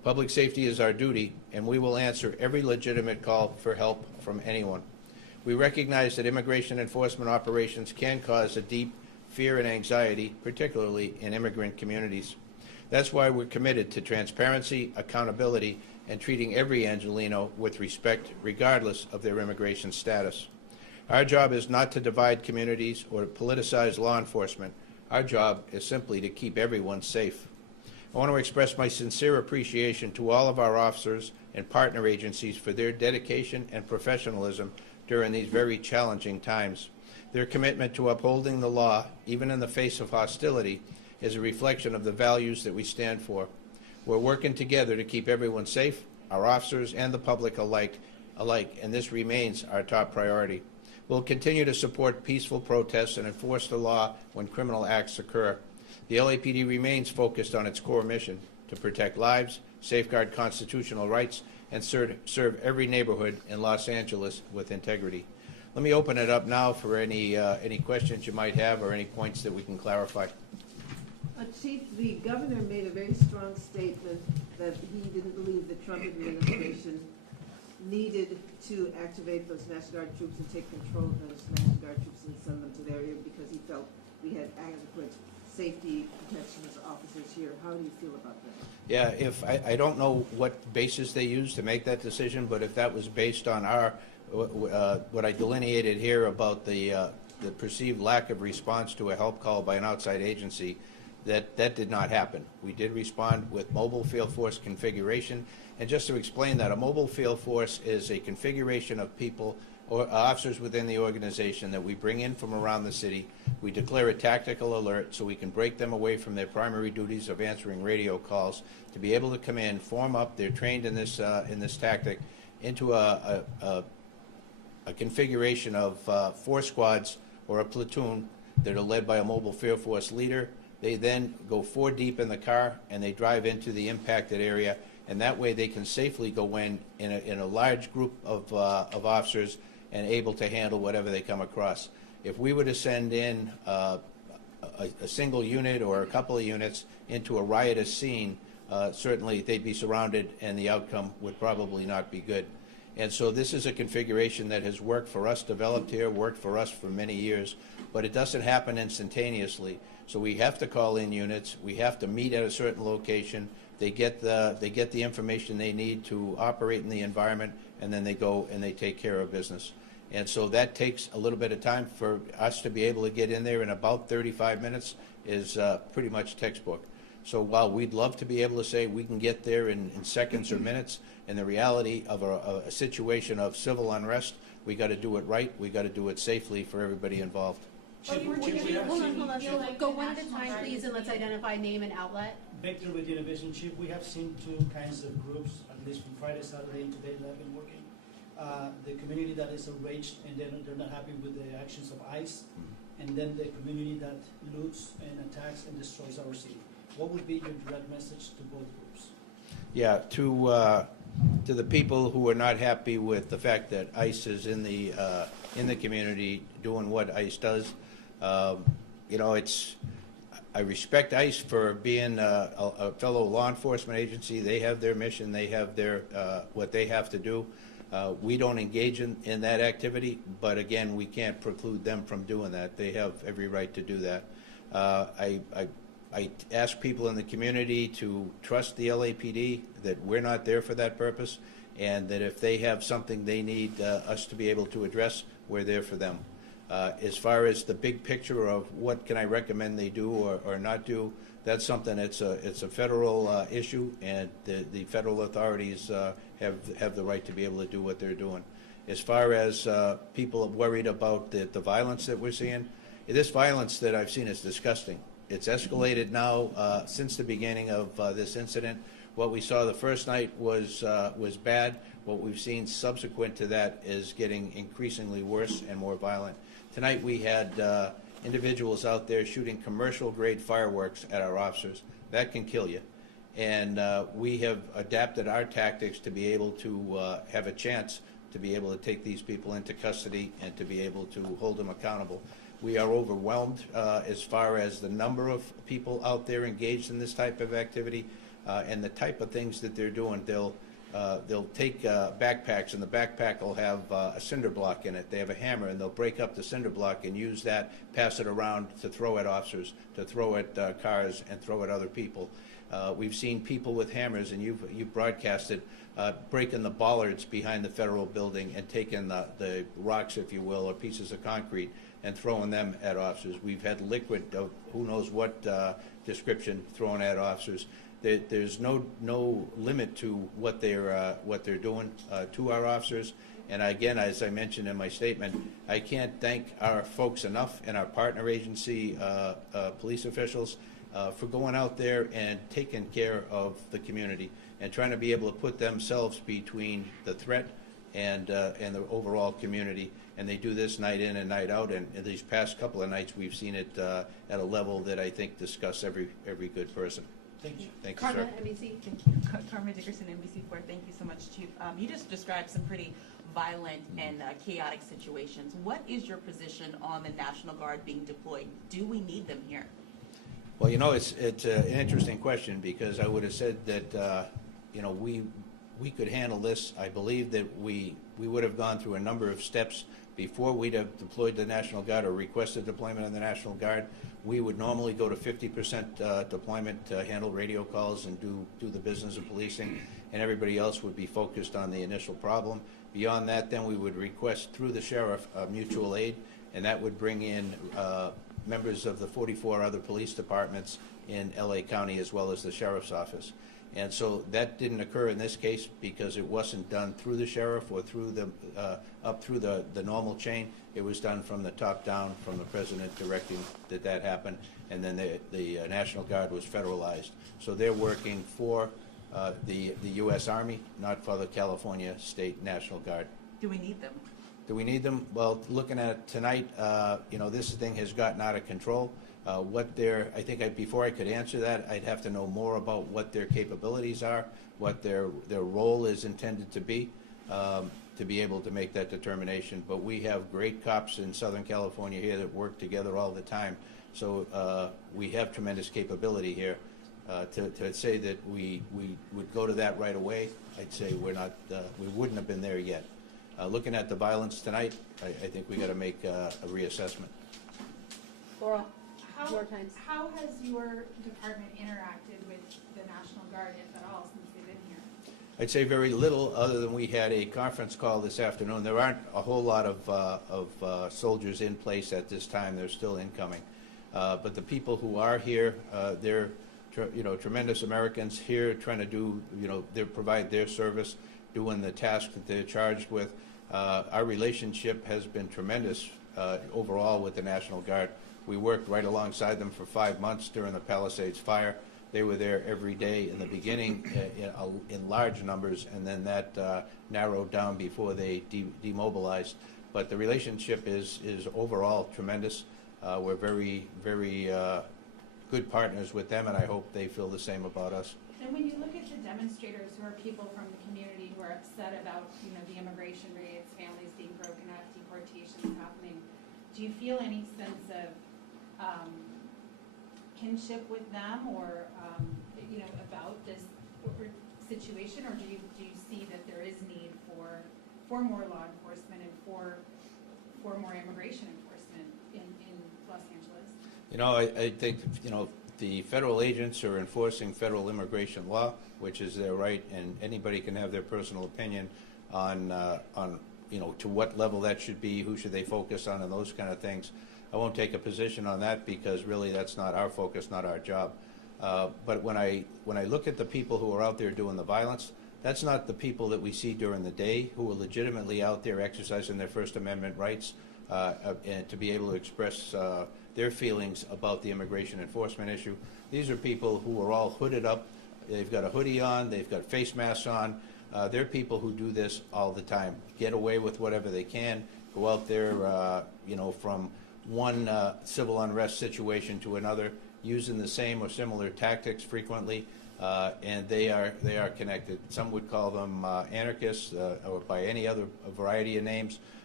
Public safety is our duty, and we will answer every legitimate call for help from anyone. We recognize that immigration enforcement operations can cause a deep fear and anxiety, particularly in immigrant communities. That's why we're committed to transparency, accountability, and treating every Angelino with respect, regardless of their immigration status. Our job is not to divide communities or politicize law enforcement. Our job is simply to keep everyone safe. I want to express my sincere appreciation to all of our officers and partner agencies for their dedication and professionalism during these very challenging times. Their commitment to upholding the law, even in the face of hostility, is a reflection of the values that we stand for. We're working together to keep everyone safe, our officers and the public alike, and this remains our top priority. We'll continue to support peaceful protests and enforce the law when criminal acts occur. The LAPD remains focused on its core mission to protect lives, safeguard constitutional rights, and serve every neighborhood in Los Angeles with integrity. Let me open it up now for any questions you might have or any points that we can clarify. Chief, the governor made a very strong statement that he didn't believe the Trump administration needed to activate those National Guard troops and take control of those National Guard troops and send them to the area because he felt we had adequate safety protections officers here. How do you feel about that? Yeah, if I don't know what basis they used to make that decision, but if that was based on our what I delineated here about the perceived lack of response to a help call by an outside agency, that did not happen. We did respond with mobile field force configuration, and just to explain that, a mobile field force is a configuration of people or officers within the organization that we bring in from around the city. We declare a tactical alert so we can break them away from their primary duties of answering radio calls to be able to come in, form up. They're trained in this tactic into a configuration of 4 squads or a platoon that are led by a mobile field force leader. They then go 4 deep in the car and they drive into the impacted area, and that way they can safely go in a large group of officers and able to handle whatever they come across. If we were to send in a single unit or a couple of units into a riotous scene, certainly they'd be surrounded and the outcome would probably not be good. And so this is a configuration that has worked for us, developed here, worked for us for many years, but it doesn't happen instantaneously. So we have to call in units. We have to meet at a certain location. They get the information they need to operate in the environment, and then they go and they take care of business. And so that takes a little bit of time. For us to be able to get in there in about 35 minutes is pretty much textbook. So while we'd love to be able to say we can get there in seconds or minutes, in the reality of a situation of civil unrest, we got to do it right. We got to do it safely for everybody involved. Chief, Hold we have on. seen- Go one at a time, please, and let's identify name and outlet. Victor with Univision, Chief, we have seen 2 kinds of groups, at least from Friday, Saturday, and today that have been working. The community that is enraged and they're not happy with the actions of ICE, and then the community that loots and attacks and destroys our city. What would be your direct message to both groups? Yeah, to the people who are not happy with the fact that ICE is in the community doing what ICE does, you know, I respect ICE for being a fellow law enforcement agency. They have their mission. They have their what they have to do. We don't engage in that activity, but again, we can't preclude them from doing that. They have every right to do that. I ask people in the community to trust the LAPD, that we're not there for that purpose, and that if they have something they need us to be able to address, we're there for them. As far as the big picture of what can I recommend they do or not do, that's something, it's a federal issue, and the federal authorities have the right to be able to do what they're doing. As far as people worried about the violence that we're seeing, this violence that I've seen is disgusting. It's escalated now since the beginning of this incident. What we saw the first night was bad. What we've seen subsequent to that is getting increasingly worse and more violent. Tonight we had individuals out there shooting commercial-grade fireworks at our officers. That can kill you. And we have adapted our tactics to be able to have a chance to be able to take these people into custody and to be able to hold them accountable. We are overwhelmed as far as the number of people out there engaged in this type of activity, And the type of things that they're doing, they'll take backpacks, and the backpack will have a cinder block in it. They have a hammer, and they'll break up the cinder block and use that, pass it around to throw at officers, to throw at cars, and throw at other people. We've seen people with hammers, and you've broadcasted, breaking the bollards behind the federal building and taking the rocks, if you will, or pieces of concrete, and throwing them at officers. We've had liquid of who knows what description thrown at officers. There's no limit to what they're doing to our officers. And again, as I mentioned in my statement, I can't thank our folks enough and our partner agency police officials for going out there and taking care of the community and trying to be able to put themselves between the threat and the overall community. And they do this night in and night out. And in these past couple of nights, we've seen it at a level that I think disgusts every good person. Thank you. Thank you, sir. Carmen, NBC. Thank you. Carmen Dickerson, NBC4. Thank you so much, Chief. You just described some pretty violent and chaotic situations. What is your position on the National Guard being deployed? Do we need them here? Well, you know, it's an interesting question, because I would have said that, you know, we could handle this. I believe that we would have gone through a number of steps before we'd have deployed the National Guard or requested deployment of the National Guard. We would normally go to 50% deployment to handle radio calls and do the business of policing, and everybody else would be focused on the initial problem. Beyond that, then we would request through the sheriff mutual aid, and that would bring in members of the 44 other police departments in LA County, as well as the sheriff's office. And so that didn't occur in this case because it wasn't done through the sheriff or through the up through the normal chain. It was done from the top down, from the president directing that happen, and then the National Guard was federalized. So they're working for the U.S. Army, not for the California State National Guard. Do we need them? Do we need them? Well, looking at tonight, you know, this thing has gotten out of control. I think before I could answer that, I'd have to know more about what their capabilities are, what their role is intended to be able to make that determination. But we have great cops in Southern California here that work together all the time. So we have tremendous capability here. To say that we would go to that right away, I'd say we wouldn't have been there yet. Looking at the violence tonight, I think we got to make a reassessment. Laurel, How, more times. how has your department interacted with the National Guard, if at all, since they've been here? I'd say very little, other than we had a conference call this afternoon. There aren't a whole lot of soldiers in place at this time. They're still incoming. But the people who are here, they're tremendous Americans here trying to do, they provide their service, doing the task that they're charged with. Our relationship has been tremendous overall with the National Guard. We worked right alongside them for 5 months during the Palisades fire. They were there every day in the beginning in large numbers, and then that narrowed down before they demobilized. But the relationship is overall tremendous. We're very, very good partners with them, and I hope they feel the same about us. And when you look at the demonstrators, who are people from the community who are upset about, the immigration rates, families being broken up, deportations happening, do you feel any sense of kinship with them, or about this situation, or do you see that there is need for more law enforcement and for more immigration enforcement in Los Angeles? I think the federal agents are enforcing federal immigration law, which is their right, and anybody can have their personal opinion on to what level that should be, who should they focus on, and those kind of things. I won't take a position on that because really that's not our focus, not our job. But when I look at the people who are out there doing the violence, that's not the people that we see during the day who are legitimately out there exercising their First Amendment rights and to be able to express their feelings about the immigration enforcement issue. These are people who are all hooded up. They've got a hoodie on. They've got face masks on. They're people who do this all the time, get away with whatever they can, go out there, from one civil unrest situation to another, using the same or similar tactics frequently, and they are connected. Some would call them anarchists or by any other variety of names,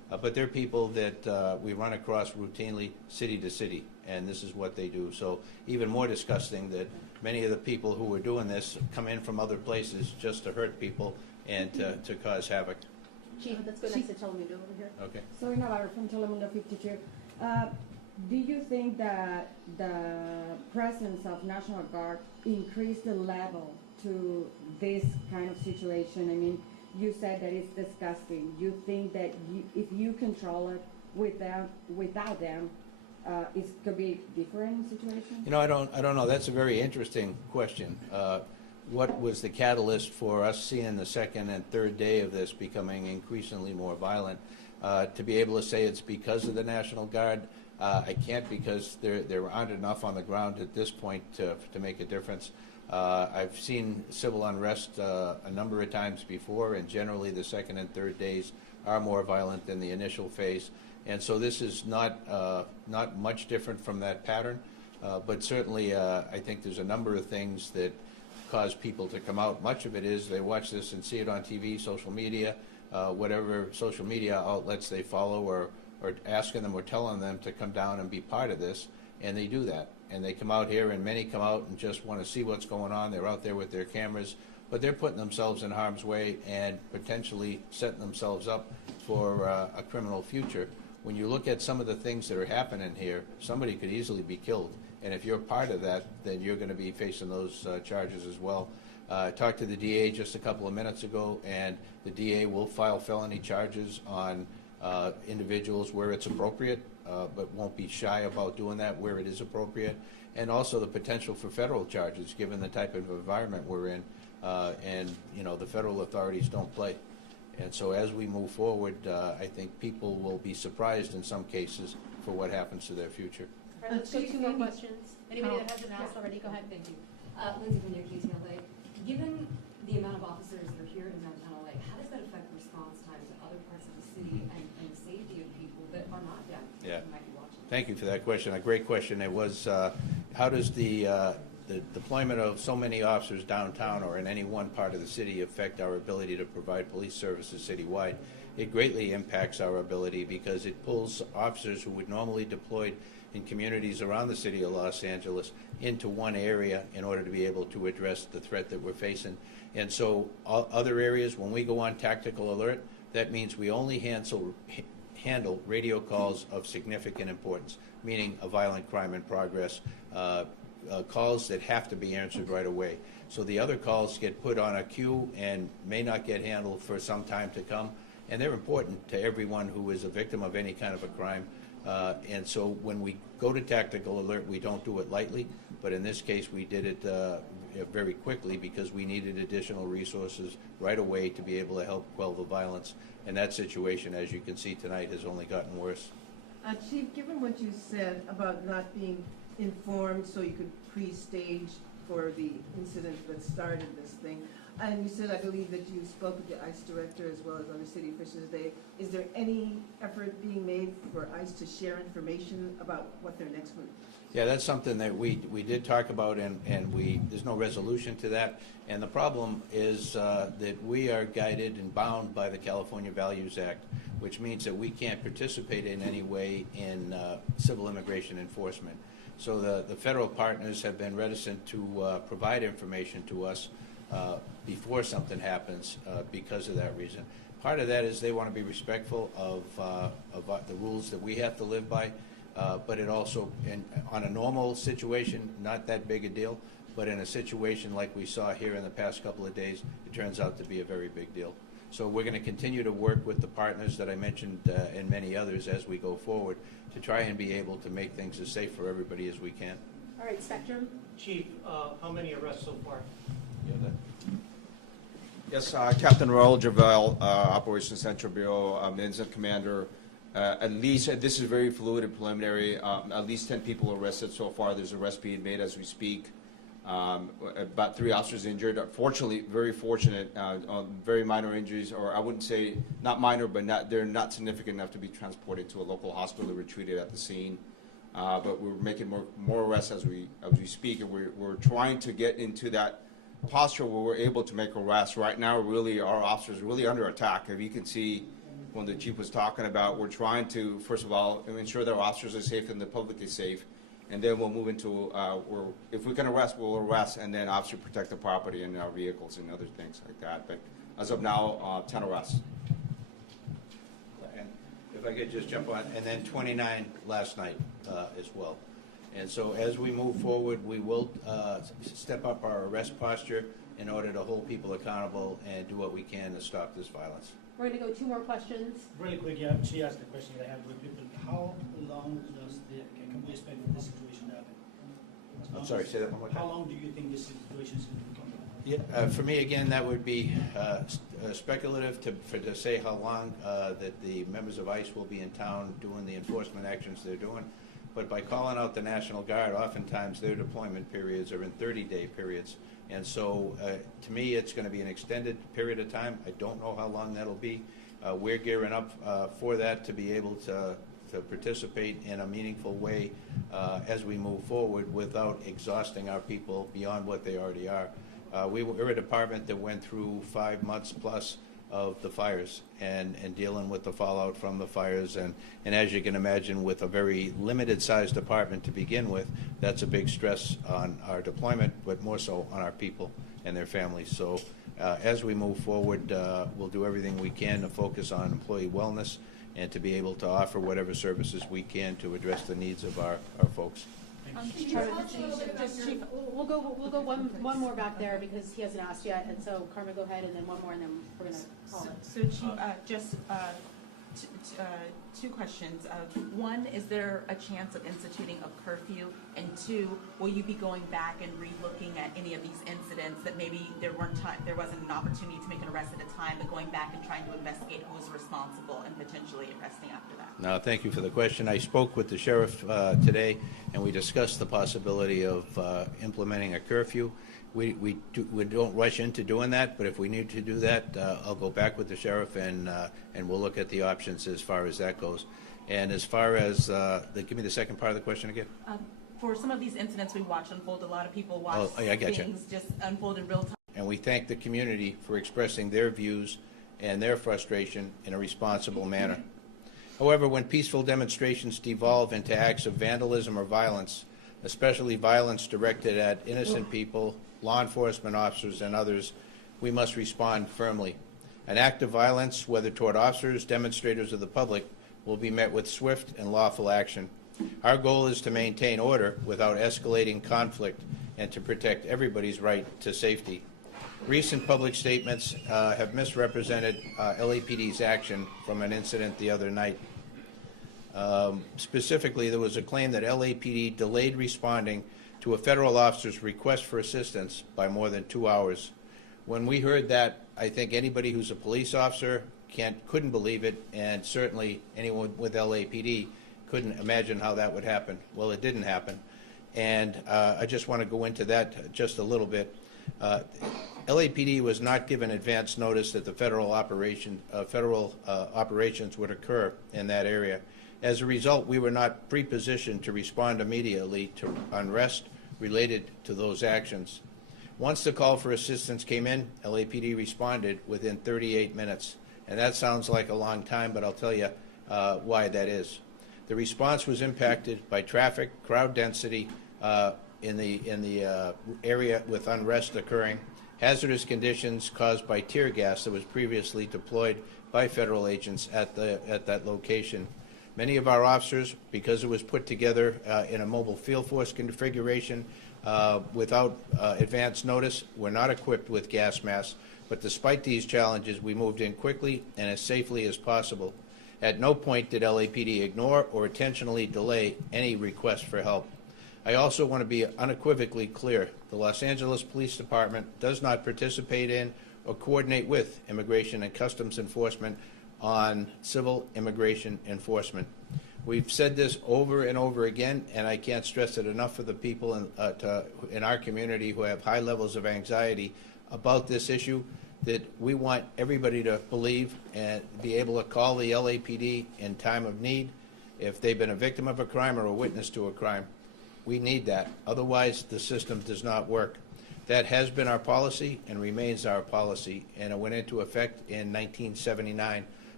But they're people that we run across routinely city to city, and this is what they do. So even more disgusting that many of the people who are doing this come in from other places just to hurt people and to cause havoc. Chief, let's go next to Telemundo over here. Okay. Soy Navarro from Telemundo 52. Do you think that the presence of National Guard increased the level to this kind of situation? I mean, you said that it's disgusting. You think that if you control it without them, it could be a different situation? You know, I don't know. That's a very interesting question. What was the catalyst for us seeing the second and third day of this becoming increasingly more violent? To be able to say it's because of the National Guard, I can't, because there aren't enough on the ground at this point to make a difference. I've seen civil unrest a number of times before, and generally the second and third days are more violent than the initial phase. And so this is not much different from that pattern, but certainly I think there's a number of things that cause people to come out. Much of it is they watch this and see it on TV, social media, whatever social media outlets they follow, or asking them or telling them to come down and be part of this, and they do that. And they come out here, and many come out and just want to see what's going on. They're out there with their cameras, but they're putting themselves in harm's way and potentially setting themselves up for a criminal future. When you look at some of the things that are happening here, somebody could easily be killed. And if you're part of that, then you're going to be facing those charges as well. I talked to the DA just a couple of minutes ago, and the DA will file felony charges on individuals where it's appropriate, but won't be shy about doing that where it is appropriate, and also the potential for federal charges given the type of environment we're in, and you know, the federal authorities don't play. And so as we move forward, I think people will be surprised in some cases for what happens to their future. All right, let's go two more questions. Anybody that hasn't asked already, go ahead. Thank you. Lindsay from your KTLA. Given the amount of officers that are here in downtown LA, how does that affect response time to other parts of the city and the safety of people that are not deaf who might be watching? Thank you for that question. A great question. It was, how does the deployment of so many officers downtown or in any one part of the city affect our ability to provide police services citywide? It greatly impacts our ability because it pulls officers who would normally deployed in communities around the city of Los Angeles into one area in order to be able to address the threat that we're facing. And so other areas, when we go on tactical alert, that means we only handle radio calls of significant importance, meaning a violent crime in progress, calls that have to be answered right away. So the other calls get put on a queue and may not get handled for some time to come, and they're important to everyone who is a victim of any kind of a crime. And so when we go to tactical alert, we don't do it lightly, but in this case we did it very quickly because we needed additional resources right away to be able to help quell the violence. And that situation, as you can see tonight, has only gotten worse. Chief, given what you said about not being informed so you could pre-stage for the incident that started this thing, and you said, I believe, that you spoke with the ICE director as well as other city officials today. Is there any effort being made for ICE to share information about what their next move? Yeah, that's something that we did talk about, and there's no resolution to that. And the problem is that we are guided and bound by the California Values Act, which means that we can't participate in any way in civil immigration enforcement. So the federal partners have been reticent to provide information to us before something happens because of that reason. Part of that is they want to be respectful of the rules that we have to live by, but it also, on a normal situation, not that big a deal, but in a situation like we saw here in the past couple of days, it turns out to be a very big deal. So we're going to continue to work with the partners that I mentioned and many others as we go forward to try and be able to make things as safe for everybody as we can. All right, Spectrum. Chief, how many arrests so far? Yes, Captain Raul Javel, Operations Central Bureau, Incident Commander. At least, this is very fluid and preliminary, at least 10 people arrested so far. There's arrests being made as we speak. About 3 officers injured. Fortunately, very fortunate, on very minor injuries, or I wouldn't say not minor, but they're not significant enough to be transported to a local hospital or treated at the scene. But we're making more arrests as we speak, and we're trying to get into that posture where we're able to make arrests. Right now, really, our officers are really under attack. If you can see, when the chief was talking about, we're trying to, first of all, ensure that our officers are safe and the public is safe. And then we'll move into, if we can arrest, we'll arrest, and then obviously protect the property and our vehicles and other things like that. But as of now, 10 arrests. And if I could just jump on, and then 29 last night as well. And so as we move forward, we will step up our arrest posture in order to hold people accountable and do what we can to stop this violence. We're gonna go 2 more questions. Really quick, yeah, she asked the question that I have with people. How long can we expect this situation to happen? I'm sorry, say that one more time. How long do you think this situation is going to become? Yeah, for me, again, that would be speculative to say how long that the members of ICE will be in town doing the enforcement actions they're doing. But by calling out the National Guard, oftentimes their deployment periods are in 30-day periods. And so, to me, it's going to be an extended period of time. I don't know how long that'll be. We're gearing up for that to be able to participate in a meaningful way as we move forward without exhausting our people beyond what they already are. We're a department that went through 5 months plus of the fires and dealing with the fallout from the fires. And as you can imagine, with a very limited sized department to begin with, that's a big stress on our deployment, but more so on our people and their families. So as we move forward, we'll do everything we can to focus on employee wellness and to be able to offer whatever services we can to address the needs of our folks. Chief, we'll go one more back there because he hasn't asked yet, and so Carmen, go ahead, and then one more, and then we're gonna call it. So Chief, just 2 questions. One, is there a chance of instituting a curfew? And 2, will you be going back and re-looking at any of these incidents that maybe there wasn't an opportunity to make an arrest at a time, but going back and trying to investigate who was responsible and potentially arresting after that? No, thank you for the question. I spoke with the sheriff today, and we discussed the possibility of implementing a curfew. We don't rush into doing that, but if we need to do that, I'll go back with the sheriff and we'll look at the options as far as that goes. And as far as give me the second part of the question again. For some of these incidents we watch unfold, a lot of people watch things just unfold in real time. And we thank the community for expressing their views and their frustration in a responsible manner. However, when peaceful demonstrations devolve into acts of vandalism or violence, especially violence directed at innocent people, law enforcement officers, and others, we must respond firmly. An act of violence, whether toward officers, demonstrators, or the public, will be met with swift and lawful action. Our goal is to maintain order without escalating conflict and to protect everybody's right to safety. Recent public statements have misrepresented LAPD's action from an incident the other night. Specifically, there was a claim that LAPD delayed responding to a federal officer's request for assistance by more than 2 hours. When we heard that, I think anybody who's a police officer couldn't believe it, and certainly anyone with LAPD couldn't imagine how that would happen. Well, it didn't happen, and I just want to go into that just a little bit. LAPD was not given advance notice that the federal operations would occur in that area. As a result, we were not pre-positioned to respond immediately to unrest related to those actions. Once the call for assistance came in, LAPD responded within 38 minutes. And that sounds like a long time, but I'll tell you why that is. The response was impacted by traffic, crowd density in the area with unrest occurring, hazardous conditions caused by tear gas that was previously deployed by federal agents at that location. Many of our officers, because it was put together in a mobile field force configuration without advance notice, were not equipped with gas masks. But despite these challenges, we moved in quickly and as safely as possible. At no point did LAPD ignore or intentionally delay any request for help. I also want to be unequivocally clear. The Los Angeles Police Department does not participate in or coordinate with Immigration and Customs Enforcement on civil immigration enforcement. We've said this over and over again, and I can't stress it enough for the people in our community who have high levels of anxiety about this issue, that we want everybody to believe and be able to call the LAPD in time of need if they've been a victim of a crime or a witness to a crime. We need that. Otherwise, the system does not work. That has been our policy and remains our policy, and it went into effect in 1979.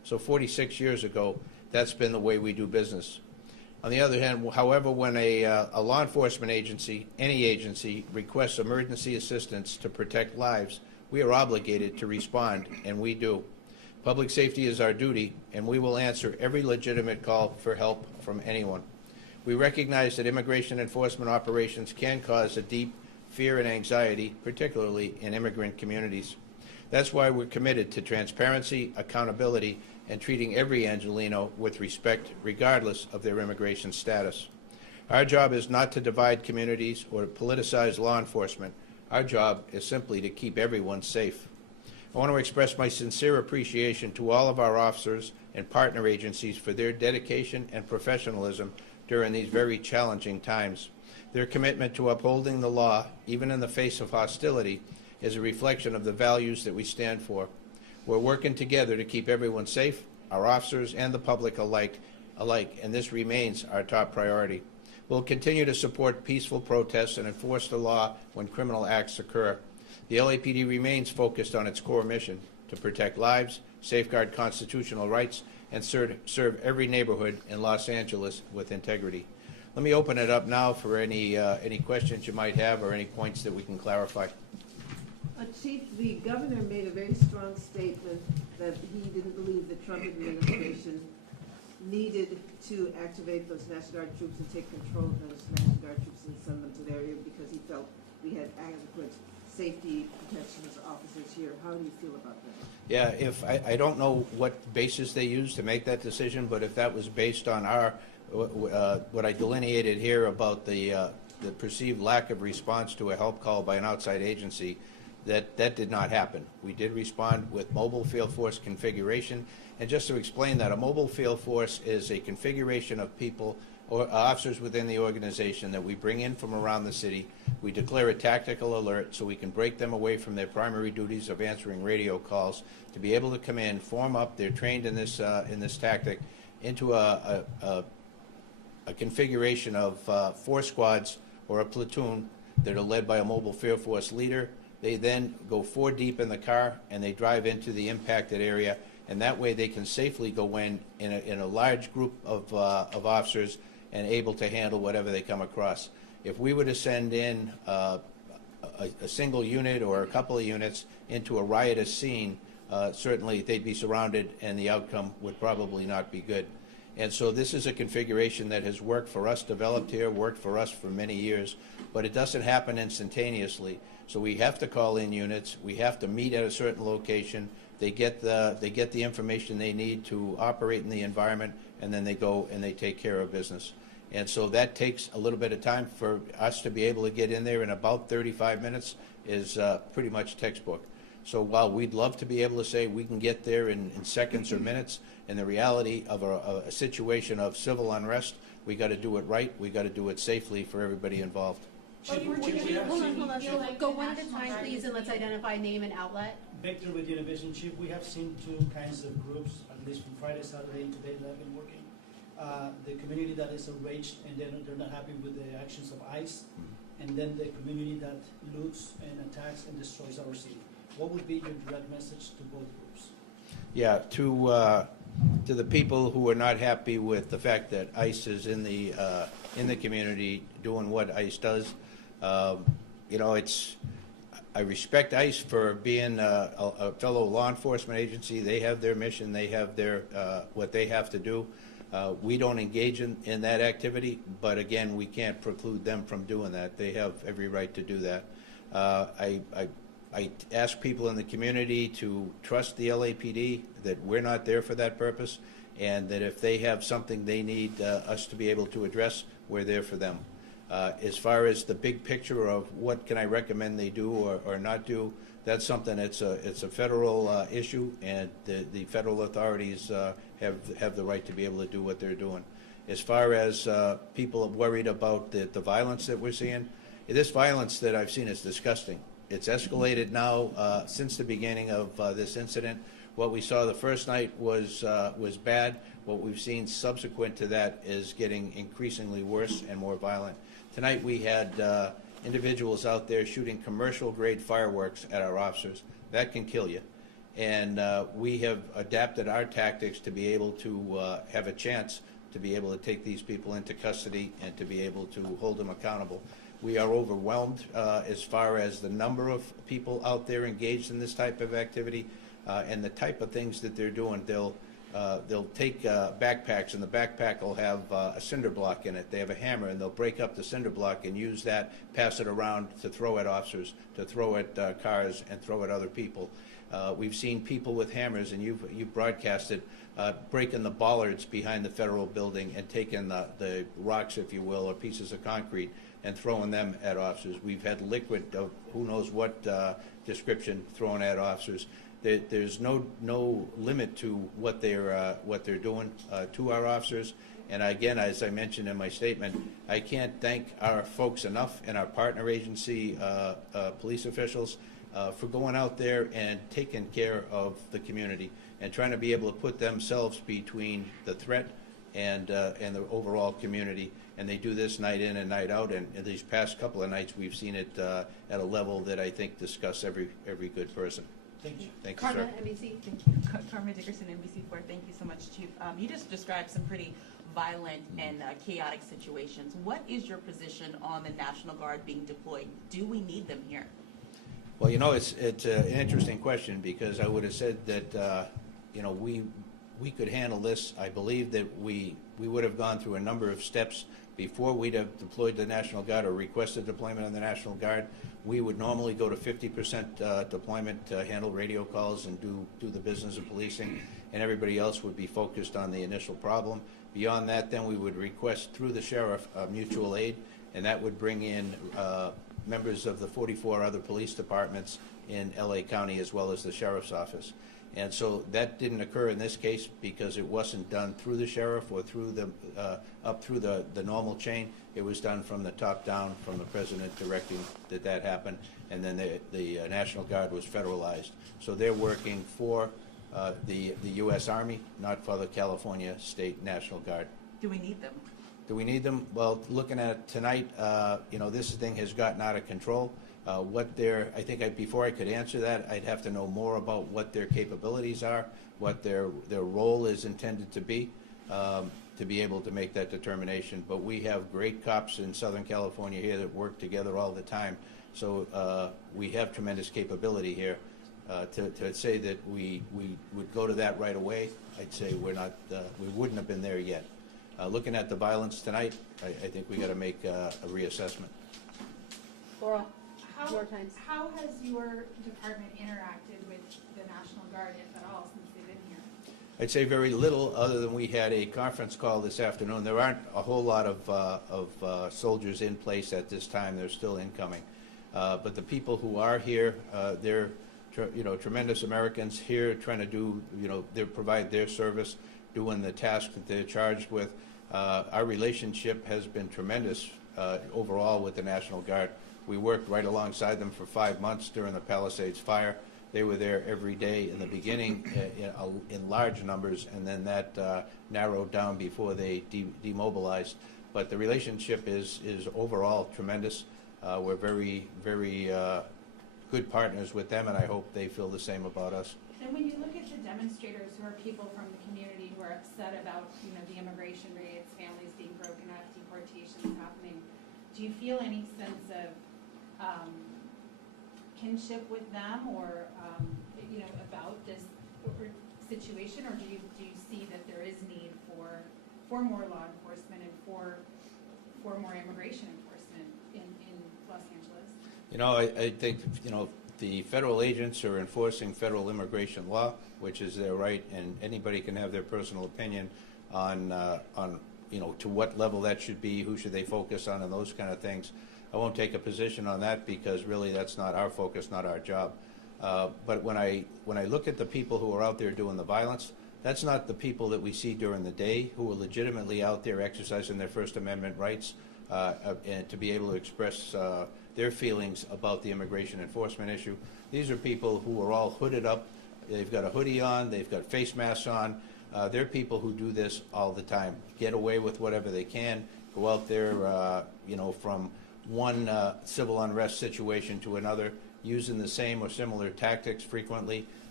So 46 years ago, that's been the way we do business. On the other hand, however, when a law enforcement agency, any agency, requests emergency assistance to protect lives, we are obligated to respond, and we do. Public safety is our duty, and we will answer every legitimate call for help from anyone. We recognize that immigration enforcement operations can cause a deep fear and anxiety, particularly in immigrant communities. That's why we're committed to transparency, accountability, and treating every Angelino with respect, regardless of their immigration status. Our job is not to divide communities or to politicize law enforcement. Our job is simply to keep everyone safe. I want to express my sincere appreciation to all of our officers and partner agencies for their dedication and professionalism during these very challenging times. Their commitment to upholding the law, even in the face of hostility, is a reflection of the values that we stand for. We're working together to keep everyone safe, our officers and the public alike, and this remains our top priority. We'll continue to support peaceful protests and enforce the law when criminal acts occur. The LAPD remains focused on its core mission to protect lives, safeguard constitutional rights, and serve every neighborhood in Los Angeles with integrity. Let me open it up now for any questions you might have or any points that we can clarify. Chief, the governor made a very strong statement that he didn't believe the Trump administration needed to activate those National Guard troops and take control of those National Guard troops and send them to the area because he felt we had adequate safety protections officers here. How do you feel about that? Yeah, if I don't know what basis they used to make that decision, but if that was based on our what I delineated here about the perceived lack of response to a help call by an outside agency, that did not happen. We did respond with mobile field force configuration, and just to explain that, a mobile field force is a configuration of people or officers within the organization that we bring in from around the city. We declare a tactical alert so we can break them away from their primary duties of answering radio calls to be able to come in, form up. They're trained in this tactic into a configuration of 4 squads or a platoon that are led by a mobile field force leader. They then go 4 deep in the car and they drive into the impacted area, and that way they can safely go in a large group of officers and able to handle whatever they come across. If we were to send in a single unit or a couple of units into a riotous scene, certainly they'd be surrounded and the outcome would probably not be good. And so this is a configuration that has worked for us, developed here, worked for us for many years, but it doesn't happen instantaneously. So we have to call in units. We have to meet at a certain location. They get the information they need to operate in the environment, and then they go and they take care of business. And so that takes a little bit of time for us to be able to get in there in about 35 minutes is pretty much textbook. So while we'd love to be able to say we can get there in seconds or minutes, in the reality of a situation of civil unrest, we got to do it right. We got to do it safely for everybody involved. Chief, Hold on. feel like Go the one at a National time, Guard please, and let's identify name and outlet. Victor with Univision. Chief, we have seen 2 kinds of groups, at least from Friday, Saturday, and today that have been working. The community that is enraged and they're not happy with the actions of ICE, and then the community that loots and attacks and destroys our city. What would be your direct message to both groups? Yeah, to the people who are not happy with the fact that ICE is in the community doing what ICE does, I respect ICE for being a fellow law enforcement agency. They have their mission. They have their what they have to do. We don't engage in that activity, but again, we can't preclude them from doing that. They have every right to do that. I ask people in the community to trust the LAPD, that we're not there for that purpose, and that if they have something they need us to be able to address, we're there for them. As far as the big picture of what can I recommend they do or not do, that's something, it's a federal issue, and the federal authorities have the right to be able to do what they're doing. As far as people are worried about the violence that we're seeing, this violence that I've seen is disgusting. It's escalated now since the beginning of this incident. What we saw the first night was bad. What we've seen subsequent to that is getting increasingly worse and more violent. Tonight we had individuals out there shooting commercial-grade fireworks at our officers. That can kill you. And we have adapted our tactics to be able to have a chance to be able to take these people into custody and to be able to hold them accountable. We are overwhelmed as far as the number of people out there engaged in this type of activity and the type of things that they're doing. They'll take backpacks, and the backpack will have a cinder block in it. They have a hammer, and they'll break up the cinder block and use that, pass it around to throw at officers, to throw at cars, and throw at other people. We've seen people with hammers, and you've broadcasted, breaking the bollards behind the federal building and taking the rocks, if you will, or pieces of concrete, and throwing them at officers. We've had liquid of who knows what description thrown at officers. There's no limit to what they're doing to our officers. And again, as I mentioned in my statement, I can't thank our folks enough and our partner agency police officials for going out there and taking care of the community and trying to be able to put themselves between the threat and the overall community. And they do this night in and night out. And in these past couple of nights, we've seen it at a level that I think disgusts every good person. Thank you. Thank you, sir. Carmen, NBC. Thank you. Carmen Dickerson, NBC4. Thank you so much, Chief. You just described some pretty violent and chaotic situations. What is your position on the National Guard being deployed? Do we need them here? Well, you know, it's an interesting question, because I would have said that, you know, we could handle this. I believe that we would have gone through a number of steps before we'd have deployed the National Guard or requested deployment of the National Guard. We would normally go to 50% deployment to handle radio calls and do the business of policing, and everybody else would be focused on the initial problem. Beyond that, then we would request through the sheriff mutual aid, and that would bring in members of the 44 other police departments in LA County as well as the sheriff's office. And so that didn't occur in this case because it wasn't done through the sheriff or through the up through the normal chain. It was done from the top down, from the president directing that happen, and then the National Guard was federalized. So they're working for the U.S. Army, not for the California State National Guard. Do we need them? Do we need them? Well, looking at it tonight, you know, this thing has gotten out of control. I think before I could answer that, I'd have to know more about what their capabilities are, what their role is intended to be able to make that determination. But we have great cops in Southern California here that work together all the time. So we have tremendous capability here. To say that we would go to that right away, I'd say we wouldn't have been there yet. Looking at the violence tonight, I think we got to make a reassessment. Laura. How has your department interacted with the National Guard, if at all, since they've been here? I'd say very little, other than we had a conference call this afternoon. There aren't a whole lot of soldiers in place at this time. They're still incoming. But the people who are here, they're tremendous Americans here trying to do, they provide their service, doing the task that they're charged with. Our relationship has been tremendous overall with the National Guard. We worked right alongside them for 5 months during the Palisades fire. They were there every day in the beginning in large numbers, and then that narrowed down before they demobilized. But the relationship is overall tremendous. We're very, very good partners with them, and I hope they feel the same about us. And when you look at the demonstrators, who are people from the community who are upset about the immigration rates, families being broken up, deportations happening, do you feel any sense of kinship with them, or about this situation, or do you see that there is need for more law enforcement and for more immigration enforcement in Los Angeles? I think the federal agents are enforcing federal immigration law, which is their right, and anybody can have their personal opinion on to what level that should be, who should they focus on, and those kind of things. I won't take a position on that because really that's not our focus, not our job. But when I look at the people who are out there doing the violence, that's not the people that we see during the day who are legitimately out there exercising their First Amendment rights and to be able to express their feelings about the immigration enforcement issue. These are people who are all hooded up. They've got a hoodie on. They've got face masks on. They're people who do this all the time, get away with whatever they can, go out there, from one civil unrest situation to another, using the same or similar tactics frequently.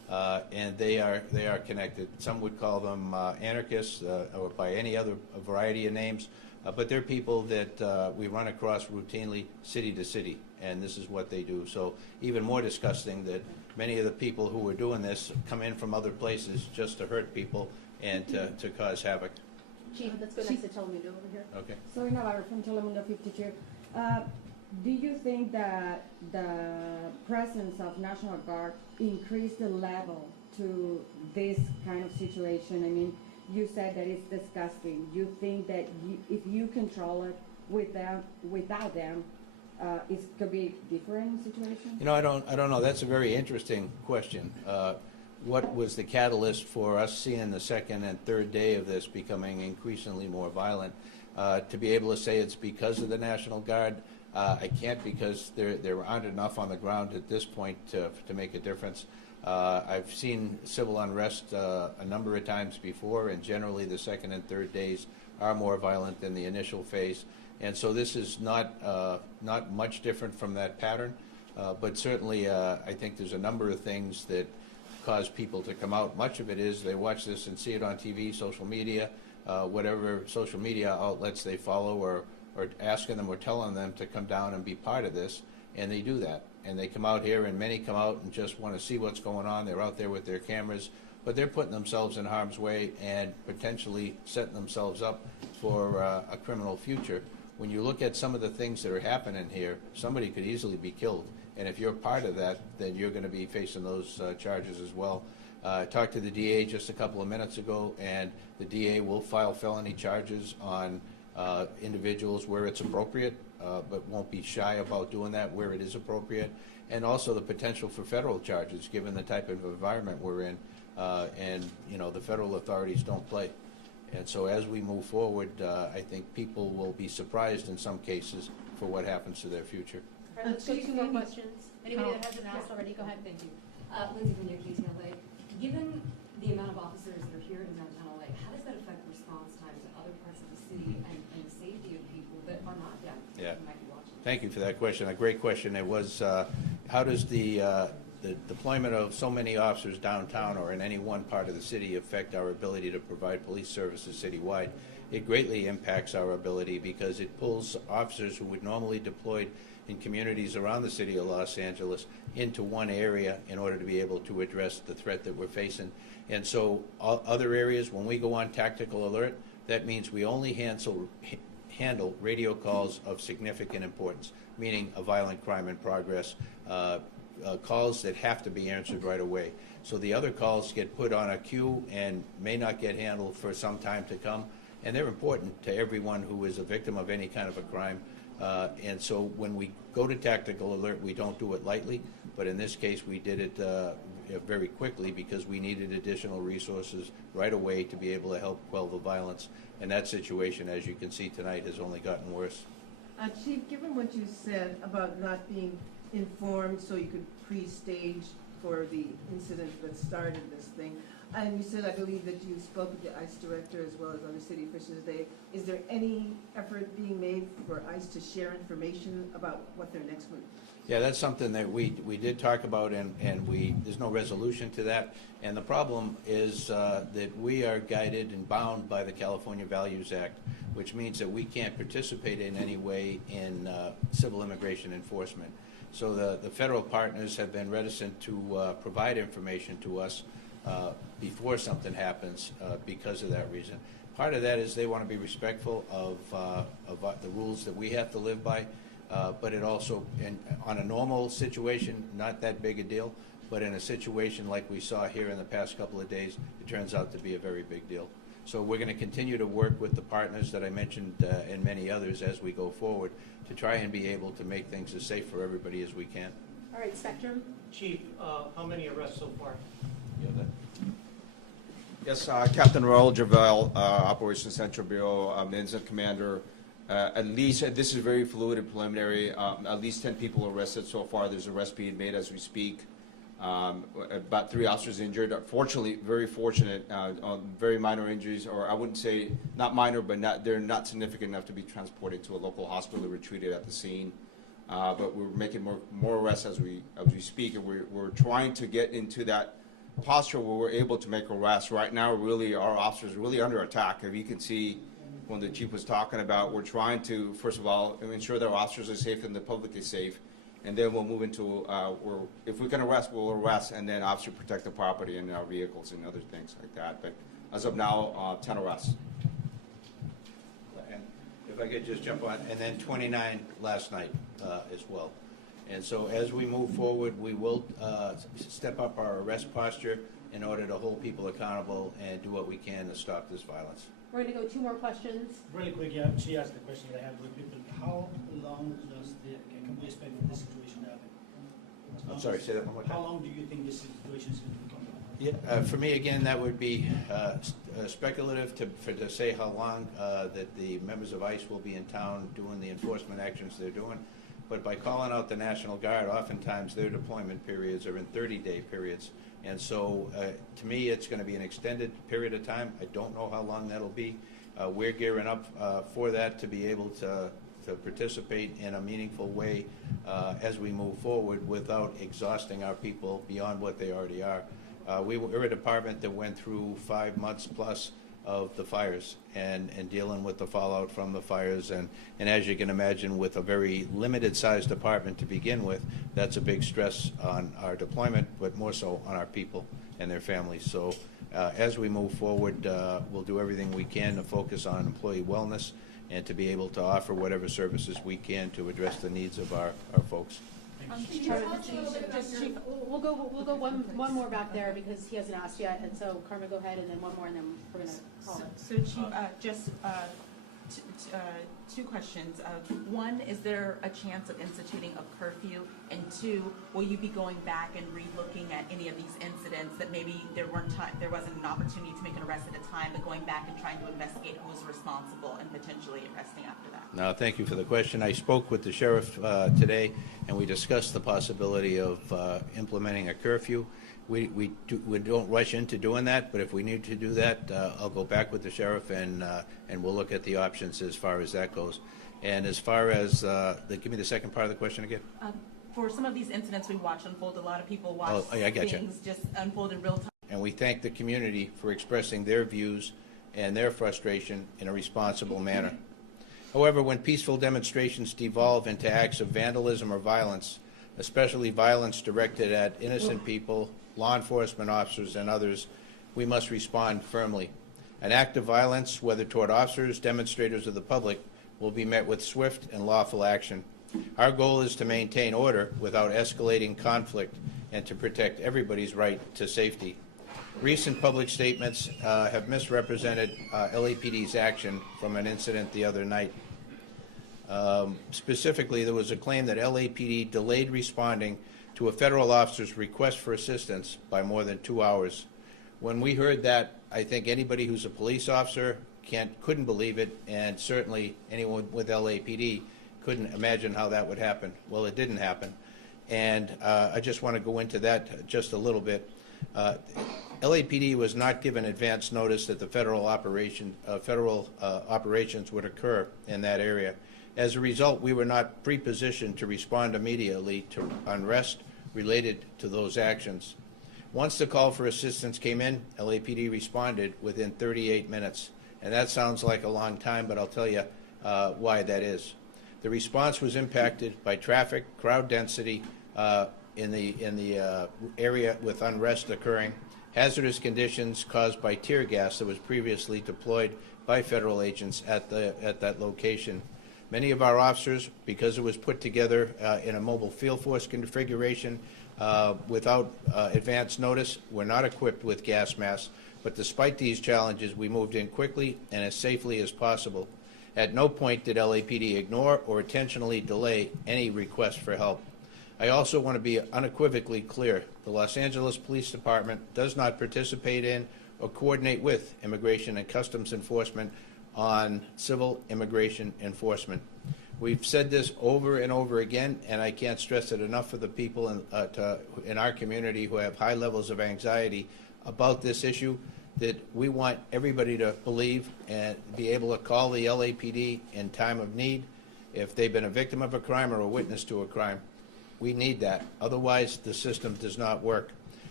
and they are connected. Some would call them anarchists or by any other variety of names, but they're people that we run across routinely city to city, and this is what they do. So even more disgusting that many of the people who are doing this come in from other places just to hurt people and to cause havoc. Chief, let's go next to Telemundo over here. Okay. Soy Navarro from Telemundo 52. Do you think that the presence of National Guard increased the level to this kind of situation? I mean, you said that it's disgusting. You think that if you control it without them, it could be a different situation? You know, I don't know. That's a very interesting question. What was the catalyst for us seeing the second and third day of this becoming increasingly more violent? To be able to say it's because of the National Guard, I can't, because there aren't enough on the ground at this point to make a difference. I've seen civil unrest a number of times before, and generally the second and third days are more violent than the initial phase. And so this is not much different from that pattern, but certainly I think there's a number of things that cause people to come out. Much of it is they watch this and see it on TV, social media, whatever social media outlets they follow, or asking them or telling them to come down and be part of this, and they do that. And they come out here, and many come out and just want to see what's going on. They're out there with their cameras, but they're putting themselves in harm's way and potentially setting themselves up for a criminal future. When you look at some of the things that are happening here, somebody could easily be killed. And if you're part of that, then you're going to be facing those charges as well. I talked to the DA just a couple of minutes ago, and the DA will file felony charges on individuals where it's appropriate, but won't be shy about doing that where it is appropriate. And also the potential for federal charges, given the type of environment we're in. And, you know, the federal authorities don't play. And so as we move forward, I think people will be surprised in some cases for what happens to their future. All right, let's go to two more questions. Anybody that hasn't asked already, go ahead. Thank you. Lindsay from your KTLA. Given the amount of officers that are here in downtown LA, how does that affect response times in other parts of the city and the safety of people that are not deaf who might be watching? Thank you for that question. A great question. It was, how does the deployment of so many officers downtown or in any one part of the city affect our ability to provide police services citywide? It greatly impacts our ability because it pulls officers who would normally deployed in communities around the city of Los Angeles into one area in order to be able to address the threat that we're facing. And so other areas, when we go on tactical alert, that means we only handle radio calls of significant importance, meaning a violent crime in progress, calls that have to be answered right away. So the other calls get put on a queue and may not get handled for some time to come, and they're important to everyone who is a victim of any kind of a crime. And so when we go to tactical alert, we don't do it lightly, but in this case we did it very quickly because we needed additional resources right away to be able to help quell the violence. And that situation, as you can see tonight, has only gotten worse. Chief, given what you said about not being informed so you could pre-stage for the incident that started this thing, and you said, I believe, that you spoke with the ICE director as well as other city officials today. Is there any effort being made for ICE to share information about what their next move? Yeah, that's something that we did talk about, and there's no resolution to that. And the problem is that we are guided and bound by the California Values Act, which means that we can't participate in any way in civil immigration enforcement. So the federal partners have been reticent to provide information to us before something happens because of that reason. Part of that is they want to be respectful of the rules that we have to live by, but it also, on a normal situation, not that big a deal, but in a situation like we saw here in the past couple of days, it turns out to be a very big deal. So we're going to continue to work with the partners that I mentioned and many others as we go forward to try and be able to make things as safe for everybody as we can. All right, Spectrum. Chief, how many arrests so far? Yes, Captain Raul Javel, Operations Central Bureau, Incident Commander. At least, this is very fluid and preliminary, at least 10 people arrested so far. There's arrests being made as we speak. About 3 officers injured. Fortunately, very fortunate, on very minor injuries, or I wouldn't say not minor, but they're not significant enough to be transported to a local hospital or treated at the scene. But we're making more arrests as we speak, and we're trying to get into that posture where we're able to make arrests. Right now, really, our officers are really under attack. If you can see, when the chief was talking about, we're trying to, first of all, ensure that our officers are safe and the public is safe. And then we'll move into, if we can arrest, we'll arrest, and then obviously protect the property and our vehicles and other things like that. But as of now, 10 arrests. And if I could just jump on, and then 29 last night as well. And so as we move forward, we will step up our arrest posture in order to hold people accountable and do what we can to stop this violence. We're gonna go 2 more questions. Really quick, yeah, she asked the question that I have really quick, but how long can we expect this situation to happen? I'm sorry, say that one more time. How long do you think this situation is going to become? Yeah, for me, again, that would be speculative to say how long that the members of ICE will be in town doing the enforcement actions they're doing. But by calling out the National Guard, oftentimes their deployment periods are in 30-day periods. And so, to me, it's going to be an extended period of time. I don't know how long that'll be. We're gearing up for that to be able to participate in a meaningful way as we move forward without exhausting our people beyond what they already are. We're a department that went through 5 months plus of the fires and dealing with the fallout from the fires. And as you can imagine, with a very limited sized department to begin with, that's a big stress on our deployment, but more so on our people and their families. So as we move forward, we'll do everything we can to focus on employee wellness and to be able to offer whatever services we can to address the needs of our folks. Chief, we'll go one more back there because he hasn't asked yet, and so Carmen, go ahead, and then one more, and then we're gonna call it. So Chief, just 2 questions. One, is there a chance of instituting a curfew? And 2, will you be going back and re-looking at any of these incidents that maybe there wasn't an opportunity to make an arrest at a time, but going back and trying to investigate who was responsible and potentially arresting after that? No, thank you for the question. I spoke with the sheriff today, and we discussed the possibility of implementing a curfew. We don't rush into doing that, but if we need to do that, I'll go back with the sheriff and we'll look at the options as far as that goes. And as far as give me the second part of the question again. For some of these incidents we watch unfold, a lot of people watch things just unfold in real time. And we thank the community for expressing their views and their frustration in a responsible manner. However, when peaceful demonstrations devolve into acts of vandalism or violence, especially violence directed at innocent people, law enforcement officers, and others, we must respond firmly. An act of violence, whether toward officers, demonstrators, or the public, will be met with swift and lawful action. Our goal is to maintain order without escalating conflict and to protect everybody's right to safety. Recent public statements have misrepresented LAPD's action from an incident the other night. Specifically, there was a claim that LAPD delayed responding to a federal officer's request for assistance by more than 2 hours. When we heard that, I think anybody who's a police officer couldn't believe it, and certainly anyone with LAPD couldn't imagine how that would happen. Well, it didn't happen, and I just want to go into that just a little bit. LAPD was not given advance notice that the federal operations would occur in that area. As a result, we were not pre-positioned to respond immediately to unrest related to those actions. Once the call for assistance came in, LAPD responded within 38 minutes. And that sounds like a long time, but I'll tell you why that is. The response was impacted by traffic, crowd density in the area with unrest occurring, hazardous conditions caused by tear gas that was previously deployed by federal agents at that location. Many of our officers, because it was put together in a mobile field force configuration without advance notice, were not equipped with gas masks. But despite these challenges, we moved in quickly and as safely as possible. At no point did LAPD ignore or intentionally delay any request for help. I also want to be unequivocally clear. The Los Angeles Police Department does not participate in or coordinate with Immigration and Customs Enforcement on civil immigration enforcement. We've said this over and over again, and I can't stress it enough for the people in our community who have high levels of anxiety about this issue, that we want everybody to believe and be able to call the LAPD in time of need if they've been a victim of a crime or a witness to a crime. We need that. Otherwise, the system does not work.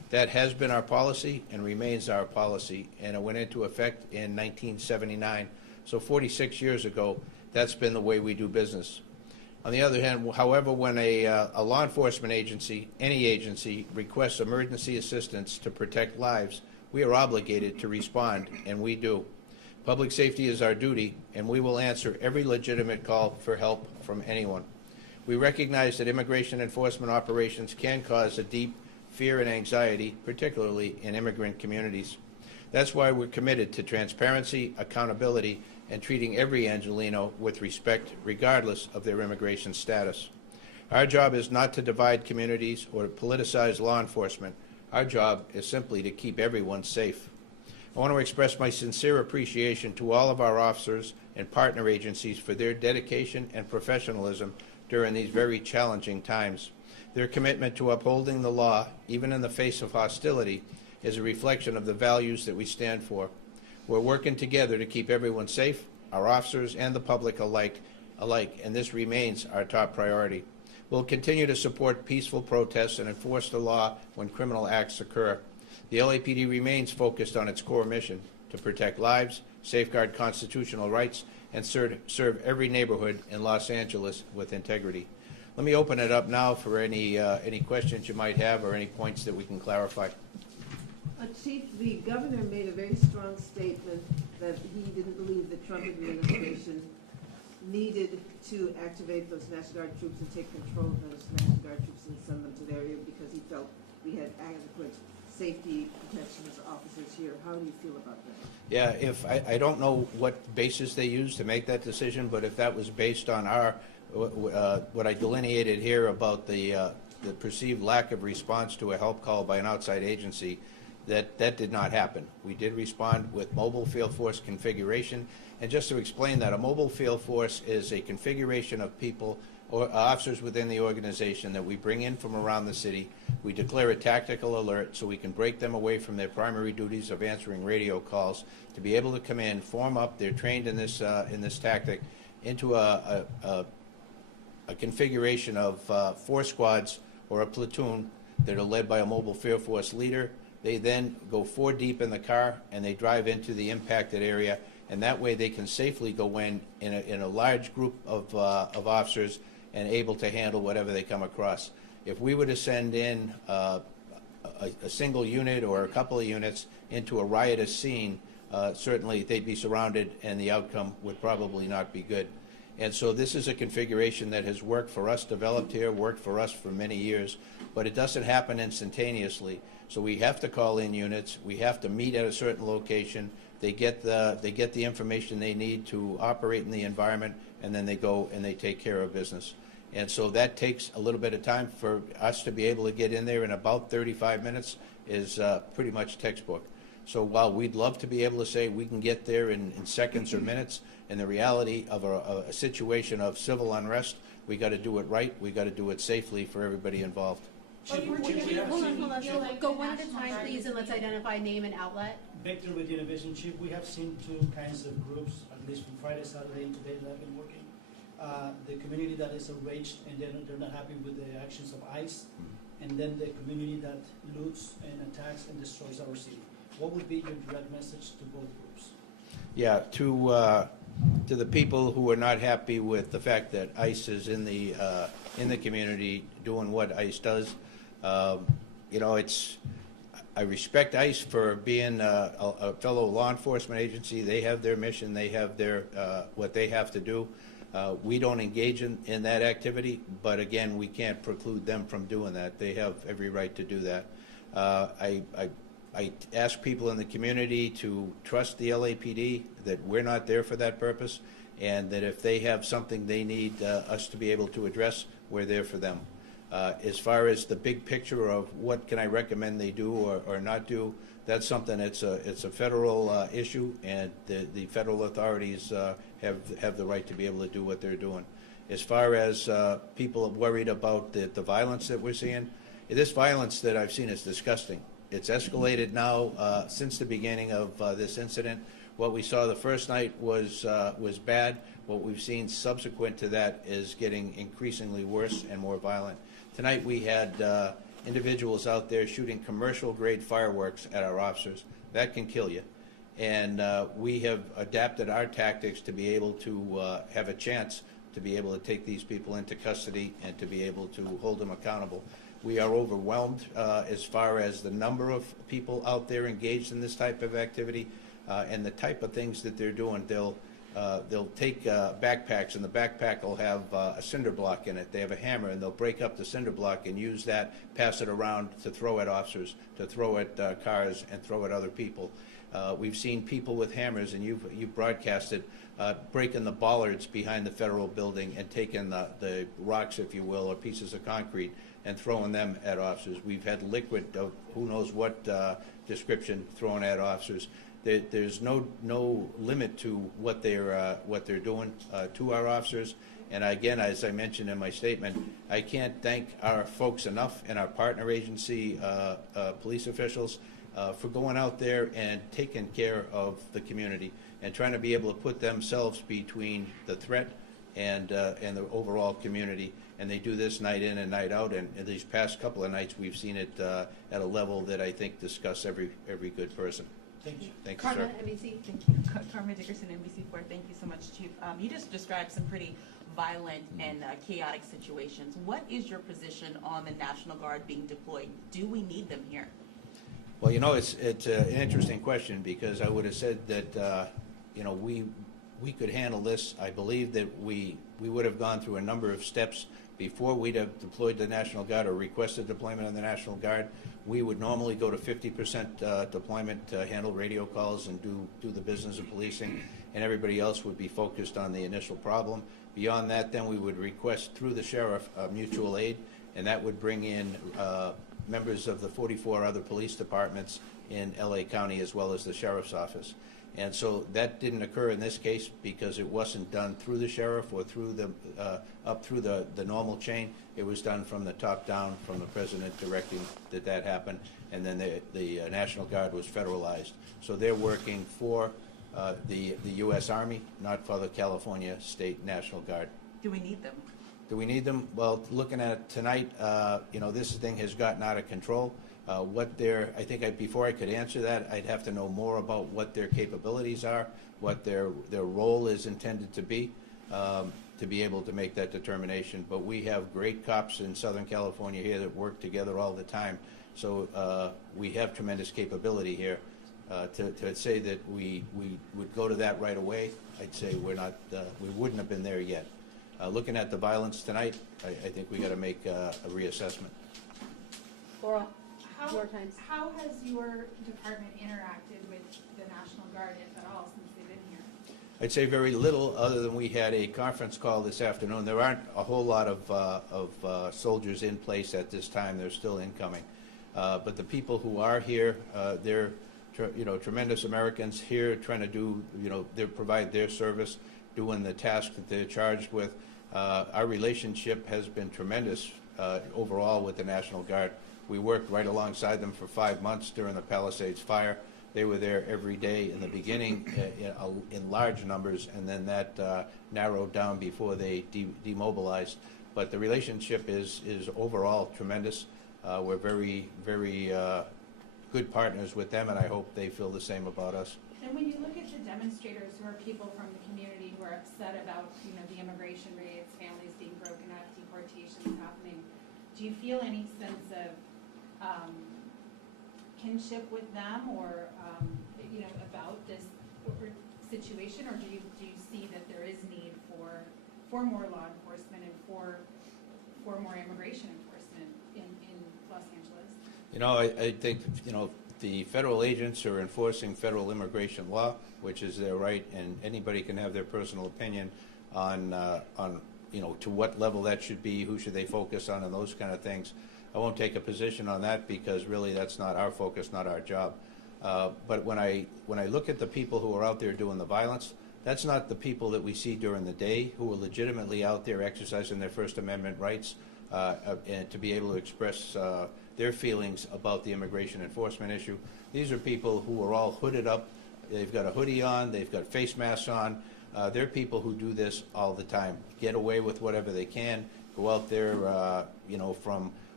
That has been our policy and remains our policy, and it went into effect in 1979. So 46 years ago, that's been the way we do business. On the other hand, however, when a law enforcement agency, any agency, requests emergency assistance to protect lives, we are obligated to respond, and we do. Public safety is our duty, and we will answer every legitimate call for help from anyone. We recognize that immigration enforcement operations can cause a deep fear and anxiety, particularly in immigrant communities. That's why we're committed to transparency, accountability, and treating every Angelino with respect, regardless of their immigration status. Our job is not to divide communities or to politicize law enforcement. Our job is simply to keep everyone safe. I want to express my sincere appreciation to all of our officers and partner agencies for their dedication and professionalism during these very challenging times. Their commitment to upholding the law, even in the face of hostility, is a reflection of the values that we stand for. We're working together to keep everyone safe, our officers and the public alike, and this remains our top priority. We'll continue to support peaceful protests and enforce the law when criminal acts occur. The LAPD remains focused on its core mission to protect lives, safeguard constitutional rights, and serve every neighborhood in Los Angeles with integrity. Let me open it up now for any questions you might have or any points that we can clarify. Chief, the governor made a very strong statement that he didn't believe the Trump administration needed to activate those National Guard troops and take control of those National Guard troops and send them to the area because he felt we had adequate safety protections officers here. How do you feel about that? Yeah, if I don't know what basis they used to make that decision, but if that was based on our what I delineated here about the perceived lack of response to a help call by an outside agency, that did not happen. We did respond with mobile field force configuration. And just to explain that, a mobile field force is a configuration of people or officers within the organization that we bring in from around the city. We declare a tactical alert so we can break them away from their primary duties of answering radio calls to be able to come in, form up. They're trained in this tactic into a configuration of 4 squads or a platoon that are led by a mobile field force leader. They then go 4 deep in the car and they drive into the impacted area, and that way they can safely go in a large group of officers and able to handle whatever they come across. If we were to send in a single unit or a couple of units into a riotous scene, certainly they'd be surrounded and the outcome would probably not be good. And so this is a configuration that has worked for us, developed here, worked for us for many years, but it doesn't happen instantaneously. So we have to call in units, we have to meet at a certain location, they get the information they need to operate in the environment, and then they go and they take care of business. And so that takes a little bit of time. For us to be able to get in there in about 35 minutes is pretty much textbook. So while we'd love to be able to say we can get there in seconds or minutes, in the reality of a situation of civil unrest, we got to do it right, we got to do it safely for everybody involved. Chief, Hold on. Go one at a time, please, and let's identify name and outlet. Victor with Univision. Chief, we have seen 2 kinds of groups, at least from Friday, Saturday, and today that have been working. The community that is enraged and they're not happy with the actions of ICE, and then the community that loots and attacks and destroys our city. What would be your direct message to both groups? Yeah, to the people who are not happy with the fact that ICE is in the community doing what ICE does, I respect ICE for being a fellow law enforcement agency. They have their mission. They have their what they have to do. We don't engage in that activity, but again, we can't preclude them from doing that. They have every right to do that. I ask people in the community to trust the LAPD, that we're not there for that purpose, and that if they have something they need us to be able to address, we're there for them. As far as the big picture of what can I recommend they do or not do, that's something, it's a federal issue, and the federal authorities have the right to be able to do what they're doing. As far as people worried about the violence that we're seeing, this violence that I've seen is disgusting. It's escalated now since the beginning of this incident. What we saw the first night was bad. What we've seen subsequent to that is getting increasingly worse and more violent. Tonight we had individuals out there shooting commercial-grade fireworks at our officers. That can kill you. And we have adapted our tactics to be able to have a chance to be able to take these people into custody and to be able to hold them accountable. We are overwhelmed as far as the number of people out there engaged in this type of activity and the type of things that they're doing. They'll take backpacks, and the backpack will have a cinder block in it. They have a hammer, and they'll break up the cinder block and use that, pass it around to throw at officers, to throw at cars, and throw at other people. We've seen people with hammers, and you've broadcasted, breaking the bollards behind the federal building and taking the rocks, if you will, or pieces of concrete, and throwing them at officers. We've had liquid of who knows what description thrown at officers. There's no limit to what they're doing to our officers. And again, as I mentioned in my statement, I can't thank our folks enough and our partner agency police officials for going out there and taking care of the community and trying to be able to put themselves between the threat and the overall community. And they do this night in and night out. And in these past couple of nights, we've seen it at a level that I think disgusts every good person. Thank you. Thank you, sir. Carmen, NBC. Thank you. Carmen Dickerson, NBC4. Thank you so much, Chief. You just described some pretty violent and chaotic situations. What is your position on the National Guard being deployed? Do we need them here? Well, you know, it's an interesting question, because I would have said that you know, we could handle this. I believe that we would have gone through a number of steps before we'd have deployed the National Guard or requested deployment of the National Guard. We would normally go to 50% deployment to handle radio calls and do the business of policing, and everybody else would be focused on the initial problem. Beyond that, then we would request through the sheriff mutual aid, and that would bring in members of the 44 other police departments in LA County as well as the sheriff's office. And so that didn't occur in this case because it wasn't done through the sheriff or through the up through the normal chain. It was done from the top down, from the president directing that happen, and then the National Guard was federalized. So they're working for the U.S. Army, not for the California State National Guard. Do we need them? Do we need them? Well, looking at it tonight, you know, this thing has gotten out of control. I think before I could answer that, I'd have to know more about what their capabilities are, what their role is intended to be able to make that determination. But we have great cops in Southern California here that work together all the time. So we have tremendous capability here. To say that we would go to that right away, I'd say we wouldn't have been there yet. Looking at the violence tonight, I think we got to make a reassessment. Laurel. How has your department interacted with the National Guard, if at all, since they've been here? I'd say very little, other than we had a conference call this afternoon. There aren't a whole lot of soldiers in place at this time. They're still incoming. But the people who are here, they're tremendous Americans here trying to do, they provide their service, doing the task that they're charged with. Our relationship has been tremendous overall with the National Guard. We worked right alongside them for 5 months during the Palisades fire. They were there every day in the beginning in large numbers, and then that narrowed down before they demobilized. But the relationship is overall tremendous. We're very, very good partners with them, and I hope they feel the same about us. And when you look at the demonstrators, who are people from the community who are upset about, the immigration rates, families being broken up, deportations happening, do you feel any sense of kinship with them, or about this situation, or do you see that there is need for more law enforcement and for more immigration enforcement in Los Angeles? I think the federal agents are enforcing federal immigration law, which is their right, and anybody can have their personal opinion on to what level that should be, who should they focus on, and those kind of things. I won't take a position on that because really that's not our focus, not our job. But when I look at the people who are out there doing the violence, that's not the people that we see during the day who are legitimately out there exercising their First Amendment rights and to be able to express their feelings about the immigration enforcement issue. These are people who are all hooded up. They've got a hoodie on. They've got face masks on. They're people who do this all the time, get away with whatever they can, go out there, from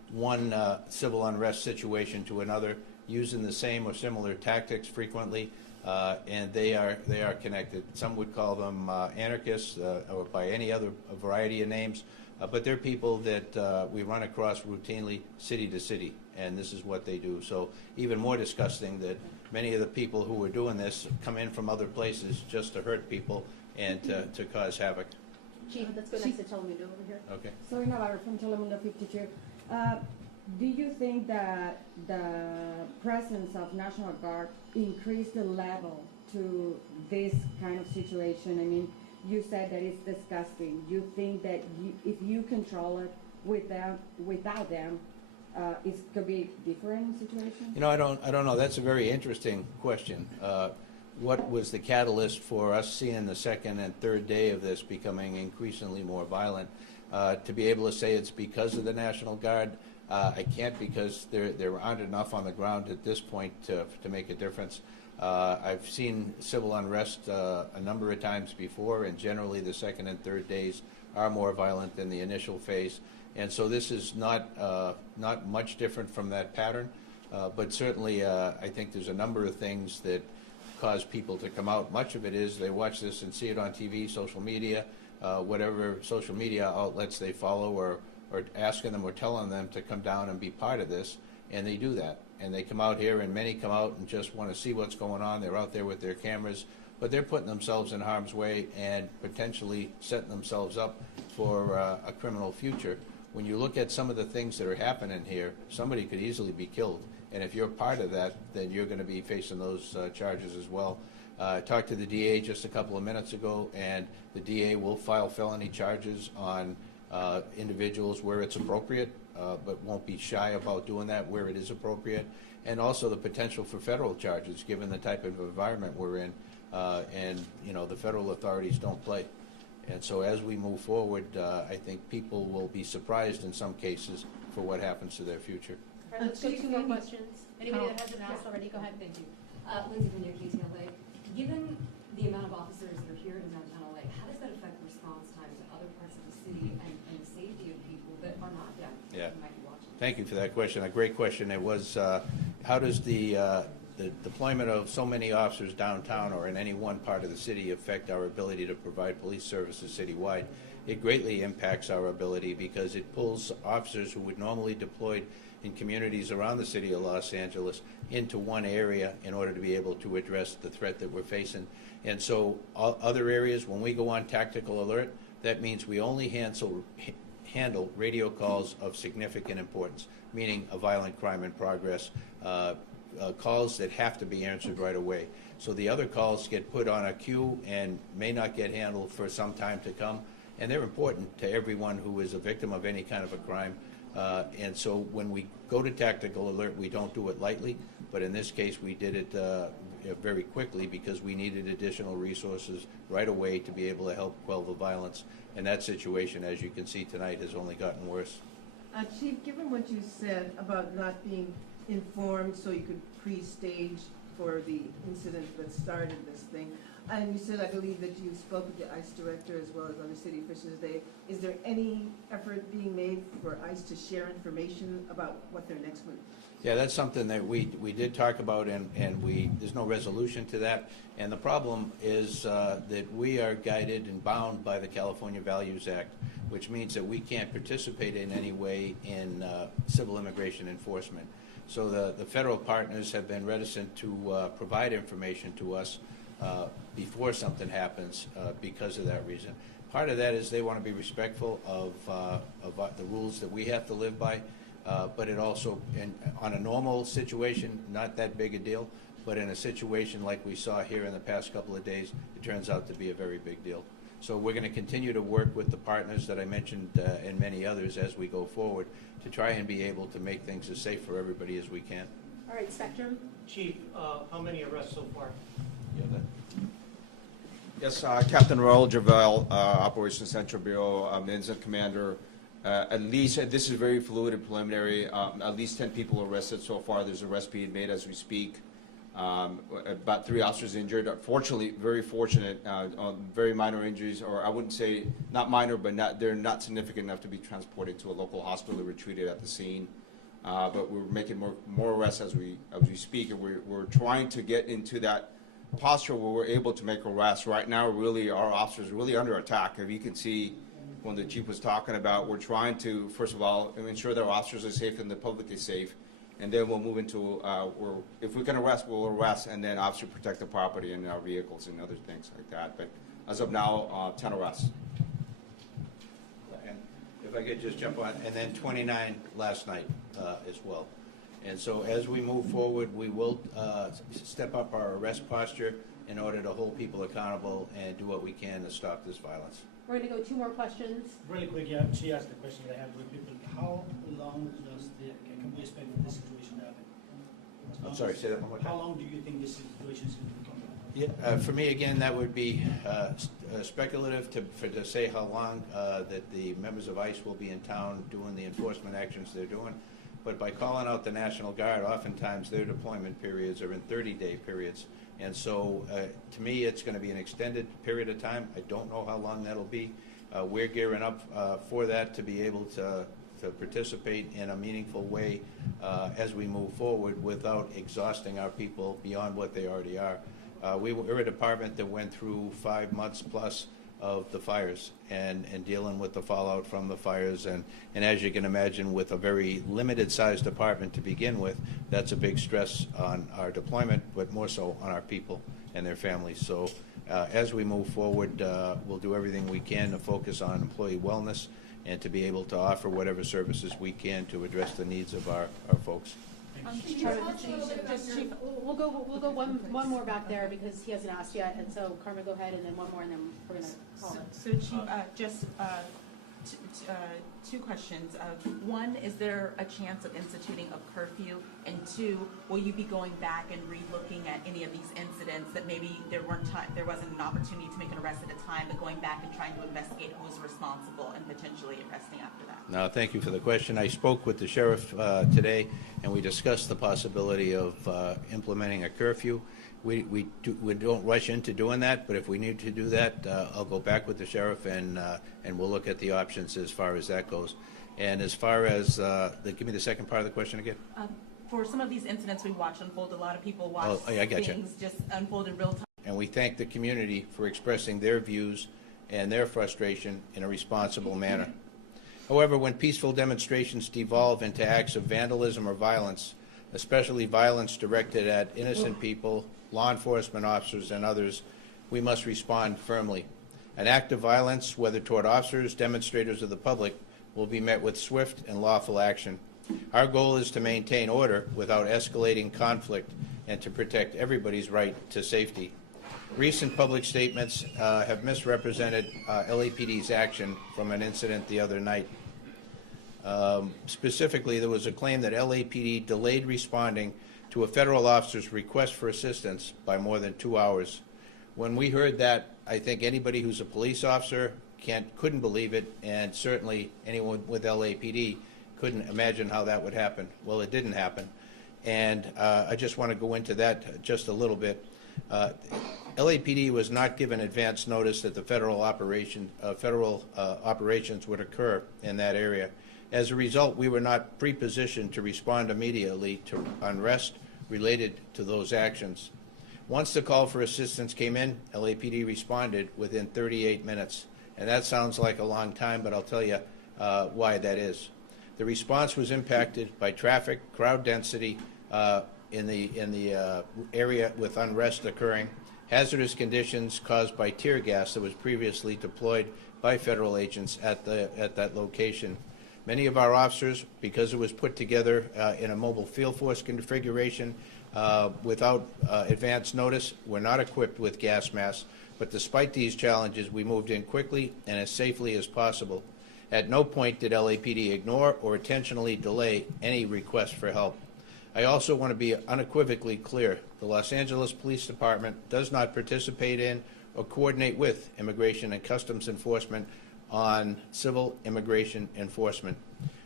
one civil unrest situation to another, using the same or similar tactics frequently, and they are connected. Some would call them anarchists or by any other variety of names, but they're people that we run across routinely city to city, and this is what they do. So even more disgusting that many of the people who are doing this come in from other places just to hurt people and to cause havoc. Chief, let's go next to Telemundo over here. Okay. Sorry, Navarro from Telemundo 52. Do you think that the presence of National Guard increased the level to this kind of situation? I mean, you said that it's disgusting. You think that if you control it without them, it could be different situation? You know, I don't know. That's a very interesting question. What was the catalyst for us seeing the second and third day of this becoming increasingly more violent? To be able to say it's because of the National Guard, I can't, because there aren't enough on the ground at this point to make a difference. I've seen civil unrest a number of times before, and generally the second and third days are more violent than the initial phase. And so this is not much different from that pattern, but certainly I think there's a number of things that cause people to come out. Much of it is they watch this and see it on TV, social media, whatever social media outlets they follow, or asking them or telling them to come down and be part of this, and they do that. And they come out here, and many come out and just want to see what's going on. They're out there with their cameras, but they're putting themselves in harm's way and potentially setting themselves up for a criminal future. When you look at some of the things that are happening here, somebody could easily be killed. And if you're part of that, then you're going to be facing those charges as well. I talked to the DA just a couple of minutes ago, and the DA will file felony charges on individuals where it's appropriate, but won't be shy about doing that where it is appropriate. And also the potential for federal charges, given the type of environment we're in. And, you know, the federal authorities don't play. And so as we move forward, I think people will be surprised in some cases for what happens to their future. All right, let's go to 2 more questions. Anybody that hasn't asked already, go ahead. Thank you. Lindsay from KTLA. Given the amount of officers that are here in downtown LA, how does that affect response time to other parts of the city and the safety of people that are not deaf Yeah. who might be watching? Thank you for that question. A great question. It was, how does the deployment of so many officers downtown or in any one part of the city affect our ability to provide police services citywide? It greatly impacts our ability because it pulls officers who would normally deployed in communities around the city of Los Angeles into one area in order to be able to address the threat that we're facing. And so other areas, when we go on tactical alert, that means we only handle radio calls of significant importance, meaning a violent crime in progress, calls that have to be answered right away. So the other calls get put on a queue and may not get handled for some time to come, and they're important to everyone who is a victim of any kind of a crime. And so when we go to tactical alert, we don't do it lightly, but in this case we did it very quickly because we needed additional resources right away to be able to help quell the violence. And that situation, as you can see tonight, has only gotten worse. Chief, given what you said about not being informed so you could pre-stage for the incident that started this thing, and you said, I believe, that you spoke with the ICE director as well as other city officials today. Is there any effort being made for ICE to share information about what their next move? Yeah, that's something that we did talk about, and there's no resolution to that. And the problem is that we are guided and bound by the California Values Act, which means that we can't participate in any way in civil immigration enforcement. So the federal partners have been reticent to provide information to us before something happens because of that reason. Part of that is they want to be respectful of the rules that we have to live by, but it also, on a normal situation, not that big a deal, but in a situation like we saw here in the past couple of days, it turns out to be a very big deal. So we're going to continue to work with the partners that I mentioned and many others as we go forward to try and be able to make things as safe for everybody as we can. All right, Spectrum. Chief, how many arrests so far? Yes, Captain Raul Javel, Operations Central Bureau, Incident Commander. At least, this is very fluid and preliminary, at least 10 people arrested so far. There's arrests being made as we speak. About 3 officers injured. Fortunately, very fortunate, on very minor injuries, or I wouldn't say not minor, but they're not significant enough to be transported to a local hospital. They were treated at the scene. But we're making more arrests as we speak, and we're trying to get into that posture where we're able to make arrests. Right now, really, our officers are really under attack. If you can see, when the chief was talking about, we're trying to, first of all, ensure that our officers are safe and the public is safe, and then we'll move into, if we can arrest, we'll arrest, and then obviously protect the property and our vehicles and other things like that. But as of now, 10 arrests. And if I could just jump on, and then 29 last night as well. And so as we move forward, we will step up our arrest posture in order to hold people accountable and do what we can to stop this violence. We're gonna go 2 more questions. Really quick, yeah, she asked the question that I have with people. How long can we expect this situation to happen? I'm sorry, say that one more time. How long do you think this situation is going to become? Yeah, for me, again, that would be speculative to say how long that the members of ICE will be in town doing the enforcement actions they're doing. But by calling out the National Guard, oftentimes their deployment periods are in 30-day periods. And so, to me, it's going to be an extended period of time. I don't know how long that'll be. We're gearing up for that to be able to participate in a meaningful way as we move forward without exhausting our people beyond what they already are. We're a department that went through 5 months plus of the fires and dealing with the fallout from the fires. And as you can imagine, with a very limited sized department to begin with, that's a big stress on our deployment, but more so on our people and their families. So as we move forward, we'll do everything we can to focus on employee wellness and to be able to offer whatever services we can to address the needs of our folks. We'll go one more back there because he hasn't asked yet, and so Carmen, go ahead, and then one more, and then we're gonna call him. So Chief, just 2 questions. One, is there a chance of instituting a curfew? And 2, will you be going back and re-looking at any of these incidents that maybe there wasn't an opportunity to make an arrest at a time, but going back and trying to investigate who was responsible and potentially arresting after that? No, thank you for the question. I spoke with the sheriff today, and we discussed the possibility of implementing a curfew. We don't rush into doing that, but if we need to do that, I'll go back with the sheriff and we'll look at the options as far as that goes. And as far as give me the second part of the question again. For some of these incidents we watch unfold, a lot of people watch things just unfold in real time. And we thank the community for expressing their views and their frustration in a responsible manner. However, when peaceful demonstrations devolve into acts of vandalism or violence, especially violence directed at innocent people, law enforcement officers, and others, we must respond firmly. An act of violence, whether toward officers, demonstrators, or the public, will be met with swift and lawful action. Our goal is to maintain order without escalating conflict and to protect everybody's right to safety. Recent public statements have misrepresented LAPD's action from an incident the other night. Specifically, there was a claim that LAPD delayed responding to a federal officer's request for assistance by more than 2 hours. When we heard that, I think anybody who's a police officer couldn't believe it, and certainly anyone with LAPD couldn't imagine how that would happen. Well, it didn't happen, and I just want to go into that just a little bit. LAPD was not given advance notice that the federal operations would occur in that area. As a result, we were not pre-positioned to respond immediately to unrest related to those actions. Once the call for assistance came in, LAPD responded within 38 minutes. And that sounds like a long time, but I'll tell you why that is. The response was impacted by traffic, crowd density in the area with unrest occurring, hazardous conditions caused by tear gas that was previously deployed by federal agents at that location. Many of our officers, because it was put together in a mobile field force configuration without advance notice, were not equipped with gas masks. But despite these challenges, we moved in quickly and as safely as possible. At no point did LAPD ignore or intentionally delay any request for help. I also want to be unequivocally clear. The Los Angeles Police Department does not participate in or coordinate with Immigration and Customs Enforcement on civil immigration enforcement.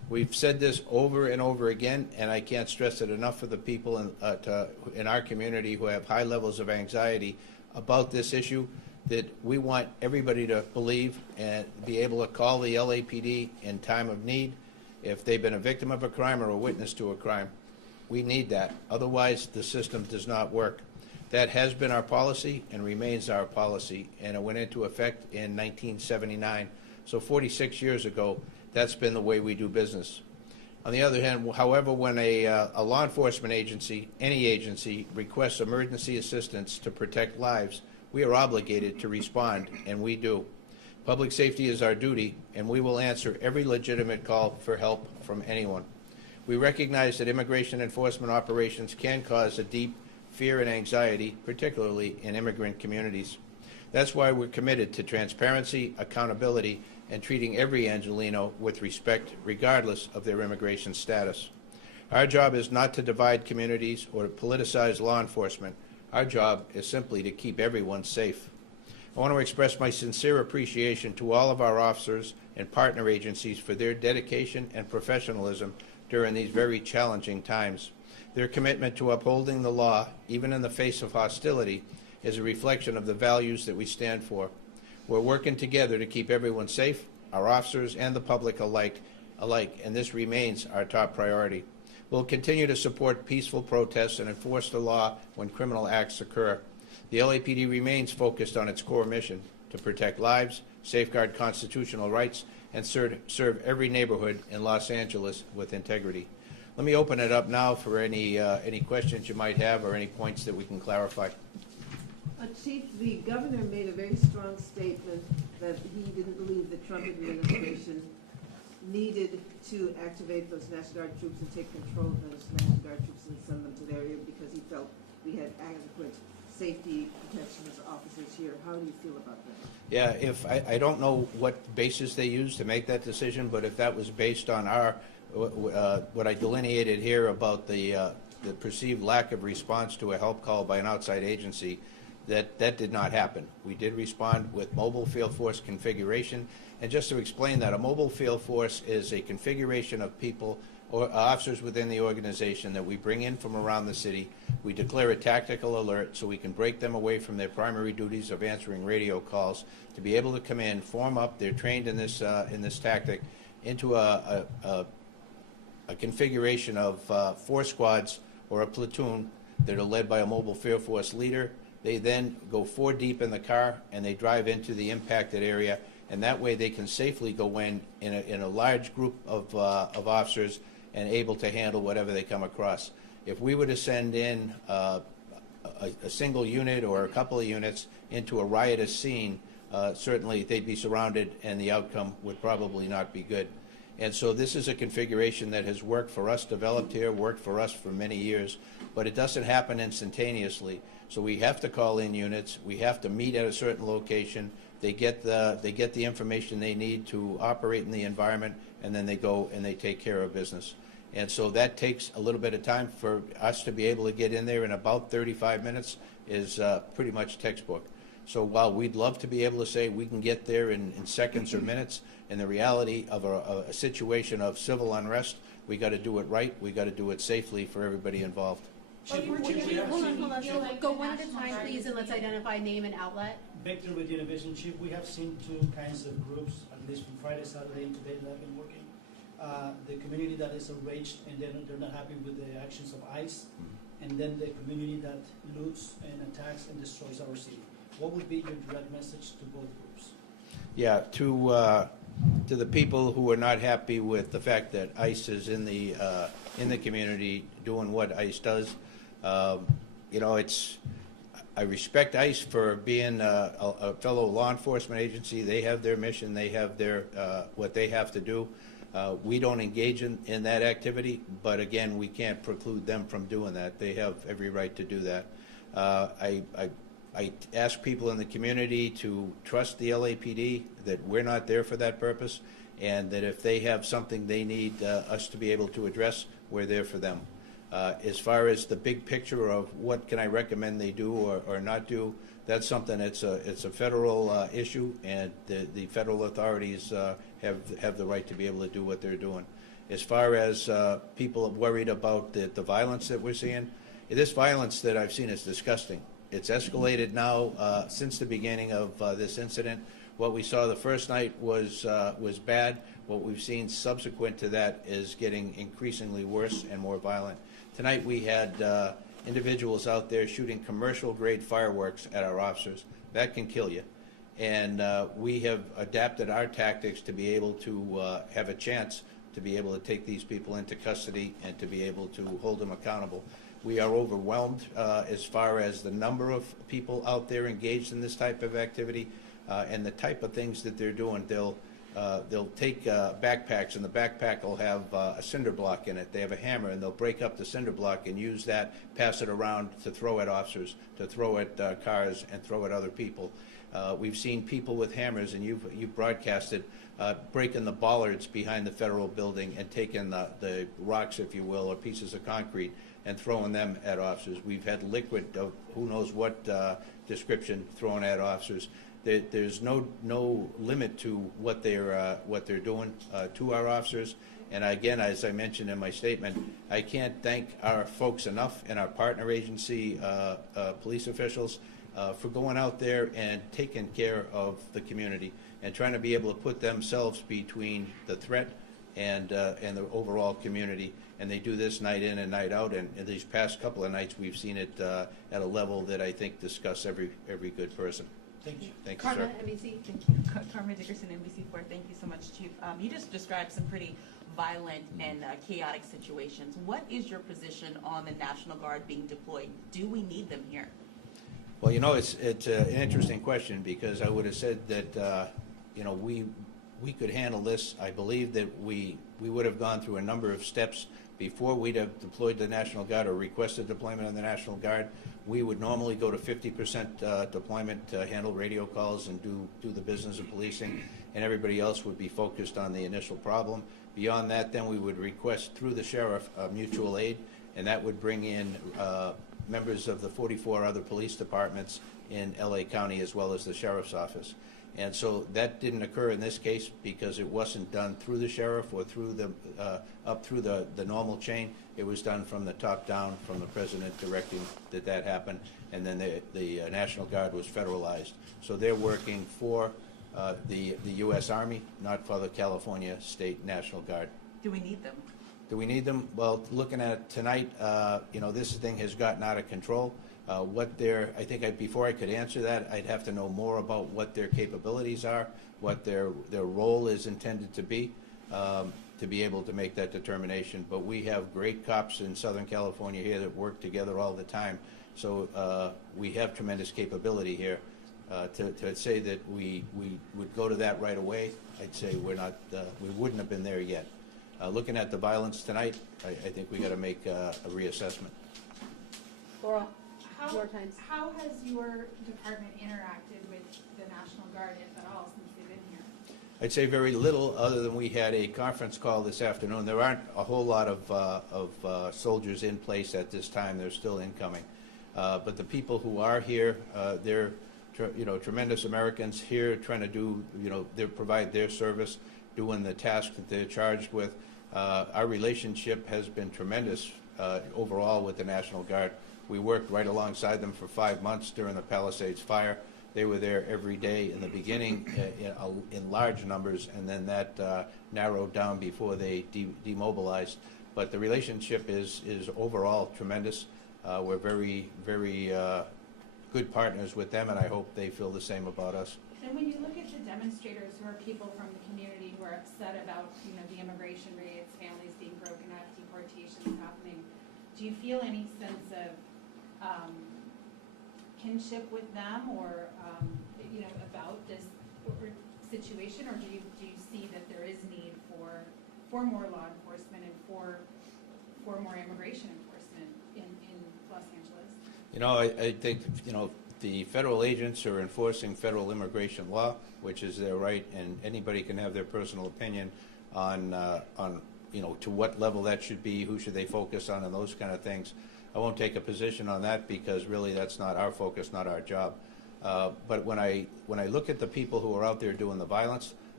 We've said this over and over again, and I can't stress it enough for the people in our community who have high levels of anxiety about this issue, that we want everybody to believe and be able to call the LAPD in time of need if they've been a victim of a crime or a witness to a crime. We need that. Otherwise, the system does not work. That has been our policy and remains our policy, and it went into effect in 1979. So 46 years ago, that's been the way we do business. On the other hand, however, when a law enforcement agency, any agency, requests emergency assistance to protect lives, we are obligated to respond, and we do. Public safety is our duty, and we will answer every legitimate call for help from anyone. We recognize that immigration enforcement operations can cause a deep fear and anxiety, particularly in immigrant communities. That's why we're committed to transparency, accountability, and treating every Angelino with respect, regardless of their immigration status. Our job is not to divide communities or to politicize law enforcement. Our job is simply to keep everyone safe. I want to express my sincere appreciation to all of our officers and partner agencies for their dedication and professionalism during these very challenging times. Their commitment to upholding the law, even in the face of hostility, is a reflection of the values that we stand for. We're working together to keep everyone safe, our officers and the public alike, and this remains our top priority. We'll continue to support peaceful protests and enforce the law when criminal acts occur. The LAPD remains focused on its core mission to protect lives, safeguard constitutional rights, and serve every neighborhood in Los Angeles with integrity. Let me open it up now for any questions you might have or any points that we can clarify. Chief, the governor made a very strong statement that he didn't believe the Trump administration needed to activate those National Guard troops and take control of those National Guard troops and send them to the area because he felt we had adequate safety protection as officers here. How do you feel about that? Yeah, if I don't know what basis they used to make that decision, but if that was based on our what I delineated here about the perceived lack of response to a help call by an outside agency, that did not happen. We did respond with mobile field force configuration, and just to explain that, a mobile field force is a configuration of people or officers within the organization that we bring in from around the city. We declare a tactical alert so we can break them away from their primary duties of answering radio calls to be able to come in, form up. They're trained in this tactic into a configuration of 4 squads or a platoon that are led by a mobile field force leader. They then go 4 deep in the car and they drive into the impacted area, and that way they can safely go in a large group of officers and able to handle whatever they come across. If we were to send in a single unit or a couple of units into a riotous scene, certainly they'd be surrounded and the outcome would probably not be good. And so this is a configuration that has worked for us, developed here, worked for us for many years, but it doesn't happen instantaneously. So we have to call in units, we have to meet at a certain location, they get the information they need to operate in the environment, and then they go and they take care of business. And so that takes a little bit of time. For us to be able to get in there in about 35 minutes is pretty much textbook. So while we'd love to be able to say we can get there in seconds or minutes, in the reality of a situation of civil unrest, we got to do it right, we got to do it safely for everybody involved. Chief, Hold on. feel like Go the one at a National time, Guard please, and let's identify name and outlet. Victor with Univision, Chief, we have seen 2 kinds of groups, at least from Friday, Saturday, and today that have been working. The community that is enraged and they're not happy with the actions of ICE, and then the community that loots and attacks and destroys our city. What would be your direct message to both groups? Yeah, To the people who are not happy with the fact that ICE is in the community doing what ICE does, I respect ICE for being a fellow law enforcement agency. They have their mission. They have their what they have to do. We don't engage in that activity, but again, we can't preclude them from doing that. They have every right to do that. I ask people in the community to trust the LAPD, that we're not there for that purpose, and that if they have something they need us to be able to address, we're there for them. As far as the big picture of what can I recommend they do or not do, that's something, it's a federal issue, and the federal authorities have the right to be able to do what they're doing. As far as people worried about the violence that we're seeing, this violence that I've seen is disgusting. It's escalated now since the beginning of this incident. What we saw the first night was bad. What we've seen subsequent to that is getting increasingly worse and more violent. Tonight we had individuals out there shooting commercial-grade fireworks at our officers. That can kill you. And we have adapted our tactics to be able to have a chance to be able to take these people into custody and to be able to hold them accountable. We are overwhelmed as far as the number of people out there engaged in this type of activity and the type of things that they're doing. They'll take backpacks, and the backpack will have a cinder block in it. They have a hammer, and they'll break up the cinder block and use that, pass it around to throw at officers, to throw at cars, and throw at other people. We've seen people with hammers, and you've broadcasted, breaking the bollards behind the federal building and taking the rocks, if you will, or pieces of concrete and throwing them at officers. We've had liquid of who knows what description thrown at officers. There's no limit to what they're doing to our officers. And again, as I mentioned in my statement, I can't thank our folks enough and our partner agency police officials for going out there and taking care of the community and trying to be able to put themselves between the threat and the overall community. And they do this night in and night out. And in these past couple of nights, we've seen it at a level that I think disgusts every good person. Thank you. Thank you, Carmen, sir. NBC. Thank you. Carmen Dickerson, NBC4. Thank you so much, Chief. You just described some pretty violent and chaotic situations. What is your position on the National Guard being deployed? Do we need them here? Well, you know, it's an interesting question, because I would have said that we could handle this. I believe that we would have gone through a number of steps before we'd have deployed the National Guard or requested deployment of the National Guard. We would normally go to 50% deployment to handle radio calls and do the business of policing, and everybody else would be focused on the initial problem. Beyond that, then we would request through the sheriff mutual aid, and that would bring in members of the 44 other police departments in LA County as well as the sheriff's office. And so that didn't occur in this case because it wasn't done through the sheriff or through up through the normal chain. It was done from the top down, from the president directing that happen, and then the National Guard was federalized. So they're working for the U.S. Army, not for the California State National Guard. Do we need them? Do we need them? Well, looking at tonight, this thing has gotten out of control. Before I could answer that, I'd have to know more about what their capabilities are, what their role is intended to be able to make that determination. But we have great cops in Southern California here that work together all the time. So we have tremendous capability here. To say that we would go to that right away, I'd say we wouldn't have been there yet. Looking at the violence tonight, I think we got to make a reassessment. Laurel, How, Your times. how has your department interacted with the National Guard, if at all, since they've been here? I'd say very little, other than we had a conference call this afternoon. There aren't a whole lot of soldiers in place at this time. They're still incoming. But the people who are here, they're tremendous Americans here trying to do, they provide their service, doing the task that they're charged with. Our relationship has been tremendous overall with the National Guard. We worked right alongside them for 5 months during the Palisades fire. They were there every day in the beginning in large numbers, and then that narrowed down before they demobilized. But the relationship is overall tremendous. We're very, very good partners with them, and I hope they feel the same about us. And when you look at the demonstrators, who are people from the community who are upset about, the immigration rates, families being broken up, deportations happening, do you feel any sense of kinship with them, or about this situation, or do you see that there is need for more law enforcement and for more immigration enforcement in Los Angeles? I think the federal agents are enforcing federal immigration law, which is their right, and anybody can have their personal opinion on to what level that should be, who should they focus on, and those kind of things. I won't take a position on that because really that's not our focus, not our job. But when I look at the people who are out there doing the violence,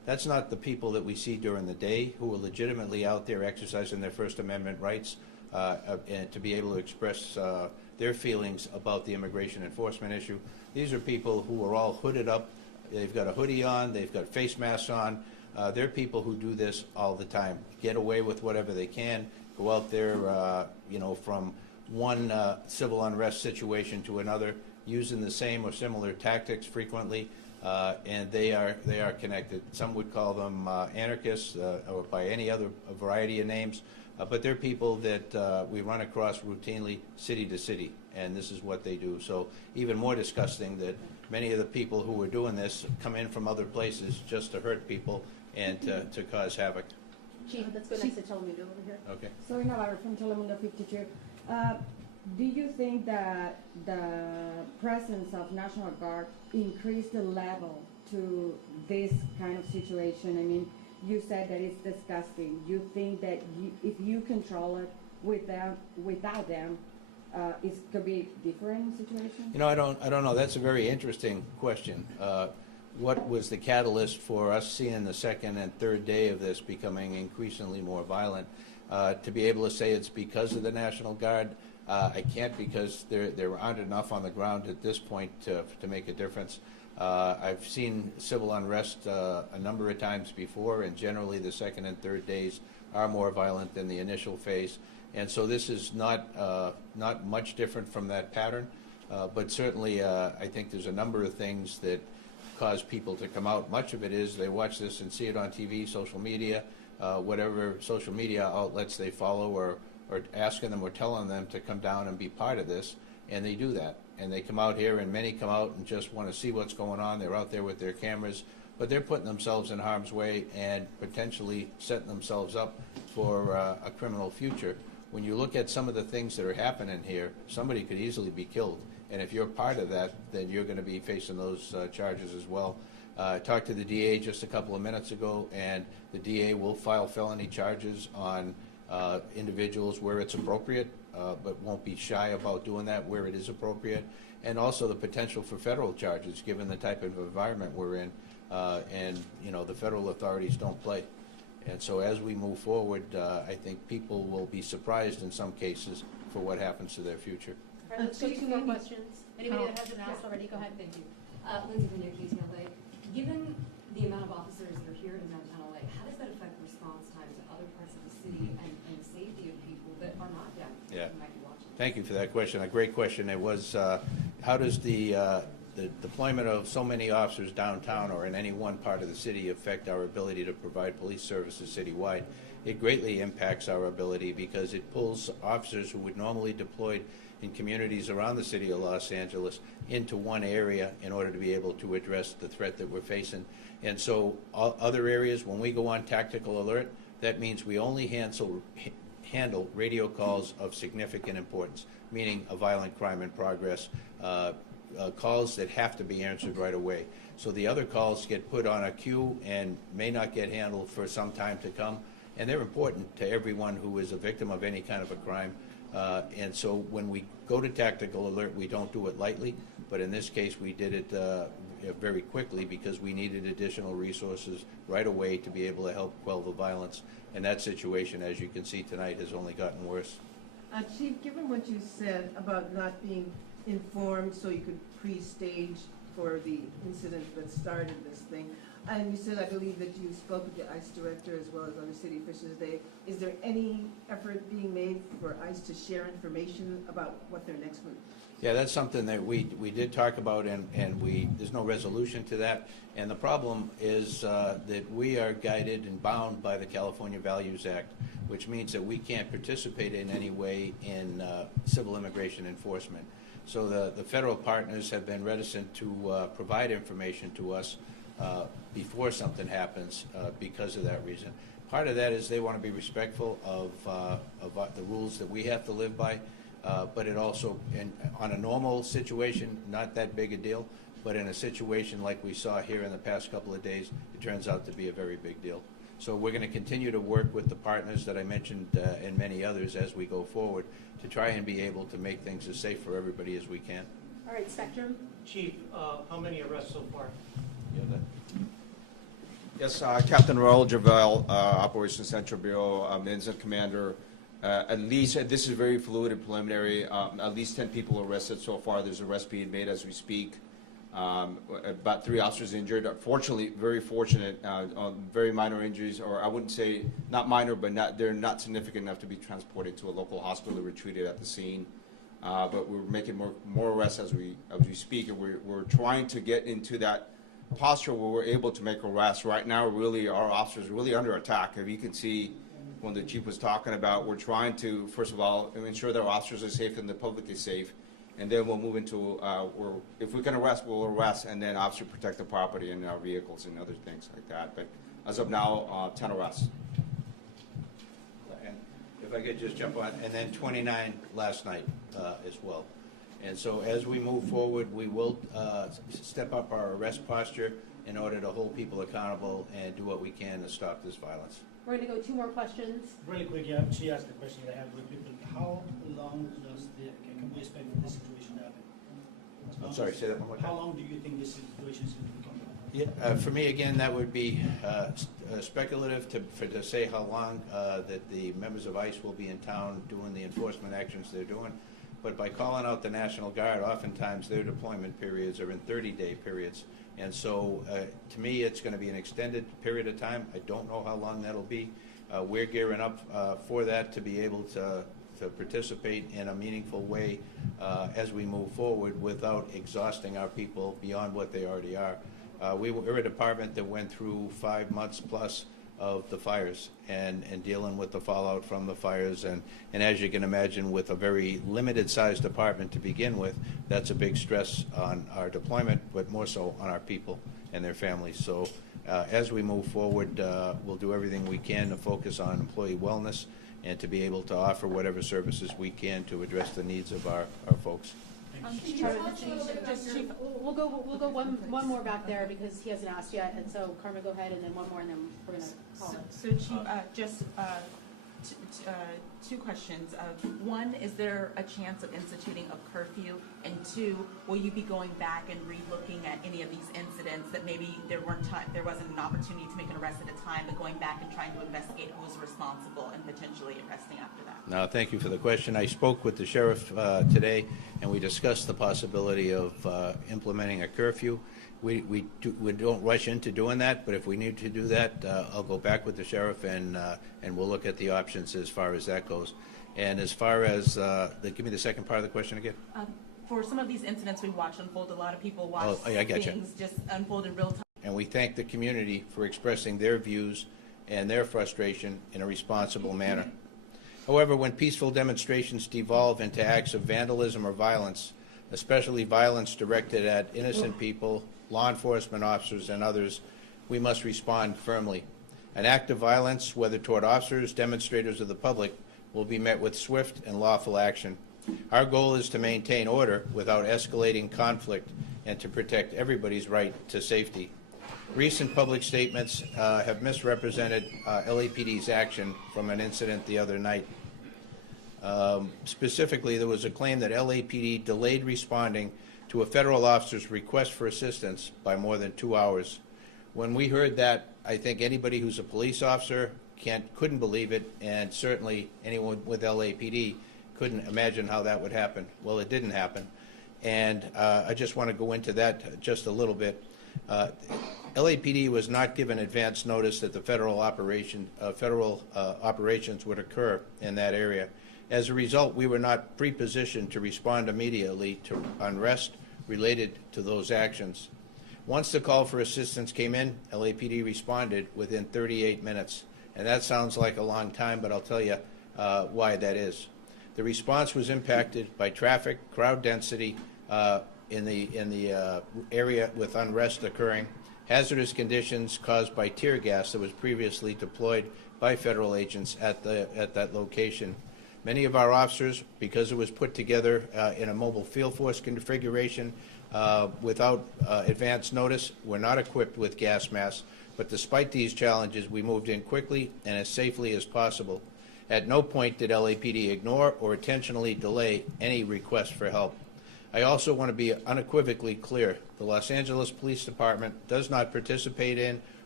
That's not the people that we see during the day who are legitimately out there exercising their First Amendment rights and to be able to express their feelings about the immigration enforcement issue. These are people who are all hooded up. They've got a hoodie on. They've got face masks on. They're people who do this all the time, get away with whatever they can, go out there, from one civil unrest situation to another, using the same or similar tactics frequently, and they are connected. Some would call them anarchists or by any other variety of names, but they're people that we run across routinely city to city, and this is what they do. So even more disgusting that many of the people who are doing this come in from other places just to hurt people and to cause havoc. Chief, let's go next to Telemundo over here. Okay. Soy Navarro from Telemundo 52. Do you think that the presence of National Guard increased the level to this kind of situation? I mean, you said that it's disgusting. You think that if you control it without them, it could be a different situation? I don't know. That's a very interesting question. What was the catalyst for us seeing the second and third day of this becoming increasingly more violent? To be able to say it's because of the National Guard, I can't, because there aren't enough on the ground at this point to make a difference. I've seen civil unrest a number of times before, and generally the second and third days are more violent than the initial phase. And so this is not much different from that pattern, but certainly I think there's a number of things that cause people to come out. Much of it is they watch this and see it on TV, social media, whatever social media outlets they follow, or asking them or telling them to come down and be part of this, and they do that. And they come out here, and many come out and just want to see what's going on. They're out there with their cameras, but they're putting themselves in harm's way and potentially setting themselves up for a criminal future. When you look at some of the things that are happening here, somebody could easily be killed. And if you're part of that, then you're going to be facing those charges as well. I talked to the DA just a couple of minutes ago, and the DA will file felony charges on individuals where it's appropriate, but won't be shy about doing that where it is appropriate. And also the potential for federal charges, given the type of environment we're in. And the federal authorities don't play. And so as we move forward, I think people will be surprised in some cases for what happens to their future. All right, let's go to 2 more questions. Anybody that hasn't asked already, go ahead. Thank you. Lindsay from KTLA. Given the amount of officers that are here in downtown LA, how does that affect response times to other parts of the city and the safety of people that are not deaf who might be watching? Thank you for that question. A great question. It was, how does the deployment of so many officers downtown or in any one part of the city affect our ability to provide police services citywide? It greatly impacts our ability because it pulls officers who would normally deployed in communities around the city of Los Angeles into one area in order to be able to address the threat that we're facing. And so other areas, when we go on tactical alert, that means we only handle radio calls of significant importance, meaning a violent crime in progress, calls that have to be answered right away. So the other calls get put on a queue and may not get handled for some time to come, and they're important to everyone who is a victim of any kind of a crime. And so when we go to tactical alert, we don't do it lightly, but in this case we did it very quickly because we needed additional resources right away to be able to help quell the violence. And that situation, as you can see tonight, has only gotten worse. Chief, given what you said about not being informed so you could pre-stage for the incident that started this thing, and you said, I believe, that you spoke with the ICE director as well as other city officials today. Is there any effort being made for ICE to share information about what their next move? Yeah, that's something that we did talk about, and there's no resolution to that. And the problem is that we are guided and bound by the California Values Act, which means that we can't participate in any way in civil immigration enforcement. So the federal partners have been reticent to provide information to us before something happens because of that reason. Part of that is they want to be respectful of the rules that we have to live by, but it also, on a normal situation, not that big a deal, but in a situation like we saw here in the past couple of days, it turns out to be a very big deal. So we're going to continue to work with the partners that I mentioned and many others as we go forward to try and be able to make things as safe for everybody as we can. All right, Spectrum. Chief, how many arrests so far? Yeah, Yes, Captain Raul Javel, Operations Central Bureau, Incident Commander. At least, this is very fluid and preliminary, at least 10 people arrested so far. There's arrests being made as we speak. About 3 officers injured. Fortunately, very fortunate, very minor injuries, or I wouldn't say not minor, but they're not significant enough to be transported to a local hospital or treated at the scene. But we're making more arrests as we speak, and we're trying to get into that posture where we're able to make arrests. Right now, really, our officers are really under attack. If you can see, when the chief was talking about, we're trying to, first of all, ensure that our officers are safe and the public is safe, and then we'll move into, if we can arrest, we'll arrest, and then obviously protect the property and our vehicles and other things like that. But as of now, 10 arrests. And if I could just jump on, and then 29 last night as well. And so as we move forward, we will step up our arrest posture in order to hold people accountable and do what we can to stop this violence. We're gonna go 2 more questions. Really quick, yeah, she asked the question that I have with people. How long can we expect this situation to happen? I'm sorry, say that one more time. How long do you think this situation is going to become? Yeah, for me, again, that would be speculative to say how long that the members of ICE will be in town doing the enforcement actions they're doing. But by calling out the National Guard, oftentimes their deployment periods are in 30-day periods. And so, to me, it's going to be an extended period of time. I don't know how long that'll be. We're gearing up for that to be able to participate in a meaningful way as we move forward without exhausting our people beyond what they already are. We're a department that went through 5 months plus of the fires and dealing with the fallout from the fires. And as you can imagine, with a very limited sized department to begin with, that's a big stress on our deployment, but more so on our people and their families. So as we move forward, we'll do everything we can to focus on employee wellness and to be able to offer whatever services we can to address the needs of our folks. Chief, we'll go one more back there because he hasn't asked yet, and so Carmen, go ahead, and then one more, and then we're gonna call it. So Chief, just 2 questions. One, is there a chance of instituting a curfew? And 2, will you be going back and re-looking at any of these incidents that maybe there wasn't an opportunity to make an arrest at a time, but going back and trying to investigate who was responsible and potentially arresting after that? No, thank you for the question. I spoke with the sheriff today, and we discussed the possibility of implementing a curfew. We don't rush into doing that, but if we need to do that, I'll go back with the sheriff and we'll look at the options as far as that goes. And as far as give me the second part of the question again. For some of these incidents we watched unfold, a lot of people watch things just unfold in real time. And we thank the community for expressing their views and their frustration in a responsible manner. However, when peaceful demonstrations devolve into acts of vandalism or violence, especially violence directed at innocent people, law enforcement officers, and others, we must respond firmly. An act of violence, whether toward officers, demonstrators, or the public, will be met with swift and lawful action. Our goal is to maintain order without escalating conflict and to protect everybody's right to safety. Recent public statements have misrepresented LAPD's action from an incident the other night. Specifically, there was a claim that LAPD delayed responding to a federal officer's request for assistance by more than 2 hours. When we heard that, I think anybody who's a police officer couldn't believe it, and certainly anyone with LAPD couldn't imagine how that would happen. Well, it didn't happen, and I just want to go into that just a little bit. LAPD was not given advance notice that the federal operations would occur in that area. As a result, we were not pre-positioned to respond immediately to unrest related to those actions. Once the call for assistance came in, LAPD responded within 38 minutes. And that sounds like a long time, but I'll tell you why that is. The response was impacted by traffic, crowd density in the area with unrest occurring, hazardous conditions caused by tear gas that was previously deployed by federal agents at that location. Many of our officers, because it was put together in a mobile field force configuration without advance notice, were not equipped with gas masks. But despite these challenges, we moved in quickly and as safely as possible. At no point did LAPD ignore or intentionally delay any request for help. I also want to be unequivocally clear. The Los Angeles Police Department does not participate in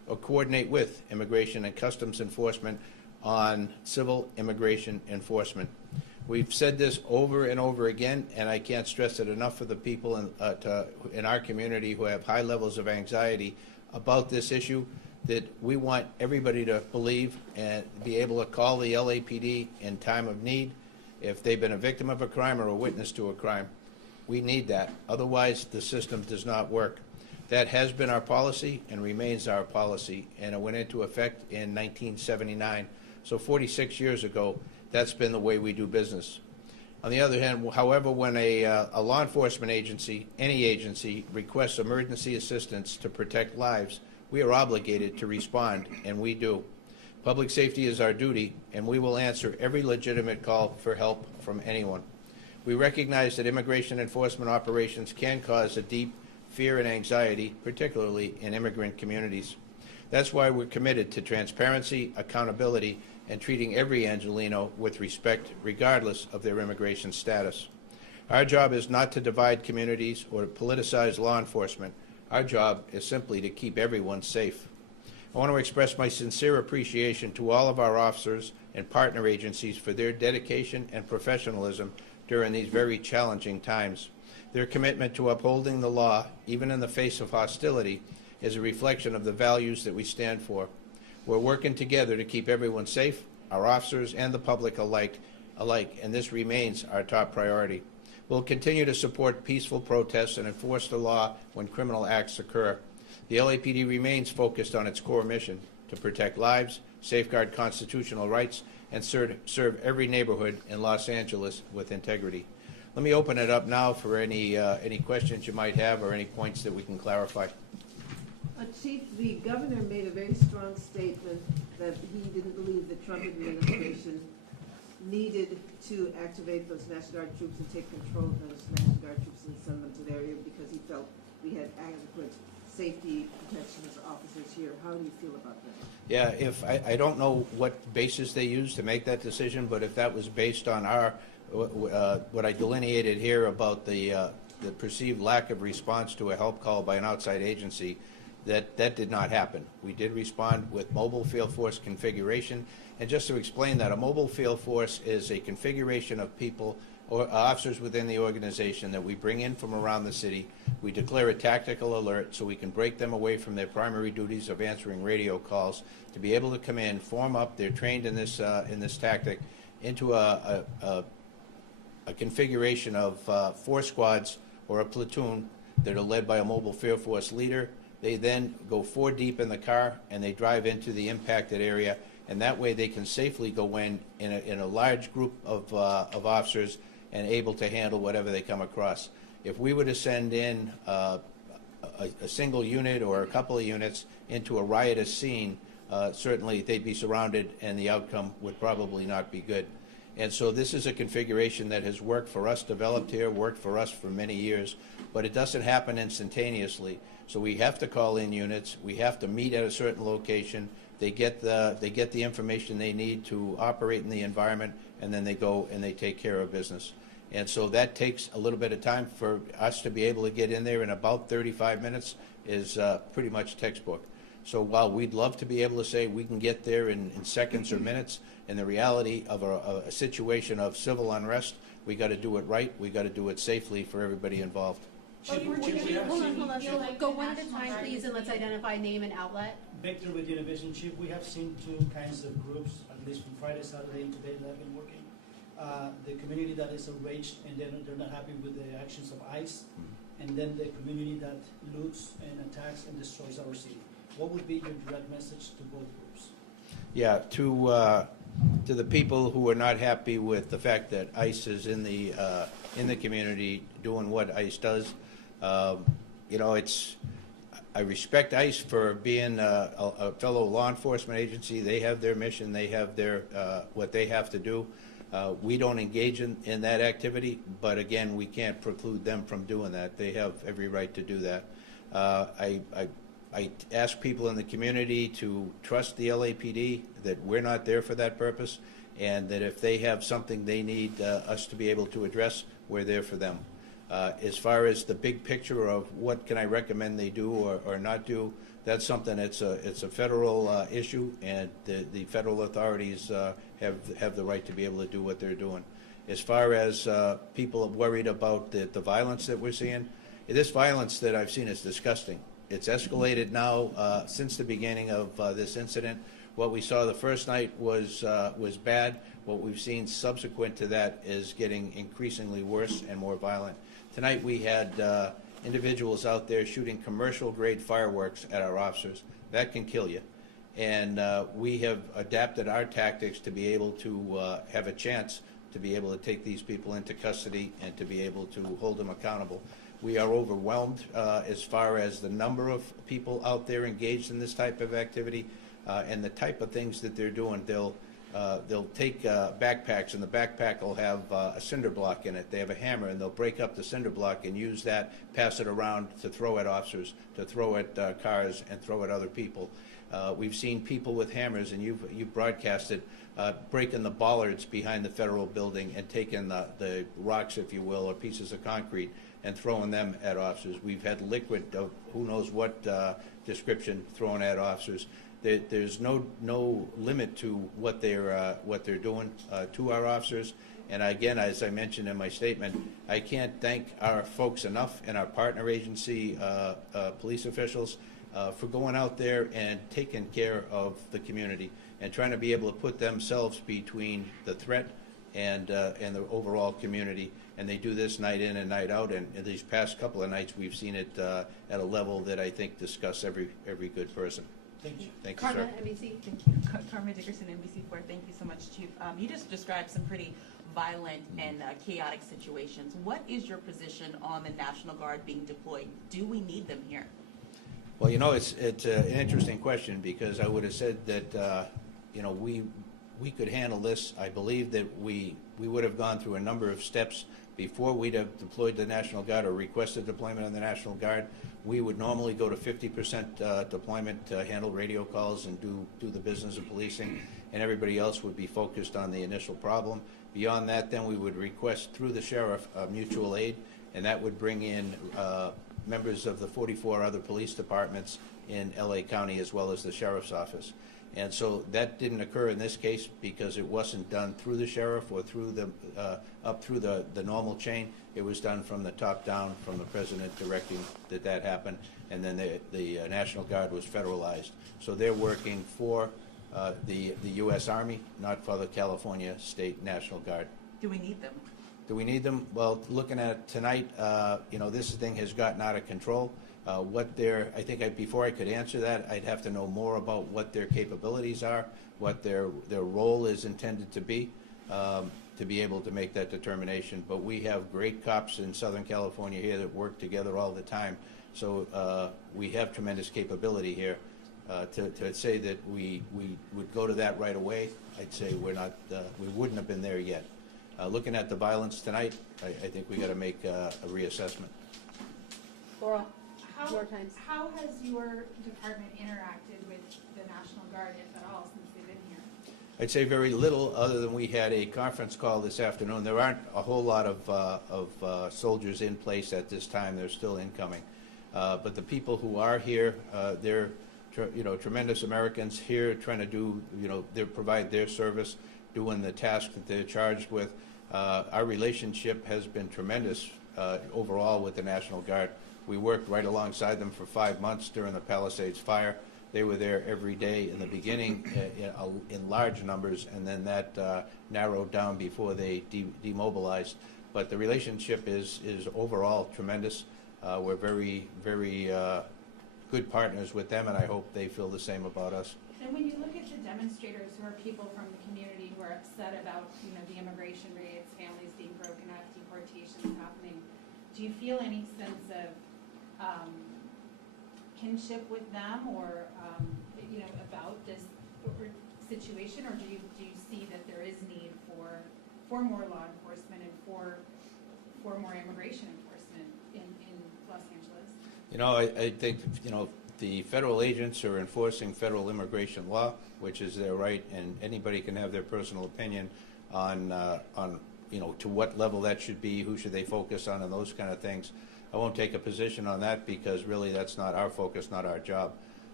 or coordinate with Immigration and Customs Enforcement on civil immigration enforcement. We've said this over and over again, and I can't stress it enough for the people in our community who have high levels of anxiety about this issue, that we want everybody to believe and be able to call the LAPD in time of need if they've been a victim of a crime or a witness to a crime. We need that. Otherwise, the system does not work. That has been our policy and remains our policy, and it went into effect in 1979. So 46 years ago, that's been the way we do business. On the other hand, however, when a law enforcement agency, any agency, requests emergency assistance to protect lives, we are obligated to respond, and we do. Public safety is our duty, and we will answer every legitimate call for help from anyone. We recognize that immigration enforcement operations can cause a deep fear and anxiety, particularly in immigrant communities. That's why we're committed to transparency, accountability, and treating every Angelino with respect, regardless of their immigration status. Our job is not to divide communities or to politicize law enforcement. Our job is simply to keep everyone safe. I want to express my sincere appreciation to all of our officers and partner agencies for their dedication and professionalism during these very challenging times. Their commitment to upholding the law, even in the face of hostility, is a reflection of the values that we stand for. We're working together to keep everyone safe, our officers and the public alike, and this remains our top priority. We'll continue to support peaceful protests and enforce the law when criminal acts occur. The LAPD remains focused on its core mission to protect lives, safeguard constitutional rights, and serve every neighborhood in Los Angeles with integrity. Let me open it up now for any questions you might have or any points that we can clarify. Chief, the governor made a very strong statement that he didn't believe the Trump administration needed to activate those National Guard troops and take control of those National Guard troops and send them to the area because he felt we had adequate safety protections officers here. How do you feel about that? Yeah, if I don't know what basis they used to make that decision, but if that was based on our what I delineated here about the perceived lack of response to a help call by an outside agency, that did not happen. We did respond with mobile field force configuration. And just to explain that, a mobile field force is a configuration of people or officers within the organization that we bring in from around the city. We declare a tactical alert so we can break them away from their primary duties of answering radio calls to be able to come in, form up. They're trained in this tactic into a configuration of 4 squads or a platoon that are led by a mobile field force leader. They then go 4 deep in the car and they drive into the impacted area, and that way they can safely go in a large group of officers and able to handle whatever they come across. If we were to send in a single unit or a couple of units into a riotous scene, certainly they'd be surrounded and the outcome would probably not be good. And so this is a configuration that has worked for us, developed here, worked for us for many years, but it doesn't happen instantaneously. So we have to call in units. We have to meet at a certain location. They get the information they need to operate in the environment, and then they go and they take care of business. And so that takes a little bit of time for us to be able to get in there in about 35 minutes is pretty much textbook. So while we'd love to be able to say we can get there in seconds or minutes, in the reality of a situation of civil unrest, we got to do it right. We got to do it safely for everybody involved. Chief, Hold on. feel like Go the one at a national time, guard please, and let's identify name and outlet. Victor with Univision. Chief, we have seen 2 kinds of groups, at least from Friday, Saturday, and today that have been working. The community that is enraged and they're not happy with the actions of ICE, and then the community that loots and attacks and destroys our city. What would be your direct message to both groups? Yeah, to the people who are not happy with the fact that ICE is in the community doing what ICE does, I respect ICE for being a fellow law enforcement agency. They have their mission. They have their what they have to do. We don't engage in that activity, but again, we can't preclude them from doing that. They have every right to do that. I ask people in the community to trust the LAPD, that we're not there for that purpose, and that if they have something they need us to be able to address, we're there for them. As far as the big picture of what can I recommend they do or not do, that's something, it's a federal issue, and the federal authorities have the right to be able to do what they're doing. As far as people are worried about the violence that we're seeing, this violence that I've seen is disgusting. It's escalated now since the beginning of this incident. What we saw the first night was bad. What we've seen subsequent to that is getting increasingly worse and more violent. Tonight we had individuals out there shooting commercial-grade fireworks at our officers. That can kill you. And we have adapted our tactics to be able to have a chance to be able to take these people into custody and to be able to hold them accountable. We are overwhelmed as far as the number of people out there engaged in this type of activity and the type of things that they're doing. They'll take backpacks, and the backpack will have a cinder block in it. They have a hammer, and they'll break up the cinder block and use that, pass it around to throw at officers, to throw at cars, and throw at other people. We've seen people with hammers, and you've broadcasted, breaking the bollards behind the federal building and taking the rocks, if you will, or pieces of concrete, and throwing them at officers. We've had liquid of who knows what description thrown at officers. There's no limit to what they're doing to our officers. And again, as I mentioned in my statement, I can't thank our folks enough and our partner agency police officials for going out there and taking care of the community and trying to be able to put themselves between the threat and the overall community. And they do this night in and night out. And in these past couple of nights, we've seen it at a level that I think disgusts every good person. Thank you. Thank you, sir. Carmen, NBC. Thank you. Carmen Dickerson, NBC4. Thank you so much, Chief. You just described some pretty violent and chaotic situations. What is your position on the National Guard being deployed? Do we need them here? Well, you know, it's an interesting question, because I would have said that, you know, we could handle this. I believe that we would have gone through a number of steps before we'd have deployed the National Guard or requested deployment of the National Guard. We would normally go to 50% deployment to handle radio calls and do the business of policing, and everybody else would be focused on the initial problem. Beyond that, then we would request through the sheriff mutual aid, and that would bring in members of the 44 other police departments in LA County as well as the sheriff's office. And so that didn't occur in this case because it wasn't done through the sheriff or through up through the normal chain. It was done from the top down, from the president directing that happen, and then the National Guard was federalized. So they're working for the U.S. Army, not for the California State National Guard. Do we need them? Do we need them? Well, looking at tonight, you know, this thing has gotten out of control. I think before I could answer that, I'd have to know more about what their capabilities are, what their role is intended to be able to make that determination. But we have great cops in Southern California here that work together all the time. So we have tremendous capability here. To say that we would go to that right away, I'd say we wouldn't have been there yet. Looking at the violence tonight, I think we got to make a reassessment. Laura. How has your department interacted with the National Guard, if at all, since they've been here? I'd say very little, other than we had a conference call this afternoon. There aren't a whole lot of soldiers in place at this time. They're still incoming. But the people who are here, they're tremendous Americans here trying to do, they provide their service, doing the task that they're charged with. Our relationship has been tremendous overall with the National Guard. We worked right alongside them for 5 months during the Palisades fire. They were there every day in the beginning in large numbers, and then that narrowed down before they demobilized. But the relationship is overall tremendous. We're very, very good partners with them, and I hope they feel the same about us. And when you look at the demonstrators, who are people from the community who are upset about the immigration rates, families being broken up, deportations happening, do you feel any sense of kinship with them, or about this situation, or do you see that there is need for more law enforcement and for more immigration enforcement in Los Angeles? I think the federal agents are enforcing federal immigration law, which is their right, and anybody can have their personal opinion on to what level that should be, who should they focus on, and those kind of things. I won't take a position on that because really that's not our focus, not our job.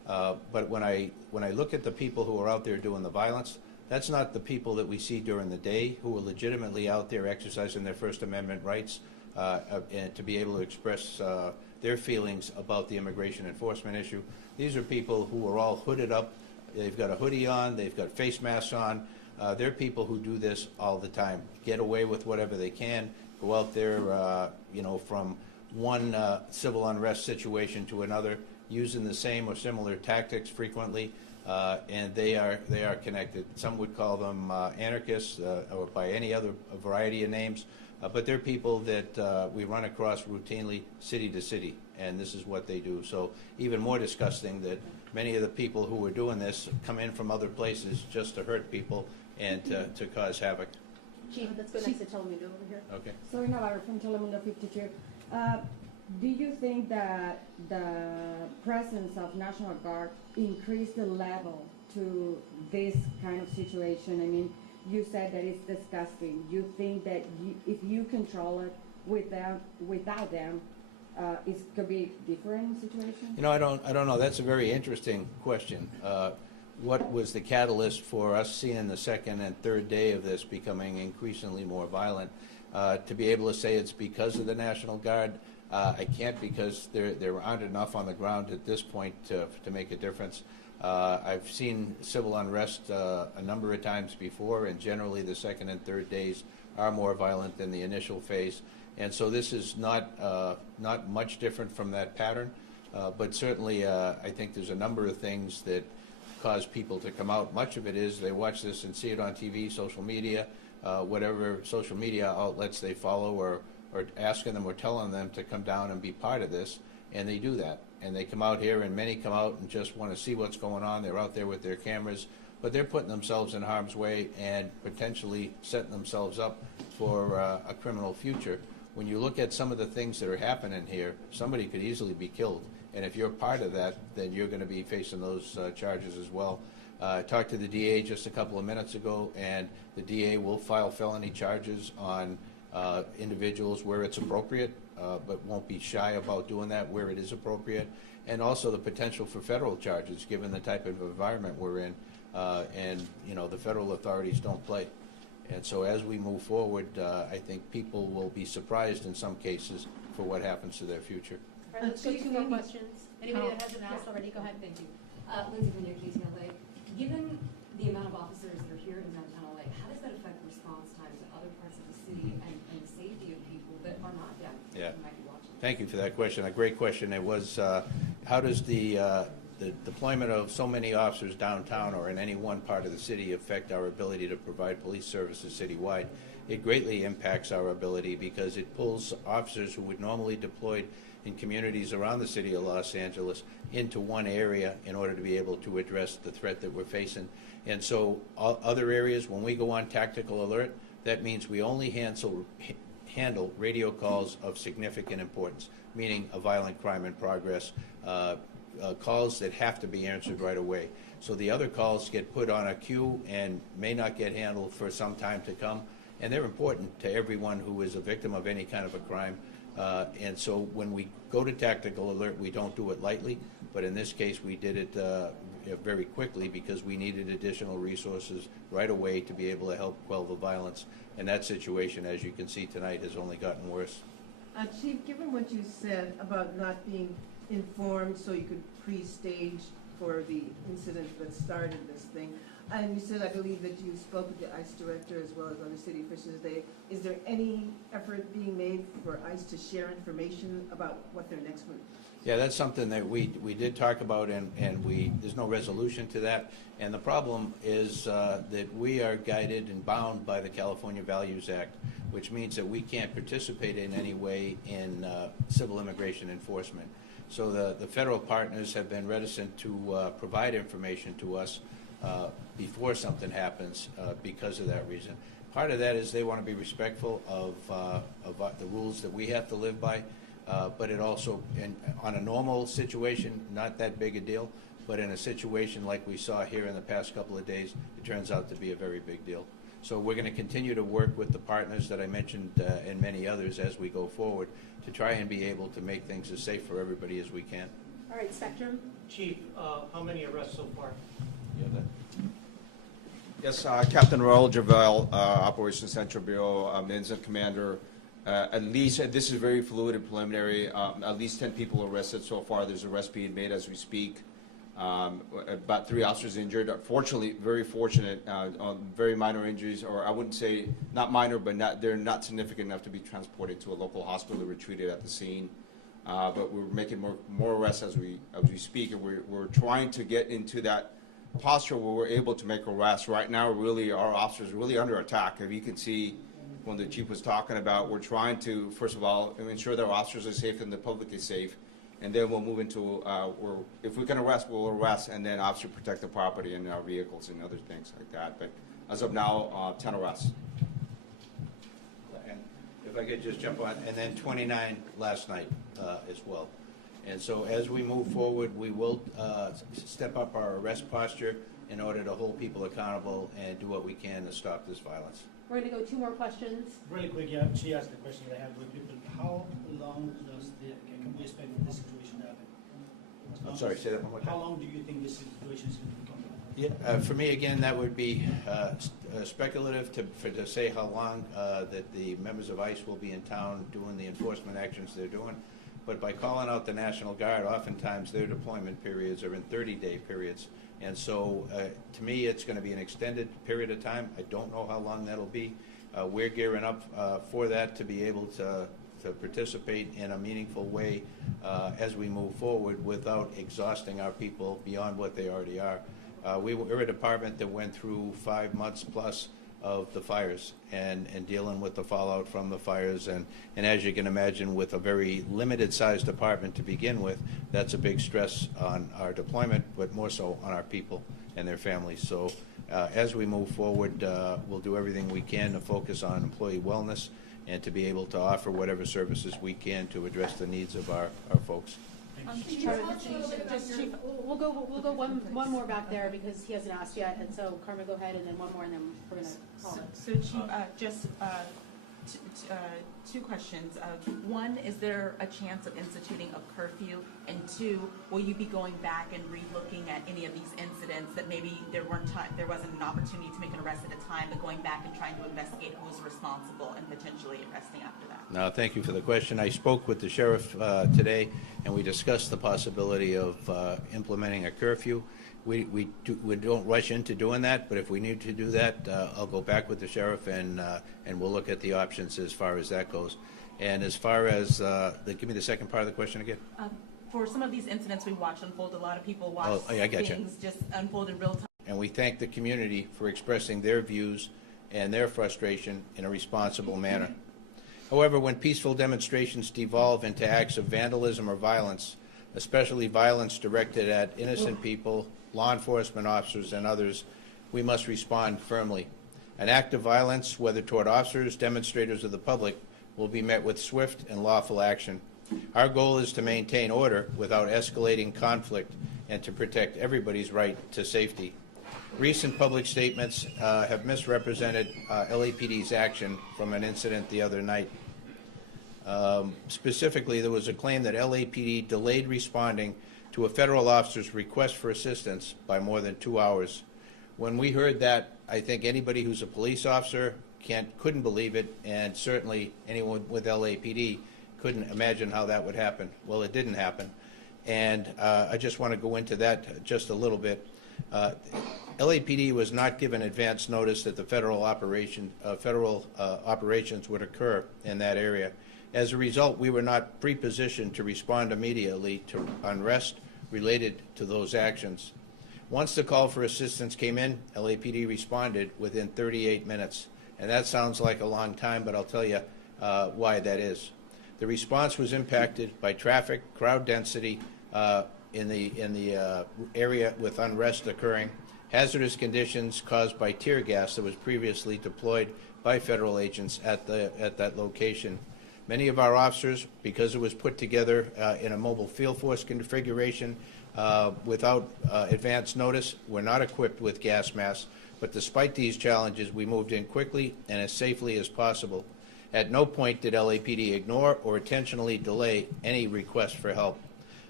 But when I look at the people who are out there doing the violence, that's not the people that we see during the day who are legitimately out there exercising their First Amendment rights and to be able to express their feelings about the immigration enforcement issue. These are people who are all hooded up. They've got a hoodie on. They've got face masks on. They're people who do this all the time, get away with whatever they can, go out there, from one civil unrest situation to another, using the same or similar tactics frequently, and they are connected. Some would call them anarchists or by any other variety of names, but they're people that we run across routinely city to city, and this is what they do. So even more disgusting that many of the people who are doing this come in from other places just to hurt people and to cause havoc. Chief, let's go next to Telemundo over here. Okay. Sorry, Navarro from Telemundo 52. Do you think that the presence of National Guard increased the level to this kind of situation? I mean, you said that it's disgusting. You think that if you control it without them, it could be a different situation? I don't know. That's a very interesting question. What was the catalyst for us seeing the second and third day of this becoming increasingly more violent? To be able to say it's because of the National Guard, I can't, because there aren't enough on the ground at this point to make a difference. I've seen civil unrest a number of times before, and generally the second and third days are more violent than the initial phase. And so this is not much different from that pattern, but certainly I think there's a number of things that cause people to come out. Much of it is they watch this and see it on TV, social media, whatever social media outlets they follow, or asking them or telling them to come down and be part of this, and they do that. And they come out here, and many come out and just want to see what's going on. They're out there with their cameras, but they're putting themselves in harm's way and potentially setting themselves up for a criminal future. When you look at some of the things that are happening here, somebody could easily be killed. And if you're part of that, then you're going to be facing those charges as well. I talked to the DA just a couple of minutes ago, and the DA will file felony charges on individuals where it's appropriate, but won't be shy about doing that where it is appropriate. And also the potential for federal charges, given the type of environment we're in. And the federal authorities don't play. And so as we move forward, I think people will be surprised in some cases for what happens to their future. All right, let's go to two more questions. Anybody that hasn't asked already, go ahead. Thank you. Lindsay from your case in LA. Given the amount of officers that are here in downtown LA, how does that affect response times in other parts of the city and the safety of people that are not deaf who might be watching? Thank you for that question. A great question. It was, how does the deployment of so many officers downtown or in any one part of the city affect our ability to provide police services citywide? It greatly impacts our ability because it pulls officers who would normally deployed in communities around the city of Los Angeles into one area in order to be able to address the threat that we're facing. And so other areas, when we go on tactical alert, that means we only handle radio calls of significant importance, meaning a violent crime in progress, calls that have to be answered right away. So the other calls get put on a queue and may not get handled for some time to come, and they're important to everyone who is a victim of any kind of a crime. And so when we go to tactical alert, we don't do it lightly, but in this case we did it very quickly because we needed additional resources right away to be able to help quell the violence. And that situation, as you can see tonight, has only gotten worse. Chief, given what you said about not being informed so you could pre-stage for the incident that started this thing, and you said, I believe, that you spoke with the ICE director as well as other city officials today. Is there any effort being made for ICE to share information about what their next move? Yeah, that's something that we did talk about, and there's no resolution to that. And the problem is that we are guided and bound by the California Values Act, which means that we can't participate in any way in civil immigration enforcement. So the federal partners have been reticent to provide information to us before something happens because of that reason. Part of that is they want to be respectful of the rules that we have to live by, but it also, on a normal situation, not that big a deal, but in a situation like we saw here in the past couple of days, it turns out to be a very big deal. So we're going to continue to work with the partners that I mentioned and many others as we go forward to try and be able to make things as safe for everybody as we can. All All right, Spectrum. Chief, how many arrests so far? Yes, Captain Raul Javel, Operations Central Bureau, Incident Commander. At least, this is very fluid and preliminary, at least 10 people arrested so far. There's arrests being made as we speak. About 3 officers injured. Fortunately, very fortunate, on very minor injuries, or I wouldn't say not minor, but they're not significant enough to be transported to a local hospital or treated at the scene. But we're making more arrests as we speak, and we're trying to get into that posture where we're able to make arrests. Right now, really, our officers are really under attack. If you can see, when the chief was talking about, we're trying to, first of all, ensure that our officers are safe and the public is safe, and then we'll move into, if we can arrest, we'll arrest, and then obviously protect the property and our vehicles and other things like that. But as of now, 10 arrests. And if I could just jump on, and then 29 last night as well. And so as we move forward, we will step up our arrest posture in order to hold people accountable and do what we can to stop this violence. We're going to go 2 more questions. Really quick, yeah, she asked the question that I have quickly, but how long can we expect this situation to happen? I'm sorry, say that one more time. How long do you think this situation is going to become? Yeah, for me, again, that would be speculative to say how long that the members of ICE will be in town doing the enforcement actions they're doing. But by calling out the National Guard, oftentimes their deployment periods are in 30-day periods. And so, to me, it's going to be an extended period of time. I don't know how long that'll be. We're gearing up for that to be able to participate in a meaningful way as we move forward without exhausting our people beyond what they already are. We're a department that went through 5 months plus of the fires and dealing with the fallout from the fires. And as you can imagine, with a very limited sized department to begin with, that's a big stress on our deployment, but more so on our people and their families. So as we move forward, we'll do everything we can to focus on employee wellness and to be able to offer whatever services we can to address the needs of our folks. Chief, we'll go one more back there because he hasn't asked yet, and so Carmen, go ahead, and then one more, and then we're going to call it. So Chief, just 2 questions. One, is there a chance of instituting a curfew? And 2, will you be going back and re-looking at any of these incidents that maybe there wasn't an opportunity to make an arrest at a time, but going back and trying to investigate who was responsible and potentially arresting after that? No, thank you for the question. I spoke with the sheriff today, and we discussed the possibility of implementing a curfew. We don't rush into doing that, but if we need to do that, I'll go back with the sheriff and we'll look at the options as far as that goes. And as far as give me the second part of the question again. For some of these incidents we watch unfold, a lot of people watch things just unfold in real time. And we thank the community for expressing their views and their frustration in a responsible manner. However, when peaceful demonstrations devolve into acts of vandalism or violence, especially violence directed at innocent people, law enforcement officers, and others, we must respond firmly. An act of violence, whether toward officers, demonstrators, or the public, will be met with swift and lawful action. Our goal is to maintain order without escalating conflict and to protect everybody's right to safety. Recent public statements have misrepresented LAPD's action from an incident the other night. Specifically, there was a claim that LAPD delayed responding to a federal officer's request for assistance by more than 2 hours. When we heard that, I think anybody who's a police officer couldn't believe it, and certainly anyone with LAPD couldn't imagine how that would happen. Well, it didn't happen, and I just want to go into that just a little bit. LAPD was not given advance notice that the federal operations would occur in that area. As a result, we were not pre-positioned to respond immediately to unrest related to those actions. Once the call for assistance came in, LAPD responded within 38 minutes. And that sounds like a long time, but I'll tell you why that is. The response was impacted by traffic, crowd density in the area with unrest occurring, hazardous conditions caused by tear gas that was previously deployed by federal agents at that location. Many of our officers, because it was put together in a mobile field force configuration without advance notice, were not equipped with gas masks. But despite these challenges, we moved in quickly and as safely as possible. At no point did LAPD ignore or intentionally delay any request for help.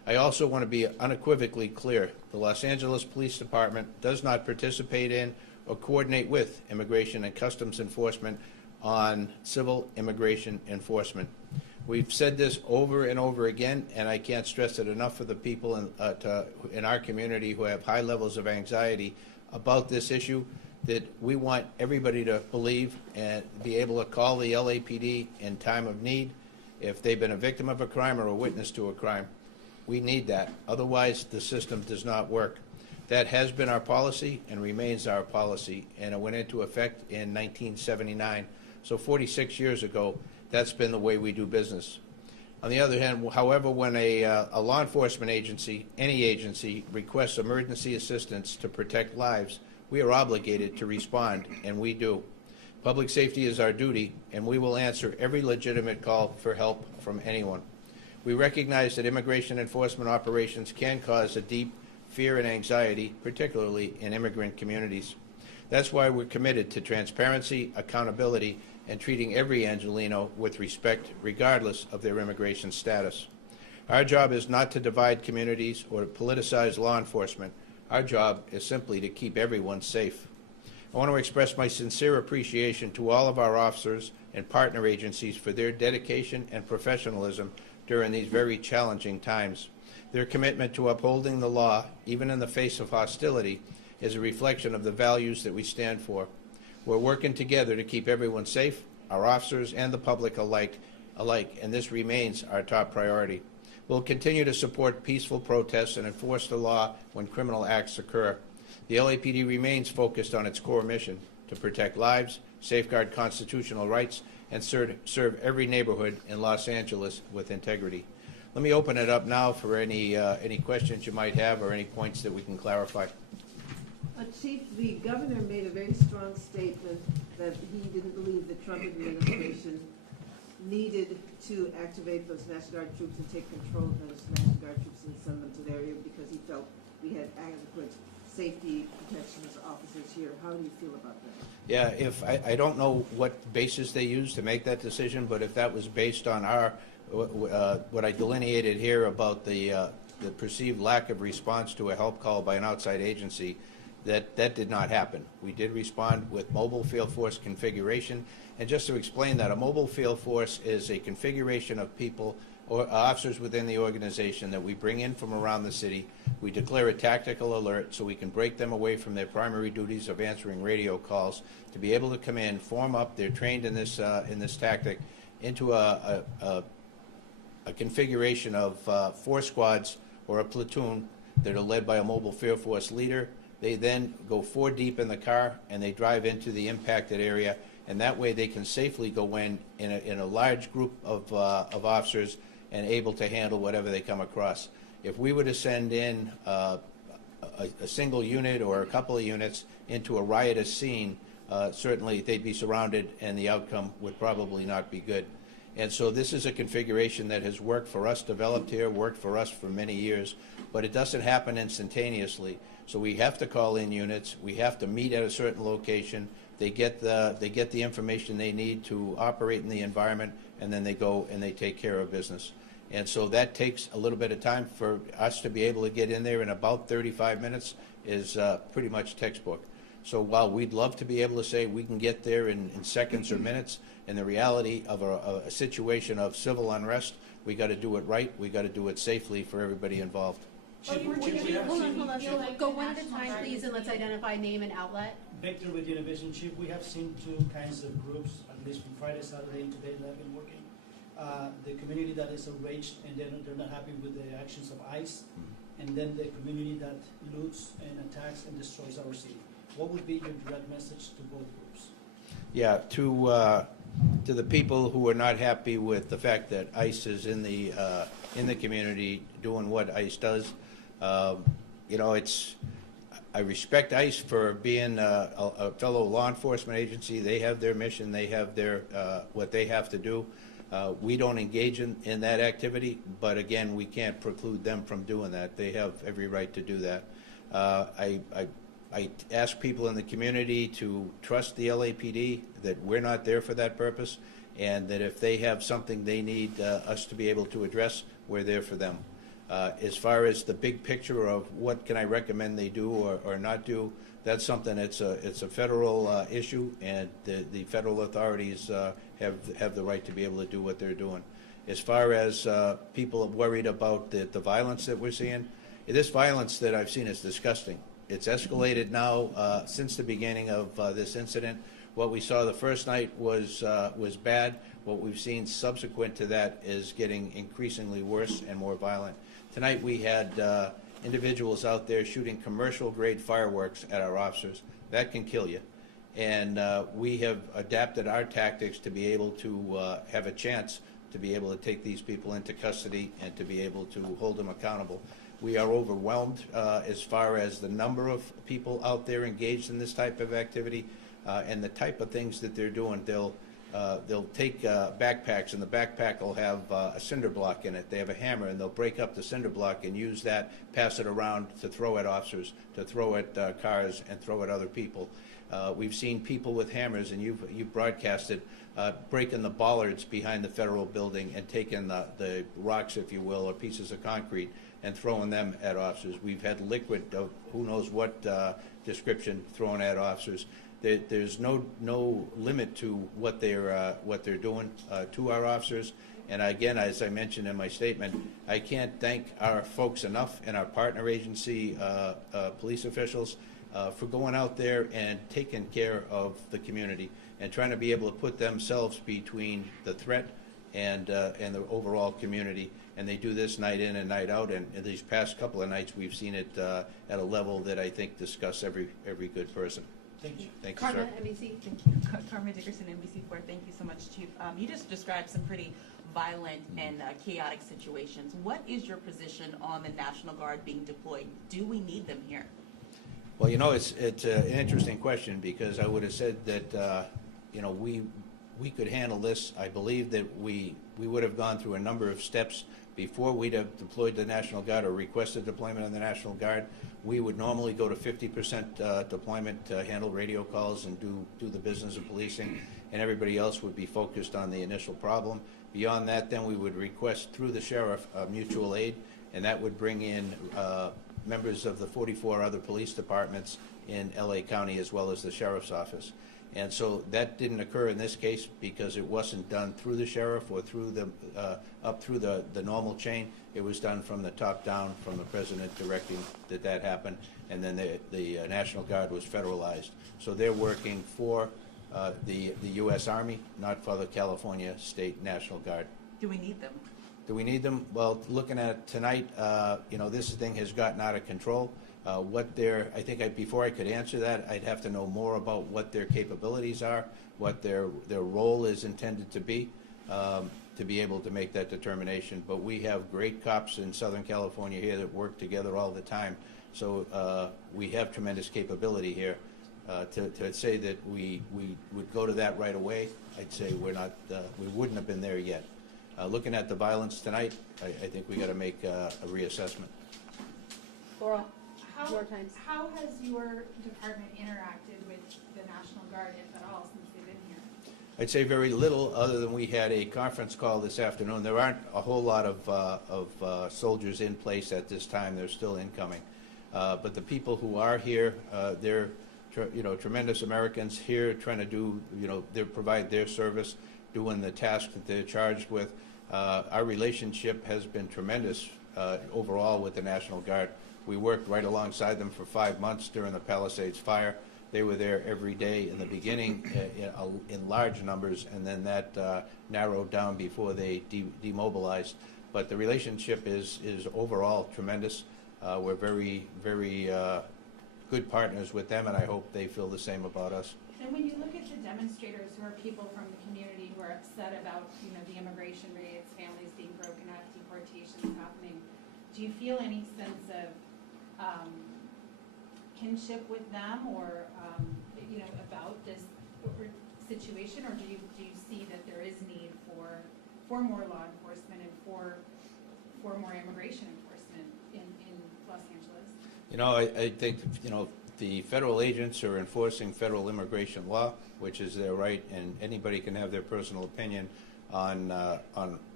I also want to be unequivocally clear. The Los Angeles Police Department does not participate in or coordinate with Immigration and Customs Enforcement on civil immigration enforcement. We've said this over and over again, and I can't stress it enough for the people in our community who have high levels of anxiety about this issue, that we want everybody to believe and be able to call the LAPD in time of need if they've been a victim of a crime or a witness to a crime. We need that. Otherwise, the system does not work. That has been our policy and remains our policy, and it went into effect in 1979. So 46 years ago, that's been the way we do business. On the other hand, however, when a law enforcement agency, any agency, requests emergency assistance to protect lives, we are obligated to respond, and we do. Public safety is our duty, and we will answer every legitimate call for help from anyone. We recognize that immigration enforcement operations can cause a deep fear and anxiety, particularly in immigrant communities. That's why we're committed to transparency, accountability, and treating every Angelino with respect, regardless of their immigration status. Our job is not to divide communities or to politicize law enforcement. Our job is simply to keep everyone safe. I want to express my sincere appreciation to all of our officers and partner agencies for their dedication and professionalism during these very challenging times. Their commitment to upholding the law, even in the face of hostility, is a reflection of the values that we stand for. We're working together to keep everyone safe, our officers and the public alike, and this remains our top priority. We'll continue to support peaceful protests and enforce the law when criminal acts occur. The LAPD remains focused on its core mission to protect lives, safeguard constitutional rights, and serve every neighborhood in Los Angeles with integrity. Let me open it up now for any questions you might have or any points that we can clarify. Chief, the governor made a very strong statement that he didn't believe the Trump administration needed to activate those National Guard troops and take control of those National Guard troops and send them to the area because he felt we had adequate safety protections officers here. How do you feel about that? Yeah, I don't know what basis they used to make that decision, but if that was based on what I delineated here about the perceived lack of response to a help call by an outside agency, that did not happen. We did respond with mobile field force configuration. And just to explain that, a mobile field force is a configuration of people or officers within the organization that we bring in from around the city. We declare a tactical alert so we can break them away from their primary duties of answering radio calls to be able to come in, form up. They're trained in this tactic into a configuration of 4 squads or a platoon that are led by a mobile field force leader. They then go 4 deep in the car and they drive into the impacted area, and that way they can safely go in a large group of officers and able to handle whatever they come across. If we were to send in a single unit or a couple of units into a riotous scene, certainly they'd be surrounded and the outcome would probably not be good. And so this is a configuration that has worked for us, developed here, worked for us for many years, but it doesn't happen instantaneously. So we have to call in units. We have to meet at a certain location. They get the information they need to operate in the environment, and then they go and they take care of business. And so that takes a little bit of time for us to be able to get in there in about 35 minutes is pretty much textbook. So while we'd love to be able to say we can get there in seconds or minutes, in the reality of a situation of civil unrest, we got to do it right. We got to do it safely for everybody involved. Hold on. Go one at a time, please, and let's identify name and outlet. Victor with Univision. Chief, we have seen 2 kinds of groups, at least from Friday, Saturday, and today that have been working. The community that is enraged and they're not happy with the actions of ICE, and then the community that loots and attacks and destroys our city. What would be your direct message to both groups? Yeah, To the people who are not happy with the fact that ICE is in the community doing what ICE does, I respect ICE for being a fellow law enforcement agency. They have their mission. They have their what they have to do. We don't engage in that activity, but again, we can't preclude them from doing that. They have every right to do that. I ask people in the community to trust the LAPD, that we're not there for that purpose, and that if they have something they need us to be able to address, we're there for them. As far as the big picture of what can I recommend they do or not do, that's something it's a federal issue, and the federal authorities have the right to be able to do what they're doing. As far as people are worried about the violence that we're seeing, this violence that I've seen is disgusting. It's escalated now since the beginning of this incident. What we saw the first night was bad. What we've seen subsequent to that is getting increasingly worse and more violent. Tonight we had individuals out there shooting commercial-grade fireworks at our officers. That can kill you. And we have adapted our tactics to be able to have a chance to be able to take these people into custody and to be able to hold them accountable. We are overwhelmed as far as the number of people out there engaged in this type of activity and the type of things that they're doing. They'll take backpacks, and the backpack will have a cinder block in it. They have a hammer, and they'll break up the cinder block and use that, pass it around to throw at officers, to throw at cars, and throw at other people. We've seen people with hammers, and you've broadcasted, breaking the bollards behind the federal building and taking the rocks, if you will, or pieces of concrete, and throwing them at officers. We've had liquid of who knows what description thrown at officers. There's no limit to what they're doing to our officers. And again, as I mentioned in my statement, I can't thank our folks enough and our partner agency police officials for going out there and taking care of the community and trying to be able to put themselves between the threat and the overall community. And they do this night in and night out. And in these past couple of nights, we've seen it at a level that I think disgusts every good person. Thank you. Thank you, Karma, sir. NBC. Thank you. Carmen Dickerson, NBC4. Thank you so much, Chief. You just described some pretty violent and chaotic situations. What is your position on the National Guard being deployed? Do we need them here? Well, you know, it's an interesting question, because I would have said that we could handle this. I believe that we would have gone through a number of steps before we'd have deployed the National Guard or requested deployment of the National Guard. We would normally go to 50% deployment to handle radio calls and do the business of policing, and everybody else would be focused on the initial problem. Beyond that, then we would request through the sheriff mutual aid, and that would bring in members of the 44 other police departments in LA County as well as the sheriff's office. And so that didn't occur in this case because it wasn't done through the sheriff or through the up through the normal chain. It was done from the top down, from the president directing that happened, and then the National Guard was federalized. So they're working for the U.S. Army, not for the California State National Guard. Do we need them? Do we need them? Well, looking at it tonight, this thing has gotten out of control. Before I could answer that, I'd have to know more about what their capabilities are, what their role is intended to be able to make that determination. But we have great cops in Southern California here that work together all the time. So we have tremendous capability here. To say that we would go to that right away, I'd say we wouldn't have been there yet. Looking at the violence tonight, I think we got to make a reassessment. Laurel, How, Your times. how has your department interacted with the National Guard, if at all, since they've been here? I'd say very little, other than we had a conference call this afternoon. There aren't a whole lot of soldiers in place at this time. They're still incoming. But the people who are here, they're tremendous Americans here trying to do, they provide their service, doing the task that they're charged with. Our relationship has been tremendous overall with the National Guard. We worked right alongside them for 5 months during the Palisades fire. They were there every day in the beginning in large numbers, and then that narrowed down before they demobilized. But the relationship is overall tremendous. We're very, very good partners with them, and I hope they feel the same about us. And when you look at the demonstrators, who are people from the community who are upset about, the immigration rates, families being broken up, deportations happening, do you feel any sense of kinship with them, or about this situation, or do you see that there is need for more law enforcement and for more immigration enforcement in Los Angeles? I think the federal agents are enforcing federal immigration law, which is their right, and anybody can have their personal opinion on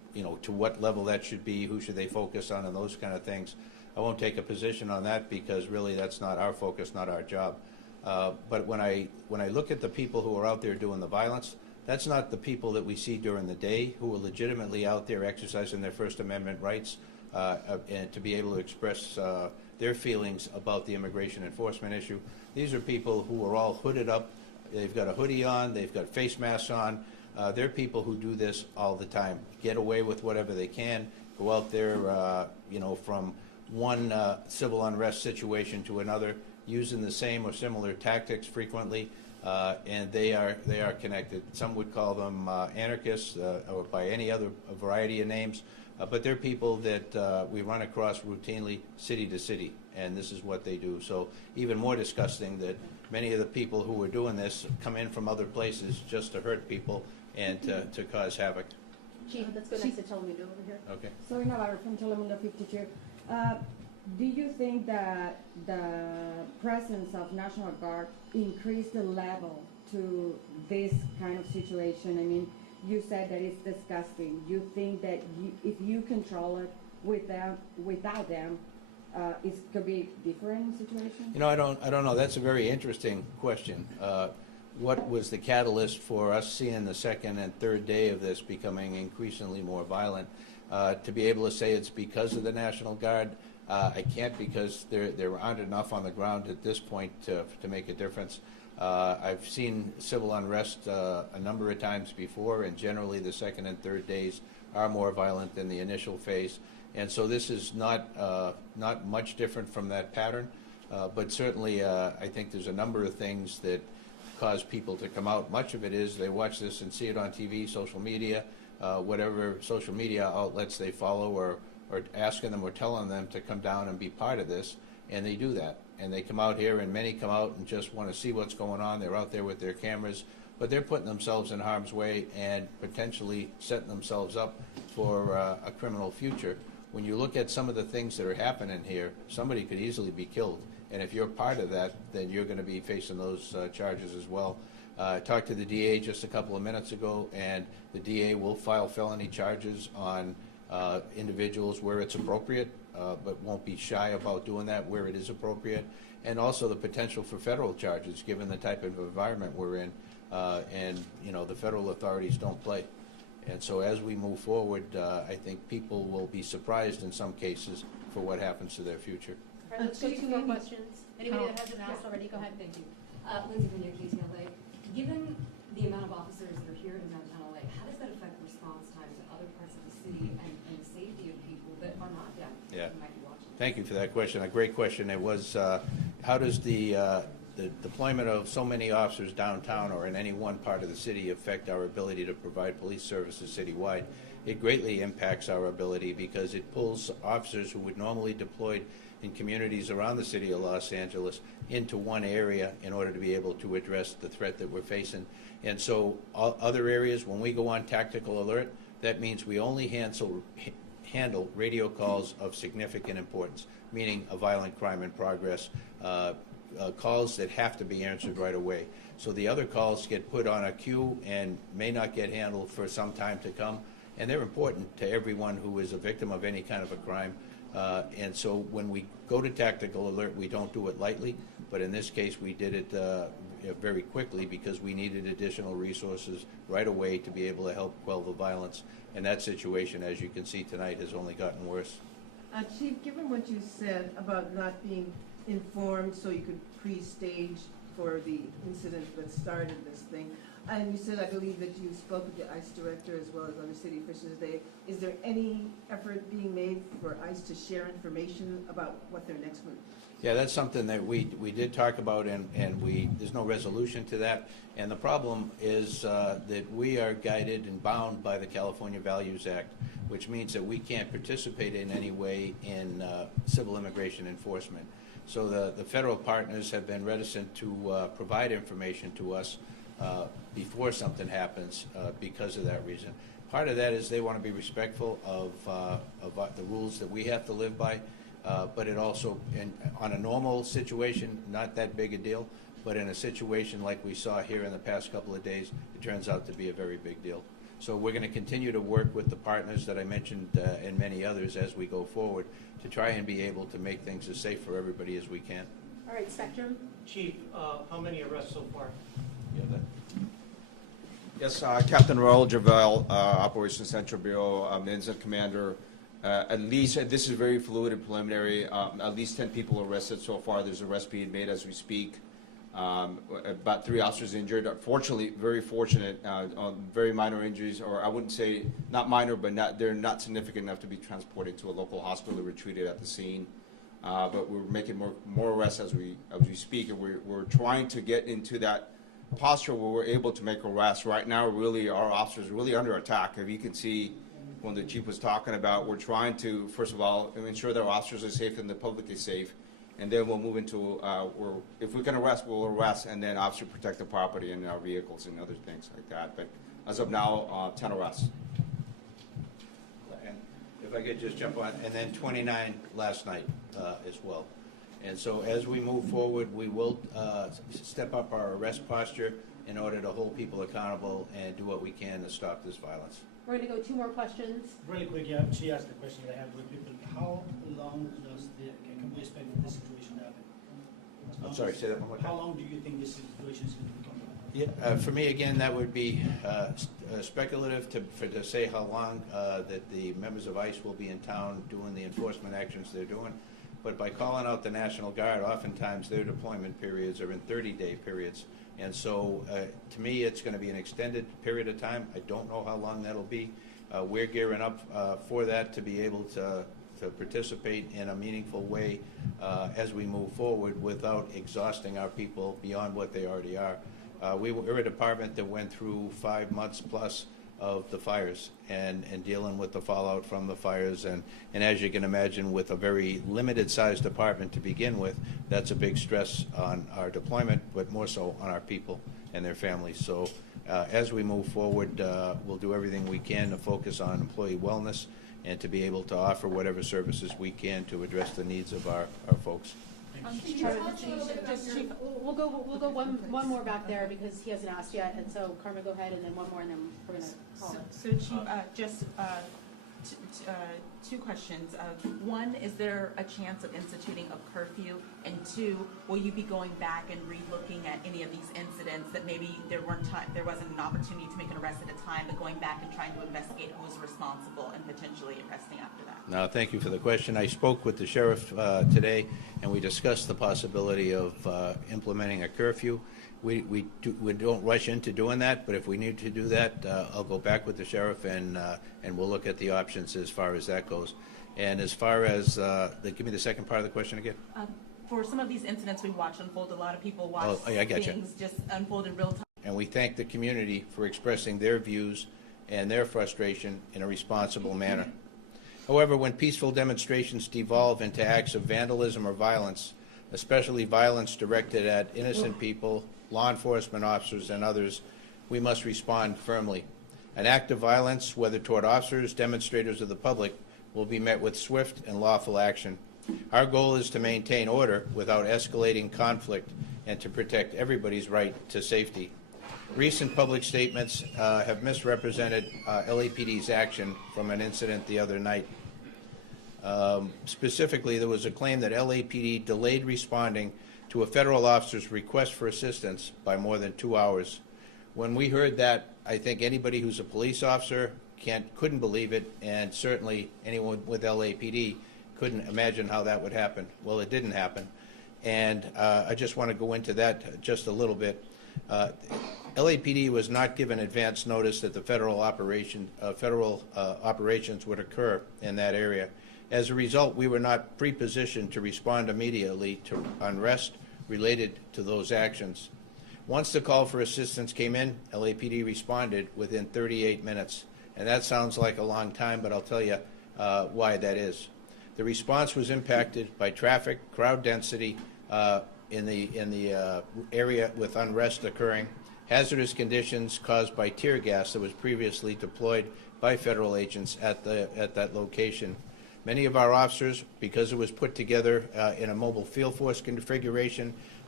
to what level that should be, who should they focus on, and those kind of things. I won't take a position on that because really that's not our focus, not our job. But when I look at the people who are out there doing the violence, that's not the people that we see during the day who are legitimately out there exercising their First Amendment rights and to be able to express their feelings about the immigration enforcement issue. These are people who are all hooded up. They've got a hoodie on. They've got face masks on. They're people who do this all the time, get away with whatever they can, go out there, from one civil unrest situation to another, using the same or similar tactics frequently, and they are connected. Some would call them anarchists or by any other variety of names, but they're people that we run across routinely city to city, and this is what they do. So even more disgusting that many of the people who are doing this come in from other places just to hurt people and to cause havoc. Chief, let's go next to Telemundo over here. Okay. Sorry, Navarro from Telemundo 52. Do you think that the presence of National Guard increased the level to this kind of situation? I mean, you said that it's disgusting. You think that if you control it without them, it could be a different situation? I don't know. That's a very interesting question. What was the catalyst for us seeing the second and third day of this becoming increasingly more violent? To be able to say it's because of the National Guard, I can't, because there aren't enough on the ground at this point to make a difference. I've seen civil unrest a number of times before, and generally the second and third days are more violent than the initial phase. And so this is not much different from that pattern, but certainly I think there's a number of things that cause people to come out. Much of it is they watch this and see it on TV, social media, whatever social media outlets they follow, or asking them or telling them to come down and be part of this, and they do that. And they come out here, and many come out and just want to see what's going on. They're out there with their cameras, but they're putting themselves in harm's way and potentially setting themselves up for a criminal future. When you look at some of the things that are happening here, somebody could easily be killed. And if you're part of that, then you're going to be facing those charges as well. I talked to the DA just a couple of minutes ago, and the DA will file felony charges on individuals where it's appropriate, but won't be shy about doing that where it is appropriate. And also the potential for federal charges, given the type of environment we're in. And the federal authorities don't play. And so as we move forward, I think people will be surprised in some cases for what happens to their future. All right, let's go to 2 more questions. Anybody that hasn't asked already, go ahead. Thank you. Lindsay from KTLA. Given the amount of officers that are here in downtown LA, how does that affect response times in other parts of the city and the safety of people that are not deaf who might be watching? Thank you for that question. A great question. It was, how does the deployment of so many officers downtown or in any one part of the city affect our ability to provide police services citywide? It greatly impacts our ability because it pulls officers who would normally deployed in communities around the city of Los Angeles into one area in order to be able to address the threat that we're facing. And so other areas, when we go on tactical alert, that means we only handle radio calls of significant importance, meaning a violent crime in progress, calls that have to be answered right away. So the other calls get put on a queue and may not get handled for some time to come, and they're important to everyone who is a victim of any kind of a crime. And so when we go to tactical alert, we don't do it lightly, but in this case we did it very quickly because we needed additional resources right away to be able to help quell the violence. And that situation, as you can see tonight, has only gotten worse. Chief, given what you said about not being informed so you could pre-stage for the incident that started this thing, and you said, I believe, that you spoke with the ICE director as well as other city officials today. Is there any effort being made for ICE to share information about what their next move? Yeah, that's something that we did talk about, and there's no resolution to that. And the problem is that we are guided and bound by the California Values Act, which means that we can't participate in any way in civil immigration enforcement. So the federal partners have been reticent to provide information to us before something happens because of that reason. Part of that is they want to be respectful of the rules that we have to live by, but it also, on a normal situation, not that big a deal, but in a situation like we saw here in the past couple of days, it turns out to be a very big deal. So we're going to continue to work with the partners that I mentioned and many others as we go forward to try and be able to make things as safe for everybody as we can. All right, Spectrum. Chief, how many arrests so far? Yes, Captain Raul Javel, Operations Central Bureau, Incident Commander. At least, this is very fluid and preliminary, at least 10 people arrested so far. There's arrests being made as we speak. About 3 officers injured. Fortunately, very fortunate, on very minor injuries, or I wouldn't say not minor, but they're not significant enough to be transported to a local hospital. They were treated at the scene. But we're making more arrests as we speak, and we're trying to get into that posture where we're able to make arrests. Right now, really, our officers are really under attack. If you can see, when the chief was talking about, we're trying to, first of all, ensure that our officers are safe and the public is safe, and then we'll move into, if we can arrest, we'll arrest, and then obviously protect the property and our vehicles and other things like that. But as of now, 10 arrests. And if I could just jump on, and then 29 last night as well. And so as we move forward, we will step up our arrest posture in order to hold people accountable and do what we can to stop this violence. We're going to go 2 more questions. Really quick, yeah, she asked the question that I have with people. How long can we expect this situation to happen? I'm sorry, say that one more time. How long do you think this situation is going to become? Yeah, for me, again, that would be speculative to say how long that the members of ICE will be in town doing the enforcement actions they're doing. But by calling out the National Guard, oftentimes their deployment periods are in 30-day periods. And so, to me, it's going to be an extended period of time. I don't know how long that'll be. We're gearing up for that to be able to participate in a meaningful way as we move forward without exhausting our people beyond what they already are. We're a department that went through 5 months plus of the fires and dealing with the fallout from the fires. And as you can imagine, with a very limited sized department to begin with, that's a big stress on our deployment, but more so on our people and their families. So as we move forward, we'll do everything we can to focus on employee wellness and to be able to offer whatever services we can to address the needs of our folks. Chief, we'll go one more back there because he hasn't asked yet, and so Carmen, go ahead, and then one more, and then we're going to call. So Chief, just 2 questions. One, is there a chance of instituting a curfew? And 2, will you be going back and re-looking at any of these incidents that maybe there wasn't an opportunity to make an arrest at a time, but going back and trying to investigate who was responsible and potentially arresting after that? No, thank you for the question. I spoke with the sheriff today, and we discussed the possibility of implementing a curfew. We don't rush into doing that, but if we need to do that, I'll go back with the sheriff and we'll look at the options as far as that goes. And as far as give me the second part of the question again. For some of these incidents we watch unfold, a lot of people watch things just unfold in real time. And we thank the community for expressing their views and their frustration in a responsible manner. However, when peaceful demonstrations devolve into acts of vandalism or violence, especially violence directed at innocent people, law enforcement officers, and others, we must respond firmly. An act of violence, whether toward officers, demonstrators, or the public, will be met with swift and lawful action. Our goal is to maintain order without escalating conflict and to protect everybody's right to safety. Recent public statements have misrepresented LAPD's action from an incident the other night. Specifically, there was a claim that LAPD delayed responding to a federal officer's request for assistance by more than 2 hours. When we heard that, I think anybody who's a police officer couldn't believe it, and certainly anyone with LAPD couldn't imagine how that would happen. Well, it didn't happen, and I just want to go into that just a little bit. LAPD was not given advance notice that the federal operations would occur in that area. As a result, we were not pre-positioned to respond immediately to unrest related to those actions. Once the call for assistance came in, LAPD responded within 38 minutes. And that sounds like a long time, but I'll tell you why that is. The response was impacted by traffic, crowd density in the area with unrest occurring, hazardous conditions caused by tear gas that was previously deployed by federal agents at that location. Many of our officers, because it was put together in a mobile field force configuration,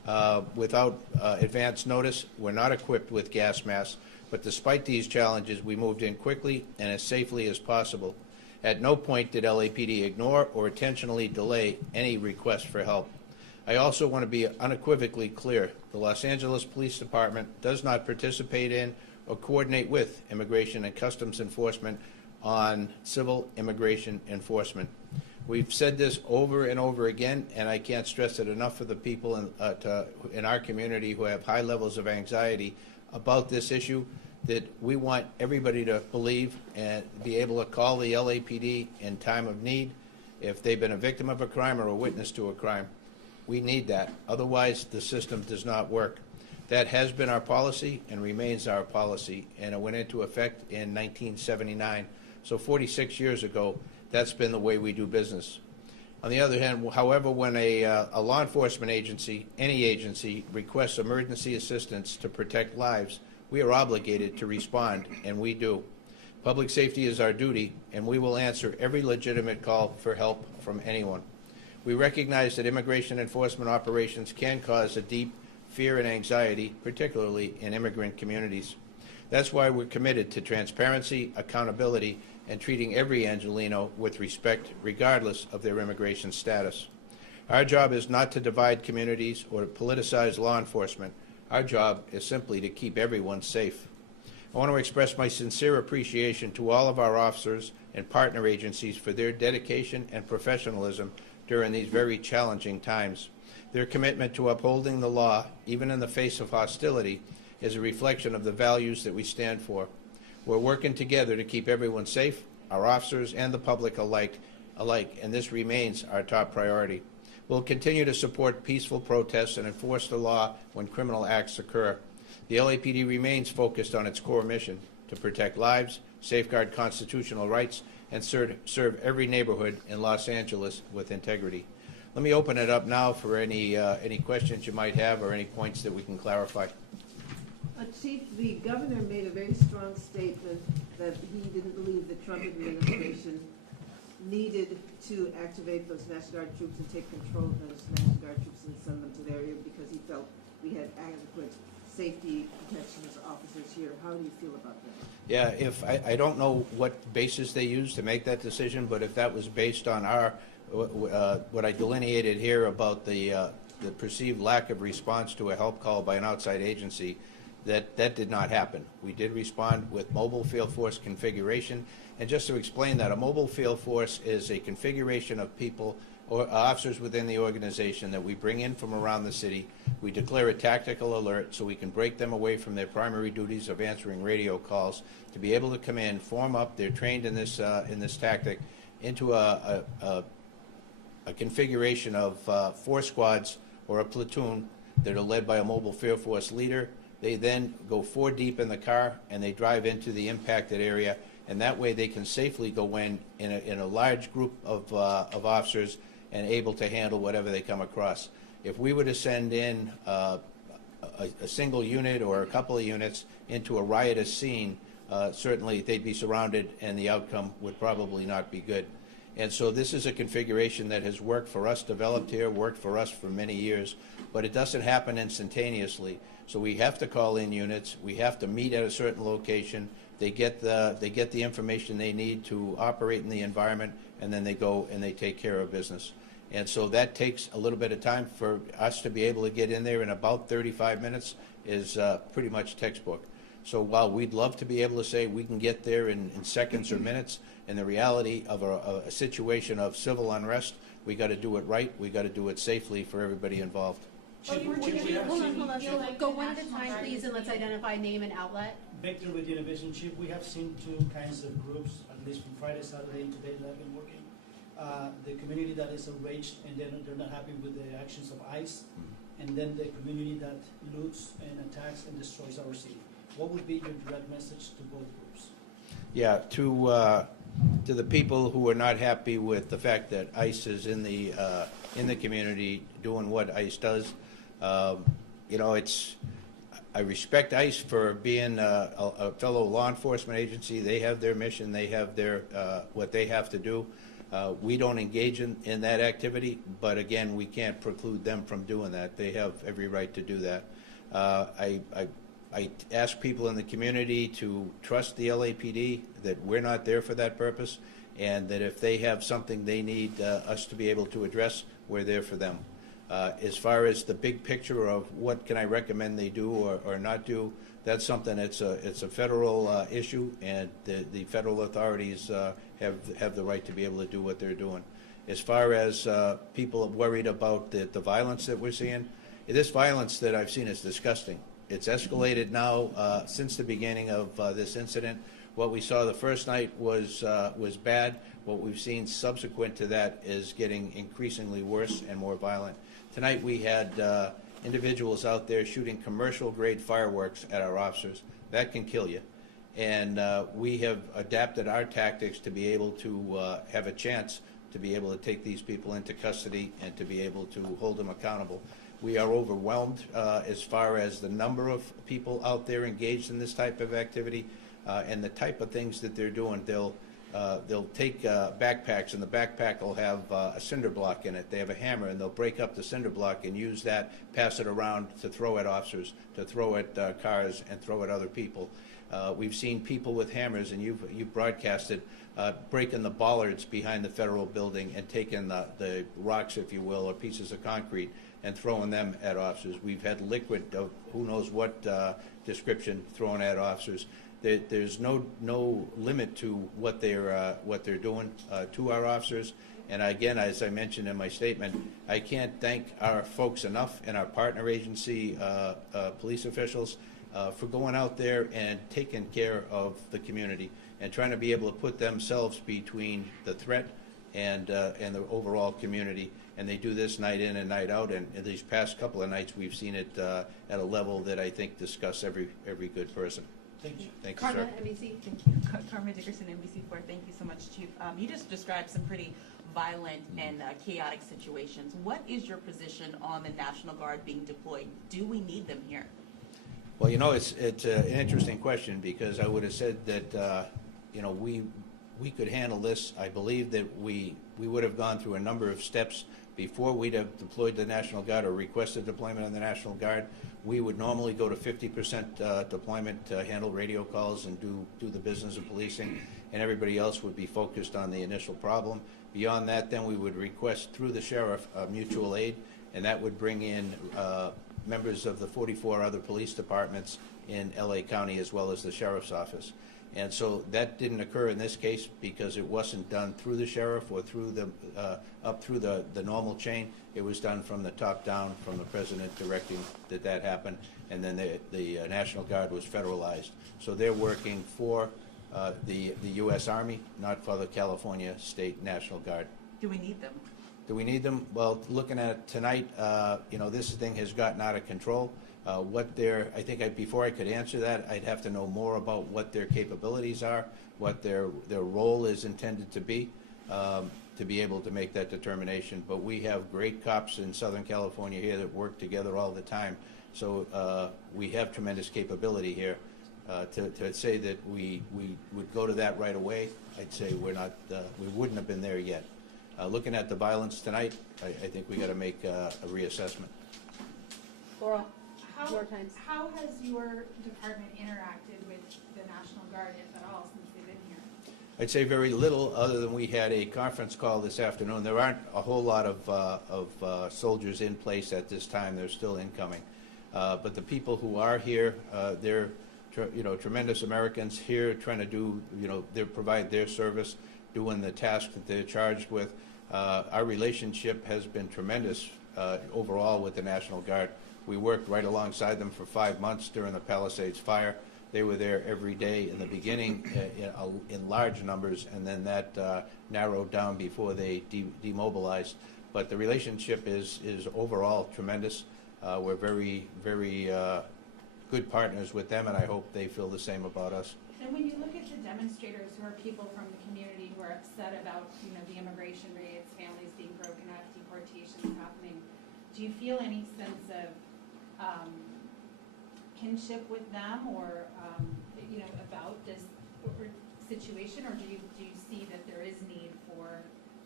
without advance notice. We're not equipped with gas masks, but despite these challenges, we moved in quickly and as safely as possible. At no point did LAPD ignore or intentionally delay any request for help. I also want to be unequivocally clear. The Los Angeles Police Department does not participate in or coordinate with Immigration and Customs Enforcement on civil immigration enforcement. We've said this over and over again, and I can't stress it enough for the people in our community who have high levels of anxiety about this issue, that we want everybody to believe and be able to call the LAPD in time of need if they've been a victim of a crime or a witness to a crime. We need that. Otherwise, the system does not work. That has been our policy and remains our policy, and it went into effect in 1979. So 46 years ago, that's been the way we do business. On the other hand, however, when a law enforcement agency, any agency, requests emergency assistance to protect lives, we are obligated to respond, and we do. Public safety is our duty, and we will answer every legitimate call for help from anyone. We recognize that immigration enforcement operations can cause a deep fear and anxiety, particularly in immigrant communities. That's why we're committed to transparency, accountability, and treating every Angelino with respect, regardless of their immigration status. Our job is not to divide communities or to politicize law enforcement. Our job is simply to keep everyone safe. I want to express my sincere appreciation to all of our officers and partner agencies for their dedication and professionalism during these very challenging times. Their commitment to upholding the law, even in the face of hostility, is a reflection of the values that we stand for. We're working together to keep everyone safe, our officers and the public alike, and this remains our top priority. We'll continue to support peaceful protests and enforce the law when criminal acts occur. The LAPD remains focused on its core mission to protect lives, safeguard constitutional rights, and serve every neighborhood in Los Angeles with integrity. Let me open it up now for any questions you might have or any points that we can clarify. Chief, the governor made a very strong statement that he didn't believe the Trump administration needed to activate those National Guard troops and take control of those National Guard troops and send them to the area because he felt we had adequate safety protections officers here. How do you feel about that? Yeah, if I don't know what basis they used to make that decision, but if that was based on our what I delineated here about the perceived lack of response to a help call by an outside agency, that did not happen. We did respond with mobile field force configuration, and just to explain that, a mobile field force is a configuration of people or officers within the organization that we bring in from around the city. We declare a tactical alert so we can break them away from their primary duties of answering radio calls to be able to come in, form up. They're trained in this tactic into a configuration of 4 squads or a platoon that are led by a mobile field force leader. They then go 4 deep in the car and they drive into the impacted area, and that way they can safely go in a large group of officers and able to handle whatever they come across. If we were to send in a single unit or a couple of units into a riotous scene, certainly they'd be surrounded and the outcome would probably not be good. And so this is a configuration that has worked for us, developed here, worked for us for many years, but it doesn't happen instantaneously. So we have to call in units. We have to meet at a certain location. They get the information they need to operate in the environment, and then they go and they take care of business. And so that takes a little bit of time. For us to be able to get in there in about 35 minutes is pretty much textbook. So while we'd love to be able to say we can get there in seconds or minutes, in the reality of a situation of civil unrest, we got to do it right. We got to do it safely for everybody involved. Chief, Hold on. feel Go one at a time, please, and let's identify name and outlet. Victor with Univision, Chief, we have seen 2 kinds of groups, at least from Friday, Saturday, and today that have been working. The community that is enraged and they're not happy with the actions of ICE, and then the community that loots and attacks and destroys our city. What would be your direct message to both groups? Yeah, To the people who are not happy with the fact that ICE is in the community doing what ICE does, I respect ICE for being a fellow law enforcement agency. They have their mission. They have their what they have to do. We don't engage in that activity, but again, we can't preclude them from doing that. They have every right to do that. I ask people in the community to trust the LAPD, that we're not there for that purpose, and that if they have something they need us to be able to address, we're there for them. As far as the big picture of what can I recommend they do or not do, that's something, it's a federal issue, and the federal authorities have the right to be able to do what they're doing. As far as people worried about the violence that we're seeing, this violence that I've seen is disgusting. It's escalated now since the beginning of this incident. What we saw the first night was bad. What we've seen subsequent to that is getting increasingly worse and more violent. Tonight we had individuals out there shooting commercial-grade fireworks at our officers. That can kill you. And we have adapted our tactics to be able to have a chance to be able to take these people into custody and to be able to hold them accountable. We are overwhelmed as far as the number of people out there engaged in this type of activity and the type of things that they're doing. They'll take backpacks, and the backpack will have a cinder block in it. They have a hammer, and they'll break up the cinder block and use that, pass it around to throw at officers, to throw at cars, and throw at other people. We've seen people with hammers, and you've broadcasted, breaking the bollards behind the federal building and taking the rocks, if you will, or pieces of concrete, and throwing them at officers. We've had liquid of who knows what description thrown at officers. There's no limit to what they're doing to our officers. And again, as I mentioned in my statement, I can't thank our folks enough and our partner agency police officials for going out there and taking care of the community and trying to be able to put themselves between the threat and the overall community. And they do this night in and night out. And in these past couple of nights, we've seen it at a level that I think disgusts every good person. Thank you. Thank you, sir. Carmen, NBC. Thank you. Carmen Dickerson, NBC4. Thank you so much, Chief. You just described some pretty violent and chaotic situations. What is your position on the National Guard being deployed? Do we need them here? Well, you know, it's an interesting question, because I would have said that, you know, we could handle this. I believe that we would have gone through a number of steps before we'd have deployed the National Guard or requested deployment of the National Guard. We would normally go to 50% deployment to handle radio calls and do the business of policing, and everybody else would be focused on the initial problem. Beyond that, then we would request through the sheriff mutual aid, and that would bring in members of the 44 other police departments in LA County as well as the sheriff's office. And so that didn't occur in this case because it wasn't done through the sheriff or through up through the normal chain. It was done from the top down, from the president directing that happen, and then the National Guard was federalized. So they're working for the U.S. Army, not for the California State National Guard. Do we need them? Do we need them? Well, looking at tonight, you know, this thing has gotten out of control. I think before I could answer that, I'd have to know more about what their capabilities are, what their role is intended to be able to make that determination. But we have great cops in Southern California here that work together all the time. So we have tremendous capability here. To say that we would go to that right away, I'd say we wouldn't have been there yet. Looking at the violence tonight, I think we got to make a reassessment. Laurel, How, War Times. how has your department interacted with the National Guard, if at all, since they've been here? I'd say very little, other than we had a conference call this afternoon. There aren't a whole lot of soldiers in place at this time. They're still incoming. But the people who are here, they're tremendous Americans here trying to do, they provide their service, doing the task that they're charged with. Our relationship has been tremendous overall with the National Guard. We worked right alongside them for 5 months during the Palisades fire. They were there every day in the beginning in large numbers, and then that narrowed down before they demobilized. But the relationship is overall tremendous. We're very, very good partners with them, and I hope they feel the same about us. And when you look at the demonstrators, who are people from the community who are upset about, the immigration rates, families being broken up, deportations happening, do you feel any sense of kinship with them, or about this situation, or do you see that there is need for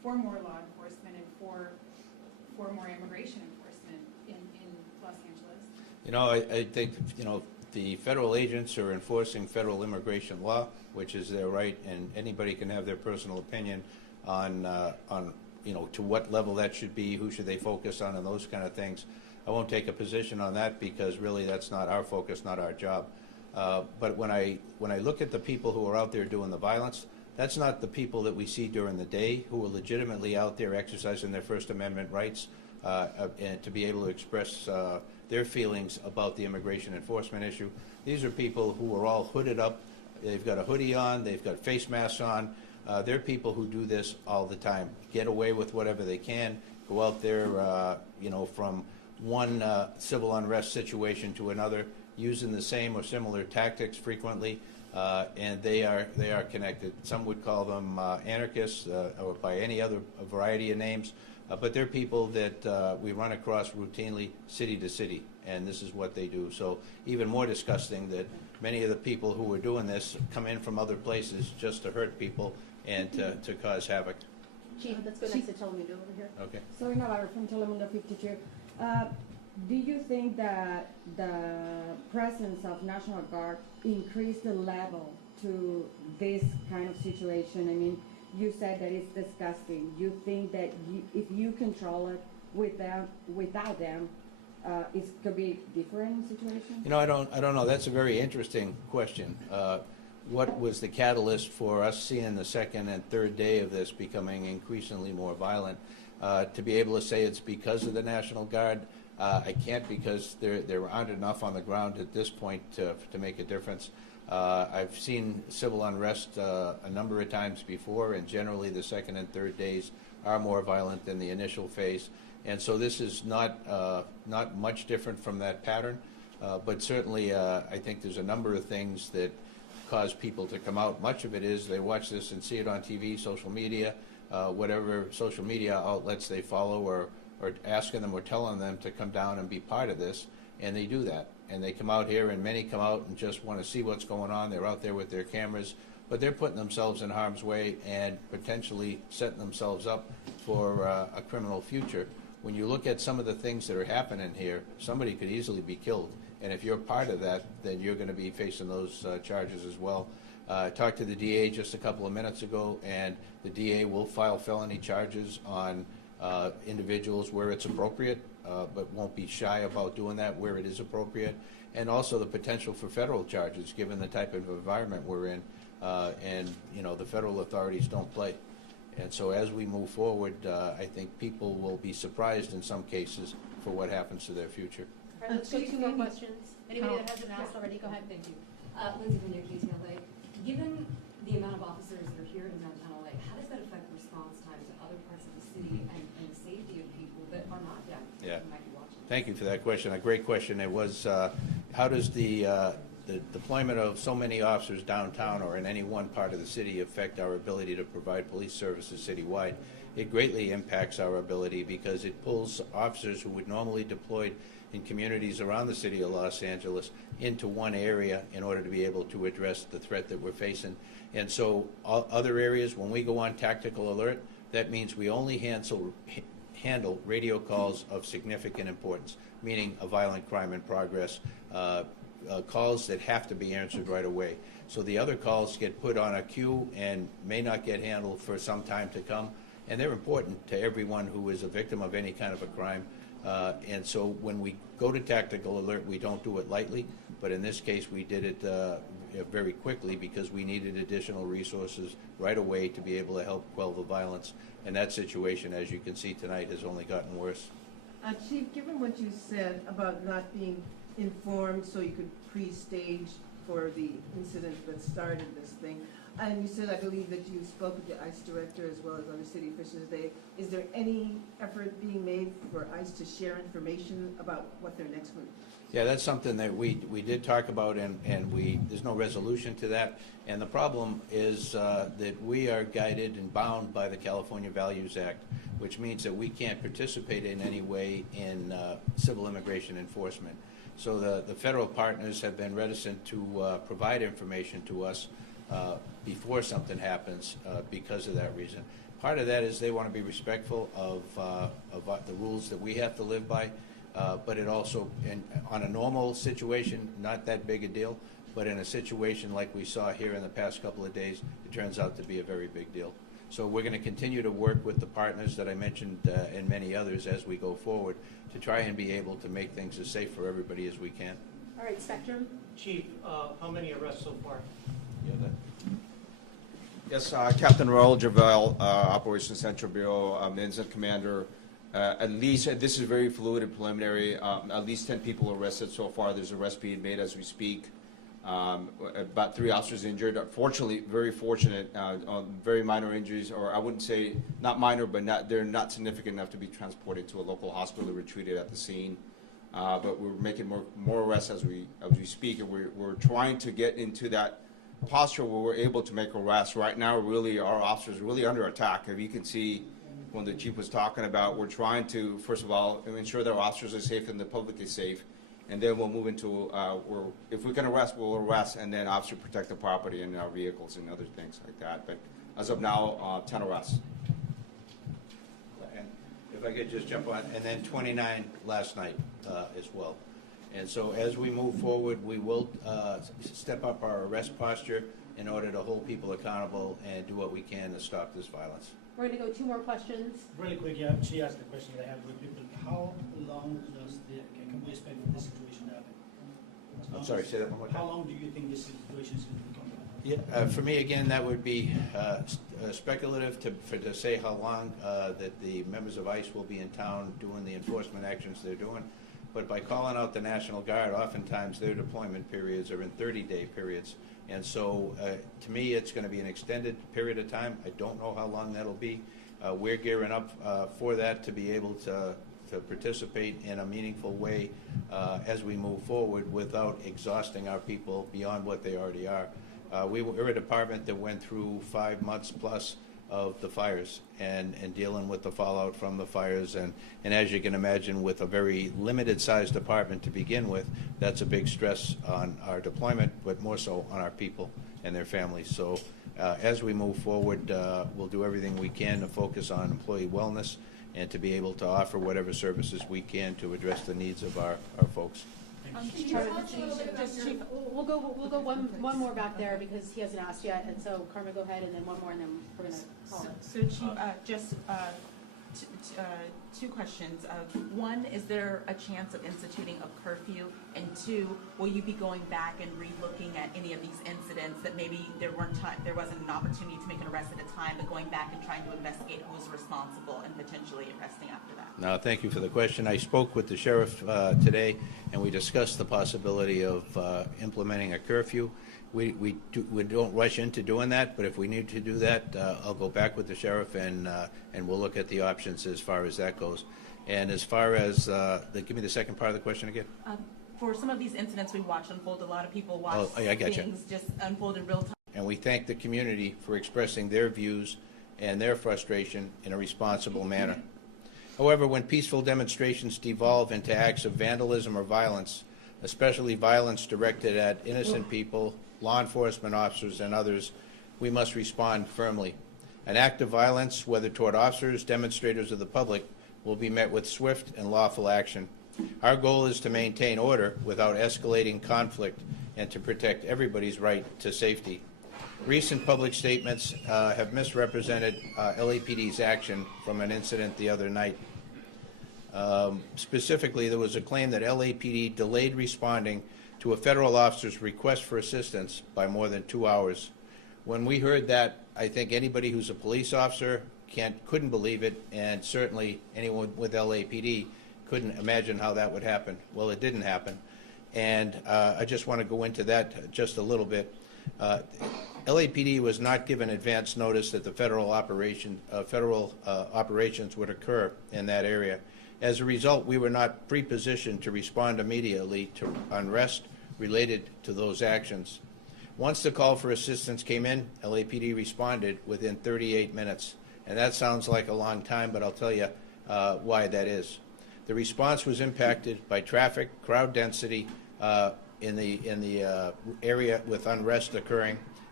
more law enforcement and for more immigration enforcement in Los Angeles? You know, I think, you know, the federal agents are enforcing federal immigration law, which is their right, and anybody can have their personal opinion on you know, to what level that should be, who should they focus on, and those kind of things. I won't take a position on that because really that's not our focus, not our job. But when I look at the people who are out there doing the violence, that's not the people that we see during the day who are legitimately out there exercising their First Amendment rights and to be able to express their feelings about the immigration enforcement issue. These are people who are all hooded up. They've got a hoodie on. They've got face masks on. They're people who do this all the time, get away with whatever they can, go out there, you know, from one civil unrest situation to another, using the same or similar tactics frequently, and they are connected. Some would call them anarchists or by any other variety of names, but they're people that we run across routinely city to city, and this is what they do. So even more disgusting that many of the people who are doing this come in from other places just to hurt people and to cause havoc. Chief, let's go next to Telemundo over here. Okay. Soy Navarro from Telemundo 52. Do you think that the presence of National Guard increased the level to this kind of situation? I mean, you said that it's disgusting. You think that if you control it without them, it could be different situation? You know, I don't know. That's a very interesting question. What was the catalyst for us seeing the second and third day of this becoming increasingly more violent? To be able to say it's because of the National Guard, I can't, because there aren't enough on the ground at this point to make a difference. I've seen civil unrest a number of times before, and generally the second and third days are more violent than the initial phase. And so this is not much different from that pattern, but certainly I think there's a number of things that cause people to come out. Much of it is they watch this and see it on TV, social media, whatever social media outlets they follow, or asking them or telling them to come down and be part of this, and they do that. And they come out here, and many come out and just want to see what's going on. They're out there with their cameras, but they're putting themselves in harm's way and potentially setting themselves up for a criminal future. When you look at some of the things that are happening here, somebody could easily be killed. And if you're part of that, then you're going to be facing those charges as well. I talked to the DA just a couple of minutes ago, and the DA will file felony charges on individuals where it's appropriate, but won't be shy about doing that where it is appropriate. And also the potential for federal charges, given the type of environment we're in. And, you know, the federal authorities don't play. And so as we move forward, I think people will be surprised in some cases for what happens to their future. All right, let's go to two more questions. Anybody that hasn't asked already, go ahead. Thank you. Lindsay from KTLA. Given the amount of officers that are here in downtown LA, how does that affect response times to other parts of the city and the safety of people that are not deaf who might be watching? Thank you for that question. A great question. It was, how does the deployment of so many officers downtown or in any one part of the city affect our ability to provide police services citywide? It greatly impacts our ability because it pulls officers who would normally deployed in communities around the city of Los Angeles into one area in order to be able to address the threat that we're facing. And so other areas, when we go on tactical alert, that means we only handle radio calls of significant importance, meaning a violent crime in progress, calls that have to be answered right away. So the other calls get put on a queue and may not get handled for some time to come, and they're important to everyone who is a victim of any kind of a crime. And so when we go to tactical alert, we don't do it lightly, but in this case we did it very quickly because we needed additional resources right away to be able to help quell the violence. And that situation, as you can see tonight, has only gotten worse. Chief, given what you said about not being informed so you could pre-stage for the incident that started this thing, and you said, I believe, that you spoke with the ICE director as well as other city officials today. Is there any effort being made for ICE to share information about what their next move? Yeah, that's something that we did talk about, and there's no resolution to that. And the problem is that we are guided and bound by the California Values Act, which means that we can't participate in any way in civil immigration enforcement. So the federal partners have been reticent to provide information to us before something happens because of that reason. Part of that is they want to be respectful of the rules that we have to live by, but it also, on a normal situation, not that big a deal, but in a situation like we saw here in the past couple of days, it turns out to be a very big deal. So we're going to continue to work with the partners that I mentioned and many others as we go forward to try and be able to make things as safe for everybody as we can. All right, Spectrum. Chief, how many arrests so far? Yes, Captain Raul Javel, Operations Central Bureau, Incident Commander. At least, this is very fluid and preliminary, at least 10 people arrested so far. There's arrests being made as we speak. About 3 officers injured. Fortunately, very fortunate, on very minor injuries, or I wouldn't say not minor, but they're not significant enough to be transported to a local hospital or treated at the scene. But we're making more arrests as we speak, and we're trying to get into that posture where we're able to make arrests. Right now, really, our officers are really under attack. If you can see, when the chief was talking about, we're trying to, first of all, ensure that our officers are safe and the public is safe. And then we'll move into, if we can arrest, we'll arrest, and then obviously protect the property and our vehicles and other things like that. But as of now, 10 arrests. And if I could just jump on, and then 29 last night as well. And so as we move forward, we will step up our arrest posture in order to hold people accountable and do what we can to stop this violence. We're going to go 2 more questions. Really quick, yeah, she asked the question that I have with people. How long can we expect this situation to happen? I'm sorry, say that one more time. How long do you think this situation is going to become? Yeah, for me, again, that would be speculative to say how long that the members of ICE will be in town doing the enforcement actions they're doing. But by calling out the National Guard, oftentimes their deployment periods are in 30-day periods. And so, to me, it's going to be an extended period of time. I don't know how long that'll be. We're gearing up for that to be able to participate in a meaningful way as we move forward without exhausting our people beyond what they already are. We're a department that went through 5 months plus of the fires and dealing with the fallout from the fires. And as you can imagine, with a very limited sized department to begin with, that's a big stress on our deployment, but more so on our people and their families. So as we move forward, we'll do everything we can to focus on employee wellness and to be able to offer whatever services we can to address the needs of our folks. Chief, we'll go one more back there because he hasn't asked yet, and so Carmen, go ahead, and then one more, and then we're going to call. So Chief, just 2 questions. One, is there a chance of instituting a curfew? And 2, will you be going back and re-looking at any of these incidents that maybe there wasn't an opportunity to make an arrest at a time, but going back and trying to investigate who was responsible and potentially arresting after that? No, thank you for the question. I spoke with the sheriff today, and we discussed the possibility of implementing a curfew. We don't rush into doing that, but if we need to do that, I'll go back with the sheriff and we'll look at the options as far as that goes. And as far as give me the second part of the question again. For some of these incidents we watched unfold, a lot of people watch things just unfold in real time. And we thank the community for expressing their views and their frustration in a responsible manner. However, when peaceful demonstrations devolve into acts of vandalism or violence, especially violence directed at innocent people, law enforcement officers, and others, we must respond firmly. An act of violence, whether toward officers, demonstrators, or the public, will be met with swift and lawful action. Our goal is to maintain order without escalating conflict and to protect everybody's right to safety. Recent public statements have misrepresented LAPD's action from an incident the other night. Specifically, there was a claim that LAPD delayed responding to a federal officer's request for assistance by more than 2 hours. When we heard that, I think anybody who's a police officer couldn't believe it, and certainly anyone with LAPD couldn't imagine how that would happen. Well, it didn't happen, and I just want to go into that just a little bit. LAPD was not given advance notice that the federal operations would occur in that area. As a result, we were not pre-positioned to respond immediately to unrest related to those actions. Once the call for assistance came in, LAPD responded within 38 minutes. And that sounds like a long time, but I'll tell you why that is. The response was impacted by traffic, crowd density in the area with unrest occurring,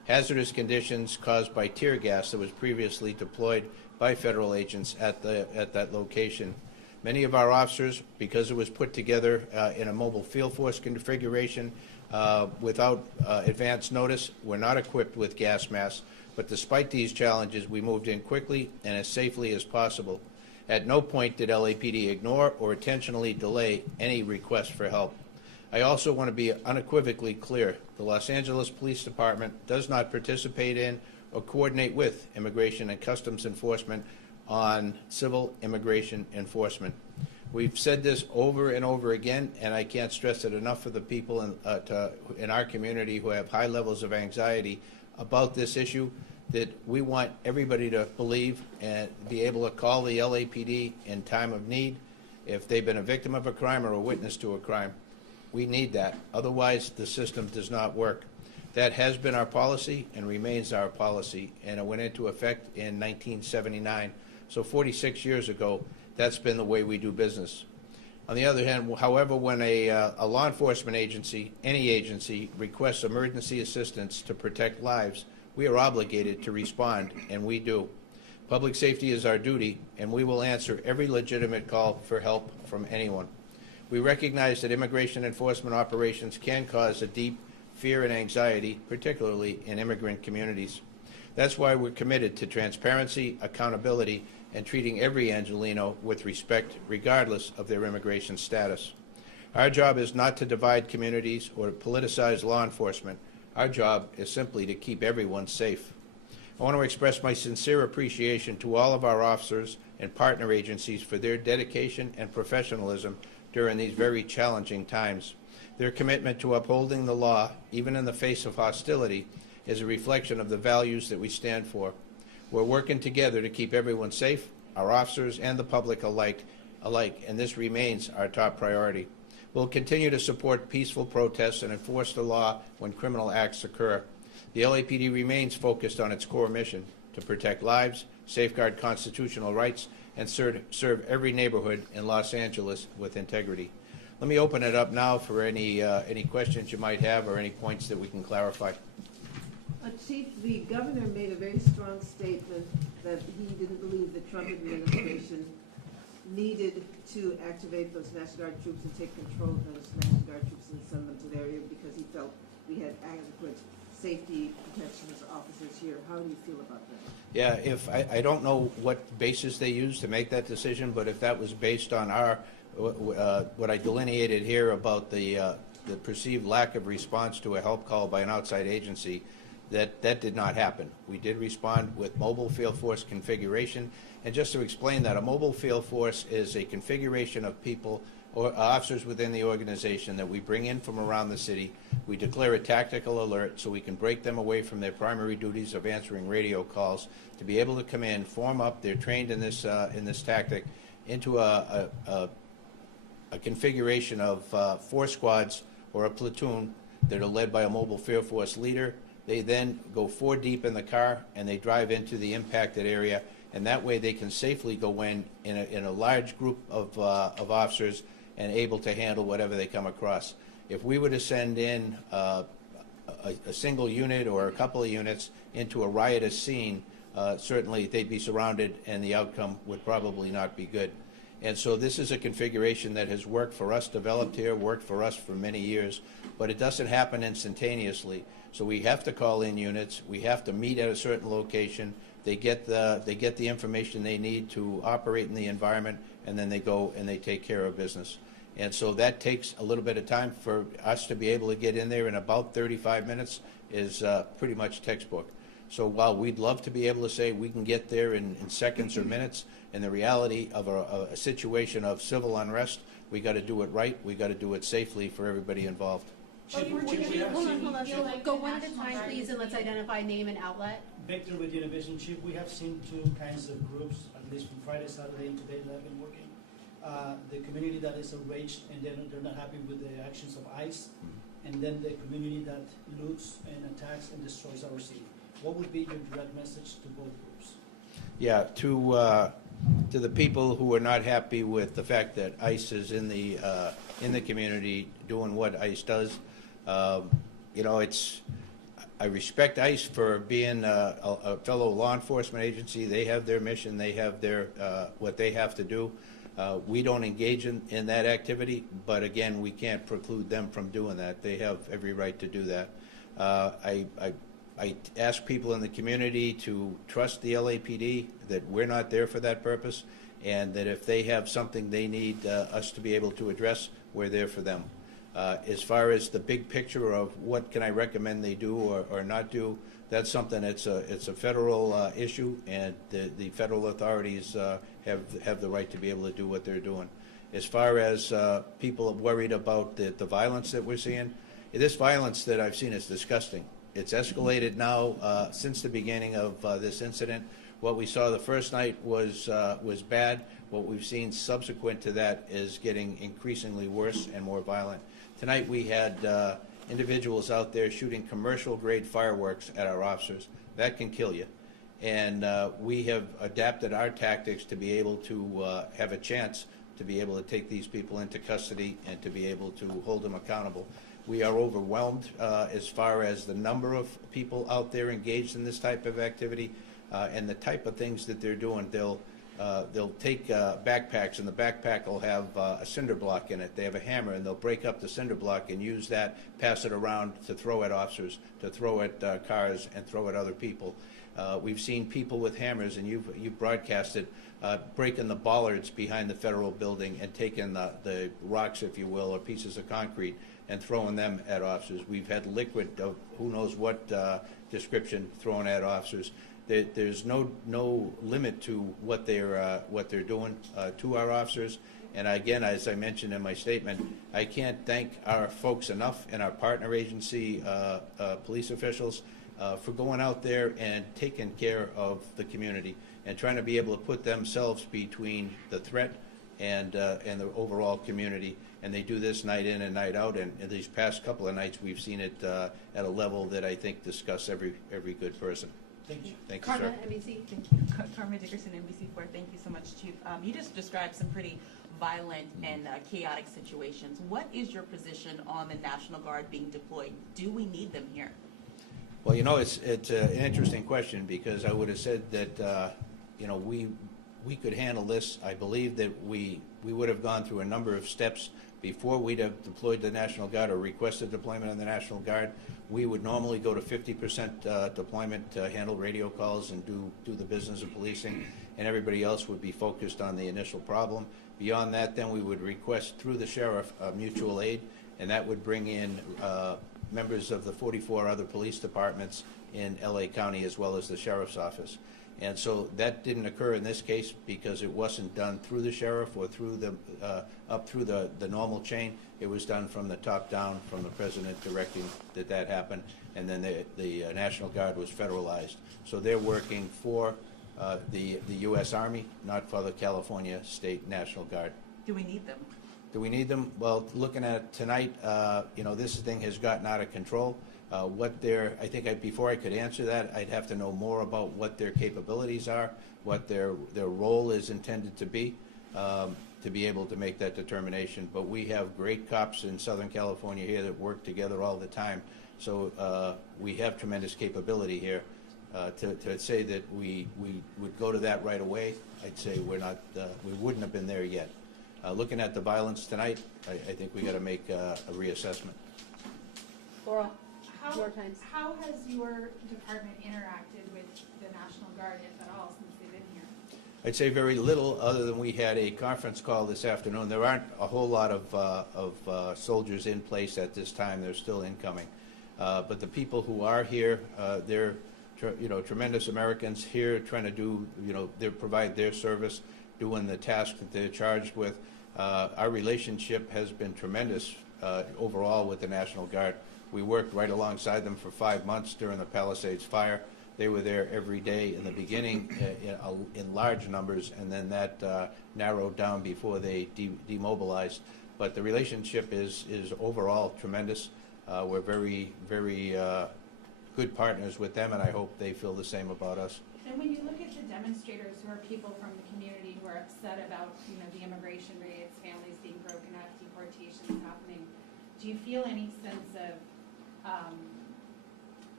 hazardous conditions caused by tear gas that was previously deployed by federal agents at that location. Many of our officers, because it was put together in a mobile field force configuration without advance notice, were not equipped with gas masks. But despite these challenges, we moved in quickly and as safely as possible. At no point did LAPD ignore or intentionally delay any request for help. I also want to be unequivocally clear. The Los Angeles Police Department does not participate in or coordinate with Immigration and Customs Enforcement on civil immigration enforcement. We've said this over and over again, and I can't stress it enough for the people in our community who have high levels of anxiety about this issue, that we want everybody to believe and be able to call the LAPD in time of need if they've been a victim of a crime or a witness to a crime. We need that. Otherwise, the system does not work. That has been our policy and remains our policy, and it went into effect in 1979. So 46 years ago, that's been the way we do business. On the other hand, however, when a law enforcement agency, any agency, requests emergency assistance to protect lives, we are obligated to respond, and we do. Public safety is our duty, and we will answer every legitimate call for help from anyone. We recognize that immigration enforcement operations can cause a deep fear and anxiety, particularly in immigrant communities. That's why we're committed to transparency, accountability, and treating every Angelino with respect, regardless of their immigration status. Our job is not to divide communities or to politicize law enforcement. Our job is simply to keep everyone safe. I want to express my sincere appreciation to all of our officers and partner agencies for their dedication and professionalism during these very challenging times. Their commitment to upholding the law, even in the face of hostility, is a reflection of the values that we stand for. We're working together to keep everyone safe, our officers and the public alike, and this remains our top priority. We'll continue to support peaceful protests and enforce the law when criminal acts occur. The LAPD remains focused on its core mission to protect lives, safeguard constitutional rights, and serve every neighborhood in Los Angeles with integrity. Let me open it up now for any questions you might have or any points that we can clarify. Chief, the governor made a very strong statement that he didn't believe the Trump administration needed to activate those National Guard troops and take control of those National Guard troops and send them to the area because he felt we had adequate safety protections officers here. How do you feel about that? Yeah, if I don't know what basis they used to make that decision, but if that was based on our what I delineated here about the perceived lack of response to a help call by an outside agency, that did not happen. We did respond with mobile field force configuration. And just to explain that, a mobile field force is a configuration of people or officers within the organization that we bring in from around the city. We declare a tactical alert so we can break them away from their primary duties of answering radio calls to be able to come in, form up. They're trained in this tactic into a configuration of 4 squads or a platoon that are led by a mobile field force leader. They then go 4 deep in the car and they drive into the impacted area, and that way they can safely go in a large group of officers and able to handle whatever they come across. If we were to send in a single unit or a couple of units into a riotous scene, certainly they'd be surrounded and the outcome would probably not be good. And so this is a configuration that has worked for us, developed here, worked for us for many years, but it doesn't happen instantaneously. So we have to call in units. We have to meet at a certain location. They get the information they need to operate in the environment, and then they go and they take care of business. And so that takes a little bit of time for us to be able to get in there in about 35 minutes is pretty much textbook. So while we'd love to be able to say we can get there in seconds or minutes, in the reality of a situation of civil unrest, we got to do it right. We got to do it safely for everybody involved. Chief, Hold on. feel like Go the one at a National time, Guard please, and let's identify name and outlet. Victor with Univision. Chief, we have seen 2 kinds of groups, at least from Friday, Saturday, and today that have been working. The community that is enraged and they're not happy with the actions of ICE, and then the community that loots and attacks and destroys our city. What would be your direct message to both groups? Yeah, to the people who are not happy with the fact that ICE is in the community doing what ICE does, you know, I respect ICE for being a fellow law enforcement agency. They have their mission. They have their what they have to do. We don't engage in that activity, but again, we can't preclude them from doing that. They have every right to do that. I ask people in the community to trust the LAPD, that we're not there for that purpose, and that if they have something they need us to be able to address, we're there for them. As far as the big picture of what can I recommend they do or not do, that's something, it's a federal issue, and the federal authorities have the right to be able to do what they're doing. As far as people are worried about the violence that we're seeing, this violence that I've seen is disgusting. It's escalated now since the beginning of this incident. What we saw the first night was bad. What we've seen subsequent to that is getting increasingly worse and more violent. Tonight we had individuals out there shooting commercial-grade fireworks at our officers. That can kill you. And we have adapted our tactics to be able to have a chance to be able to take these people into custody and to be able to hold them accountable. We are overwhelmed as far as the number of people out there engaged in this type of activity and the type of things that they're doing. They'll take backpacks, and the backpack will have a cinder block in it. They have a hammer, and they'll break up the cinder block and use that, pass it around to throw at officers, to throw at cars, and throw at other people. We've seen people with hammers, and you've broadcasted, breaking the bollards behind the federal building and taking the rocks, if you will, or pieces of concrete, and throwing them at officers. We've had liquid of who knows what description thrown at officers. There's no limit to what they're doing to our officers. And again, as I mentioned in my statement, I can't thank our folks enough and our partner agency police officials for going out there and taking care of the community and trying to be able to put themselves between the threat and the overall community. And they do this night in and night out. And in these past couple of nights, we've seen it at a level that I think disgusts every good person. Thank you. Thank you, sir. Carmen, NBC. Thank you. Carmen Dickerson, NBC4. Thank you so much, Chief. You just described some pretty violent and chaotic situations. What is your position on the National Guard being deployed? Do we need them here? Well, you know, it's an interesting question, because I would have said that you know, we could handle this. I believe that we would have gone through a number of steps before we'd have deployed the National Guard or requested deployment of the National Guard. We would normally go to 50% deployment to handle radio calls and do the business of policing, and everybody else would be focused on the initial problem. Beyond that, then we would request through the sheriff mutual aid, and that would bring in members of the 44 other police departments in LA County as well as the sheriff's office. And so that didn't occur in this case because it wasn't done through the sheriff or through the up through the normal chain. It was done from the top down, from the president directing that happened, and then the National Guard was federalized. So they're working for the U.S. Army, not for the California State National Guard. Do we need them? Do we need them? Well, looking at tonight, you know, this thing has gotten out of control. I think before I could answer that, I'd have to know more about what their capabilities are, what their role is intended to be able to make that determination. But we have great cops in Southern California here that work together all the time. So we have tremendous capability here. To say that we would go to that right away, I'd say we wouldn't have been there yet. Looking at the violence tonight, I think we got to make a reassessment. Laura. How has your department interacted with the National Guard, if at all, since they've been here? I'd say very little, other than we had a conference call this afternoon. There aren't a whole lot of soldiers in place at this time. They're still incoming. But the people who are here, they're tremendous Americans here trying to do, they provide their service, doing the task that they're charged with. Our relationship has been tremendous overall with the National Guard. We worked right alongside them for 5 months during the Palisades fire. They were there every day in the beginning in large numbers, and then that narrowed down before they demobilized. But the relationship is overall tremendous. We're very, very good partners with them, and I hope they feel the same about us. And when you look at the demonstrators, who are people from the community who are upset about the immigration rates, families being broken up, deportations happening, do you feel any sense of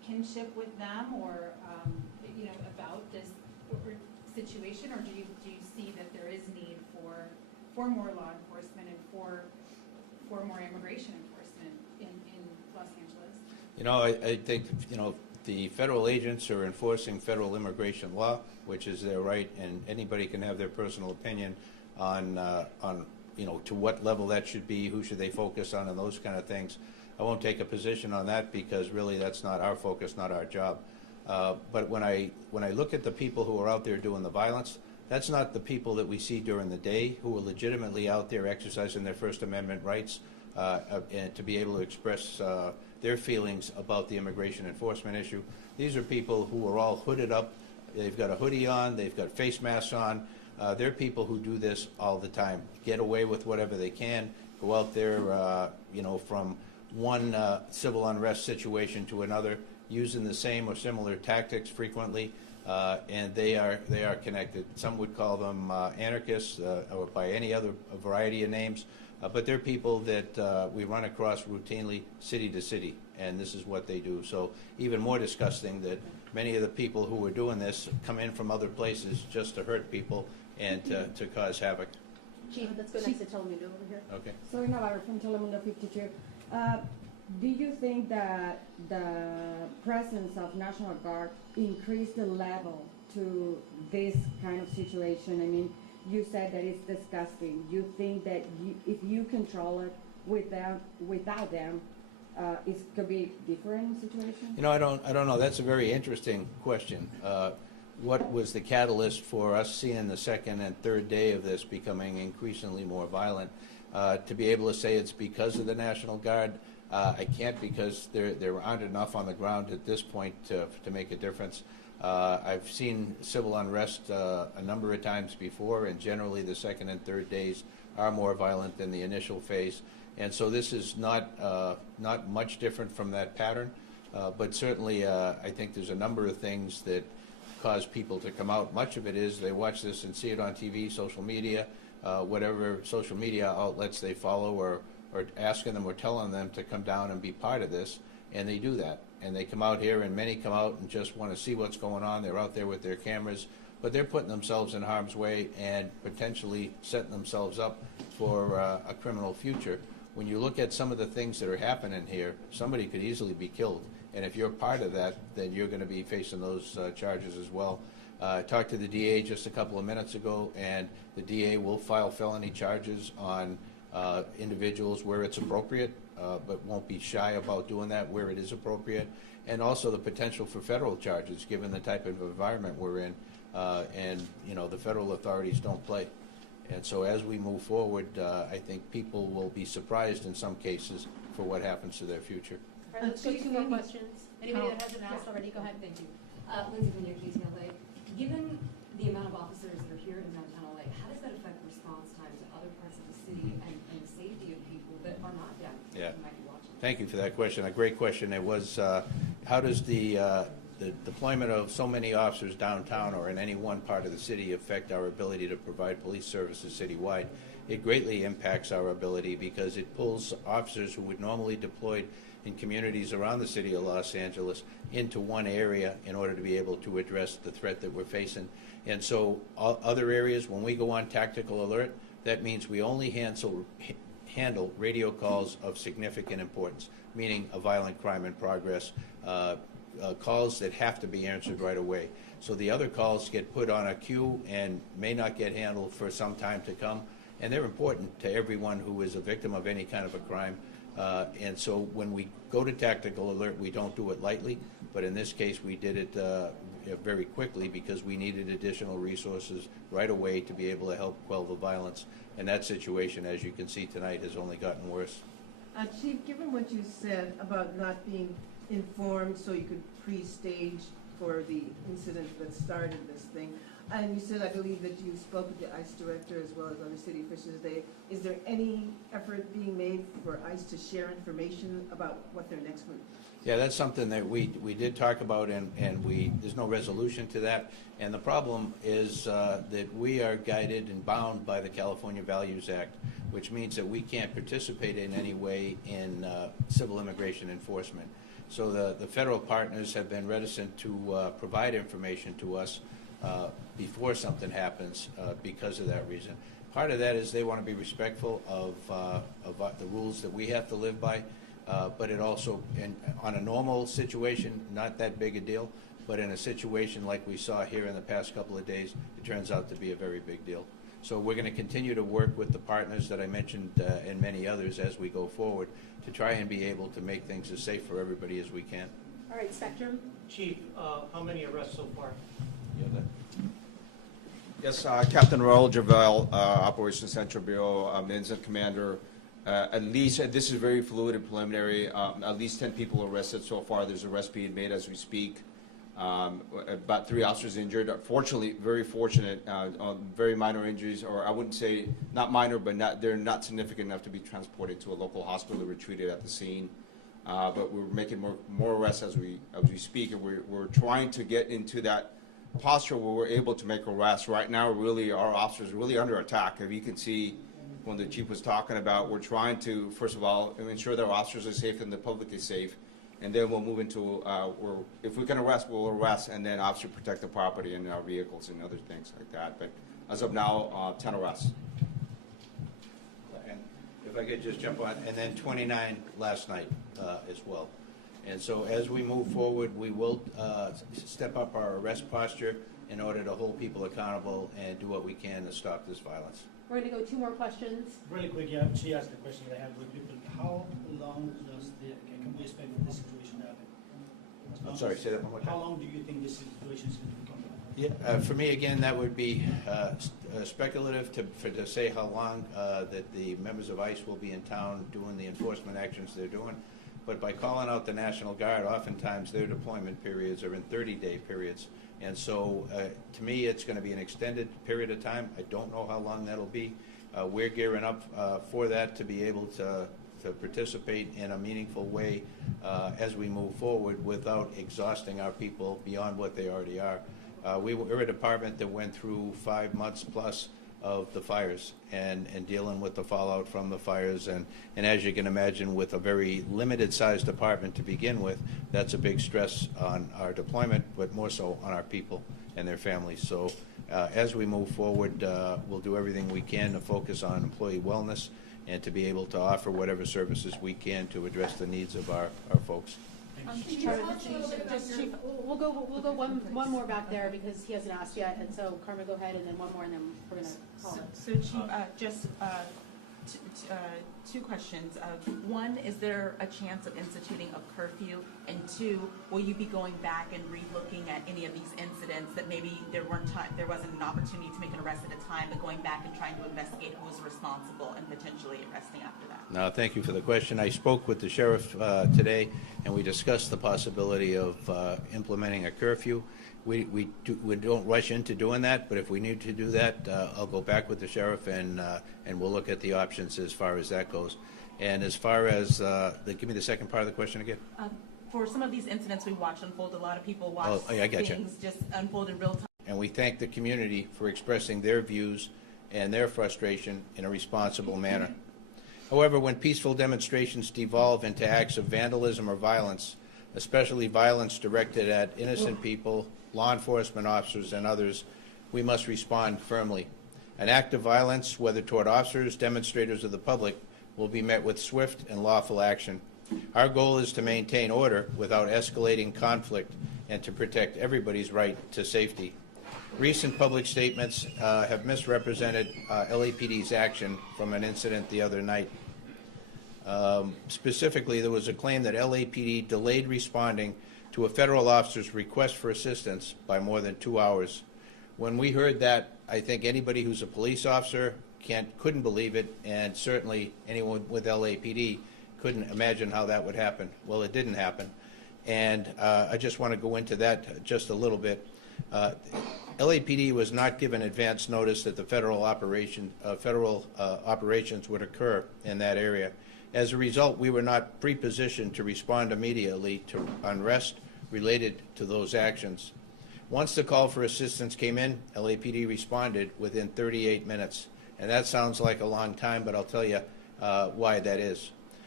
kinship with them or, you know, about this situation, or do you see that there is need for more law enforcement and for more immigration enforcement in Los Angeles? You know, I think, you know, the federal agents are enforcing federal immigration law, which is their right, and anybody can have their personal opinion on you know, to what level that should be, who should they focus on, and those kind of things. I won't take a position on that because really that's not our focus, not our job. But when I look at the people who are out there doing the violence, that's not the people that we see during the day who are legitimately out there exercising their First Amendment rights and to be able to express their feelings about the immigration enforcement issue. These are people who are all hooded up. They've got a hoodie on. They've got face masks on. They're people who do this all the time, get away with whatever they can, go out there, you know, from one civil unrest situation to another, using the same or similar tactics frequently, and they are connected. Some would call them anarchists or by any other variety of names, but they're people that we run across routinely city to city, and this is what they do. So even more disgusting that many of the people who are doing this come in from other places just to hurt people and to cause havoc. Chief, let's go next to Telemundo over here. Okay. Soy Navarro from Telemundo 52. Do you think that the presence of National Guard increased the level to this kind of situation? I mean, you said that it's disgusting. You think that if you control it without them, it could be a different situation? You know, I don't know. That's a very interesting question. What was the catalyst for us seeing the second and third day of this becoming increasingly more violent? To be able to say it's because of the National Guard, I can't, because there aren't enough on the ground at this point to make a difference. I've seen civil unrest a number of times before, and generally the second and third days are more violent than the initial phase. And so this is not much different from that pattern, but certainly I think there's a number of things that cause people to come out. Much of it is they watch this and see it on TV, social media, whatever social media outlets they follow, or asking them or telling them to come down and be part of this, and they do that. And they come out here, and many come out and just want to see what's going on. They're out there with their cameras, but they're putting themselves in harm's way and potentially setting themselves up for a criminal future. When you look at some of the things that are happening here, somebody could easily be killed. And if you're part of that, then you're going to be facing those charges as well. I talked to the DA just a couple of minutes ago, and the DA will file felony charges on individuals where it's appropriate, but won't be shy about doing that where it is appropriate. And also the potential for federal charges, given the type of environment we're in. And, you know, the federal authorities don't play. And so as we move forward, I think people will be surprised in some cases for what happens to their future. All right, let's go to 2 more questions. Anybody that hasn't asked already, go ahead. Thank you. Lindsay from your case in LA. Given the amount of officers that are here in downtown LA, how does that affect response time to other parts of the city and the safety of people that are not deaf Yeah. who might be watching? Thank you for that question. A great question. It was, how does the deployment of so many officers downtown or in any one part of the city affect our ability to provide police services citywide? It greatly impacts our ability because it pulls officers who would normally deployed in communities around the city of Los Angeles into one area in order to be able to address the threat that we're facing. And so other areas, when we go on tactical alert, that means we only handle radio calls of significant importance, meaning a violent crime in progress, calls that have to be answered right away. So the other calls get put on a queue and may not get handled for some time to come, and they're important to everyone who is a victim of any kind of a crime. And so when we go to tactical alert, we don't do it lightly, but in this case we did it very quickly because we needed additional resources right away to be able to help quell the violence. And that situation, as you can see tonight, has only gotten worse. Chief, given what you said about not being informed so you could pre-stage for the incident that started this thing, and you said, I believe, that you spoke with the ICE director as well as other city officials today. Is there any effort being made for ICE to share information about what their next move? Yeah, that's something that we did talk about, and there's no resolution to that. And the problem is that we are guided and bound by the California Values Act, which means that we can't participate in any way in civil immigration enforcement. So the federal partners have been reticent to provide information to us before something happens because of that reason. Part of that is they want to be respectful of the rules that we have to live by, but it also, on a normal situation, not that big a deal, but in a situation like we saw here in the past couple of days, it turns out to be a very big deal. So we're going to continue to work with the partners that I mentioned and many others as we go forward to try and be able to make things as safe for everybody as we can. All right, Spectrum. Chief, how many arrests so far? Yes, Captain Raul Javel, Operations Central Bureau, Incident Commander. At least, this is very fluid and preliminary, at least 10 people arrested so far. There's arrests being made as we speak. About 3 officers injured. Fortunately, very fortunate, very minor injuries, or I wouldn't say not minor, but they're not significant enough to be transported to a local hospital or treated at the scene. But we're making more arrests as we speak, and we're trying to get into that posture where we're able to make arrests. Right now, really, our officers are really under attack. If you can see, when the chief was talking about, we're trying to, first of all, ensure that our officers are safe and the public is safe. And then we'll move into, if we can arrest, we'll arrest, and then obviously protect the property and our vehicles and other things like that. But as of now, 10 arrests. And if I could just jump on, and then 29 last night as well. And so as we move forward, we will step up our arrest posture in order to hold people accountable and do what we can to stop this violence. We're going to go 2 more questions. Really quick, yeah, she asked the question that I have with people. How long can we expect this situation to happen? I'm sorry, say that one more time. How long do you think this situation is going to become? Yeah, for me, again, that would be speculative to say how long that the members of ICE will be in town doing the enforcement actions they're doing. But by calling out the National Guard, oftentimes their deployment periods are in 30-day periods. And so, to me, it's going to be an extended period of time. I don't know how long that'll be. We're gearing up for that to be able to participate in a meaningful way as we move forward without exhausting our people beyond what they already are. We're a department that went through 5 months plus of the fires and dealing with the fallout from the fires. And as you can imagine, with a very limited sized department to begin with, that's a big stress on our deployment, but more so on our people and their families. So as we move forward, we'll do everything we can to focus on employee wellness and to be able to offer whatever services we can to address the needs of our folks. Chief, we'll go one more back there because he hasn't asked yet, and so Carmen, go ahead, and then one more, and then we're going to call it. So Chief, just 2 questions. One, is there a chance of instituting a curfew? And 2, will you be going back and re-looking at any of these incidents that maybe there wasn't an opportunity to make an arrest at a time, but going back and trying to investigate who was responsible and potentially arresting after that? No, thank you for the question. I spoke with the sheriff today, and we discussed the possibility of implementing a curfew. We don't rush into doing that, but if we need to do that, I'll go back with the sheriff and we'll look at the options as far as that goes. And as far as give me the second part of the question again. For some of these incidents we watch unfold, a lot of people watch things just unfold in real time. And we thank the community for expressing their views and their frustration in a responsible manner. However, when peaceful demonstrations devolve into acts of vandalism or violence, especially violence directed at innocent people, law enforcement officers, and others, we must respond firmly. An act of violence, whether toward officers, demonstrators, or the public, will be met with swift and lawful action. Our goal is to maintain order without escalating conflict and to protect everybody's right to safety. Recent public statements have misrepresented LAPD's action from an incident the other night. Specifically, there was a claim that LAPD delayed responding to a federal officer's request for assistance by more than 2 hours. When we heard that, I think anybody who's a police officer couldn't believe it, and certainly anyone with LAPD couldn't imagine how that would happen. Well, it didn't happen, and I just want to go into that just a little bit. LAPD was not given advance notice that the federal operations would occur in that area. As a result, we were not pre-positioned to respond immediately to unrest related to those actions. Once the call for assistance came in, LAPD responded within 38 minutes. And that sounds like a long time, but I'll tell you why that is.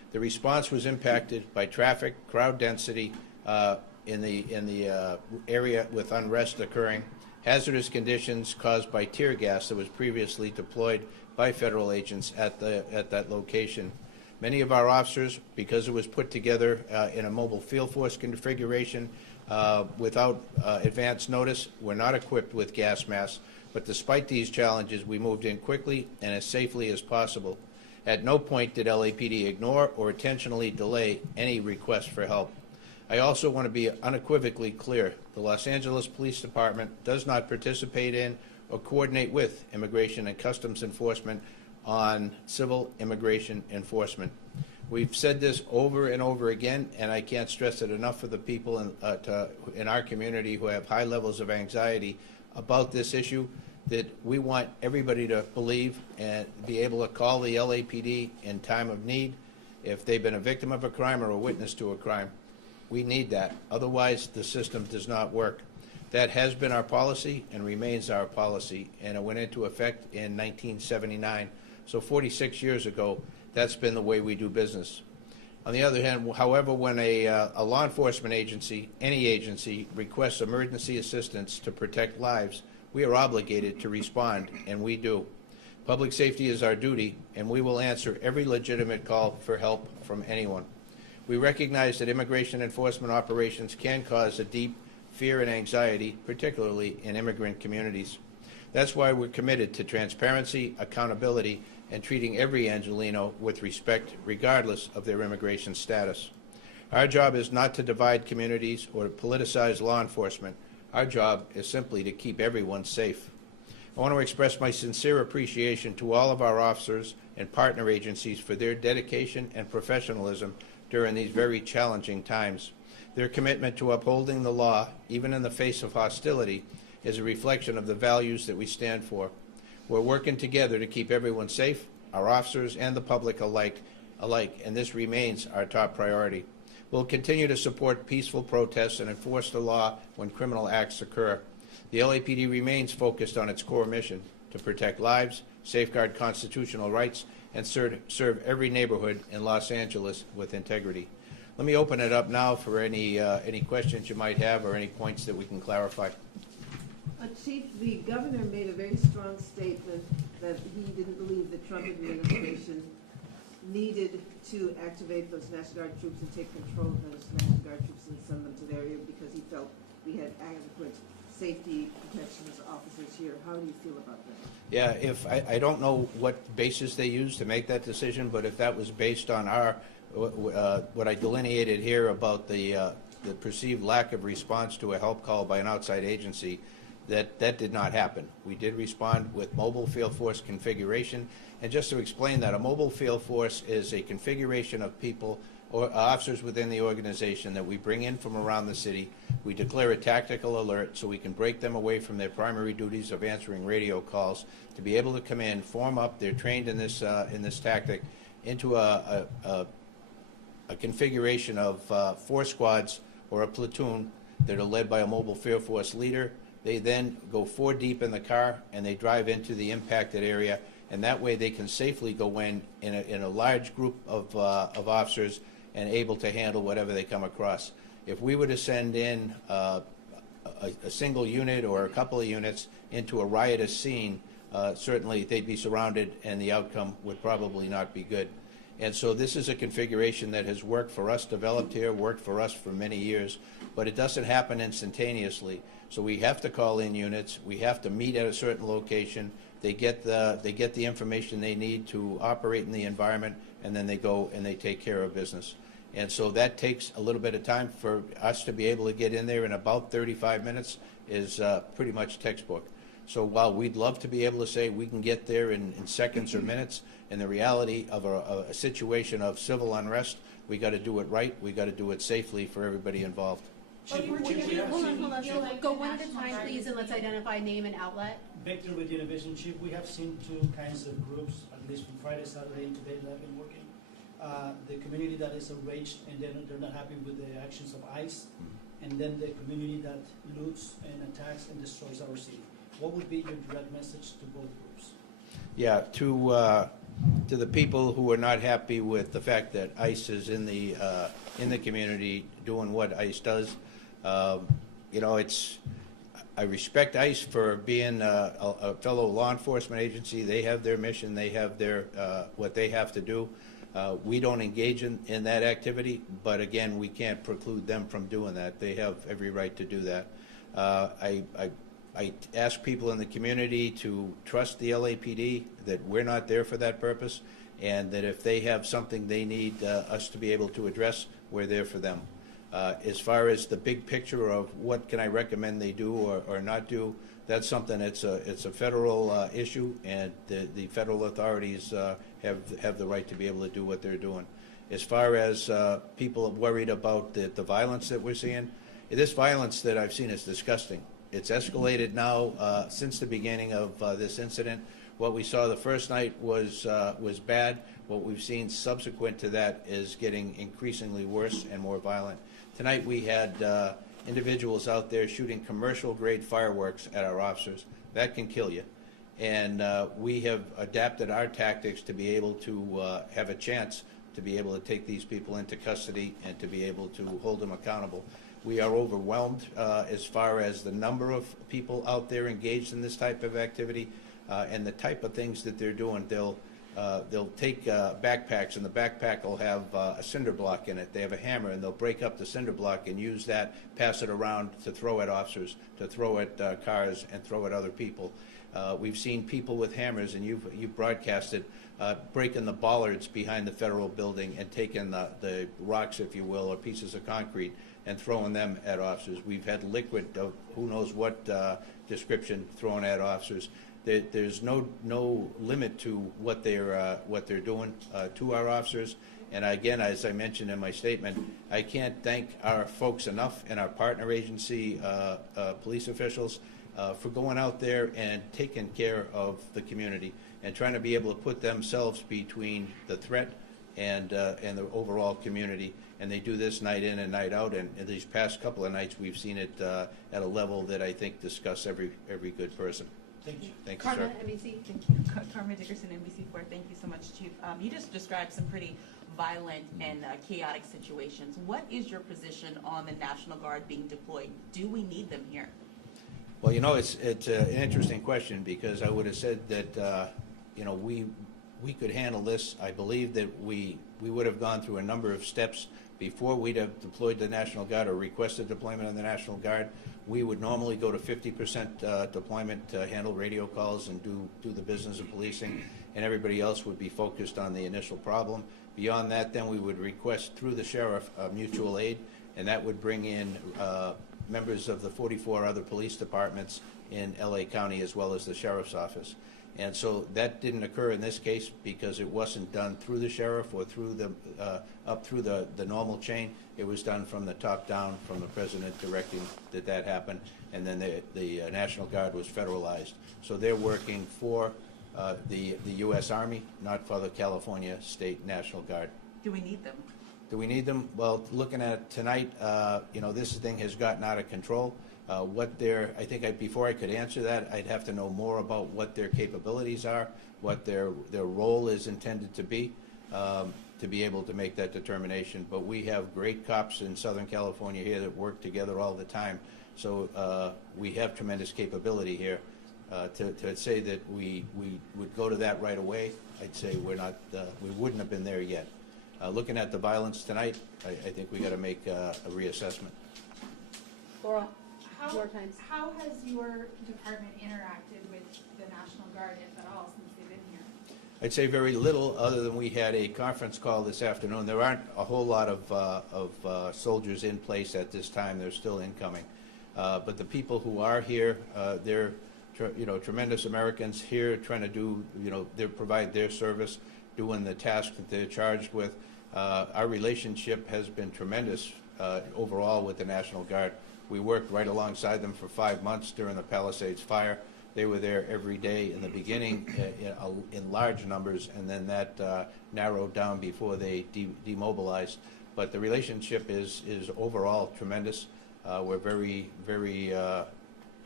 The response was impacted by traffic, crowd density in the area with unrest occurring, hazardous conditions caused by tear gas that was previously deployed by federal agents at that location. Many of our officers, because it was put together in a mobile field force configuration without advance notice, were not equipped with gas masks. But despite these challenges, we moved in quickly and as safely as possible. At no point did LAPD ignore or intentionally delay any request for help. I also want to be unequivocally clear. The Los Angeles Police Department does not participate in or coordinate with Immigration and Customs Enforcement on civil immigration enforcement. We've said this over and over again, and I can't stress it enough for the people in our community who have high levels of anxiety about this issue, that we want everybody to believe and be able to call the LAPD in time of need if they've been a victim of a crime or a witness to a crime. We need that. Otherwise, the system does not work. That has been our policy and remains our policy, and it went into effect in 1979. So 46 years ago, that's been the way we do business. On the other hand, however, when a law enforcement agency, any agency, requests emergency assistance to protect lives, we are obligated to respond, and we do. Public safety is our duty, and we will answer every legitimate call for help from anyone. We recognize that immigration enforcement operations can cause a deep fear and anxiety, particularly in immigrant communities. That's why we're committed to transparency, accountability, and treating every Angelino with respect, regardless of their immigration status. Our job is not to divide communities or to politicize law enforcement. Our job is simply to keep everyone safe. I want to express my sincere appreciation to all of our officers and partner agencies for their dedication and professionalism during these very challenging times. Their commitment to upholding the law, even in the face of hostility, is a reflection of the values that we stand for. We're working together to keep everyone safe, our officers and the public alike, and this remains our top priority. We'll continue to support peaceful protests and enforce the law when criminal acts occur. The LAPD remains focused on its core mission to protect lives, safeguard constitutional rights, and serve every neighborhood in Los Angeles with integrity. Let me open it up now for any questions you might have or any points that we can clarify. Chief, the governor made a very strong statement that he didn't believe the Trump administration needed to activate those National Guard troops and take control of those National Guard troops and send them to the area because he felt we had adequate safety protections officers here. How do you feel about that? Yeah, I don't know what basis they used to make that decision, but if that was based on what I delineated here about the perceived lack of response to a help call by an outside agency, that did not happen. We did respond with mobile field force configuration. And just to explain that, a mobile field force is a configuration of people or officers within the organization that we bring in from around the city. We declare a tactical alert so we can break them away from their primary duties of answering radio calls to be able to come in, form up. They're trained in this tactic into a configuration of 4 squads or a platoon that are led by a mobile field force leader. They then go 4 deep in the car and they drive into the impacted area, and that way they can safely go in a large group of officers and able to handle whatever they come across. If we were to send in a single unit or a couple of units into a riotous scene, certainly they'd be surrounded and the outcome would probably not be good. And so this is a configuration that has worked for us, developed here, worked for us for many years, but it doesn't happen instantaneously. So we have to call in units. We have to meet at a certain location. They get the information they need to operate in the environment, and then they go and they take care of business. And so that takes a little bit of time for us to be able to get in there in about 35 minutes is pretty much textbook. So while we'd love to be able to say we can get there in seconds or minutes, in the reality of a situation of civil unrest, we got to do it right. We got to do it safely for everybody involved. Hold on. Go one at a time, please, and let's identify name and outlet. Victor with Univision. Chief, we have seen 2 kinds of groups, at least from Friday, Saturday, and today that have been working. The community that is enraged and they're not happy with the actions of ICE, and then the community that loots and attacks and destroys our city. What would be your direct message to both groups? Yeah, to the people who are not happy with the fact that ICE is in the community doing what ICE does, you know, I respect ICE for being a fellow law enforcement agency. They have their mission. They have their what they have to do. We don't engage in that activity, but again, we can't preclude them from doing that. They have every right to do that. I ask people in the community to trust the LAPD, that we're not there for that purpose, and that if they have something they need us to be able to address, we're there for them. As far as the big picture of what can I recommend they do or not do, that's something, it's a federal issue, and the federal authorities have the right to be able to do what they're doing. As far as people worried about the violence that we're seeing, this violence that I've seen is disgusting. It's escalated now since the beginning of this incident. What we saw the first night was bad. What we've seen subsequent to that is getting increasingly worse and more violent. Tonight we had individuals out there shooting commercial-grade fireworks at our officers. That can kill you. And we have adapted our tactics to be able to have a chance to be able to take these people into custody and to be able to hold them accountable. We are overwhelmed as far as the number of people out there engaged in this type of activity and the type of things that they're doing. They'll take backpacks, and the backpack will have a cinder block in it. They have a hammer, and they'll break up the cinder block and use that, pass it around to throw at officers, to throw at cars, and throw at other people. We've seen people with hammers, and you've broadcasted, breaking the bollards behind the federal building and taking the rocks, if you will, or pieces of concrete, and throwing them at officers. We've had liquid of who knows what description thrown at officers. There's no limit to what they're doing to our officers. And again, as I mentioned in my statement, I can't thank our folks enough and our partner agency police officials for going out there and taking care of the community and trying to be able to put themselves between the threat and the overall community. And they do this night in and night out. And in these past couple of nights, we've seen it at a level that I think disgusts every good person. Thank you. Thank you, sir. Carmen, NBC. Thank you. Carmen Dickerson, NBC4. Thank you so much, Chief. You just described some pretty violent and chaotic situations. What is your position on the National Guard being deployed? Do we need them here? Well, you know, it's an interesting question, because I would have said that you know, we could handle this. I believe that we would have gone through a number of steps before we'd have deployed the National Guard or requested deployment of the National Guard. We would normally go to 50% deployment to handle radio calls and do the business of policing, and everybody else would be focused on the initial problem. Beyond that, then we would request through the sheriff mutual aid, and that would bring in members of the 44 other police departments in LA County as well as the sheriff's office. And so that didn't occur in this case because it wasn't done through the sheriff or through the up through the normal chain. It was done from the top down, from the president directing that happen, and then the National Guard was federalized. So they're working for the U.S. Army, not for the California State National Guard. Do we need them? Do we need them? Well, looking at tonight, you know, this thing has gotten out of control. I think before I could answer that, I'd have to know more about what their capabilities are, what their role is intended to be able to make that determination. But we have great cops in Southern California here that work together all the time. So we have tremendous capability here. To say that we would go to that right away, I'd say we wouldn't have been there yet. Looking at the violence tonight, I think we got to make a reassessment. Laurel. How has your department interacted with the National Guard, if at all, since they've been here? I'd say very little, other than we had a conference call this afternoon. There aren't a whole lot of soldiers in place at this time. They're still incoming. But the people who are here, they're tremendous Americans here trying to do, they provide their service, doing the task that they're charged with. Our relationship has been tremendous overall with the National Guard. We worked right alongside them for 5 months during the Palisades fire. They were there every day in the beginning in large numbers, and then that narrowed down before they demobilized. But the relationship is overall tremendous. We're very, very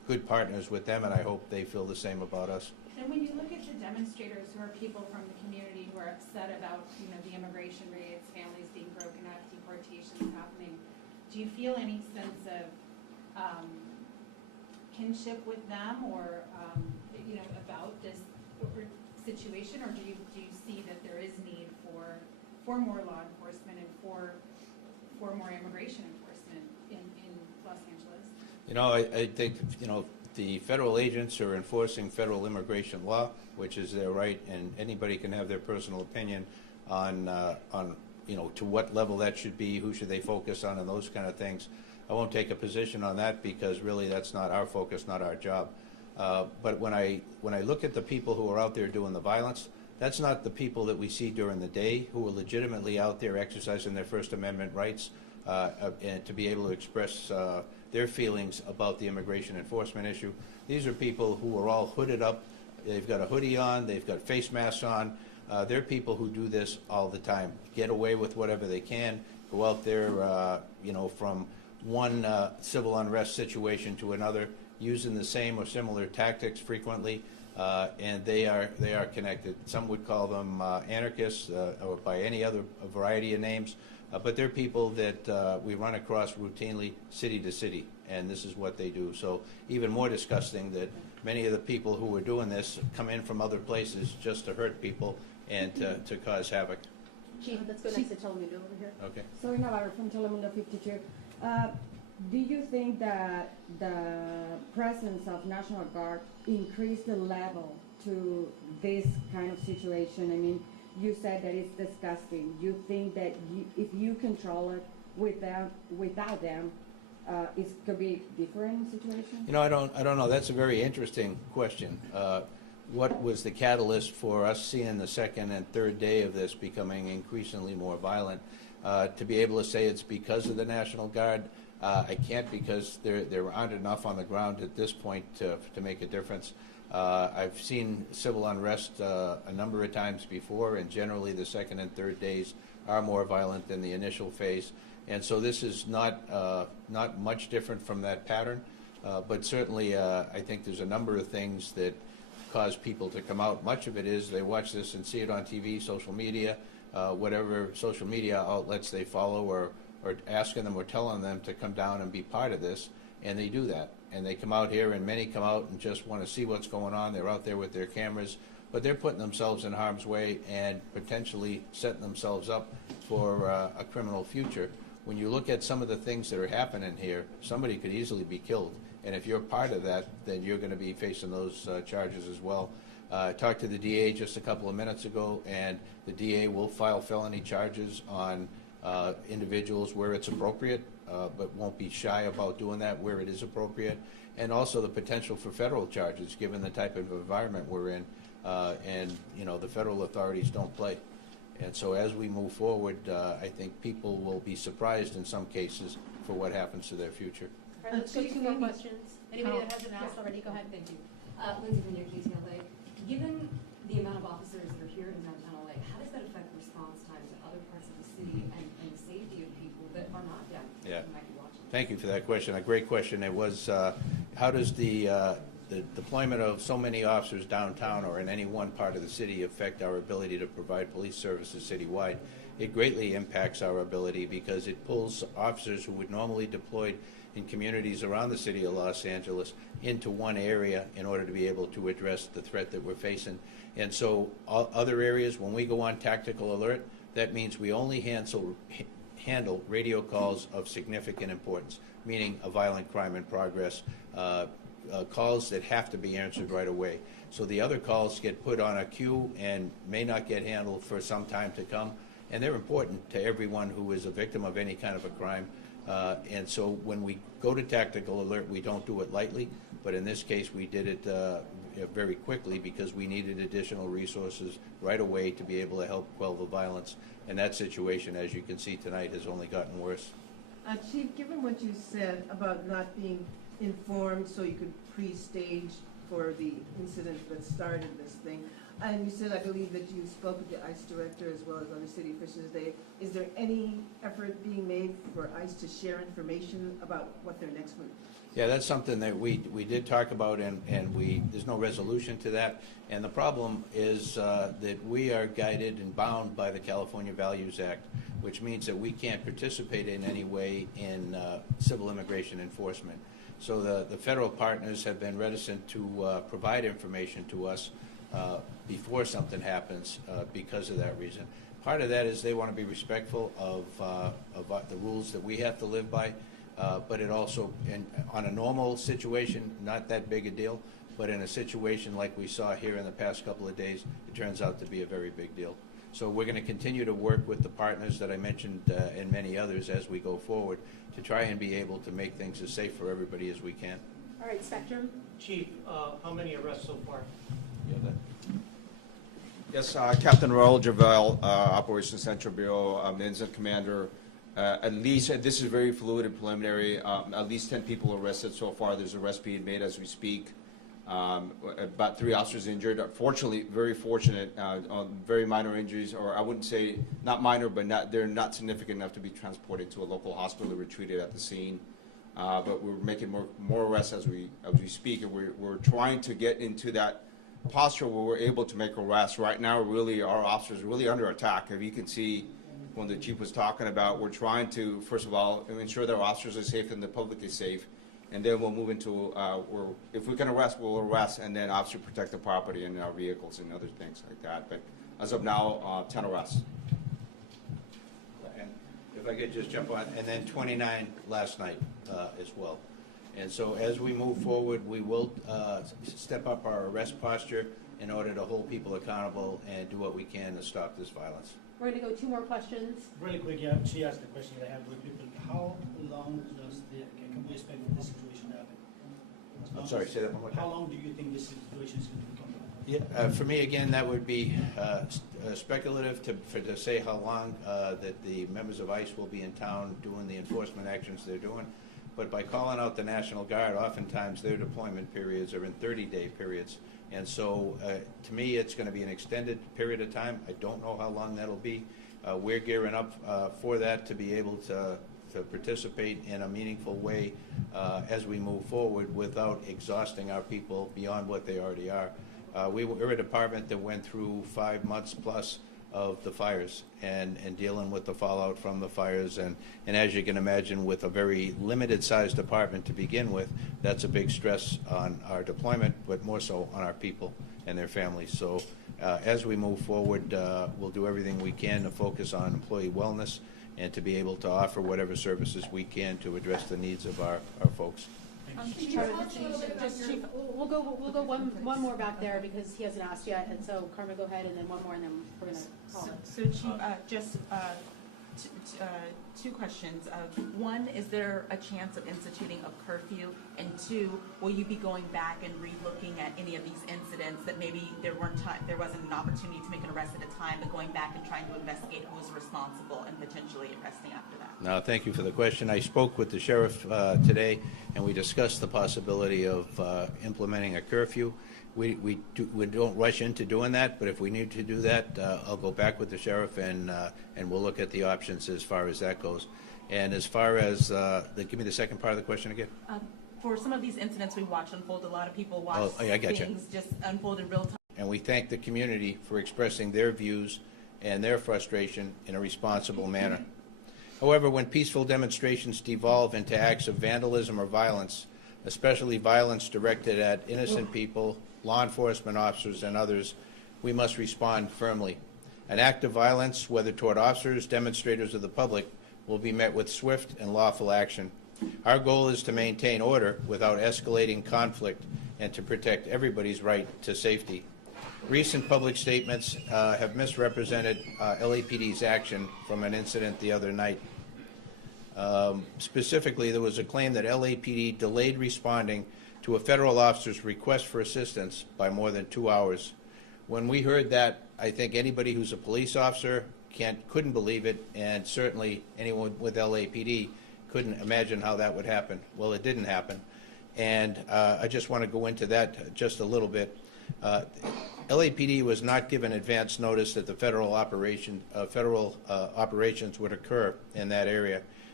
good partners with them, and I hope they feel the same about us. And when you look at the demonstrators who are people from the community who are upset about, the immigration rates, families being broken up, deportations happening, do you feel any sense of kinship with them or, about this situation, or do you see that there is need for more law enforcement and for more immigration enforcement in Los Angeles? I think, the federal agents are enforcing federal immigration law, which is their right, and anybody can have their personal opinion on to what level that should be, who should they focus on, and those kind of things. I won't take a position on that because really that's not our focus, not our job. But when I look at the people who are out there doing the violence, that's not the people that we see during the day who are legitimately out there exercising their First Amendment rights and to be able to express their feelings about the immigration enforcement issue. These are people who are all hooded up. They've got a hoodie on. They've got face masks on. They're people who do this all the time, get away with whatever they can, go out there, from one civil unrest situation to another, using the same or similar tactics frequently, and they are connected. Some would call them anarchists or by any other variety of names, but they're people that we run across routinely city to city, and this is what they do. So even more disgusting that many of the people who are doing this come in from other places just to hurt people and to cause havoc. Chief, let's go next to Telemundo over here. Okay. Sorry, Navarro from Telemundo 52. Do you think that the presence of National Guard increased the level to this kind of situation? I mean, you said that it's disgusting. You think that if you control it without them, it could be different situation? I don't know. That's a very interesting question. What was the catalyst for us seeing the second and third day of this becoming increasingly more violent? To be able to say it's because of the National Guard, I can't, because there aren't enough on the ground at this point to make a difference. I've seen civil unrest a number of times before, and generally the second and third days are more violent than the initial phase. And so this is not much different from that pattern, but certainly I think there's a number of things that cause people to come out. Much of it is they watch this and see it on TV, social media, whatever social media outlets they follow, or asking them or telling them to come down and be part of this, and they do that. And they come out here, and many come out and just want to see what's going on. They're out there with their cameras, but they're putting themselves in harm's way and potentially setting themselves up for a criminal future. When you look at some of the things that are happening here, somebody could easily be killed. And if you're part of that, then you're going to be facing those charges as well. I talked to the DA just a couple of minutes ago, and the DA will file felony charges on individuals where it's appropriate, but won't be shy about doing that where it is appropriate. And also the potential for federal charges, given the type of environment we're in, and the federal authorities don't play. And so as we move forward, I think people will be surprised in some cases for what happens to their future. All right, let's go to two more questions. Anybody that hasn't asked already, go ahead. Thank you. Lindsay from your KTLA. Given the amount of officers that are here in downtown LA, how does that affect response times in other parts of the city and the safety of people that are not deaf Yeah. who might be watching? Thank you for that question. A great question. It was, how does the deployment of so many officers downtown or in any one part of the city affect our ability to provide police services citywide? It greatly impacts our ability because it pulls officers who would normally deployed in communities around the city of Los Angeles into one area in order to be able to address the threat that we're facing. And so other areas, when we go on tactical alert, that means we only handle radio calls of significant importance, meaning a violent crime in progress, calls that have to be answered right away. So the other calls get put on a queue and may not get handled for some time to come, and they're important to everyone who is a victim of any kind of a crime. And so when we go to tactical alert, we don't do it lightly, but in this case we did it very quickly because we needed additional resources right away to be able to help quell the violence. And that situation, as you can see tonight, has only gotten worse. Chief, given what you said about not being informed so you could pre-stage for the incident that started this thing, and you said, I believe, that you spoke with the ICE director as well as other city officials today. Is there any effort being made for ICE to share information about what their next Yeah, that's something that we did talk about, and there's no resolution to that. And the problem is that we are guided and bound by the California Values Act, which means that we can't participate in any way in civil immigration enforcement. So the federal partners have been reticent to provide information to us before something happens because of that reason. Part of that is they want to be respectful of the rules that we have to live by. But it also, on a normal situation, not that big a deal, but in a situation like we saw here in the past couple of days, it turns out to be a very big deal. So we're going to continue to work with the partners that I mentioned and many others as we go forward to try and be able to make things as safe for everybody as we can. All right, Spectrum. Chief, how many arrests so far? Yes, Captain Raul Javel, Operations Central Bureau, Incident Commander. At least, this is very fluid and preliminary, at least 10 people arrested so far. There's arrests being made as we speak. About 3 officers injured. Fortunately, very fortunate, on very minor injuries, or I wouldn't say not minor, but they're not significant enough to be transported to a local hospital. They were treated at the scene. But we're making more arrests as we speak, and we're trying to get into that posture where we're able to make arrests. Right now, really, our officers are really under attack. If you can see, when the chief was talking about, we're trying to, first of all, ensure that our officers are safe and the public is safe, and then we'll move into, if we can arrest, we'll arrest, and then obviously protect the property and our vehicles and other things like that. But as of now, 10 arrests. And if I could just jump on, and then 29 last night as well. And so as we move forward, we will step up our arrest posture in order to hold people accountable and do what we can to stop this violence. We're going to go 2 more questions. Really quick, yeah, she asked the question that I have with people. How long can we expect this situation to happen? I'm sorry, say that one more time. How long do you think this situation is going to become? Yeah, for me, again, that would be speculative to say how long that the members of ICE will be in town doing the enforcement actions they're doing. But by calling out the National Guard, oftentimes their deployment periods are in 30-day periods. And so, to me, it's going to be an extended period of time. I don't know how long that'll be. We're gearing up for that to be able to participate in a meaningful way as we move forward without exhausting our people beyond what they already are. We're a department that went through 5 months plus of the fires and dealing with the fallout from the fires. And as you can imagine, with a very limited sized department to begin with, that's a big stress on our deployment, but more so on our people and their families. So as we move forward, we'll do everything we can to focus on employee wellness and to be able to offer whatever services we can to address the needs of our folks. Chief, we'll go one more back there because he hasn't asked yet, and so Carmen, go ahead, and then one more, and then we're going to call. So Chief, just 2 questions. One, is there a chance of instituting a curfew? And 2, will you be going back and re-looking at any of these incidents that maybe there wasn't an opportunity to make an arrest at a time, but going back and trying to investigate who was responsible and potentially arresting after that? No, thank you for the question. I spoke with the sheriff today, and we discussed the possibility of implementing a curfew. We don't rush into doing that, but if we need to do that, I'll go back with the sheriff and we'll look at the options as far as that goes. And as far as give me the second part of the question again. For some of these incidents we watch unfold, a lot of people watch things just unfold in real time. And we thank the community for expressing their views and their frustration in a responsible manner. However, when peaceful demonstrations devolve into acts of vandalism or violence, especially violence directed at innocent people, law enforcement officers, and others, we must respond firmly. An act of violence, whether toward officers, demonstrators, or the public, will be met with swift and lawful action. Our goal is to maintain order without escalating conflict and to protect everybody's right to safety. Recent public statements have misrepresented LAPD's action from an incident the other night. Specifically, there was a claim that LAPD delayed responding to a federal officer's request for assistance by more than 2 hours. When we heard that, I think anybody who's a police officer couldn't believe it, and certainly anyone with LAPD couldn't imagine how that would happen. Well, it didn't happen, and I just want to go into that just a little bit. LAPD was not given advance notice that the federal operations would occur in that area.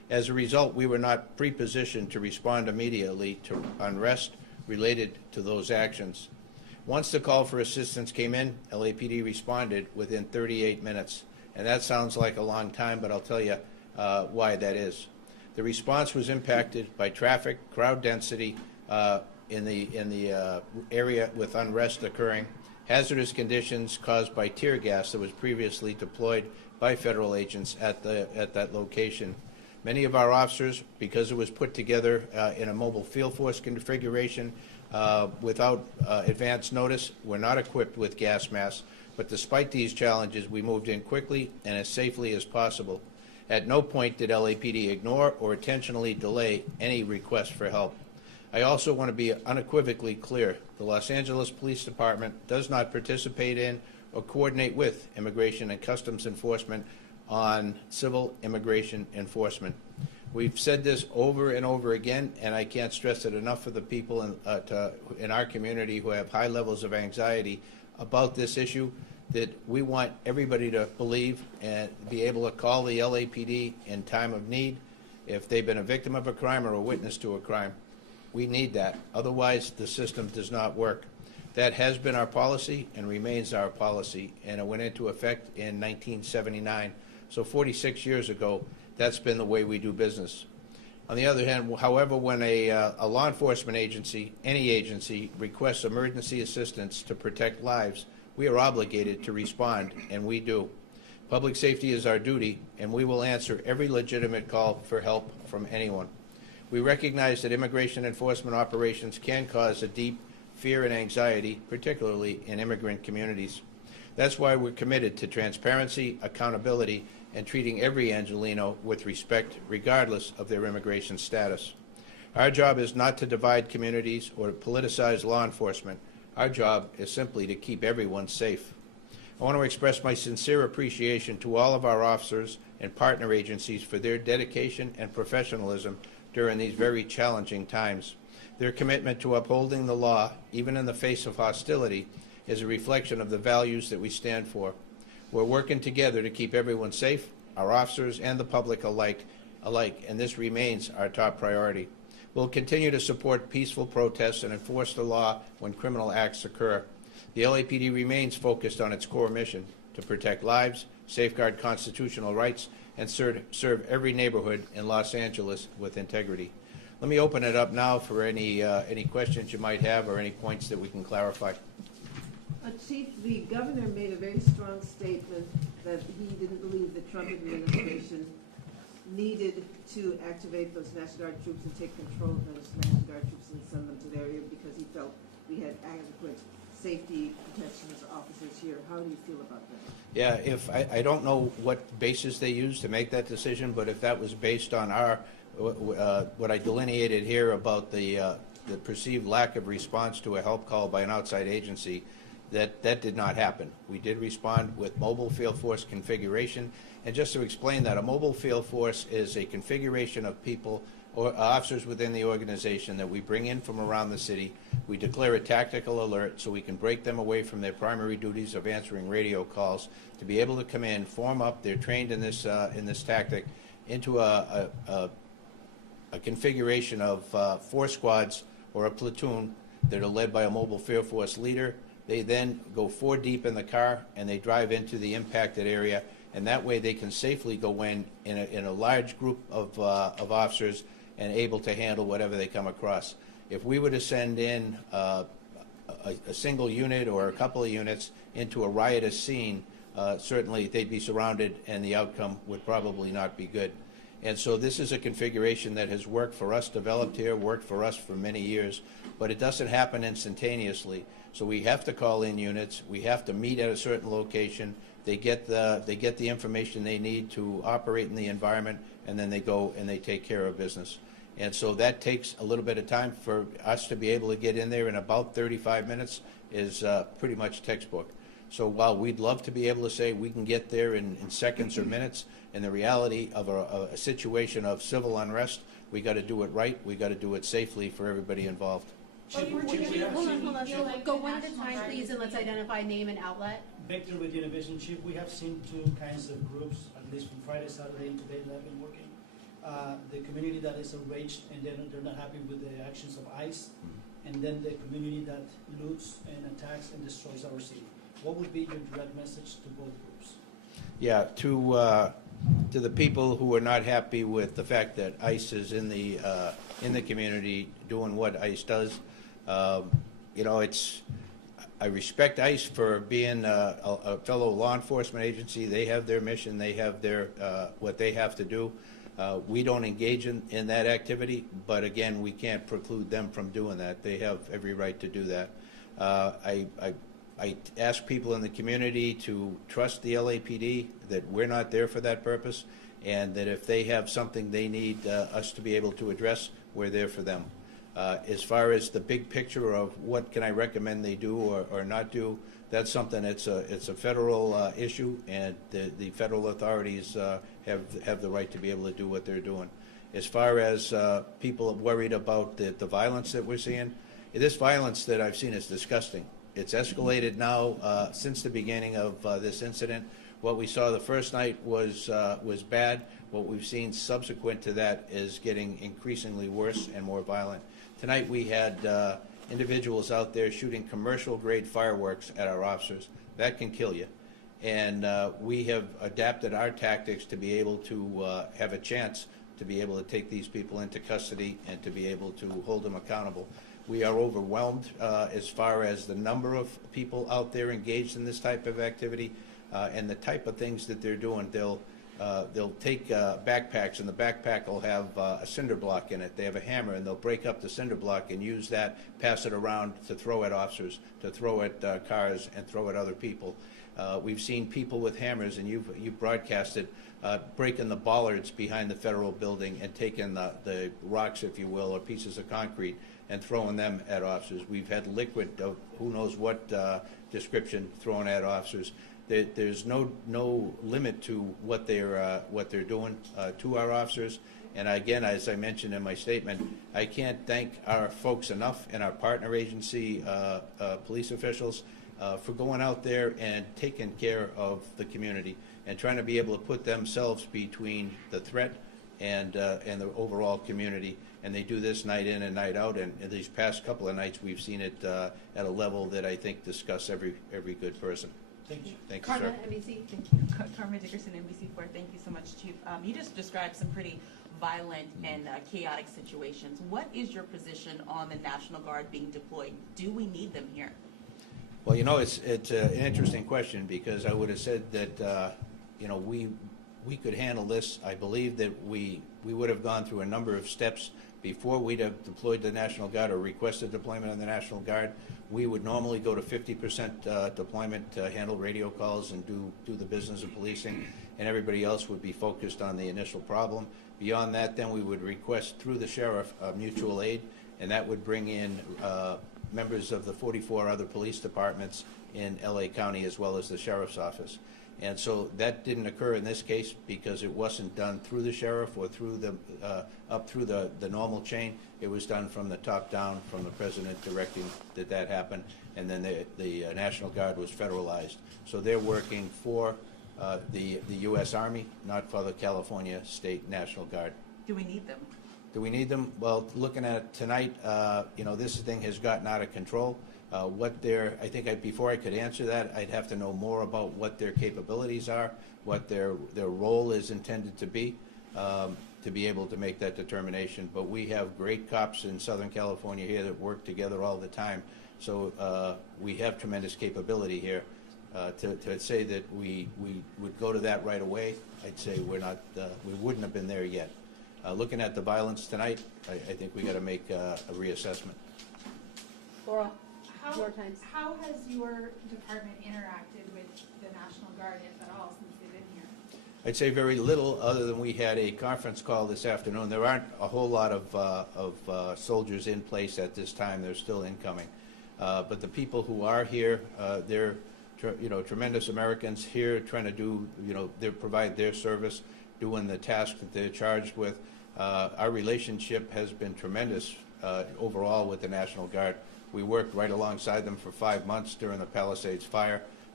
As a result, we were not pre-positioned to respond immediately to unrest related to those actions. Once the call for assistance came in, LAPD responded within 38 minutes. And that sounds like a long time, but I'll tell you why that is. The response was impacted by traffic, crowd density in the area with unrest occurring, hazardous conditions caused by tear gas that was previously deployed by federal agents at that location. Many of our officers, because it was put together in a mobile field force configuration without advance notice, were not equipped with gas masks. But despite these challenges, we moved in quickly and as safely as possible. At no point did LAPD ignore or intentionally delay any request for help. I also want to be unequivocally clear. The Los Angeles Police Department does not participate in or coordinate with Immigration and Customs Enforcement on civil immigration enforcement. We've said this over and over again, and I can't stress it enough for the people in our community who have high levels of anxiety about this issue, that we want everybody to believe and be able to call the LAPD in time of need if they've been a victim of a crime or a witness to a crime. We need that. Otherwise, the system does not work. That has been our policy and remains our policy, and it went into effect in 1979. So 46 years ago, that's been the way we do business. On the other hand, however, when a law enforcement agency, any agency, requests emergency assistance to protect lives, we are obligated to respond, and we do. Public safety is our duty, and we will answer every legitimate call for help from anyone. We recognize that immigration enforcement operations can cause a deep fear and anxiety, particularly in immigrant communities. That's why we're committed to transparency, accountability, and treating every Angelino with respect, regardless of their immigration status. Our job is not to divide communities or to politicize law enforcement. Our job is simply to keep everyone safe. I want to express my sincere appreciation to all of our officers and partner agencies for their dedication and professionalism during these very challenging times. Their commitment to upholding the law, even in the face of hostility, is a reflection of the values that we stand for. We're working together to keep everyone safe, our officers and the public alike, and this remains our top priority. We'll continue to support peaceful protests and enforce the law when criminal acts occur. The LAPD remains focused on its core mission to protect lives, safeguard constitutional rights, and serve every neighborhood in Los Angeles with integrity. Let me open it up now for any questions you might have or any points that we can clarify. Chief, the governor made a very strong statement that he didn't believe the Trump administration needed to activate those National Guard troops and take control of those National Guard troops and send them to the area because he felt we had adequate safety protections officers here. How do you feel about that? Yeah, if I don't know what basis they used to make that decision, but if that was based on our what I delineated here about the perceived lack of response to a help call by an outside agency, that did not happen. We did respond with mobile field force configuration. And just to explain that, a mobile field force is a configuration of people or officers within the organization that we bring in from around the city. We declare a tactical alert so we can break them away from their primary duties of answering radio calls to be able to come in, form up. They're trained in this tactic into a configuration of 4 squads or a platoon that are led by a mobile field force leader. They then go 4 deep in the car and they drive into the impacted area, and that way they can safely go in a large group of officers and able to handle whatever they come across. If we were to send in a single unit or a couple of units into a riotous scene, certainly they'd be surrounded and the outcome would probably not be good. And so this is a configuration that has worked for us, developed here, worked for us for many years, but it doesn't happen instantaneously. So we have to call in units. We have to meet at a certain location. They get the information they need to operate in the environment, and then they go and they take care of business. And so that takes a little bit of time. For us to be able to get in there in about 35 minutes is pretty much textbook. So while we'd love to be able to say we can get there in seconds or minutes, in the reality of a situation of civil unrest, we got to do it right. We got to do it safely for everybody involved. Chief, Hold on. feel like Go the one at a National time, Guard please, is and let's really- identify name and outlet. Victor with Univision, Chief, we have seen 2 kinds of groups, at least from Friday, Saturday, and today that have been working. the community that is enraged and they're not happy with the actions of ICE, and then the community that loots and attacks and destroys our city. What would be your direct message to both groups? Yeah, to the people who are not happy with the fact that ICE is in the community doing what ICE does, you know, I respect ICE for being a fellow law enforcement agency. They have their mission. They have their what they have to do. We don't engage in that activity, but again, we can't preclude them from doing that. They have every right to do that. I ask people in the community to trust the LAPD, that we're not there for that purpose, and that if they have something they need us to be able to address, we're there for them. As far as the big picture of what can I recommend they do or not do, that's something, it's a federal issue, and the federal authorities have the right to be able to do what they're doing. As far as people worried about the violence that we're seeing, this violence that I've seen is disgusting. It's escalated now since the beginning of this incident. What we saw the first night was bad. What we've seen subsequent to that is getting increasingly worse and more violent. Tonight we had individuals out there shooting commercial-grade fireworks at our officers. That can kill you. And we have adapted our tactics to be able to have a chance to be able to take these people into custody and to be able to hold them accountable. We are overwhelmed as far as the number of people out there engaged in this type of activity and the type of things that they're doing. They'll take backpacks, and the backpack will have a cinder block in it. They have a hammer, and they'll break up the cinder block and use that, pass it around to throw at officers, to throw at cars, and throw at other people. We've seen people with hammers, and you've broadcasted, breaking the bollards behind the federal building and taking the rocks, if you will, or pieces of concrete, and throwing them at officers. We've had liquid of who knows what description thrown at officers. There's no limit to what they're doing to our officers. And again, as I mentioned in my statement, I can't thank our folks enough and our partner agency police officials for going out there and taking care of the community and trying to be able to put themselves between the threat and the overall community. And they do this night in and night out. And in these past couple of nights, we've seen it at a level that I think disgusts every good person. Thank you. Thank you, sir. Carmen, NBC. Thank you. Carmen Dickerson, NBC4. Thank you so much, Chief. You just described some pretty violent and chaotic situations. What is your position on the National Guard being deployed? Do we need them here? Well, you know, it's an interesting question, because I would have said that, you know, we could handle this. I believe that we would have gone through a number of steps before we'd have deployed the National Guard or requested deployment of the National Guard. We would normally go to 50% deployment to handle radio calls and do the business of policing, and everybody else would be focused on the initial problem. Beyond that, then we would request through the sheriff mutual aid, and that would bring in members of the 44 other police departments in LA County as well as the sheriff's office. And so that didn't occur in this case because it wasn't done through the sheriff or through the up through the normal chain. It was done from the top down, from the president directing that happen, and then the National Guard was federalized. So they're working for the U.S. Army, not for the California State National Guard. Do we need them? Do we need them? Well, looking at tonight, you know, this thing has gotten out of control. I think before I could answer that, I'd have to know more about what their capabilities are, what their role is intended to be able to make that determination. But we have great cops in Southern California here that work together all the time. So we have tremendous capability here. To say that we would go to that right away, I'd say we wouldn't have been there yet. Looking at the violence tonight, I think we got to make a reassessment. Laura, How, more times. how has your department interacted with the National Guard, if at all, since they've been here? I'd say very little, other than we had a conference call this afternoon. There aren't a whole lot of soldiers in place at this time. They're still incoming. But the people who are here, they're tremendous Americans here trying to do, they provide their service, doing the task that they're charged with. Our relationship has been tremendous overall with the National Guard. We worked right alongside them for 5 months during the Palisades fire.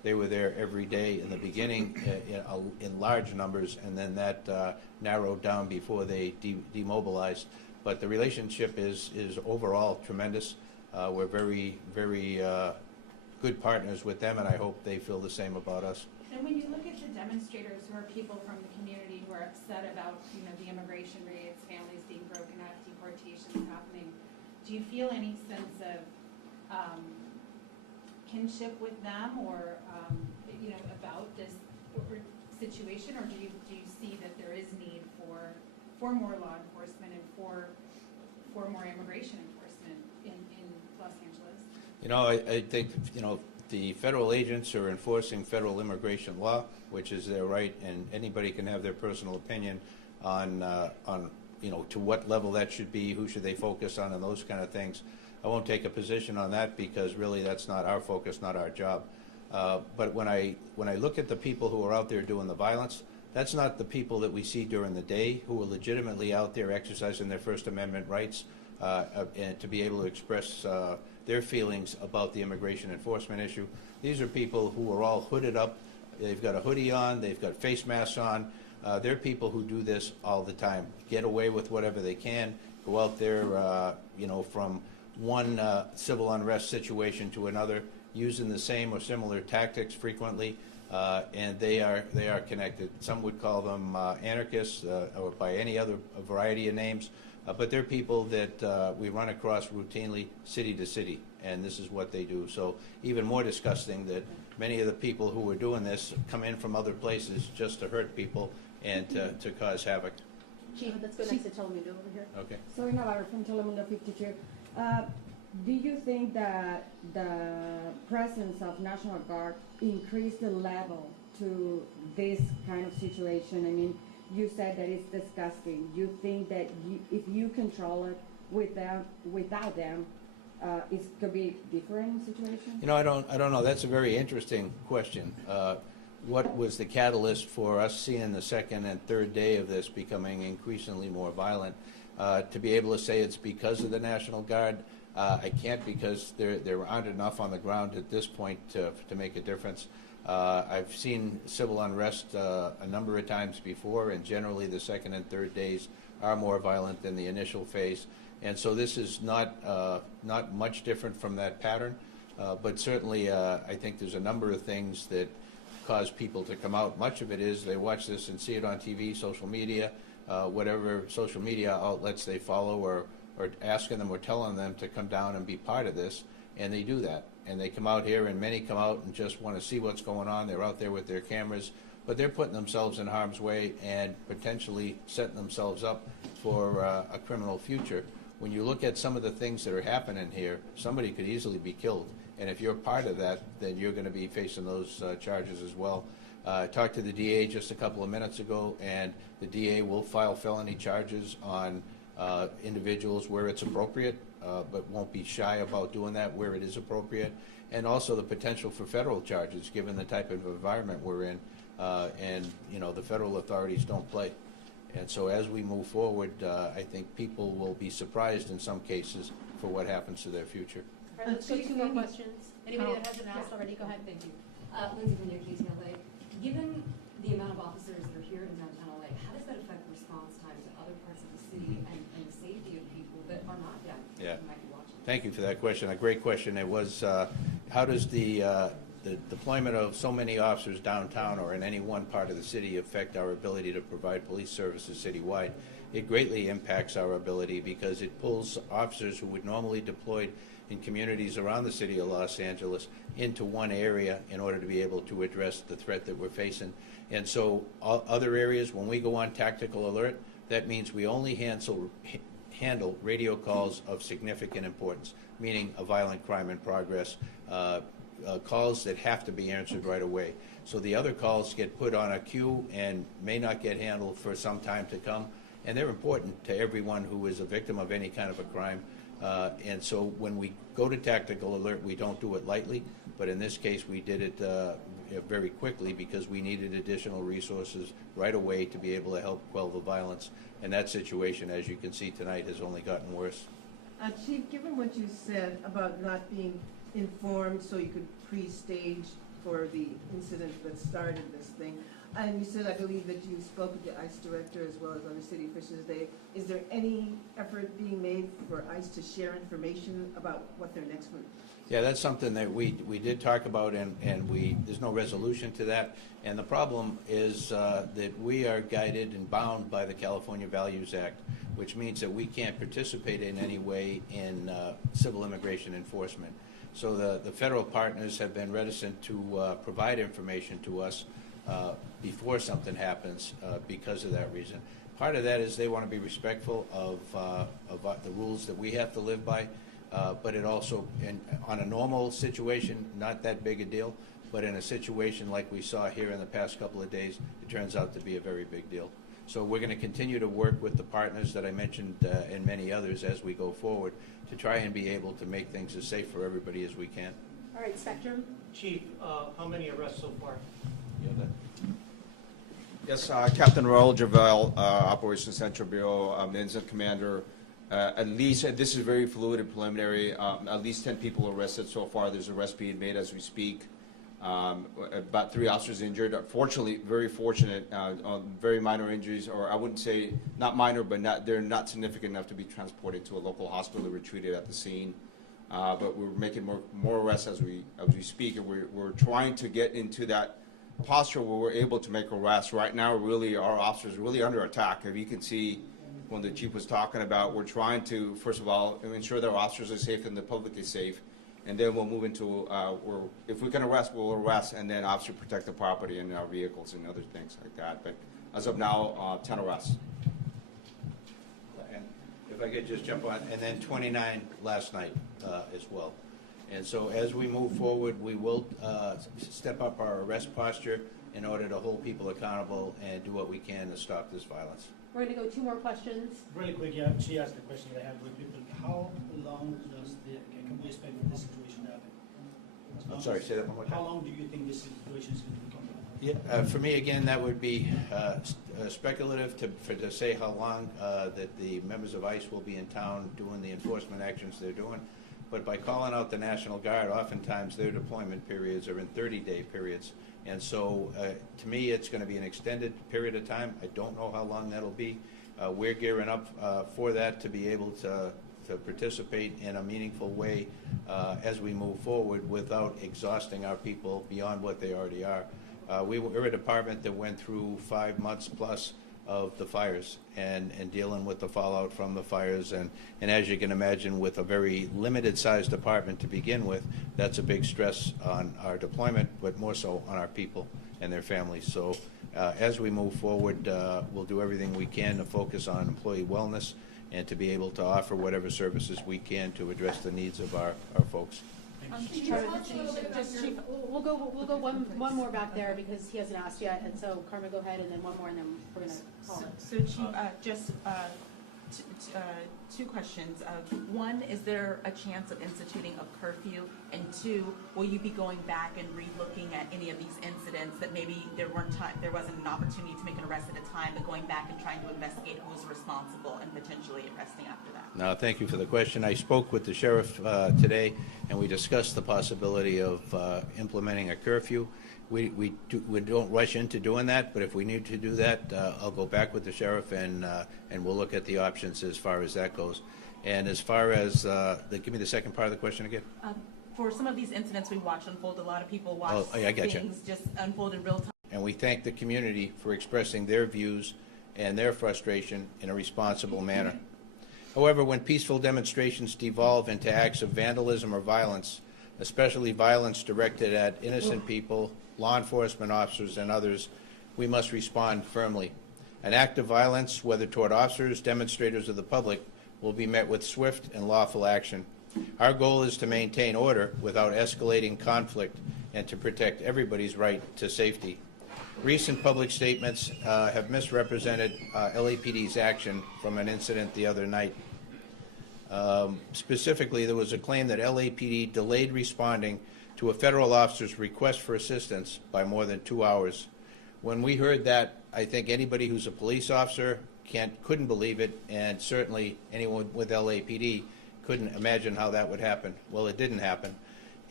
They were there every day in the beginning in large numbers, and then that narrowed down before they demobilized. But the relationship is overall tremendous. We're very, very good partners with them, and I hope they feel the same about us. And when you look at the demonstrators, who are people from the community who are upset about, the immigration rates, families being broken up, deportations happening, do you feel any sense of kinship with them, or about this situation, or do you see that there is need for more law enforcement and for more immigration enforcement in Los Angeles? I think the federal agents are enforcing federal immigration law, which is their right, and anybody can have their personal opinion on to what level that should be, who should they focus on, and those kind of things. I won't take a position on that because really that's not our focus, not our job. But when I look at the people who are out there doing the violence, that's not the people that we see during the day who are legitimately out there exercising their First Amendment rights and to be able to express their feelings about the immigration enforcement issue. These are people who are all hooded up. They've got a hoodie on. They've got face masks on. They're people who do this all the time, get away with whatever they can, go out there, from one civil unrest situation to another, using the same or similar tactics frequently, and they are connected. Some would call them anarchists or by any other variety of names, but they're people that we run across routinely city to city, and this is what they do. So even more disgusting that many of the people who are doing this come in from other places just to hurt people and to cause havoc. Chief, let's go next to Telemundo over here. Okay. Soy Navarro from Telemundo 52. Do you think that the presence of National Guard increased the level to this kind of situation? I mean, you said that it's disgusting. You think that if you control it without them, it could be a different situation? I don't know. That's a very interesting question. What was the catalyst for us seeing the second and third day of this becoming increasingly more violent? To be able to say it's because of the National Guard, I can't, because there aren't enough on the ground at this point to make a difference. I've seen civil unrest a number of times before, and generally the second and third days are more violent than the initial phase. And so this is not much different from that pattern, but certainly I think there's a number of things that cause people to come out. Much of it is they watch this and see it on TV, social media, whatever social media outlets they follow, or asking them or telling them to come down and be part of this, and they do that. And they come out here, and many come out and just want to see what's going on. They're out there with their cameras, but they're putting themselves in harm's way and potentially setting themselves up for a criminal future. When you look at some of the things that are happening here, somebody could easily be killed. And if you're part of that, then you're going to be facing those charges as well. I talked to the DA just a couple of minutes ago, and the DA will file felony charges on individuals where it's appropriate, but won't be shy about doing that where it is appropriate. And also the potential for federal charges, given the type of environment we're in. And the federal authorities don't play. And so as we move forward, I think people will be surprised in some cases for what happens to their future. All right, let's go to 2 more questions. Anybody that hasn't asked already, go ahead. Thank you. Lindsay from KTLA. Given the amount of officers that are here in downtown LA, how does that affect response time to other parts of the city and the safety of people that are not deaf who might be watching? Thank you for that question. A great question. It was, how does the deployment of so many officers downtown or in any one part of the city affect our ability to provide police services citywide? It greatly impacts our ability because it pulls officers who would normally deployed in communities around the city of Los Angeles into one area in order to be able to address the threat that we're facing. And so other areas, when we go on tactical alert, that means we only handle radio calls of significant importance, meaning a violent crime in progress, calls that have to be answered right away. So the other calls get put on a queue and may not get handled for some time to come, and they're important to everyone who is a victim of any kind of a crime. And so when we go to tactical alert, we don't do it lightly, but in this case we did it very quickly because we needed additional resources right away to be able to help quell the violence. And that situation, as you can see tonight, has only gotten worse. Chief, given what you said about not being informed so you could pre-stage for the incident that started this thing. And you said, I believe, that you spoke with the ICE director as well as other city officials today. Is there any effort being made for ICE to share information about what their next move? Yeah, that's something that we did talk about, and there's no resolution to that. And the problem is that we are guided and bound by the California Values Act, which means that we can't participate in any way in civil immigration enforcement. So the federal partners have been reticent to provide information to us before something happens because of that reason. Part of that is they want to be respectful of the rules that we have to live by. But it also, on a normal situation, not that big a deal, but in a situation like we saw here in the past couple of days, it turns out to be a very big deal. So we're going to continue to work with the partners that I mentioned and many others as we go forward to try and be able to make things as safe for everybody as we can. All right, Spectrum. Chief, how many arrests so far? Yes, Captain Raul Javel, Operations Central Bureau, Incident Commander. At least, this is very fluid and preliminary, at least 10 people arrested so far. There's arrests being made as we speak. About 3 officers injured. Fortunately, very fortunate, on very minor injuries, or I wouldn't say not minor, but they're not significant enough to be transported to a local hospital or treated at the scene. But we're making more arrests as we speak, and we're trying to get into that posture where we're able to make arrests. Right now, really, our officers are really under attack. If you can see, when the chief was talking about, we're trying to, first of all, ensure that our officers are safe and the public is safe, and then we'll move into, if we can arrest, we'll arrest, and then obviously protect the property and our vehicles and other things like that. But as of now, 10 arrests. And if I could just jump on, and then 29 last night as well. And so as we move forward, we will step up our arrest posture in order to hold people accountable and do what we can to stop this violence. We're going to go 2 more questions. Really quick, yeah, she asked the question that I have with people. How long can we expect this situation to happen? I'm sorry, say that one more time. How long do you think this situation is going to become? Yeah, for me, again, that would be speculative to say how long that the members of ICE will be in town doing the enforcement actions they're doing. But by calling out the National Guard, oftentimes their deployment periods are in 30-day periods. And so, to me, it's going to be an extended period of time. I don't know how long that'll be. We're gearing up for that to be able to participate in a meaningful way as we move forward without exhausting our people beyond what they already are. We're a department that went through 5 months plus of the fires and dealing with the fallout from the fires. And as you can imagine, with a very limited sized department to begin with, that's a big stress on our deployment, but more so on our people and their families. So as we move forward, we'll do everything we can to focus on employee wellness and to be able to offer whatever services we can to address the needs of our folks. Chief, we'll go one more back there because he hasn't asked yet, and so Carmen, go ahead, and then one more, and then we're going to call it. So Chief, just 2 questions. One, is there a chance of instituting a curfew? And 2, will you be going back and re-looking at any of these incidents that maybe there wasn't an opportunity to make an arrest at a time, but going back and trying to investigate who was responsible and potentially arresting after that? No, thank you for the question. I spoke with the sheriff today, and we discussed the possibility of implementing a curfew. We don't rush into doing that, but if we need to do that, I'll go back with the sheriff and we'll look at the options as far as that goes. And as far as give me the second part of the question again. For some of these incidents we watch unfold, a lot of people watch things just unfold in real time. And we thank the community for expressing their views and their frustration in a responsible manner. However, when peaceful demonstrations devolve into acts of vandalism or violence, especially violence directed at innocent people, law enforcement officers, and others, we must respond firmly. An act of violence, whether toward officers, demonstrators, or the public, will be met with swift and lawful action. Our goal is to maintain order without escalating conflict and to protect everybody's right to safety. Recent public statements have misrepresented LAPD's action from an incident the other night. Specifically, there was a claim that LAPD delayed responding to a federal officer's request for assistance by more than 2 hours. When we heard that, I think anybody who's a police officer couldn't believe it, and certainly anyone with LAPD couldn't imagine how that would happen. Well, it didn't happen.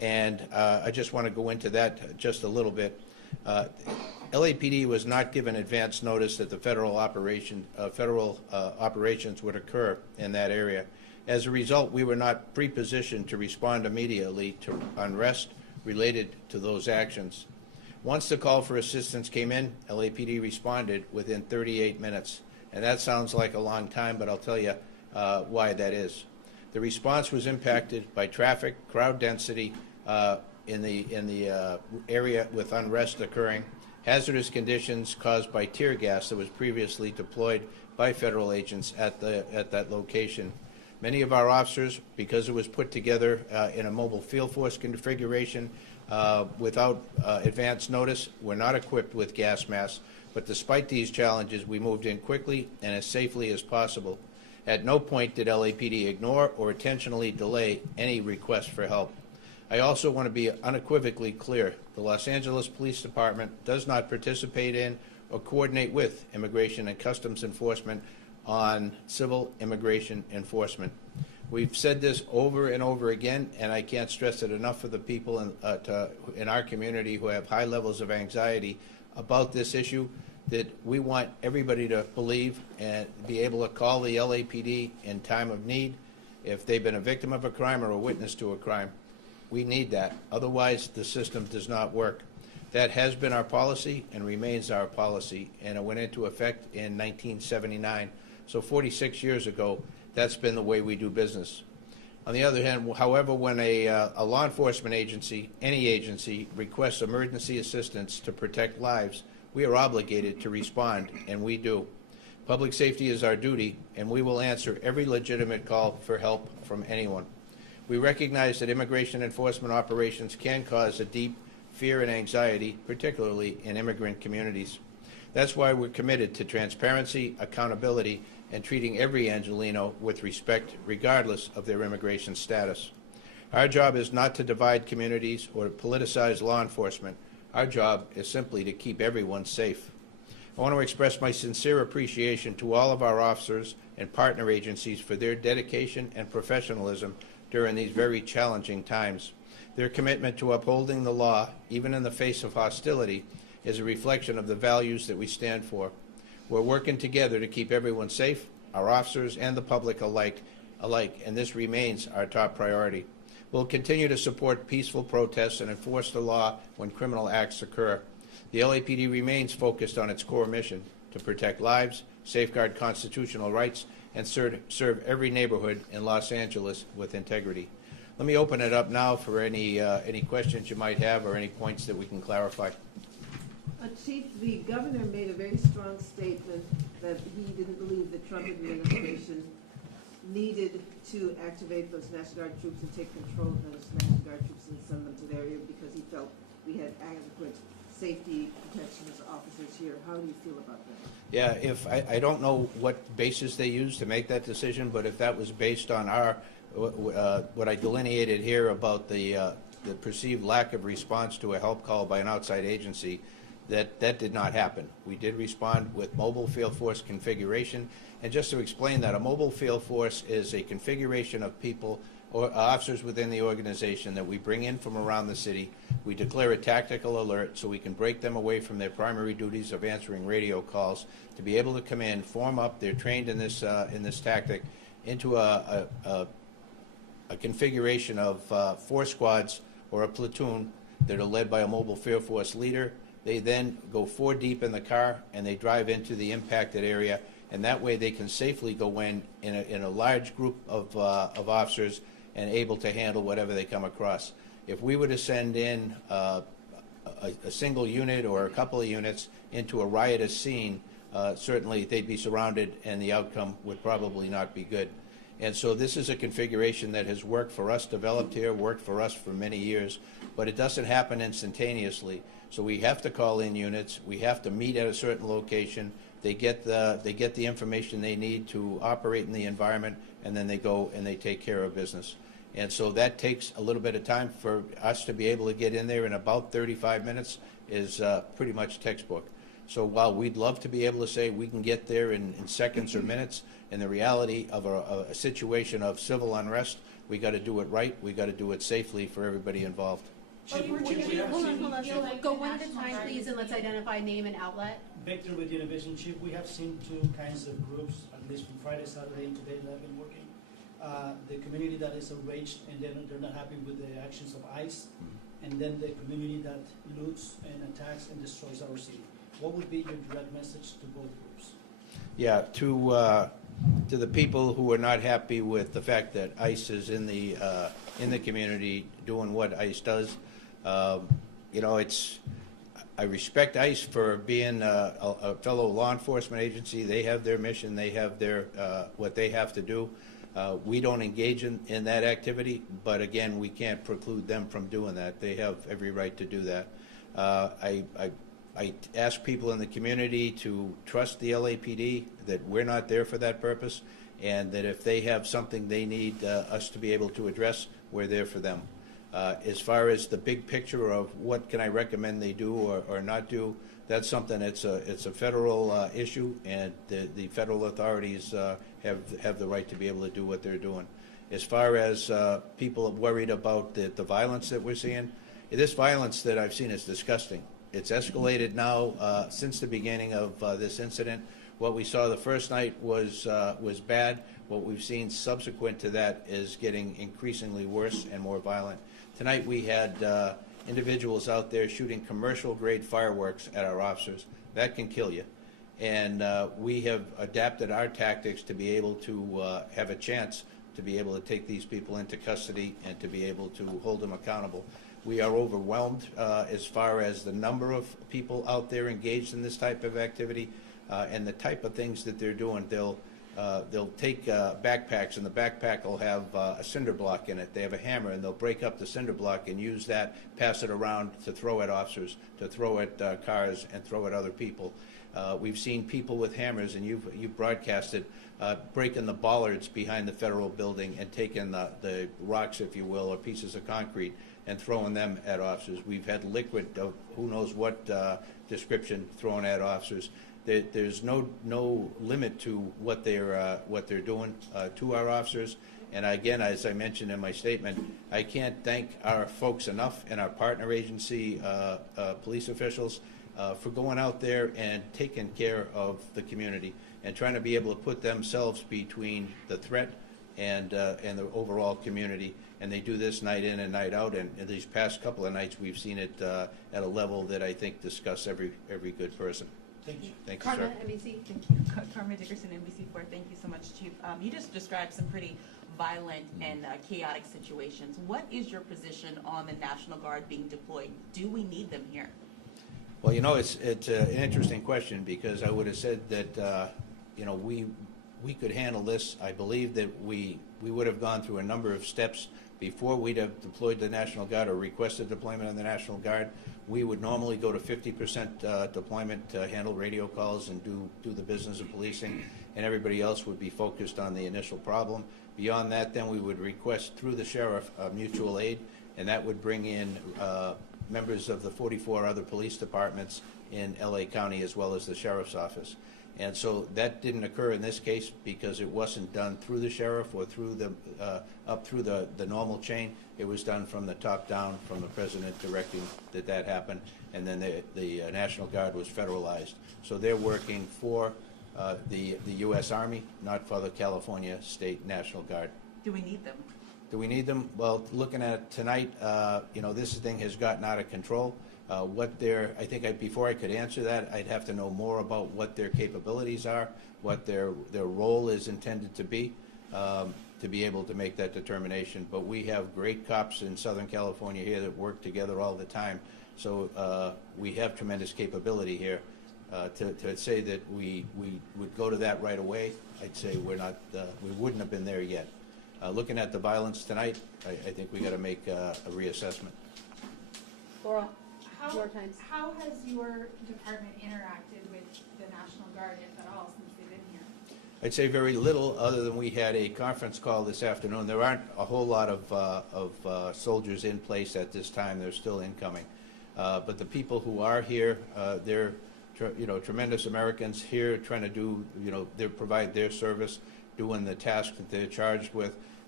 And I just want to go into that just a little bit. LAPD was not given advance notice that the federal operations would occur in that area. As a result, we were not pre-positioned to respond immediately to unrest related to those actions. Once the call for assistance came in, LAPD responded within 38 minutes. And that sounds like a long time, but I'll tell you why that is. The response was impacted by traffic, crowd density in the area with unrest occurring, hazardous conditions caused by tear gas that was previously deployed by federal agents at that location. Many of our officers, because it was put together in a mobile field force configuration without advance notice, were not equipped with gas masks. But despite these challenges, we moved in quickly and as safely as possible. At no point did LAPD ignore or intentionally delay any request for help. I also want to be unequivocally clear. The Los Angeles Police Department does not participate in or coordinate with Immigration and Customs Enforcement on civil immigration enforcement. We've said this over and over again, and I can't stress it enough for the people in our community who have high levels of anxiety about this issue, that we want everybody to believe and be able to call the LAPD in time of need if they've been a victim of a crime or a witness to a crime. We need that. Otherwise, the system does not work. That has been our policy and remains our policy, and it went into effect in 1979. So 46 years ago, that's been the way we do business. On the other hand, however, when a law enforcement agency, any agency, requests emergency assistance to protect lives, we are obligated to respond, and we do. Public safety is our duty, and we will answer every legitimate call for help from anyone. We recognize that immigration enforcement operations can cause a deep fear and anxiety, particularly in immigrant communities. That's why we're committed to transparency, accountability, and treating every Angelino with respect, regardless of their immigration status. Our job is not to divide communities or to politicize law enforcement. Our job is simply to keep everyone safe. I want to express my sincere appreciation to all of our officers and partner agencies for their dedication and professionalism during these very challenging times. Their commitment to upholding the law, even in the face of hostility, is a reflection of the values that we stand for. We're working together to keep everyone safe, our officers and the public alike, and this remains our top priority. We'll continue to support peaceful protests and enforce the law when criminal acts occur. The LAPD remains focused on its core mission to protect lives, safeguard constitutional rights, and serve every neighborhood in Los Angeles with integrity. Let me open it up now for any questions you might have or any points that we can clarify. Chief, the governor made a very strong statement that he didn't believe the Trump administration needed to activate those National Guard troops and take control of those National Guard troops and send them to the area because he felt we had adequate safety protections officers here. How do you feel about that? Yeah, if I don't know what basis they used to make that decision, but if that was based on our what I delineated here about the perceived lack of response to a help call by an outside agency, that did not happen. We did respond with mobile field force configuration. And just to explain that, a mobile field force is a configuration of people or officers within the organization that we bring in from around the city. We declare a tactical alert so we can break them away from their primary duties of answering radio calls to be able to come in, form up. They're trained in this tactic into a configuration of 4 squads or a platoon that are led by a mobile field force leader. They then go 4 deep in the car and they drive into the impacted area, and that way they can safely go in a large group of officers and able to handle whatever they come across. If we were to send in a single unit or a couple of units into a riotous scene, certainly they'd be surrounded and the outcome would probably not be good. And so this is a configuration that has worked for us, developed here, worked for us for many years, but it doesn't happen instantaneously. So we have to call in units. We have to meet at a certain location. They get the information they need to operate in the environment, and then they go and they take care of business. And so that takes a little bit of time for us to be able to get in there in about 35 minutes is pretty much textbook. So while we'd love to be able to say we can get there in seconds or minutes, in the reality of a situation of civil unrest We got to do it right. We got to do it safely for everybody involved. Chief, Hold Chief, we have seen, on. Go one at a time, please, and let's identify name and outlet. Victor with Univision, Chief, we have seen two kinds of groups, at least from Friday, Saturday, and today that have been working. The community that is enraged and they're not happy with the actions of ICE, and then the community that loots and attacks and destroys our city. What would be your direct message to both groups? Yeah, to the people who are not happy with the fact that ICE is in the community doing what ICE does, you know, I respect ICE for being a fellow law enforcement agency. They have their mission. They have their what they have to do. We don't engage in that activity, but again, we can't preclude them from doing that. They have every right to do that. I ask people in the community to trust the LAPD, that we're not there for that purpose, and that if they have something they need us to be able to address, we're there for them. As far as the big picture of what can I recommend they do or not do, that's something, it's a federal issue, and the federal authorities have the right to be able to do what they're doing. As far as people are worried about the violence that we're seeing, this violence that I've seen is disgusting. It's escalated now since the beginning of this incident. What we saw the first night was bad. What we've seen subsequent to that is getting increasingly worse and more violent. Tonight we had individuals out there shooting commercial-grade fireworks at our officers. That can kill you. And we have adapted our tactics to be able to have a chance to be able to take these people into custody and to be able to hold them accountable. We are overwhelmed as far as the number of people out there engaged in this type of activity and the type of things that they're doing. They'll take backpacks, and the backpack will have a cinder block in it. They have a hammer, and they'll break up the cinder block and use that, pass it around to throw at officers, to throw at cars, and throw at other people. We've seen people with hammers, and you've broadcasted, breaking the bollards behind the federal building and taking the rocks, if you will, or pieces of concrete, and throwing them at officers. We've had liquid of who knows what description thrown at officers. There's no limit to what they're doing to our officers. And again, as I mentioned in my statement, I can't thank our folks enough and our partner agency police officials for going out there and taking care of the community and trying to be able to put themselves between the threat and the overall community. And they do this night in and night out. And in these past couple of nights, we've seen it at a level that I think disgusts every good person. Thank you. Thank you, sir. Carmen, NBC. Thank you. Carmen Dickerson, NBC4. Thank you so much, Chief. You just described some pretty violent and chaotic situations. What is your position on the National Guard being deployed? Do we need them here? Well, you know, it's an interesting question, because I would have said that, you know, we could handle this. I believe that we would have gone through a number of steps before we'd have deployed the National Guard or requested deployment of the National Guard. We would normally go to 50% deployment to handle radio calls and do the business of policing, and everybody else would be focused on the initial problem. Beyond that, then we would request through the sheriff mutual aid, and that would bring in members of the 44 other police departments in LA County as well as the sheriff's office. And so that didn't occur in this case because it wasn't done through the sheriff or through up through the normal chain. It was done from the top down, from the president directing that happened, and then the National Guard was federalized. So they're working for the U.S. Army, not for the California State National Guard. Do we need them? Do we need them? Well, looking at tonight, you know, this thing has gotten out of control. I think before I could answer that, I'd have to know more about what their capabilities are, what their role is intended to be able to make that determination. But we have great cops in Southern California here that work together all the time. So we have tremendous capability here. To say that we would go to that right away, I'd say we wouldn't have been there yet. Looking at the violence tonight, I think we got to make a reassessment. Laura. How has your department interacted with the National Guard, if at all, since they've been here? I'd say very little, other than we had a conference call this afternoon. There aren't a whole lot of soldiers in place at this time. They're still incoming. But the people who are here, they're tremendous Americans here trying to do, they provide their service, doing the task that they're charged with.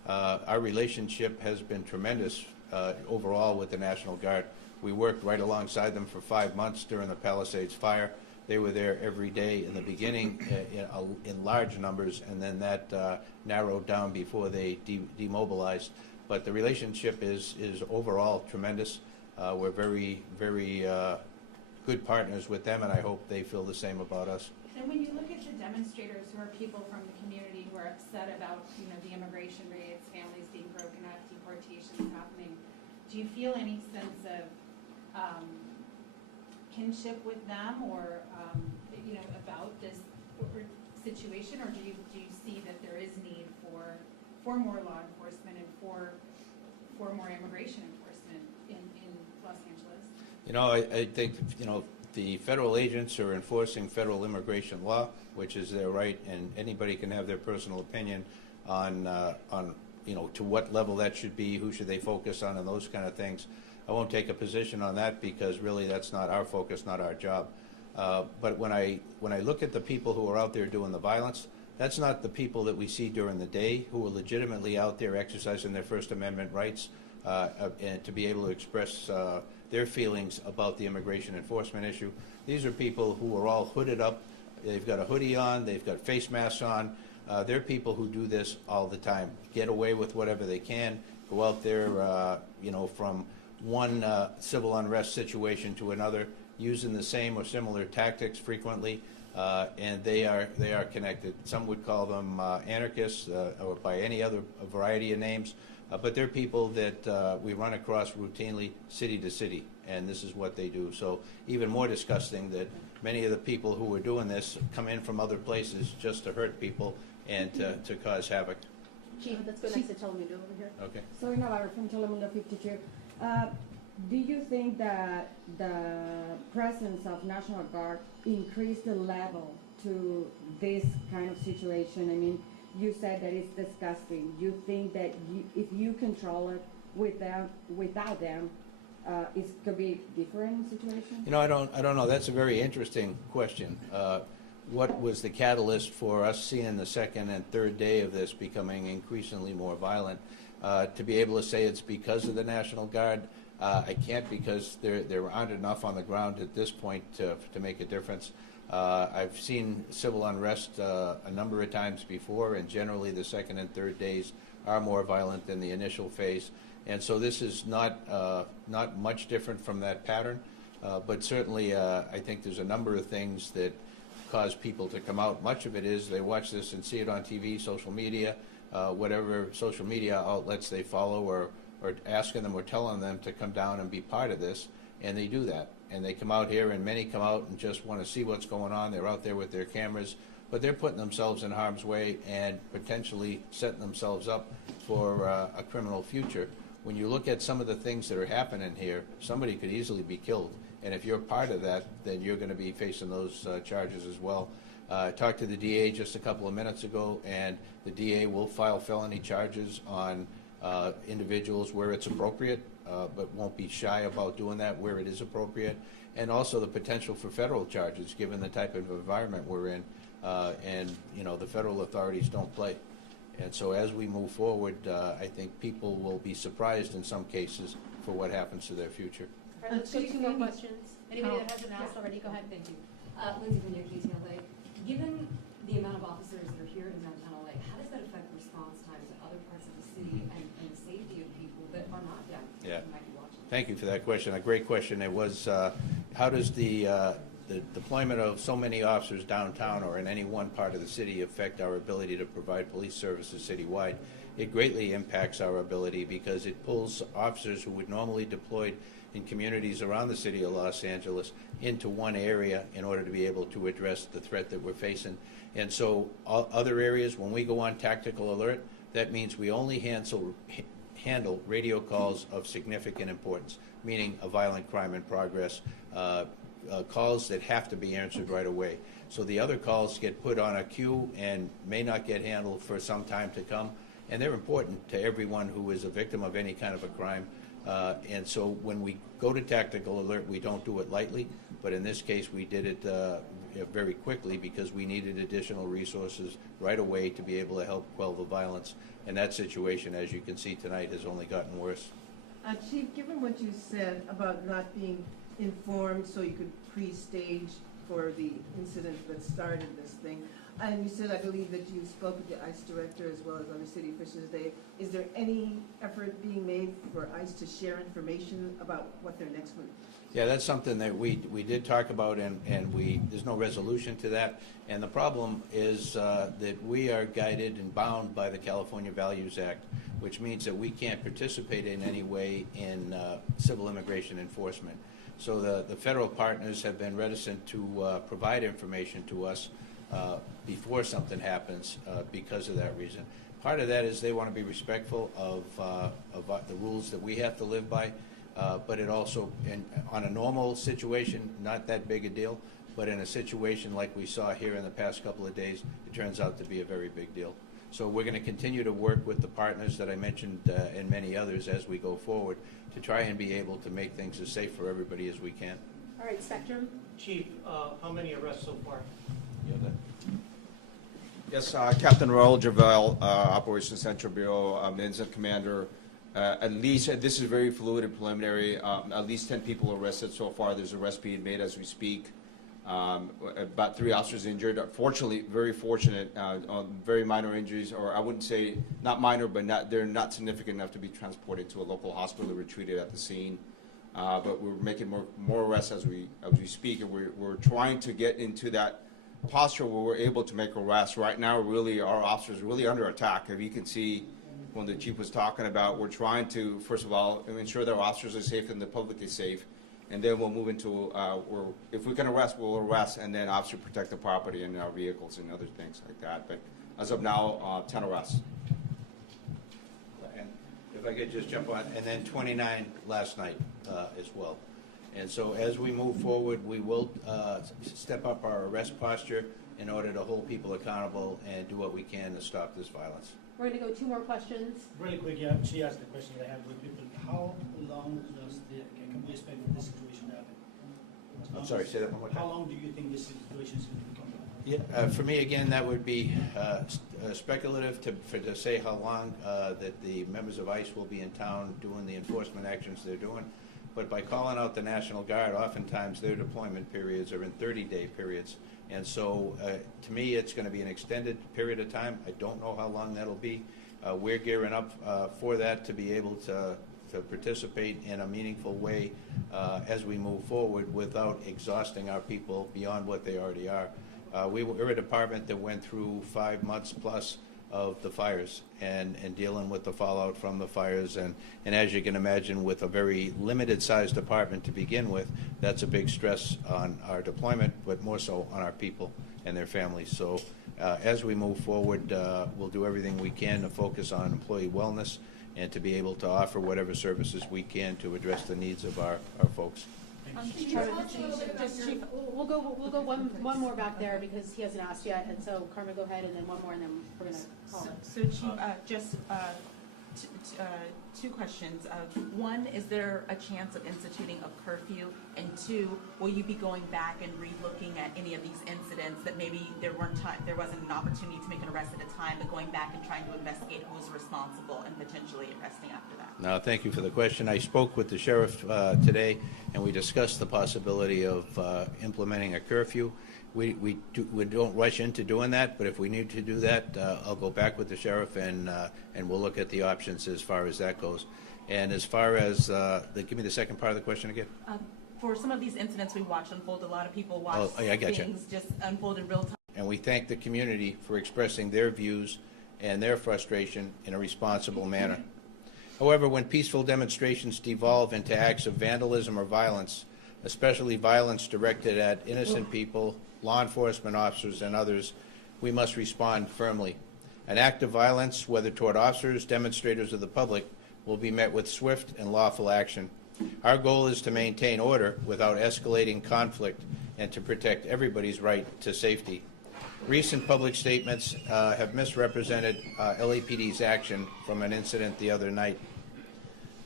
Our relationship has been tremendous overall with the National Guard. We worked right alongside them for 5 months during the Palisades fire. They were there every day in the beginning in large numbers, and then that narrowed down before they demobilized. But the relationship is overall tremendous. We're very, very good partners with them, and I hope they feel the same about us. And when you look at the demonstrators, who are people from the community who are upset about, the immigration rates, families being broken up, deportations happening, do you feel any sense of kinship with them, or about this situation, or do you see that there is need for more law enforcement and for more immigration enforcement in Los Angeles? I think the federal agents are enforcing federal immigration law, which is their right, and anybody can have their personal opinion on to what level that should be, who should they focus on, and those kind of things. I won't take a position on that because really that's not our focus, not our job. But when I look at the people who are out there doing the violence, that's not the people that we see during the day who are legitimately out there exercising their First Amendment rights and to be able to express their feelings about the immigration enforcement issue. These are people who are all hooded up. They've got a hoodie on. They've got face masks on. They're people who do this all the time, get away with whatever they can, go out there, from one civil unrest situation to another, using the same or similar tactics frequently, and they are connected. Some would call them anarchists or by any other variety of names, but they're people that we run across routinely city to city, and this is what they do. So even more disgusting that many of the people who are doing this come in from other places just to hurt people and to cause havoc. Chief, let's go next to Telemundo over here. Okay. Soy Navarro from Telemundo 52. Do you think that the presence of National Guard increased the level to this kind of situation? I mean, you said that it's disgusting. You think that if you control it without them, it could be a different situation? I don't know. That's a very interesting question. What was the catalyst for us seeing the second and third day of this becoming increasingly more violent? To be able to say it's because of the National Guard, I can't, because there aren't enough on the ground at this point to make a difference. I've seen civil unrest a number of times before, and generally the second and third days are more violent than the initial phase. And so this is not much different from that pattern, but certainly I think there's a number of things that cause people to come out. Much of it is they watch this and see it on TV, social media, whatever social media outlets they follow, or asking them or telling them to come down and be part of this, and they do that. And they come out here, and many come out and just want to see what's going on. They're out there with their cameras, but they're putting themselves in harm's way and potentially setting themselves up for a criminal future. When you look at some of the things that are happening here, somebody could easily be killed. And if you're part of that, then you're going to be facing those charges as well. I talked to the DA just a couple of minutes ago, and the DA will file felony charges on individuals where it's appropriate, but won't be shy about doing that where it is appropriate, and also the potential for federal charges given the type of environment we're in, and the federal authorities don't play. And so as we move forward, I think people will be surprised in some cases for what happens to their future. All right, let's go to 2 more questions. Anybody that hasn't asked already, go ahead. Thank you. Lindsay from your KTLA. Given the amount of officers that are here in downtown LA, how does that affect response times in other parts of the city and the safety of people that are not down Yeah. who might be watching? Thank you for that question. A great question. It was, how does the deployment of so many officers downtown or in any one part of the city affect our ability to provide police services citywide? It greatly impacts our ability because it pulls officers who would normally deployed in communities around the city of Los Angeles into one area in order to be able to address the threat that we're facing. And so other areas, when we go on tactical alert, that means we only handle radio calls of significant importance, meaning a violent crime in progress, calls that have to be answered right away. So the other calls get put on a queue and may not get handled for some time to come, and they're important to everyone who is a victim of any kind of a crime. And so when we go to tactical alert, we don't do it lightly, but in this case, we did it very quickly because we needed additional resources right away to be able to help quell the violence. And that situation, as you can see tonight, has only gotten worse. Chief, given what you said about not being informed so you could pre-stage for the incident that started this thing, and you said, I believe, that you spoke with the ICE director as well as other city officials today. Is there any effort being made for ICE to share information about what their next move? Yeah, that's something that we did talk about, and there's no resolution to that. And the problem is that we are guided and bound by the California Values Act, which means that we can't participate in any way in civil immigration enforcement. So the federal partners have been reticent to provide information to us before something happens because of that reason. Part of that is they want to be respectful of the rules that we have to live by. But it also, on a normal situation, not that big a deal, but in a situation like we saw here in the past couple of days, it turns out to be a very big deal. So we're going to continue to work with the partners that I mentioned and many others as we go forward to try and be able to make things as safe for everybody as we can. All right, Spectrum. Chief, how many arrests so far? Yes, Captain Raul Javel, Operations Central Bureau, Incident Commander. At least, this is very fluid and preliminary, at least 10 people arrested so far. There's arrests being made as we speak. About 3 officers injured. Fortunately, very fortunate, on very minor injuries, or I wouldn't say not minor, but they're not significant enough to be transported to a local hospital or treated at the scene. But we're making more arrests as we speak, and we're trying to get into that posture where we're able to make arrests. Right now, really, our officers are really under attack. If you can see, when the chief was talking about, we're trying to, first of all, ensure that our officers are safe and the public is safe, and then we'll move into, if we can arrest, we'll arrest, and then obviously protect the property and our vehicles and other things like that. But as of now, 10 arrests. And if I could just jump on, and then 29 last night as well. And so as we move forward, we will step up our arrest posture in order to hold people accountable and do what we can to stop this violence. We're going to go 2 more questions. Really quick, yeah, she asked the question that I have with people. How long can we expect this situation to happen? I'm sorry, say that one more time. How long do you think this situation is going to become? Yeah, for me, again, that would be speculative to say how long that the members of ICE will be in town doing the enforcement actions they're doing. But by calling out the National Guard, oftentimes their deployment periods are in 30-day periods. And so, to me, it's going to be an extended period of time. I don't know how long that'll be. We're gearing up for that to be able to participate in a meaningful way as we move forward without exhausting our people beyond what they already are. We're a department that went through 5 months plus of the fires and dealing with the fallout from the fires. And as you can imagine, with a very limited sized department to begin with, that's a big stress on our deployment, but more so on our people and their families. So as we move forward, we'll do everything we can to focus on employee wellness and to be able to offer whatever services we can to address the needs of our folks. Chief, we'll go one more back there because he hasn't asked yet, and so Carmen, go ahead, and then one more, and then we're going to call. So Chief, just 2 questions. One, is there a chance of instituting a curfew? And 2, will you be going back and re-looking at any of these incidents that maybe there wasn't an opportunity to make an arrest at a time, but going back and trying to investigate who was responsible and potentially arresting after that? No, thank you for the question. I spoke with the sheriff today, and we discussed the possibility of implementing a curfew. We don't rush into doing that, but if we need to do that, I'll go back with the sheriff and we'll look at the options as far as that goes. And as far as give me the second part of the question again. For some of these incidents we watch unfold, a lot of people watch things just unfold in real time. And we thank the community for expressing their views and their frustration in a responsible manner. However, when peaceful demonstrations devolve into acts of vandalism or violence, especially violence directed at innocent people, law enforcement officers, and others, we must respond firmly. An act of violence, whether toward officers, demonstrators, or the public, will be met with swift and lawful action. Our goal is to maintain order without escalating conflict and to protect everybody's right to safety. Recent public statements have misrepresented LAPD's action from an incident the other night.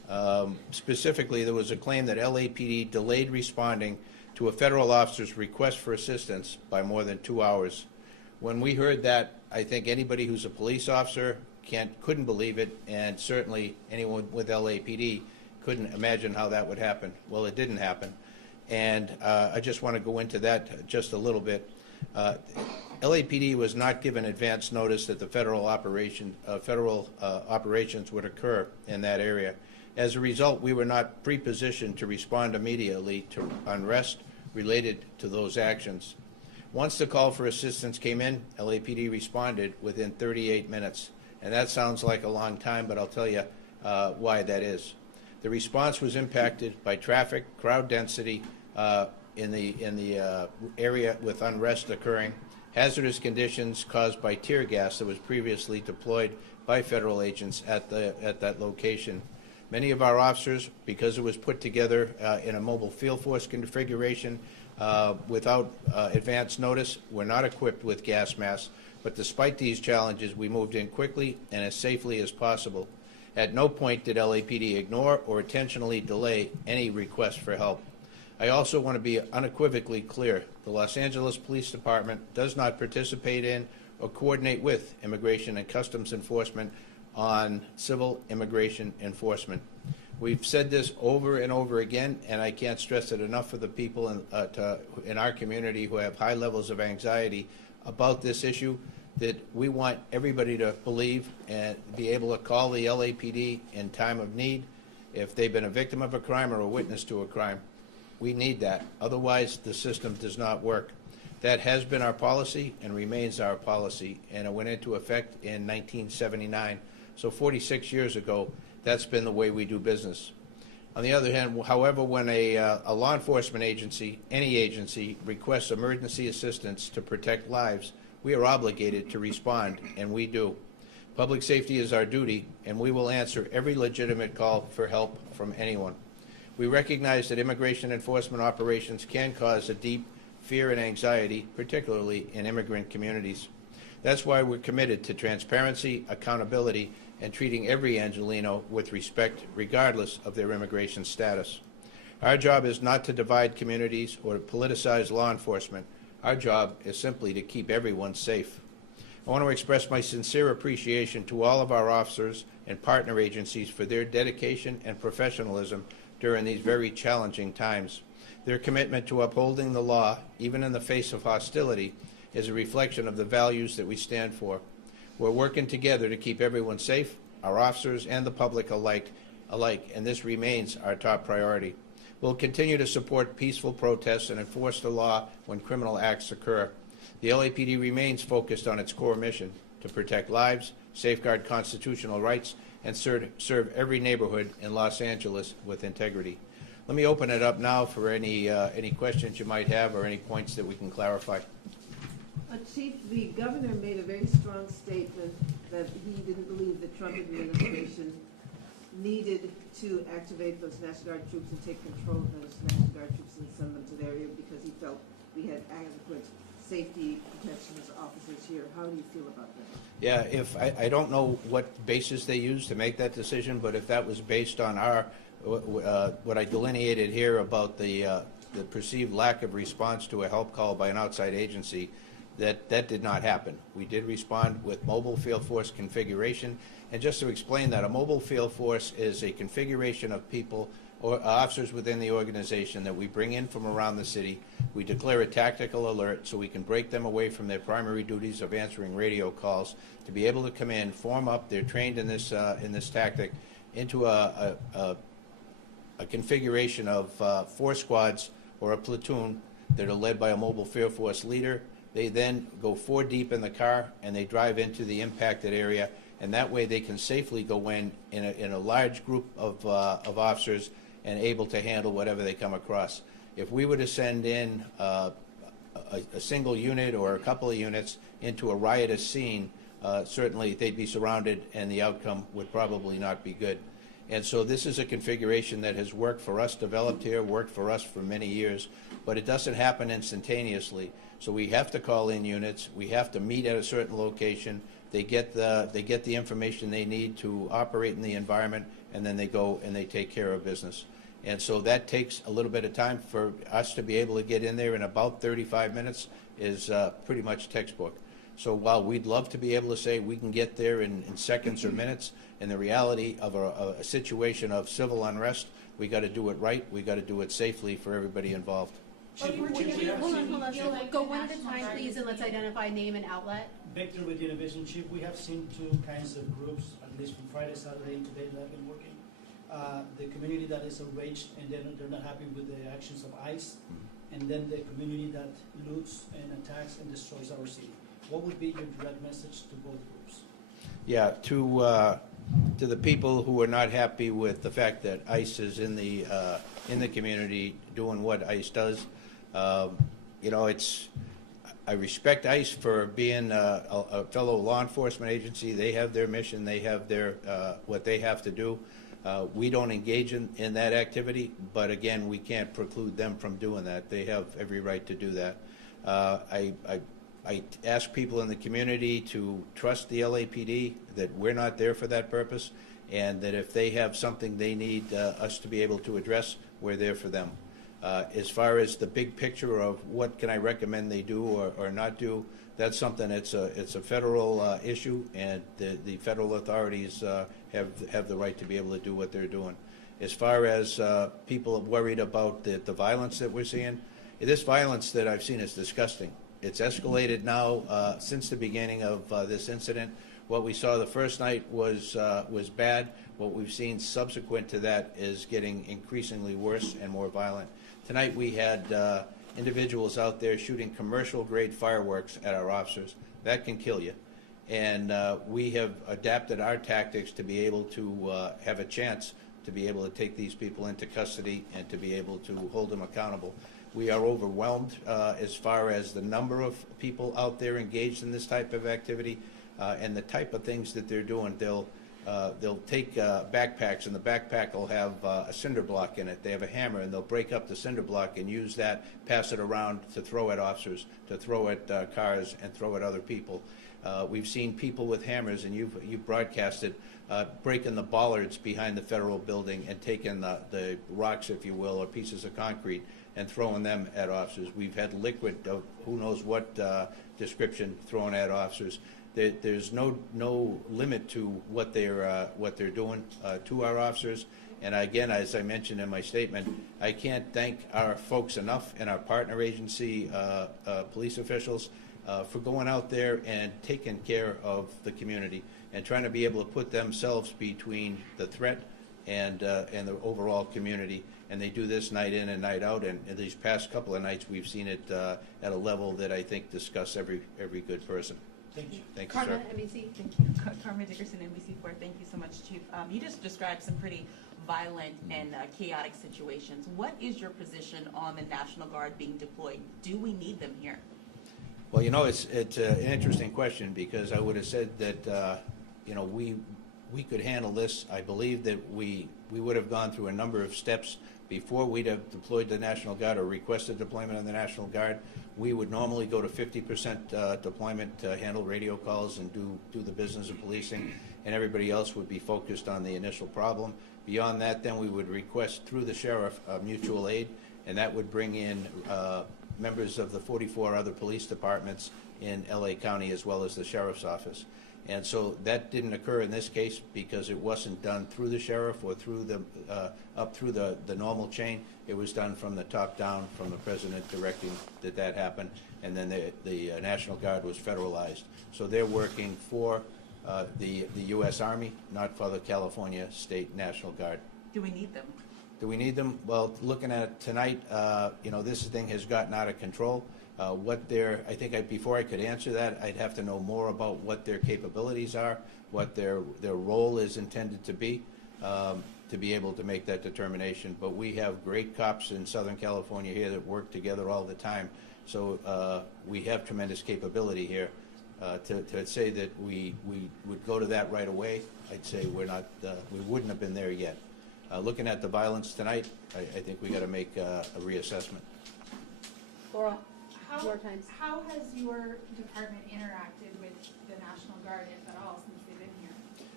Specifically, there was a claim that LAPD delayed responding to a federal officer's request for assistance by more than 2 hours. When we heard that, I think anybody who's a police officer couldn't believe it, and certainly anyone with LAPD couldn't imagine how that would happen. Well, it didn't happen, and I just want to go into that just a little bit. LAPD was not given advance notice that the federal operations would occur in that area. As a result, we were not pre-positioned to respond immediately to unrest related to those actions. Once the call for assistance came in, LAPD responded within 38 minutes. And that sounds like a long time, but I'll tell you why that is. The response was impacted by traffic, crowd density in the area with unrest occurring, hazardous conditions caused by tear gas that was previously deployed by federal agents at that location. Many of our officers, because it was put together in a mobile field force configuration without advance notice, were not equipped with gas masks. But despite these challenges, we moved in quickly and as safely as possible. At no point did LAPD ignore or intentionally delay any request for help. I also want to be unequivocally clear. The Los Angeles Police Department does not participate in or coordinate with Immigration and Customs Enforcement on civil immigration enforcement. We've said this over and over again, and I can't stress it enough for the people in our community who have high levels of anxiety about this issue, that we want everybody to believe and be able to call the LAPD in time of need if they've been a victim of a crime or a witness to a crime. We need that. Otherwise, the system does not work. That has been our policy and remains our policy, and it went into effect in 1979. So 46 years ago, that's been the way we do business. On the other hand, however, when a law enforcement agency, any agency, requests emergency assistance to protect lives, we are obligated to respond, and we do. Public safety is our duty, and we will answer every legitimate call for help from anyone. We recognize that immigration enforcement operations can cause a deep fear and anxiety, particularly in immigrant communities. That's why we're committed to transparency, accountability, and treating every Angelino with respect, regardless of their immigration status. Our job is not to divide communities or to politicize law enforcement. Our job is simply to keep everyone safe. I want to express my sincere appreciation to all of our officers and partner agencies for their dedication and professionalism during these very challenging times. Their commitment to upholding the law, even in the face of hostility, is a reflection of the values that we stand for. We're working together to keep everyone safe, our officers and the public alike, and this remains our top priority. We'll continue to support peaceful protests and enforce the law when criminal acts occur. The LAPD remains focused on its core mission to protect lives, safeguard constitutional rights, and serve every neighborhood in Los Angeles with integrity. Let me open it up now for any questions you might have or any points that we can clarify. Chief, the governor made a very strong statement that he didn't believe the Trump administration needed to activate those National Guard troops and take control of those National Guard troops and send them to the area because he felt we had adequate safety protections officers here. How do you feel about that? Yeah, I don't know what basis they used to make that decision, but if that was based on what I delineated here about the perceived lack of response to a help call by an outside agency, that did not happen. We did respond with mobile field force configuration. And just to explain that, a mobile field force is a configuration of people or officers within the organization that we bring in from around the city. We declare a tactical alert so we can break them away from their primary duties of answering radio calls to be able to come in, form up. They're trained in this tactic into a configuration of 4 squads or a platoon that are led by a mobile field force leader. They then go 4 deep in the car and they drive into the impacted area, and that way they can safely go in a large group of officers and able to handle whatever they come across. If we were to send in a single unit or a couple of units into a riotous scene, certainly they'd be surrounded and the outcome would probably not be good. And so this is a configuration that has worked for us, developed here, worked for us for many years, but it doesn't happen instantaneously. So we have to call in units. We have to meet at a certain location. They get the information they need to operate in the environment, and then they go and they take care of business. And so that takes a little bit of time for us to be able to get in there in about 35 minutes is pretty much textbook. So while we'd love to be able to say we can get there in seconds or minutes, in the reality of a situation of civil unrest, we got to do it right, we got to do it safely for everybody involved. Chief, Hold on. Go one at a time, please, and let's identify name and outlet. Victor with Univision. Chief, we have seen two kinds of groups, at least from Friday, Saturday, and today that have been working. The community that is enraged and they're not happy with the actions of ICE, and then the community that loots and attacks and destroys our city. What would be your direct message to both groups? Yeah, to the people who are not happy with the fact that ICE is in the community doing what ICE does, you know, I respect ICE for being a fellow law enforcement agency. They have their mission. They have their what they have to do. We don't engage in that activity, but again, we can't preclude them from doing that. They have every right to do that. I ask people in the community to trust the LAPD, that we're not there for that purpose, and that if they have something they need us to be able to address, we're there for them. As far as the big picture of what can I recommend they do or not do, that's something, it's a federal issue, and the federal authorities have the right to be able to do what they're doing. As far as people worried about the violence that we're seeing, this violence that I've seen is disgusting. It's escalated now since the beginning of this incident. What we saw the first night was bad. What we've seen subsequent to that is getting increasingly worse and more violent. Tonight we had individuals out there shooting commercial-grade fireworks at our officers. That can kill you. And we have adapted our tactics to be able to have a chance to be able to take these people into custody and to be able to hold them accountable. We are overwhelmed as far as the number of people out there engaged in this type of activity and the type of things that they're doing. They'll take backpacks, and the backpack will have a cinder block in it. They have a hammer, and they'll break up the cinder block and use that, pass it around to throw at officers, to throw at cars, and throw at other people. We've seen people with hammers, and you've broadcasted, breaking the bollards behind the federal building and taking the rocks, if you will, or pieces of concrete, and throwing them at officers. We've had liquid of who knows what description thrown at officers. There's no limit to what they're doing to our officers. And again, as I mentioned in my statement, I can't thank our folks enough and our partner agency police officials for going out there and taking care of the community and trying to be able to put themselves between the threat and the overall community. And they do this night in and night out. And in these past couple of nights, we've seen it at a level that I think disgusts every good person. Thank you. Thank you, sir. Carmen, NBC. Thank you. Carmen Dickerson, NBC4. Thank you so much, Chief. You just described some pretty violent and chaotic situations. What is your position on the National Guard being deployed? Do we need them here? Well, you know, it's an interesting question, because I would have said that you know, we could handle this. I believe that we would have gone through a number of steps before we'd have deployed the National Guard or requested deployment of the National Guard. We would normally go to 50% deployment to handle radio calls and do the business of policing, and everybody else would be focused on the initial problem. Beyond that, then we would request through the sheriff mutual aid, and that would bring in members of the 44 other police departments in LA County as well as the sheriff's office. And so that didn't occur in this case because it wasn't done through the sheriff or through the up through the normal chain. It was done from the top down, from the president directing that happened, and then the National Guard was federalized. So they're working for the U.S. Army, not for the California State National Guard. Do we need them? Do we need them? Well, looking at it tonight, you know, this thing has gotten out of control. I think before I could answer that, I'd have to know more about what their capabilities are, what their role is intended to be able to make that determination. But we have great cops in Southern California here that work together all the time. So we have tremendous capability here. To say that we would go to that right away, I'd say we wouldn't have been there yet. Looking at the violence tonight, I think we got to make a reassessment. Laura, How, your times. how has your department interacted with the National Guard, if at all, since they've been here?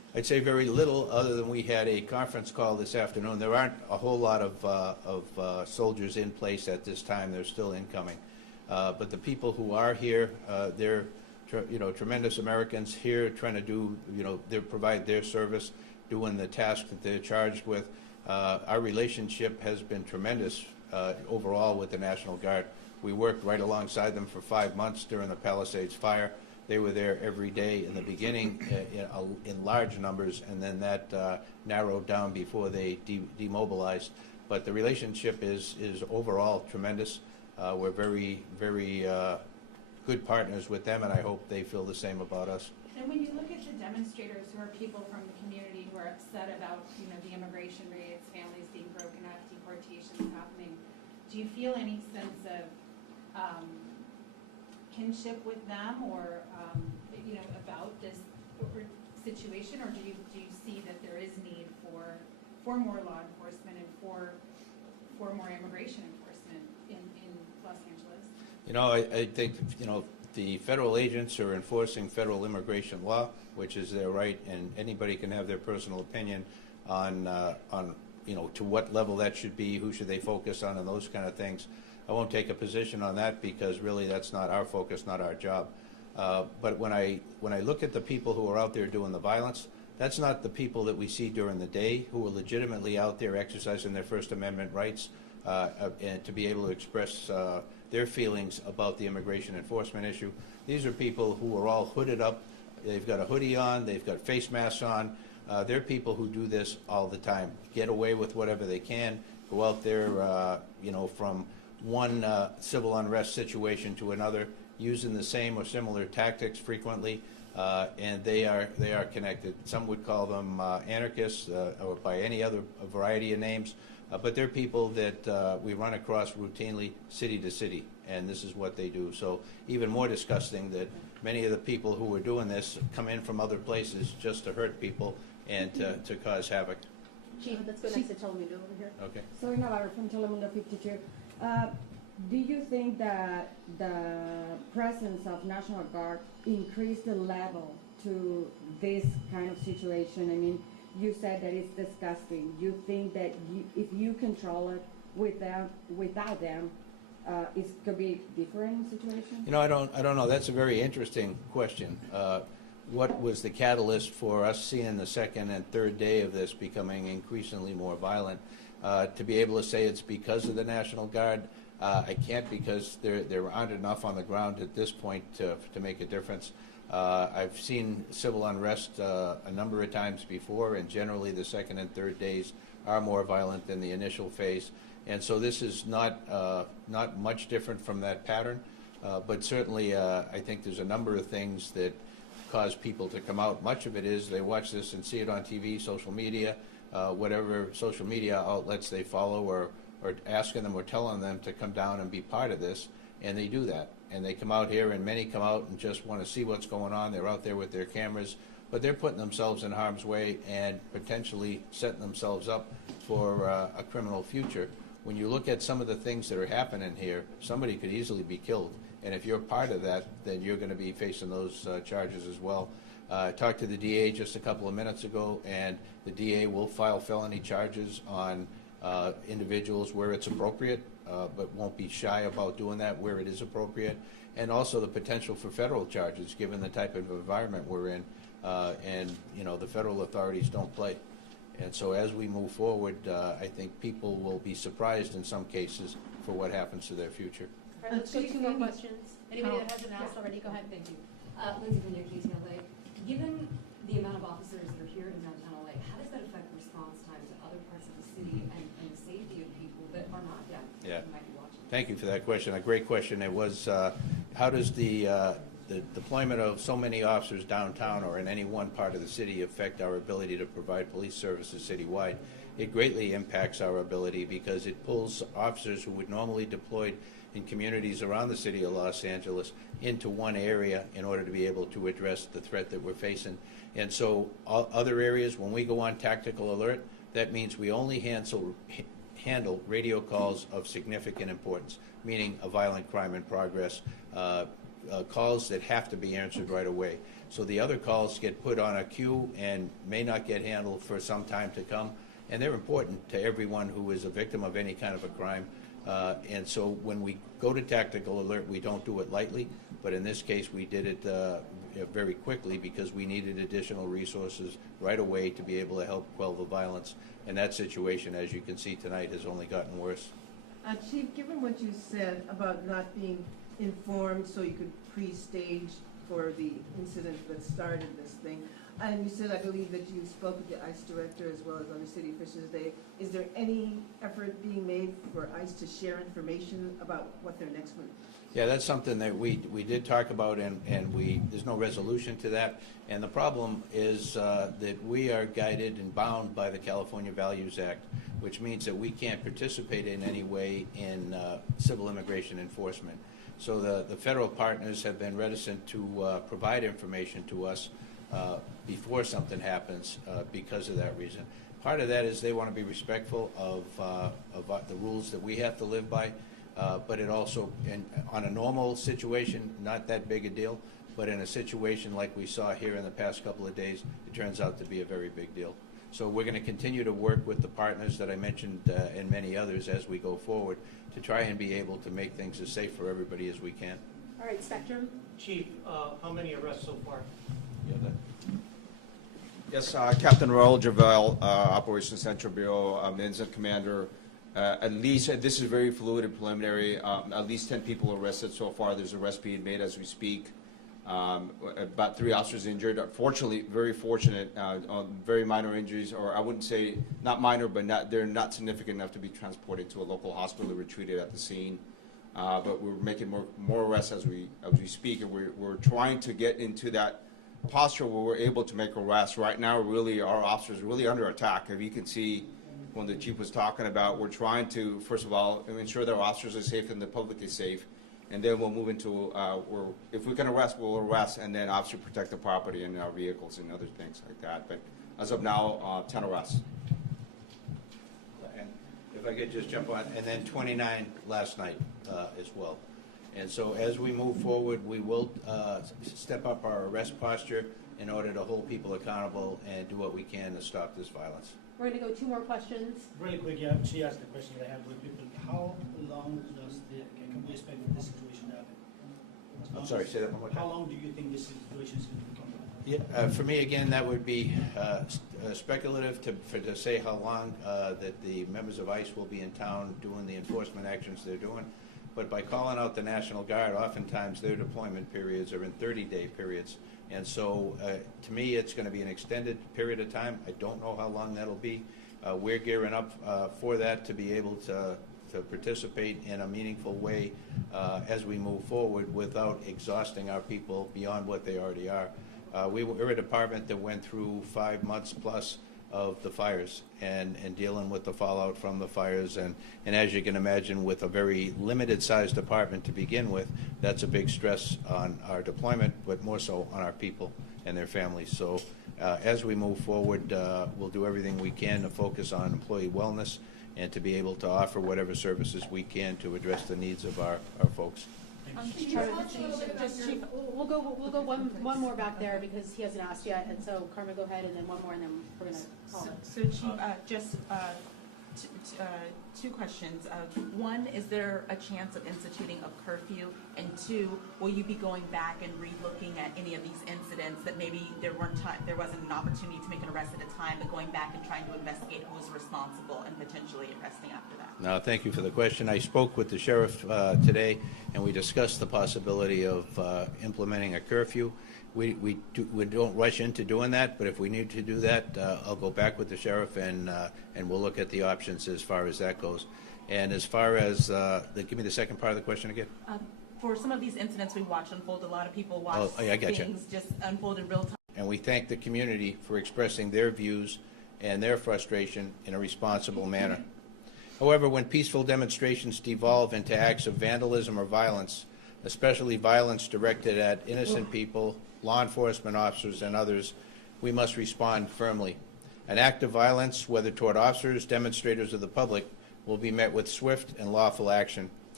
I'd say very little, other than we had a conference call this afternoon. There aren't a whole lot of soldiers in place at this time. They're still incoming. But the people who are here, they're tremendous Americans here trying to do, they provide their service, doing the task that they're charged with. Our relationship has been tremendous overall with the National Guard. We worked right alongside them for 5 months during the Palisades fire. They were there every day in the beginning in large numbers, and then that narrowed down before they demobilized. But the relationship is overall tremendous. We're very, very good partners with them, and I hope they feel the same about us. And when you look at the demonstrators, who are people from the community who are upset about, the immigration rates, families being broken up, deportations happening, do you feel any sense of kinship with them, or about this situation, or do you see that there is need for more law enforcement and for more immigration enforcement in Los Angeles? I think the federal agents are enforcing federal immigration law, which is their right, and anybody can have their personal opinion on to what level that should be, who should they focus on, and those kind of things. I won't take a position on that because really that's not our focus, not our job. But when I look at the people who are out there doing the violence, that's not the people that we see during the day who are legitimately out there exercising their First Amendment rights and to be able to express their feelings about the immigration enforcement issue. These are people who are all hooded up. They've got a hoodie on. They've got face masks on. They're people who do this all the time, get away with whatever they can, go out there, from one civil unrest situation to another, using the same or similar tactics frequently, and they are connected. Some would call them anarchists or by any other variety of names, but they're people that we run across routinely city to city, and this is what they do. So even more disgusting that many of the people who are doing this come in from other places just to hurt people and to cause havoc. Chief, let's go next to Telemundo over here. Okay. Sorry, Navarro from Telemundo 52. Do you think that the presence of National Guard increased the level to this kind of situation? I mean, you said that it's disgusting. You think that if you control it without them, it could be different situation? I don't know. That's a very interesting question. What was the catalyst for us seeing the second and third day of this becoming increasingly more violent? To be able to say it's because of the National Guard, I can't, because there aren't enough on the ground at this point to make a difference. I've seen civil unrest a number of times before, and generally the second and third days are more violent than the initial phase. And so this is not much different from that pattern, but certainly I think there's a number of things that cause people to come out. Much of it is they watch this and see it on TV, social media, whatever social media outlets they follow, or asking them or telling them to come down and be part of this, and they do that. And they come out here, and many come out and just want to see what's going on. They're out there with their cameras, but they're putting themselves in harm's way and potentially setting themselves up for a criminal future. When you look at some of the things that are happening here, somebody could easily be killed. And if you're part of that, then you're going to be facing those charges as well. I talked to the DA just a couple of minutes ago, and the DA will file felony charges on individuals where it's appropriate, but won't be shy about doing that where it is appropriate. And also the potential for federal charges, given the type of environment we're in, and the federal authorities don't play. And so as we move forward, I think people will be surprised in some cases for what happens to their future. All right, let's go to 2 more questions. Anybody that hasn't asked already, go ahead. Thank you. Lindsay from KTLA. Given the amount of officers that are here in downtown LA, how does that affect response time to other parts of the city and the safety of people that are not deaf who might be watching? Thank you for that question. A great question. It was, how does the deployment of so many officers downtown or in any one part of the city affect our ability to provide police services citywide? It greatly impacts our ability because it pulls officers who would normally deployed in communities around the city of Los Angeles into one area in order to be able to address the threat that we're facing. And so other areas, when we go on tactical alert, that means we only handle radio calls of significant importance, meaning a violent crime in progress, calls that have to be answered right away. So the other calls get put on a queue and may not get handled for some time to come, and they're important to everyone who is a victim of any kind of a crime. And so when we go to tactical alert, we don't do it lightly, but in this case we did it very quickly because we needed additional resources right away to be able to help quell the violence. And that situation, as you can see tonight, has only gotten worse. Chief, given what you said about not being informed so you could pre-stage for the incident that started this thing, and you said, I believe, that you spoke with the ICE director as well as other city officials today. Is there any effort being made for ICE to share information about what their next move? Yeah, that's something that we did talk about, and there's no resolution to that. And the problem is that we are guided and bound by the California Values Act, which means that we can't participate in any way in civil immigration enforcement. So the federal partners have been reticent to provide information to us before something happens because of that reason. Part of that is they want to be respectful of the rules that we have to live by, but it also, on a normal situation, not that big a deal, but in a situation like we saw here in the past couple of days, it turns out to be a very big deal. So we're going to continue to work with the partners that I mentioned and many others as we go forward to try and be able to make things as safe for everybody as we can. All right, Spectrum. Chief, how many arrests so far? Yes, Captain Raul Javel, Operations Central Bureau, Incident Commander. At least, this is very fluid and preliminary, at least 10 people arrested so far. There's arrests being made as we speak. About 3 officers injured. Fortunately, very fortunate, on very minor injuries, or I wouldn't say not minor, but they're not significant enough to be transported to a local hospital. They were treated at the scene. But we're making more arrests as we speak, and we're trying to get into that posture where we're able to make arrests. Right now, really, our officers are really under attack. If you can see, when the chief was talking about, we're trying to, first of all, ensure that our officers are safe and the public is safe, and then we'll move into, if we can arrest, we'll arrest, and then obviously protect the property and our vehicles and other things like that. But as of now, 10 arrests. And if I could just jump on, and then 29 last night as well. And so as we move forward, we will step up our arrest posture in order to hold people accountable and do what we can to stop this violence. We're going to go 2 more questions. Really quick, yeah, she asked the question that I have with people. How long can we expect this situation to happen? I'm sorry, say that one more time. How long do you think this situation is going to become? Yeah, for me, again, that would be speculative to say how long that the members of ICE will be in town doing the enforcement actions they're doing. But by calling out the National Guard, oftentimes their deployment periods are in 30-day periods. And so, to me, it's going to be an extended period of time. I don't know how long that'll be. We're gearing up for that to be able to participate in a meaningful way as we move forward without exhausting our people beyond what they already are. We're a department that went through 5 months plus of the fires and dealing with the fallout from the fires. And as you can imagine, with a very limited sized department to begin with, that's a big stress on our deployment, but more so on our people and their families. So as we move forward, we'll do everything we can to focus on employee wellness and to be able to offer whatever services we can to address the needs of our folks. Chief, we'll go one more back there because he hasn't asked yet, and so Carmen, go ahead, and then one more, and then we're going to call it. So Chief, just 2 questions. One, is there a chance of instituting a curfew? And 2, will you be going back and re-looking at any of these incidents that maybe there wasn't an opportunity to make an arrest at a time, but going back and trying to investigate who was responsible and potentially arresting after that? No, thank you for the question. I spoke with the sheriff today, and we discussed the possibility of implementing a curfew. We don't rush into doing that, but if we need to do that, I'll go back with the sheriff and we'll look at the options as far as that goes. And as far as give me the second part of the question again. For some of these incidents we watch unfold, a lot of people watch things just unfold in real time. And we thank the community for expressing their views and their frustration in a responsible manner. However, when peaceful demonstrations devolve into acts of vandalism or violence, especially violence directed at innocent people, law enforcement officers, and others, we must respond firmly. An act of violence, whether toward officers, demonstrators, or the public, will be met with swift and lawful action.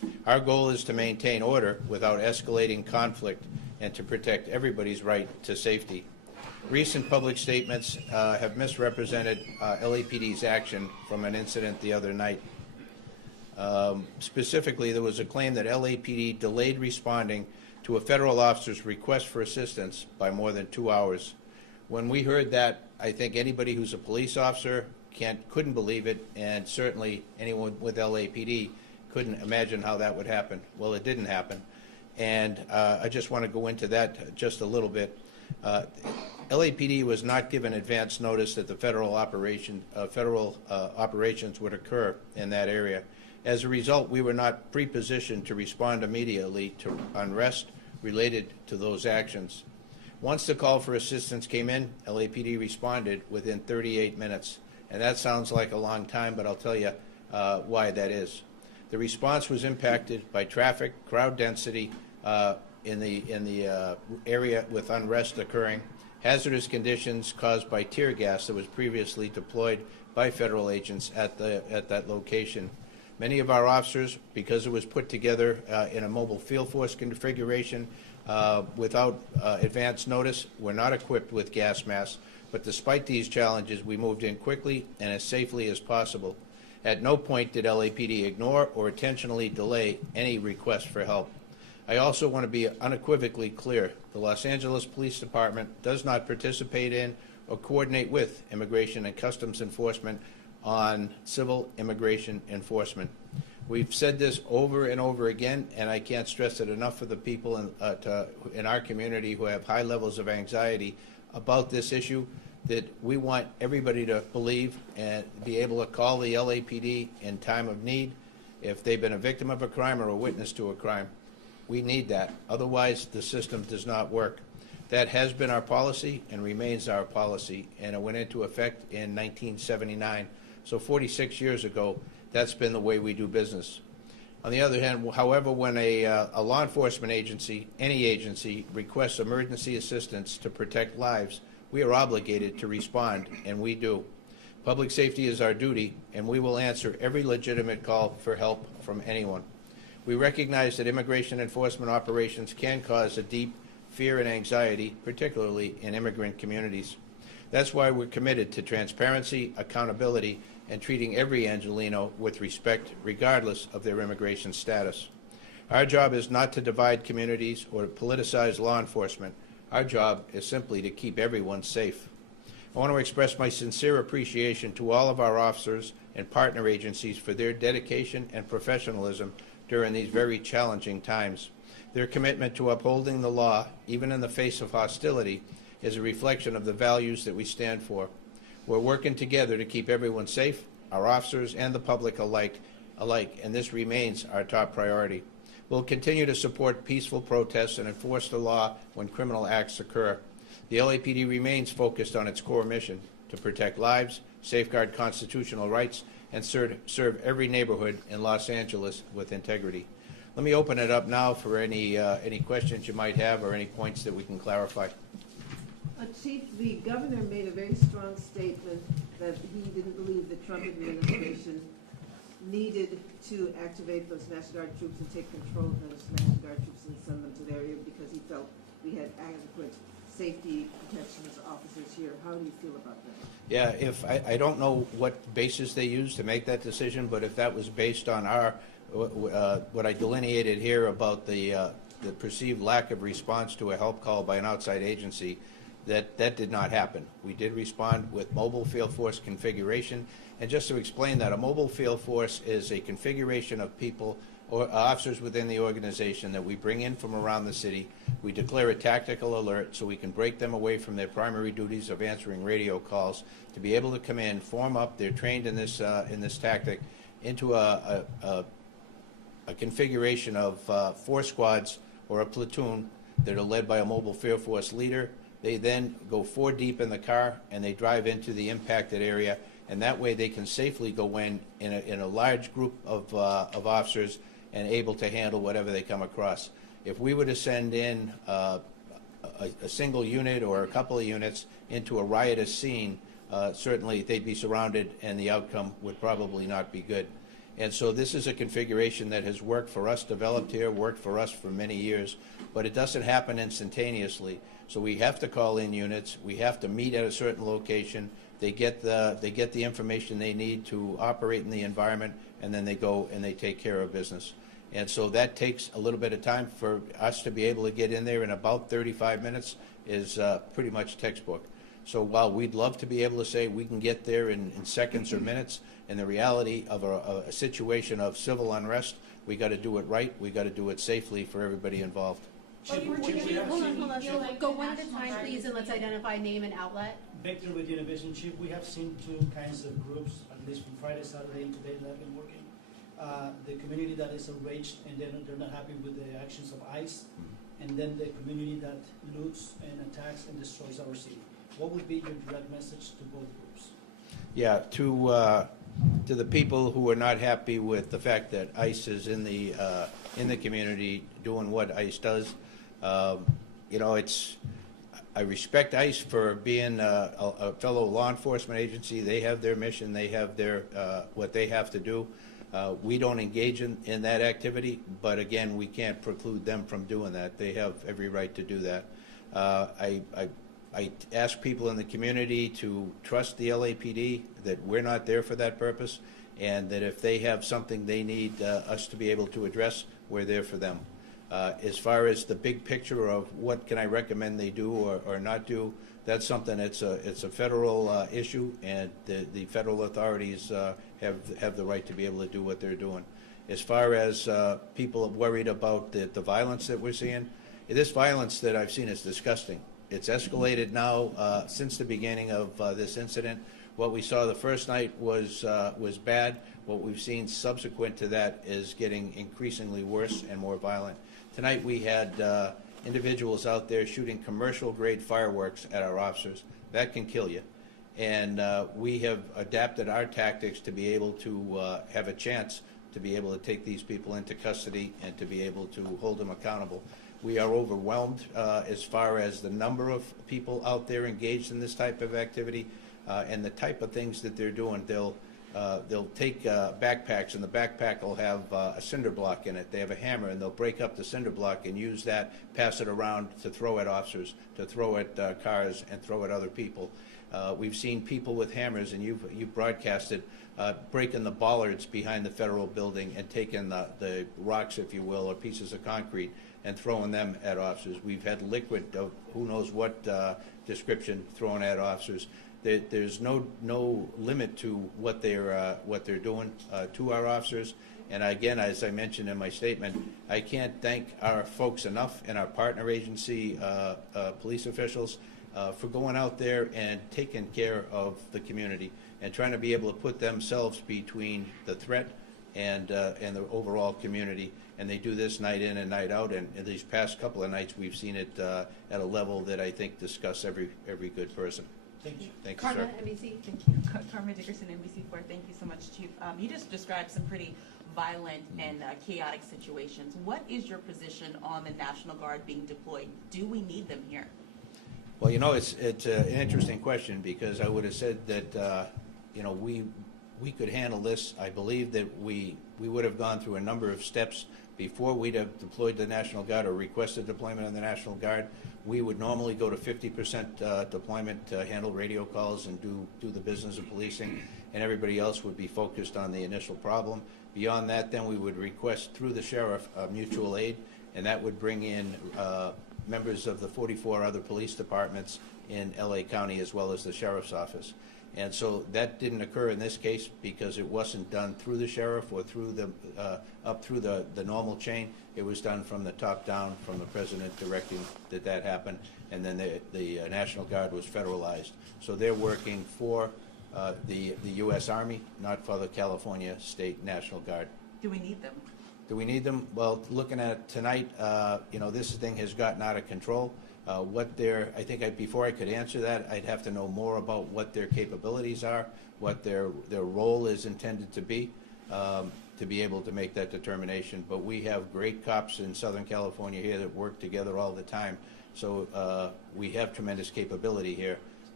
Our goal is to maintain order without escalating conflict and to protect everybody's right to safety. Recent public statements have misrepresented LAPD's action from an incident the other night. Specifically, there was a claim that LAPD delayed responding to a federal officer's request for assistance by more than 2 hours. When we heard that, I think anybody who's a police officer couldn't believe it, and certainly anyone with LAPD couldn't imagine how that would happen. Well, it didn't happen, and I just want to go into that just a little bit. LAPD was not given advance notice that the federal operations would occur in that area. As a result, we were not pre-positioned to respond immediately to unrest related to those actions. Once the call for assistance came in, LAPD responded within 38 minutes. And that sounds like a long time, but I'll tell you why that is. The response was impacted by traffic, crowd density in the area with unrest occurring, hazardous conditions caused by tear gas that was previously deployed by federal agents at that location. Many of our officers, because it was put together in a mobile field force configuration without advance notice, were not equipped with gas masks. But despite these challenges, we moved in quickly and as safely as possible. At no point did LAPD ignore or intentionally delay any request for help. I also want to be unequivocally clear. The Los Angeles Police Department does not participate in or coordinate with Immigration and Customs Enforcement on civil immigration enforcement. We've said this over and over again, and I can't stress it enough for the people in our community who have high levels of anxiety about this issue, that we want everybody to believe and be able to call the LAPD in time of need if they've been a victim of a crime or a witness to a crime. We need that. Otherwise, the system does not work. That has been our policy and remains our policy, and it went into effect in 1979. So 46 years ago, that's been the way we do business. On the other hand, however, when a law enforcement agency, any agency, requests emergency assistance to protect lives, we are obligated to respond, and we do. Public safety is our duty, and we will answer every legitimate call for help from anyone. We recognize that immigration enforcement operations can cause a deep fear and anxiety, particularly in immigrant communities. That's why we're committed to transparency, accountability, and treating every Angelino with respect, regardless of their immigration status. Our job is not to divide communities or to politicize law enforcement. Our job is simply to keep everyone safe. I want to express my sincere appreciation to all of our officers and partner agencies for their dedication and professionalism during these very challenging times. Their commitment to upholding the law, even in the face of hostility, is a reflection of the values that we stand for. We're working together to keep everyone safe, our officers and the public alike, and this remains our top priority. We'll continue to support peaceful protests and enforce the law when criminal acts occur. The LAPD remains focused on its core mission to protect lives, safeguard constitutional rights, and serve every neighborhood in Los Angeles with integrity. Let me open it up now for any questions you might have or any points that we can clarify. Chief, the governor made a very strong statement that he didn't believe the Trump administration needed to activate those National Guard troops and take control of those National Guard troops and send them to the area because he felt we had adequate safety protections officers here. How do you feel about that? Yeah, I don't know what basis they used to make that decision, but if that was based on what I delineated here about the perceived lack of response to a help call by an outside agency, that did not happen. We did respond with mobile field force configuration. And just to explain that, a mobile field force is a configuration of people or officers within the organization that we bring in from around the city. We declare a tactical alert so we can break them away from their primary duties of answering radio calls to be able to come in, form up. They're trained in this tactic into a configuration of 4 squads or a platoon that are led by a mobile field force leader. They then go 4 deep in the car and they drive into the impacted area, and that way they can safely go in a large group of officers and able to handle whatever they come across. If we were to send in a single unit or a couple of units into a riotous scene, certainly they'd be surrounded and the outcome would probably not be good. And so this is a configuration that has worked for us, developed here, worked for us for many years, but it doesn't happen instantaneously. So we have to call in units, we have to meet at a certain location, they get the information they need to operate in the environment, and then they go and they take care of business. And so that takes a little bit of time for us to be able to get in there in about 35 minutes is pretty much textbook. So while we'd love to be able to say we can get there in seconds or minutes, in the reality of a situation of civil unrest, we got to do it right, we got to do it safely for everybody involved. Chief, Hold on. Feel Go one at a time, please, and let's identify name and outlet. Victor with Univision. Chief, we have seen two kinds of groups, at least from Friday, Saturday, and today that have been working. The community that is enraged and they're not happy with the actions of ICE, and then the community that loots and attacks and destroys our city. What would be your direct message to both groups? Yeah, to the people who are not happy with the fact that ICE is in the community doing what ICE does, you know, I respect ICE for being a fellow law enforcement agency. They have their mission. They have their what they have to do. We don't engage in that activity, but again, we can't preclude them from doing that. They have every right to do that. I ask people in the community to trust the LAPD, that we're not there for that purpose, and that if they have something they need us to be able to address, we're there for them. As far as the big picture of what can I recommend they do or not do, that's something, it's a federal issue, and the federal authorities have the right to be able to do what they're doing. As far as people worried about the violence that we're seeing, this violence that I've seen is disgusting. It's escalated now since the beginning of this incident. What we saw the first night was bad. What we've seen subsequent to that is getting increasingly worse and more violent. Tonight we had individuals out there shooting commercial-grade fireworks at our officers. That can kill you. And we have adapted our tactics to be able to have a chance to be able to take these people into custody and to be able to hold them accountable. We are overwhelmed as far as the number of people out there engaged in this type of activity and the type of things that they're doing. They'll take backpacks, and the backpack will have a cinder block in it. They have a hammer, and they'll break up the cinder block and use that, pass it around to throw at officers, to throw at cars, and throw at other people. We've seen people with hammers, and you've broadcasted, breaking the bollards behind the federal building and taking the rocks, if you will, or pieces of concrete, and throwing them at officers. We've had liquid of who knows what description thrown at officers. There's no limit to what they're doing to our officers. And again, as I mentioned in my statement, I can't thank our folks enough and our partner agency police officials for going out there and taking care of the community and trying to be able to put themselves between the threat and the overall community. And they do this night in and night out. And in these past couple of nights, we've seen it at a level that I think disgusts every good person. Thank you. Thank you, sir. Carmen, NBC. Thank you. Carmen Dickerson, NBC4. Thank you so much, Chief. You just described some pretty violent and chaotic situations. What is your position on the National Guard being deployed? Do we need them here? Well, you know, it's an interesting question, because I would have said that, you know, we could handle this. I believe that we would have gone through a number of steps before we'd have deployed the National Guard or requested deployment of the National Guard. We would normally go to 50% deployment to handle radio calls and do the business of policing, and everybody else would be focused on the initial problem. Beyond that, then we would request through the sheriff mutual aid, and that would bring in members of the 44 other police departments in LA County as well as the sheriff's office. And so that didn't occur in this case because it wasn't done through the sheriff or through up through the normal chain. It was done from the top down, from the president directing that happen, and then the National Guard was federalized. So they're working for the U.S. Army, not for the California State National Guard. Do we need them? Do we need them? Well, looking at tonight, you know, this thing has gotten out of control. I think before I could answer that, I'd have to know more about what their capabilities are, what their role is intended to be able to make that determination. But we have great cops in Southern California here that work together all the time. So we have tremendous capability here.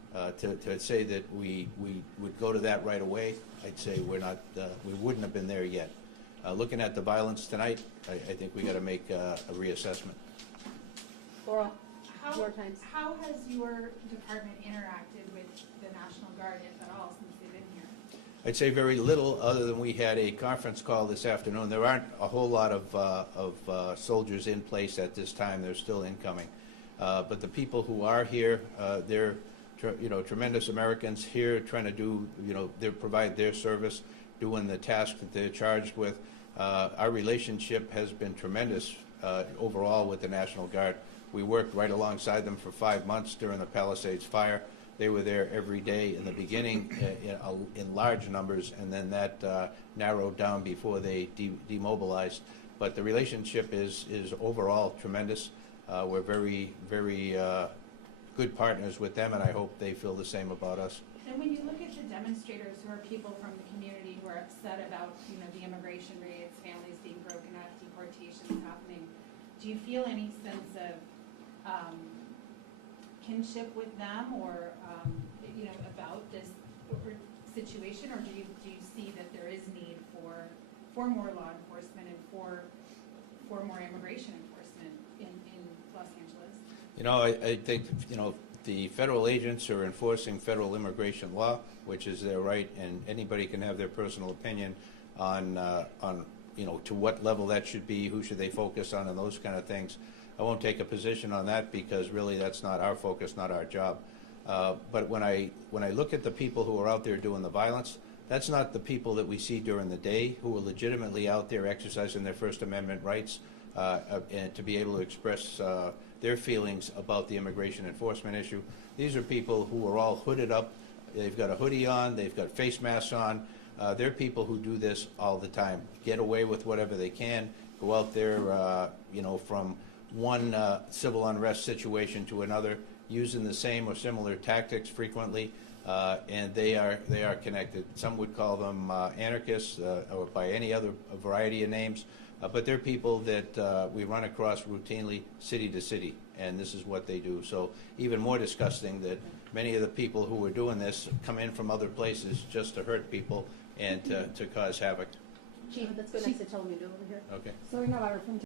To say that we would go to that right away, I'd say we're not, we wouldn't have been there yet. Looking at the violence tonight, I think we got to make a reassessment. Laurel, How, more times. how has your department interacted with the National Guard, if at all, since they've been here? I'd say very little, other than we had a conference call this afternoon. There aren't a whole lot of soldiers in place at this time. They're still incoming. But the people who are here, they're tremendous Americans here trying to do, they provide their service, doing the task that they're charged with. Our relationship has been tremendous overall with the National Guard. We worked right alongside them for 5 months during the Palisades fire. They were there every day in the beginning in large numbers, and then that narrowed down before they demobilized. But the relationship is overall tremendous. We're very, very good partners with them, and I hope they feel the same about us. And when you look at the demonstrators, who are people from the community who are upset about, the immigration rates, families being broken up, deportations happening, do you feel any sense of kinship with them, or about this situation, or do you see that there is need for more law enforcement and for more immigration enforcement in Los Angeles? I think, the federal agents are enforcing federal immigration law, which is their right, and anybody can have their personal opinion on to what level that should be, who should they focus on, and those kind of things. I won't take a position on that because really that's not our focus, not our job. But when I look at the people who are out there doing the violence, that's not the people that we see during the day who are legitimately out there exercising their First Amendment rights and to be able to express their feelings about the immigration enforcement issue. These are people who are all hooded up. They've got a hoodie on. They've got face masks on. They're people who do this all the time, get away with whatever they can, go out there, from one civil unrest situation to another, using the same or similar tactics frequently, and they are connected. Some would call them anarchists or by any other variety of names, but they're people that we run across routinely city to city, and this is what they do. So even more disgusting that many of the people who are doing this come in from other places just to hurt people and to cause havoc. Chief, let's go next to Telemundo over here. Okay. Soy Navarro from